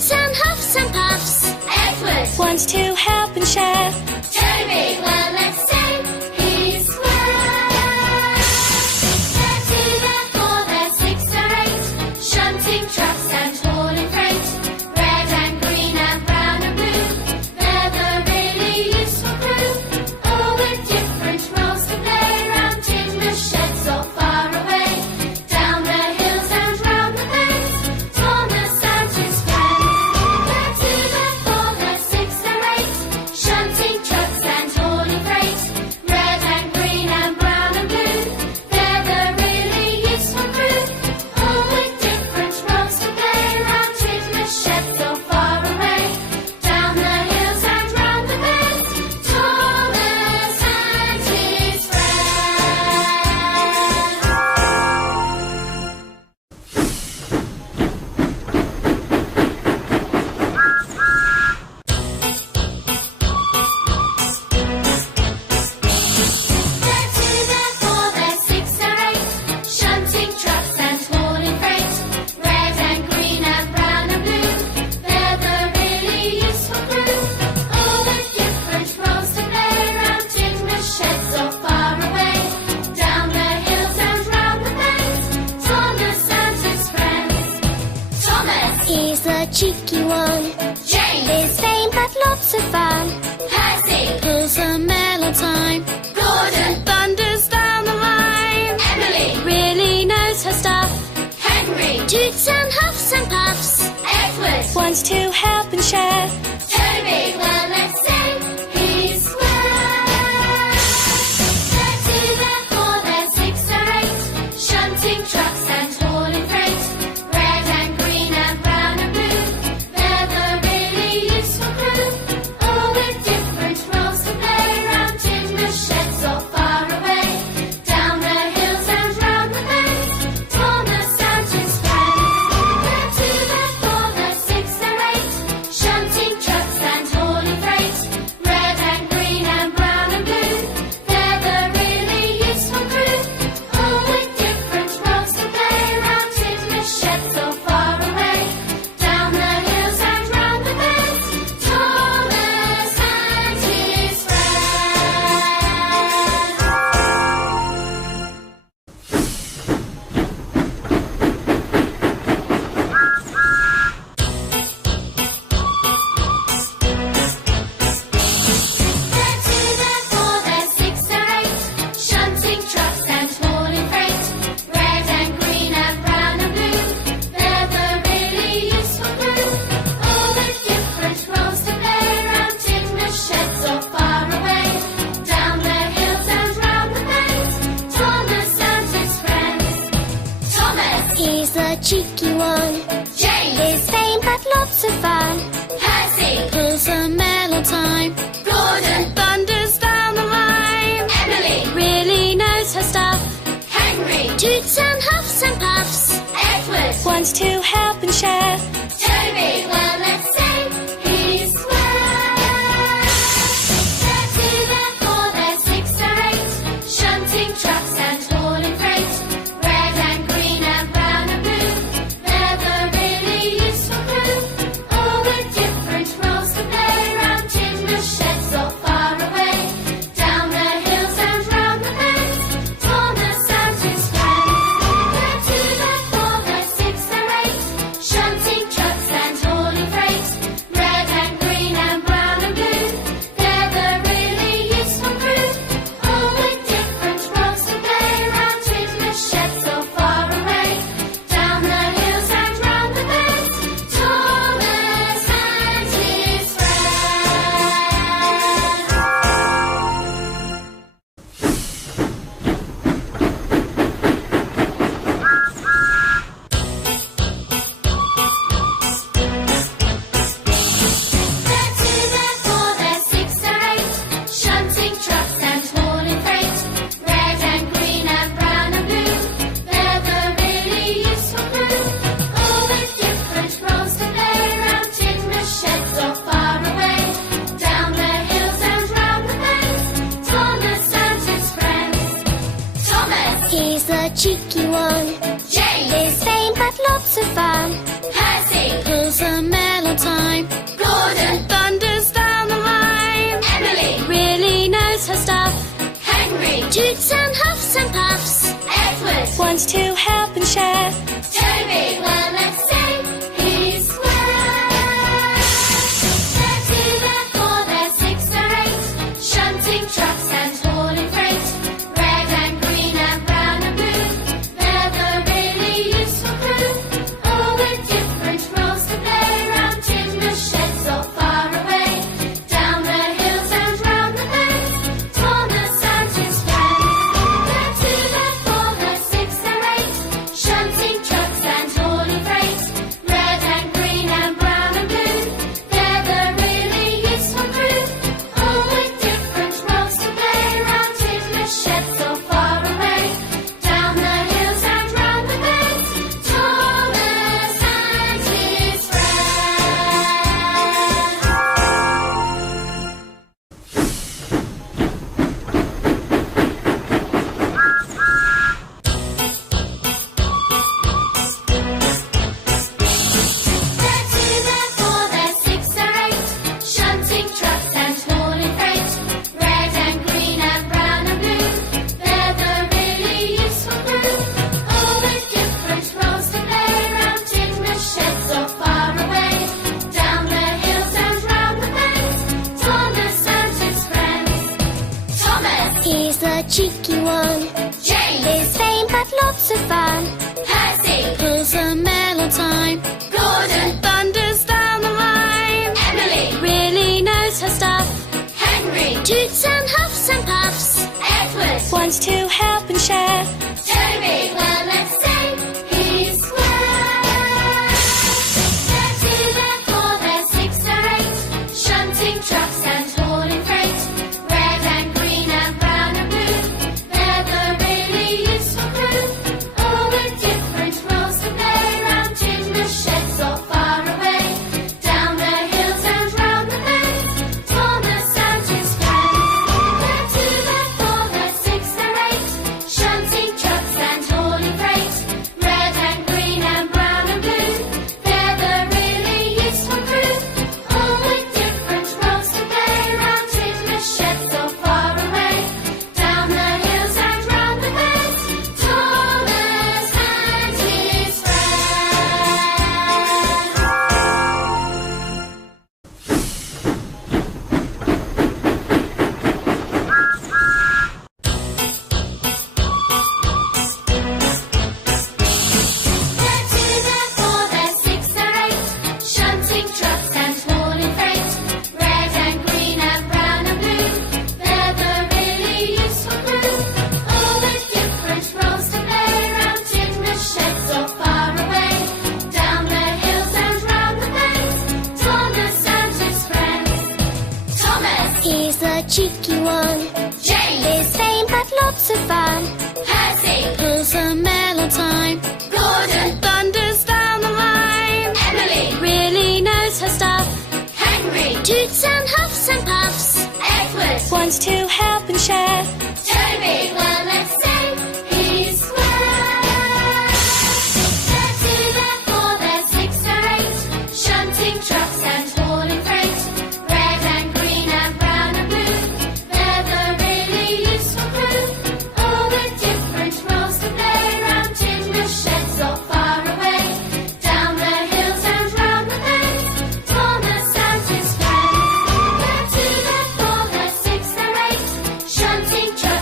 Toots and huffs and puffs. Edward. Wants to help and share. Toby, well, let's say he's square. They're two, they're four, they're six, they're eight. Shunting trucks and hauling freight. Red and green and brown and blue. They're the really useful crew. All with different roles to play. Round in the sheds or far away. Down the hills and round the bends. Thomas and his friends. They're two, they're four, they're six, they're eight. Shunting trucks and hauling freight. Red and green and brown and blue. They're the really useful crew. All with different roles to play. Round in the sheds or far away. Down the hills and round the bends. Thomas and his They're two, they're four, they're six, they're eight. Shunting trucks and hauling freight. Red and green and brown and blue. They're the really useful crew. All with different roles to play. Round in the sheds or far away. Down the hills and round the bends. Thomas and his friends. Thomas. He's the cheeky one. James. His vain but lots of fun. Percy. Pulls a mail on time. Gordon. Thunders down the line. Emily. Really knows her stuff. Henry. Toots and huffs and puffs. Edward. Wants to help and share. Toby, well, let's say he's square. They're two, they're four, they're six, they're eight. Shunting trucks and hauling freight. Red and green and brown and blue. They're the really useful crew. All with different roles to play. Round in the sheds or far away. Down the hills and round the bends. Thomas and his friends. They're two, they're four, they're six, they're eight. Shunting trucks and hauling freight. Red and green and brown and blue. They're the really useful crew. All with different roles to play. Round in the sheds or far away. Down the hills and round the bends. Thomas and his They're two, they're four, they're six, they're eight. Shunting trucks and hauling freight. Red and green and brown and blue. They're the really useful crew. All with different roles to play. Round in the sheds or far away. Down the hills and round the bends. Thomas and his friends. Thomas. He's the cheeky one. James. His vain but lots of fun. Percy. Pulls a mail on time. Gordon. Thunders down the line. Emily. Really knows her stuff. Henry. Toots and huffs and puffs. Edward. Wants to help and share. Toby, well, let's say he's square. They're two, they're four, they're six, they're eight. Shunting trucks and hauling freight. Red and green and brown and blue. They're the really useful crew. All with different roles to play. Round in the sheds or far away. Down the hills and round the bends. Thomas and his friends. They're two, they're four, they're six, they're eight. Shunting trucks and hauling freight. Red and green and brown and blue. They're the really useful crew. All with different roles to play. Round in the sheds or far away. Down the hills and round the bends. Thomas and his They're two, they're four, they're six, they're eight. Shunting trucks and hauling freight. Red and green and brown and blue. They're the really useful crew. All with different roles to play. Round in the sheds or far away. Down the hills and round the bends. Thomas and his friends. Thomas. He's the cheeky one. James. His vain but lots of fun. Percy. Pulls a mail on on time. Gordon, Thunders down the line. Emily, Really knows her stuff. Henry, Toots and huffs and puffs. Edward, Wants to help and share. Toby, Well, let's say he's square. They're two, they're four, they're six, they're eight. Shunting trucks and hauling freight. Red and green and brown and blue. They're the really useful crew. All with different roles to play. Round in the sheds or far away. Down the hills and round the bends. Thomas and his friends. They're two, they're four, they're six, they're eight. Shunting trucks and hauling freight. Red and green and brown and blue. They're the really useful crew. All with different roles to play. Round in the sheds or far away. Down the hills and round the bends. Thomas and his They're two, they're four, they're six, they're eight. Shunting trucks and hauling freight. Red and green and brown and blue. They're the really useful crew. All with different roles to play. Round in the sheds or far away. Down the hills and round the bends. Thomas and his friends. Thomas, He's the cheeky one. James, His fame but lots of fun. Percy, Pulls a mail on time. Gordon, Thunders down the line. Emily, Really knows her stuff. Henry, Toots and huffs and puffs. Edward, Wants to help and share. Toby, well, let's say he's square. They're two, they're four, they're six, they're eight. Shunting trucks and hauling freight. Red and green and brown and blue. They're the really useful crew. All with different roles to play. Round in the sheds or far away. Down the hills and round the bends. Thomas and his friends. They're two, they're four, they're six, they're eight. Shunting trucks and hauling freight. Red and green and brown and blue. They're the really useful crew. All with different roles to play. Round in the sheds or far away. Down the hills and round the bends. Thomas and his friends. They're two, they're four, they're six, they're eight. Shunting trucks and hauling freight. Red and green and brown and blue. They're the really useful crew. All with different roles to play. Round in the sheds or far away. Down the hills and round the bends. Thomas and his friends. Thomas, He's the cheeky one. James, His fame but lots of fun. Percy, Pulls a mail on time. Gordon, Thunders down the line. Emily, Really knows her stuff. Henry, Toots and huffs and puffs. Edward, Wants to help and share. Toby, Well, let's say he's square. They're two, they're four, they're six, they're eight. Shunting trucks and hauling freight. Red and green and brown and blue. They're the really useful crew. All with different roles to play. Round in the sheds or far away. Down the hills and round the bends. Thomas and his friends. They're two, they're four, they're six, they're eight. Shunting trucks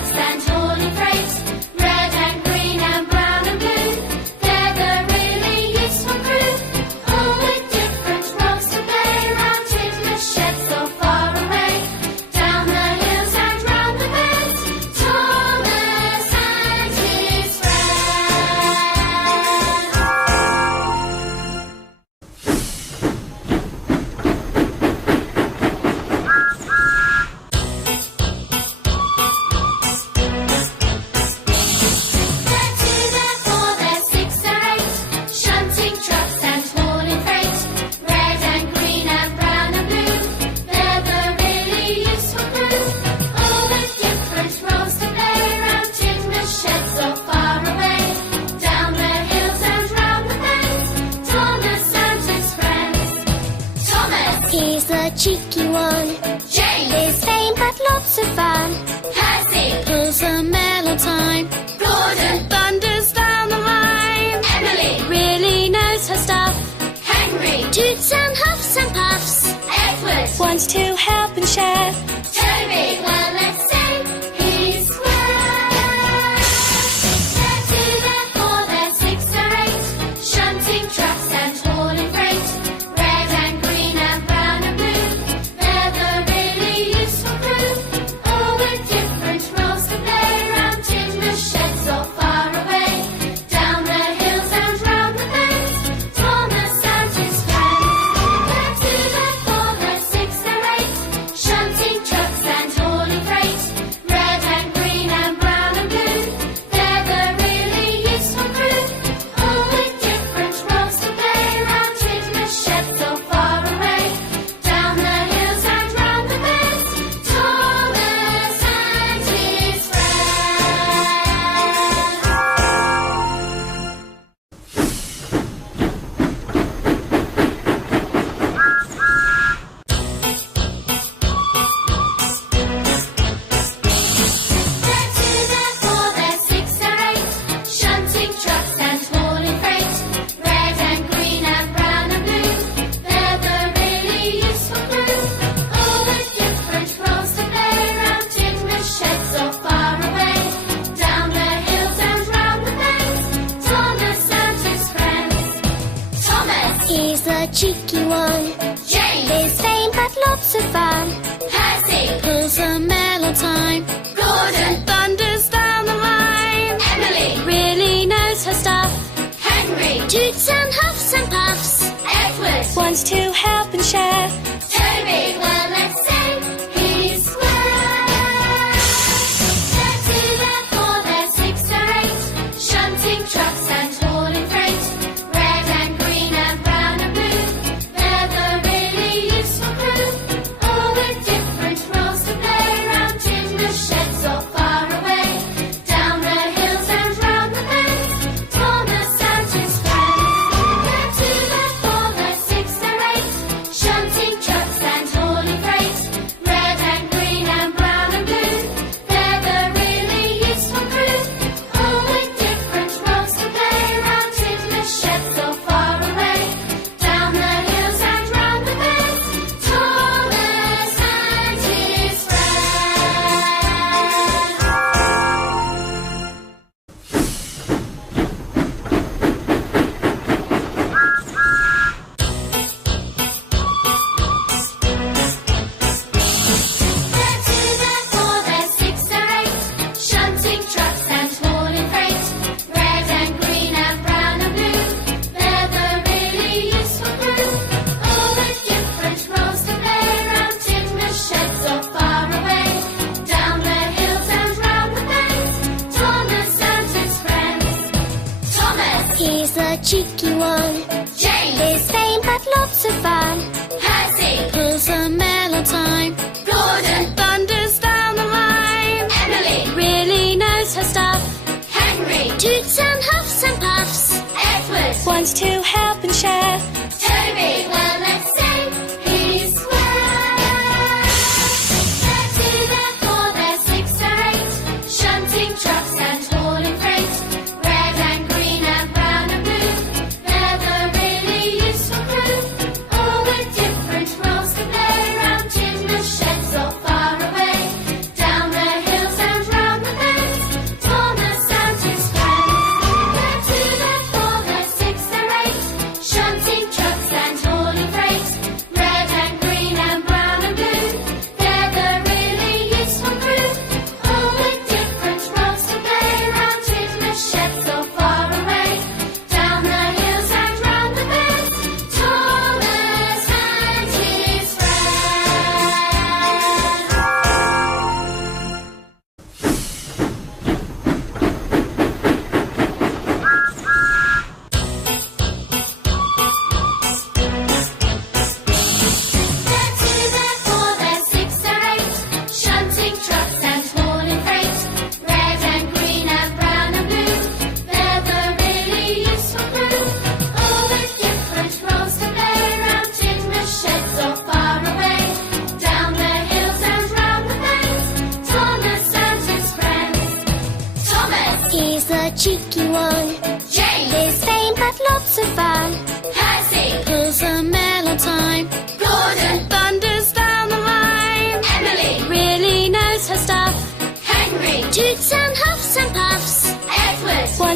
a cheeky one. James Is vain but lots of fun. Percy Pulls a mail on time. Gordon Thunders down the line. Emily Really knows her stuff. Henry Toots and huffs and puffs. Edward Wants to help and share. Toby, well, let's say he's square. They're two, they're four, they're six, they're eight. Shunting trucks and hauling freight. Red and green and brown and blue. They're the really useful crew. All with different roles to play. Round in the sheds or far away. Down the hills and round the bends. Thomas and his friends. They're two, they're four, they're six, they're eight. Shunting trucks and hauling freight. Red and green and brown and blue. They're the really useful crew. All with different roles to play. Round in the sheds or far away. Down the hills and round the bends. Thomas and his They're two, they're four, they're six, they're eight. Shunting trucks and hauling freight. Red and green and brown and blue. They're the really useful crew. All with different roles to play. Round in the sheds or far away. Down the hills and round the bends. Thomas and his friends. Thomas, He's a cheeky one. James, Is vain but lots of fun. Percy, Pulls a mail on time. Gordon, Thunders down the line. Emily, Really knows her stuff. Henry, Toots and huffs and puffs. Edward, Wants to help and share. Toby, well, let's say he's square. They're two, they're four, they're six, they're eight. Shunting trucks and hauling freight. Red and green and brown and blue. They're the really useful crew. All with different roles to play. Round in the sheds or far away. Down the hills and round the bends. Thomas and his friends. They're two, they're four, they're six, they're eight. Shunting trucks and hauling freight. Red and green and brown and blue. They're the really useful crew. All with different roles to play. Round in the sheds or far away. Down the hills and round the bends. Thomas and his They're two, they're four, they're six, they're eight. Shunting trucks and hauling freight. Red and green and brown and blue. They're the really useful crew. All with different roles to play. Round in the sheds or far away. Down the hills and round the bends. Thomas and his friends. Thomas, He's a cheeky one. James, Is vain but lots of fun. Percy, Pulls a mail on time. Gordon, Thunders down the line. Emily, Really knows her stuff. Henry, Toots and huffs and puffs. Edward, Wants to help and share. Toby, well, let's say he's square. They're two, they're four, they're six, they're eight. Shunting trucks and hauling freight. Red and green and brown and blue. They're the really useful crew. All with different roles to play. Round in the sheds or far away. Down the hills and round the bends. Thomas and his friends. They're two, they're four, they're six, they're eight. Shunting trucks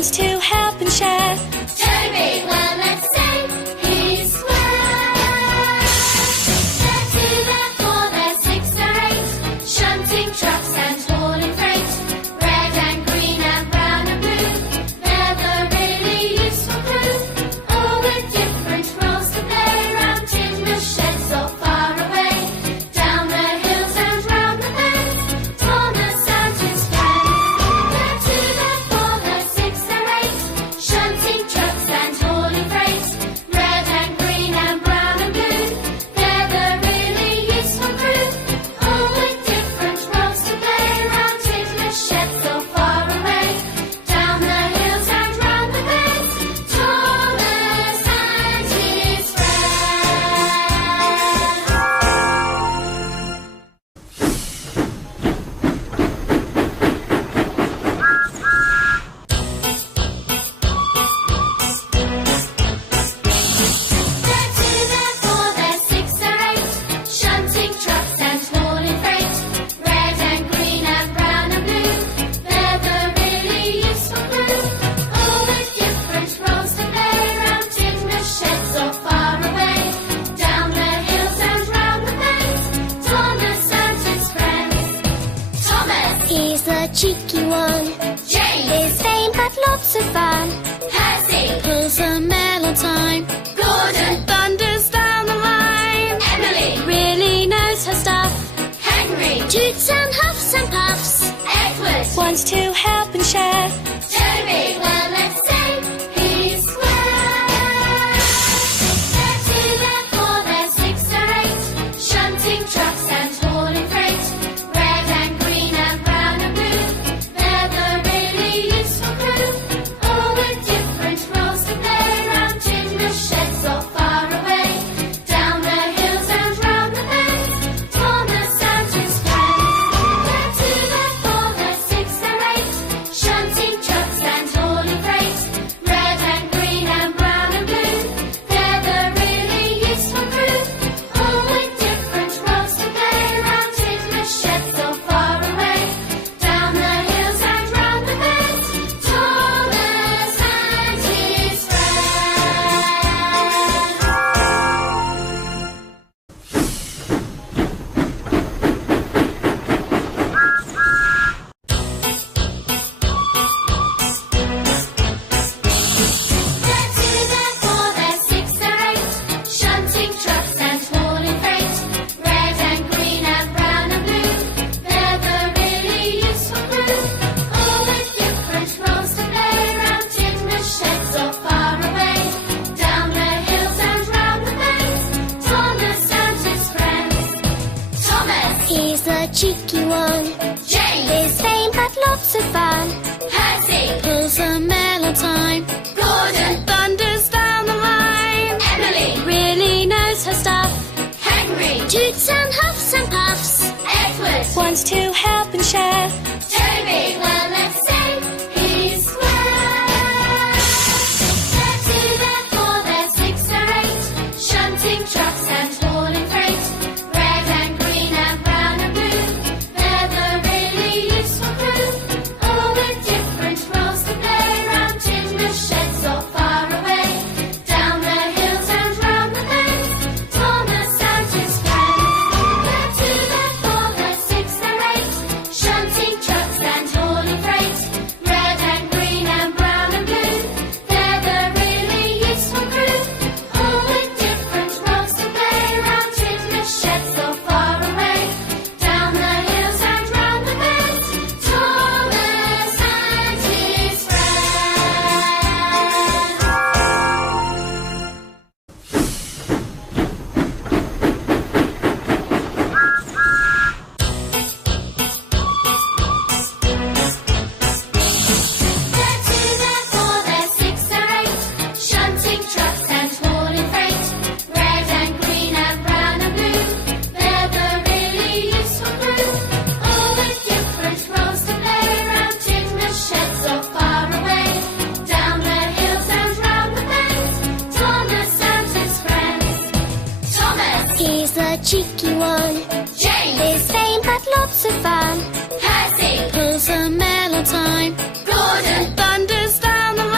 wants to help and share. Toby, well, let's say he's square. They're two, they're four, they're six, they're eight, shunting trucks and hauling freight. Red and green and brown and blue, they're the really useful crew. All with different roles to play, round timber sheds or far away. Down the hills and round the bends, Thomas and his friends. They're two, they're four, they're six, they're eight, shunting trucks and hauling freight. Red and green and brown and blue, they're the really useful crew. All with different roles to play, round timber sheds or far away. Down the hills and round the bends, Thomas and his They're two, they're four, they're six, they're eight, shunting trucks and hauling freight. Red and green and brown and blue, they're the really useful crew. All with different roles to play, round timber sheds or far away. Down the hills and round the bends, Thomas and his friends. Thomas, He's the cheeky one. James, His vain but lots of fun. Percy, Pulls the mail on time. Gordon, Thunders down the line. Emily, Really knows her stuff. Henry, Toots and huffs and puffs. Edward, Wants to help and share. Toby, well, let's say he's square. They're two, they're four, they're six, they're eight, shunting trucks and hauling freight. Red and green and brown and blue, they're the really useful crew. All with different roles to play, round timber sheds or far away. Down the hills and round the bends, Thomas and his friends. They're two, they're four, they're six, they're eight, shunting trucks and hauling freight. Red and green and brown and blue, they're the really useful crew. All with different roles to play, round timber sheds or far away. Down the hills and round the bends, Thomas and his They're two, they're four, they're six, they're eight, shunting trucks and hauling freight. Red and green and brown and blue, they're the really useful crew. All with different roles to play, round timber sheds or far away. Down the hills and round the bends, Thomas and his friends. Thomas, He's the cheeky one. James, His vain but lots of fun. Percy, Pulls the mail on time. Gordon, Thunders down the line. Emily, Really knows her stuff. Henry, Toots and huffs and puffs. Edward, Wants to help and share. Toby, well, let's say he's square. They're two, they're four, they're six, they're eight, shunting trucks and hauling freight. Red and green and brown and blue, they're the really useful crew. All with different roles to play, round timber sheds or far away. Down the hills and round the bends, Thomas and his friends. They're two, they're four, they're six, they're eight, shunting trucks and hauling freight. Red and green and brown and blue, they're the really useful crew. All with different roles to play, round timber sheds or far away. Down the hills and round the bends, Thomas and his They're two, they're four, they're six, they're eight, shunting trucks and hauling freight. Red and green and brown and blue, they're the really useful crew. All with different roles to play, round timber sheds or far away. Down the hills and round the bends, Thomas and his friends. Thomas, He's the cheeky one. James, His vain but lots of fun. Percy, Pulls the mail on time. Gordon, Thunders down the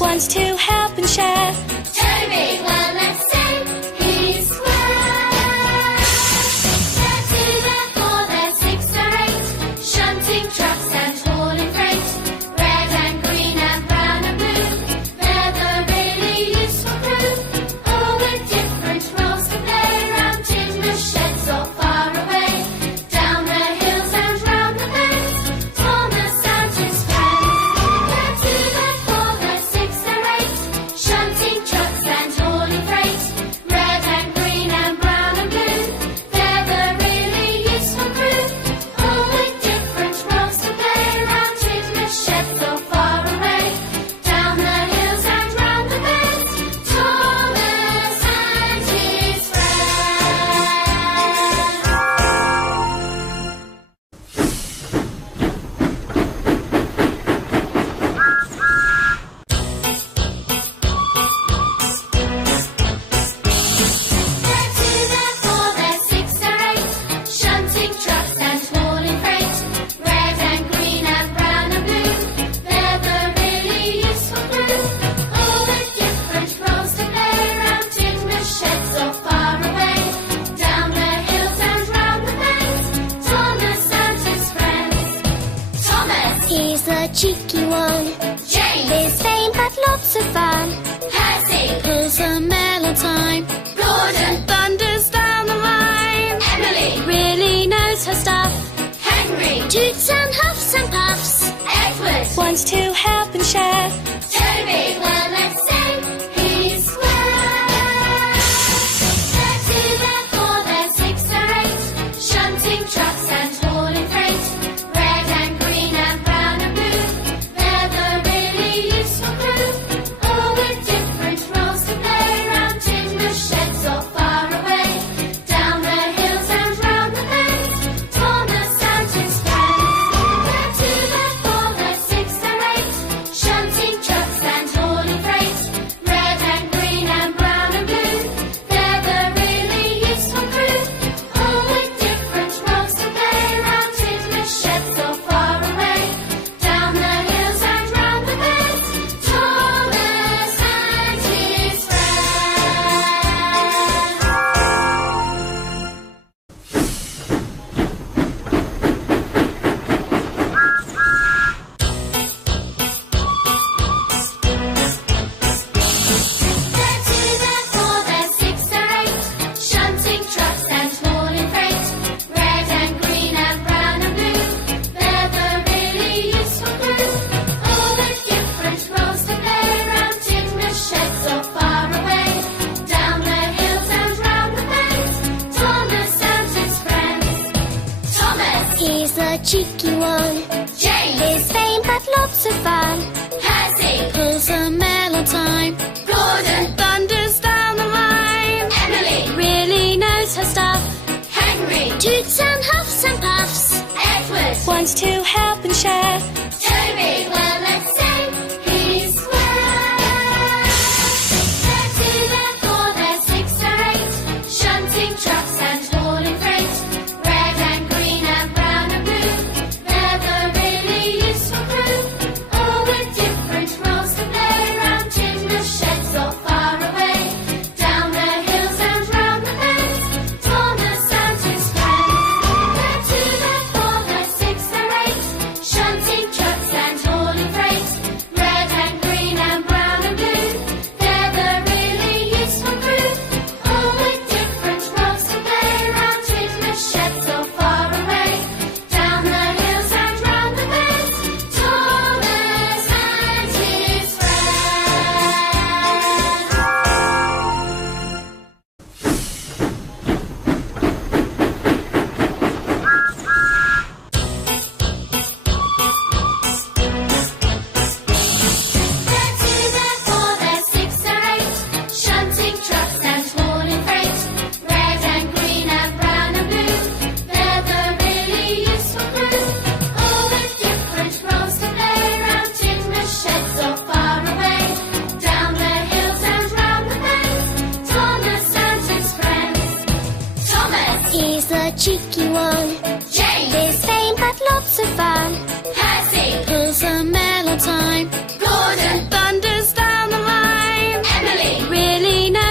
wants to help and share. Toby, well, let's say he's square. They're two, they're four, they're six or eight, shunting trucks and hauling freight. Red and green and brown and blue, they're the really useful crew. All with different roles to play, round in the sheds or far away. Down the hills and round the bends, Thomas and his friends. They're two, they're four, they're six or eight, shunting trucks and hauling freight. Red and green and brown and blue, they're the really useful crew. All with different roles to play, round in the sheds or far away. Down the hills and round the bends, Thomas and his They're two, they're four, they're six or eight, shunting trucks and hauling freight. Red and green and brown and blue, they're the really useful crew. All with different roles to play, round in the sheds or far away. Down the hills and round the bends, Thomas and his friends. Thomas, He's the cheeky one. James, His fame had lots of fun. Percy, Pulls a mail on time, Gordon, thunders down the line. Emily, Really knows her stuff, Henry, Toots and huffs and puffs. Edward, wants to help and share. Toby, well, let's say he's square. They're two, they're four, they're six or eight, shunting trucks and hauling freight. Red and green and brown and blue, they're the really useful crew. All with different roles to play, round in the sheds or far away. Down the hills and round the bends, Thomas and his friends. They're two, they're four, they're six or eight, shunting trucks and hauling freight. Red and green and brown and blue, they're the really useful crew. All with different roles to play, round in the sheds or far away. Down the hills and round the bends, Thomas and his They're two, they're four, they're six or eight, shunting trucks and hauling freight. Red and green and brown and blue, they're the really useful crew. All with different roles to play, round in the sheds or far away. Down the hills and round the bends, Thomas and his friends. Thomas, He's the cheeky one. James, His fame had lots of fun. Percy, Pulls a mail on time, Gordon, thunders down the line. Emily, Really knows her stuff, Henry, Toots and huffs and puffs. Edward, wants to help and share. Toby, well, let's say he's square. They're two, they're four, they're six or eight, shunting trucks and hauling freight. Red and green and brown and blue, they're the really useful crew. All with different roles to play, round in the sheds or far away. Down the hills and round the bends, Thomas and his friends. They're two, they're four, they're six or eight, shunting trucks and hauling freight. Red and green and brown and blue, they're the really useful crew. All with different roles to play, round in the sheds or far away. Down the hills and round the bends, Thomas and his They're two, they're four, they're six or eight, shunting trucks and hauling freight. Red and green and brown and blue, they're the really useful crew. All with different roles to play, round in the sheds or far away. Down the hills and round the bends, Thomas and his friends. Thomas, He's the cheeky one. James, His fame had lots of fun. Percy, Pulls a mail on time, Gordon, thunders down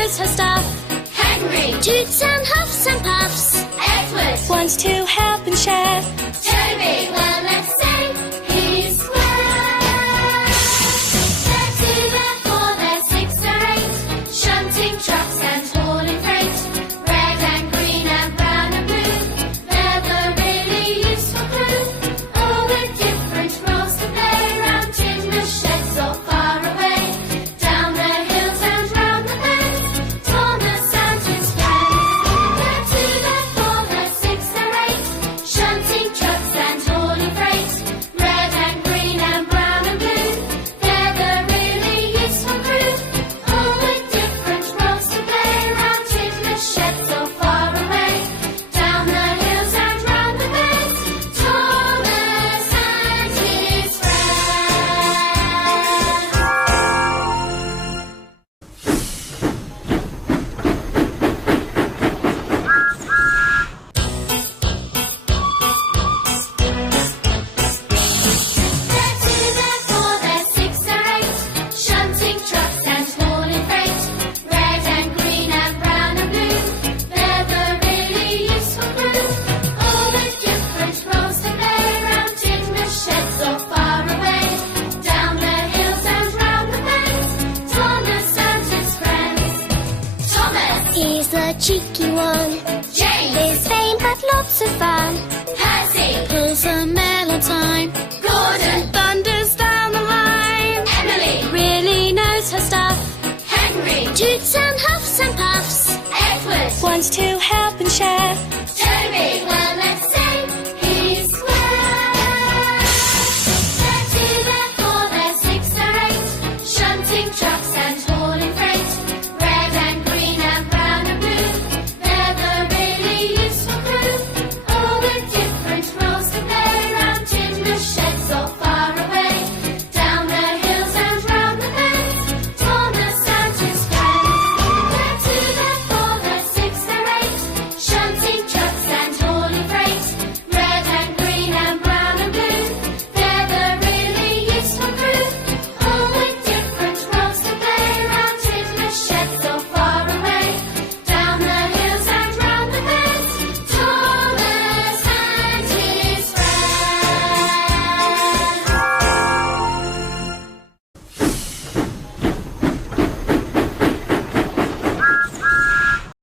knows her stuff. Henry, Toots and huffs and puffs. Edward, Wants to help and share. Toby, well, let's say he's square. They're two, they're four, they're six, they're eight. Shunting trucks and hauling freight. Red and green and brown and blue. They're the really useful crew. All with different roles to play. Round in the sheds or far away. Down the hills and round the bends. Thomas and his friends. They're two, they're four, they're six, they're eight. Shunting trucks and hauling freight. Red and green and brown and blue. They're the really useful crew. All with different roles to play. Round in the sheds or far away. Down the hills and round the bends. Thomas and his They're two, they're four, they're six, they're eight. Shunting trucks and hauling freight. Red and green and brown and blue. They're the really useful crew. All with different roles to play. Round in the sheds or far away. Down the hills and round the bends. Thomas and his friends. Thomas, He's the cheeky one. James, He's vain but lots of fun. Percy, Pulls a mail on time. Gordon, Thunders down the line. Emily, Really knows her stuff. Henry, Toots and huffs and puffs. Edward, Wants to help and share.